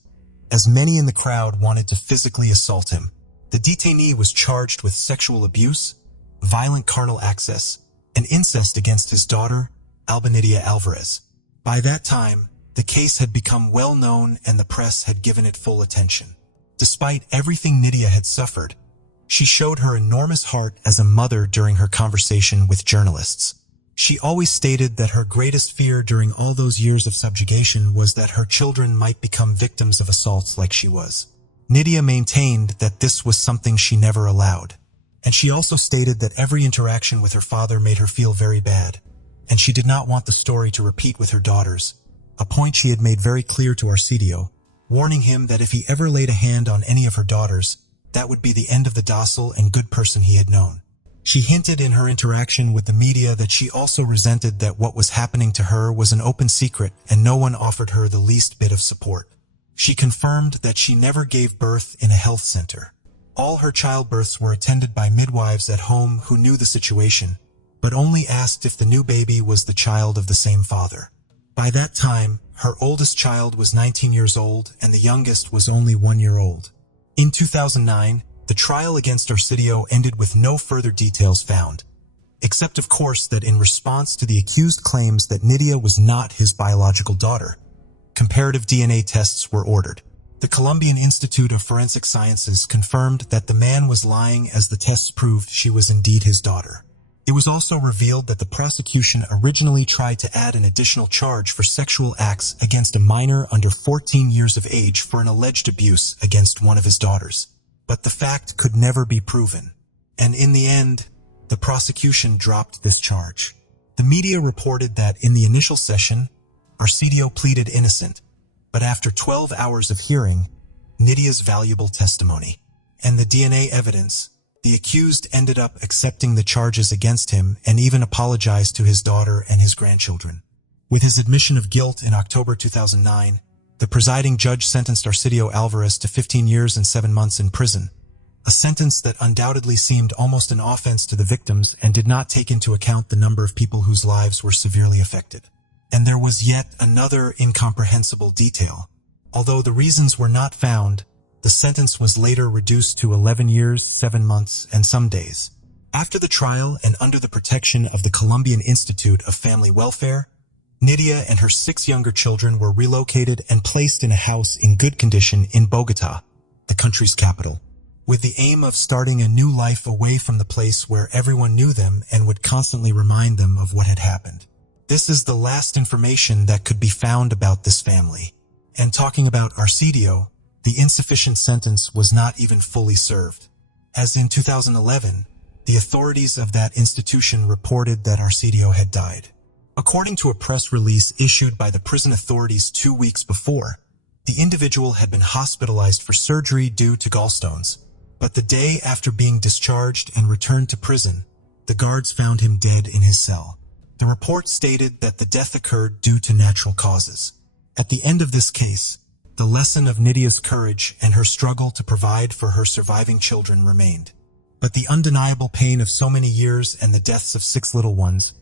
as many in the crowd wanted to physically assault him. The detainee was charged with sexual abuse, violent carnal access, and incest against his daughter, Nydia Alvarez. By that time, the case had become well known and the press had given it full attention. Despite everything Nydia had suffered, she showed her enormous heart as a mother during her conversation with journalists. She always stated that her greatest fear during all those years of subjugation was that her children might become victims of assaults like she was. Nydia maintained that this was something she never allowed. And she also stated that every interaction with her father made her feel very bad, and she did not want the story to repeat with her daughters, a point she had made very clear to Arcidio, warning him that if he ever laid a hand on any of her daughters, that would be the end of the docile and good person he had known. She hinted in her interaction with the media that she also resented that what was happening to her was an open secret and no one offered her the least bit of support. She confirmed that she never gave birth in a health center. All her childbirths were attended by midwives at home who knew the situation, but only asked if the new baby was the child of the same father. By that time, her oldest child was 19 years old and the youngest was only 1 year old. In 2009, the trial against Arcidio ended with no further details found, except of course that in response to the accused claims that Nydia was not his biological daughter, comparative DNA tests were ordered. The Colombian Institute of Forensic Sciences confirmed that the man was lying as the tests proved she was indeed his daughter. It was also revealed that the prosecution originally tried to add an additional charge for sexual acts against a minor under 14 years of age for an alleged abuse against one of his daughters. But the fact could never be proven, and in the end, the prosecution dropped this charge. The media reported that in the initial session, Arcidio pleaded innocent, but after 12 hours of hearing Nydia's valuable testimony and the DNA evidence, the accused ended up accepting the charges against him and even apologized to his daughter and his grandchildren. With his admission of guilt in October 2009, the presiding judge sentenced Arcidio Alvarez to 15 years and 7 months in prison, a sentence that undoubtedly seemed almost an offense to the victims and did not take into account the number of people whose lives were severely affected. And there was yet another incomprehensible detail. Although the reasons were not found, the sentence was later reduced to 11 years, 7 months, and some days. After the trial and under the protection of the Colombian Institute of Family Welfare, Nydia and her 6 younger children were relocated and placed in a house in good condition in Bogotá, the country's capital, with the aim of starting a new life away from the place where everyone knew them and would constantly remind them of what had happened. This is the last information that could be found about this family. And talking about Arcidio, the insufficient sentence was not even fully served. As in 2011, the authorities of that institution reported that Arcidio had died. According to a press release issued by the prison authorities 2 weeks before, the individual had been hospitalized for surgery due to gallstones. But the day after being discharged and returned to prison, the guards found him dead in his cell. The report stated that the death occurred due to natural causes. At the end of this case, the lesson of Nydia's courage and her struggle to provide for her surviving children remained. But the undeniable pain of so many years and the deaths of 6 little ones,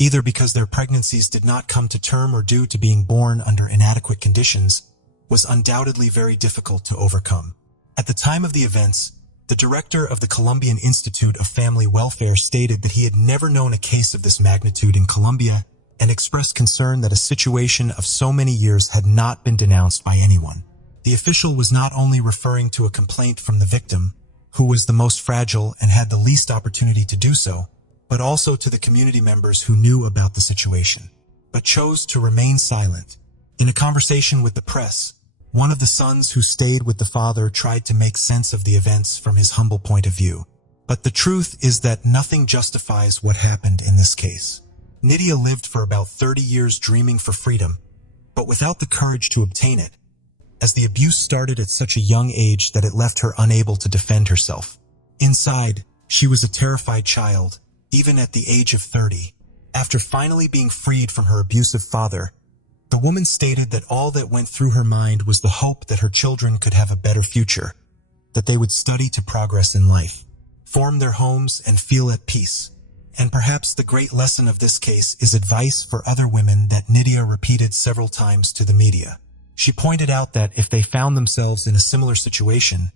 either because their pregnancies did not come to term or due to being born under inadequate conditions, was undoubtedly very difficult to overcome. At the time of the events, the director of the Colombian Institute of Family Welfare stated that he had never known a case of this magnitude in Colombia and expressed concern that a situation of so many years had not been denounced by anyone. The official was not only referring to a complaint from the victim, who was the most fragile and had the least opportunity to do so, but also to the community members who knew about the situation, but chose to remain silent. In a conversation with the press, one of the sons who stayed with the father tried to make sense of the events from his humble point of view. But the truth is that nothing justifies what happened in this case. Nydia lived for about 30 years dreaming for freedom, but without the courage to obtain it, as the abuse started at such a young age that it left her unable to defend herself. Inside, she was a terrified child, even at the age of 30. After finally being freed from her abusive father, the woman stated that all that went through her mind was the hope that her children could have a better future, that they would study to progress in life, form their homes, and feel at peace. And perhaps the great lesson of this case is advice for other women that Nydia repeated several times to the media. She pointed out that if they found themselves in a similar situation,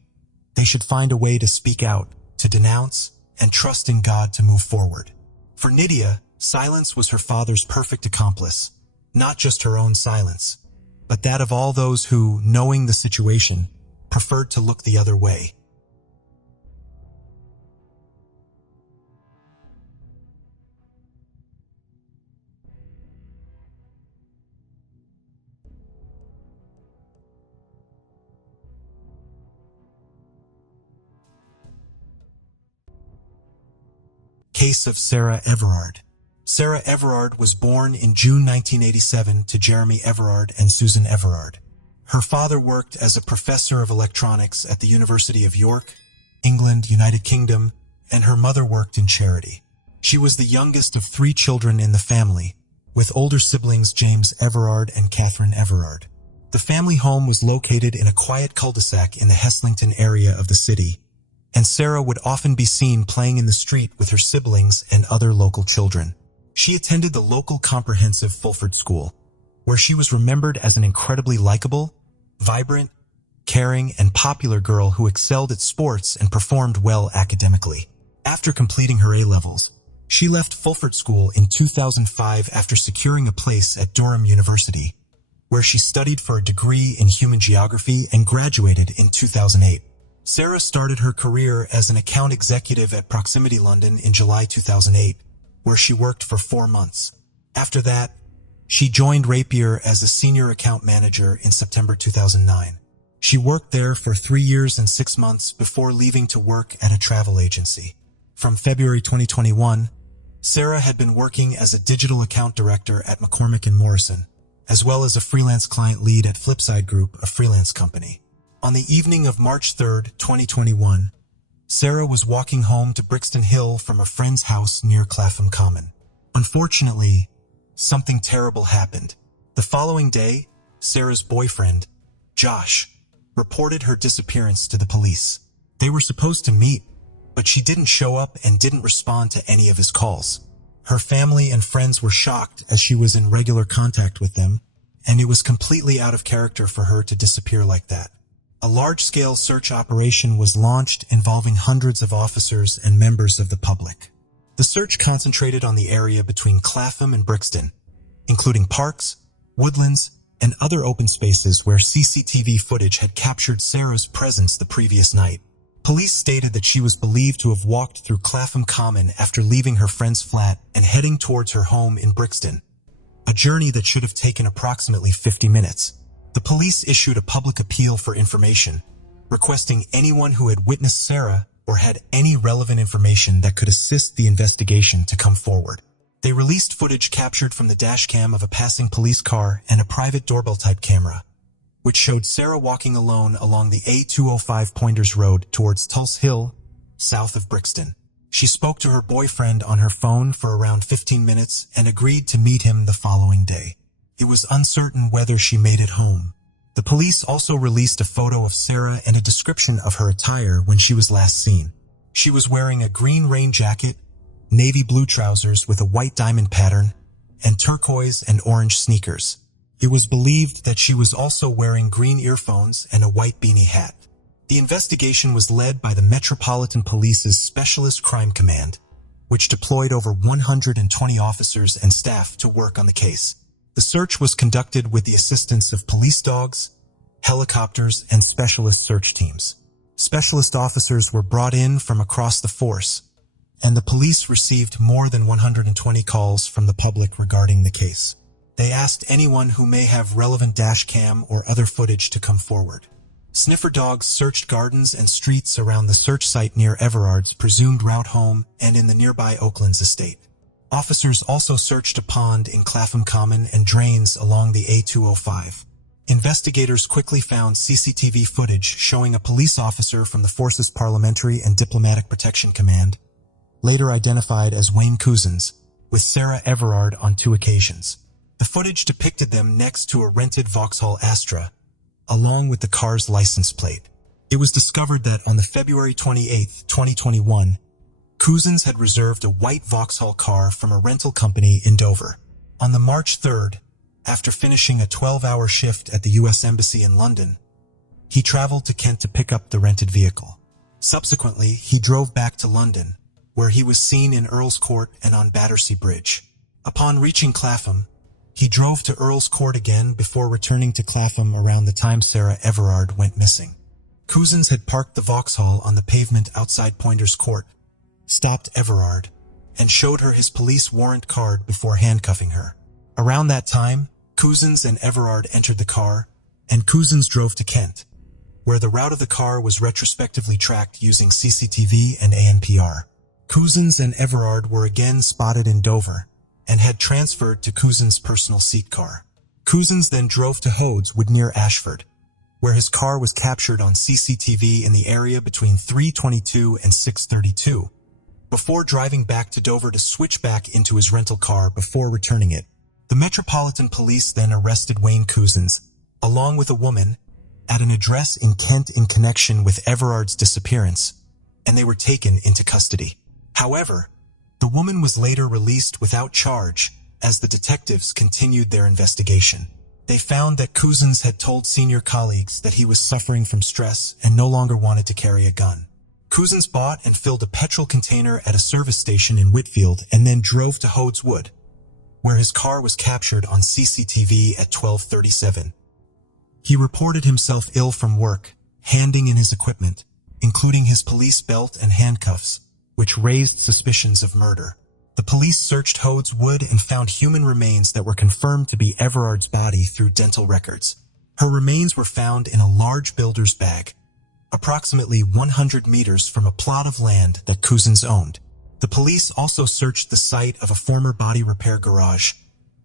they should find a way to speak out, to denounce, and trust in God to move forward. For Nydia, silence was her father's perfect accomplice, not just her own silence, but that of all those who, knowing the situation, preferred to look the other way. Case of Sarah Everard. Sarah Everard was born in June 1987 to Jeremy Everard and Susan Everard. Her father worked as a professor of electronics at the University of York, England, United Kingdom, and her mother worked in charity. She was the youngest of 3 children in the family, with older siblings James Everard and Catherine Everard. The family home was located in a quiet cul-de-sac in the Heslington area of the city, and Sarah would often be seen playing in the street with her siblings and other local children. She attended the local comprehensive Fulford School, where she was remembered as an incredibly likable, vibrant, caring, and popular girl who excelled at sports and performed well academically. After completing her A-levels, she left Fulford School in 2005 after securing a place at Durham University, where she studied for a degree in human geography and graduated in 2008. Sarah started her career as an account executive at Proximity London in July 2008, where she worked for 4 months. After that, she joined Rapier as a senior account manager in September 2009. She worked there for 3 years and 6 months before leaving to work at a travel agency. From February 2021, Sarah had been working as a digital account director at McCormick & Morrison, as well as a freelance client lead at Flipside Group, a freelance company. On the evening of March 3, 2021, Sarah was walking home to Brixton Hill from a friend's house near Clapham Common. Unfortunately, something terrible happened. The following day, Sarah's boyfriend, Josh, reported her disappearance to the police. They were supposed to meet, but she didn't show up and didn't respond to any of his calls. Her family and friends were shocked as she was in regular contact with them, and it was completely out of character for her to disappear like that. A large-scale search operation was launched involving hundreds of officers and members of the public. The search concentrated on the area between Clapham and Brixton, including parks, woodlands, and other open spaces where CCTV footage had captured Sarah's presence the previous night. Police stated that she was believed to have walked through Clapham Common after leaving her friend's flat and heading towards her home in Brixton, a journey that should have taken approximately 50 minutes. The police issued a public appeal for information, requesting anyone who had witnessed Sarah or had any relevant information that could assist the investigation to come forward. They released footage captured from the dashcam of a passing police car and a private doorbell-type camera, which showed Sarah walking alone along the A205 Pointers Road towards Tulse Hill, south of Brixton. She spoke to her boyfriend on her phone for around 15 minutes and agreed to meet him the following day. It was uncertain whether she made it home. The police also released a photo of Sarah and a description of her attire when she was last seen. She was wearing a green rain jacket, navy blue trousers with a white diamond pattern, and turquoise and orange sneakers. It was believed that she was also wearing green earphones and a white beanie hat. The investigation was led by the Metropolitan Police's Specialist Crime Command, which deployed over 120 officers and staff to work on the case. The search was conducted with the assistance of police dogs, helicopters, and specialist search teams. Specialist officers were brought in from across the force, and the police received more than 120 calls from the public regarding the case. They asked anyone who may have relevant dashcam or other footage to come forward. Sniffer dogs searched gardens and streets around the search site near Everard's presumed route home and in the nearby Oaklands estate. Officers also searched a pond in Clapham Common and drains along the A205. Investigators quickly found CCTV footage showing a police officer from the force's Parliamentary and Diplomatic Protection Command, later identified as Wayne Couzens, with Sarah Everard on 2 occasions. The footage depicted them next to a rented Vauxhall Astra, along with the car's license plate. It was discovered that on the February 28, 2021, Couzens had reserved a white Vauxhall car from a rental company in Dover. On the March 3rd, after finishing a 12-hour shift at the U.S. Embassy in London, he traveled to Kent to pick up the rented vehicle. Subsequently, he drove back to London, where he was seen in Earl's Court and on Battersea Bridge. Upon reaching Clapham, he drove to Earl's Court again before returning to Clapham around the time Sarah Everard went missing. Couzens had parked the Vauxhall on the pavement outside Pointers Court, stopped Everard, and showed her his police warrant card before handcuffing her. Around that time, Couzens and Everard entered the car, and Couzens drove to Kent, where the route of the car was retrospectively tracked using CCTV and ANPR. Couzens and Everard were again spotted in Dover, and had transferred to Couzens' personal seat car. Couzens then drove to Hodeswood near Ashford, where his car was captured on CCTV in the area between 3:22 and 6:32, before driving back to Dover to switch back into his rental car before returning it. The Metropolitan Police then arrested Wayne Couzens, along with a woman, at an address in Kent in connection with Everard's disappearance, and they were taken into custody. However, the woman was later released without charge as the detectives continued their investigation. They found that Couzens had told senior colleagues that he was suffering from stress and no longer wanted to carry a gun. Couzens bought and filled a petrol container at a service station in Whitfield and then drove to Hodeswood, where his car was captured on CCTV at 12:37. He reported himself ill from work, handing in his equipment, including his police belt and handcuffs, which raised suspicions of murder. The police searched Hodeswood and found human remains that were confirmed to be Everard's body through dental records. Her remains were found in a large builder's bag, approximately 100 meters from a plot of land that Couzens owned. The police also searched the site of a former body repair garage,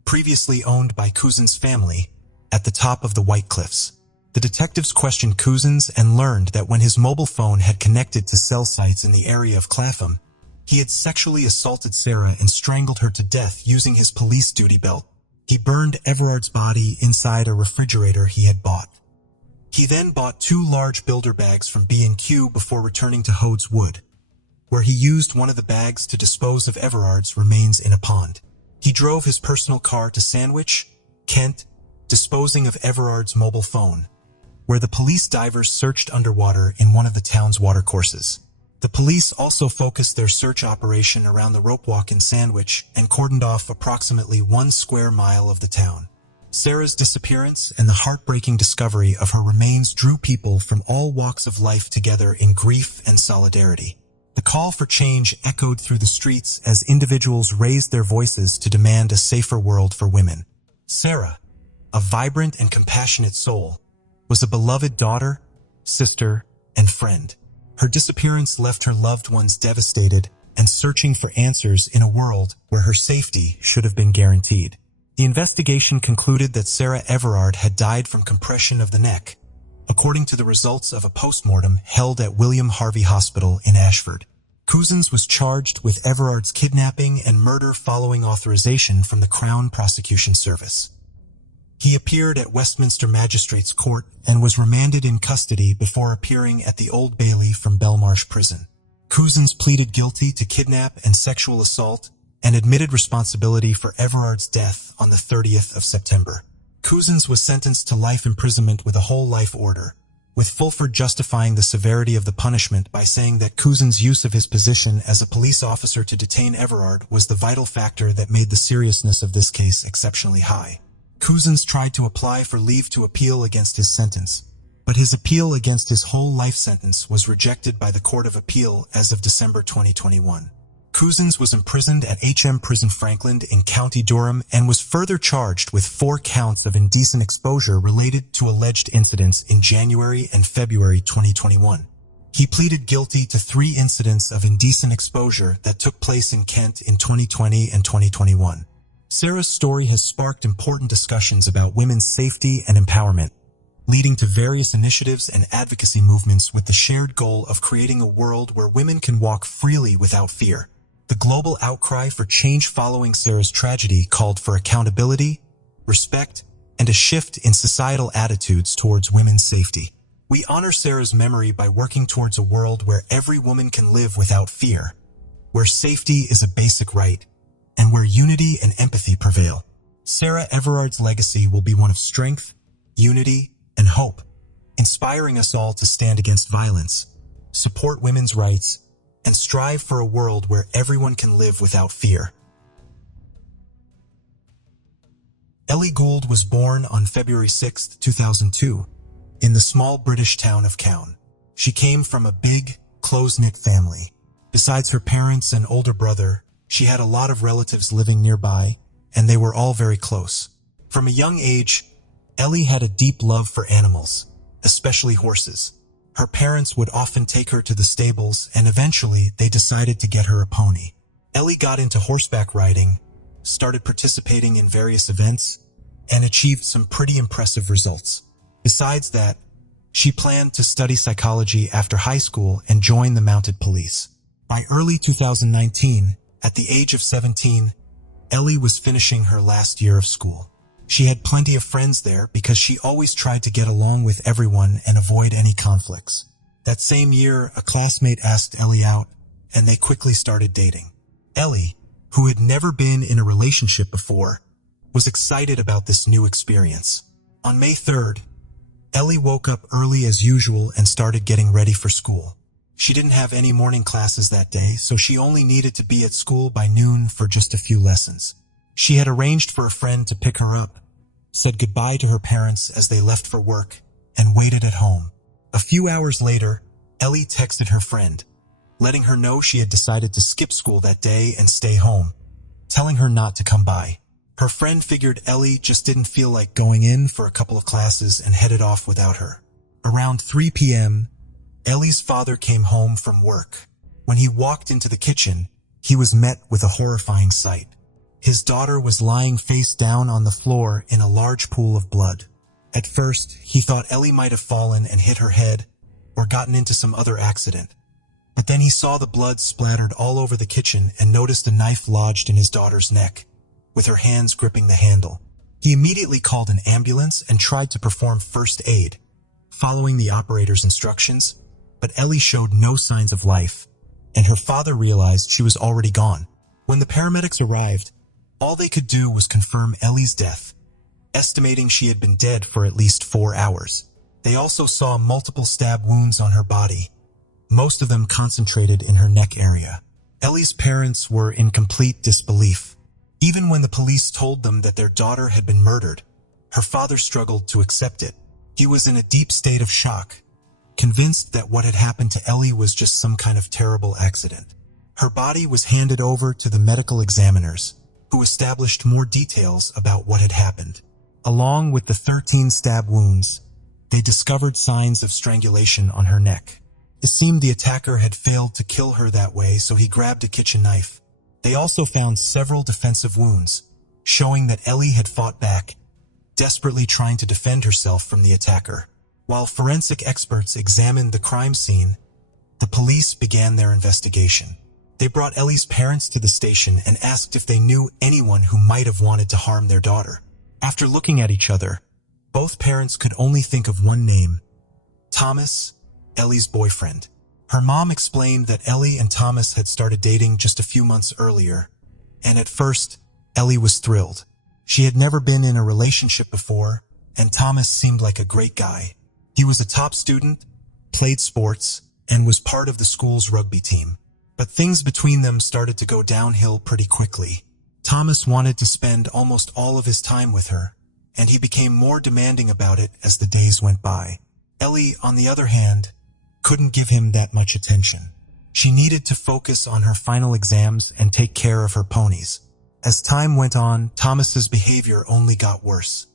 previously owned by Couzens' family, at the top of the White Cliffs. The detectives questioned Couzens and learned that when his mobile phone had connected to cell sites in the area of Clapham, he had sexually assaulted Sarah and strangled her to death using his police duty belt. He burned Everard's body inside a refrigerator he had bought. He then bought 2 large builder bags from B&Q before returning to Hodeswood, where he used one of the bags to dispose of Everard's remains in a pond. He drove his personal car to Sandwich, Kent, disposing of Everard's mobile phone, where the police divers searched underwater in one of the town's watercourses. The police also focused their search operation around the rope walk in Sandwich and cordoned off approximately 1 square mile of the town. Sarah's disappearance and the heartbreaking discovery of her remains drew people from all walks of life together in grief and solidarity. The call for change echoed through the streets as individuals raised their voices to demand a safer world for women. Sarah, a vibrant and compassionate soul, was a beloved daughter, sister, and friend. Her disappearance left her loved ones devastated and searching for answers in a world where her safety should have been guaranteed. The investigation concluded that Sarah Everard had died from compression of the neck, according to the results of a postmortem held at William Harvey Hospital in Ashford. Cousins was charged with Everard's kidnapping and murder following authorization from the Crown Prosecution Service. He appeared at Westminster Magistrates' Court and was remanded in custody before appearing at the Old Bailey from Belmarsh Prison. Cousins pleaded guilty to kidnap and sexual assault and admitted responsibility for Everard's death on the 30th of September. Cousins was sentenced to life imprisonment with a whole life order, with Fulford justifying the severity of the punishment by saying that Cousins' use of his position as a police officer to detain Everard was the vital factor that made the seriousness of this case exceptionally high. Cousins tried to apply for leave to appeal against his sentence, but his appeal against his whole life sentence was rejected by the Court of Appeal as of December 2021. Cousins was imprisoned at HM Prison Franklin in County Durham and was further charged with 4 counts of indecent exposure related to alleged incidents in January and February 2021. He pleaded guilty to 3 incidents of indecent exposure that took place in Kent in 2020 and 2021. Sarah's story has sparked important discussions about women's safety and empowerment, leading to various initiatives and advocacy movements with the shared goal of creating a world where women can walk freely without fear. The global outcry for change following Sarah's tragedy called for accountability, respect, and a shift in societal attitudes towards women's safety. We honor Sarah's memory by working towards a world where every woman can live without fear, where safety is a basic right, and where unity and empathy prevail. Sarah Everard's legacy will be one of strength, unity, and hope, inspiring us all to stand against violence, support women's rights, and strive for a world where everyone can live without fear. Ellie Gould was born on February 6, 2002, in the small British town of Cown. She came from a big, close-knit family. Besides her parents and older brother, she had a lot of relatives living nearby, and they were all very close. From a young age, Ellie had a deep love for animals, especially horses. Her parents would often take her to the stables, and eventually they decided to get her a pony. Ellie got into horseback riding, started participating in various events, and achieved some pretty impressive results. Besides that, she planned to study psychology after high school and join the mounted police. By early 2019, at the age of 17, Ellie was finishing her last year of school. She had plenty of friends there because she always tried to get along with everyone and avoid any conflicts. That same year, a classmate asked Ellie out, and they quickly started dating. Ellie, who had never been in a relationship before, was excited about this new experience. On May 3rd, Ellie woke up early as usual and started getting ready for school. She didn't have any morning classes that day, so she only needed to be at school by noon for just a few lessons. She had arranged for a friend to pick her up, said goodbye to her parents as they left for work, and waited at home. A few hours later, Ellie texted her friend, letting her know she had decided to skip school that day and stay home, telling her not to come by. Her friend figured Ellie just didn't feel like going in for a couple of classes and headed off without her. Around 3 p.m., Ellie's father came home from work. When he walked into the kitchen, he was met with a horrifying sight. His daughter was lying face down on the floor in a large pool of blood. At first, he thought Ellie might have fallen and hit her head or gotten into some other accident. But then he saw the blood splattered all over the kitchen and noticed a knife lodged in his daughter's neck, with her hands gripping the handle. He immediately called an ambulance and tried to perform first aid, following the operator's instructions, but Ellie showed no signs of life, and her father realized she was already gone. When the paramedics arrived, all they could do was confirm Ellie's death, estimating she had been dead for at least 4 hours. They also saw multiple stab wounds on her body, most of them concentrated in her neck area. Ellie's parents were in complete disbelief. Even when the police told them that their daughter had been murdered, her father struggled to accept it. He was in a deep state of shock, convinced that what had happened to Ellie was just some kind of terrible accident. Her body was handed over to the medical examiners, who established more details about what had happened. Along with the 13 stab wounds, they discovered signs of strangulation on her neck. It seemed the attacker had failed to kill her that way, so he grabbed a kitchen knife. They also found several defensive wounds, showing that Ellie had fought back, desperately trying to defend herself from the attacker. While forensic experts examined the crime scene, the police began their investigation. They brought Ellie's parents to the station and asked if they knew anyone who might have wanted to harm their daughter. After looking at each other, both parents could only think of one name: Thomas, Ellie's boyfriend. Her mom explained that Ellie and Thomas had started dating just a few months earlier, and at first, Ellie was thrilled. She had never been in a relationship before, and Thomas seemed like a great guy. He was a top student, played sports, and was part of the school's rugby team. But things between them started to go downhill pretty quickly. Thomas wanted to spend almost all of his time with her, and he became more demanding about it as the days went by. Ellie, on the other hand, couldn't give him that much attention. She needed to focus on her final exams and take care of her ponies. As time went on, Thomas's behavior only got worse.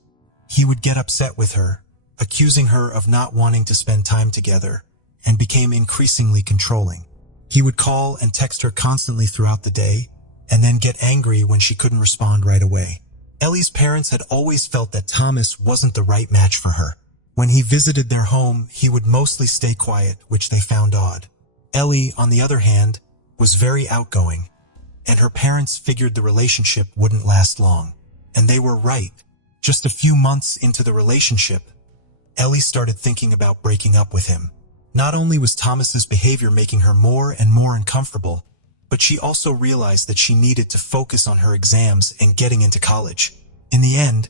He would get upset with her, accusing her of not wanting to spend time together, and became increasingly controlling. He would call and text her constantly throughout the day, and then get angry when she couldn't respond right away. Ellie's parents had always felt that Thomas wasn't the right match for her. When he visited their home, he would mostly stay quiet, which they found odd. Ellie, on the other hand, was very outgoing, and her parents figured the relationship wouldn't last long. And they were right. Just a few months into the relationship, Ellie started thinking about breaking up with him. Not only was Thomas's behavior making her more and more uncomfortable, but she also realized that she needed to focus on her exams and getting into college. In the end,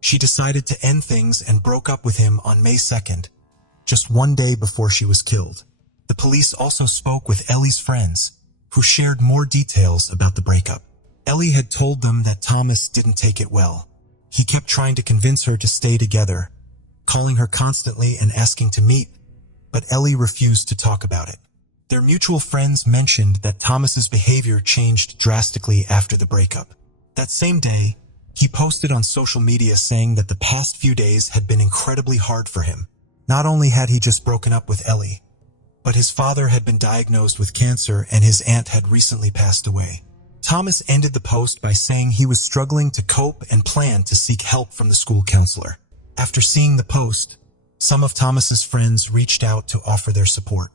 she decided to end things and broke up with him on May 2nd, just one day before she was killed. The police also spoke with Ellie's friends, who shared more details about the breakup. Ellie had told them that Thomas didn't take it well. He kept trying to convince her to stay together, calling her constantly and asking to meet, but Ellie refused to talk about it. Their mutual friends mentioned that Thomas's behavior changed drastically after the breakup. That same day, he posted on social media saying that the past few days had been incredibly hard for him. Not only had he just broken up with Ellie, but his father had been diagnosed with cancer and his aunt had recently passed away. Thomas ended the post by saying he was struggling to cope and planned to seek help from the school counselor. After seeing the post, some of Thomas's friends reached out to offer their support.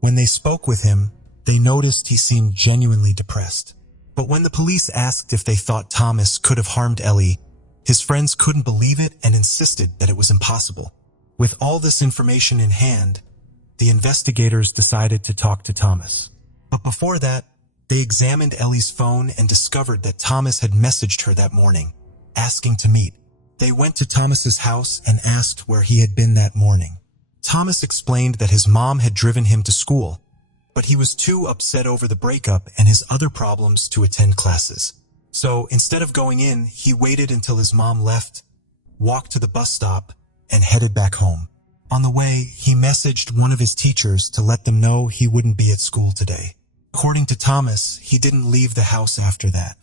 When they spoke with him, they noticed he seemed genuinely depressed. But when the police asked if they thought Thomas could have harmed Ellie, his friends couldn't believe it and insisted that it was impossible. With all this information in hand, the investigators decided to talk to Thomas. But before that, they examined Ellie's phone and discovered that Thomas had messaged her that morning, asking to meet. They went to Thomas's house and asked where he had been that morning. Thomas explained that his mom had driven him to school, but he was too upset over the breakup and his other problems to attend classes. So instead of going in, he waited until his mom left, walked to the bus stop, and headed back home. On the way, he messaged one of his teachers to let them know he wouldn't be at school today. According to Thomas, he didn't leave the house after that.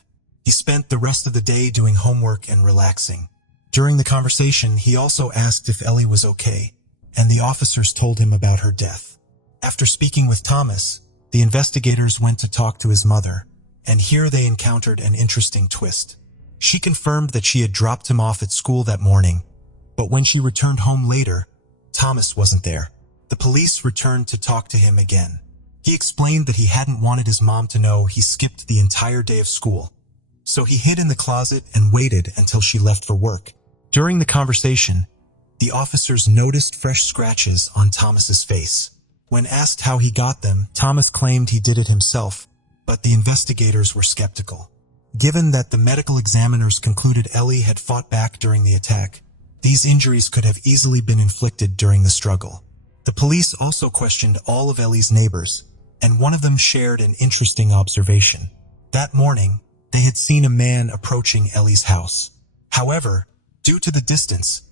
He spent the rest of the day doing homework and relaxing. During the conversation, he also asked if Ellie was okay, and the officers told him about her death. After speaking with Thomas, the investigators went to talk to his mother, and here they encountered an interesting twist. She confirmed that she had dropped him off at school that morning, but when she returned home later, Thomas wasn't there. The police returned to talk to him again. He explained that he hadn't wanted his mom to know he skipped the entire day of school, so he hid in the closet and waited until she left for work. During the conversation, the officers noticed fresh scratches on Thomas's face. When asked how he got them, Thomas claimed he did it himself, but the investigators were skeptical. Given that the medical examiners concluded Ellie had fought back during the attack, these injuries could have easily been inflicted during the struggle. The police also questioned all of Ellie's neighbors, and one of them shared an interesting observation. That morning, they had seen a man approaching Ellie's house. However, due to the distance,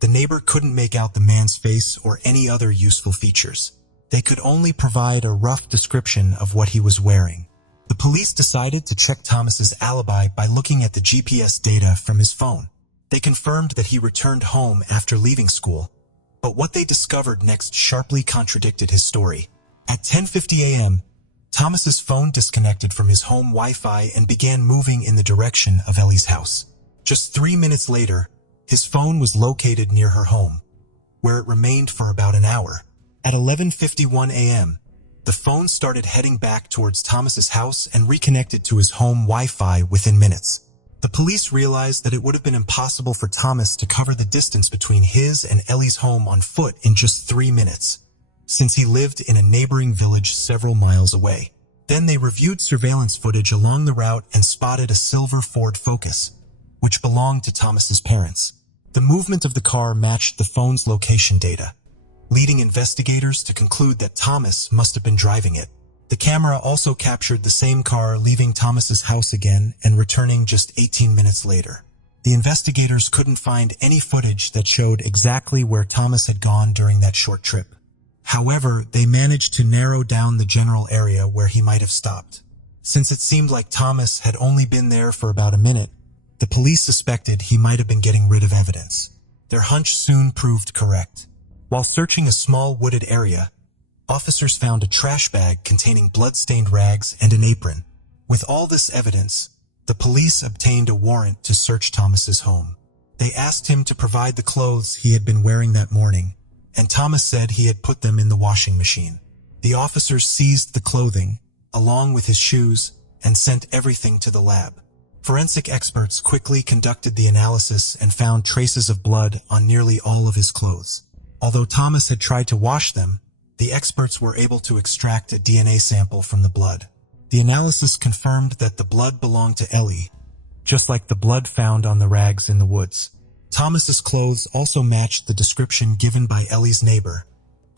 the neighbor couldn't make out the man's face or any other useful features. They could only provide a rough description of what he was wearing. The police decided to check Thomas's alibi by looking at the GPS data from his phone. They confirmed that he returned home after leaving school, but what they discovered next sharply contradicted his story. At 10:50 a.m., Thomas's phone disconnected from his home Wi-Fi and began moving in the direction of Ellie's house. Just 3 minutes later, his phone was located near her home, where it remained for about an hour. At 11:51 a.m., the phone started heading back towards Thomas's house and reconnected to his home Wi-Fi within minutes. The police realized that it would have been impossible for Thomas to cover the distance between his and Ellie's home on foot in just 3 minutes, since he lived in a neighboring village several miles away. Then they reviewed surveillance footage along the route and spotted a silver Ford Focus, which belonged to Thomas's parents. The movement of the car matched the phone's location data, leading investigators to conclude that Thomas must have been driving it. The camera also captured the same car leaving Thomas's house again and returning just 18 minutes later. The investigators couldn't find any footage that showed exactly where Thomas had gone during that short trip. However, they managed to narrow down the general area where he might have stopped. Since it seemed like Thomas had only been there for about a minute, the police suspected he might have been getting rid of evidence. Their hunch soon proved correct. While searching a small wooded area, officers found a trash bag containing blood-stained rags and an apron. With all this evidence, the police obtained a warrant to search Thomas's home. They asked him to provide the clothes he had been wearing that morning, and Thomas said he had put them in the washing machine. The officers seized the clothing, along with his shoes, and sent everything to the lab. Forensic experts quickly conducted the analysis and found traces of blood on nearly all of his clothes. Although Thomas had tried to wash them, the experts were able to extract a DNA sample from the blood. The analysis confirmed that the blood belonged to Ellie, just like the blood found on the rags in the woods. Thomas's clothes also matched the description given by Ellie's neighbor,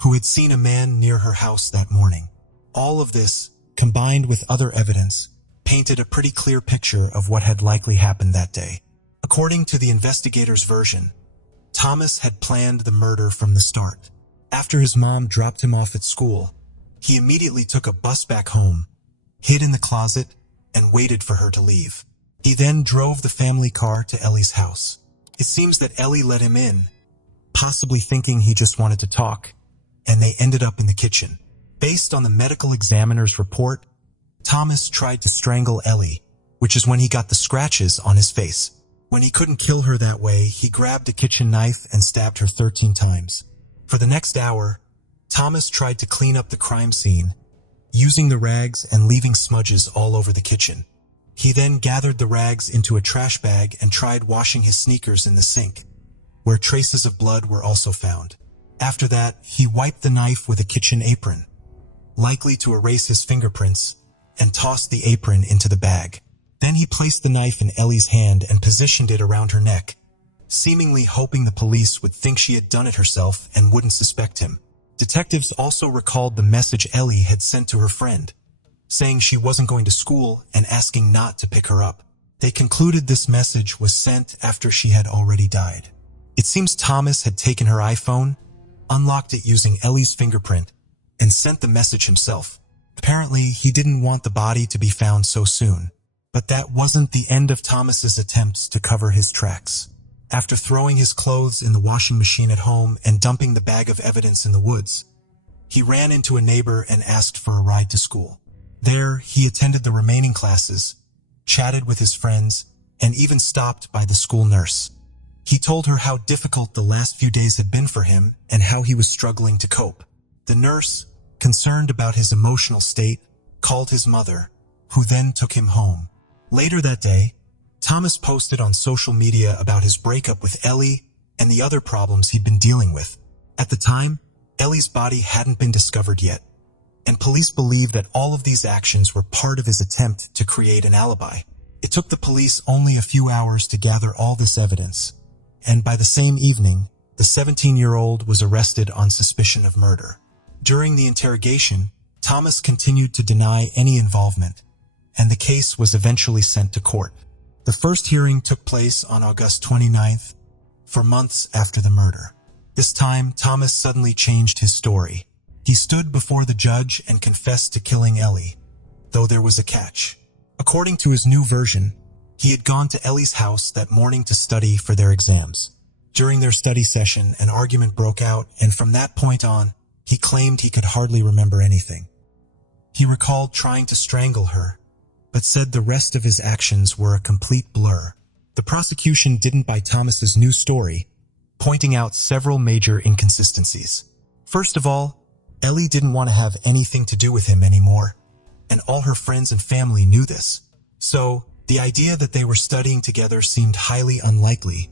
who had seen a man near her house that morning. All of this, combined with other evidence, painted a pretty clear picture of what had likely happened that day. According to the investigators' version, Thomas had planned the murder from the start. After his mom dropped him off at school, he immediately took a bus back home, hid in the closet, and waited for her to leave. He then drove the family car to Ellie's house. It seems that Ellie let him in, possibly thinking he just wanted to talk, and they ended up in the kitchen. Based on the medical examiner's report, Thomas tried to strangle Ellie, which is when he got the scratches on his face. When he couldn't kill her that way, he grabbed a kitchen knife and stabbed her 13 times. For the next hour, Thomas tried to clean up the crime scene, using the rags and leaving smudges all over the kitchen. He then gathered the rags into a trash bag and tried washing his sneakers in the sink, where traces of blood were also found. After that, he wiped the knife with a kitchen apron, likely to erase his fingerprints, and tossed the apron into the bag. Then he placed the knife in Ellie's hand and positioned it around her neck, seemingly hoping the police would think she had done it herself and wouldn't suspect him. Detectives also recalled the message Ellie had sent to her friend, saying she wasn't going to school and asking not to pick her up. They concluded this message was sent after she had already died. It seems Thomas had taken her iPhone, unlocked it using Ellie's fingerprint, and sent the message himself. Apparently, he didn't want the body to be found so soon. But that wasn't the end of Thomas's attempts to cover his tracks. After throwing his clothes in the washing machine at home and dumping the bag of evidence in the woods, he ran into a neighbor and asked for a ride to school. There, he attended the remaining classes, chatted with his friends, and even stopped by the school nurse. He told her how difficult the last few days had been for him and how he was struggling to cope. The nurse, concerned about his emotional state, called his mother, who then took him home. Later that day, Thomas posted on social media about his breakup with Ellie and the other problems he'd been dealing with. At the time, Ellie's body hadn't been discovered yet, and police believed that all of these actions were part of his attempt to create an alibi. It took the police only a few hours to gather all this evidence, and by the same evening, the 17-year-old was arrested on suspicion of murder. During the interrogation, Thomas continued to deny any involvement, and the case was eventually sent to court. The first hearing took place on August 29th, 4 months after the murder. This time, Thomas suddenly changed his story. He stood before the judge and confessed to killing Ellie, though there was a catch. According to his new version, he had gone to Ellie's house that morning to study for their exams. During their study session, an argument broke out, and from that point on, he claimed he could hardly remember anything. He recalled trying to strangle her, but said the rest of his actions were a complete blur. The prosecution didn't buy Thomas's new story, pointing out several major inconsistencies. First of all, Ellie didn't want to have anything to do with him anymore, and all her friends and family knew this. So, the idea that they were studying together seemed highly unlikely,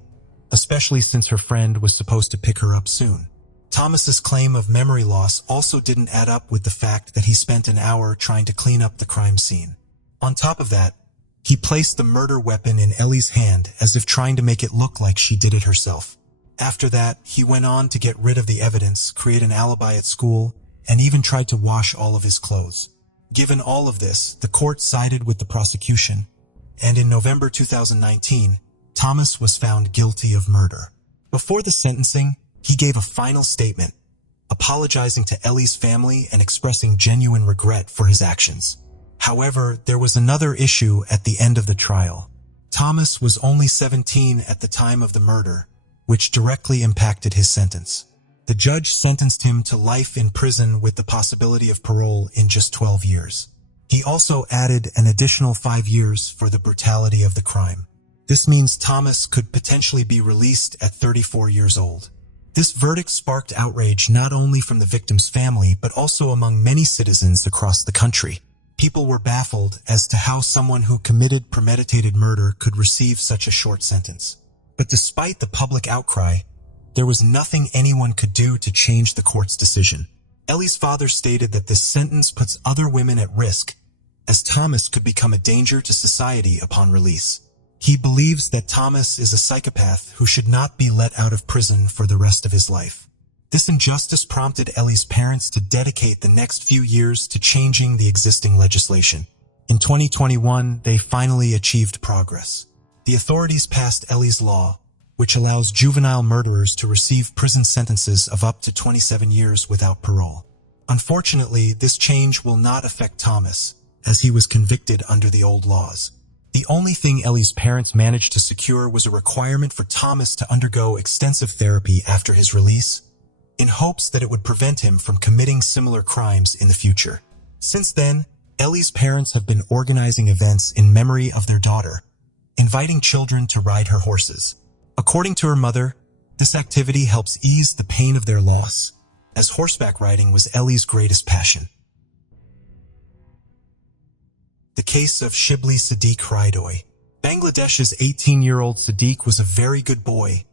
especially since her friend was supposed to pick her up soon. Thomas's claim of memory loss also didn't add up with the fact that he spent an hour trying to clean up the crime scene. On top of that, he placed the murder weapon in Ellie's hand as if trying to make it look like she did it herself. After that, he went on to get rid of the evidence, create an alibi at school, and even tried to wash all of his clothes. Given all of this, the court sided with the prosecution, and in November 2019, Thomas was found guilty of murder. Before the sentencing, he gave a final statement, apologizing to Ellie's family and expressing genuine regret for his actions. However, there was another issue at the end of the trial. Thomas was only 17 at the time of the murder, which directly impacted his sentence. The judge sentenced him to life in prison with the possibility of parole in just 12 years. He also added an additional 5 years for the brutality of the crime. This means Thomas could potentially be released at 34 years old. This verdict sparked outrage not only from the victim's family but also among many citizens across the country. People were baffled as to how someone who committed premeditated murder could receive such a short sentence. But despite the public outcry, there was nothing anyone could do to change the court's decision. Ellie's father stated that this sentence puts other women at risk, as Thomas could become a danger to society upon release. He believes that Thomas is a psychopath who should not be let out of prison for the rest of his life. This injustice prompted Ellie's parents to dedicate the next few years to changing the existing legislation. In 2021, they finally achieved progress. The authorities passed Ellie's law, which allows juvenile murderers to receive prison sentences of up to 27 years without parole. Unfortunately, this change will not affect Thomas, as he was convicted under the old laws. The only thing Ellie's parents managed to secure was a requirement for Thomas to undergo extensive therapy after his release, in hopes that it would prevent him from committing similar crimes in the future. Since then, Ellie's parents have been organizing events in memory of their daughter, inviting children to ride her horses. According to her mother, this activity helps ease the pain of their loss, as horseback riding was Ellie's greatest passion. The case of Shibli Sadiq Hridoy. Bangladesh's 18-year-old Sadiq was a very good boy,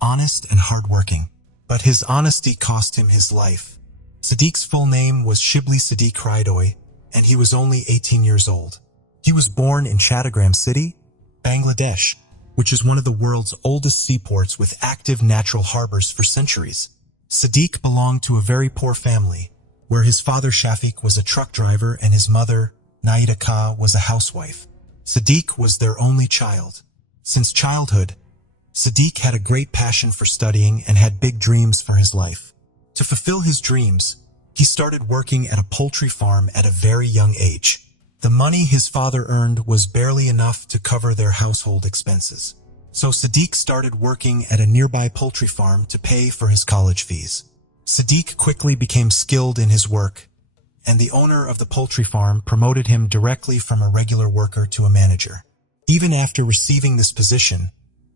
honest and hardworking, but his honesty cost him his life. Sadiq's full name was Shibli Sadiq Hridoy, and he was only 18 years old. He was born in Chattagram City, Bangladesh, which is one of the world's oldest seaports with active natural harbors for centuries. Sadiq belonged to a very poor family, where his father Shafiq was a truck driver and his mother, Naida Kha, was a housewife. Sadiq was their only child. Since childhood, Sadiq had a great passion for studying and had big dreams for his life. To fulfill his dreams, he started working at a poultry farm at a very young age. The money his father earned was barely enough to cover their household expenses. So Sadiq started working at a nearby poultry farm to pay for his college fees. Sadiq quickly became skilled in his work, and the owner of the poultry farm promoted him directly from a regular worker to a manager. Even after receiving this position,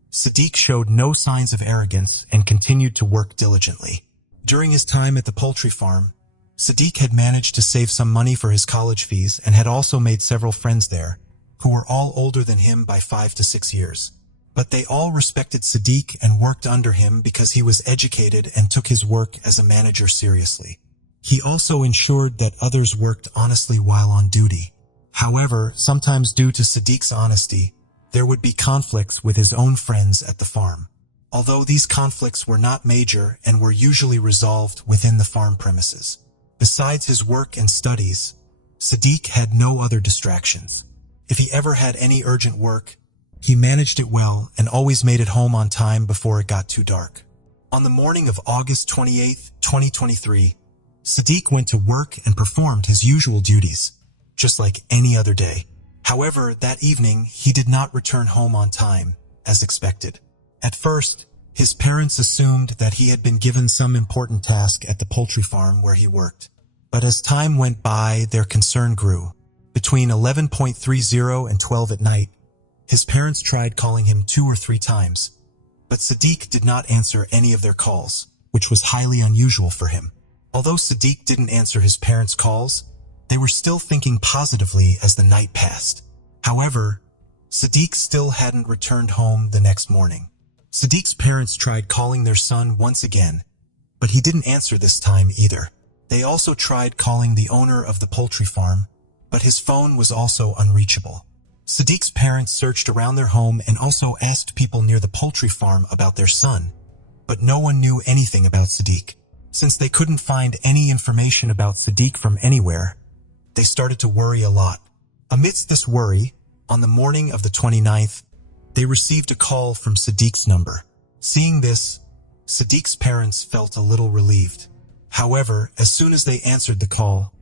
Sadiq showed no signs of arrogance and continued to work diligently. During his time at the poultry farm, Sadiq had managed to save some money for his college fees and had also made several friends there, who were all older than him by 5 to 6 years. But they all respected Sadiq and worked under him because he was educated and took his work as a manager seriously. He also ensured that others worked honestly while on duty. However, sometimes due to Sadiq's honesty, there would be conflicts with his own friends at the farm. Although these conflicts were not major and were usually resolved within the farm premises. Besides his work and studies, Sadiq had no other distractions. If he ever had any urgent work, he managed it well and always made it home on time before it got too dark. On the morning of August 28, 2023, Sadiq went to work and performed his usual duties, just like any other day. However, that evening, he did not return home on time, as expected. At first, His parents assumed that he had been given some important task at the poultry farm where he worked. But as time went by, their concern grew. Between 11:30 and 12 at night, his parents tried calling him 2 or 3 times, but Sadiq did not answer any of their calls, which was highly unusual for him. Although Sadiq didn't answer his parents' calls, they were still thinking positively as the night passed. However, Sadiq still hadn't returned home the next morning. Sadiq's parents tried calling their son once again, but he didn't answer this time either. They also tried calling the owner of the poultry farm, but his phone was also unreachable. Sadiq's parents searched around their home and also asked people near the poultry farm about their son, but no one knew anything about Sadiq. Since they couldn't find any information about Sadiq from anywhere, they started to worry a lot. Amidst this worry, on the morning of the 29th, they received a call from Sadiq's number. Seeing this, Sadiq's parents felt a little relieved. However, as soon as they answered the call,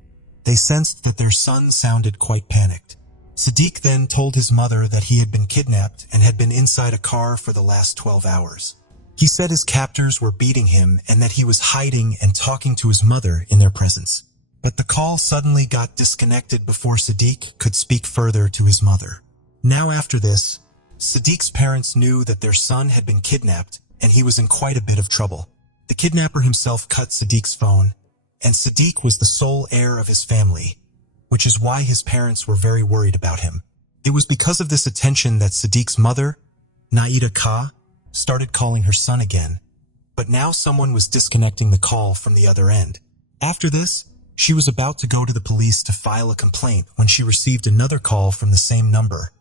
they sensed that their son sounded quite panicked. Sadiq then told his mother that he had been kidnapped and had been inside a car for the last 12 hours. He said his captors were beating him and that he was hiding and talking to his mother in their presence. But the call suddenly got disconnected before Sadiq could speak further to his mother. Now after this, Sadiq's parents knew that their son had been kidnapped and he was in quite a bit of trouble. The kidnapper himself cut Sadiq's phone, and Sadiq was the sole heir of his family, which is why his parents were very worried about him. It was because of this attention that Sadiq's mother, Naida Ka, started calling her son again, but now someone was disconnecting the call from the other end. After this, she was about to go to the police to file a complaint when she received another call from the same number.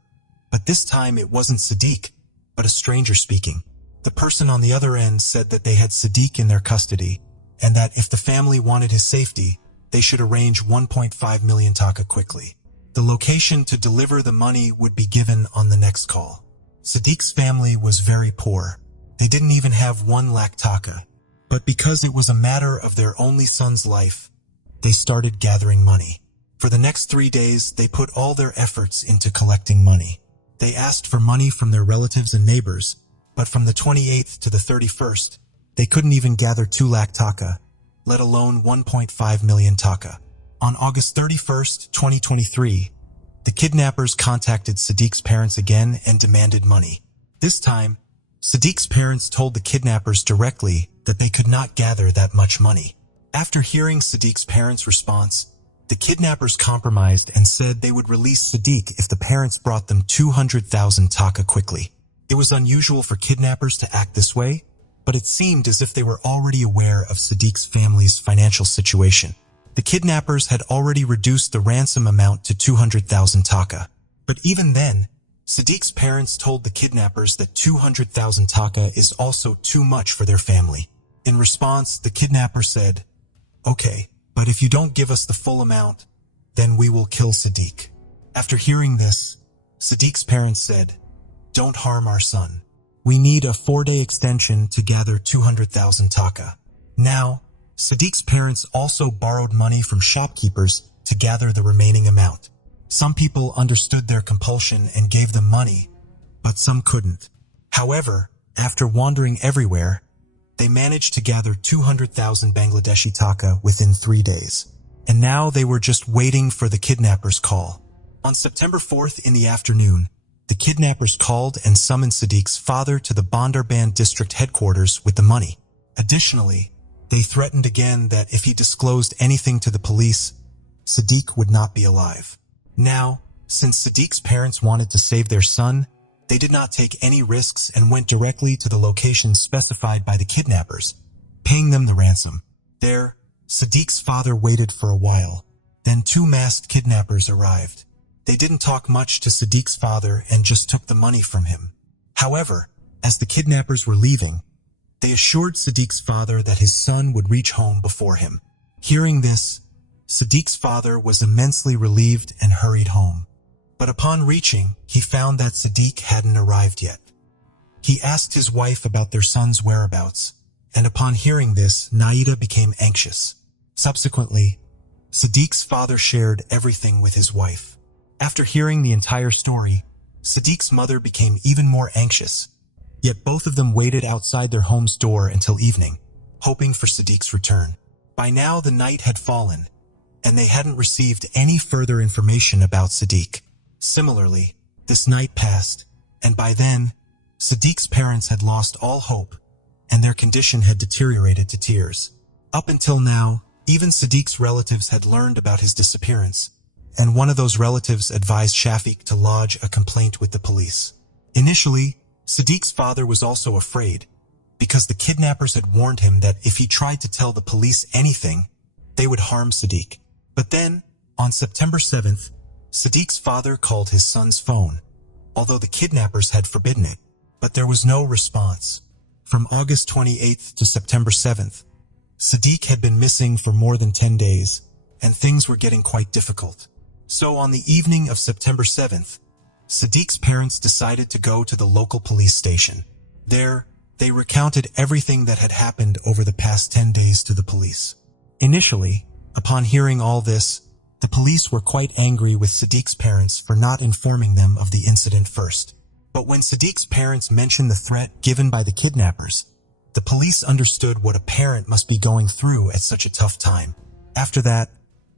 But this time it wasn't Sadiq, but a stranger speaking. The person on the other end said that they had Sadiq in their custody, and that if the family wanted his safety, they should arrange 1.5 million taka quickly. The location to deliver the money would be given on the next call. Sadiq's family was very poor. They didn't even have 1 lakh taka. But because it was a matter of their only son's life, they started gathering money. For the next 3 days, they put all their efforts into collecting money. They asked for money from their relatives and neighbors, but from the 28th to the 31st, they couldn't even gather 2 lakh taka, let alone 1.5 million taka. On August 31st, 2023, the kidnappers contacted Sadiq's parents again and demanded money. This time, Sadiq's parents told the kidnappers directly that they could not gather that much money. After hearing Sadiq's parents' response, the kidnappers compromised and said they would release Sadiq if the parents brought them 200,000 taka quickly. It was unusual for kidnappers to act this way, but it seemed as if they were already aware of Sadiq's family's financial situation. The kidnappers had already reduced the ransom amount to 200,000 taka. But even then, Sadiq's parents told the kidnappers that 200,000 taka is also too much for their family. In response, the kidnapper said, "Okay, but if you don't give us the full amount, then we will kill Sadiq." After hearing this, Sadiq's parents said, "Don't harm our son. We need a 4-day extension to gather 200,000 taka." Now, Sadiq's parents also borrowed money from shopkeepers to gather the remaining amount. Some people understood their compulsion and gave them money, but some couldn't. However, after wandering everywhere, they managed to gather 200,000 Bangladeshi taka within 3 days. And now they were just waiting for the kidnappers' call. On September 4th in the afternoon, the kidnappers called and summoned Sadiq's father to the Bandarband district headquarters with the money. Additionally, they threatened again that if he disclosed anything to the police, Sadiq would not be alive. Now, since Sadiq's parents wanted to save their son, they did not take any risks and went directly to the location specified by the kidnappers, paying them the ransom. There, Sadiq's father waited for a while. Then 2 masked kidnappers arrived. They didn't talk much to Sadiq's father and just took the money from him. However, as the kidnappers were leaving, they assured Sadiq's father that his son would reach home before him. Hearing this, Sadiq's father was immensely relieved and hurried home. But upon reaching, he found that Sadiq hadn't arrived yet. He asked his wife about their son's whereabouts, and upon hearing this, Naida became anxious. Subsequently, Sadiq's father shared everything with his wife. After hearing the entire story, Sadiq's mother became even more anxious, Yet both of them waited outside their home's door until evening, hoping for Sadiq's return. By now the night had fallen, and they hadn't received any further information about Sadiq. Similarly, this night passed, and by then, Sadiq's parents had lost all hope, and their condition had deteriorated to tears. Up until now, even Sadiq's relatives had learned about his disappearance, and one of those relatives advised Shafiq to lodge a complaint with the police. Initially, Sadiq's father was also afraid, because the kidnappers had warned him that if he tried to tell the police anything, they would harm Sadiq. But then, on September 7th, Sadiq's father called his son's phone, although the kidnappers had forbidden it. But there was no response. From August 28th to September 7th, Sadiq had been missing for more than 10 days, and things were getting quite difficult. So on the evening of September 7th, Sadiq's parents decided to go to the local police station. There, they recounted everything that had happened over the past 10 days to the police. Initially, upon hearing all this, the police were quite angry with Sadiq's parents for not informing them of the incident first. But when Sadiq's parents mentioned the threat given by the kidnappers, the police understood what a parent must be going through at such a tough time. After that,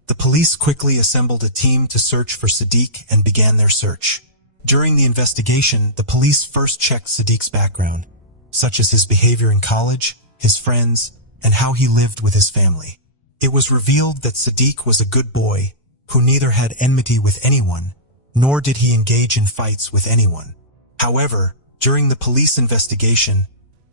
the police quickly assembled a team to search for Sadiq and began their search. During the investigation, the police first checked Sadiq's background, such as his behavior in college, his friends, and how he lived with his family. It was revealed that Sadiq was a good boy who neither had enmity with anyone, nor did he engage in fights with anyone. However, during the police investigation,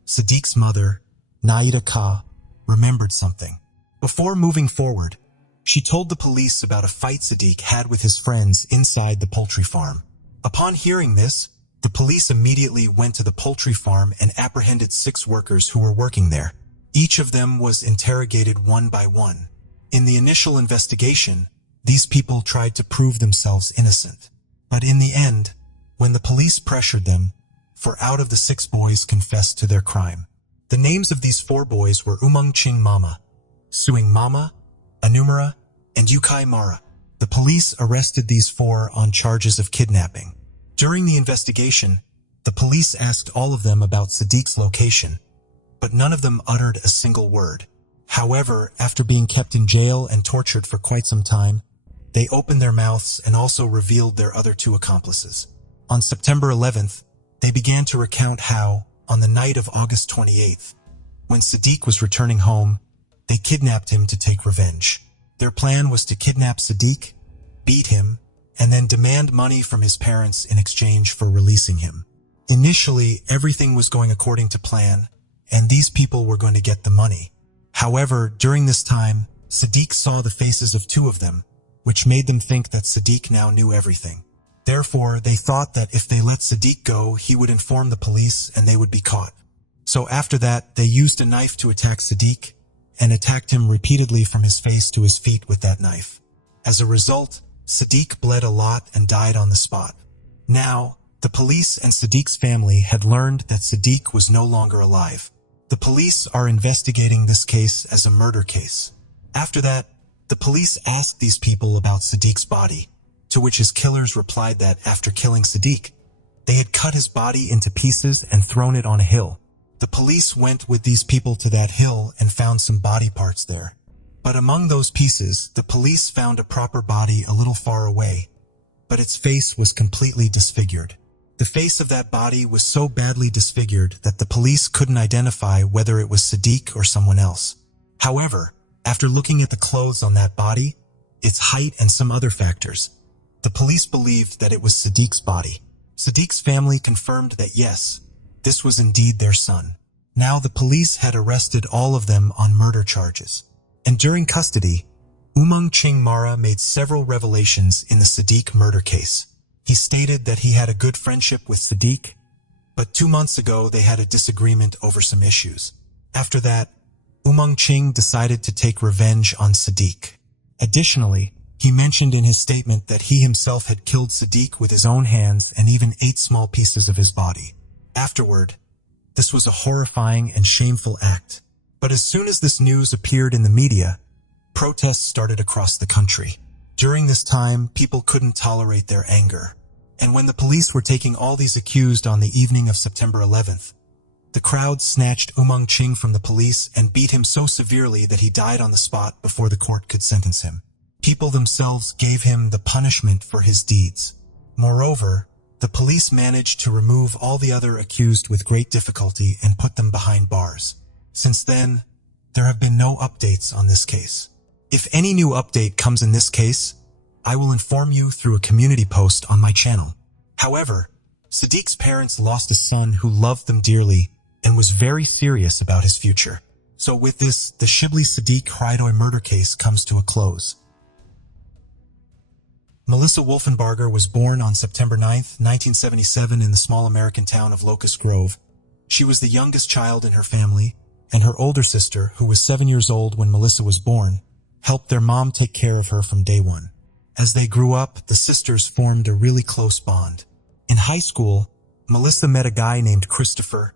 Sadiq's mother, Naida Ka, remembered something. Before moving forward, she told the police about a fight Sadiq had with his friends inside the poultry farm. Upon hearing this, the police immediately went to the poultry farm and apprehended 6 workers who were working there. Each of them was interrogated one by one. In the initial investigation, these people tried to prove themselves innocent. But in the end, when the police pressured them, 4 out of the 6 boys confessed to their crime. The names of these 4 boys were Umang Ching Mama, Suing Mama, Anumara, and Yukai Mara. The police arrested these 4 on charges of kidnapping. During the investigation, the police asked all of them about Sadiq's location, but none of them uttered a single word. However, after being kept in jail and tortured for quite some time, they opened their mouths and also revealed their other 2 accomplices. On September 11th, they began to recount how, on the night of August 28th, when Sadiq was returning home, they kidnapped him to take revenge. Their plan was to kidnap Sadiq, beat him, and then demand money from his parents in exchange for releasing him. Initially, everything was going according to plan, and these people were going to get the money. However, during this time, Sadiq saw the faces of 2 of them, which made them think that Sadiq now knew everything. Therefore, they thought that if they let Sadiq go, he would inform the police and they would be caught. So after that, they used a knife to attack Sadiq and attacked him repeatedly from his face to his feet with that knife. As a result, Sadiq bled a lot and died on the spot. Now, the police and Sadiq's family had learned that Sadiq was no longer alive. The police are investigating this case as a murder case. After that, the police asked these people about Sadiq's body, to which his killers replied that after killing Sadiq, they had cut his body into pieces and thrown it on a hill. The police went with these people to that hill and found some body parts there. But among those pieces, the police found a proper body a little far away, but its face was completely disfigured. The face of that body was so badly disfigured that the police couldn't identify whether it was Sadiq or someone else. However, after looking at the clothes on that body, its height and some other factors, the police believed that it was Sadiq's body. Sadiq's family confirmed that yes, this was indeed their son. Now the police had arrested all of them on murder charges. And during custody, Umang Ching Mara made several revelations in the Sadiq murder case. He stated that he had a good friendship with Sadiq, but 2 months ago they had a disagreement over some issues. After that, Umang Ching decided to take revenge on Sadiq. Additionally, he mentioned in his statement that he himself had killed Sadiq with his own hands and even ate small pieces of his body. Afterward, this was a horrifying and shameful act. But as soon as this news appeared in the media, protests started across the country. During this time, people couldn't tolerate their anger. And when the police were taking all these accused on the evening of September 11th, The crowd snatched Umang Ching from the police and beat him so severely that he died on the spot before the court could sentence him. People themselves gave him the punishment for his deeds. Moreover, the police managed to remove all the other accused with great difficulty and put them behind bars. Since then, there have been no updates on this case. If any new update comes in this case, I will inform you through a community post on my channel. However, Sadiq's parents lost a son who loved them dearly and was very serious about his future. So with this, the Shibli Sadiq Hridoy murder case comes to a close. Melissa Wolfenbarger was born on September 9, 1977 in the small American town of Locust Grove. She was the youngest child in her family, and her older sister, who was 7 years old when Melissa was born, helped their mom take care of her from day one. As they grew up, the sisters formed a really close bond. In high school, Melissa met a guy named Christopher,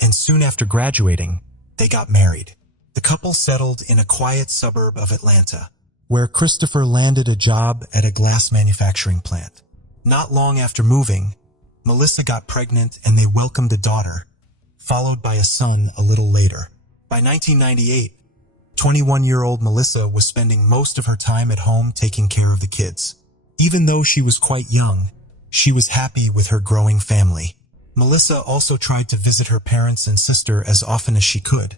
and soon after graduating, they got married. The couple settled in a quiet suburb of Atlanta, where Christopher landed a job at a glass manufacturing plant. Not long after moving, Melissa got pregnant and they welcomed a daughter, followed by a son a little later. By 1998, 21-year-old Melissa was spending most of her time at home taking care of the kids. Even though she was quite young, she was happy with her growing family. Melissa also tried to visit her parents and sister as often as she could,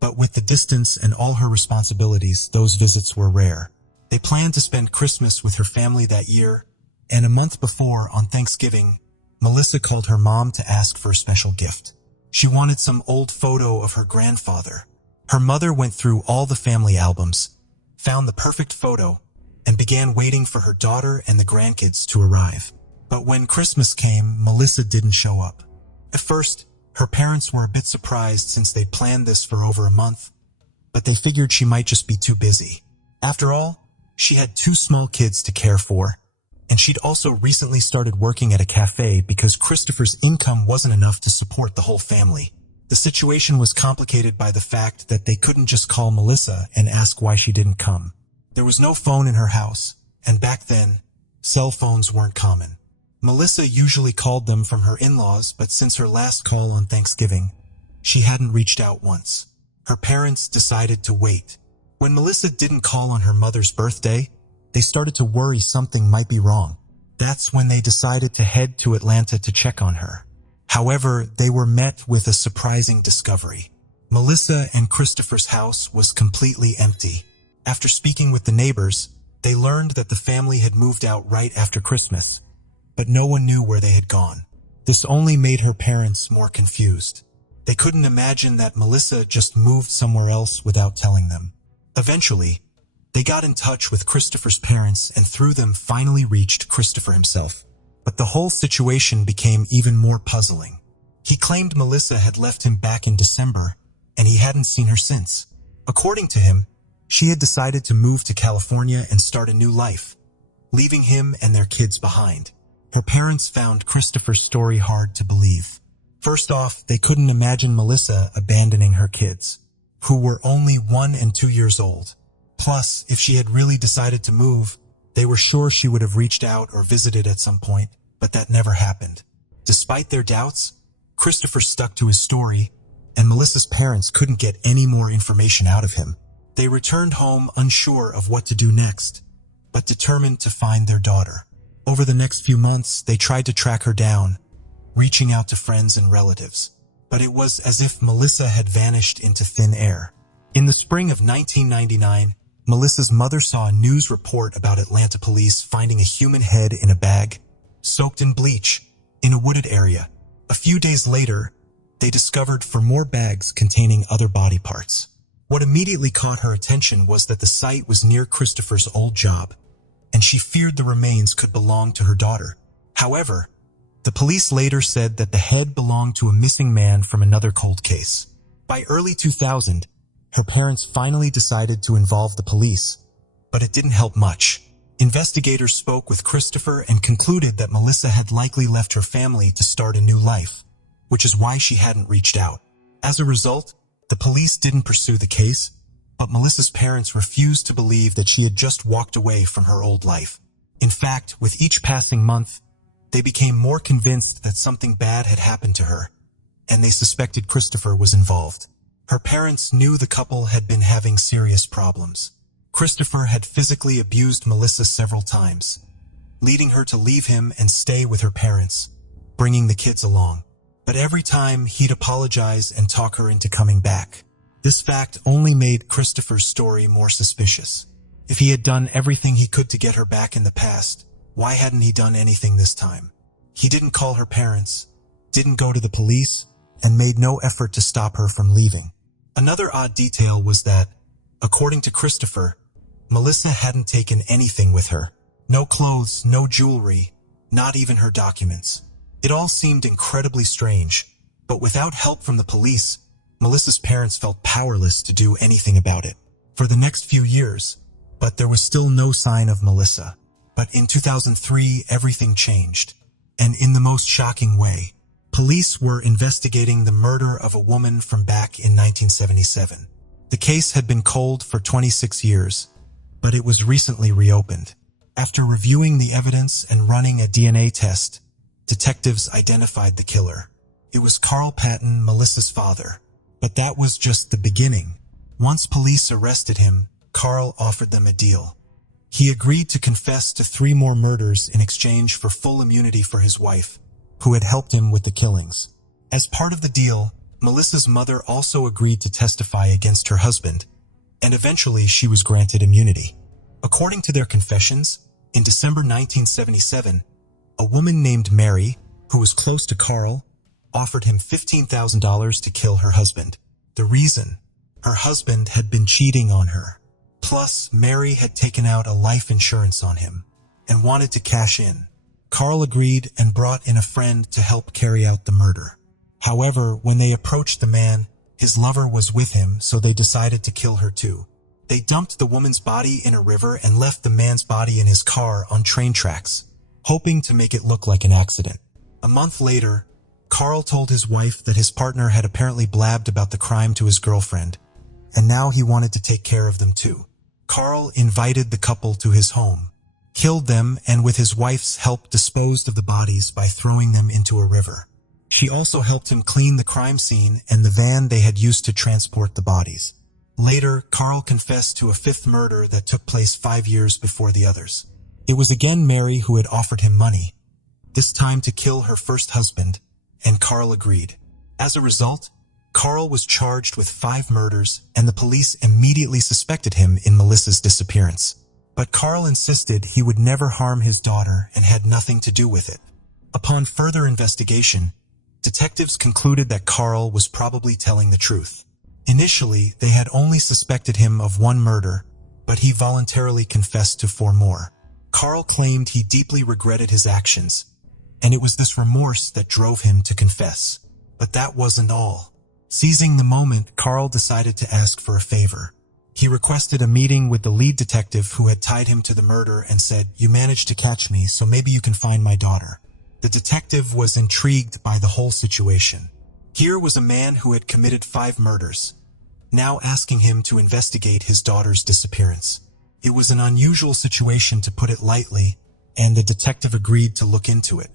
but with the distance and all her responsibilities, those visits were rare. They planned to spend Christmas with her family that year, and a month before, on Thanksgiving, Melissa called her mom to ask for a special gift. She wanted some old photo of her grandfather. Her mother went through all the family albums, found the perfect photo, and began waiting for her daughter and the grandkids to arrive. But when Christmas came, Melissa didn't show up. At first, her parents were a bit surprised since they'd planned this for over a month, but they figured she might just be too busy. After all, she had 2 small kids to care for, and she'd also recently started working at a cafe because Christopher's income wasn't enough to support the whole family. The situation was complicated by the fact that they couldn't just call Melissa and ask why she didn't come. There was no phone in her house, and back then, cell phones weren't common. Melissa usually called them from her in-laws, but since her last call on Thanksgiving, she hadn't reached out once. Her parents decided to wait. When Melissa didn't call on her mother's birthday, they started to worry something might be wrong. That's when they decided to head to Atlanta to check on her. However, they were met with a surprising discovery. Melissa and Christopher's house was completely empty. After speaking with the neighbors, they learned that the family had moved out right after Christmas, but no one knew where they had gone. This only made her parents more confused. They couldn't imagine that Melissa just moved somewhere else without telling them. Eventually, they got in touch with Christopher's parents and through them finally reached Christopher himself. But the whole situation became even more puzzling. He claimed Melissa had left him back in December, and he hadn't seen her since. According to him, she had decided to move to California and start a new life, leaving him and their kids behind. Her parents found Christopher's story hard to believe. First off, they couldn't imagine Melissa abandoning her kids, who were only 1 and 2 years old. Plus, if she had really decided to move, they were sure she would have reached out or visited at some point, but that never happened. Despite their doubts, Christopher stuck to his story, and Melissa's parents couldn't get any more information out of him. They returned home unsure of what to do next, but determined to find their daughter. Over the next few months, they tried to track her down, reaching out to friends and relatives. But it was as if Melissa had vanished into thin air. In the spring of 1999, Melissa's mother saw a news report about Atlanta police finding a human head in a bag, soaked in bleach, in a wooded area. A few days later, they discovered 4 more bags containing other body parts. What immediately caught her attention was that the site was near Christopher's old job, and she feared the remains could belong to her daughter. However, the police later said that the head belonged to a missing man from another cold case. By early 2000, her parents finally decided to involve the police, but it didn't help much. Investigators spoke with Christopher and concluded that Melissa had likely left her family to start a new life, which is why she hadn't reached out. As a result, the police didn't pursue the case, but Melissa's parents refused to believe that she had just walked away from her old life. In fact, with each passing month, they became more convinced that something bad had happened to her, and they suspected Christopher was involved. Her parents knew the couple had been having serious problems. Christopher had physically abused Melissa several times, leading her to leave him and stay with her parents, bringing the kids along. But every time he'd apologize and talk her into coming back. This fact only made Christopher's story more suspicious. If he had done everything he could to get her back in the past, why hadn't he done anything this time? He didn't call her parents, didn't go to the police, and made no effort to stop her from leaving. Another odd detail was that, according to Christopher, Melissa hadn't taken anything with her. No clothes, no jewelry, not even her documents. It all seemed incredibly strange, but without help from the police, Melissa's parents felt powerless to do anything about it. For the next few years, but there was still no sign of Melissa. But in 2003, everything changed. And in the most shocking way, police were investigating the murder of a woman from back in 1977. The case had been cold for 26 years, but it was recently reopened. After reviewing the evidence and running a DNA test, detectives identified the killer. It was Carl Patton, Melissa's father. But that was just the beginning. Once police arrested him, Carl offered them a deal. He agreed to confess to 3 more murders in exchange for full immunity for his wife, who had helped him with the killings. As part of the deal, Melissa's mother also agreed to testify against her husband, and eventually she was granted immunity. According to their confessions, in December 1977, a woman named Mary, who was close to Carl, offered him $15,000 to kill her husband. The reason? Her husband had been cheating on her. Plus, Mary had taken out a life insurance on him and wanted to cash in. Carl agreed and brought in a friend to help carry out the murder. However, when they approached the man, his lover was with him, so they decided to kill her too. They dumped the woman's body in a river and left the man's body in his car on train tracks, hoping to make it look like an accident. A month later, Carl told his wife that his partner had apparently blabbed about the crime to his girlfriend, and now he wanted to take care of them too. Carl invited the couple to his home, killed them, and with his wife's help disposed of the bodies by throwing them into a river. She also helped him clean the crime scene and the van they had used to transport the bodies. Later, Carl confessed to a 5th murder that took place 5 years before the others. It was again Mary who had offered him money, this time to kill her first husband, and Carl agreed. As a result, Carl was charged with 5 murders, and the police immediately suspected him in Melissa's disappearance. But Carl insisted he would never harm his daughter and had nothing to do with it. Upon further investigation, detectives concluded that Carl was probably telling the truth. Initially, they had only suspected him of 1 murder, but he voluntarily confessed to 4 more. Carl claimed he deeply regretted his actions, and it was this remorse that drove him to confess. But that wasn't all. Seizing the moment, Carl decided to ask for a favor. He requested a meeting with the lead detective who had tied him to the murder and said, "You managed to catch me, so maybe you can find my daughter." The detective was intrigued by the whole situation. Here was a man who had committed 5 murders, now asking him to investigate his daughter's disappearance. It was an unusual situation, to put it lightly, and the detective agreed to look into it.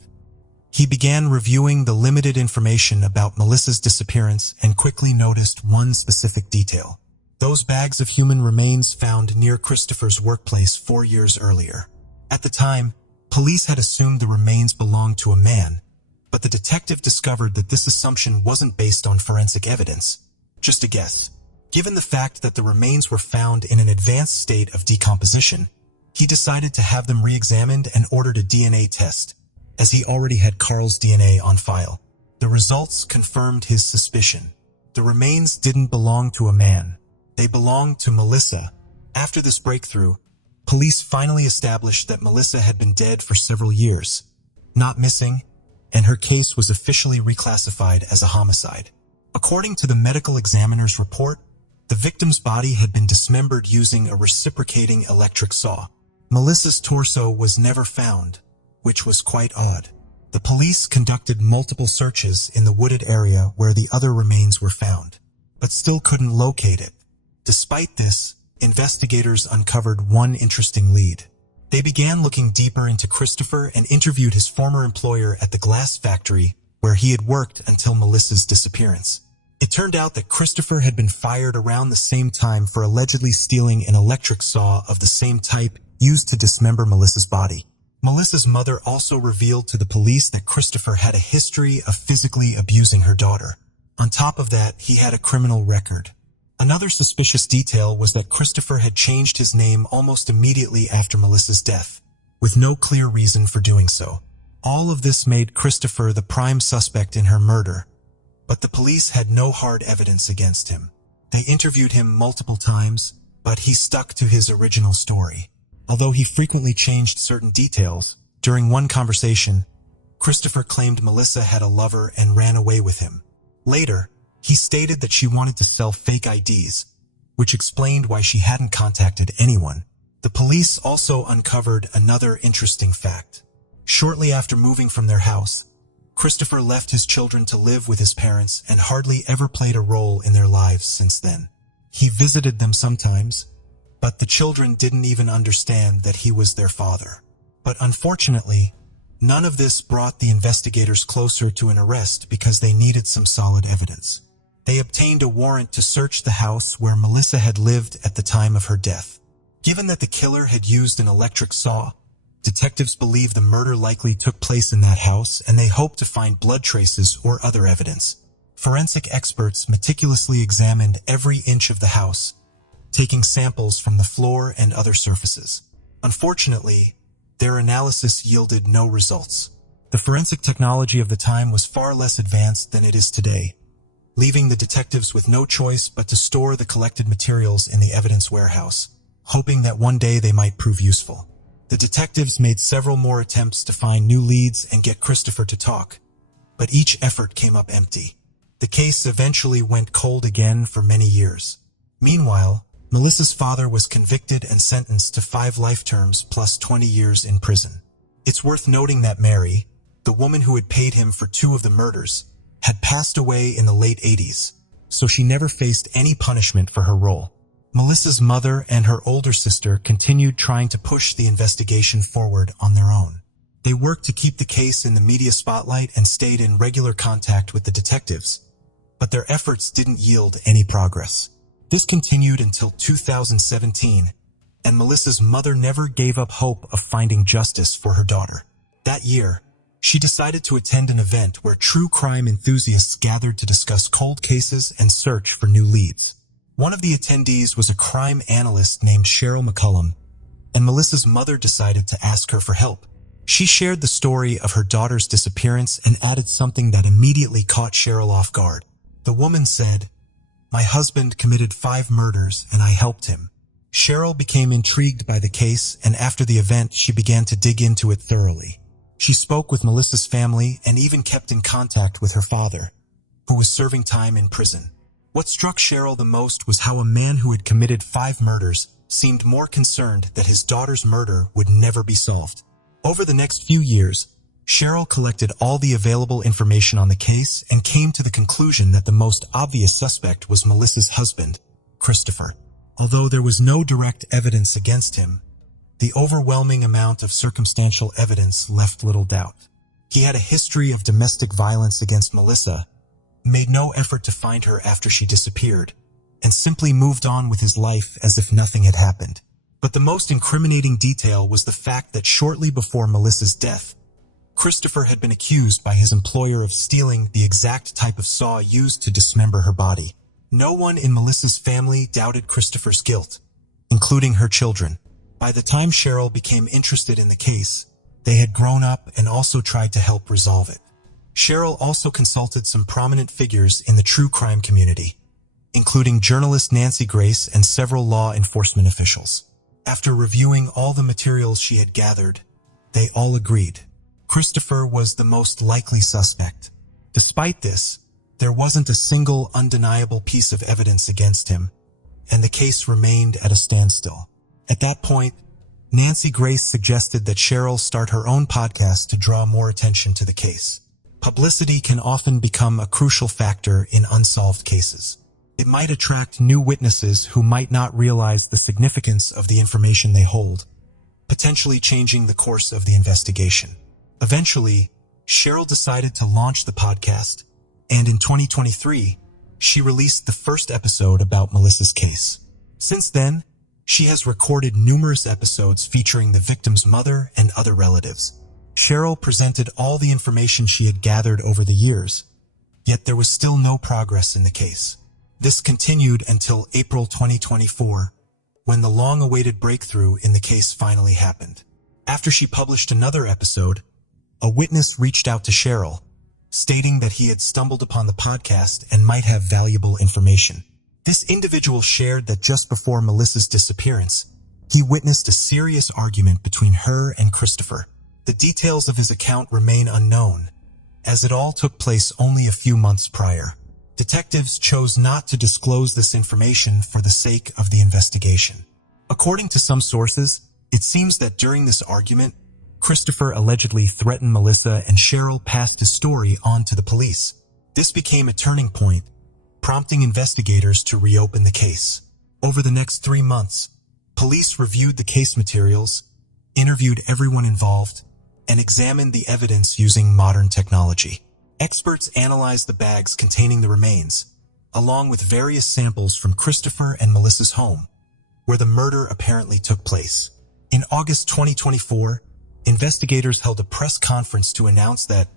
He began reviewing the limited information about Melissa's disappearance and quickly noticed one specific detail: those bags of human remains found near Christopher's workplace 4 years earlier. At the time, police had assumed the remains belonged to a man, but the detective discovered that this assumption wasn't based on forensic evidence, just a guess. Given the fact that the remains were found in an advanced state of decomposition, he decided to have them re-examined and ordered a DNA test, as he already had Carl's DNA on file. The results confirmed his suspicion. The remains didn't belong to a man. They belonged to Melissa. After this breakthrough, police finally established that Melissa had been dead for several years, not missing, and her case was officially reclassified as a homicide. According to the medical examiner's report, the victim's body had been dismembered using a reciprocating electric saw. Melissa's torso was never found, which was quite odd. The police conducted multiple searches in the wooded area where the other remains were found, but still couldn't locate it. Despite this, investigators uncovered one interesting lead. They began looking deeper into Christopher and interviewed his former employer at the glass factory where he had worked until Melissa's disappearance. It turned out that Christopher had been fired around the same time for allegedly stealing an electric saw of the same type used to dismember Melissa's body. Melissa's mother also revealed to the police that Christopher had a history of physically abusing her daughter. On top of that, he had a criminal record. Another suspicious detail was that Christopher had changed his name almost immediately after Melissa's death, with no clear reason for doing so. All of this made Christopher the prime suspect in her murder, but the police had no hard evidence against him. They interviewed him multiple times, but he stuck to his original story. Although he frequently changed certain details, during one conversation, Christopher claimed Melissa had a lover and ran away with him. Later, he stated that she wanted to sell fake IDs, which explained why she hadn't contacted anyone. The police also uncovered another interesting fact. Shortly after moving from their house, Christopher left his children to live with his parents and hardly ever played a role in their lives since then. He visited them sometimes, but the children didn't even understand that he was their father. But unfortunately, none of this brought the investigators closer to an arrest because they needed some solid evidence. They obtained a warrant to search the house where Melissa had lived at the time of her death. Given that the killer had used an electric saw, detectives believe the murder likely took place in that house, and they hoped to find blood traces or other evidence. Forensic experts meticulously examined every inch of the house, taking samples from the floor and other surfaces. Unfortunately, their analysis yielded no results. The forensic technology of the time was far less advanced than it is today, leaving the detectives with no choice but to store the collected materials in the evidence warehouse, hoping that one day they might prove useful. The detectives made several more attempts to find new leads and get Christopher to talk, but each effort came up empty. The case eventually went cold again for many years. Meanwhile, Melissa's father was convicted and sentenced to 5 life terms plus 20 years in prison. It's worth noting that Mary, the woman who had paid him for 2 of the murders, had passed away in the late 80s, so she never faced any punishment for her role. Melissa's mother and her older sister continued trying to push the investigation forward on their own. They worked to keep the case in the media spotlight and stayed in regular contact with the detectives, but their efforts didn't yield any progress. This continued until 2017, and Melissa's mother never gave up hope of finding justice for her daughter. That year, she decided to attend an event where true crime enthusiasts gathered to discuss cold cases and search for new leads. One of the attendees was a crime analyst named Cheryl McCullum, and Melissa's mother decided to ask her for help. She shared the story of her daughter's disappearance and added something that immediately caught Cheryl off guard. The woman said, "My husband committed 5 murders and I helped him." Cheryl became intrigued by the case, and after the event she began to dig into it thoroughly. She spoke with Melissa's family and even kept in contact with her father, who was serving time in prison. What struck Cheryl the most was how a man who had committed 5 murders seemed more concerned that his daughter's murder would never be solved. Over the next few years, Cheryl collected all the available information on the case and came to the conclusion that the most obvious suspect was Melissa's husband, Christopher. Although there was no direct evidence against him, the overwhelming amount of circumstantial evidence left little doubt. He had a history of domestic violence against Melissa, made no effort to find her after she disappeared, and simply moved on with his life as if nothing had happened. But the most incriminating detail was the fact that shortly before Melissa's death, Christopher had been accused by his employer of stealing the exact type of saw used to dismember her body. No one in Melissa's family doubted Christopher's guilt, including her children. By the time Cheryl became interested in the case, they had grown up and also tried to help resolve it. Cheryl also consulted some prominent figures in the true crime community, including journalist Nancy Grace and several law enforcement officials. After reviewing all the materials she had gathered, they all agreed Christopher was the most likely suspect. Despite this, there wasn't a single undeniable piece of evidence against him, and the case remained at a standstill. At that point, Nancy Grace suggested that Cheryl start her own podcast to draw more attention to the case. Publicity can often become a crucial factor in unsolved cases. It might attract new witnesses who might not realize the significance of the information they hold, potentially changing the course of the investigation. Eventually, Cheryl decided to launch the podcast, and in 2023, she released the first episode about Melissa's case. Since then, she has recorded numerous episodes featuring the victim's mother and other relatives. Cheryl presented all the information she had gathered over the years, yet there was still no progress in the case. This continued until April 2024, when the long-awaited breakthrough in the case finally happened. After she published another episode, a witness reached out to Cheryl, stating that he had stumbled upon the podcast and might have valuable information. This individual shared that just before Melissa's disappearance, he witnessed a serious argument between her and Christopher. The details of his account remain unknown, as it all took place only a few months prior. Detectives chose not to disclose this information for the sake of the investigation. According to some sources, it seems that during this argument, Christopher allegedly threatened Melissa and Cheryl passed his story on to the police. This became a turning point, prompting investigators to reopen the case. Over the next 3 months, police reviewed the case materials, interviewed everyone involved, and examined the evidence using modern technology. Experts analyzed the bags containing the remains, along with various samples from Christopher and Melissa's home, where the murder apparently took place. In August 2024, investigators held a press conference to announce that,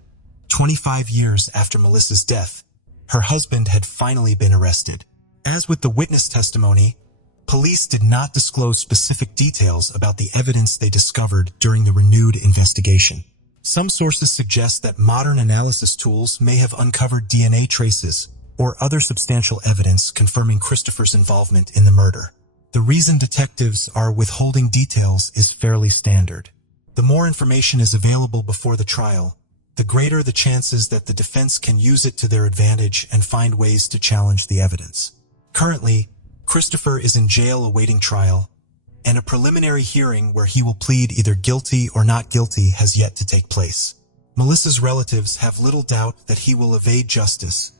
25 years after Melissa's death, her husband had finally been arrested. As with the witness testimony, police did not disclose specific details about the evidence they discovered during the renewed investigation. Some sources suggest that modern analysis tools may have uncovered DNA traces or other substantial evidence confirming Christopher's involvement in the murder. The reason detectives are withholding details is fairly standard. The more information is available before the trial, the greater the chances that the defense can use it to their advantage and find ways to challenge the evidence. Currently, Christopher is in jail awaiting trial, and a preliminary hearing where he will plead either guilty or not guilty has yet to take place. Melissa's relatives have little doubt that he will evade justice,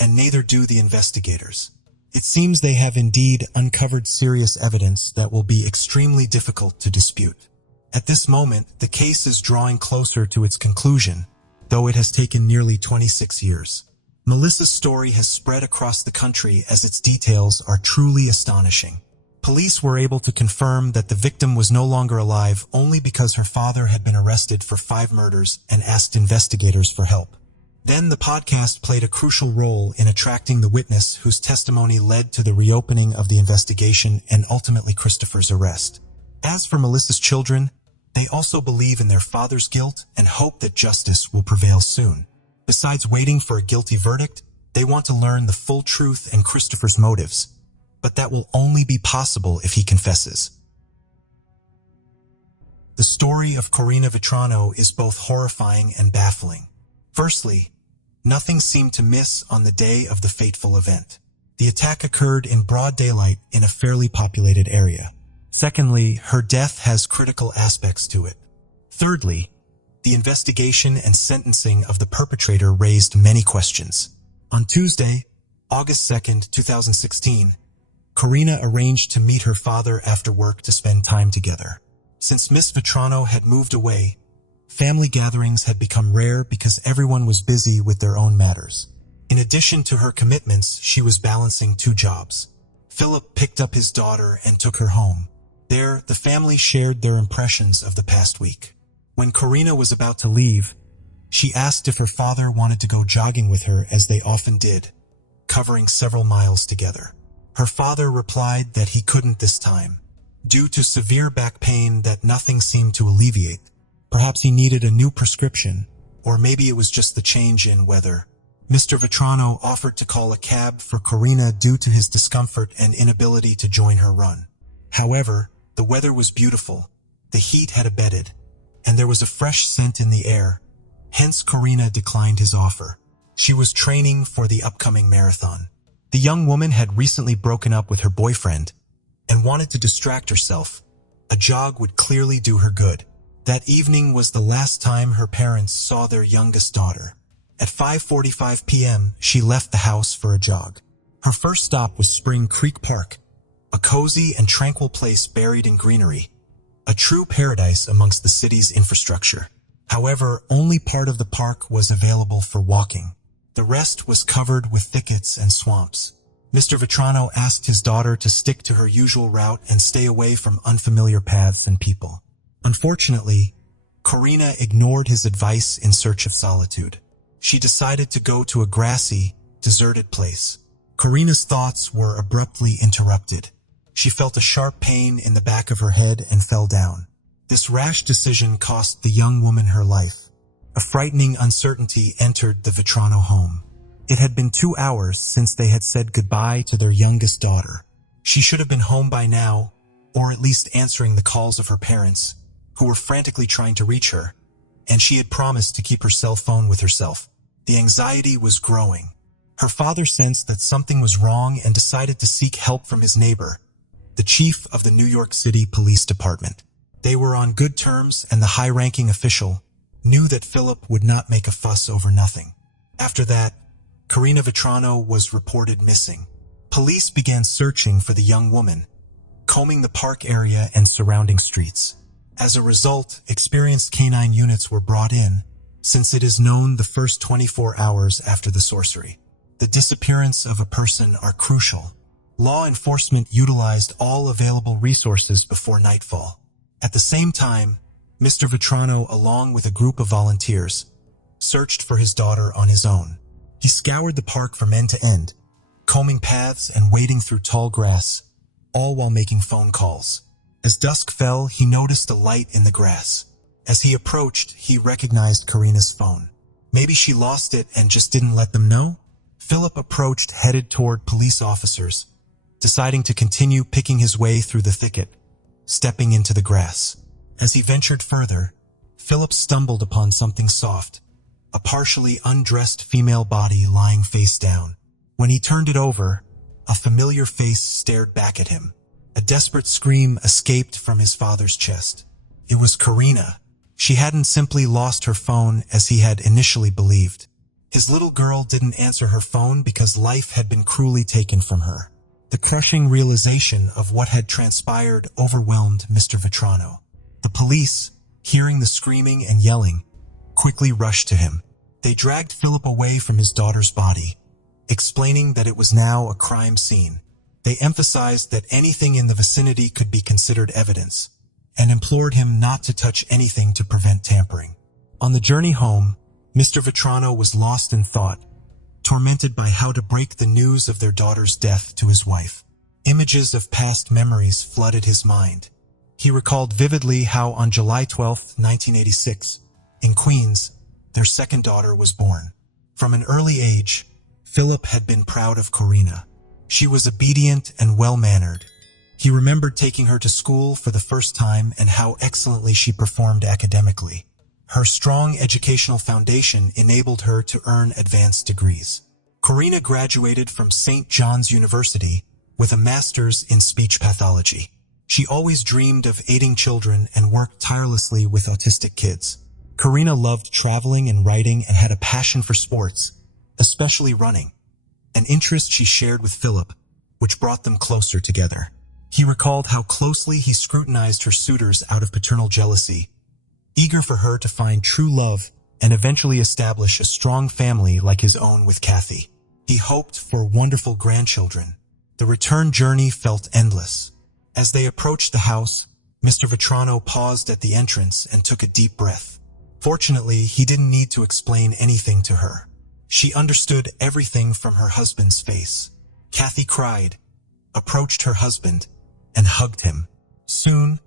and neither do the investigators. It seems they have indeed uncovered serious evidence that will be extremely difficult to dispute. At this moment, the case is drawing closer to its conclusion, though it has taken nearly 26 years. Melissa's story has spread across the country as its details are truly astonishing. Police were able to confirm that the victim was no longer alive only because her father had been arrested for 5 murders and asked investigators for help. Then the podcast played a crucial role in attracting the witness whose testimony led to the reopening of the investigation and ultimately Christopher's arrest. As for Melissa's children, they also believe in their father's guilt and hope that justice will prevail soon. Besides waiting for a guilty verdict, they want to learn the full truth and Christopher's motives, but that will only be possible if he confesses. The story of Corina Vetrano is both horrifying and baffling. Firstly, nothing seemed to miss on the day of the fateful event. The attack occurred in broad daylight in a fairly populated area. Secondly, her death has critical aspects to it. Thirdly, the investigation and sentencing of the perpetrator raised many questions. On Tuesday, August 2nd, 2016, Corina arranged to meet her father after work to spend time together. Since Miss Vetrano had moved away, family gatherings had become rare because everyone was busy with their own matters. In addition to her commitments, she was balancing 2 jobs. Philip picked up his daughter and took her home. There, the family shared their impressions of the past week. When Corina was about to leave, she asked if her father wanted to go jogging with her as they often did, covering several miles together. Her father replied that he couldn't this time, due to severe back pain that nothing seemed to alleviate. Perhaps he needed a new prescription, or maybe it was just the change in weather. Mr. Vetrano offered to call a cab for Corina due to his discomfort and inability to join her run. However, the weather was beautiful, the heat had abated, and there was a fresh scent in the air. Hence, Corina declined his offer. She was training for the upcoming marathon. The young woman had recently broken up with her boyfriend and wanted to distract herself. A jog would clearly do her good. That evening was the last time her parents saw their youngest daughter. At 5:45 p.m., she left the house for a jog. Her first stop was Spring Creek Park, a cozy and tranquil place buried in greenery, a true paradise amongst the city's infrastructure. However, only part of the park was available for walking. The rest was covered with thickets and swamps. Mr. Vetrano asked his daughter to stick to her usual route and stay away from unfamiliar paths and people. Unfortunately, Corina ignored his advice in search of solitude. She decided to go to a grassy, deserted place. Corina's thoughts were abruptly interrupted. She felt a sharp pain in the back of her head and fell down. This rash decision cost the young woman her life. A frightening uncertainty entered the Vetrano home. It had been 2 hours since they had said goodbye to their youngest daughter. She should have been home by now, or at least answering the calls of her parents, who were frantically trying to reach her, and she had promised to keep her cell phone with herself. The anxiety was growing. Her father sensed that something was wrong and decided to seek help from his neighbor, the chief of the New York City Police Department. They were on good terms, and the high-ranking official knew that Philip would not make a fuss over nothing. After that, Corina Vetrano was reported missing. Police began searching for the young woman, combing the park area and surrounding streets. As a result, experienced canine units were brought in, since it is known the first 24 hours after the sorcery. The disappearance of a person are crucial. Law enforcement utilized all available resources before nightfall. At the same time, Mr. Vetrano, along with a group of volunteers, searched for his daughter on his own. He scoured the park from end to end, combing paths and wading through tall grass, all while making phone calls. As dusk fell, he noticed a light in the grass. As he approached, he recognized Corina's phone. Maybe she lost it and just didn't let them know? Philip approached, headed toward police officers, deciding to continue picking his way through the thicket, stepping into the grass. As he ventured further, Philip stumbled upon something soft, a partially undressed female body lying face down. When he turned it over, a familiar face stared back at him. A desperate scream escaped from his father's chest. It was Corina. She hadn't simply lost her phone as he had initially believed. His little girl didn't answer her phone because life had been cruelly taken from her. The crushing realization of what had transpired overwhelmed Mr. Vetrano. The police, hearing the screaming and yelling, quickly rushed to him. They dragged Philip away from his daughter's body, explaining that it was now a crime scene. They emphasized that anything in the vicinity could be considered evidence, and implored him not to touch anything to prevent tampering. On the journey home, Mr. Vetrano was lost in thought, tormented by how to break the news of their daughter's death to his wife. Images of past memories flooded his mind. He recalled vividly how on July 12, 1986, in Queens, their second daughter was born. From an early age, Philip had been proud of Corina. She was obedient and well-mannered. He remembered taking her to school for the first time and how excellently she performed academically. Her strong educational foundation enabled her to earn advanced degrees. Corina graduated from St. John's University with a master's in speech pathology. She always dreamed of aiding children and worked tirelessly with autistic kids. Corina loved traveling and writing and had a passion for sports, especially running, an interest she shared with Philip, which brought them closer together. He recalled how closely he scrutinized her suitors out of paternal jealousy, eager for her to find true love and eventually establish a strong family like his own with Kathy. He hoped for wonderful grandchildren. The return journey felt endless. As they approached the house, Mr. Vetrano paused at the entrance and took a deep breath. Fortunately, he didn't need to explain anything to her. She understood everything from her husband's face. Kathy cried, approached her husband, and hugged him. Soon,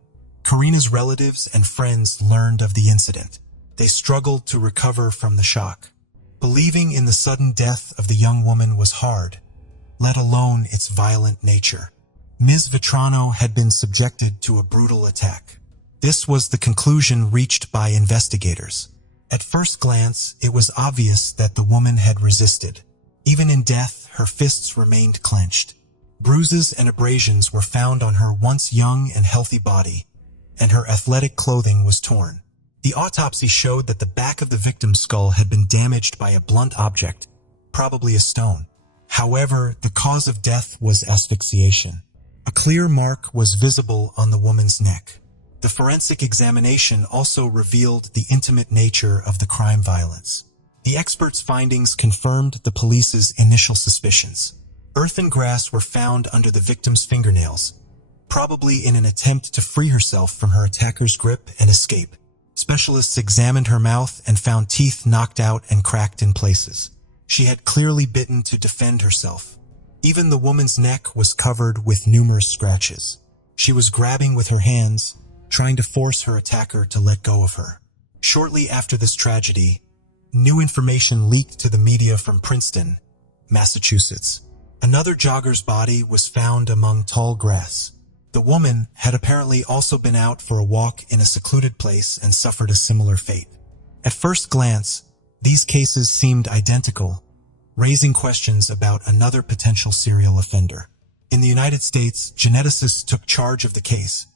Corina's relatives and friends learned of the incident. They struggled to recover from the shock. Believing in the sudden death of the young woman was hard, let alone its violent nature. Ms. Vetrano had been subjected to a brutal attack. This was the conclusion reached by investigators. At first glance, it was obvious that the woman had resisted. Even in death, her fists remained clenched. Bruises and abrasions were found on her once young and healthy body, and her athletic clothing was torn. The autopsy showed that the back of the victim's skull had been damaged by a blunt object, probably a stone. However, the cause of death was asphyxiation. A clear mark was visible on the woman's neck. The forensic examination also revealed the intimate nature of the crime violence. The experts' findings confirmed the police's initial suspicions. Earth and grass were found under the victim's fingernails, probably in an attempt to free herself from her attacker's grip and escape. Specialists examined her mouth and found teeth knocked out and cracked in places. She had clearly bitten to defend herself. Even the woman's neck was covered with numerous scratches. She was grabbing with her hands, trying to force her attacker to let go of her. Shortly after this tragedy, new information leaked to the media from Princeton, Massachusetts. Another jogger's body was found among tall grass. The woman had apparently also been out for a walk in a secluded place and suffered a similar fate. At first glance, these cases seemed identical, raising questions about another potential serial offender. In the United States, geneticists took charge of the case,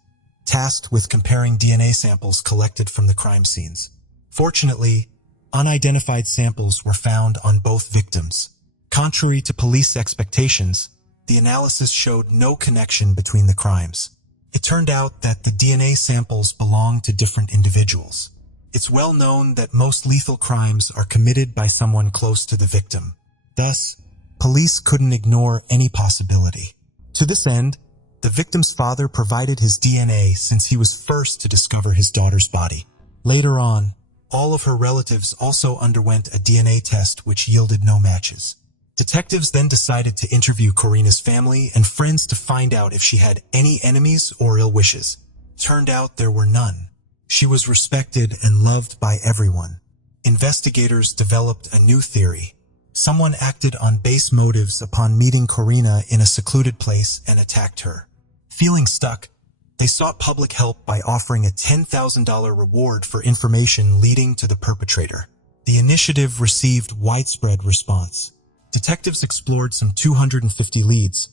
tasked with comparing DNA samples collected from the crime scenes. Fortunately, unidentified samples were found on both victims. Contrary to police expectations, the analysis showed no connection between the crimes. It turned out that the DNA samples belonged to different individuals. It's well known that most lethal crimes are committed by someone close to the victim. Thus, police couldn't ignore any possibility. To this end, the victim's father provided his DNA since he was first to discover his daughter's body. Later on, all of her relatives also underwent a DNA test which yielded no matches. Detectives then decided to interview Corina's family and friends to find out if she had any enemies or ill wishes. Turned out there were none. She was respected and loved by everyone. Investigators developed a new theory. Someone acted on base motives upon meeting Corina in a secluded place and attacked her. Feeling stuck, they sought public help by offering a $10,000 reward for information leading to the perpetrator. The initiative received widespread response. Detectives explored some 250 leads,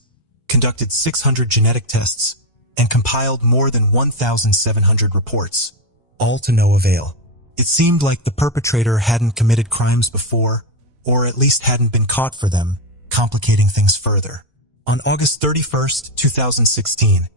conducted 600 genetic tests, and compiled more than 1,700 reports, all to no avail. It seemed like the perpetrator hadn't committed crimes before, or at least hadn't been caught for them, complicating things further. On August 31, 2016,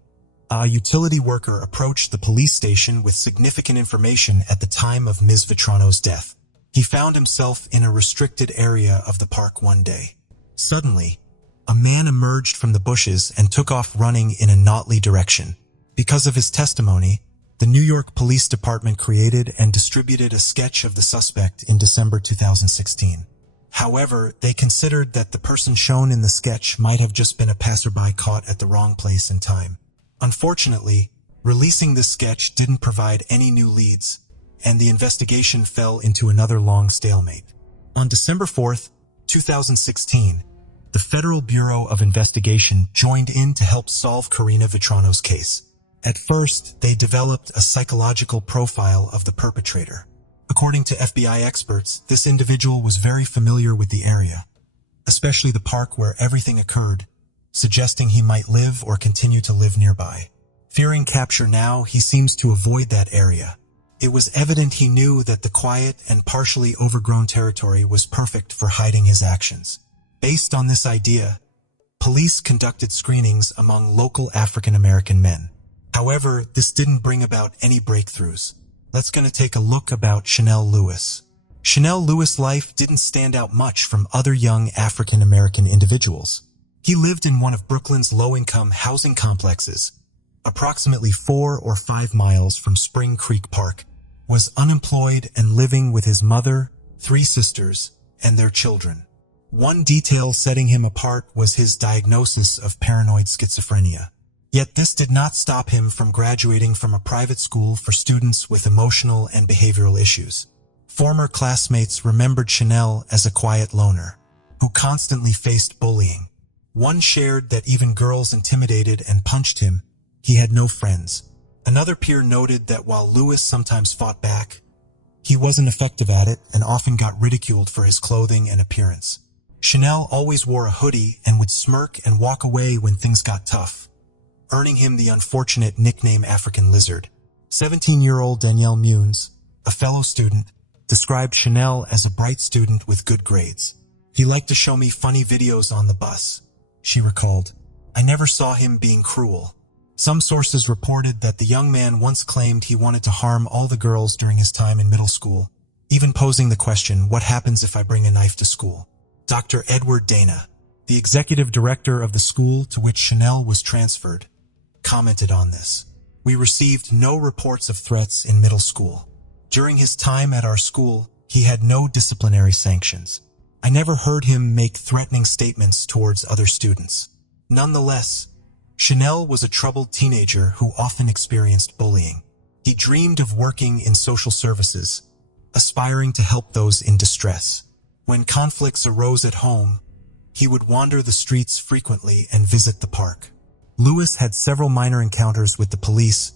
a utility worker approached the police station with significant information at the time of Ms. Vitrano's death. He found himself in a restricted area of the park one day. Suddenly, a man emerged from the bushes and took off running in a knotty direction. Because of his testimony, the New York Police Department created and distributed a sketch of the suspect in December 2016. However, they considered that the person shown in the sketch might have just been a passerby caught at the wrong place and time. Unfortunately, releasing this sketch didn't provide any new leads, and the investigation fell into another long stalemate. On December 4, 2016, the Federal Bureau of Investigation joined in to help solve Corina Vitrano's case. At first, they developed a psychological profile of the perpetrator. According to FBI experts, this individual was very familiar with the area, especially the park where everything occurred, suggesting he might live or continue to live nearby. Fearing capture now, he seems to avoid that area. It was evident he knew that the quiet and partially overgrown territory was perfect for hiding his actions. Based on this idea, police conducted screenings among local African-American men. However, this didn't bring about any breakthroughs. Let's take a look about Chanel Lewis. Chanel Lewis' life didn't stand out much from other young African-American individuals. He lived in one of Brooklyn's low-income housing complexes, approximately 4 or 5 miles from Spring Creek Park, was unemployed and living with his mother, 3 sisters, and their children. One detail setting him apart was his diagnosis of paranoid schizophrenia. Yet this did not stop him from graduating from a private school for students with emotional and behavioral issues. Former classmates remembered Chanel as a quiet loner, who constantly faced bullying. One shared that even girls intimidated and punched him. He had no friends. Another peer noted that while Lewis sometimes fought back, he wasn't effective at it and often got ridiculed for his clothing and appearance. Chanel always wore a hoodie and would smirk and walk away when things got tough, earning him the unfortunate nickname African Lizard. 17-year-old Danielle Munes, a fellow student, described Chanel as a bright student with good grades. He liked to show me funny videos on the bus, she recalled. I never saw him being cruel. Some sources reported that the young man once claimed he wanted to harm all the girls during his time in middle school, even posing the question, what happens if I bring a knife to school? Dr. Edward Dana, the executive director of the school to which Chanel was transferred, commented on this. We received no reports of threats in middle school. During his time at our school, he had no disciplinary sanctions. I never heard him make threatening statements towards other students. Nonetheless, Chanel was a troubled teenager who often experienced bullying. He dreamed of working in social services, aspiring to help those in distress. When conflicts arose at home, he would wander the streets frequently and visit the park. Lewis had several minor encounters with the police,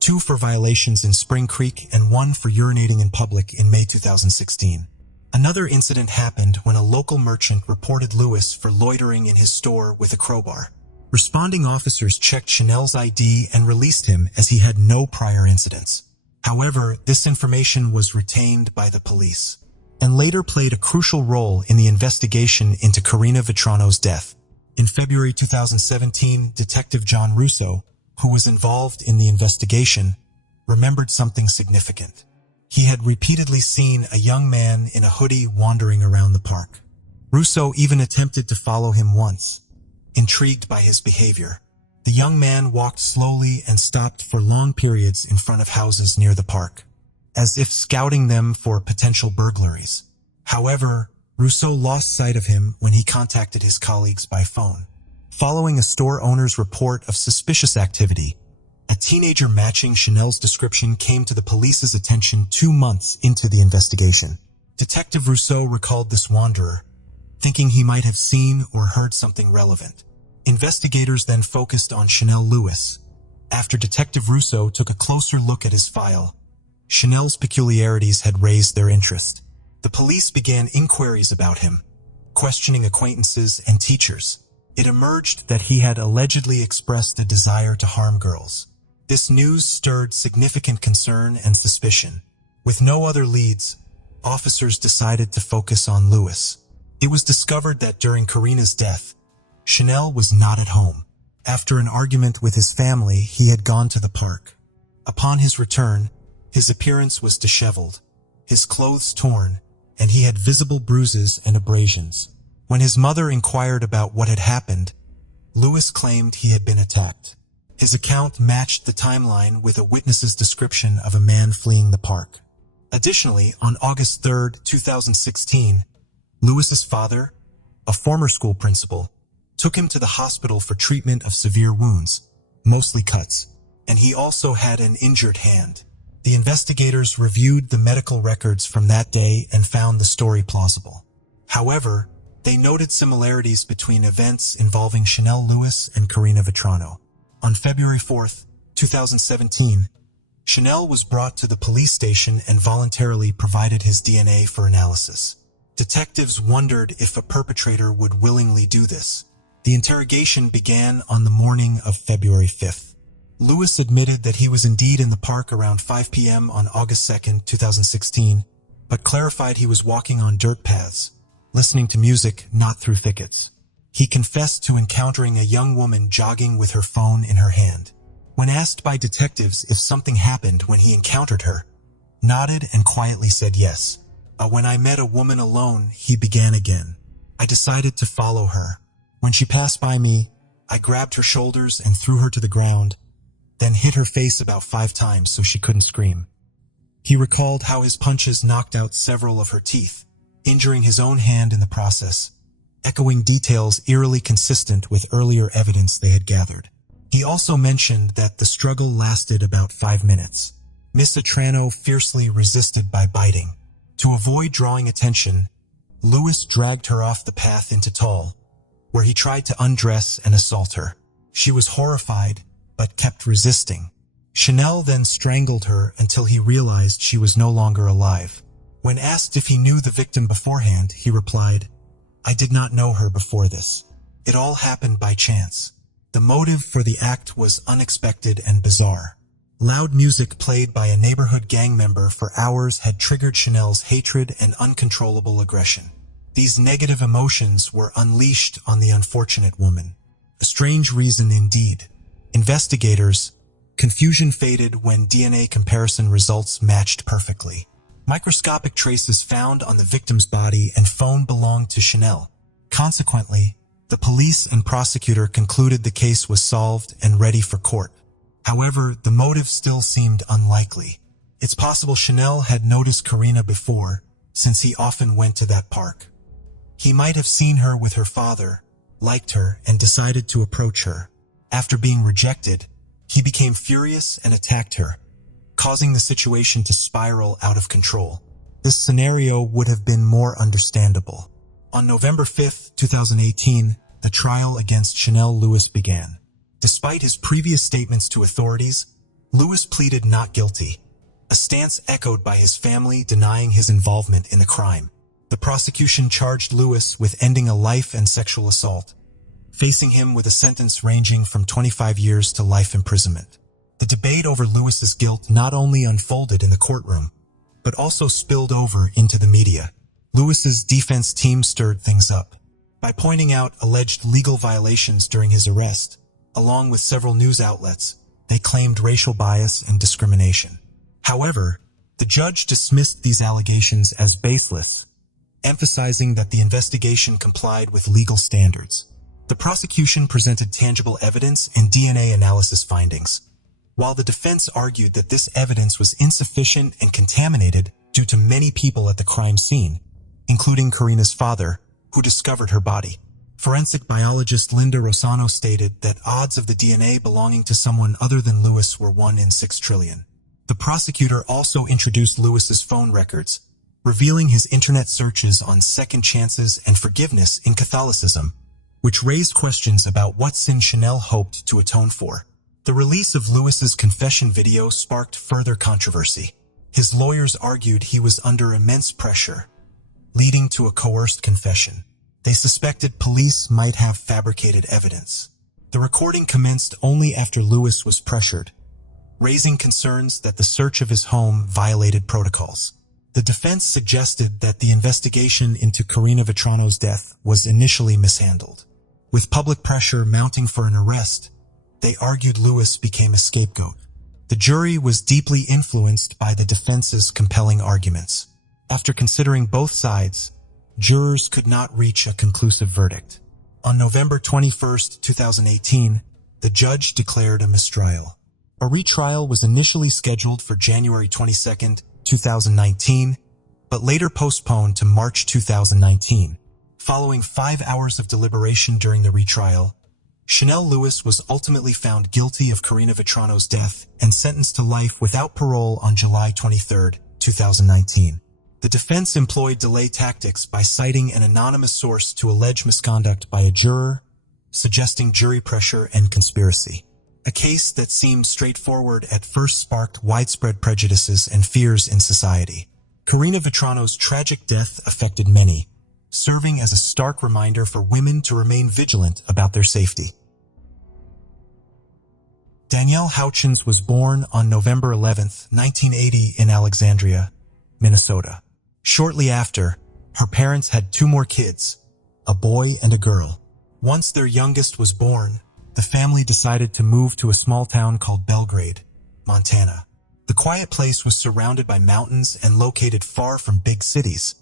2 for violations in Spring Creek and 1 for urinating in public in May 2016. Another incident happened when a local merchant reported Lewis for loitering in his store with a crowbar. Responding officers checked Chanel's ID and released him as he had no prior incidents. However, this information was retained by the police and later played a crucial role in the investigation into Karina Vetrano's death. In February 2017, Detective John Russo, who was involved in the investigation, remembered something significant. He had repeatedly seen a young man in a hoodie wandering around the park. Russo even attempted to follow him once, intrigued by his behavior. The young man walked slowly and stopped for long periods in front of houses near the park, as if scouting them for potential burglaries. However, Russo lost sight of him when he contacted his colleagues by phone. Following a store owner's report of suspicious activity, a teenager matching Chanel's description came to the police's attention 2 months into the investigation. Detective Russo recalled this wanderer, thinking he might have seen or heard something relevant. Investigators then focused on Chanel Lewis. After Detective Russo took a closer look at his file, Chanel's peculiarities had raised their interest. The police began inquiries about him, questioning acquaintances and teachers. It emerged that he had allegedly expressed a desire to harm girls. This news stirred significant concern and suspicion. With no other leads, officers decided to focus on Lewis. It was discovered that during Karina's death, Chanel was not at home. After an argument with his family, he had gone to the park. Upon his return, his appearance was disheveled, his clothes torn, and he had visible bruises and abrasions. When his mother inquired about what had happened, Lewis claimed he had been attacked. His account matched the timeline with a witness's description of a man fleeing the park. Additionally, on August 3, 2016, Lewis's father, a former school principal, took him to the hospital for treatment of severe wounds, mostly cuts, and he also had an injured hand. The investigators reviewed the medical records from that day and found the story plausible. However, they noted similarities between events involving Chanel Lewis and Karina Vetrano. On February 4, 2017, Chanel was brought to the police station and voluntarily provided his DNA for analysis. Detectives wondered if a perpetrator would willingly do this. The interrogation began on the morning of February 5th. Lewis admitted that he was indeed in the park around 5 p.m. on August 2, 2016, but clarified he was walking on dirt paths, listening to music, not through thickets. He confessed to encountering a young woman jogging with her phone in her hand. When asked by detectives if something happened when he encountered her, nodded and quietly said yes. When I met a woman alone, he began again. I decided to follow her. When she passed by me, I grabbed her shoulders and threw her to the ground, then hit her face about 5 times so she couldn't scream. He recalled how his punches knocked out several of her teeth, injuring his own hand in the process, echoing details eerily consistent with earlier evidence they had gathered. He also mentioned that the struggle lasted about 5 minutes. Miss Vetrano fiercely resisted by biting. To avoid drawing attention, Lewis dragged her off the path into Tall, where he tried to undress and assault her. She was horrified, but kept resisting. Chanel then strangled her until he realized she was no longer alive. When asked if he knew the victim beforehand, he replied, I did not know her before this. It all happened by chance. The motive for the act was unexpected and bizarre. Loud music played by a neighborhood gang member for hours had triggered Chanel's hatred and uncontrollable aggression. These negative emotions were unleashed on the unfortunate woman. A strange reason indeed. Investigators, confusion faded when DNA comparison results matched perfectly. Microscopic traces found on the victim's body and phone belonged to Chanel. Consequently, the police and prosecutor concluded the case was solved and ready for court. However, the motive still seemed unlikely. It's possible Chanel had noticed Karina before, since he often went to that park. He might have seen her with her father, liked her, and decided to approach her. After being rejected, he became furious and attacked her, causing the situation to spiral out of control. This scenario would have been more understandable. On November 5, 2018, the trial against Chanel Lewis began. Despite his previous statements to authorities, Lewis pleaded not guilty, a stance echoed by his family denying his involvement in the crime. The prosecution charged Lewis with ending a life and sexual assault, facing him with a sentence ranging from 25 years to life imprisonment. The debate over Lewis's guilt not only unfolded in the courtroom, but also spilled over into the media. Lewis's defense team stirred things up by pointing out alleged legal violations during his arrest. Along with several news outlets, they claimed racial bias and discrimination. However, the judge dismissed these allegations as baseless, emphasizing that the investigation complied with legal standards. The prosecution presented tangible evidence and DNA analysis findings, while the defense argued that this evidence was insufficient and contaminated due to many people at the crime scene, including Karina's father, who discovered her body. Forensic biologist Linda Rossano stated that odds of the DNA belonging to someone other than Lewis were 1 in 6 trillion. The prosecutor also introduced Lewis's phone records, revealing his internet searches on second chances and forgiveness in Catholicism, which raised questions about what sin Chanel hoped to atone for. The release of Lewis's confession video sparked further controversy. His lawyers argued he was under immense pressure, leading to a coerced confession. They suspected police might have fabricated evidence. The recording commenced only after Lewis was pressured, raising concerns that the search of his home violated protocols. The defense suggested that the investigation into Karina Vetrano's death was initially mishandled. With public pressure mounting for an arrest, they argued Lewis became a scapegoat. The jury was deeply influenced by the defense's compelling arguments. After considering both sides, jurors could not reach a conclusive verdict. On November 21, 2018, the judge declared a mistrial. A retrial was initially scheduled for January 22, 2019, but later postponed to March 2019. Following 5 hours of deliberation during the retrial, Chanel Lewis was ultimately found guilty of Karina Vetrano's death and sentenced to life without parole on July 23, 2019. The defense employed delay tactics by citing an anonymous source to allege misconduct by a juror, suggesting jury pressure and conspiracy. A case that seemed straightforward at first sparked widespread prejudices and fears in society. Karina Vetrano's tragic death affected many, serving as a stark reminder for women to remain vigilant about their safety. Danielle Houchins was born on November 11, 1980 in Alexandria, Minnesota. Shortly after, her parents had 2 more kids, a boy and a girl. Once their youngest was born, the family decided to move to a small town called Belgrade, Montana. The quiet place was surrounded by mountains and located far from big cities,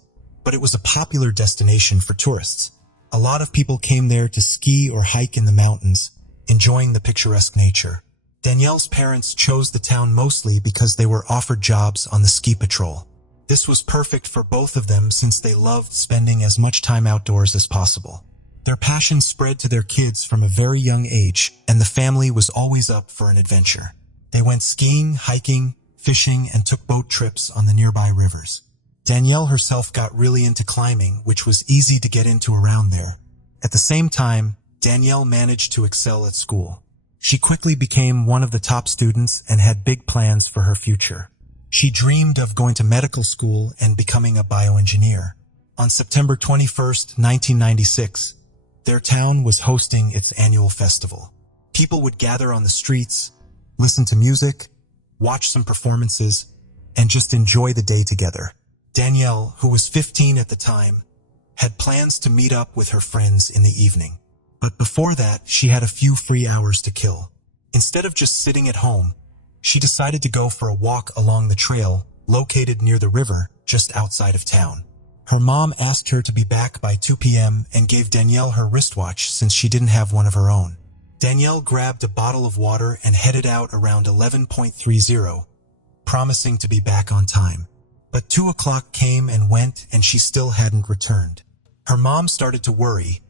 but it was a popular destination for tourists. A lot of people came there to ski or hike in the mountains, enjoying the picturesque nature. Danielle's parents chose the town mostly because they were offered jobs on the ski patrol. This was perfect for both of them since they loved spending as much time outdoors as possible. Their passion spread to their kids from a very young age, and the family was always up for an adventure. They went skiing, hiking, fishing, and took boat trips on the nearby rivers. Danielle herself got really into climbing, which was easy to get into around there. At the same time, Danielle managed to excel at school. She quickly became one of the top students and had big plans for her future. She dreamed of going to medical school and becoming a bioengineer. On September 21, 1996, their town was hosting its annual festival. People would gather on the streets, listen to music, watch some performances, and just enjoy the day together. Danielle, who was 15 at the time, had plans to meet up with her friends in the evening. But before that, she had a few free hours to kill. Instead of just sitting at home, she decided to go for a walk along the trail located near the river just outside of town. Her mom asked her to be back by 2 p.m. and gave Danielle her wristwatch since she didn't have one of her own. Danielle grabbed a bottle of water and headed out around 11:30, promising to be back on time. But 2 o'clock came and went and she still hadn't returned. Her mom started to worry,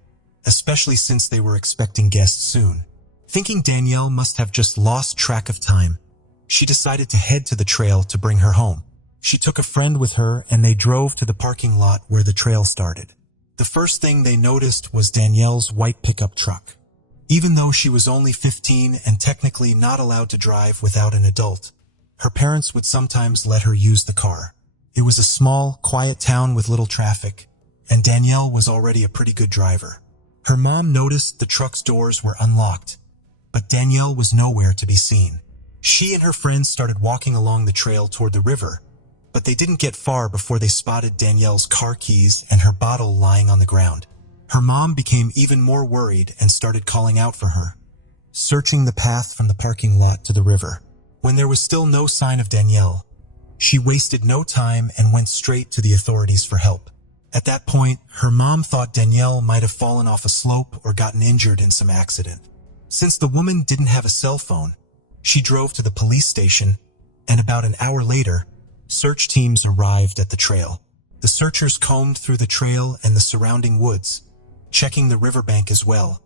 especially since they were expecting guests soon. Thinking Danielle must have just lost track of time, she decided to head to the trail to bring her home. She took a friend with her and they drove to the parking lot where the trail started. The first thing they noticed was Danielle's white pickup truck. Even though she was only 15 and technically not allowed to drive without an adult, her parents would sometimes let her use the car. It was a small, quiet town with little traffic, and Danielle was already a pretty good driver. Her mom noticed the truck's doors were unlocked, but Danielle was nowhere to be seen. She and her friends started walking along the trail toward the river, but they didn't get far before they spotted Danielle's car keys and her bottle lying on the ground. Her mom became even more worried and started calling out for her, searching the path from the parking lot to the river. When there was still no sign of Danielle, she wasted no time and went straight to the authorities for help. At that point, her mom thought Danielle might have fallen off a slope or gotten injured in some accident. Since the woman didn't have a cell phone, she drove to the police station, and about an hour later, search teams arrived at the trail. The searchers combed through the trail and the surrounding woods, checking the riverbank as well,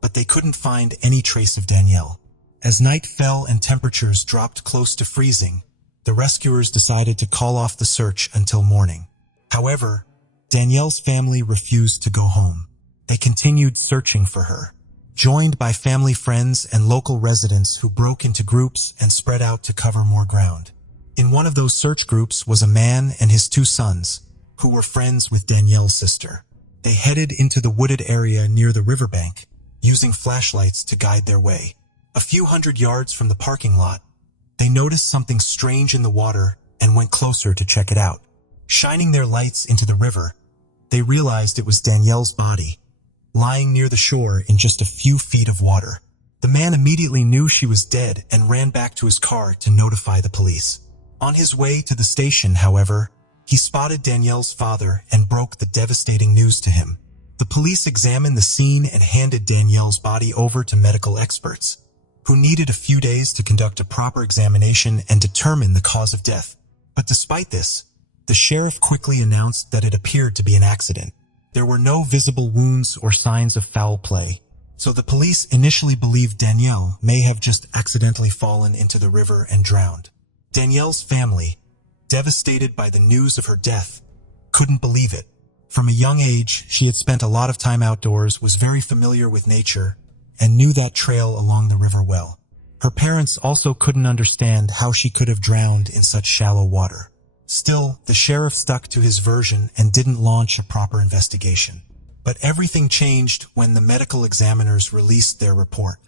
but they couldn't find any trace of Danielle. As night fell and temperatures dropped close to freezing, the rescuers decided to call off the search until morning. However, Danielle's family refused to go home. They continued searching for her, joined by family friends and local residents who broke into groups and spread out to cover more ground. In one of those search groups was a man and his 2 sons, who were friends with Danielle's sister. They headed into the wooded area near the riverbank, using flashlights to guide their way. A few hundred yards from the parking lot, they noticed something strange in the water and went closer to check it out. Shining their lights into the river, they realized it was Danielle's body, lying near the shore in just a few feet of water. The man immediately knew she was dead and ran back to his car to notify the police. On his way to the station, however, he spotted Danielle's father and broke the devastating news to him. The police examined the scene and handed Danielle's body over to medical experts, who needed a few days to conduct a proper examination and determine the cause of death. But despite this, the sheriff quickly announced that it appeared to be an accident. There were no visible wounds or signs of foul play, so the police initially believed Danielle may have just accidentally fallen into the river and drowned. Danielle's family, devastated by the news of her death, couldn't believe it. From a young age, she had spent a lot of time outdoors, was very familiar with nature, and knew that trail along the river well. Her parents also couldn't understand how she could have drowned in such shallow water. Still, the sheriff stuck to his version and didn't launch a proper investigation. But everything changed when the medical examiners released their report.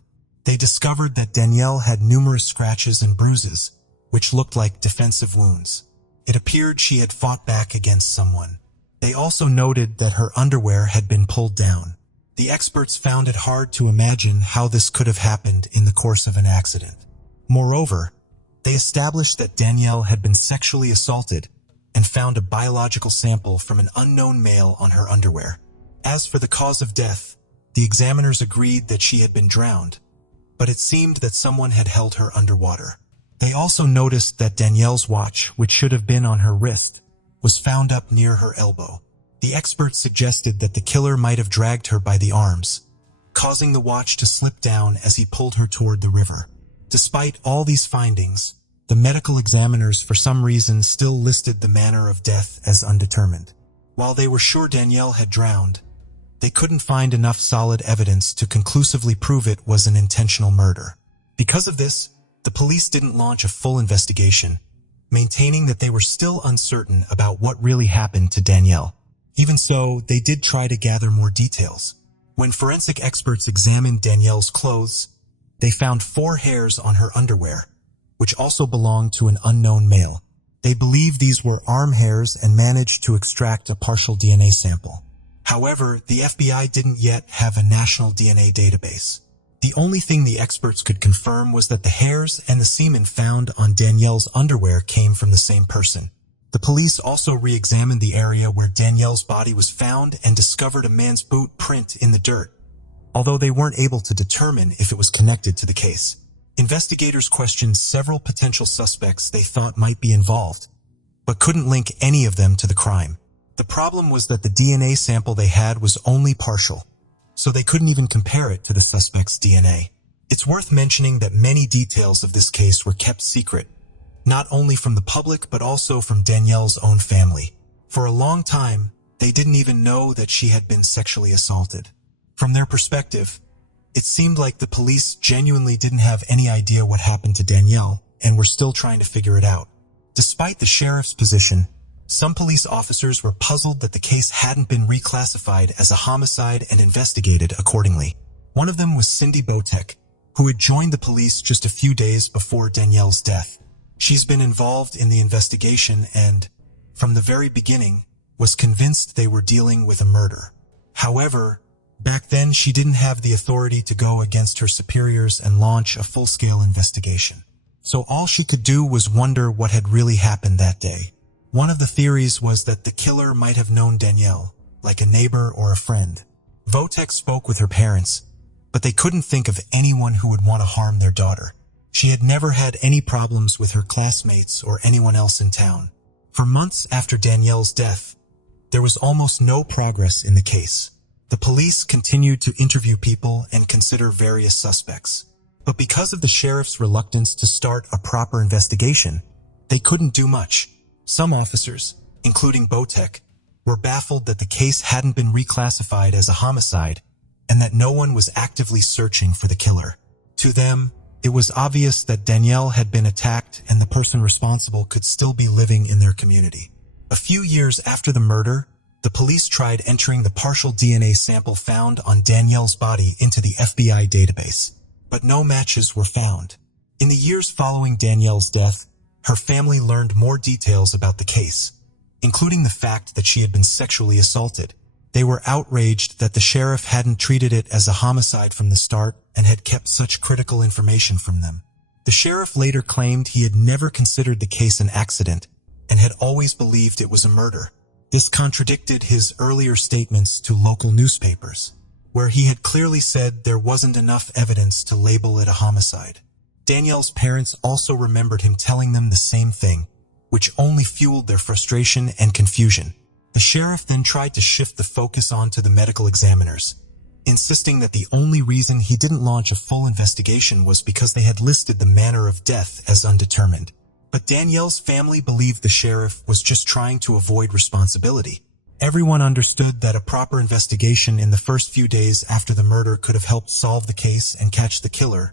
They discovered that Danielle had numerous scratches and bruises, which looked like defensive wounds. It appeared she had fought back against someone. They also noted that her underwear had been pulled down. The experts found it hard to imagine how this could have happened in the course of an accident. Moreover, they established that Danielle had been sexually assaulted and found a biological sample from an unknown male on her underwear. As for the cause of death, the examiners agreed that she had been drowned, but it seemed that someone had held her underwater. They also noticed that Danielle's watch, which should have been on her wrist, was found up near her elbow. The experts suggested that the killer might have dragged her by the arms, causing the watch to slip down as he pulled her toward the river. Despite all these findings, the medical examiners for some reason still listed the manner of death as undetermined. While they were sure Danielle had drowned, they couldn't find enough solid evidence to conclusively prove it was an intentional murder. Because of this, the police didn't launch a full investigation, maintaining that they were still uncertain about what really happened to Danielle. Even so, they did try to gather more details. When forensic experts examined Danielle's clothes, they found 4 hairs on her underwear, which also belonged to an unknown male. They believed these were arm hairs and managed to extract a partial DNA sample. However, the FBI didn't yet have a national DNA database. The only thing the experts could confirm was that the hairs and the semen found on Danielle's underwear came from the same person. The police also re-examined the area where Danielle's body was found and discovered a man's boot print in the dirt, although they weren't able to determine if it was connected to the case. Investigators questioned several potential suspects they thought might be involved, but couldn't link any of them to the crime. The problem was that the DNA sample they had was only partial, so they couldn't even compare it to the suspect's DNA. It's worth mentioning that many details of this case were kept secret, not only from the public but also from Danielle's own family. For a long time, they didn't even know that she had been sexually assaulted. From their perspective, it seemed like the police genuinely didn't have any idea what happened to Danielle and were still trying to figure it out. Despite the sheriff's position, some police officers were puzzled that the case hadn't been reclassified as a homicide and investigated accordingly. One of them was Cindy Botek, who had joined the police just a few days before Danielle's death. She's been involved in the investigation and, from the very beginning, was convinced they were dealing with a murder. However, back then she didn't have the authority to go against her superiors and launch a full-scale investigation. So all she could do was wonder what had really happened that day. One of the theories was that the killer might have known Danielle, like a neighbor or a friend. Votek spoke with her parents, but they couldn't think of anyone who would want to harm their daughter. She had never had any problems with her classmates or anyone else in town. For months after Danielle's death, there was almost no progress in the case. The police continued to interview people and consider various suspects. But because of the sheriff's reluctance to start a proper investigation, they couldn't do much. Some officers, including Botek, were baffled that the case hadn't been reclassified as a homicide and that no one was actively searching for the killer. To them, it was obvious that Danielle had been attacked and the person responsible could still be living in their community. A few years after the murder, the police tried entering the partial DNA sample found on Danielle's body into the FBI database, but no matches were found. In the years following Danielle's death, her family learned more details about the case, including the fact that she had been sexually assaulted. They were outraged that the sheriff hadn't treated it as a homicide from the start and had kept such critical information from them. The sheriff later claimed he had never considered the case an accident and had always believed it was a murder. This contradicted his earlier statements to local newspapers, where he had clearly said there wasn't enough evidence to label it a homicide. Danielle's parents also remembered him telling them the same thing, which only fueled their frustration and confusion. The sheriff then tried to shift the focus onto the medical examiners, insisting that the only reason he didn't launch a full investigation was because they had listed the manner of death as undetermined. But Danielle's family believed the sheriff was just trying to avoid responsibility. Everyone understood that a proper investigation in the first few days after the murder could have helped solve the case and catch the killer,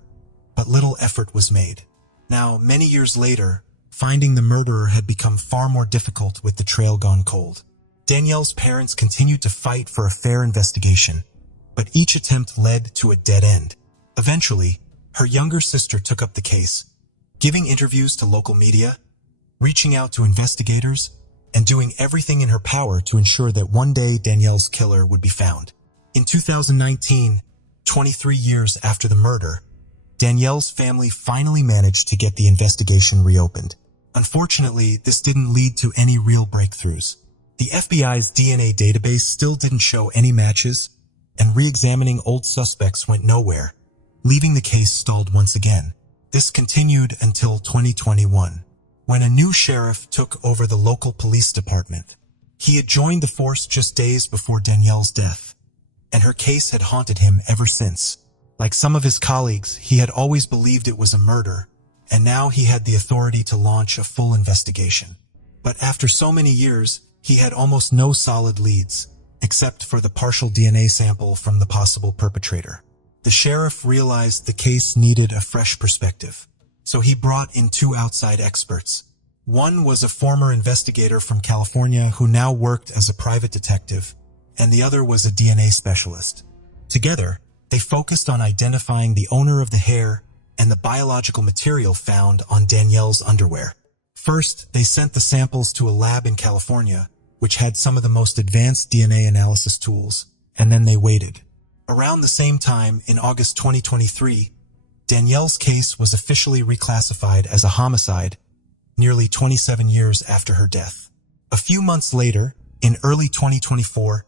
but little effort was made. Now, many years later, finding the murderer had become far more difficult with the trail gone cold. Danielle's parents continued to fight for a fair investigation, but each attempt led to a dead end. Eventually, her younger sister took up the case, giving interviews to local media, reaching out to investigators, and doing everything in her power to ensure that one day Danielle's killer would be found. In 2019, 23 years after the murder, Danielle's family finally managed to get the investigation reopened. Unfortunately, this didn't lead to any real breakthroughs. The FBI's DNA database still didn't show any matches, and re-examining old suspects went nowhere, leaving the case stalled once again. This continued until 2021, when a new sheriff took over the local police department. He had joined the force just days before Danielle's death, and her case had haunted him ever since. Like some of his colleagues, he had always believed it was a murder, and now he had the authority to launch a full investigation. But after so many years, he had almost no solid leads, except for the partial DNA sample from the possible perpetrator. The sheriff realized the case needed a fresh perspective, so he brought in two outside experts. One was a former investigator from California who now worked as a private detective, and the other was a DNA specialist. Together, they focused on identifying the owner of the hair and the biological material found on Danielle's underwear. First, they sent the samples to a lab in California, which had some of the most advanced DNA analysis tools, and then they waited. Around the same time, in August 2023, Danielle's case was officially reclassified as a homicide, nearly 27 years after her death. A few months later, in early 2024,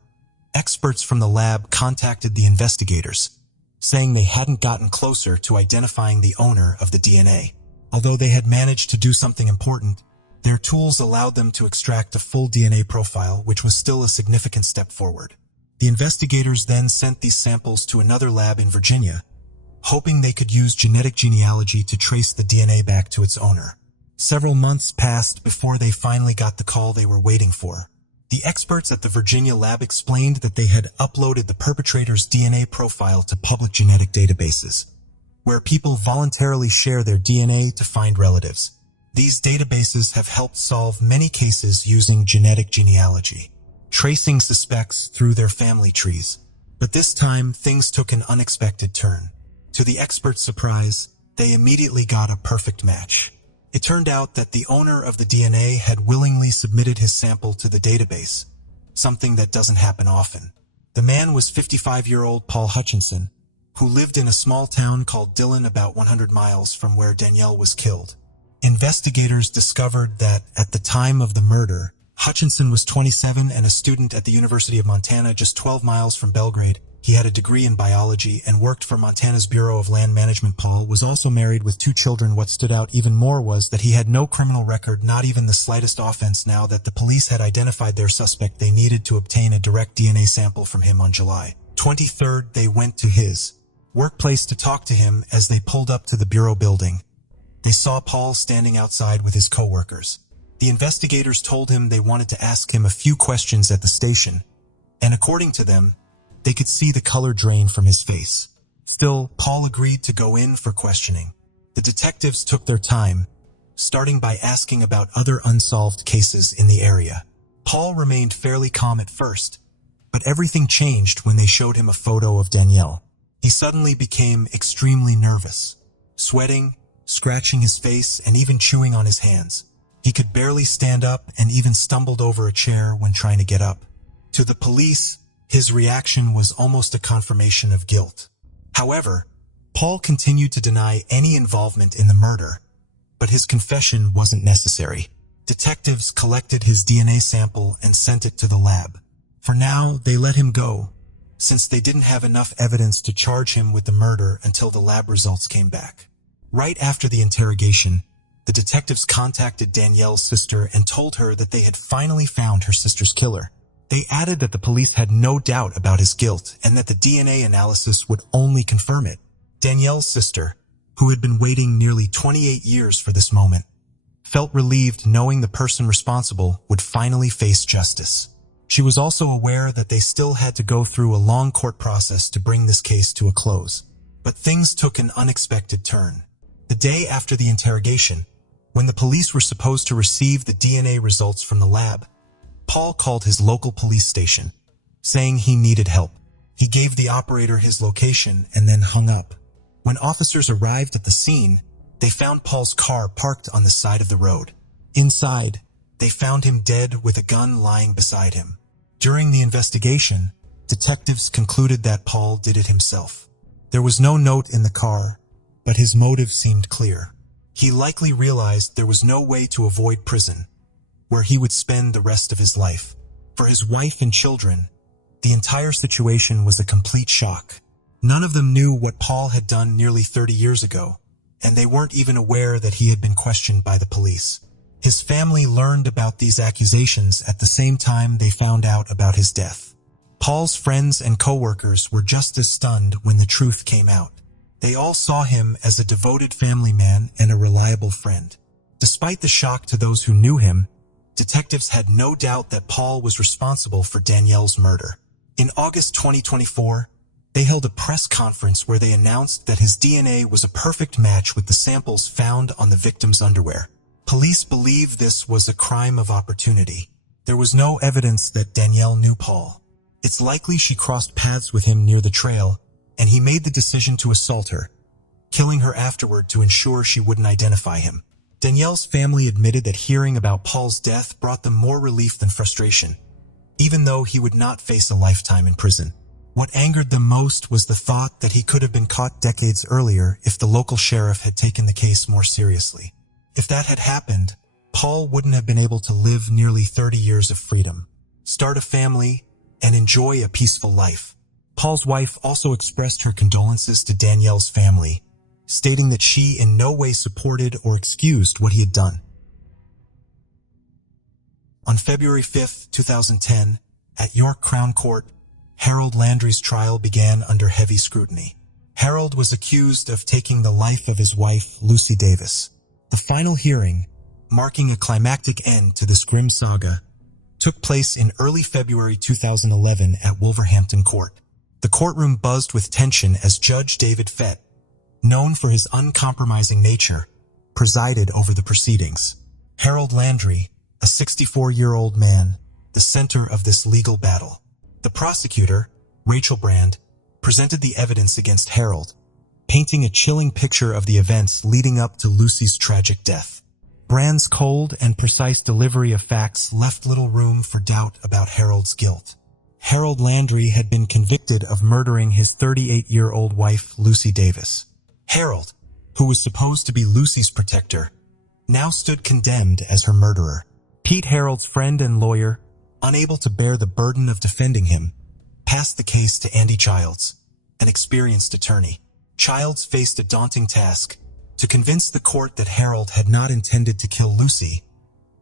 experts from the lab contacted the investigators, saying they hadn't gotten closer to identifying the owner of the DNA. Although they had managed to do something important, their tools allowed them to extract a full DNA profile, which was still a significant step forward. The investigators then sent these samples to another lab in Virginia, hoping they could use genetic genealogy to trace the DNA back to its owner. Several months passed before they finally got the call they were waiting for. The experts at the Virginia lab explained that they had uploaded the perpetrator's DNA profile to public genetic databases, where people voluntarily share their DNA to find relatives. These databases have helped solve many cases using genetic genealogy, tracing suspects through their family trees. But this time, things took an unexpected turn. To the experts' surprise, they immediately got a perfect match. It turned out that the owner of the DNA had willingly submitted his sample to the database, something that doesn't happen often. The man was 55-year-old Paul Hutchinson, who lived in a small town called Dillon about 100 miles from where Danielle was killed. Investigators discovered that at the time of the murder, Hutchinson was 27 and a student at the University of Montana, just 12 miles from Belgrade. He had a degree in biology and worked for Montana's Bureau of Land Management. Paul was also married with 2 children. What stood out even more was that he had no criminal record, not even the slightest offense. Now that the police had identified their suspect, they needed to obtain a direct DNA sample from him. On July 23rd, they went to his workplace to talk to him. As they pulled up to the bureau building, they saw Paul standing outside with his co-workers. The investigators told him they wanted to ask him a few questions at the station, and according to them, they could see the color drain from his face. Still, Paul agreed to go in for questioning. The detectives took their time, starting by asking about other unsolved cases in the area. Paul remained fairly calm at first, but everything changed when they showed him a photo of Danielle. He suddenly became extremely nervous, sweating, scratching his face, and even chewing on his hands. He could barely stand up and even stumbled over a chair when trying to get up. To the police, his reaction was almost a confirmation of guilt. However, Paul continued to deny any involvement in the murder, but his confession wasn't necessary. Detectives collected his DNA sample and sent it to the lab. For now, they let him go, since they didn't have enough evidence to charge him with the murder until the lab results came back. Right after the interrogation, the detectives contacted Danielle's sister and told her that they had finally found her sister's killer. They added that the police had no doubt about his guilt and that the DNA analysis would only confirm it. Danielle's sister, who had been waiting nearly 28 years for this moment, felt relieved knowing the person responsible would finally face justice. She was also aware that they still had to go through a long court process to bring this case to a close. But things took an unexpected turn. The day after the interrogation, when the police were supposed to receive the DNA results from the lab, Paul called his local police station, saying he needed help. He gave the operator his location and then hung up. When officers arrived at the scene, they found Paul's car parked on the side of the road. Inside, they found him dead with a gun lying beside him. During the investigation, detectives concluded that Paul did it himself. There was no note in the car, but his motive seemed clear. He likely realized there was no way to avoid prison, where he would spend the rest of his life. For his wife and children, the entire situation was a complete shock. None of them knew what Paul had done nearly 30 years ago, and they weren't even aware that he had been questioned by the police. His family learned about these accusations at the same time they found out about his death. Paul's friends and co-workers were just as stunned when the truth came out. They all saw him as a devoted family man and a reliable friend. Despite the shock to those who knew him, detectives had no doubt that Paul was responsible for Danielle's murder. In August 2024, they held a press conference where they announced that his DNA was a perfect match with the samples found on the victim's underwear. Police believe this was a crime of opportunity. There was no evidence that Danielle knew Paul. It's likely she crossed paths with him near the trail, and he made the decision to assault her, killing her afterward to ensure she wouldn't identify him. Danielle's family admitted that hearing about Paul's death brought them more relief than frustration, even though he would not face a lifetime in prison. What angered them most was the thought that he could have been caught decades earlier if the local sheriff had taken the case more seriously. If that had happened, Paul wouldn't have been able to live nearly 30 years of freedom, start a family, and enjoy a peaceful life. Paul's wife also expressed her condolences to Danielle's family, stating that she in no way supported or excused what he had done. On February 5, 2010, at York Crown Court, Harold Landry's trial began under heavy scrutiny. Harold was accused of taking the life of his wife, Lucy Davis. The final hearing, marking a climactic end to this grim saga, took place in early February 2011 at Wolverhampton Court. The courtroom buzzed with tension as Judge David Fett, known for his uncompromising nature, presided over the proceedings. Harold Landry, a 64-year-old man, the center of this legal battle. The prosecutor, Rachel Brand, presented the evidence against Harold, painting a chilling picture of the events leading up to Lucy's tragic death. Brand's cold and precise delivery of facts left little room for doubt about Harold's guilt. Harold Landry had been convicted of murdering his 38-year-old wife, Lucy Davis. Harold, who was supposed to be Lucy's protector, now stood condemned as her murderer. Pete, Harold's friend and lawyer, unable to bear the burden of defending him, passed the case to Andy Childs, an experienced attorney. Childs faced a daunting task to convince the court that Harold had not intended to kill Lucy,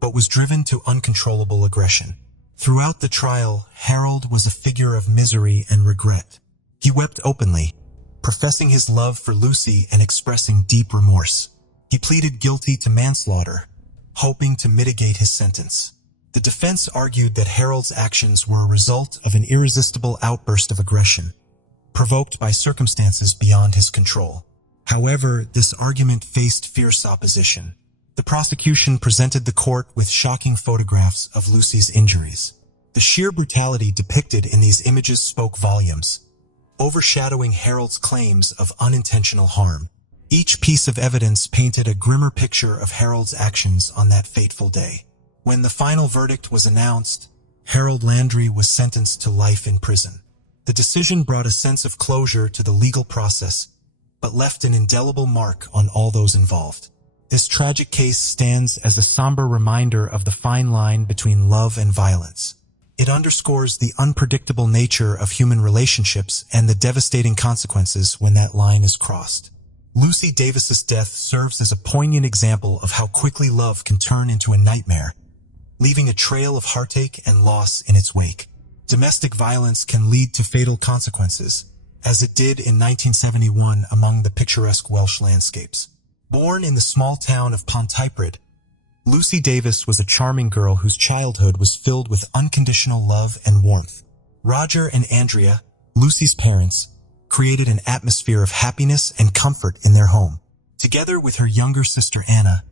but was driven to uncontrollable aggression. Throughout the trial, Harold was a figure of misery and regret. He wept openly, professing his love for Lucy and expressing deep remorse. He pleaded guilty to manslaughter, hoping to mitigate his sentence. The defense argued that Harold's actions were a result of an irresistible outburst of aggression, provoked by circumstances beyond his control. However, this argument faced fierce opposition. The prosecution presented the court with shocking photographs of Lucy's injuries. The sheer brutality depicted in these images spoke volumes, overshadowing Harold's claims of unintentional harm. Each piece of evidence painted a grimmer picture of Harold's actions on that fateful day. When the final verdict was announced, Harold Landry was sentenced to life in prison. The decision brought a sense of closure to the legal process, but left an indelible mark on all those involved. This tragic case stands as a somber reminder of the fine line between love and violence. It underscores the unpredictable nature of human relationships and the devastating consequences when that line is crossed. Lucy Davis's death serves as a poignant example of how quickly love can turn into a nightmare, leaving a trail of heartache and loss in its wake. Domestic violence can lead to fatal consequences, as it did in 1971 among the picturesque Welsh landscapes. Born in the small town of Pontypridd, Lucy Davis was a charming girl whose childhood was filled with unconditional love and warmth. Roger and Andrea, Lucy's parents, created an atmosphere of happiness and comfort in their home. Together with her younger sister Anna,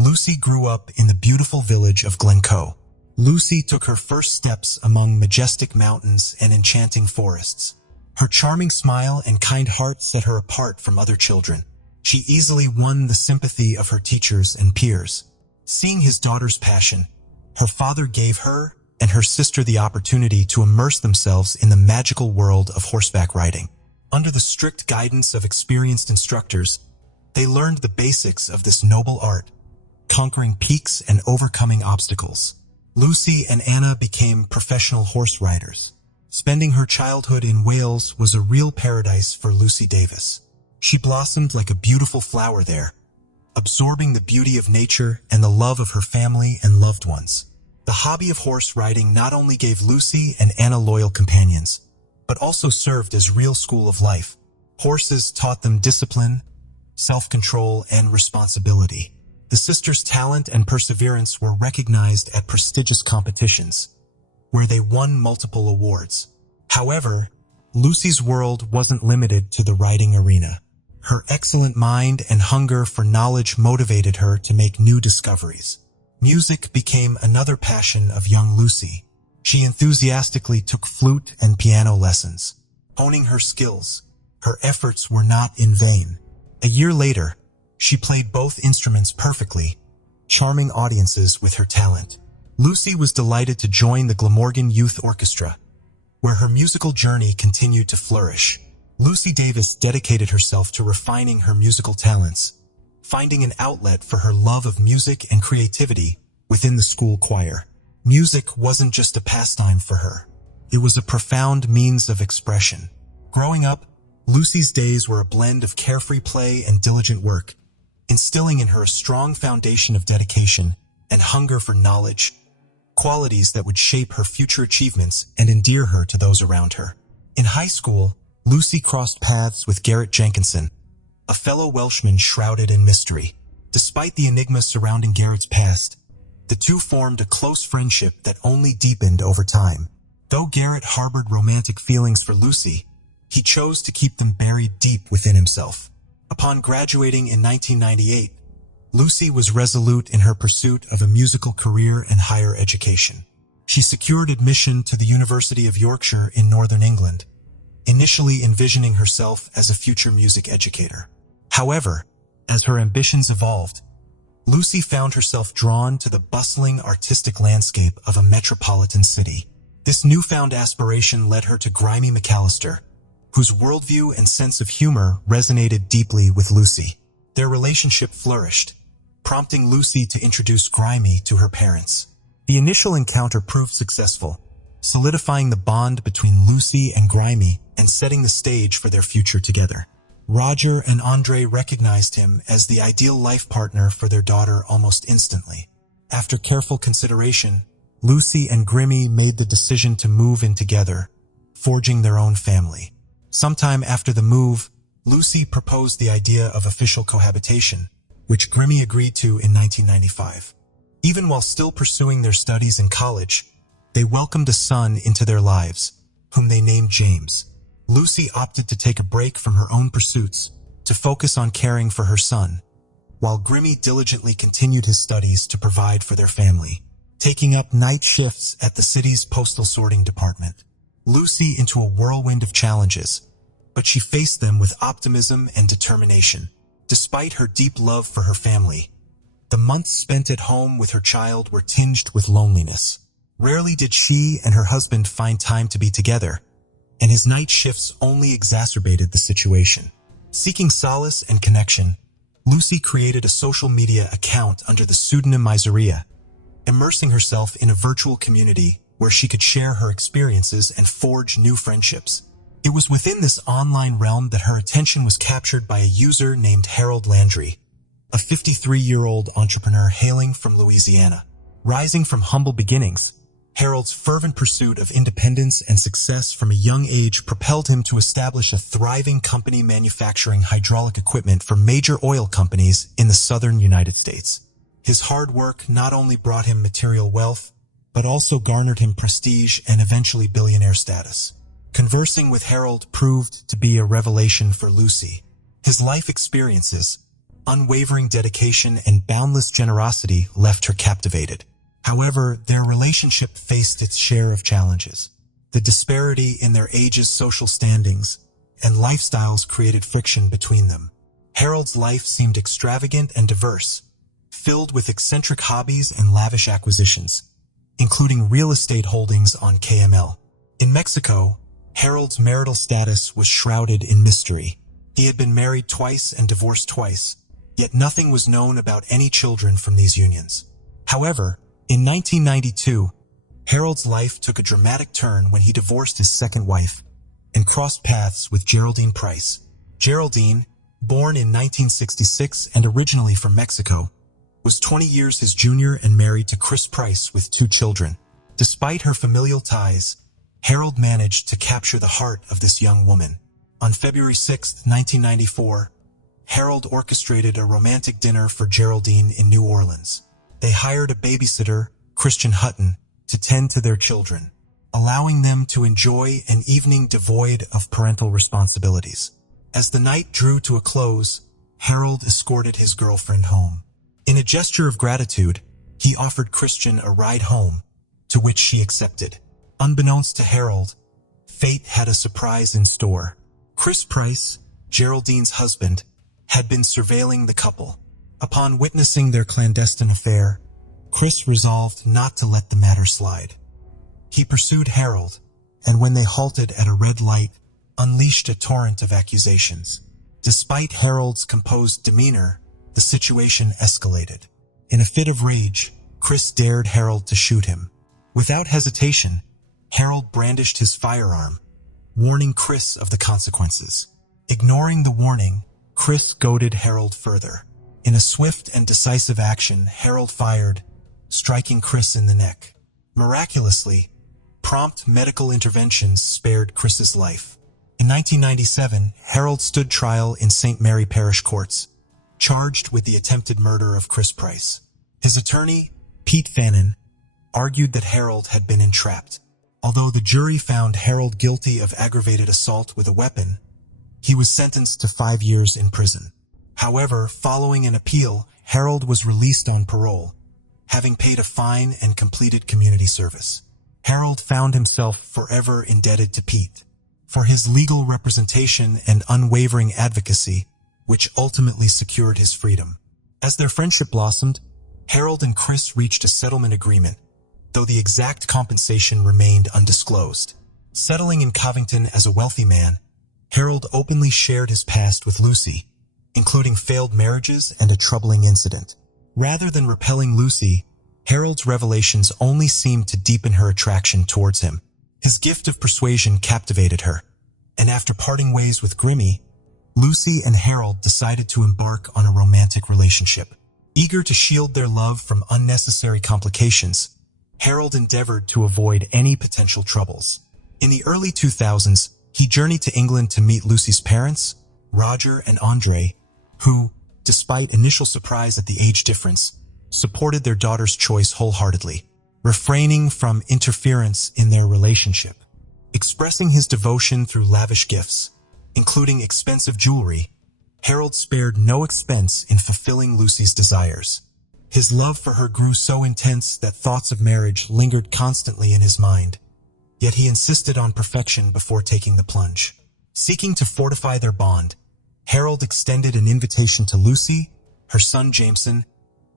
Lucy grew up in the beautiful village of Glencoe. Lucy took her first steps among majestic mountains and enchanting forests. Her charming smile and kind heart set her apart from other children. She easily won the sympathy of her teachers and peers. Seeing his daughter's passion, her father gave her and her sister the opportunity to immerse themselves in the magical world of horseback riding. Under the strict guidance of experienced instructors, they learned the basics of this noble art, conquering peaks and overcoming obstacles. Lucy and Anna became professional horse riders. Spending her childhood in Wales was a real paradise for Lucy Davis. She blossomed like a beautiful flower there, absorbing the beauty of nature and the love of her family and loved ones. The hobby of horse riding not only gave Lucy and Anna loyal companions, but also served as real school of life. Horses taught them discipline, self-control, and responsibility. The sisters' talent and perseverance were recognized at prestigious competitions, where they won multiple awards. However, Lucy's world wasn't limited to the riding arena. Her excellent mind and hunger for knowledge motivated her to make new discoveries. Music became another passion of young Lucy. She enthusiastically took flute and piano lessons, honing her skills. Her efforts were not in vain. A year later, she played both instruments perfectly, charming audiences with her talent. Lucy was delighted to join the Glamorgan Youth Orchestra, where her musical journey continued to flourish. Lucy Davis dedicated herself to refining her musical talents, finding an outlet for her love of music and creativity within the school choir. Music wasn't just a pastime for her. It was a profound means of expression. Growing up, Lucy's days were a blend of carefree play and diligent work, instilling in her a strong foundation of dedication and hunger for knowledge, qualities that would shape her future achievements and endear her to those around her. In high school, Lucy crossed paths with Garrett Jenkinson, a fellow Welshman shrouded in mystery. Despite the enigma surrounding Garrett's past, the two formed a close friendship that only deepened over time. Though Garrett harbored romantic feelings for Lucy, he chose to keep them buried deep within himself. Upon graduating in 1998, Lucy was resolute in her pursuit of a musical career and higher education. She secured admission to the University of Yorkshire in Northern England, initially envisioning herself as a future music educator. However, as her ambitions evolved, Lucy found herself drawn to the bustling artistic landscape of a metropolitan city. This newfound aspiration led her to Grimy McAllister, whose worldview and sense of humor resonated deeply with Lucy. Their relationship flourished, prompting Lucy to introduce Grimy to her parents. The initial encounter proved successful, solidifying the bond between Lucy and Grimy and setting the stage for their future together. Roger and Andre recognized him as the ideal life partner for their daughter almost instantly. After careful consideration, Lucy and Grimy made the decision to move in together, forging their own family. Sometime after the move, Lucy proposed the idea of official cohabitation, which Grimy agreed to in 1995. Even while still pursuing their studies in college, they welcomed a son into their lives, whom they named James. Lucy opted to take a break from her own pursuits to focus on caring for her son, while Grimy diligently continued his studies to provide for their family, taking up night shifts at the city's postal sorting department. Lucy into a whirlwind of challenges, but she faced them with optimism and determination. Despite her deep love for her family, the months spent at home with her child were tinged with loneliness. Rarely did she and her husband find time to be together, and his night shifts only exacerbated the situation. Seeking solace and connection, Lucy created a social media account under the pseudonym Miseria, immersing herself in a virtual community where she could share her experiences and forge new friendships. It was within this online realm that her attention was captured by a user named Harold Landry, a 53-year-old entrepreneur hailing from Louisiana. Rising from humble beginnings, Harold's fervent pursuit of independence and success from a young age propelled him to establish a thriving company manufacturing hydraulic equipment for major oil companies in the southern United States. His hard work not only brought him material wealth, but also garnered him prestige and eventually billionaire status. Conversing with Harold proved to be a revelation for Lucy. His life experiences, unwavering dedication, and boundless generosity left her captivated. However, their relationship faced its share of challenges. The disparity in their ages, social standings, and lifestyles created friction between them. Harold's life seemed extravagant and diverse, filled with eccentric hobbies and lavish acquisitions, including real estate holdings on KML. In Mexico, Harold's marital status was shrouded in mystery. He had been married twice and divorced twice, yet nothing was known about any children from these unions. However, in 1992, Harold's life took a dramatic turn when he divorced his second wife and crossed paths with Geraldine Price. Geraldine, born in 1966 and originally from Mexico, was 20 years his junior and married to Chris Price with 2 children. Despite her familial ties, Harold managed to capture the heart of this young woman. On February 6, 1994, Harold orchestrated a romantic dinner for Geraldine in New Orleans. They hired a babysitter, Christian Hutton, to tend to their children, allowing them to enjoy an evening devoid of parental responsibilities. As the night drew to a close, Harold escorted his girlfriend home. In a gesture of gratitude, he offered Christian a ride home, to which she accepted. Unbeknownst to Harold, fate had a surprise in store. Chris Price, Geraldine's husband, had been surveilling the couple. Upon witnessing their clandestine affair, Chris resolved not to let the matter slide. He pursued Harold, and when they halted at a red light, unleashed a torrent of accusations. Despite Harold's composed demeanor, the situation escalated. In a fit of rage, Chris dared Harold to shoot him. Without hesitation, Harold brandished his firearm, warning Chris of the consequences. Ignoring the warning, Chris goaded Harold further. In a swift and decisive action, Harold fired, striking Chris in the neck. Miraculously, prompt medical interventions spared Chris's life. In 1997, Harold stood trial in St. Mary Parish Courts, charged with the attempted murder of Chris Price. His attorney, Pete Fannin, argued that Harold had been entrapped. Although the jury found Harold guilty of aggravated assault with a weapon, he was sentenced to 5 years in prison. However, following an appeal, Harold was released on parole, having paid a fine and completed community service. Harold found himself forever indebted to Pete for his legal representation and unwavering advocacy, which ultimately secured his freedom. As their friendship blossomed, Harold and Chris reached a settlement agreement, though the exact compensation remained undisclosed. Settling in Covington as a wealthy man, Harold openly shared his past with Lucy, including failed marriages and a troubling incident. Rather than repelling Lucy, Harold's revelations only seemed to deepen her attraction towards him. His gift of persuasion captivated her, and after parting ways with Grimmy, Lucy and Harold decided to embark on a romantic relationship. Eager to shield their love from unnecessary complications, Harold endeavored to avoid any potential troubles. In the early 2000s, he journeyed to England to meet Lucy's parents, Roger and Andre, who, despite initial surprise at the age difference, supported their daughter's choice wholeheartedly, refraining from interference in their relationship. Expressing his devotion through lavish gifts, including expensive jewelry, Harold spared no expense in fulfilling Lucy's desires. His love for her grew so intense that thoughts of marriage lingered constantly in his mind, yet he insisted on perfection before taking the plunge. Seeking to fortify their bond, Harold extended an invitation to Lucy, her son Jameson,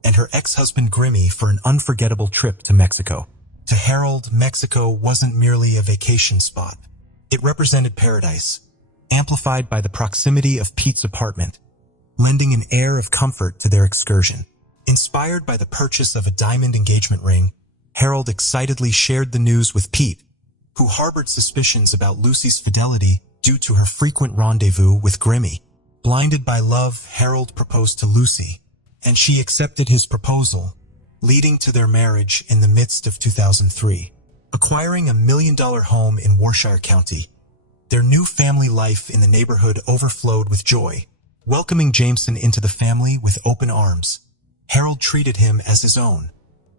and her ex-husband Grimmy for an unforgettable trip to Mexico. To Harold, Mexico wasn't merely a vacation spot. It represented paradise, amplified by the proximity of Pete's apartment, lending an air of comfort to their excursion. Inspired by the purchase of a diamond engagement ring, Harold excitedly shared the news with Pete, who harbored suspicions about Lucy's fidelity due to her frequent rendezvous with Grimmy. Blinded by love, Harold proposed to Lucy, and she accepted his proposal, leading to their marriage in the midst of 2003. Acquiring a $1 million home in Warshire County, their new family life in the neighborhood overflowed with joy. Welcoming Jameson into the family with open arms, Harold treated him as his own,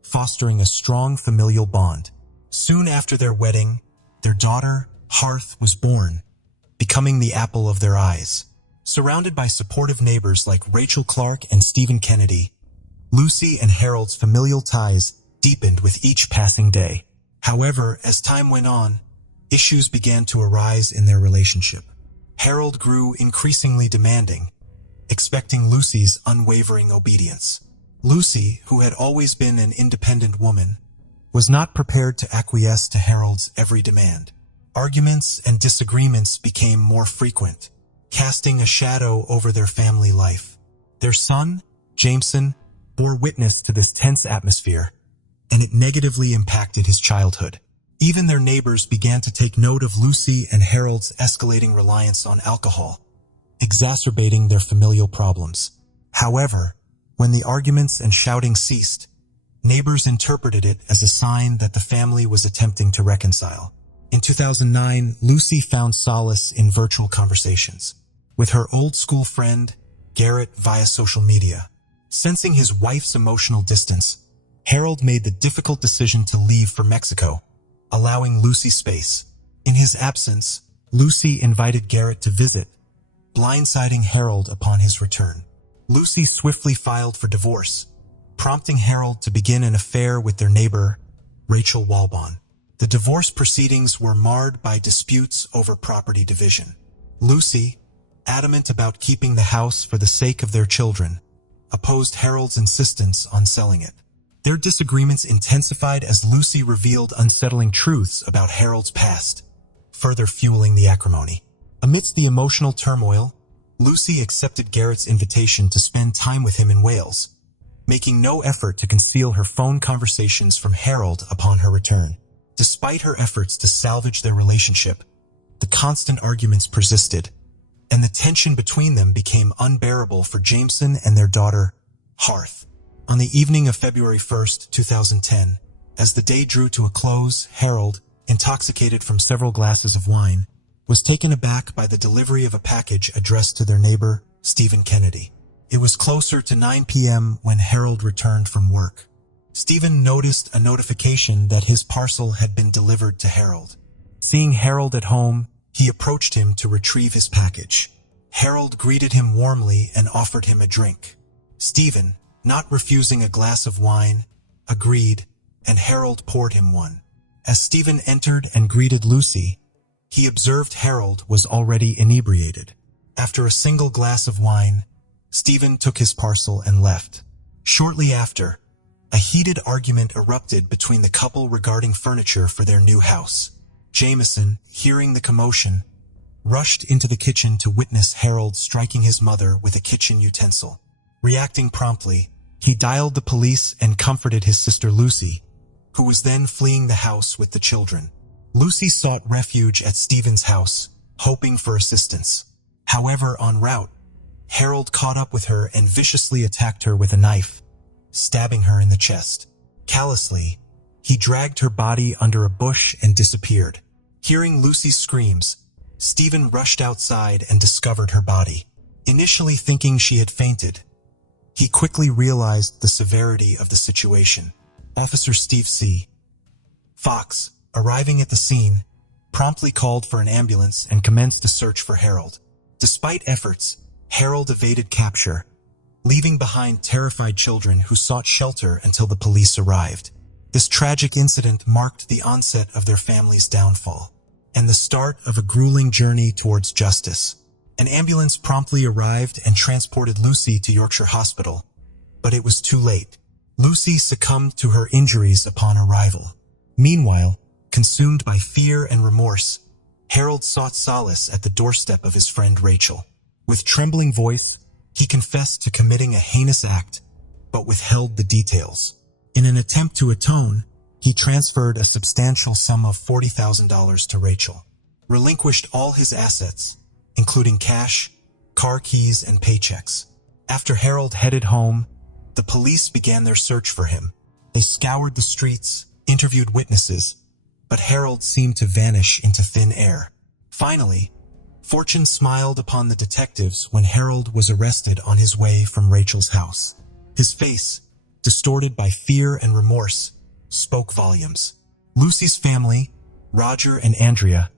fostering a strong familial bond. Soon after their wedding, their daughter, Hearth, was born, becoming the apple of their eyes. Surrounded by supportive neighbors like Rachel Clark and Stephen Kennedy, Lucy and Harold's familial ties deepened with each passing day. However, as time went on, issues began to arise in their relationship. Harold grew increasingly demanding, expecting Lucy's unwavering obedience. Lucy, who had always been an independent woman, was not prepared to acquiesce to Harold's every demand. Arguments and disagreements became more frequent, casting a shadow over their family life. Their son, Jameson, bore witness to this tense atmosphere, and it negatively impacted his childhood. Even their neighbors began to take note of Lucy and Harold's escalating reliance on alcohol, exacerbating their familial problems. However, when the arguments and shouting ceased, neighbors interpreted it as a sign that the family was attempting to reconcile. In 2009, Lucy found solace in virtual conversations with her old-school friend, Garrett, via social media. Sensing his wife's emotional distance, Harold made the difficult decision to leave for Mexico, allowing Lucy space. In his absence, Lucy invited Garrett to visit, blindsiding Harold upon his return. Lucy swiftly filed for divorce, prompting Harold to begin an affair with their neighbor, Rachel Walbon. The divorce proceedings were marred by disputes over property division. Lucy, adamant about keeping the house for the sake of their children, opposed Harold's insistence on selling it. Their disagreements intensified as Lucy revealed unsettling truths about Harold's past, further fueling the acrimony. Amidst the emotional turmoil, Lucy accepted Garrett's invitation to spend time with him in Wales, making no effort to conceal her phone conversations from Harold upon her return. Despite her efforts to salvage their relationship, the constant arguments persisted, and the tension between them became unbearable for Jameson and their daughter, Harth. On the evening of February 1st, 2010, as the day drew to a close, Harold, intoxicated from several glasses of wine, was taken aback by the delivery of a package addressed to their neighbor, Stephen Kennedy. It was closer to 9 p.m. when Harold returned from work. Stephen noticed a notification that his parcel had been delivered to Harold. Seeing Harold at home, he approached him to retrieve his package. Harold greeted him warmly and offered him a drink. Stephen, not refusing a glass of wine, agreed, and Harold poured him one. As Stephen entered and greeted Lucy, he observed Harold was already inebriated. After a single glass of wine, Stephen took his parcel and left. Shortly after, a heated argument erupted between the couple regarding furniture for their new house. Jameson, hearing the commotion, rushed into the kitchen to witness Harold striking his mother with a kitchen utensil. Reacting promptly, he dialed the police and comforted his sister Lucy, who was then fleeing the house with the children. Lucy sought refuge at Stephen's house, hoping for assistance. However, en route, Harold caught up with her and viciously attacked her with a knife, stabbing her in the chest. Callously, he dragged her body under a bush and disappeared. Hearing Lucy's screams, Stephen rushed outside and discovered her body. Initially thinking she had fainted, he quickly realized the severity of the situation. Officer Steve C. Fox, arriving at the scene, promptly called for an ambulance and commenced a search for Harold. Despite efforts, Harold evaded capture, leaving behind terrified children who sought shelter until the police arrived. This tragic incident marked the onset of their family's downfall, and the start of a grueling journey towards justice. An ambulance promptly arrived and transported Lucy to Yorkshire Hospital, but it was too late. Lucy succumbed to her injuries upon arrival. Meanwhile, consumed by fear and remorse, Harold sought solace at the doorstep of his friend Rachel. With trembling voice, he confessed to committing a heinous act, but withheld the details. In an attempt to atone, he transferred a substantial sum of $40,000 to Rachel, relinquished all his assets, including cash, car keys, and paychecks. After Harold headed home, the police began their search for him. They scoured the streets, interviewed witnesses, but Harold seemed to vanish into thin air. Finally, fortune smiled upon the detectives when Harold was arrested on his way from Rachel's house. His face, distorted by fear and remorse, spoke volumes. Lucy's family, Roger and Andrea,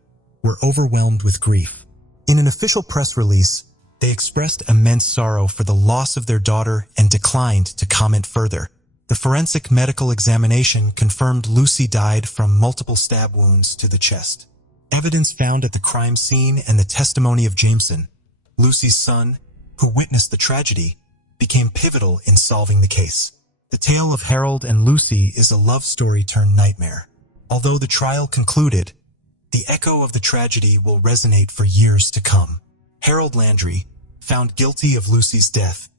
were overwhelmed with grief. In an official press release, they expressed immense sorrow for the loss of their daughter and declined to comment further. The forensic medical examination confirmed Lucy died from multiple stab wounds to the chest. Evidence found at the crime scene and the testimony of Jameson, Lucy's son, who witnessed the tragedy, became pivotal in solving the case. The tale of Harold and Lucy is a love story turned nightmare. Although the trial concluded, the echo of the tragedy will resonate for years to come. Harold Landry, found guilty of Lucy's death,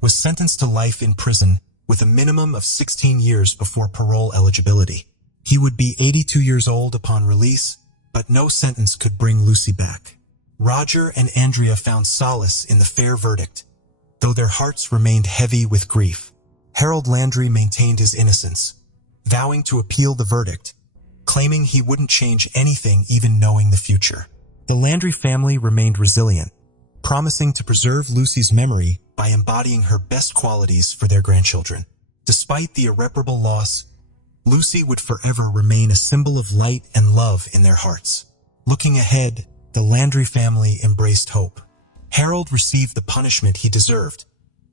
was sentenced to life in prison with a minimum of 16 years before parole eligibility. He would be 82 years old upon release, but no sentence could bring Lucy back. Roger and Andrea found solace in the fair verdict, though their hearts remained heavy with grief. Harold Landry maintained his innocence, vowing to appeal the verdict, claiming he wouldn't change anything even knowing the future. The Landry family remained resilient, promising to preserve Lucy's memory by embodying her best qualities for their grandchildren. Despite the irreparable loss, Lucy would forever remain a symbol of light and love in their hearts. Looking ahead, the Landry family embraced hope. Harold received the punishment he deserved,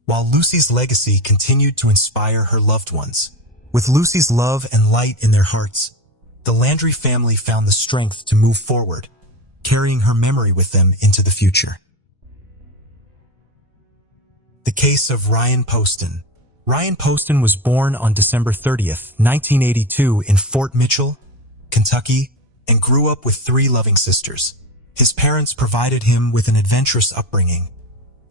while Lucy's legacy continued to inspire her loved ones. With Lucy's love and light in their hearts, the Landry family found the strength to move forward, carrying her memory with them into the future. The case of Ryan Poston. Ryan Poston was born on December 30th, 1982 in Fort Mitchell, Kentucky, and grew up with 3 loving sisters. His parents provided him with an adventurous upbringing,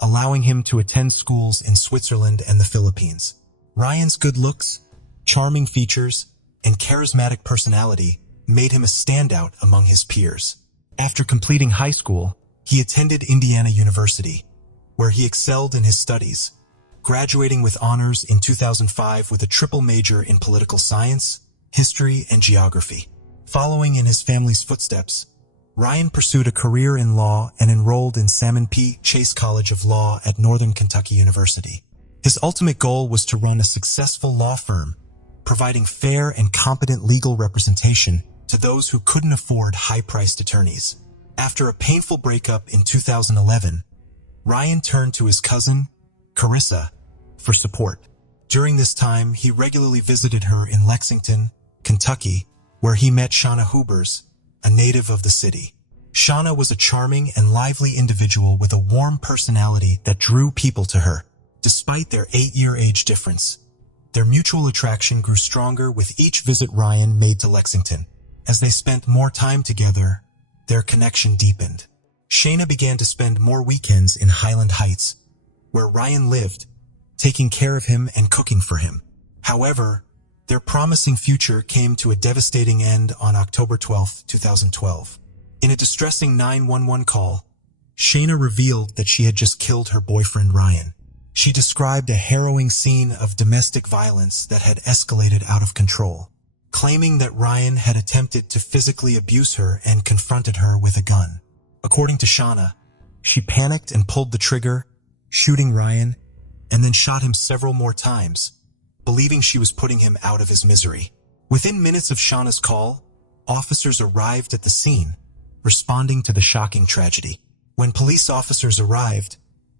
allowing him to attend schools in Switzerland and the Philippines. Ryan's good looks, charming features, and charismatic personality made him a standout among his peers. After completing high school, he attended Indiana University, where he excelled in his studies, graduating with honors in 2005 with a triple major in political science, history, and geography. Following in his family's footsteps, Ryan pursued a career in law and enrolled in Salmon P. Chase College of Law at Northern Kentucky University. His ultimate goal was to run a successful law firm, providing fair and competent legal representation to those who couldn't afford high-priced attorneys. After a painful breakup in 2011, Ryan turned to his cousin, Carissa, for support. During this time, he regularly visited her in Lexington, Kentucky, where he met Shauna Hubers, a native of the city. Shauna was a charming and lively individual with a warm personality that drew people to her. Despite their 8-year age difference, their mutual attraction grew stronger with each visit Ryan made to Lexington. As they spent more time together, their connection deepened. Shauna began to spend more weekends in Highland Heights, where Ryan lived, taking care of him and cooking for him. However, their promising future came to a devastating end on October 12, 2012. In a distressing 911 call, Shauna revealed that she had just killed her boyfriend Ryan. She described a harrowing scene of domestic violence that had escalated out of control, claiming that Ryan had attempted to physically abuse her and confronted her with a gun. According to Shauna, she panicked and pulled the trigger, shooting Ryan, and then shot him several more times, believing she was putting him out of his misery. Within minutes of Shauna's call, officers arrived at the scene, responding to the shocking tragedy. When police officers arrived,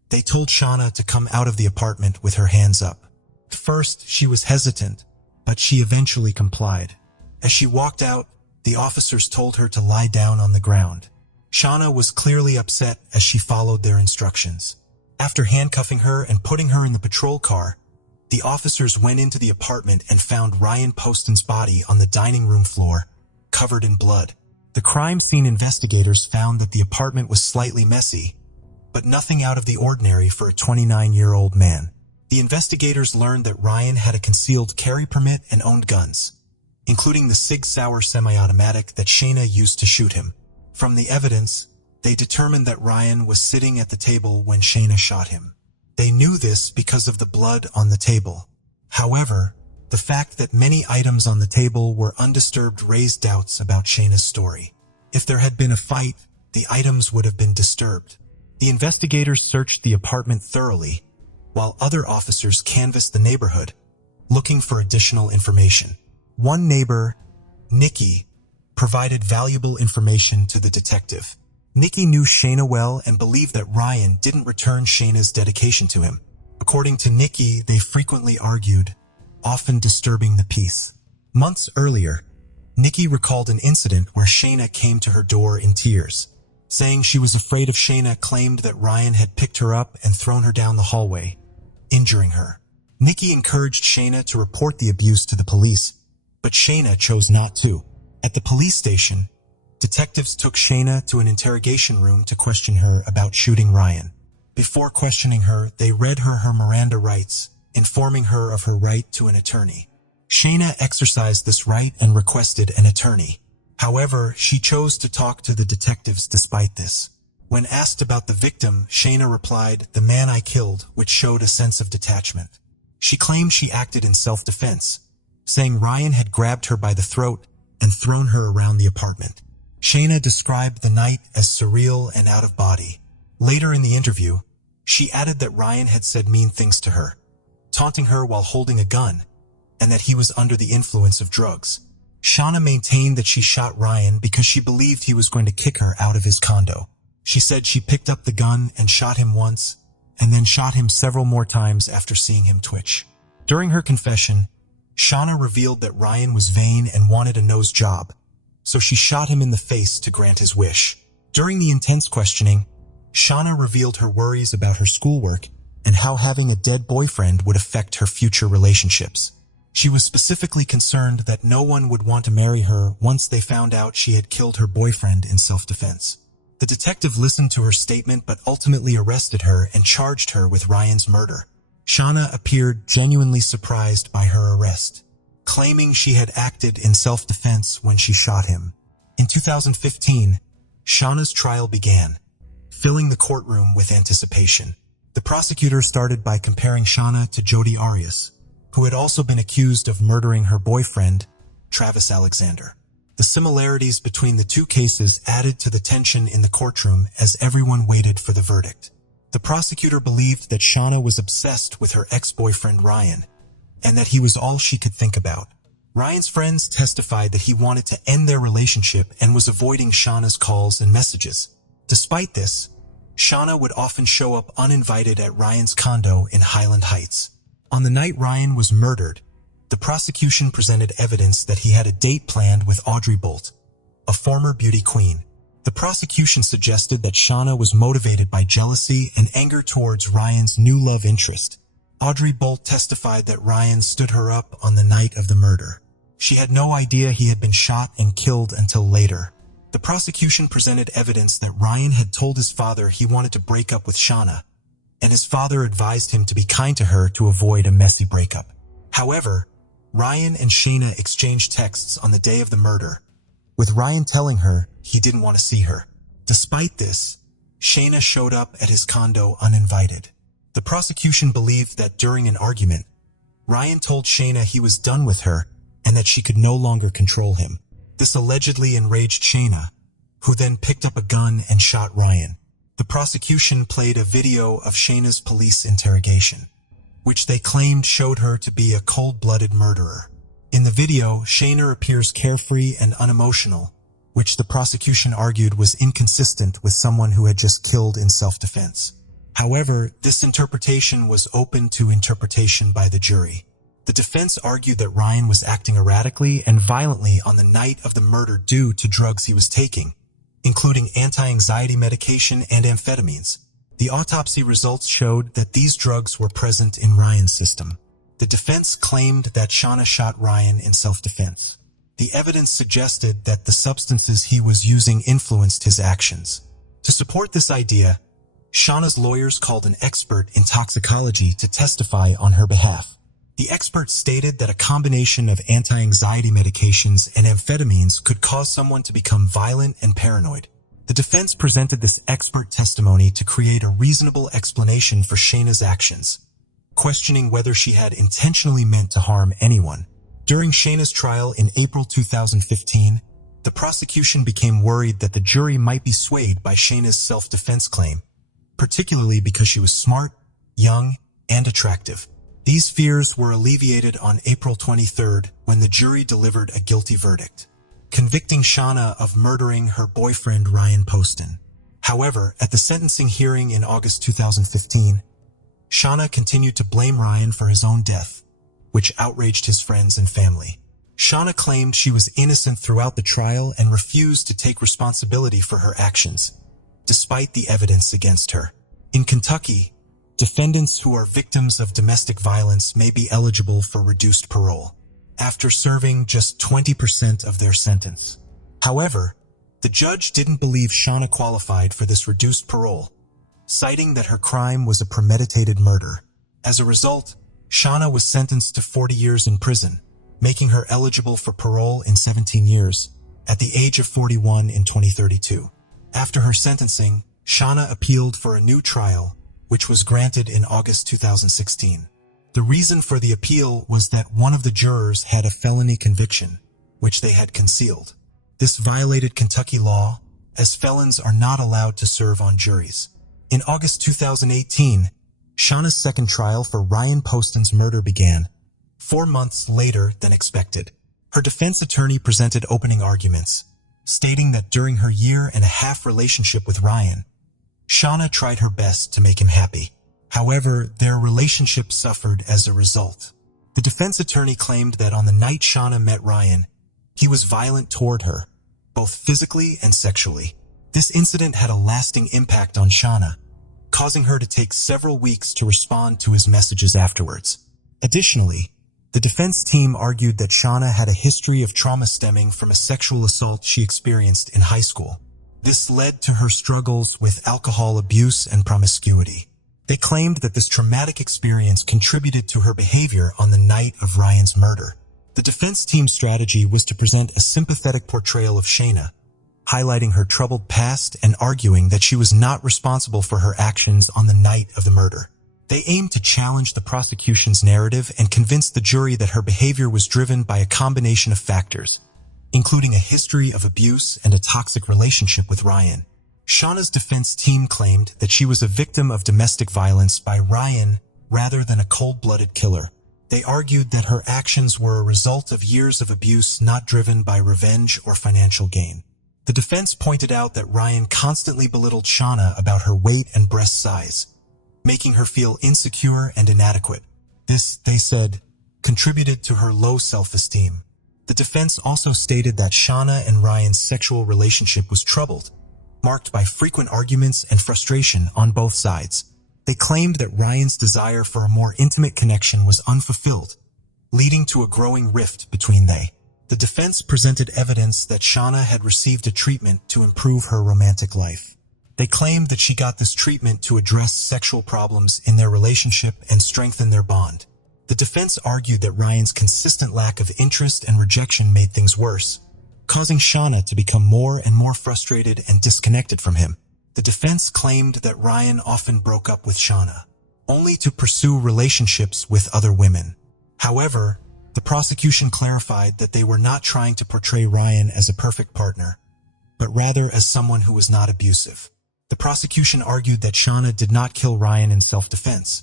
they told Shauna to come out of the apartment with her hands up. At first, she was hesitant, but she eventually complied. As she walked out, the officers told her to lie down on the ground. Shauna was clearly upset as she followed their instructions. After handcuffing her and putting her in the patrol car, the officers went into the apartment and found Ryan Poston's body on the dining room floor, covered in blood. The crime scene investigators found that the apartment was slightly messy, but nothing out of the ordinary for a 29-year-old man. The investigators learned that Ryan had a concealed carry permit and owned guns, including the Sig Sauer semi-automatic that Shauna used to shoot him. From the evidence, they determined that Ryan was sitting at the table when Shauna shot him. They knew this because of the blood on the table. However, the fact that many items on the table were undisturbed raised doubts about Shauna's story. If there had been a fight, the items would have been disturbed. The investigators searched the apartment thoroughly, while other officers canvassed the neighborhood, looking for additional information. One neighbor, Nikki, provided valuable information to the detective. Nikki knew Shauna well and believed that Ryan didn't return Shauna's dedication to him. According to Nikki, they frequently argued, often disturbing the peace. Months earlier, Nikki recalled an incident where Shauna came to her door in tears, saying she was afraid if Shauna claimed that Ryan had picked her up and thrown her down the hallway, injuring her. Nikki encouraged Shauna to report the abuse to the police, but Shauna chose not to. At the police station, detectives took Shauna to an interrogation room to question her about shooting Ryan. Before questioning her, they read her Miranda rights, informing her of her right to an attorney. Shauna exercised this right and requested an attorney. However, she chose to talk to the detectives despite this. When asked about the victim, Shauna replied, "The man I killed," which showed a sense of detachment. She claimed she acted in self-defense, saying Ryan had grabbed her by the throat and thrown her around the apartment. Shauna described the night as surreal and out of body. Later in the interview, she added that Ryan had said mean things to her, taunting her while holding a gun, and that he was under the influence of drugs. Shauna maintained that she shot Ryan because she believed he was going to kick her out of his condo. She said she picked up the gun and shot him once, and then shot him several more times after seeing him twitch. During her confession, Shauna revealed that Ryan was vain and wanted a nose job, so she shot him in the face to grant his wish. During the intense questioning, Shauna revealed her worries about her schoolwork and how having a dead boyfriend would affect her future relationships. She was specifically concerned that no one would want to marry her once they found out she had killed her boyfriend in self-defense. The detective listened to her statement but ultimately arrested her and charged her with Ryan's murder. Shauna appeared genuinely surprised by her arrest, claiming she had acted in self-defense when she shot him. In 2015, Shauna's trial began, filling the courtroom with anticipation. The prosecutor started by comparing Shauna to Jodi Arias, who had also been accused of murdering her boyfriend, Travis Alexander. The similarities between the two cases added to the tension in the courtroom as everyone waited for the verdict. The prosecutor believed that Shauna was obsessed with her ex-boyfriend Ryan, and that he was all she could think about. Ryan's friends testified that he wanted to end their relationship and was avoiding Shauna's calls and messages. Despite this, Shauna would often show up uninvited at Ryan's condo in Highland Heights. On the night Ryan was murdered, the prosecution presented evidence that he had a date planned with Audrey Bolt, a former beauty queen. The prosecution suggested that Shauna was motivated by jealousy and anger towards Ryan's new love interest. Audrey Bolt testified that Ryan stood her up on the night of the murder. She had no idea he had been shot and killed until later. The prosecution presented evidence that Ryan had told his father he wanted to break up with Shauna, and his father advised him to be kind to her to avoid a messy breakup. However, Ryan and Shauna exchanged texts on the day of the murder, with Ryan telling her he didn't want to see her. Despite this, Shauna showed up at his condo uninvited. The prosecution believed that during an argument, Ryan told Shauna he was done with her and that she could no longer control him. This allegedly enraged Shauna, who then picked up a gun and shot Ryan. The prosecution played a video of Shauna's police interrogation, which they claimed showed her to be a cold-blooded murderer. In the video, Shauna appears carefree and unemotional, which the prosecution argued was inconsistent with someone who had just killed in self-defense. However, this interpretation was open to interpretation by the jury. The defense argued that Ryan was acting erratically and violently on the night of the murder due to drugs he was taking, including anti-anxiety medication and amphetamines. The autopsy results showed that these drugs were present in Ryan's system. The defense claimed that Shauna shot Ryan in self-defense. The evidence suggested that the substances he was using influenced his actions. To support this idea, Shauna's lawyers called an expert in toxicology to testify on her behalf. The expert stated that a combination of anti-anxiety medications and amphetamines could cause someone to become violent and paranoid. The defense presented this expert testimony to create a reasonable explanation for Shauna's actions, questioning whether she had intentionally meant to harm anyone. During Shauna's trial in April 2015, the prosecution became worried that the jury might be swayed by Shauna's self-defense claim, particularly because she was smart, young, and attractive. These fears were alleviated on April 23rd when the jury delivered a guilty verdict, convicting Shauna of murdering her boyfriend Ryan Poston. However, at the sentencing hearing in August 2015, Shauna continued to blame Ryan for his own death, which outraged his friends and family. Shauna claimed she was innocent throughout the trial and refused to take responsibility for her actions, despite the evidence against her. In Kentucky, defendants who are victims of domestic violence may be eligible for reduced parole after serving just 20% of their sentence. However, the judge didn't believe Shauna qualified for this reduced parole, citing that her crime was a premeditated murder. As a result, Shauna was sentenced to 40 years in prison, making her eligible for parole in 17 years, at the age of 41 in 2032. After her sentencing, Shauna appealed for a new trial, which was granted in August 2016. The reason for the appeal was that one of the jurors had a felony conviction, which they had concealed. This violated Kentucky law, as felons are not allowed to serve on juries. In August 2018, Shauna's second trial for Ryan Poston's murder began, 4 months later than expected. Her defense attorney presented opening arguments, stating that during her year-and-a-half relationship with Ryan, Shauna tried her best to make him happy. However, their relationship suffered as a result. The defense attorney claimed that on the night Shauna met Ryan, he was violent toward her, both physically and sexually. This incident had a lasting impact on Shauna, causing her to take several weeks to respond to his messages afterwards. Additionally, The defense team argued that Shauna had a history of trauma stemming from a sexual assault she experienced in high school. This led to her struggles with alcohol abuse and promiscuity. They claimed that this traumatic experience contributed to her behavior on the night of Ryan's murder. The defense team's strategy was to present a sympathetic portrayal of Shauna, highlighting her troubled past and arguing that she was not responsible for her actions on the night of the murder. They aimed to challenge the prosecution's narrative and convince the jury that her behavior was driven by a combination of factors, including a history of abuse and a toxic relationship with Ryan. Shauna's defense team claimed that she was a victim of domestic violence by Ryan rather than a cold-blooded killer. They argued that her actions were a result of years of abuse not driven by revenge or financial gain. The defense pointed out that Ryan constantly belittled Shauna about her weight and breast size, making her feel insecure and inadequate. This, they said, contributed to her low self-esteem. The defense also stated that Shauna and Ryan's sexual relationship was troubled, marked by frequent arguments and frustration on both sides. They claimed that Ryan's desire for a more intimate connection was unfulfilled, leading to a growing rift between they. The defense presented evidence that Shauna had received a treatment to improve her romantic life. They claimed that she got this treatment to address sexual problems in their relationship and strengthen their bond. The defense argued that Ryan's consistent lack of interest and rejection made things worse, causing Shauna to become more and more frustrated and disconnected from him. The defense claimed that Ryan often broke up with Shauna, only to pursue relationships with other women. However, the prosecution clarified that they were not trying to portray Ryan as a perfect partner, but rather as someone who was not abusive. The prosecution argued that Shauna did not kill Ryan in self-defense,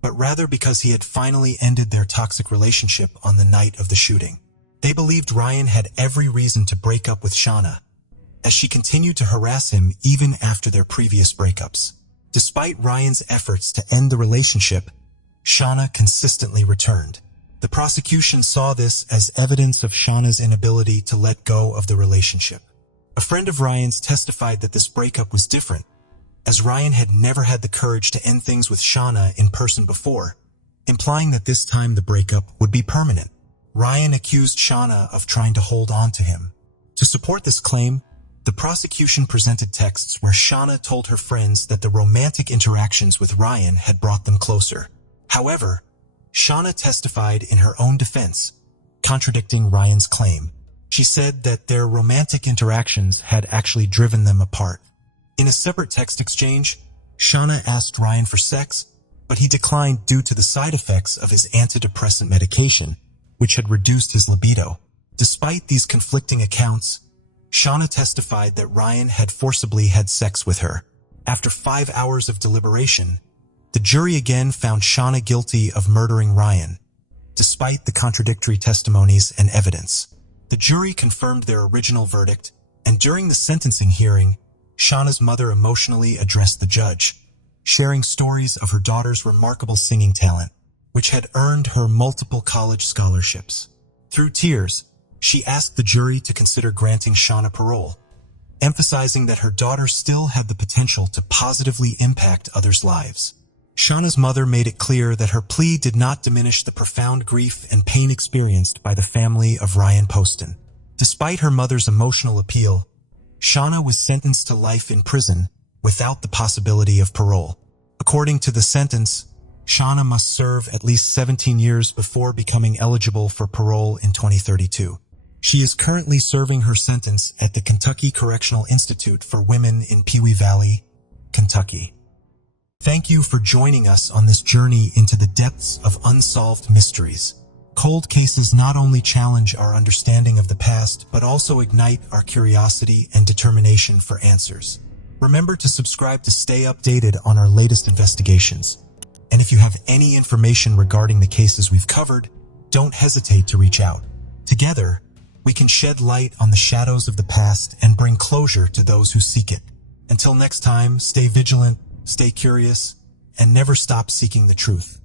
but rather because he had finally ended their toxic relationship on the night of the shooting. They believed Ryan had every reason to break up with Shauna, as she continued to harass him even after their previous breakups. Despite Ryan's efforts to end the relationship, Shauna consistently returned. The prosecution saw this as evidence of Shauna's inability to let go of the relationship. A friend of Ryan's testified that this breakup was different, as Ryan had never had the courage to end things with Shauna in person before, implying that this time the breakup would be permanent. Ryan accused Shauna of trying to hold on to him. To support this claim, the prosecution presented texts where Shauna told her friends that the romantic interactions with Ryan had brought them closer. However, Shauna testified in her own defense, contradicting Ryan's claim. She said that their romantic interactions had actually driven them apart. In a separate text exchange, Shauna asked Ryan for sex, but he declined due to the side effects of his antidepressant medication, which had reduced his libido. Despite these conflicting accounts, Shauna testified that Ryan had forcibly had sex with her. After 5 hours of deliberation, the jury again found Shauna guilty of murdering Ryan, despite the contradictory testimonies and evidence. The jury confirmed their original verdict, and during the sentencing hearing, Shauna's mother emotionally addressed the judge, sharing stories of her daughter's remarkable singing talent, which had earned her multiple college scholarships. Through tears, she asked the jury to consider granting Shauna parole, emphasizing that her daughter still had the potential to positively impact others' lives. Shauna's mother made it clear that her plea did not diminish the profound grief and pain experienced by the family of Ryan Poston. Despite her mother's emotional appeal, Shauna was sentenced to life in prison without the possibility of parole. According to the sentence, Shauna must serve at least 17 years before becoming eligible for parole in 2032. She is currently serving her sentence at the Kentucky Correctional Institute for Women in Pewee Valley, Kentucky. Thank you for joining us on this journey into the depths of unsolved mysteries. Cold cases not only challenge our understanding of the past, but also ignite our curiosity and determination for answers. Remember to subscribe to stay updated on our latest investigations. And if you have any information regarding the cases we've covered, don't hesitate to reach out. Together, we can shed light on the shadows of the past and bring closure to those who seek it. Until next time, stay vigilant, stay curious, and never stop seeking the truth.